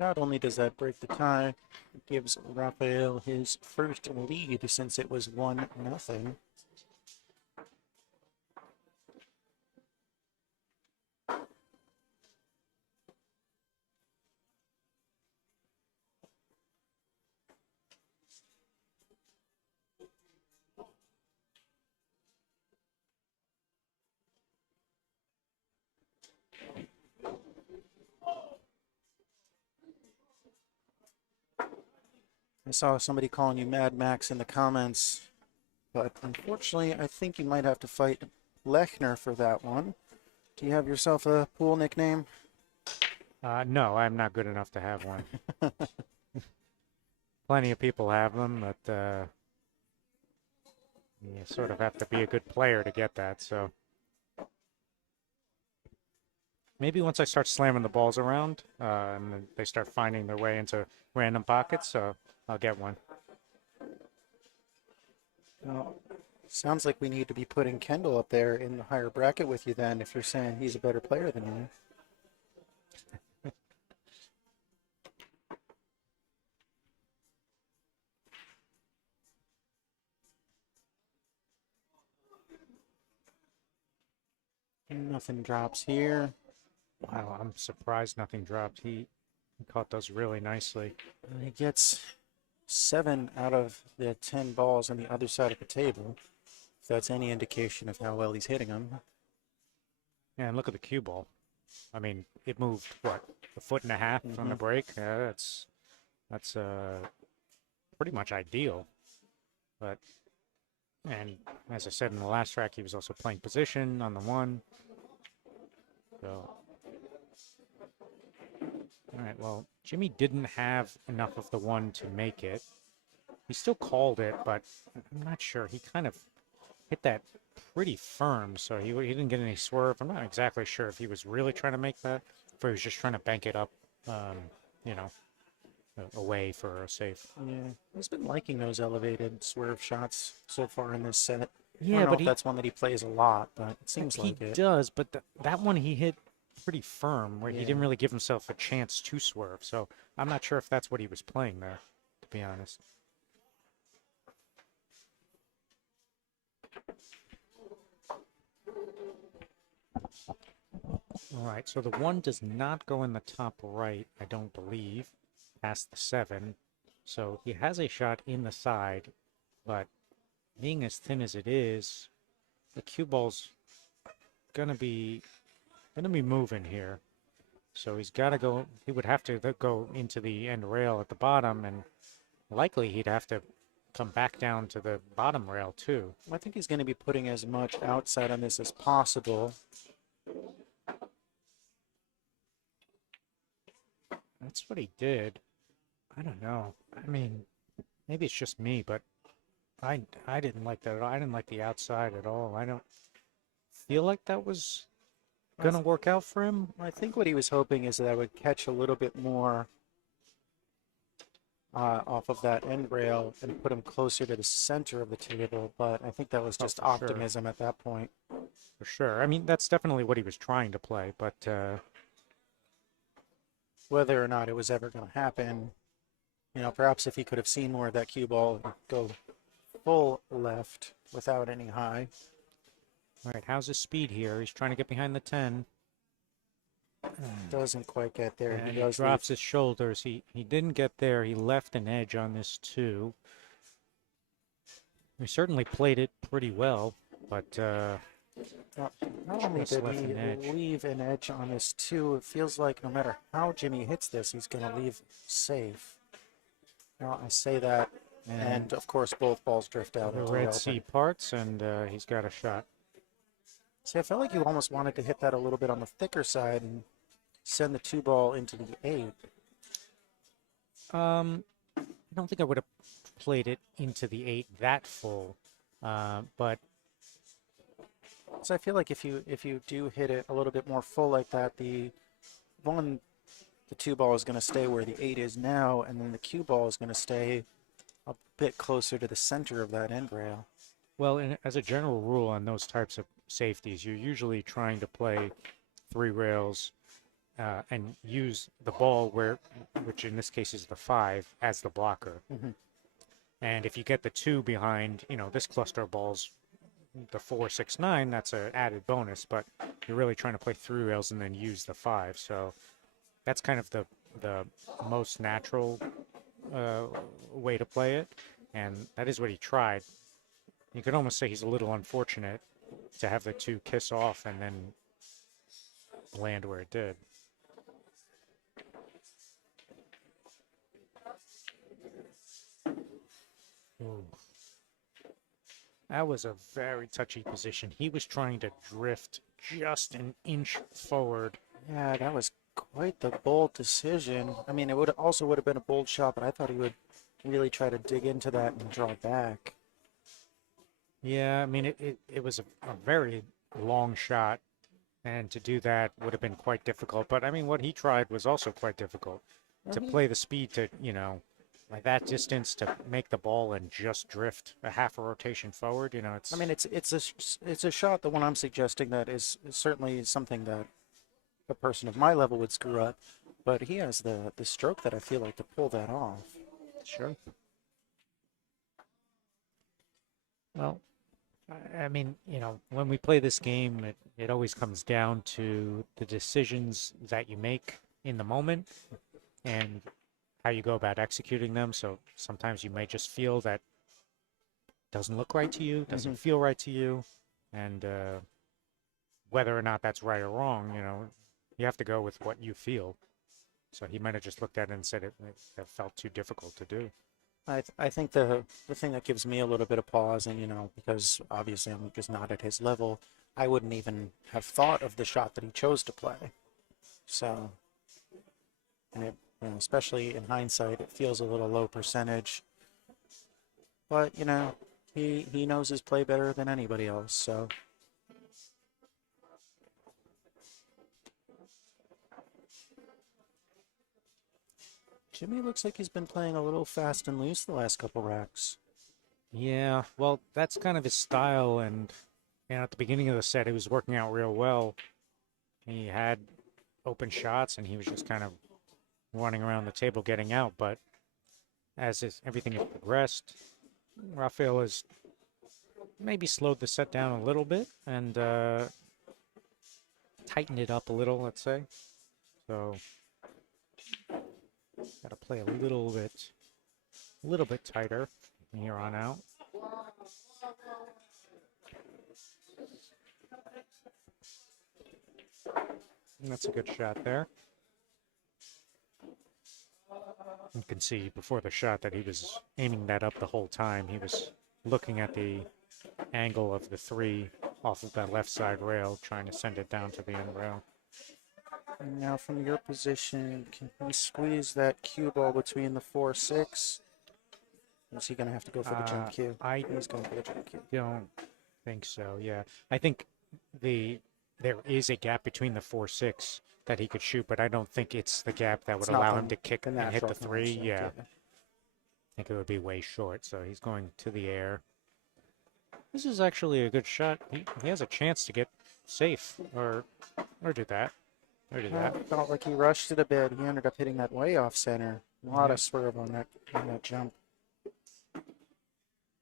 Not only does that break the tie, it gives Rafael his first lead since it was 1-0. I saw somebody calling you Mad Max in the comments, but unfortunately, I think you might have to fight Lechner for that one. Do you have yourself a pool nickname? No, I'm not good enough to have one. Plenty of people have them, but you sort of have to be a good player to get that, so. Maybe once I start slamming the balls around, and then they start finding their way into random pockets, I'll get one. Well, sounds like we need to be putting Kendall up there in the higher bracket with you then, if you're saying he's a better player than you. Nothing drops here. Wow, I'm surprised nothing dropped. He caught those really nicely. He gets 7 out of the 10 balls on the other side of the table. If that's any indication of how well he's hitting them. Yeah, and look at the cue ball. I mean, it moved, what, a foot and a half on the break? Yeah, that's pretty much ideal. But, and as I said in the last track, he was also playing position on the 1. So All right, well, Jimmy didn't have enough of the one to make it. He still called it, but I'm not sure. He kind of hit that pretty firm, so he didn't get any swerve. I'm not exactly sure if he was really trying to make that, or he was just trying to bank it up, you know, away for a safe. Yeah, he's been liking those elevated swerve shots so far in this set. I Yeah, don't know but if that's one that he plays a lot, but it seems he like it. does, but that one he hit pretty firm, where he Yeah. didn't really give himself a chance to swerve. So I'm not sure if that's what he was playing there, to be honest. All right, so the one does not go in the top right, I don't believe, past the 7. So he has a shot in the side, but being as thin as it is, the cue ball's gonna be moving here. So he's got to go. He would have to go into the end rail at the bottom, and likely he'd have to come back down to the bottom rail too. I think he's going to be putting as much outside on this as possible. That's what he did. I don't know. I mean, maybe it's just me, but I didn't like that at all. I didn't like the outside at all. I don't feel like that was gonna work out for him. I think what he was hoping is that I would catch a little bit more off of that end rail and put him closer to the center of the table, but I think that was just for sure. optimism at that point. For sure. I mean, that's definitely what he was trying to play, but whether or not it was ever going to happen, you know, perhaps if he could have seen more of that cue ball go full left without any high. All right, how's his speed here? He's trying to get behind the 10. Doesn't quite get there. And he drops his shoulders. He didn't get there. He left an edge on this 2. He certainly played it pretty well, but not only did he leave an edge on this 2, it feels like no matter how Jimmy hits this, he's going to leave safe. Now, I say that, and of course both balls drift out. The into red the sea open. parts, and he's got a shot. See, I felt like you almost wanted to hit that a little bit on the thicker side and send the 2 ball into the 8. I don't think I would have played it into the 8 that full, but so I feel like if you do hit it a little bit more full like that, the 2 ball is going to stay where the 8 is now, and then the cue ball is going to stay a bit closer to the center of that end rail. Well, as a general rule on those types of safeties, you're usually trying to play 3 rails and use the ball which in this case is the 5, as the blocker. Mm-hmm. And if you get the 2 behind, you know, this cluster of balls, the 4, 6, 9, that's an added bonus, but you're really trying to play 3 rails and then use the 5. So that's kind of the most natural way to play it, and that is what he tried. You could almost say he's a little unfortunate to have the 2 kiss off and then land where it did. Ooh. That was a very touchy position. He was trying to drift just an inch forward. Yeah, that was quite the bold decision. I mean, it would have been a bold shot, but I thought he would really try to dig into that and draw back. Yeah, I mean, it was a very long shot, and to do that would have been quite difficult. But, I mean, what he tried was also quite difficult. To play the speed to, you know, like that distance to make the ball and just drift a half a rotation forward, you know, it's... I mean, it's a shot, the one I'm suggesting, that is certainly something that a person of my level would screw up, but he has the stroke that I feel like to pull that off. Sure. Well, I mean, you know, when we play this game, it always comes down to the decisions that you make in the moment and how you go about executing them. So sometimes you may just feel that doesn't look right to you, doesn't feel right to you, and whether or not that's right or wrong, you know, you have to go with what you feel. So he might have just looked at it and said it felt too difficult to do. I think the thing that gives me a little bit of pause, and, you know, because obviously I'm just not at his level, I wouldn't even have thought of the shot that he chose to play. So and especially in hindsight, it feels a little low percentage. But he knows his play better than anybody else. So Jimmy looks like he's been playing a little fast and loose the last couple racks. Yeah, well, that's kind of his style, and at the beginning of the set, it was working out real well. He had open shots, and he was just kind of running around the table getting out. But as everything has progressed, Rafael has maybe slowed the set down a little bit and tightened it up a little, let's say. So, got to play a little bit tighter from here on out. And that's a good shot there. You can see before the shot that he was aiming that up the whole time. He was looking at the angle of the 3 off of that left side rail, trying to send it down to the end rail. And now from your position, can he squeeze that cue ball between the 4-6? Or is he going to have to go for the jump cue? He's going for the jump cue. Don't think so, yeah. I think there is a gap between the 4-6 that he could shoot, but I don't think it's the gap that would allow him to kick and hit the 3. Yeah. I think it would be way short, so he's going to the air. This is actually a good shot. He has a chance to get safe or do that. Felt like he rushed it a bit. He ended up hitting that way off center. A lot of swerve on that jump.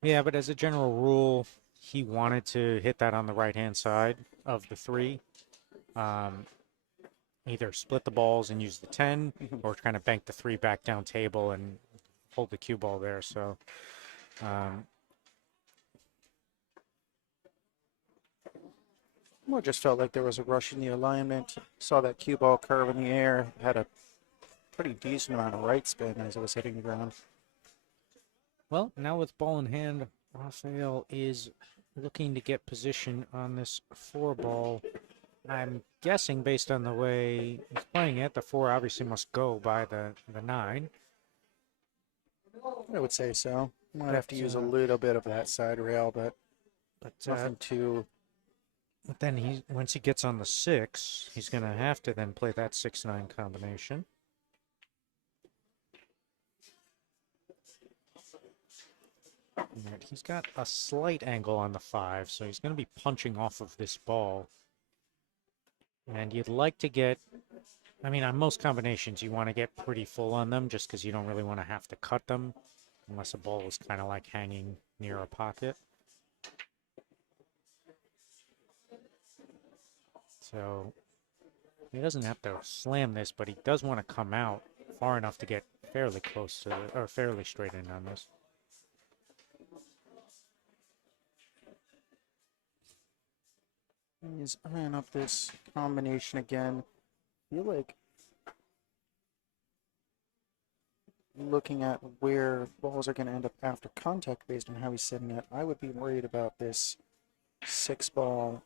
Yeah, but as a general rule, he wanted to hit that on the right-hand side of the 3. Either split the balls and use the 10, or kind of bank the 3 back down table and hold the cue ball there. So, More just felt like there was a rush in the alignment. Saw that cue ball curve in the air. Had a pretty decent amount of right spin as it was hitting the ground. Well, now with ball in hand, Rafael is looking to get position on this 4 ball. I'm guessing based on the way he's playing it, the 4 obviously must go by the 9. I would say so. Might have to use a little bit of that side rail, but nothing too. But then once he gets on the 6, he's going to have to then play that 6-9 combination. And he's got a slight angle on the 5, so he's going to be punching off of this ball. And you'd like to get, I mean, on most combinations, you want to get pretty full on them just because you don't really want to have to cut them unless a ball is kind of like hanging near a pocket. So he doesn't have to slam this, but he does want to come out far enough to get fairly close to or fairly straight in on this. He's eyeing up this combination again. I feel like looking at where balls are going to end up after contact based on how he's setting it, I would be worried about this 6 ball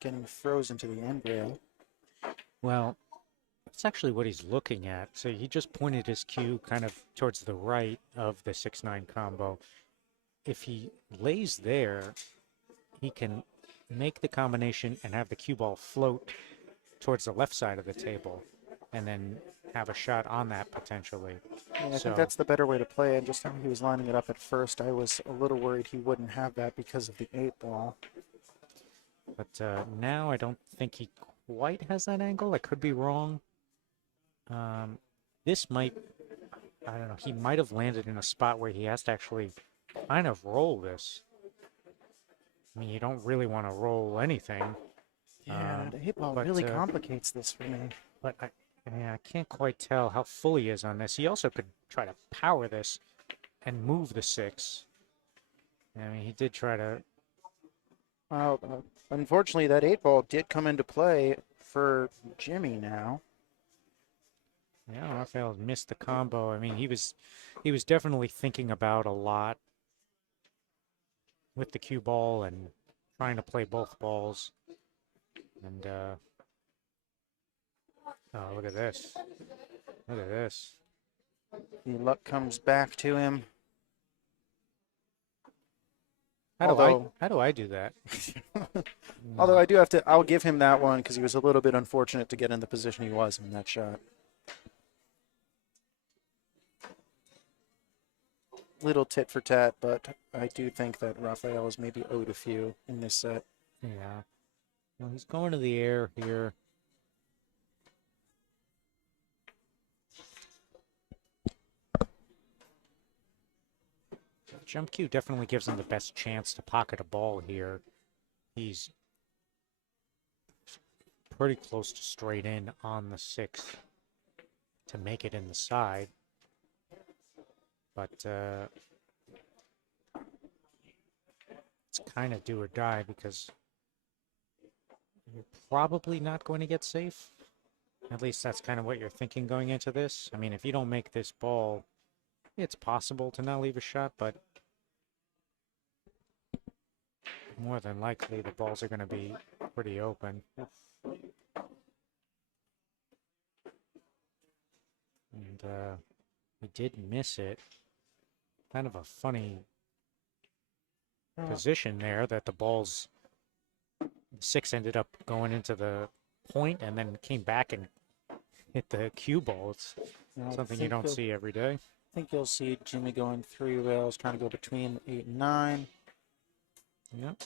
getting frozen to the end rail. Well, that's actually what he's looking at. So he just pointed his cue kind of towards the right of the 6-9 combo. If he lays there, he can make the combination and have the cue ball float towards the left side of the table and then have a shot on that potentially. Yeah, I think that's the better way to play it. Just how he was lining it up at first, I was a little worried he wouldn't have that because of the 8 ball. But now I don't think he quite has that angle. I could be wrong. This might, I don't know, he might have landed in a spot where he has to actually kind of roll this. I mean, you don't really want to roll anything. Yeah, the 8 ball really complicates this for me. But I can't quite tell how full he is on this. He also could try to power this and move the 6. I mean, he did try to. Well, unfortunately, that 8 ball did come into play for Jimmy now. Yeah, Rafael missed the combo. I mean, he was definitely thinking about a lot with the cue ball and trying to play both balls. And Oh, look at this. Look at this. The luck comes back to him. How do I do that? Although I do have to, I'll give him that one because he was a little bit unfortunate to get in the position he was in that shot. Little tit for tat, but I do think that Rafael is maybe owed a few in this set. Yeah. Well, he's going to the air here. Jump Q definitely gives him the best chance to pocket a ball here. He's pretty close to straight in on the 6 to make it in the side. But it's kind of do or die because you're probably not going to get safe. At least that's kind of what you're thinking going into this. I mean, if you don't make this ball, it's possible to not leave a shot, but more than likely the balls are going to be pretty open. And we did miss it. Kind of a funny position there that the balls, the 6 ended up going into the point and then came back and hit the cue ball. It's something you don't see every day. I think you'll see Jimmy going 3 rails, trying to go between 8 and 9. Yep.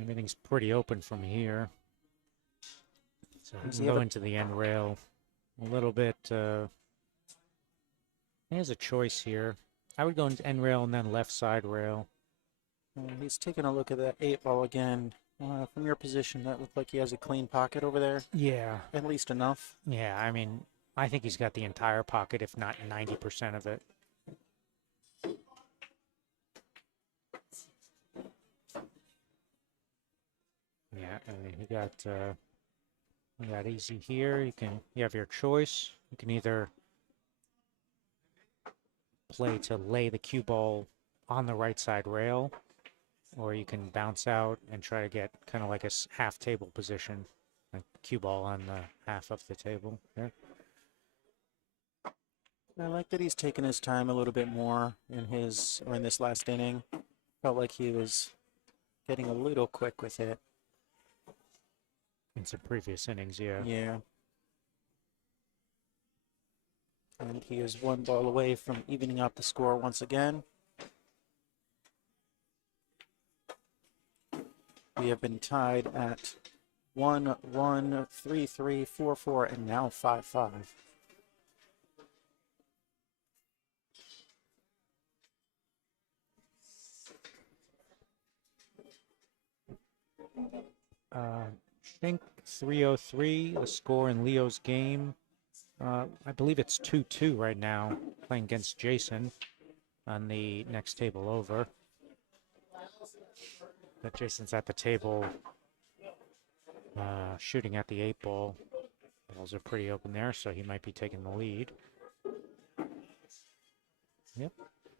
Everything's pretty open from here. So he can go into the end rail a little bit. He has a choice here. I would go into end rail and then left side rail. He's taking a look at that 8 ball again. From your position, that looked like he has a clean pocket over there. Yeah. At least enough. Yeah, I mean, I think he's got the entire pocket, if not 90% of it. Yeah, I mean, you got easy here. You have your choice. You can either play to lay the cue ball on the right side rail, or you can bounce out and try to get kind of like a half table position, like cue ball on the half of the table there. I like that he's taken his time a little bit more in this last inning. Felt like he was getting a little quick with it. In some previous innings, yeah. Yeah. And he is 1 ball away from evening out the score once again. We have been tied at 1-1, 3-3, 4-4, and now 5-5. Shink 303, the score in Leo's game. I believe it's 2-2 right now, playing against Jason on the next table over. But Jason's at the table shooting at the 8 ball. Balls are pretty open there, so he might be taking the lead. Yep,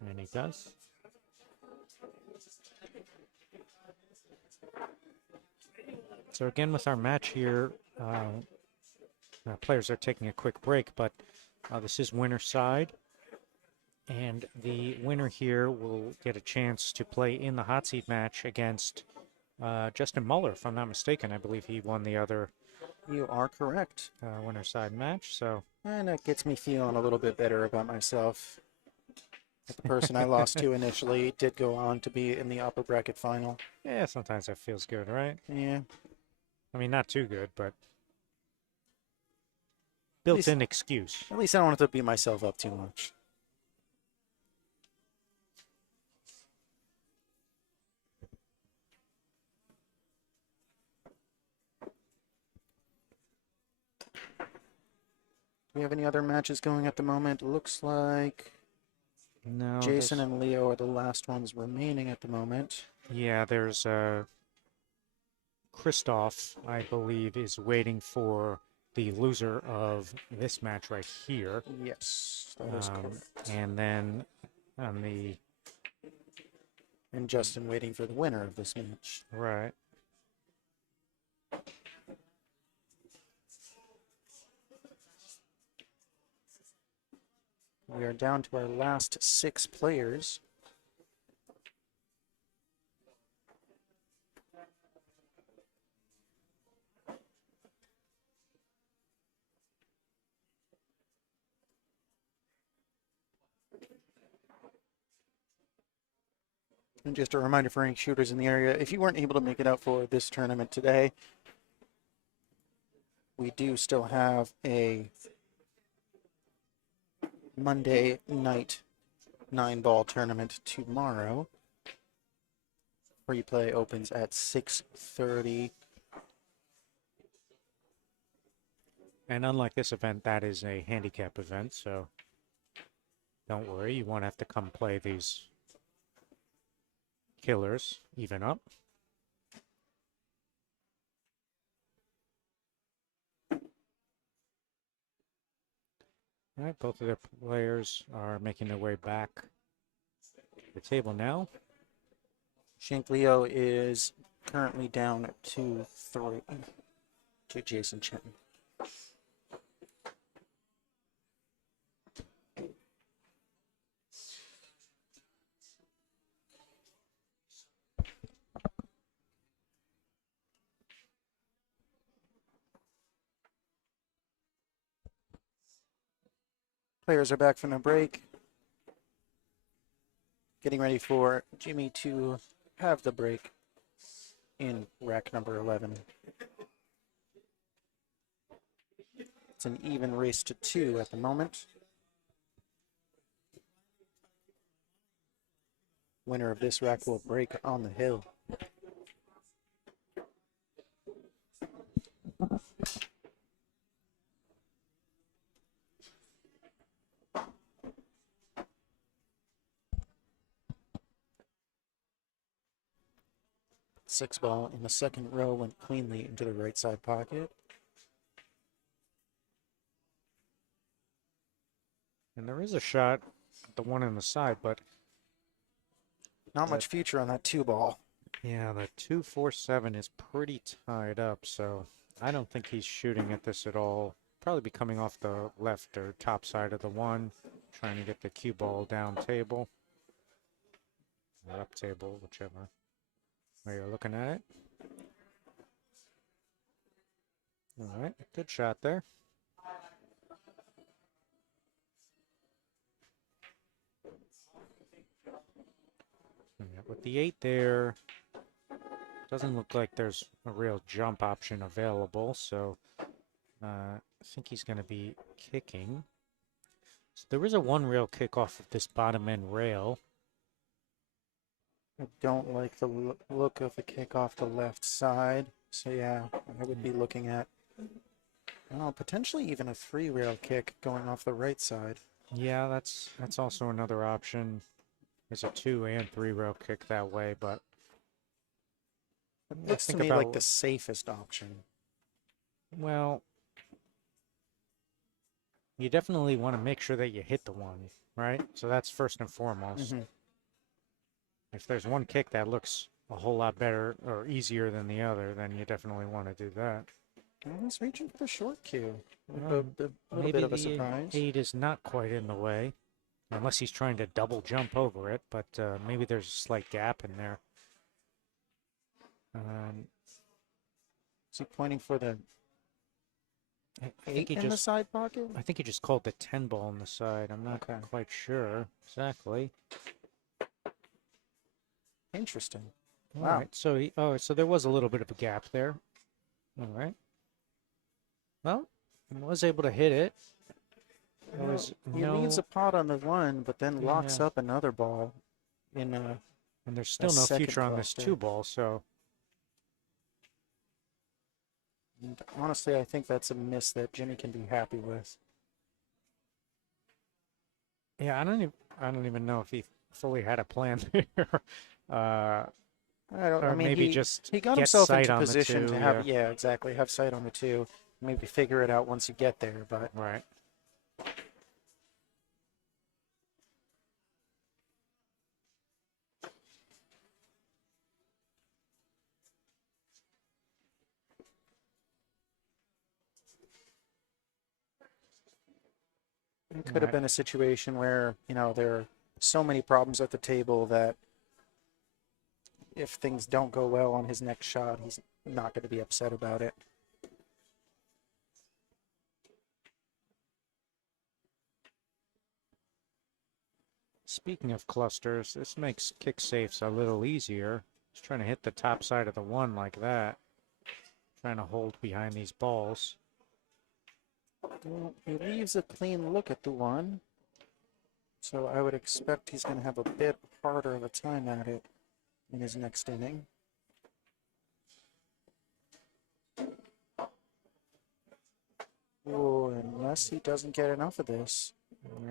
and he does. So again, with our match here, players are taking a quick break, but this is winner side. And the winner here will get a chance to play in the hot seat match against Justin Muller, if I'm not mistaken. I believe he won the other. You are correct. Winner side match. So. And that gets me feeling a little bit better about myself. The person I lost to initially did go on to be in the upper bracket final. Yeah, sometimes that feels good, right? Yeah. I mean, not too good, but built-in excuse. At least I don't have to beat myself up too much. Do we have any other matches going at the moment? Looks like no. Jason and Leo are the last ones remaining at the moment. Yeah, there's Christoph, I believe, is waiting for the loser of this match right here. Yes, that is correct. And then on the... And Justin waiting for the winner of this match. Right. We are down to our last 6 players. And just a reminder for any shooters in the area, if you weren't able to make it out for this tournament today, we do still have a Monday night 9-ball tournament tomorrow. Free play opens at 6:30. And unlike this event, that is a handicap event, so don't worry, you won't have to come play these killers even up. All right, both of their players are making their way back to the table now. Shank Leo is currently down 2-3 to Jason Chen. Players are back from the break. Getting ready for Jimmy to have the break in rack number 11. It's an even race to 2 at the moment. Winner of this rack will break on the hill. Six ball in the second row went cleanly into the right side pocket. And there is a shot at the one on the side, but not much future on that 2 ball. Yeah, the 2-4-7 is pretty tied up, so I don't think he's shooting at this at all. Probably be coming off the left or top side of the 1, trying to get the cue ball down table. Or up table, whichever way you're looking at it. All right, good shot there. Yeah, with the 8 there, doesn't look like there's a real jump option available, so I think he's going to be kicking. So there is a 1 rail kick off of this bottom end rail. I don't like the look of the kick off the left side. So yeah, I would be looking at potentially even a 3 rail kick going off the right side. Yeah, that's also another option. There's a 2 and 3 rail kick that way, but it looks to me like the safest option. Well, you definitely want to make sure that you hit the 1, right? So that's first and foremost. If there's one kick that looks a whole lot better or easier than the other, then you definitely want to do that. Well, he's reaching for the short cue. A little bit of a surprise. Maybe the 8 is not quite in the way, unless he's trying to double jump over it, but maybe there's a slight gap in there. Is he pointing for the 8 in the side pocket? I think he just called the 10 ball on the side. I'm not quite sure exactly. Interesting. All right, so so there was a little bit of a gap there. All right. Well, he was able to hit it. He leaves a pot on the 1, but then locks up another ball in a. And there's still no future on this 2 ball, so. And honestly, I think that's a miss that Jimmy can be happy with. Yeah, I don't even know if he fully had a plan there. I mean, maybe he got himself into position to have exactly, have sight on the 2. Maybe figure it out once you get there, but right. It could have been a situation where, you know, there are so many problems at the table that if things don't go well on his next shot, he's not going to be upset about it. Speaking of clusters, this makes kick safes a little easier. Just trying to hit the top side of the one like that. Trying to hold behind these balls. Well, he leaves a clean look at the one, so I would expect he's going to have a bit harder of a time at it in his next inning. Oh, unless he doesn't get enough of this.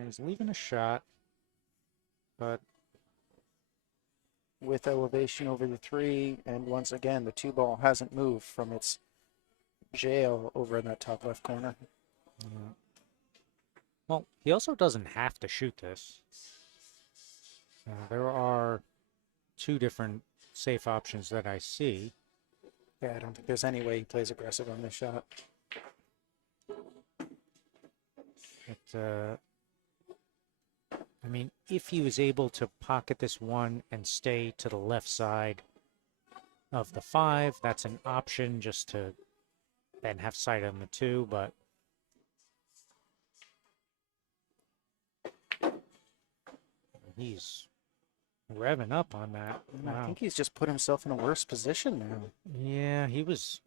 He's leaving a shot, but with elevation over the 3, and once again, the 2 ball hasn't moved from its jail over in that top left corner. yeah. Well, he also doesn't have to shoot this. There are 2 different safe options that I see. Yeah, I don't think there's any way he plays aggressive on this shot. I mean, if he was able to pocket this one and stay to the left side of the 5, that's an option just to then have sight on the 2, but he's revving up on that. And I think he's just put himself in a worse position now. Yeah,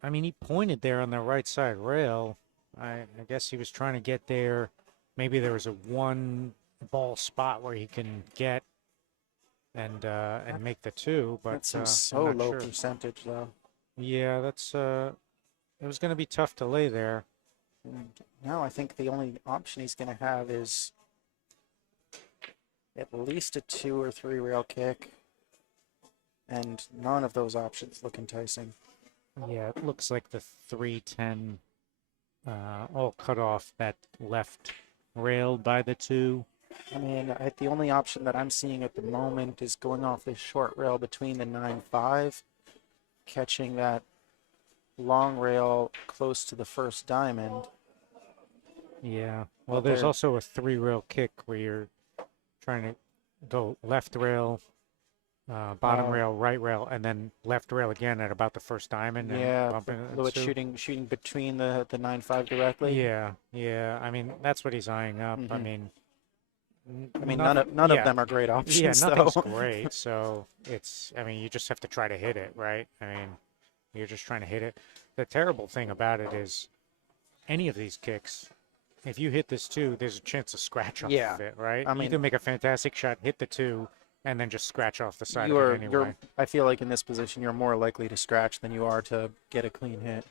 I mean, he pointed there on the right side rail. I guess he was trying to get there. Maybe there was a 1 ball spot where he can get and make the 2, but that seems so I'm not low sure. percentage, though. Yeah, that's it was going to be tough to lay there. And now I think the only option he's going to have is at least a 2 or 3 rail kick, and none of those options look enticing. Yeah, it looks like the 310 all cut off that left rail by the 2. I mean, the only option that I'm seeing at the moment is going off this short rail between the 9-5, catching that long rail close to the first diamond. Yeah, well, there's also a 3 rail kick where you're trying to go left rail, bottom rail, right rail, and then left rail again at about the first diamond. Yeah, and bumping a little bit shooting between the 9-5 directly. Yeah. I mean, that's what he's eyeing up. I mean, none of them are great options. Yeah, nothing's though. great. So I mean, you just have to try to hit it, right? I mean, you're just trying to hit it. The terrible thing about it is, any of these kicks, if you hit this 2, there's a chance to scratch off of it, right? I mean, you can make a fantastic shot, hit the 2, and then just scratch off the side of it anyway. I feel like in this position, you're more likely to scratch than you are to get a clean hit.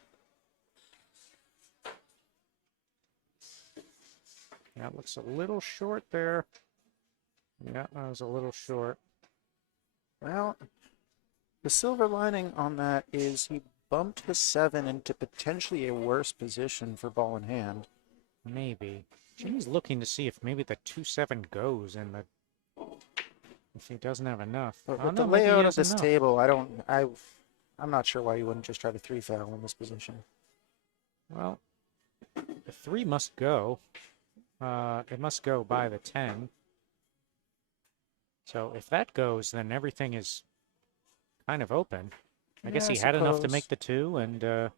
That looks a little short there. Yeah, that was a little short. Well, the silver lining on that is he bumped the 7 into potentially a worse position for ball in hand. Maybe. Jimmy's looking to see if maybe the 2-7 goes and if he doesn't have enough. But with the layout of this table, I'm not sure why you wouldn't just try to 3 foul in this position. Well, the 3 must go. It must go by the 10. So if that goes, then everything is kind of open. I guess he had enough to make the 2, and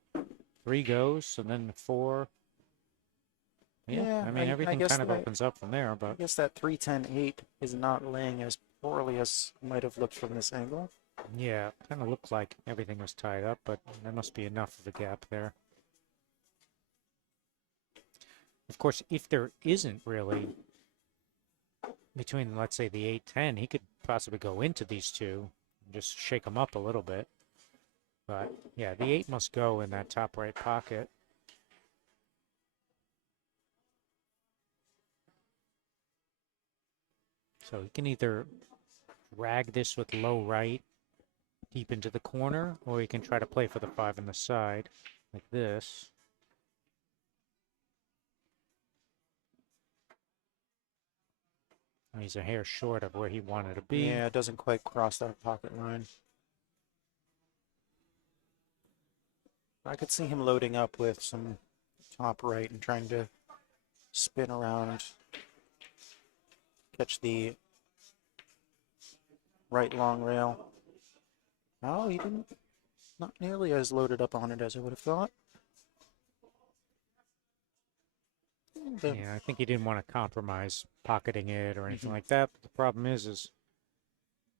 3 goes, and then 4. Yeah, I mean, everything kind of opens up from there. But I guess that 3-10-8 is not laying as poorly as might have looked from this angle. Yeah, kind of looked like everything was tied up, but there must be enough of a gap there. Of course, if there isn't really between, let's say, the 8-10, he could possibly go into these 2 and just shake them up a little bit. But yeah, the 8 must go in that top right pocket. So he can either drag this with low right deep into the corner, or he can try to play for the 5 on the side like this. He's a hair short of where he wanted to be. Yeah, it doesn't quite cross that pocket line. I could see him loading up with some top right and trying to spin around catch the right long rail. Oh, he didn't. Not nearly as loaded up on it as I would have thought. Yeah, I think he didn't want to compromise pocketing it or anything like that. But the problem is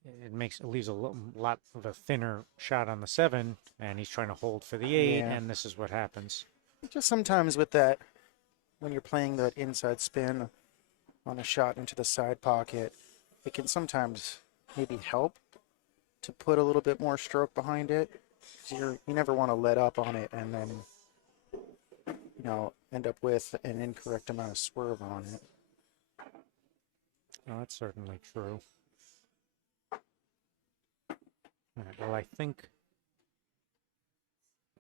it leaves a lot of a thinner shot on the 7, and he's trying to hold for the 8, Yeah. and this is what happens. Just sometimes with that, when you're playing that inside spin on a shot into the side pocket, it can sometimes maybe help to put a little bit more stroke behind it. 'Cause you never want to let up on it and then, end up with an incorrect amount of swerve on it. Well, that's certainly true. All right, well, I think,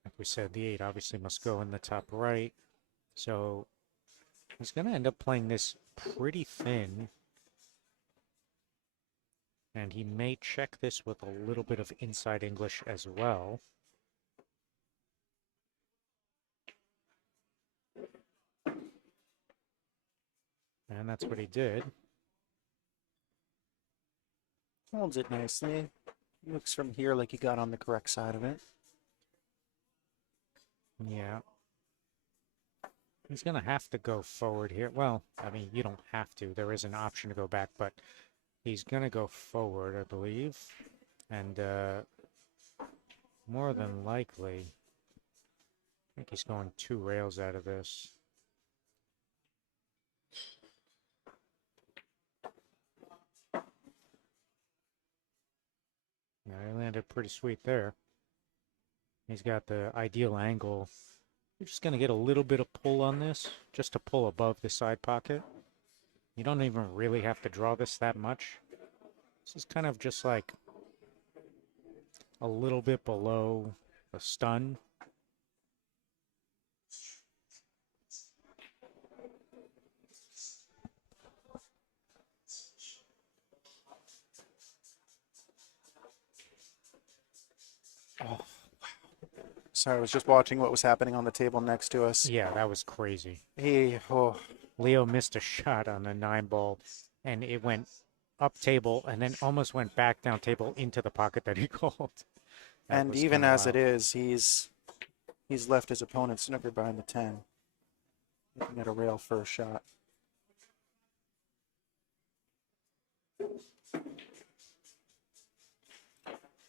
like we said, the 8 obviously must go in the top right. So he's going to end up playing this pretty thin. And he may check this with a little bit of inside English as well. And that's what he did. Holds it nicely. Looks from here like he got on the correct side of it. Yeah. He's going to have to go forward here. Well, I mean, you don't have to. There is an option to go back, but he's going to go forward, I believe. And more than likely, I think he's going 2 rails out of this. Yeah, he landed pretty sweet there. He's got the ideal angle. You're just going to get a little bit of pull on this, just to pull above the side pocket. You don't even really have to draw this that much. This is kind of just like a little bit below a stun. Oh, wow. Sorry, I was just watching what was happening on the table next to us. Yeah, that was crazy. Leo missed a shot on the 9 ball, and it went up table and then almost went back down table into the pocket that he called. And even as it is, he's left his opponent snookered behind the 10. Looking at a rail first shot.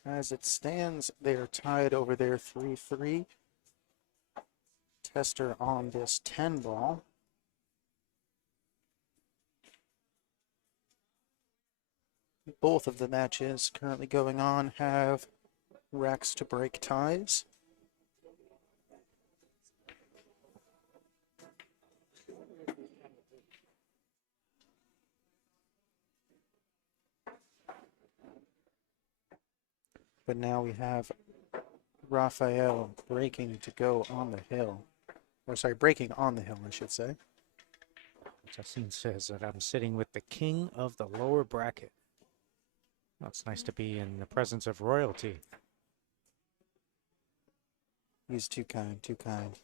As it stands, they are tied over there 3-3. Tester on this 10 ball. Both of the matches currently going on have racks to break ties. But now we have Raphael breaking to go on the hill. Or sorry, breaking on the hill, I should say. Justin says that I'm sitting with the king of the lower bracket. Well, it's nice to be in the presence of royalty. He's too kind, too kind.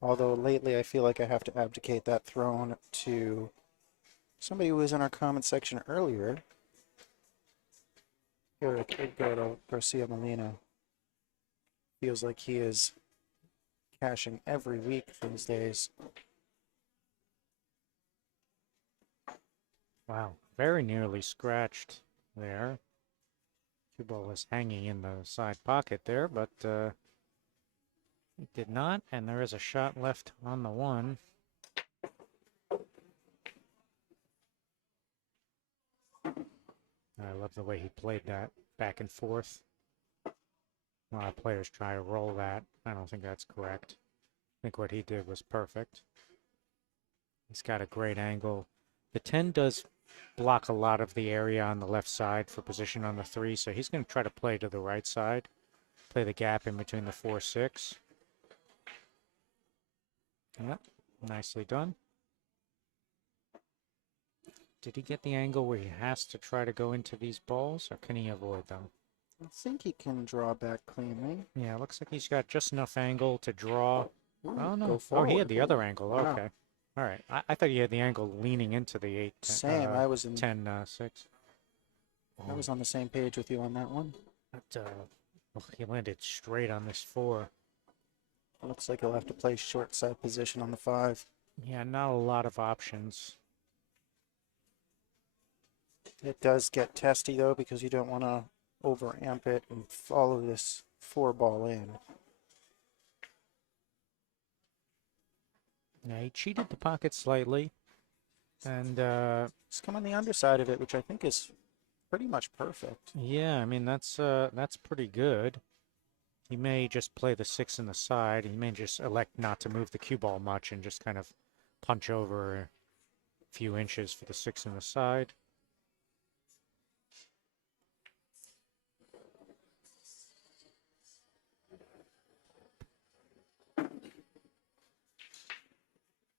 Although lately I feel like I have to abdicate that throne to somebody who was in our comment section earlier. Eric Edgardo Garcia Molina. Feels like he is cashing every week these days. Wow, very nearly scratched there. Cue ball was hanging in the side pocket there, but it did not, and there is a shot left on the 1. I love the way he played that back and forth. A lot of players try to roll that. I don't think that's correct. I think what he did was perfect. He's got a great angle. The 10 does block a lot of the area on the left side for position on the 3, so he's going to try to play to the right side, play the gap in between the 4-6. Yep, nicely done. Did he get the angle where he has to try to go into these balls, or can he avoid them? I think he can draw back cleanly. Yeah, looks like he's got just enough angle to draw Oh no! Go Oh, forward. he had the other angle. Wow. Okay. All right. I thought he had the angle leaning into the 8. Same. I was in. 10 6. I was on the same page with you on that one. But, oh, he landed straight on this 4. Looks like he'll have to play short side position on the 5. Yeah, not a lot of options. It does get testy though because you don't want to overamp it and follow this 4 ball in. Yeah, he cheated the pocket slightly, and He's come on the underside of it, which I think is pretty much perfect. yeah, I mean that's pretty good. He may just play the 6 in the side. He may just elect not to move the cue ball much and just kind of punch over a few inches for the 6 in the side.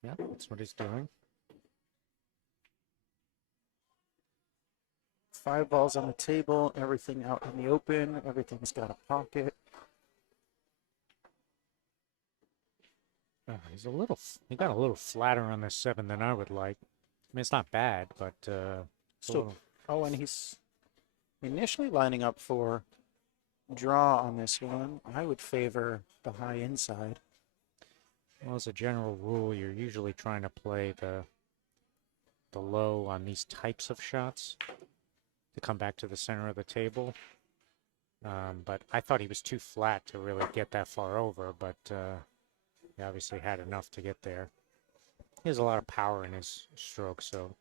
Yeah, that's what he's doing. 5 balls on the table, everything out in the open, everything's got a pocket. He's a little. He got a little flatter on this 7 than I would like. I mean, it's not bad, but it's a So, little. oh, and he's initially lining up for draw on this one. I would favor the high inside. Well, as a general rule, you're usually trying to play the low on these types of shots to come back to the center of the table. But I thought he was too flat to really get that far over, but he obviously had enough to get there. He has a lot of power in his stroke, so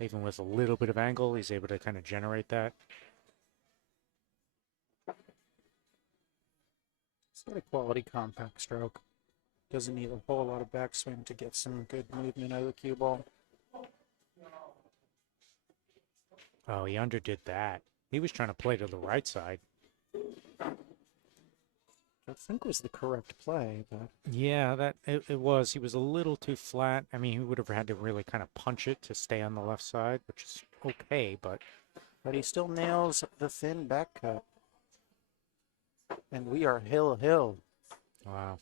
even with a little bit of angle, he's able to kind of generate that. He's got a quality compact stroke. Doesn't need a whole lot of backswing to get some good movement out of the cue ball. Oh, he underdid that. He was trying to play to the right side. I think was the correct play, but Yeah, that it was. He was a little too flat. I mean, he would have had to really kind of punch it to stay on the left side, which is okay, but he still nails the thin back cut. And we are hill. wow.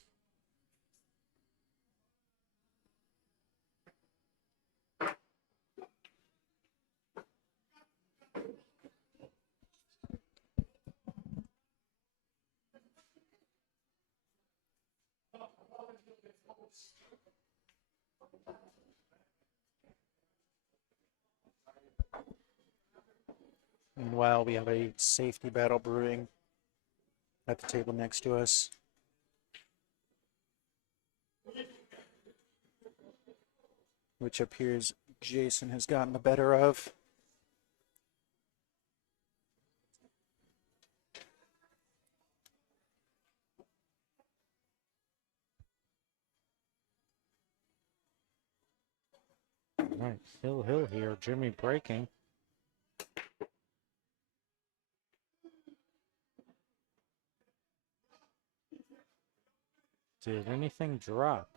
Meanwhile, we have a safety battle brewing at the table next to us. Which appears Jason has gotten the better of. All right, hill here. Jimmy breaking. Did anything drop?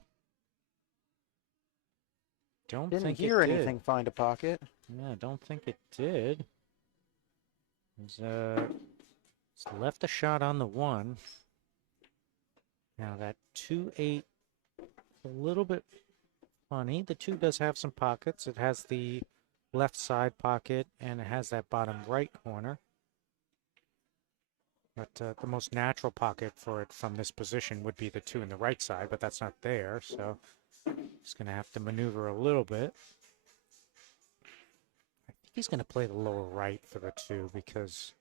Don't Didn't think hear it did. anything find a pocket. Yeah, I don't think it did. He's left a shot on the 1. Now that 2-8, a little bit funny. The 2 does have some pockets. It has the left side pocket and it has that bottom right corner. But the most natural pocket for it from this position would be the 2 in the right side, but that's not there, so he's going to have to maneuver a little bit. I think he's going to play the lower right for the 2 because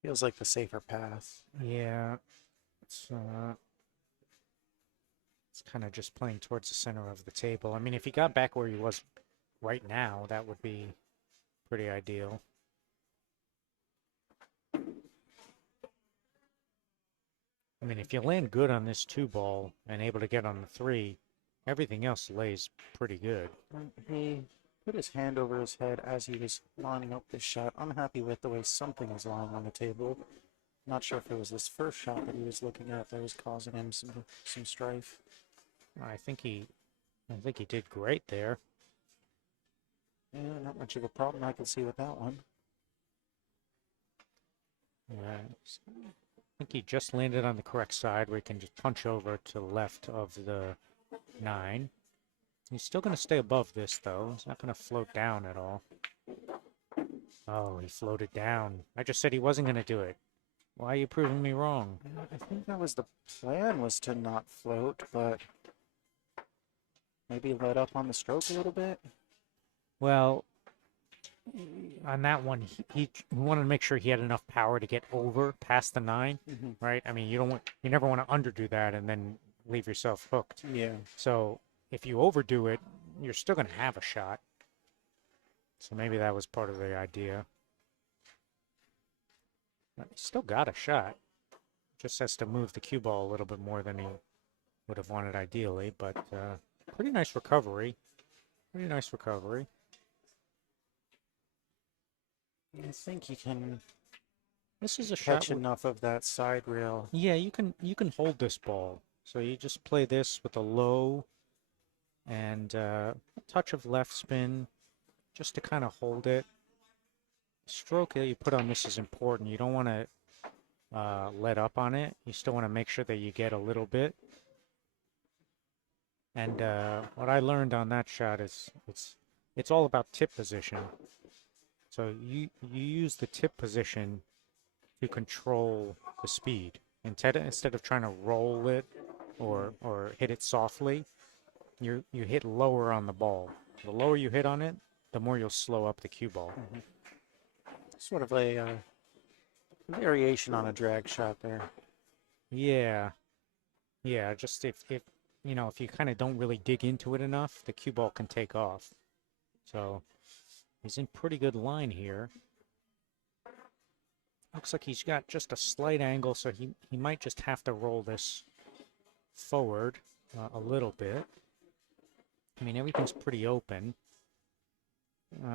Feels like the safer path. yeah, it's kind of just playing towards the center of the table. I mean, if he got back where he was right now, that would be pretty ideal. I mean, if you land good on this 2 ball and able to get on the 3, everything else lays pretty good. He put his hand over his head as he was lining up this shot. I'm happy with the way something is lying on the table. Not sure if it was this first shot that he was looking at that was causing him some strife. I think he did great there. Yeah, not much of a problem I can see with that one. Yeah. think he just landed on the correct side where he can just punch over to the left of the 9. He's still going to stay above this, though. He's not going to float down at all. Oh, he floated down. I just said he wasn't going to do it. Why are you proving me wrong? I think that was the plan, was to not float, but maybe let up on the stroke a little bit. Well, on that one, he wanted to make sure he had enough power to get over past the 9, right? I mean, you never want to underdo that and then leave yourself hooked. Yeah. So if you overdo it, you're still going to have a shot. So maybe that was part of the idea. But he still got a shot. Just has to move the cue ball a little bit more than he would have wanted ideally, but pretty nice recovery. Pretty nice recovery. I think you can This is a shot catch enough of that side rail. Yeah, you can hold this ball. So you just play this with a low and a touch of left spin just to kind of hold it. Stroke that you put on this is important. You don't want to let up on it. You still want to make sure that you get a little bit. And what I learned on that shot is it's all about tip position. So you use the tip position to control the speed. Instead of trying to roll it or hit it softly, you hit lower on the ball. The lower you hit on it, the more you'll slow up the cue ball. Sort of a variation on a drag shot there. Yeah. Yeah, just if you know, if you kind of don't really dig into it enough, the cue ball can take off. So he's in pretty good line here. Looks like he's got just a slight angle, so he might just have to roll this forward a little bit. I mean, everything's pretty open.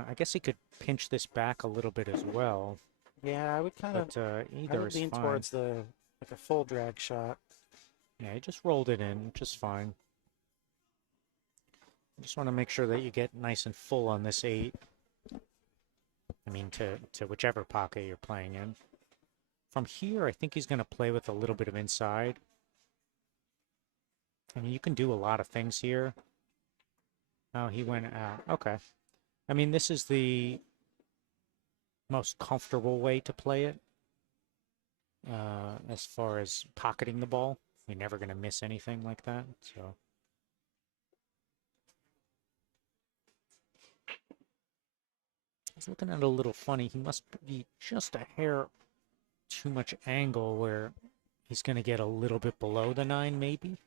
I guess he could pinch this back a little bit as well. Yeah, I would kind of either is lean fine. towards like a full drag shot. Yeah, he just rolled it in, just fine. Just want to make sure that you get nice and full on this 8. I mean, to whichever pocket you're playing in. From here, I think he's going to play with a little bit of inside. I mean, you can do a lot of things here. Oh, he went out. Okay. I mean, this is the most comfortable way to play it. As far as pocketing the ball. You're never going to miss anything like that, so... He's looking at it a little funny. He must be just a hair too much angle where he's going to get a little bit below the 9, maybe.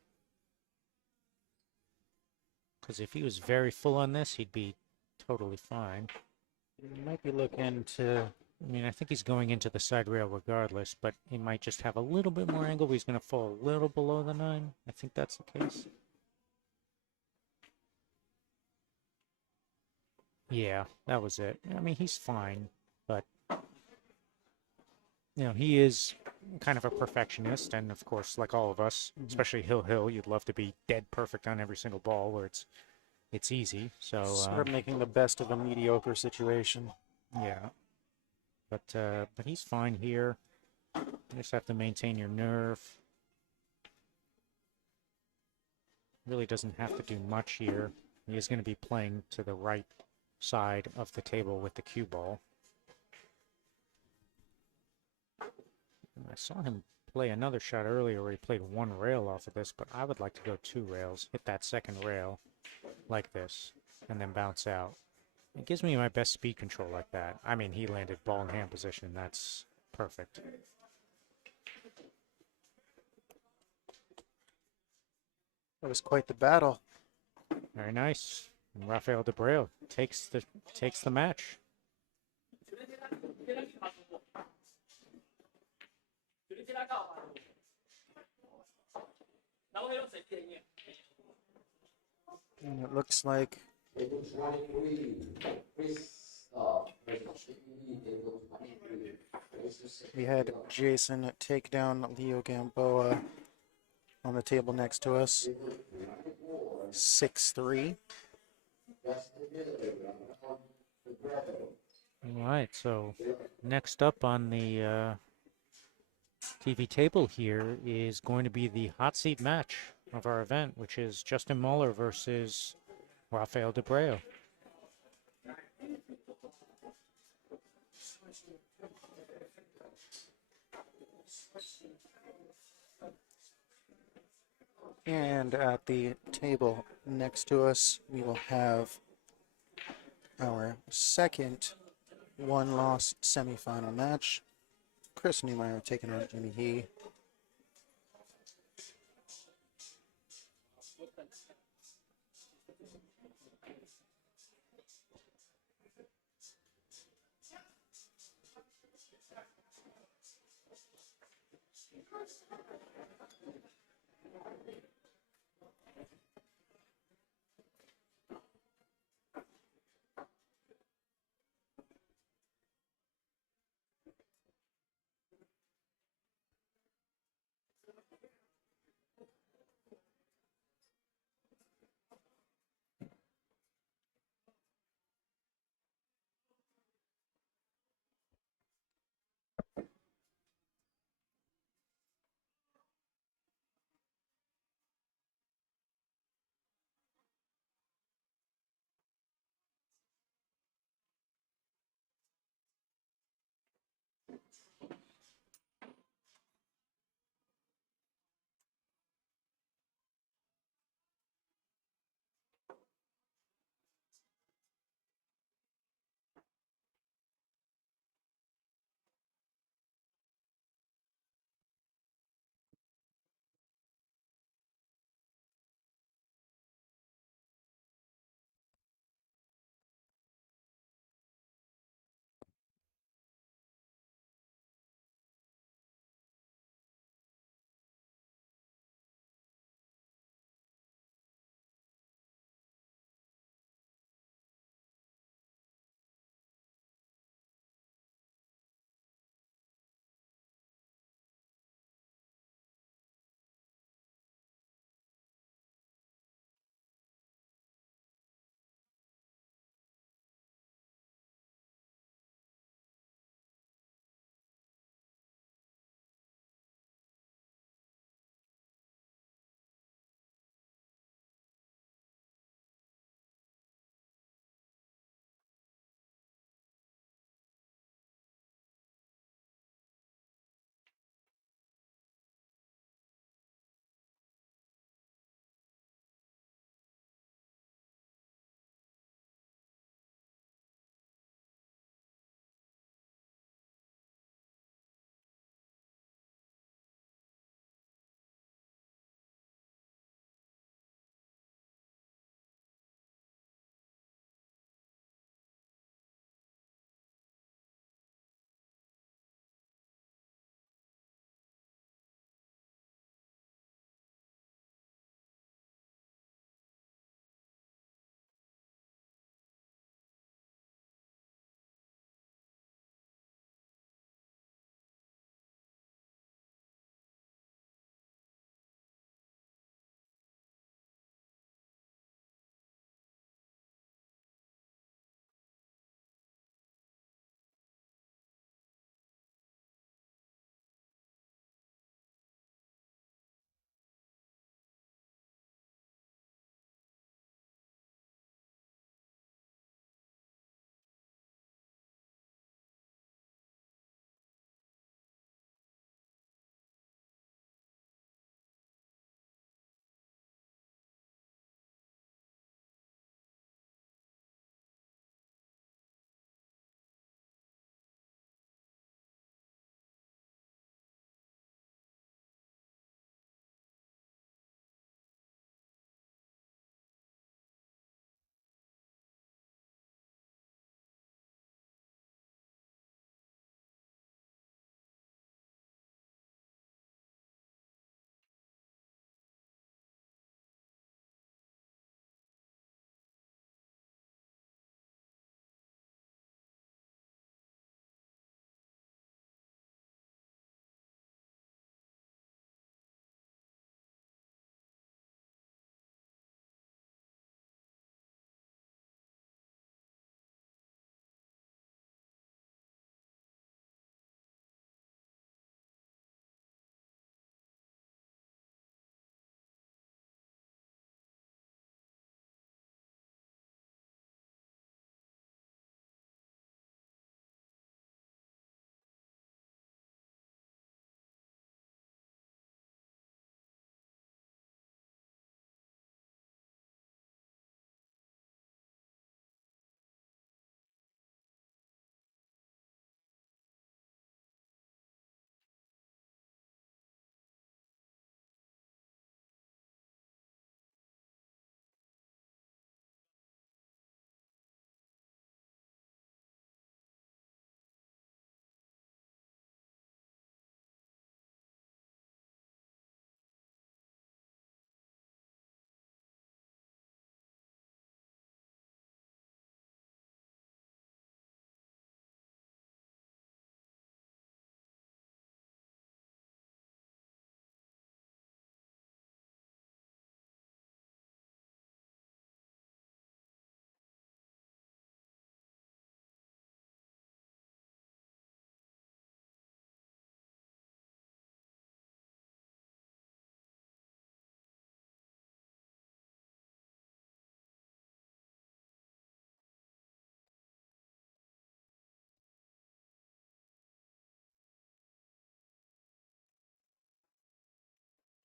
Because if he was very full on this, he'd be totally fine. You might be looking to... I mean, I think he's going into the side rail regardless, but he might just have a little bit more angle, but he's going to fall a little below the 9. I think that's the case. Yeah, that was it. I mean, he's fine, but, you know, he is kind of a perfectionist, and of course, like all of us, especially Hill, you'd love to be dead perfect on every single ball where it's easy. So sort of making the best of a mediocre situation. Yeah, but he's fine here. You just have to maintain your nerve. Really doesn't have to do much here. He is going to be playing to the right side of the table with the cue ball. I saw him play another shot earlier where he played 1 rail off of this, but I would like to go 2 rails, hit that second rail like this, and then bounce out. It gives me my best speed control like that. I mean, he landed ball in hand position. That's perfect. That was quite the battle. Very nice. And Rafael de Breu takes the match. And it looks like we had Jason take down Leo Gamboa on the table next to us. 6-3. All right, so next up on the TV table here is going to be the hot seat match of our event, which is Justin Muller versus Rafael de Breo. And at the table next to us, we will have our second one-loss semifinal match. Chris Newmeyer taking on Jimmy He.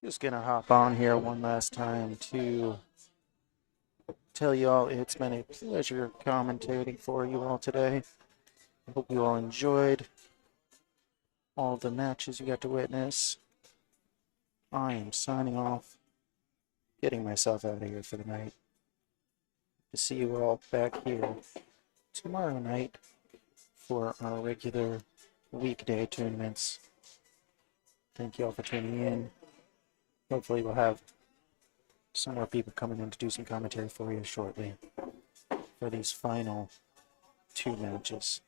Just gonna hop on here one last time to tell you all it's been a pleasure commentating for you all today. I hope you all enjoyed all the matches you got to witness. I am signing off, getting myself out of here for the night. To see you all back here tomorrow night for our regular weekday tournaments. Thank you all for tuning in. Hopefully we'll have some more people coming in to do some commentary for you shortly for these final 2 matches.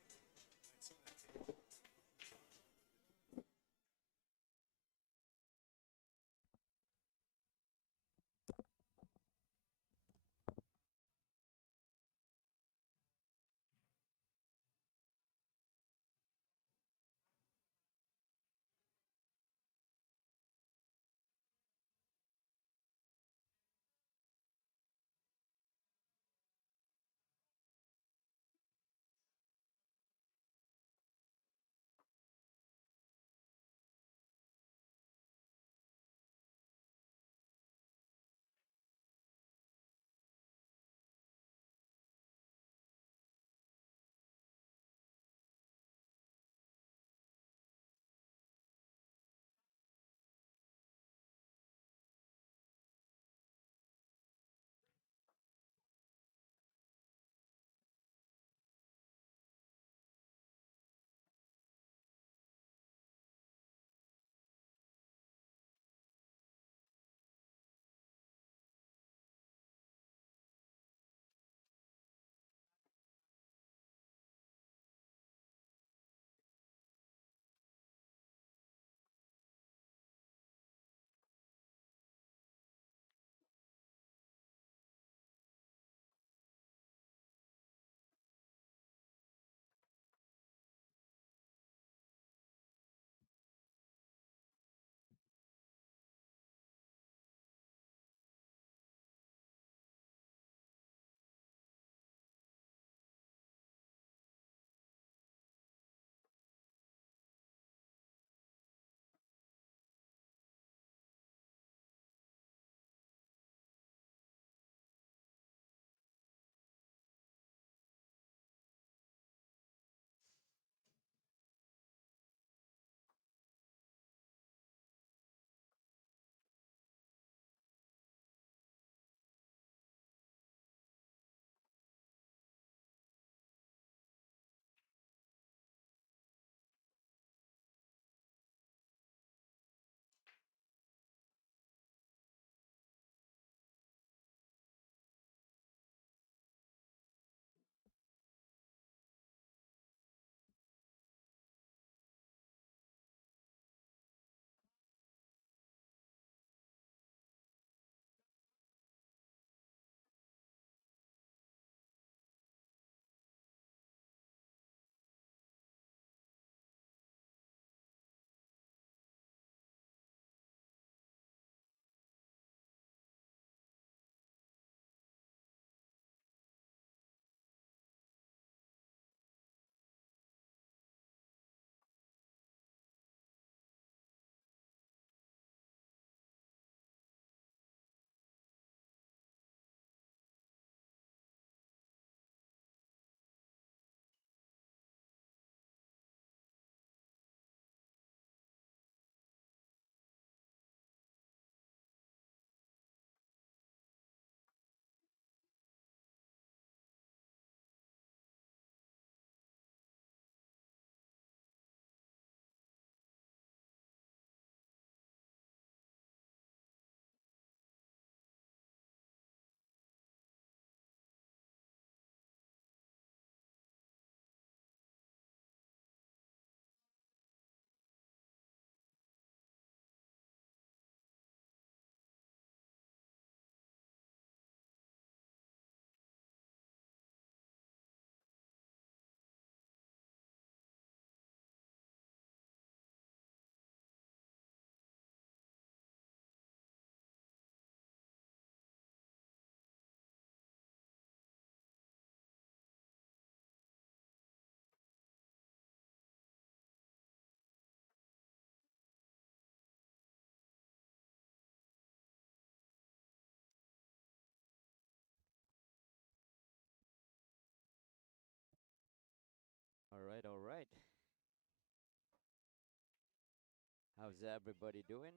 everybody doing?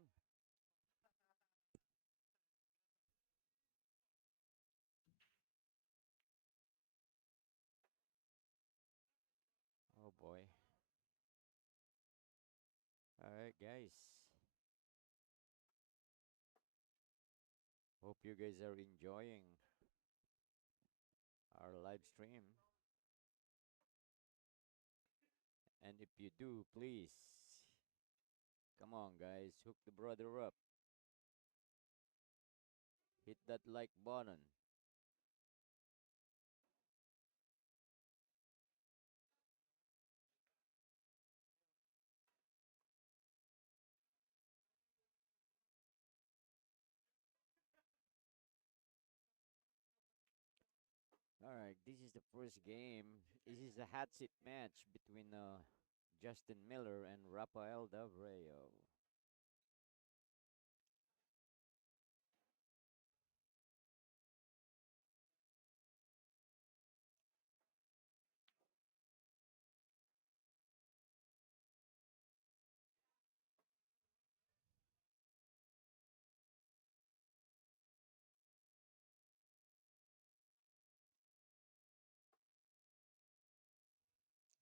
Oh boy. All right, guys. Hope you guys are enjoying our live stream. And if you do, please, come on, guys, hook the brother up. Hit that like button. All right, this is the first game. This is a hot seat match between Justin Miller and Rafael Del Reo.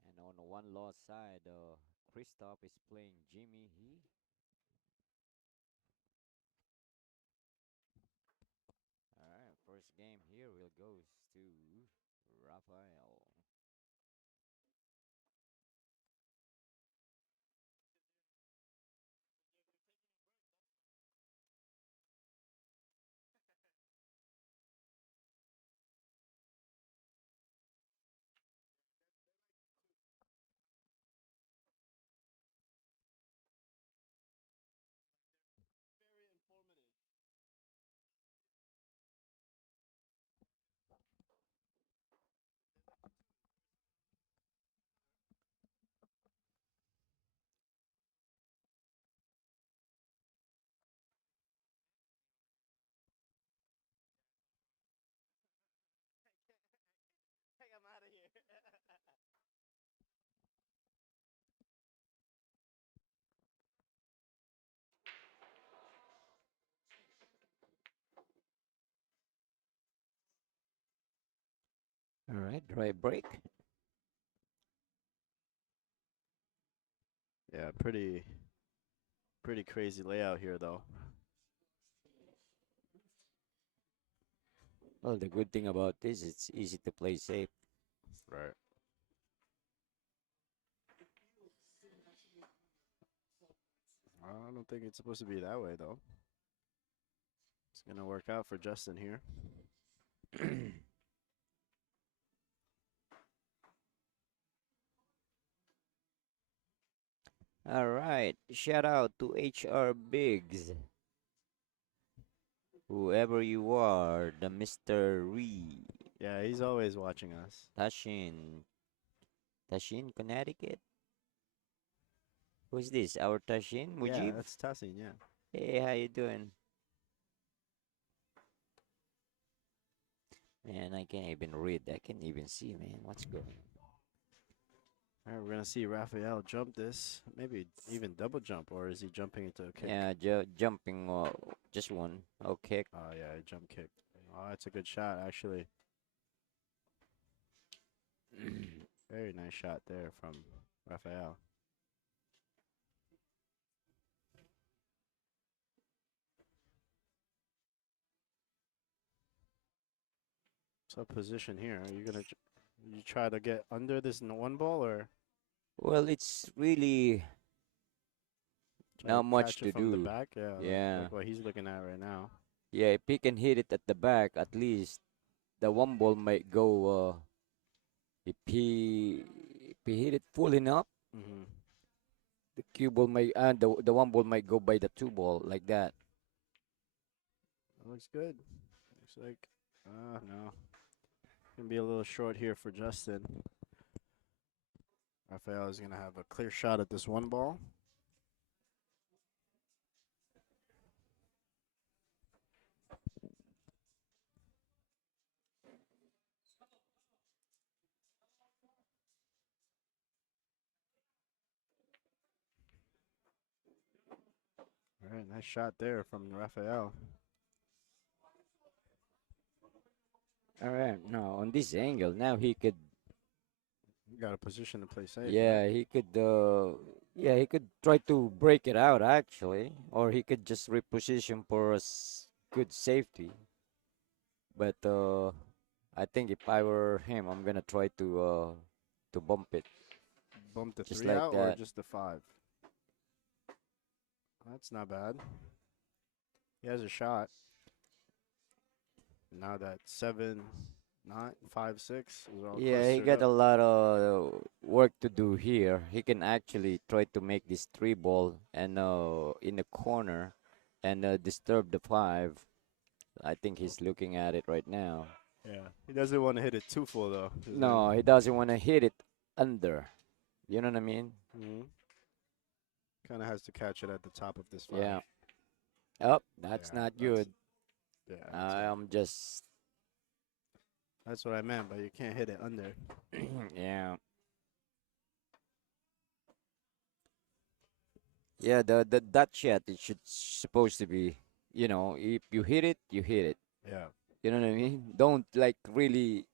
And on the one loss side, Christoph is playing Jimmy He. All right, first game here will goes to Rafael. Very informative. Hey, I'm out of here. All right, dry break. Yeah, pretty crazy layout here though. Well, the good thing about this, it's easy to play safe. Right. I don't think it's supposed to be that way though. It's gonna work out for Justin here. All right, shout out to HR Biggs. Whoever you are, the Mr. Ree. Yeah, he's always watching us. Tashin. Tashin, Connecticut. Who's this? Our Tashin? Yeah, Mujib? that's Tassin, yeah. Hey, how you doing? Man, I can't even read. I can't even see, man. What's going on? All right, we're gonna see Rafael jump this, maybe even double jump, or is he jumping into a kick? Yeah, jumping, just one. Oh, kick. Oh yeah, jump kick. Oh, that's a good shot actually. Very nice shot there from Rafael. So position here. Are you gonna you try to get under this one ball or Well, it's really try not to much catch to it from the do. back? Yeah, Yeah. like what he's looking at right now. Yeah, if he can hit it at the back, at least the one ball might go, if he hit it full enough, Mm-hmm. the cue ball might, and the one ball might go by the two ball, like that. That looks good. Looks like, no. Gonna be a little short here for Justin. Rafael is gonna have a clear shot at this one ball. All right, nice shot there from Rafael. All right, now on this angle, now he could, Got a position to play safe. yeah, Right? he could, he could try to break it out actually, or he could just reposition for a good safety. But I think if I were him, I'm gonna try to bump it Bump the just 3 like out or that. just the 5? That's not bad. He has a shot. Now that 7, 9, 5, 6 is all Yeah, he clustered got up. a lot of work to do here. He can actually try to make this 3 ball and in the corner and disturb the 5. I think he's looking at it right now. Yeah. He doesn't want to hit it too full though. 'Cause No, he doesn't want to hit it under. You know what I mean? Kind of has to catch it at the top of this 5. Yeah. Oh, that's Yeah, not good. Yeah. I'm just That's what I meant, but you can't hit it under. yeah. Yeah, the that shot it should supposed to be, if you hit it, you hit it. Yeah. You know what I mean? Don't like really.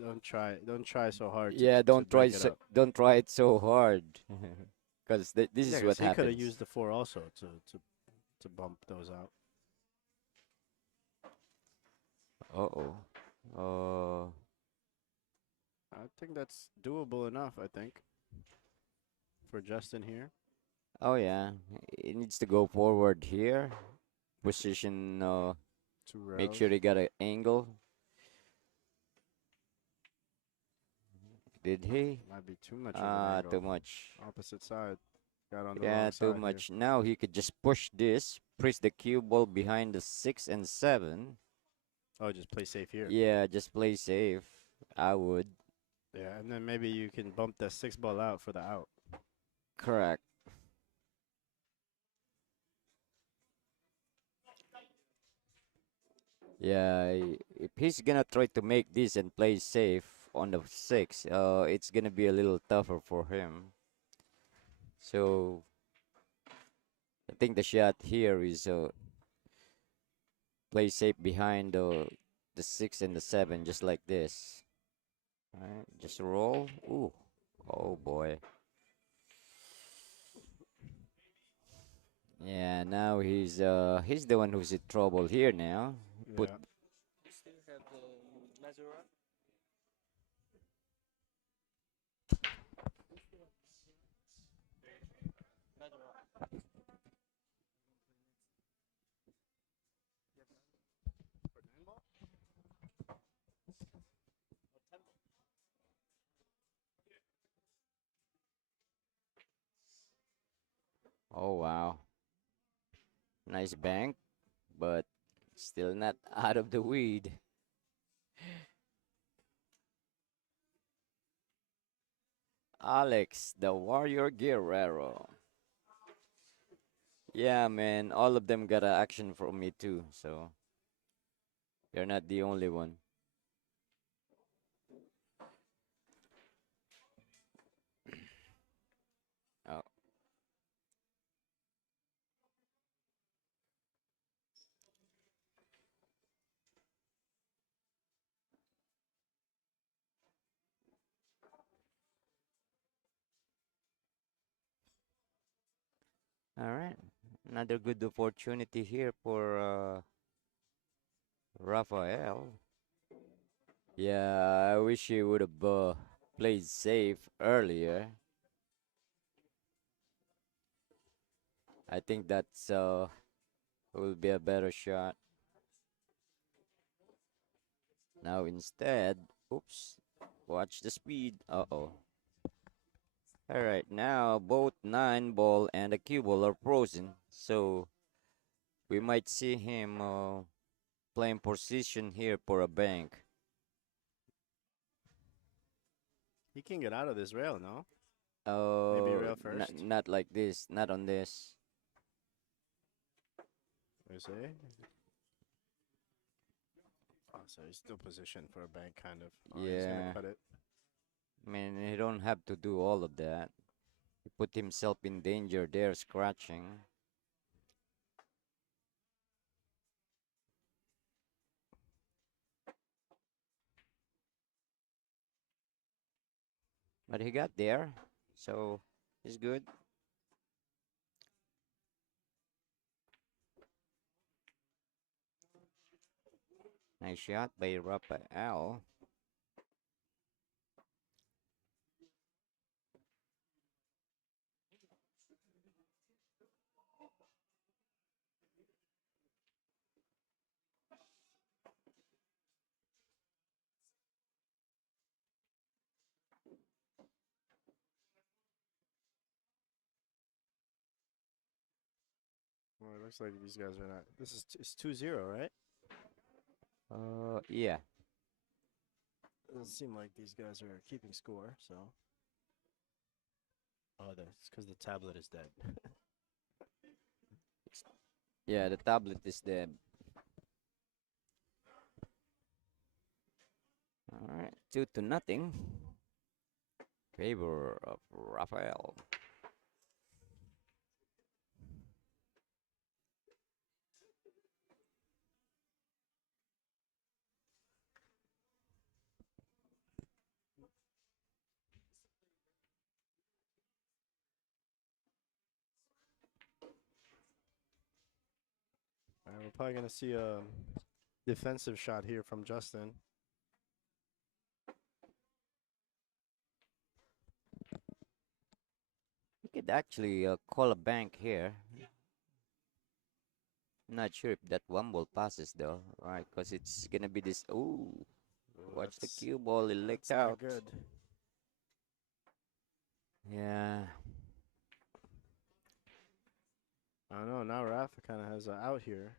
Don't try so hard Yeah, to break it up. don't try it so hard, because this Yeah, is 'cause what he could have happens. used the 4 also to bump those out. Uh-oh. Uh, I think that's doable enough, I think, for Justin here. oh yeah, it needs to go forward here. Position. 2 Make rails. sure he got an angle. Did he? Might be too much of an angle. Too much. Opposite side. Got on the Yeah, wrong too side much. here. Now he could just push this, press the cue ball behind the 6 and 7. Oh, just play safe here. Yeah, just play safe. I would. Yeah, and then maybe you can bump the 6 ball out for the out. Correct. Yeah, if he's gonna try to make this and play safe on the 6, it's gonna be a little tougher for him. So I think the shot here is play safe behind the 6 and the 7, just like this. All right, just roll. Ooh, oh boy. Yeah, now he's the one who's in trouble here now. Put Yeah. You still have the Mazura? oh wow. Nice bank, but still not out of the weed. Alex, the Warrior Guerrero. Yeah, man, all of them got a action from me too, so you're not the only one. Oh. All right. Another good opportunity here for Rafael. Yeah, I wish he would have played safe earlier. I think that's will be a better shot. Now instead, oops, watch the speed. Uh-oh. All right, now both 9 ball and the cue ball are frozen, so we might see him playing position here for a bank. He can get out of this rail, no? Maybe Oh, rail first. not like this, not on this. You see? Oh, so he's still positioned for a bank, kind of. Oh, he's Yeah. gonna cut it. I mean, he don't have to do all of that. He put himself in danger there, scratching. But he got there, so he's good. Nice shot by Rafael. Well, it looks like these guys are not. This is it's 2-0, right? Yeah. Doesn't seem like these guys are keeping score. So. Oh, that's because the tablet is dead. Yeah, the tablet is dead. All right, 2-0. Favor of Rafael. All right, we're probably gonna see a defensive shot here from Justin. You could actually call a bank here. Not sure if that one ball passes though, right? Because it's gonna be this. Ooh, watch the cue ball. It licked Not out. good. Yeah. I don't know. Now Rafa kind of has an out here.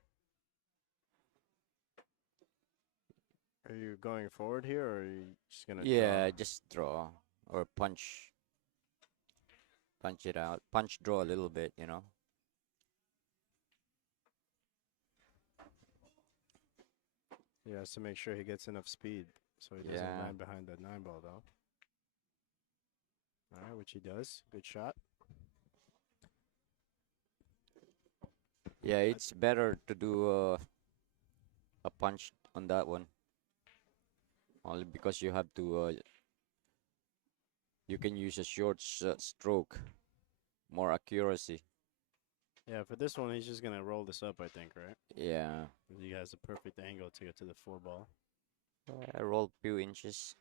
Are you going forward here, or are you just gonna Yeah, draw? just draw or punch. Punch it out. Punch draw a little bit, you know. He has to make sure he gets enough speed so he doesn't Yeah. land behind that 9 ball, though. All right, which he does. Good shot. Yeah, it's better to do a punch on that one. Only because you have to, you can use a short stroke, more accuracy. Yeah, for this one, he's just gonna roll this up, I think, right? Yeah. He has a perfect angle to get to the 4 ball. I rolled few inches.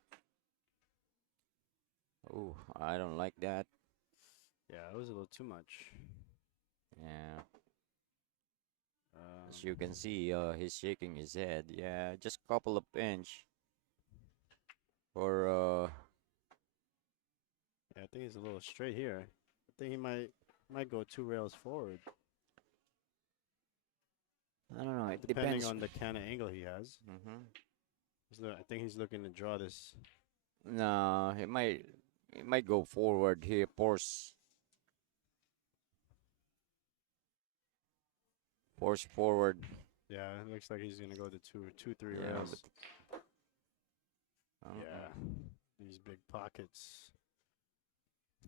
Oh, I don't like that. Yeah, it was a little too much. Yeah. As you can see, he's shaking his head. Yeah, just couple of inch. Or Yeah, I think he's a little straight here. I think he might go 2 rails forward, I don't know. It depending depends. on the kind of angle he has. Mm-hmm. I think he's looking to draw this. No, it might go forward here. Force forward. Yeah, it looks like he's gonna go to 3 Yeah, rails. but Yeah, these big pockets.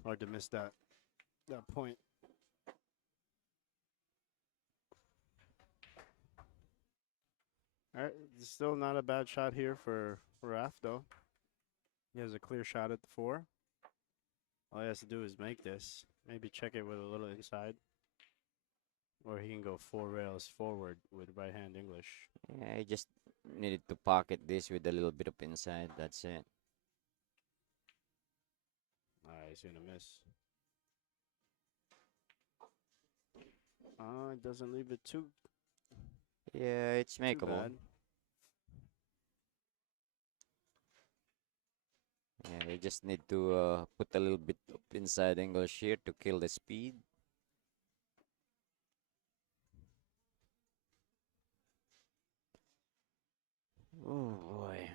Hard to miss that point. All right, still not a bad shot here for Raf though. He has a clear shot at the 4. All he has to do is make this. Maybe check it with a little inside. Or he can go 4 rails forward with right hand English. yeah, I just needed to pocket this with a little bit of inside. That's it. He's gonna miss. It doesn't leave it too Yeah, it's makeable. bad. Yeah, you just need to put a little bit of inside English here to kill the speed. Oh boy.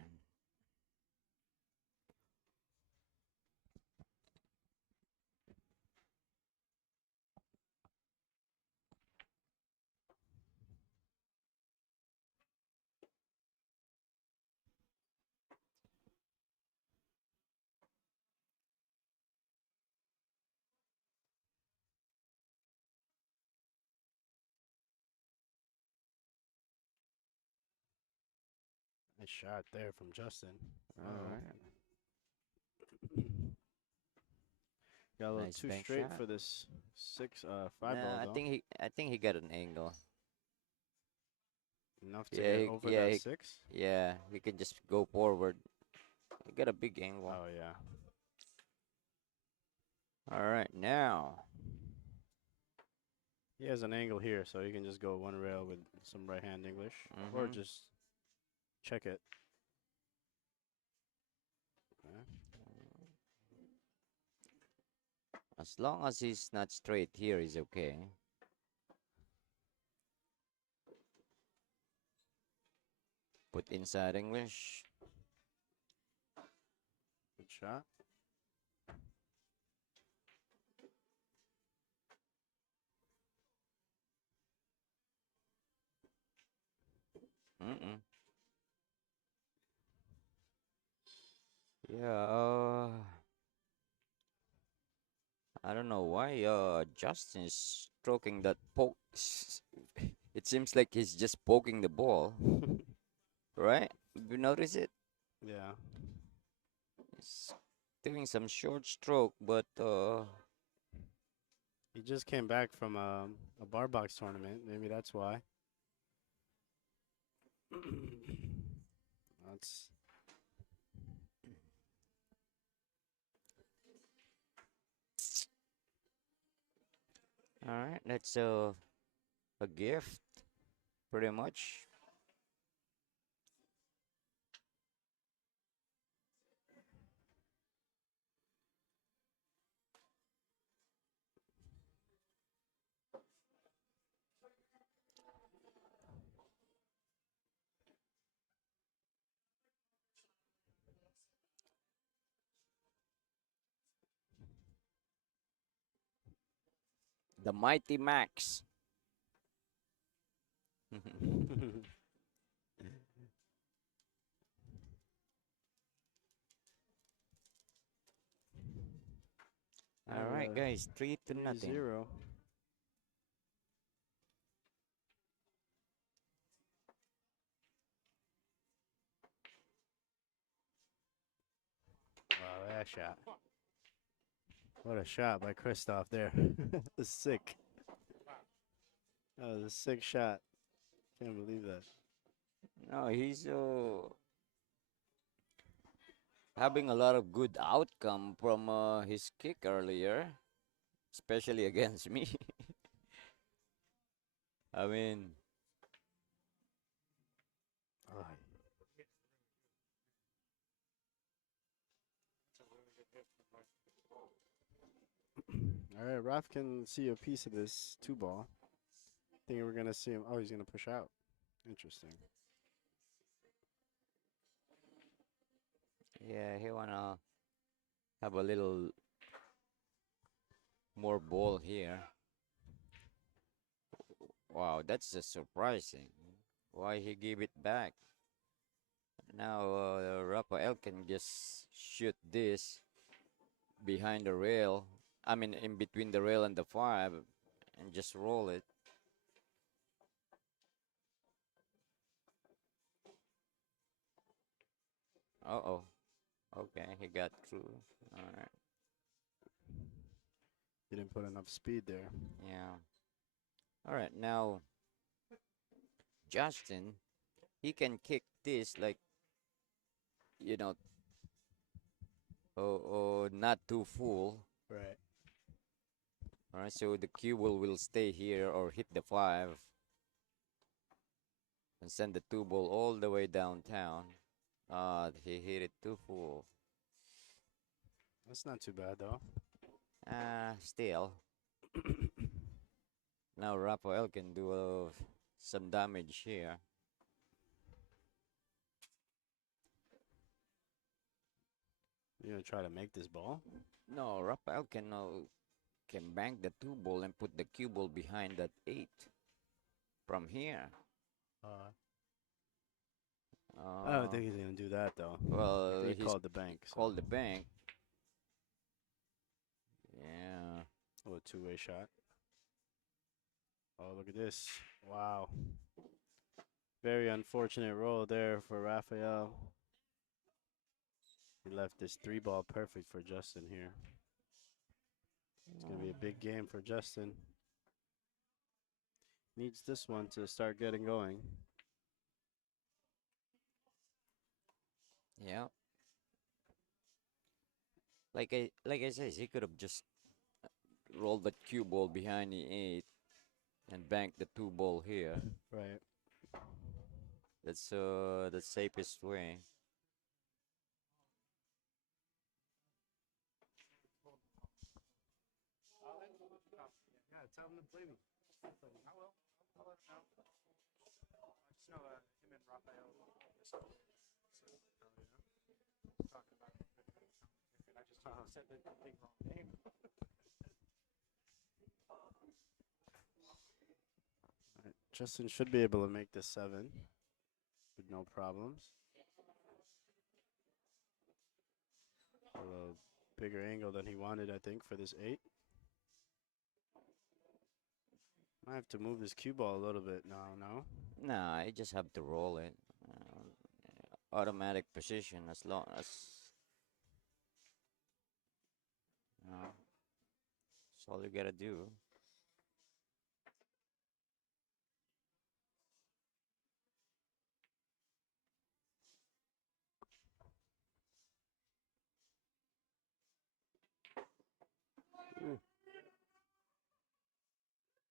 Nice shot there from Justin. All right. Got a little Nice too bank straight shot. for this five Nah, ball I though. think he got an angle. Enough to Yeah, get he, over yeah, that he, 6. yeah, he can just go forward. He got a big angle. Oh yeah. All right, now. He has an angle here, so he can just go one rail with some right hand English, or Mhm. just check it. Okay. As long as he's not straight here, he's okay. Put inside English. Good shot. Mm-mm. Yeah, I don't know why Justin is stroking that poke. It seems like he's just poking the ball, right? You notice it? Yeah. He's doing some short stroke, but He just came back from a bar box tournament. Maybe that's why. That's all right. That's a gift, pretty much. The Mighty Max. All right, guys, 3-0. 3-0. Wow, that shot. What a shot by Christoph there. That's sick. That was a sick shot. Can't believe that. No, he's having a lot of good outcome from his kick earlier, especially against me. I mean, All right, Raf can see a piece of this 2 ball. Think we're gonna see him. Oh, he's gonna push out. Interesting. yeah, he wanna have a little more ball here. Wow, that's just surprising. Why he gave it back? Now Rafael can just shoot this behind the rail. I mean, in between the rail and the 5, and just roll it. Uh-oh. Okay, he got through. All right. Didn't put enough speed there. Yeah. All right, now Justin, he can kick this like, you know, not too full. Right. All right, so the cue will stay here or hit the 5 and send the 2 ball all the way downtown. He hit it too full. That's not too bad though. Still. Now Rafael can do some damage here. You gonna try to make this ball? No, Rafael can bank the 2 ball and put the cue ball behind that 8 from here. I don't think he's gonna do that though. Well, He he's called the bank. So. called the bank. Yeah. A little 2-way shot. Oh, look at this. Wow. Very unfortunate roll there for Rafael. He left this 3-ball perfect for Justin here. It's gonna be a big game for Justin. Needs this one to start getting going. Yeah. Like I said, he could have just rolled the cue ball behind the 8 and banked the 2 ball here. Right. That's the safest way. Yeah, tell him to play me. I will. I'll let him know. I just know him and Raphael. So, talking about it. I just said the big wrong name. Right. Justin should be able to make this 7 with no problems. A little bigger angle than he wanted, I think, for this 8. Might have to move this cue ball a little bit now, no? Nah, I just have to roll it. Automatic position as long as that's all you gotta do.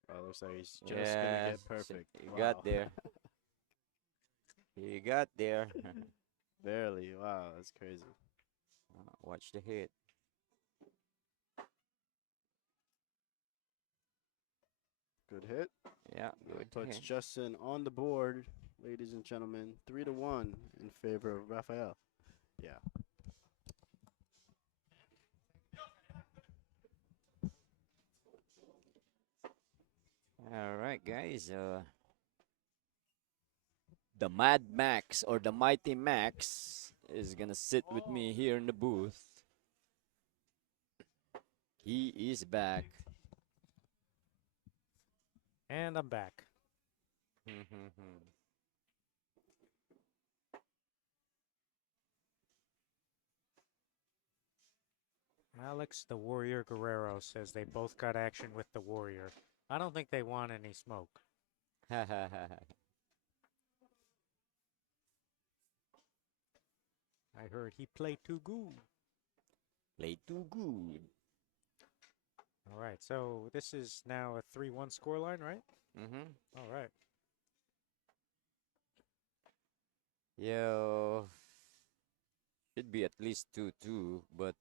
Oh, looks like he's just gonna Yeah, get perfect. you Wow. got there. You got there. Barely. Wow, that's crazy. Watch the hit. Good hit. Yeah, good Puts hit. Justin on the board, ladies and gentlemen. 3-1 in favor of Raphael. Yeah. All right, guys. The Mad Max or the Mighty Max is gonna sit with me here in the booth. He is back. And I'm back. Alex the Warrior Guerrero says they both got action with the Warrior. I don't think they want any smoke. I heard he played too good. Played too good. All right, so this is now a 3-1 scoreline, right? Mm-hmm. All right. Yo, should be at least 2-2, but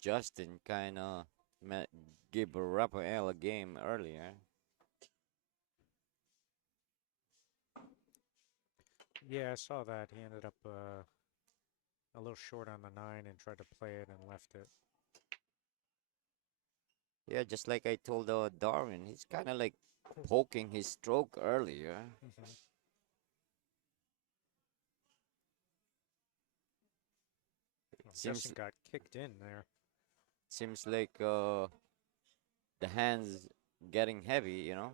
Justin kind of gave Raphael a game earlier. Yeah, I saw that. He ended up a little short on the 9 and tried to play it and left it. Yeah, just like I told Darwin, he's kind of like poking his stroke earlier. Seems Justin got kicked in there. seems like the hands getting heavy, you know.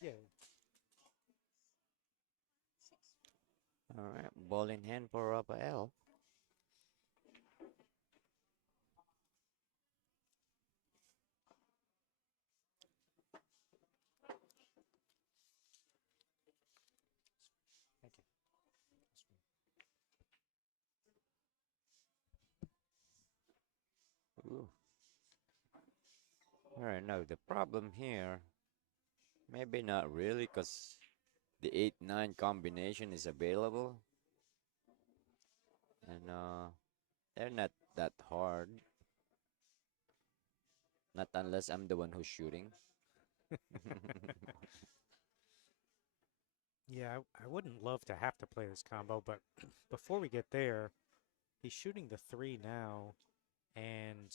Yeah. All right, ball in hand for Raphael. Thank you. Ooh. All right, now the problem here, maybe not really, because the 8-9 combination is available, and they're not that hard. Not unless I'm the one who's shooting. Yeah, I wouldn't love to have to play this combo, but before we get there, he's shooting the 3 now, and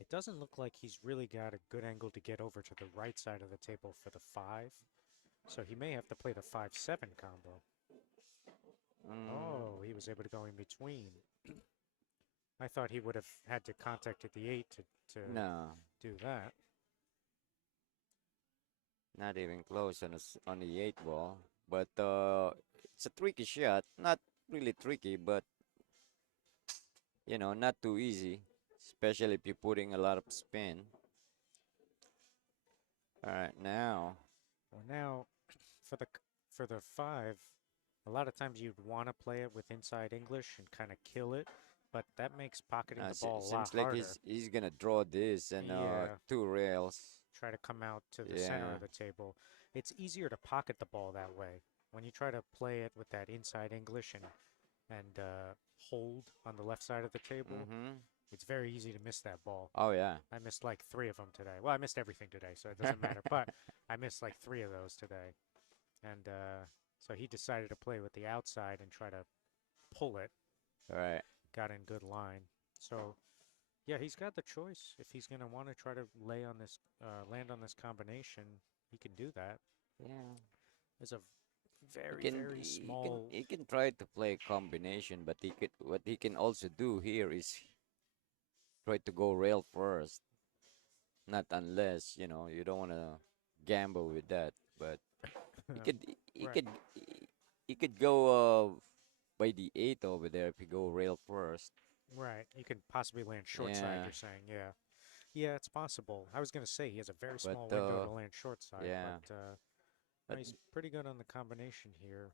it doesn't look like he's really got a good angle to get over to the right side of the table for the 5. So he may have to play the 5-7 combo. Oh, he was able to go in between. I thought he would have had to contact at the 8 to No, do that. not even close on the 8 ball. But it's a tricky shot. Not really tricky, but not too easy, especially if you're putting a lot of spin. All right, now. Well, now for the 5, a lot of times you'd want to play it with inside English and kind of kill it, but that makes pocketing the ball a lot Seems like harder. he's gonna draw this and Yeah. 2 rails. Try to come out to the center Yeah. of the table. It's easier to pocket the ball that way. When you try to play it with that inside English and hold on the left side of the table, it's very easy to miss that ball. Oh yeah. I missed like 3 of them today. Well, I missed everything today, so it doesn't matter. But I missed like 3 of those today, and so he decided to play with the outside and try to pull it. All right. Got in good line. So yeah, he's got the choice. If he's gonna want to try to land on this combination, he can do that. Yeah. There's a very small. He can try to play a combination, but what he can also do here is try to go rail first. Not unless you don't want to gamble with that, but he could he Right. could he could go by the 8 over there if you go rail first. Right. You can possibly land short side, Yeah. you're saying, yeah. Yeah, it's possible. I was going to say he has a very But, small window to land short side, yeah. but But- he's pretty good on the combination here.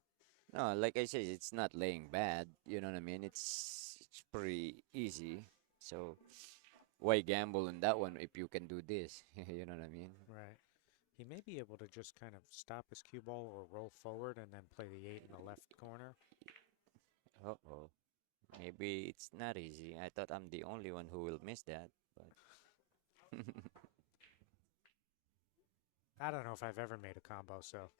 No, like I said, it's not laying bad. You know what I mean? It's pretty easy. So why gamble on that one if you can do this? You know what I mean? Right. He may be able to just kind of stop his cue ball or roll forward and then play the 8 in the left corner. Uh-oh. Maybe it's not easy. I thought I'm the only one who will miss that, but I don't know if I've ever made a combo, so.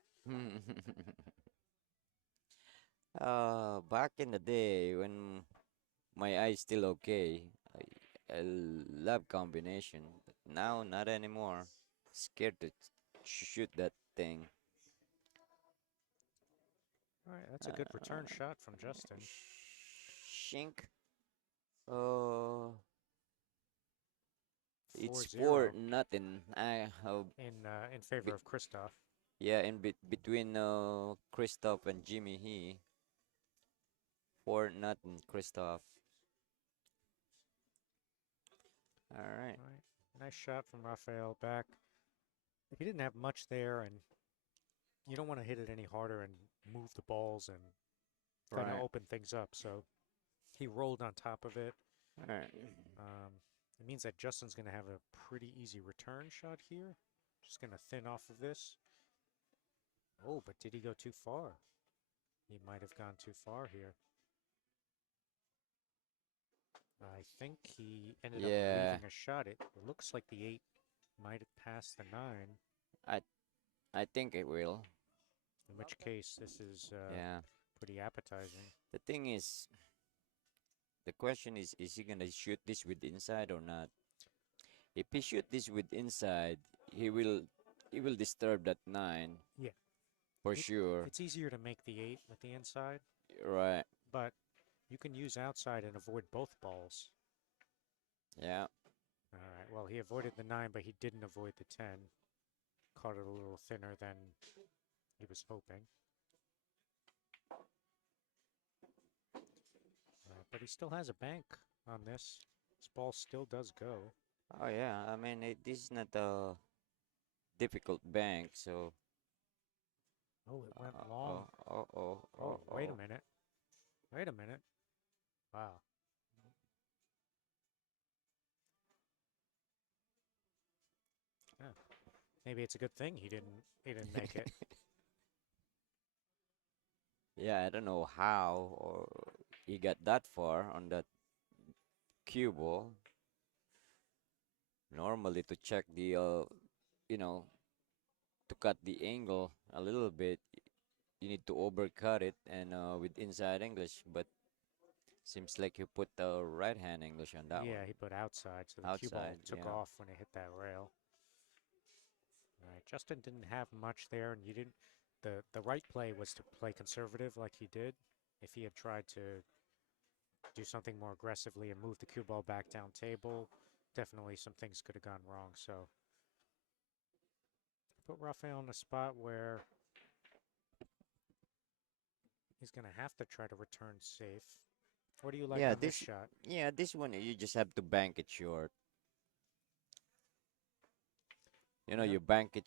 back in the day when my eye's still okay, I love combination, but now not anymore. Scared to shoot that thing. All right, that's a good return shot from Justin. Shink. Uh, it's 4-0 4-0. in favor of Christoph. Yeah, between Christoph and Jimmy He. 4-0 Christoph. All right. All right. Nice shot from Rafael back. He didn't have much there, and you don't want to hit it any harder and move the balls and kind of Right. open things up. So he rolled on top of it. All right. It means that Justin's going to have a pretty easy return shot here. Just going to thin off of this. Oh, but did he go too far? He might have gone too far here. I think he ended up leaving a shot. It looks like the 8 might have passed the 9. I think it will. In which case, this is Yeah. pretty appetizing. The thing is, the question is he gonna shoot this with inside or not? If he shoot this with inside, he will disturb that 9. Yeah. For sure. It's easier to make the 8 with the inside, Right. but you can use outside and avoid both balls. Yeah. All right. Well, he avoided the 9, but he didn't avoid the 10. Caught it a little thinner than he was hoping. But he still has a bank on this. This ball still does go. Oh yeah. I mean, this is not a difficult bank, so. Oh, it went long. Oh, wait a minute. Wait a minute. Wow. Yeah. Maybe it's a good thing he didn't make it. Yeah, I don't know how or he got that far on that cue ball. Normally to check the to cut the angle a little bit, you need to overcut it and with inside English, but seems like you put the right hand English on that one. Yeah, he put outside, so the cue ball Outside, took yeah. off when it hit that rail. All right, Justin didn't have much there, and you didn't. The right play was to play conservative like he did. If he had tried to do something more aggressively and move the cue ball back down table, definitely some things could have gone wrong. So put Rafael in a spot where He's going to have to try to return safe. What do you like Yeah, on this this shot? yeah, this one you just have to bank it short. You know, Yep. you bank it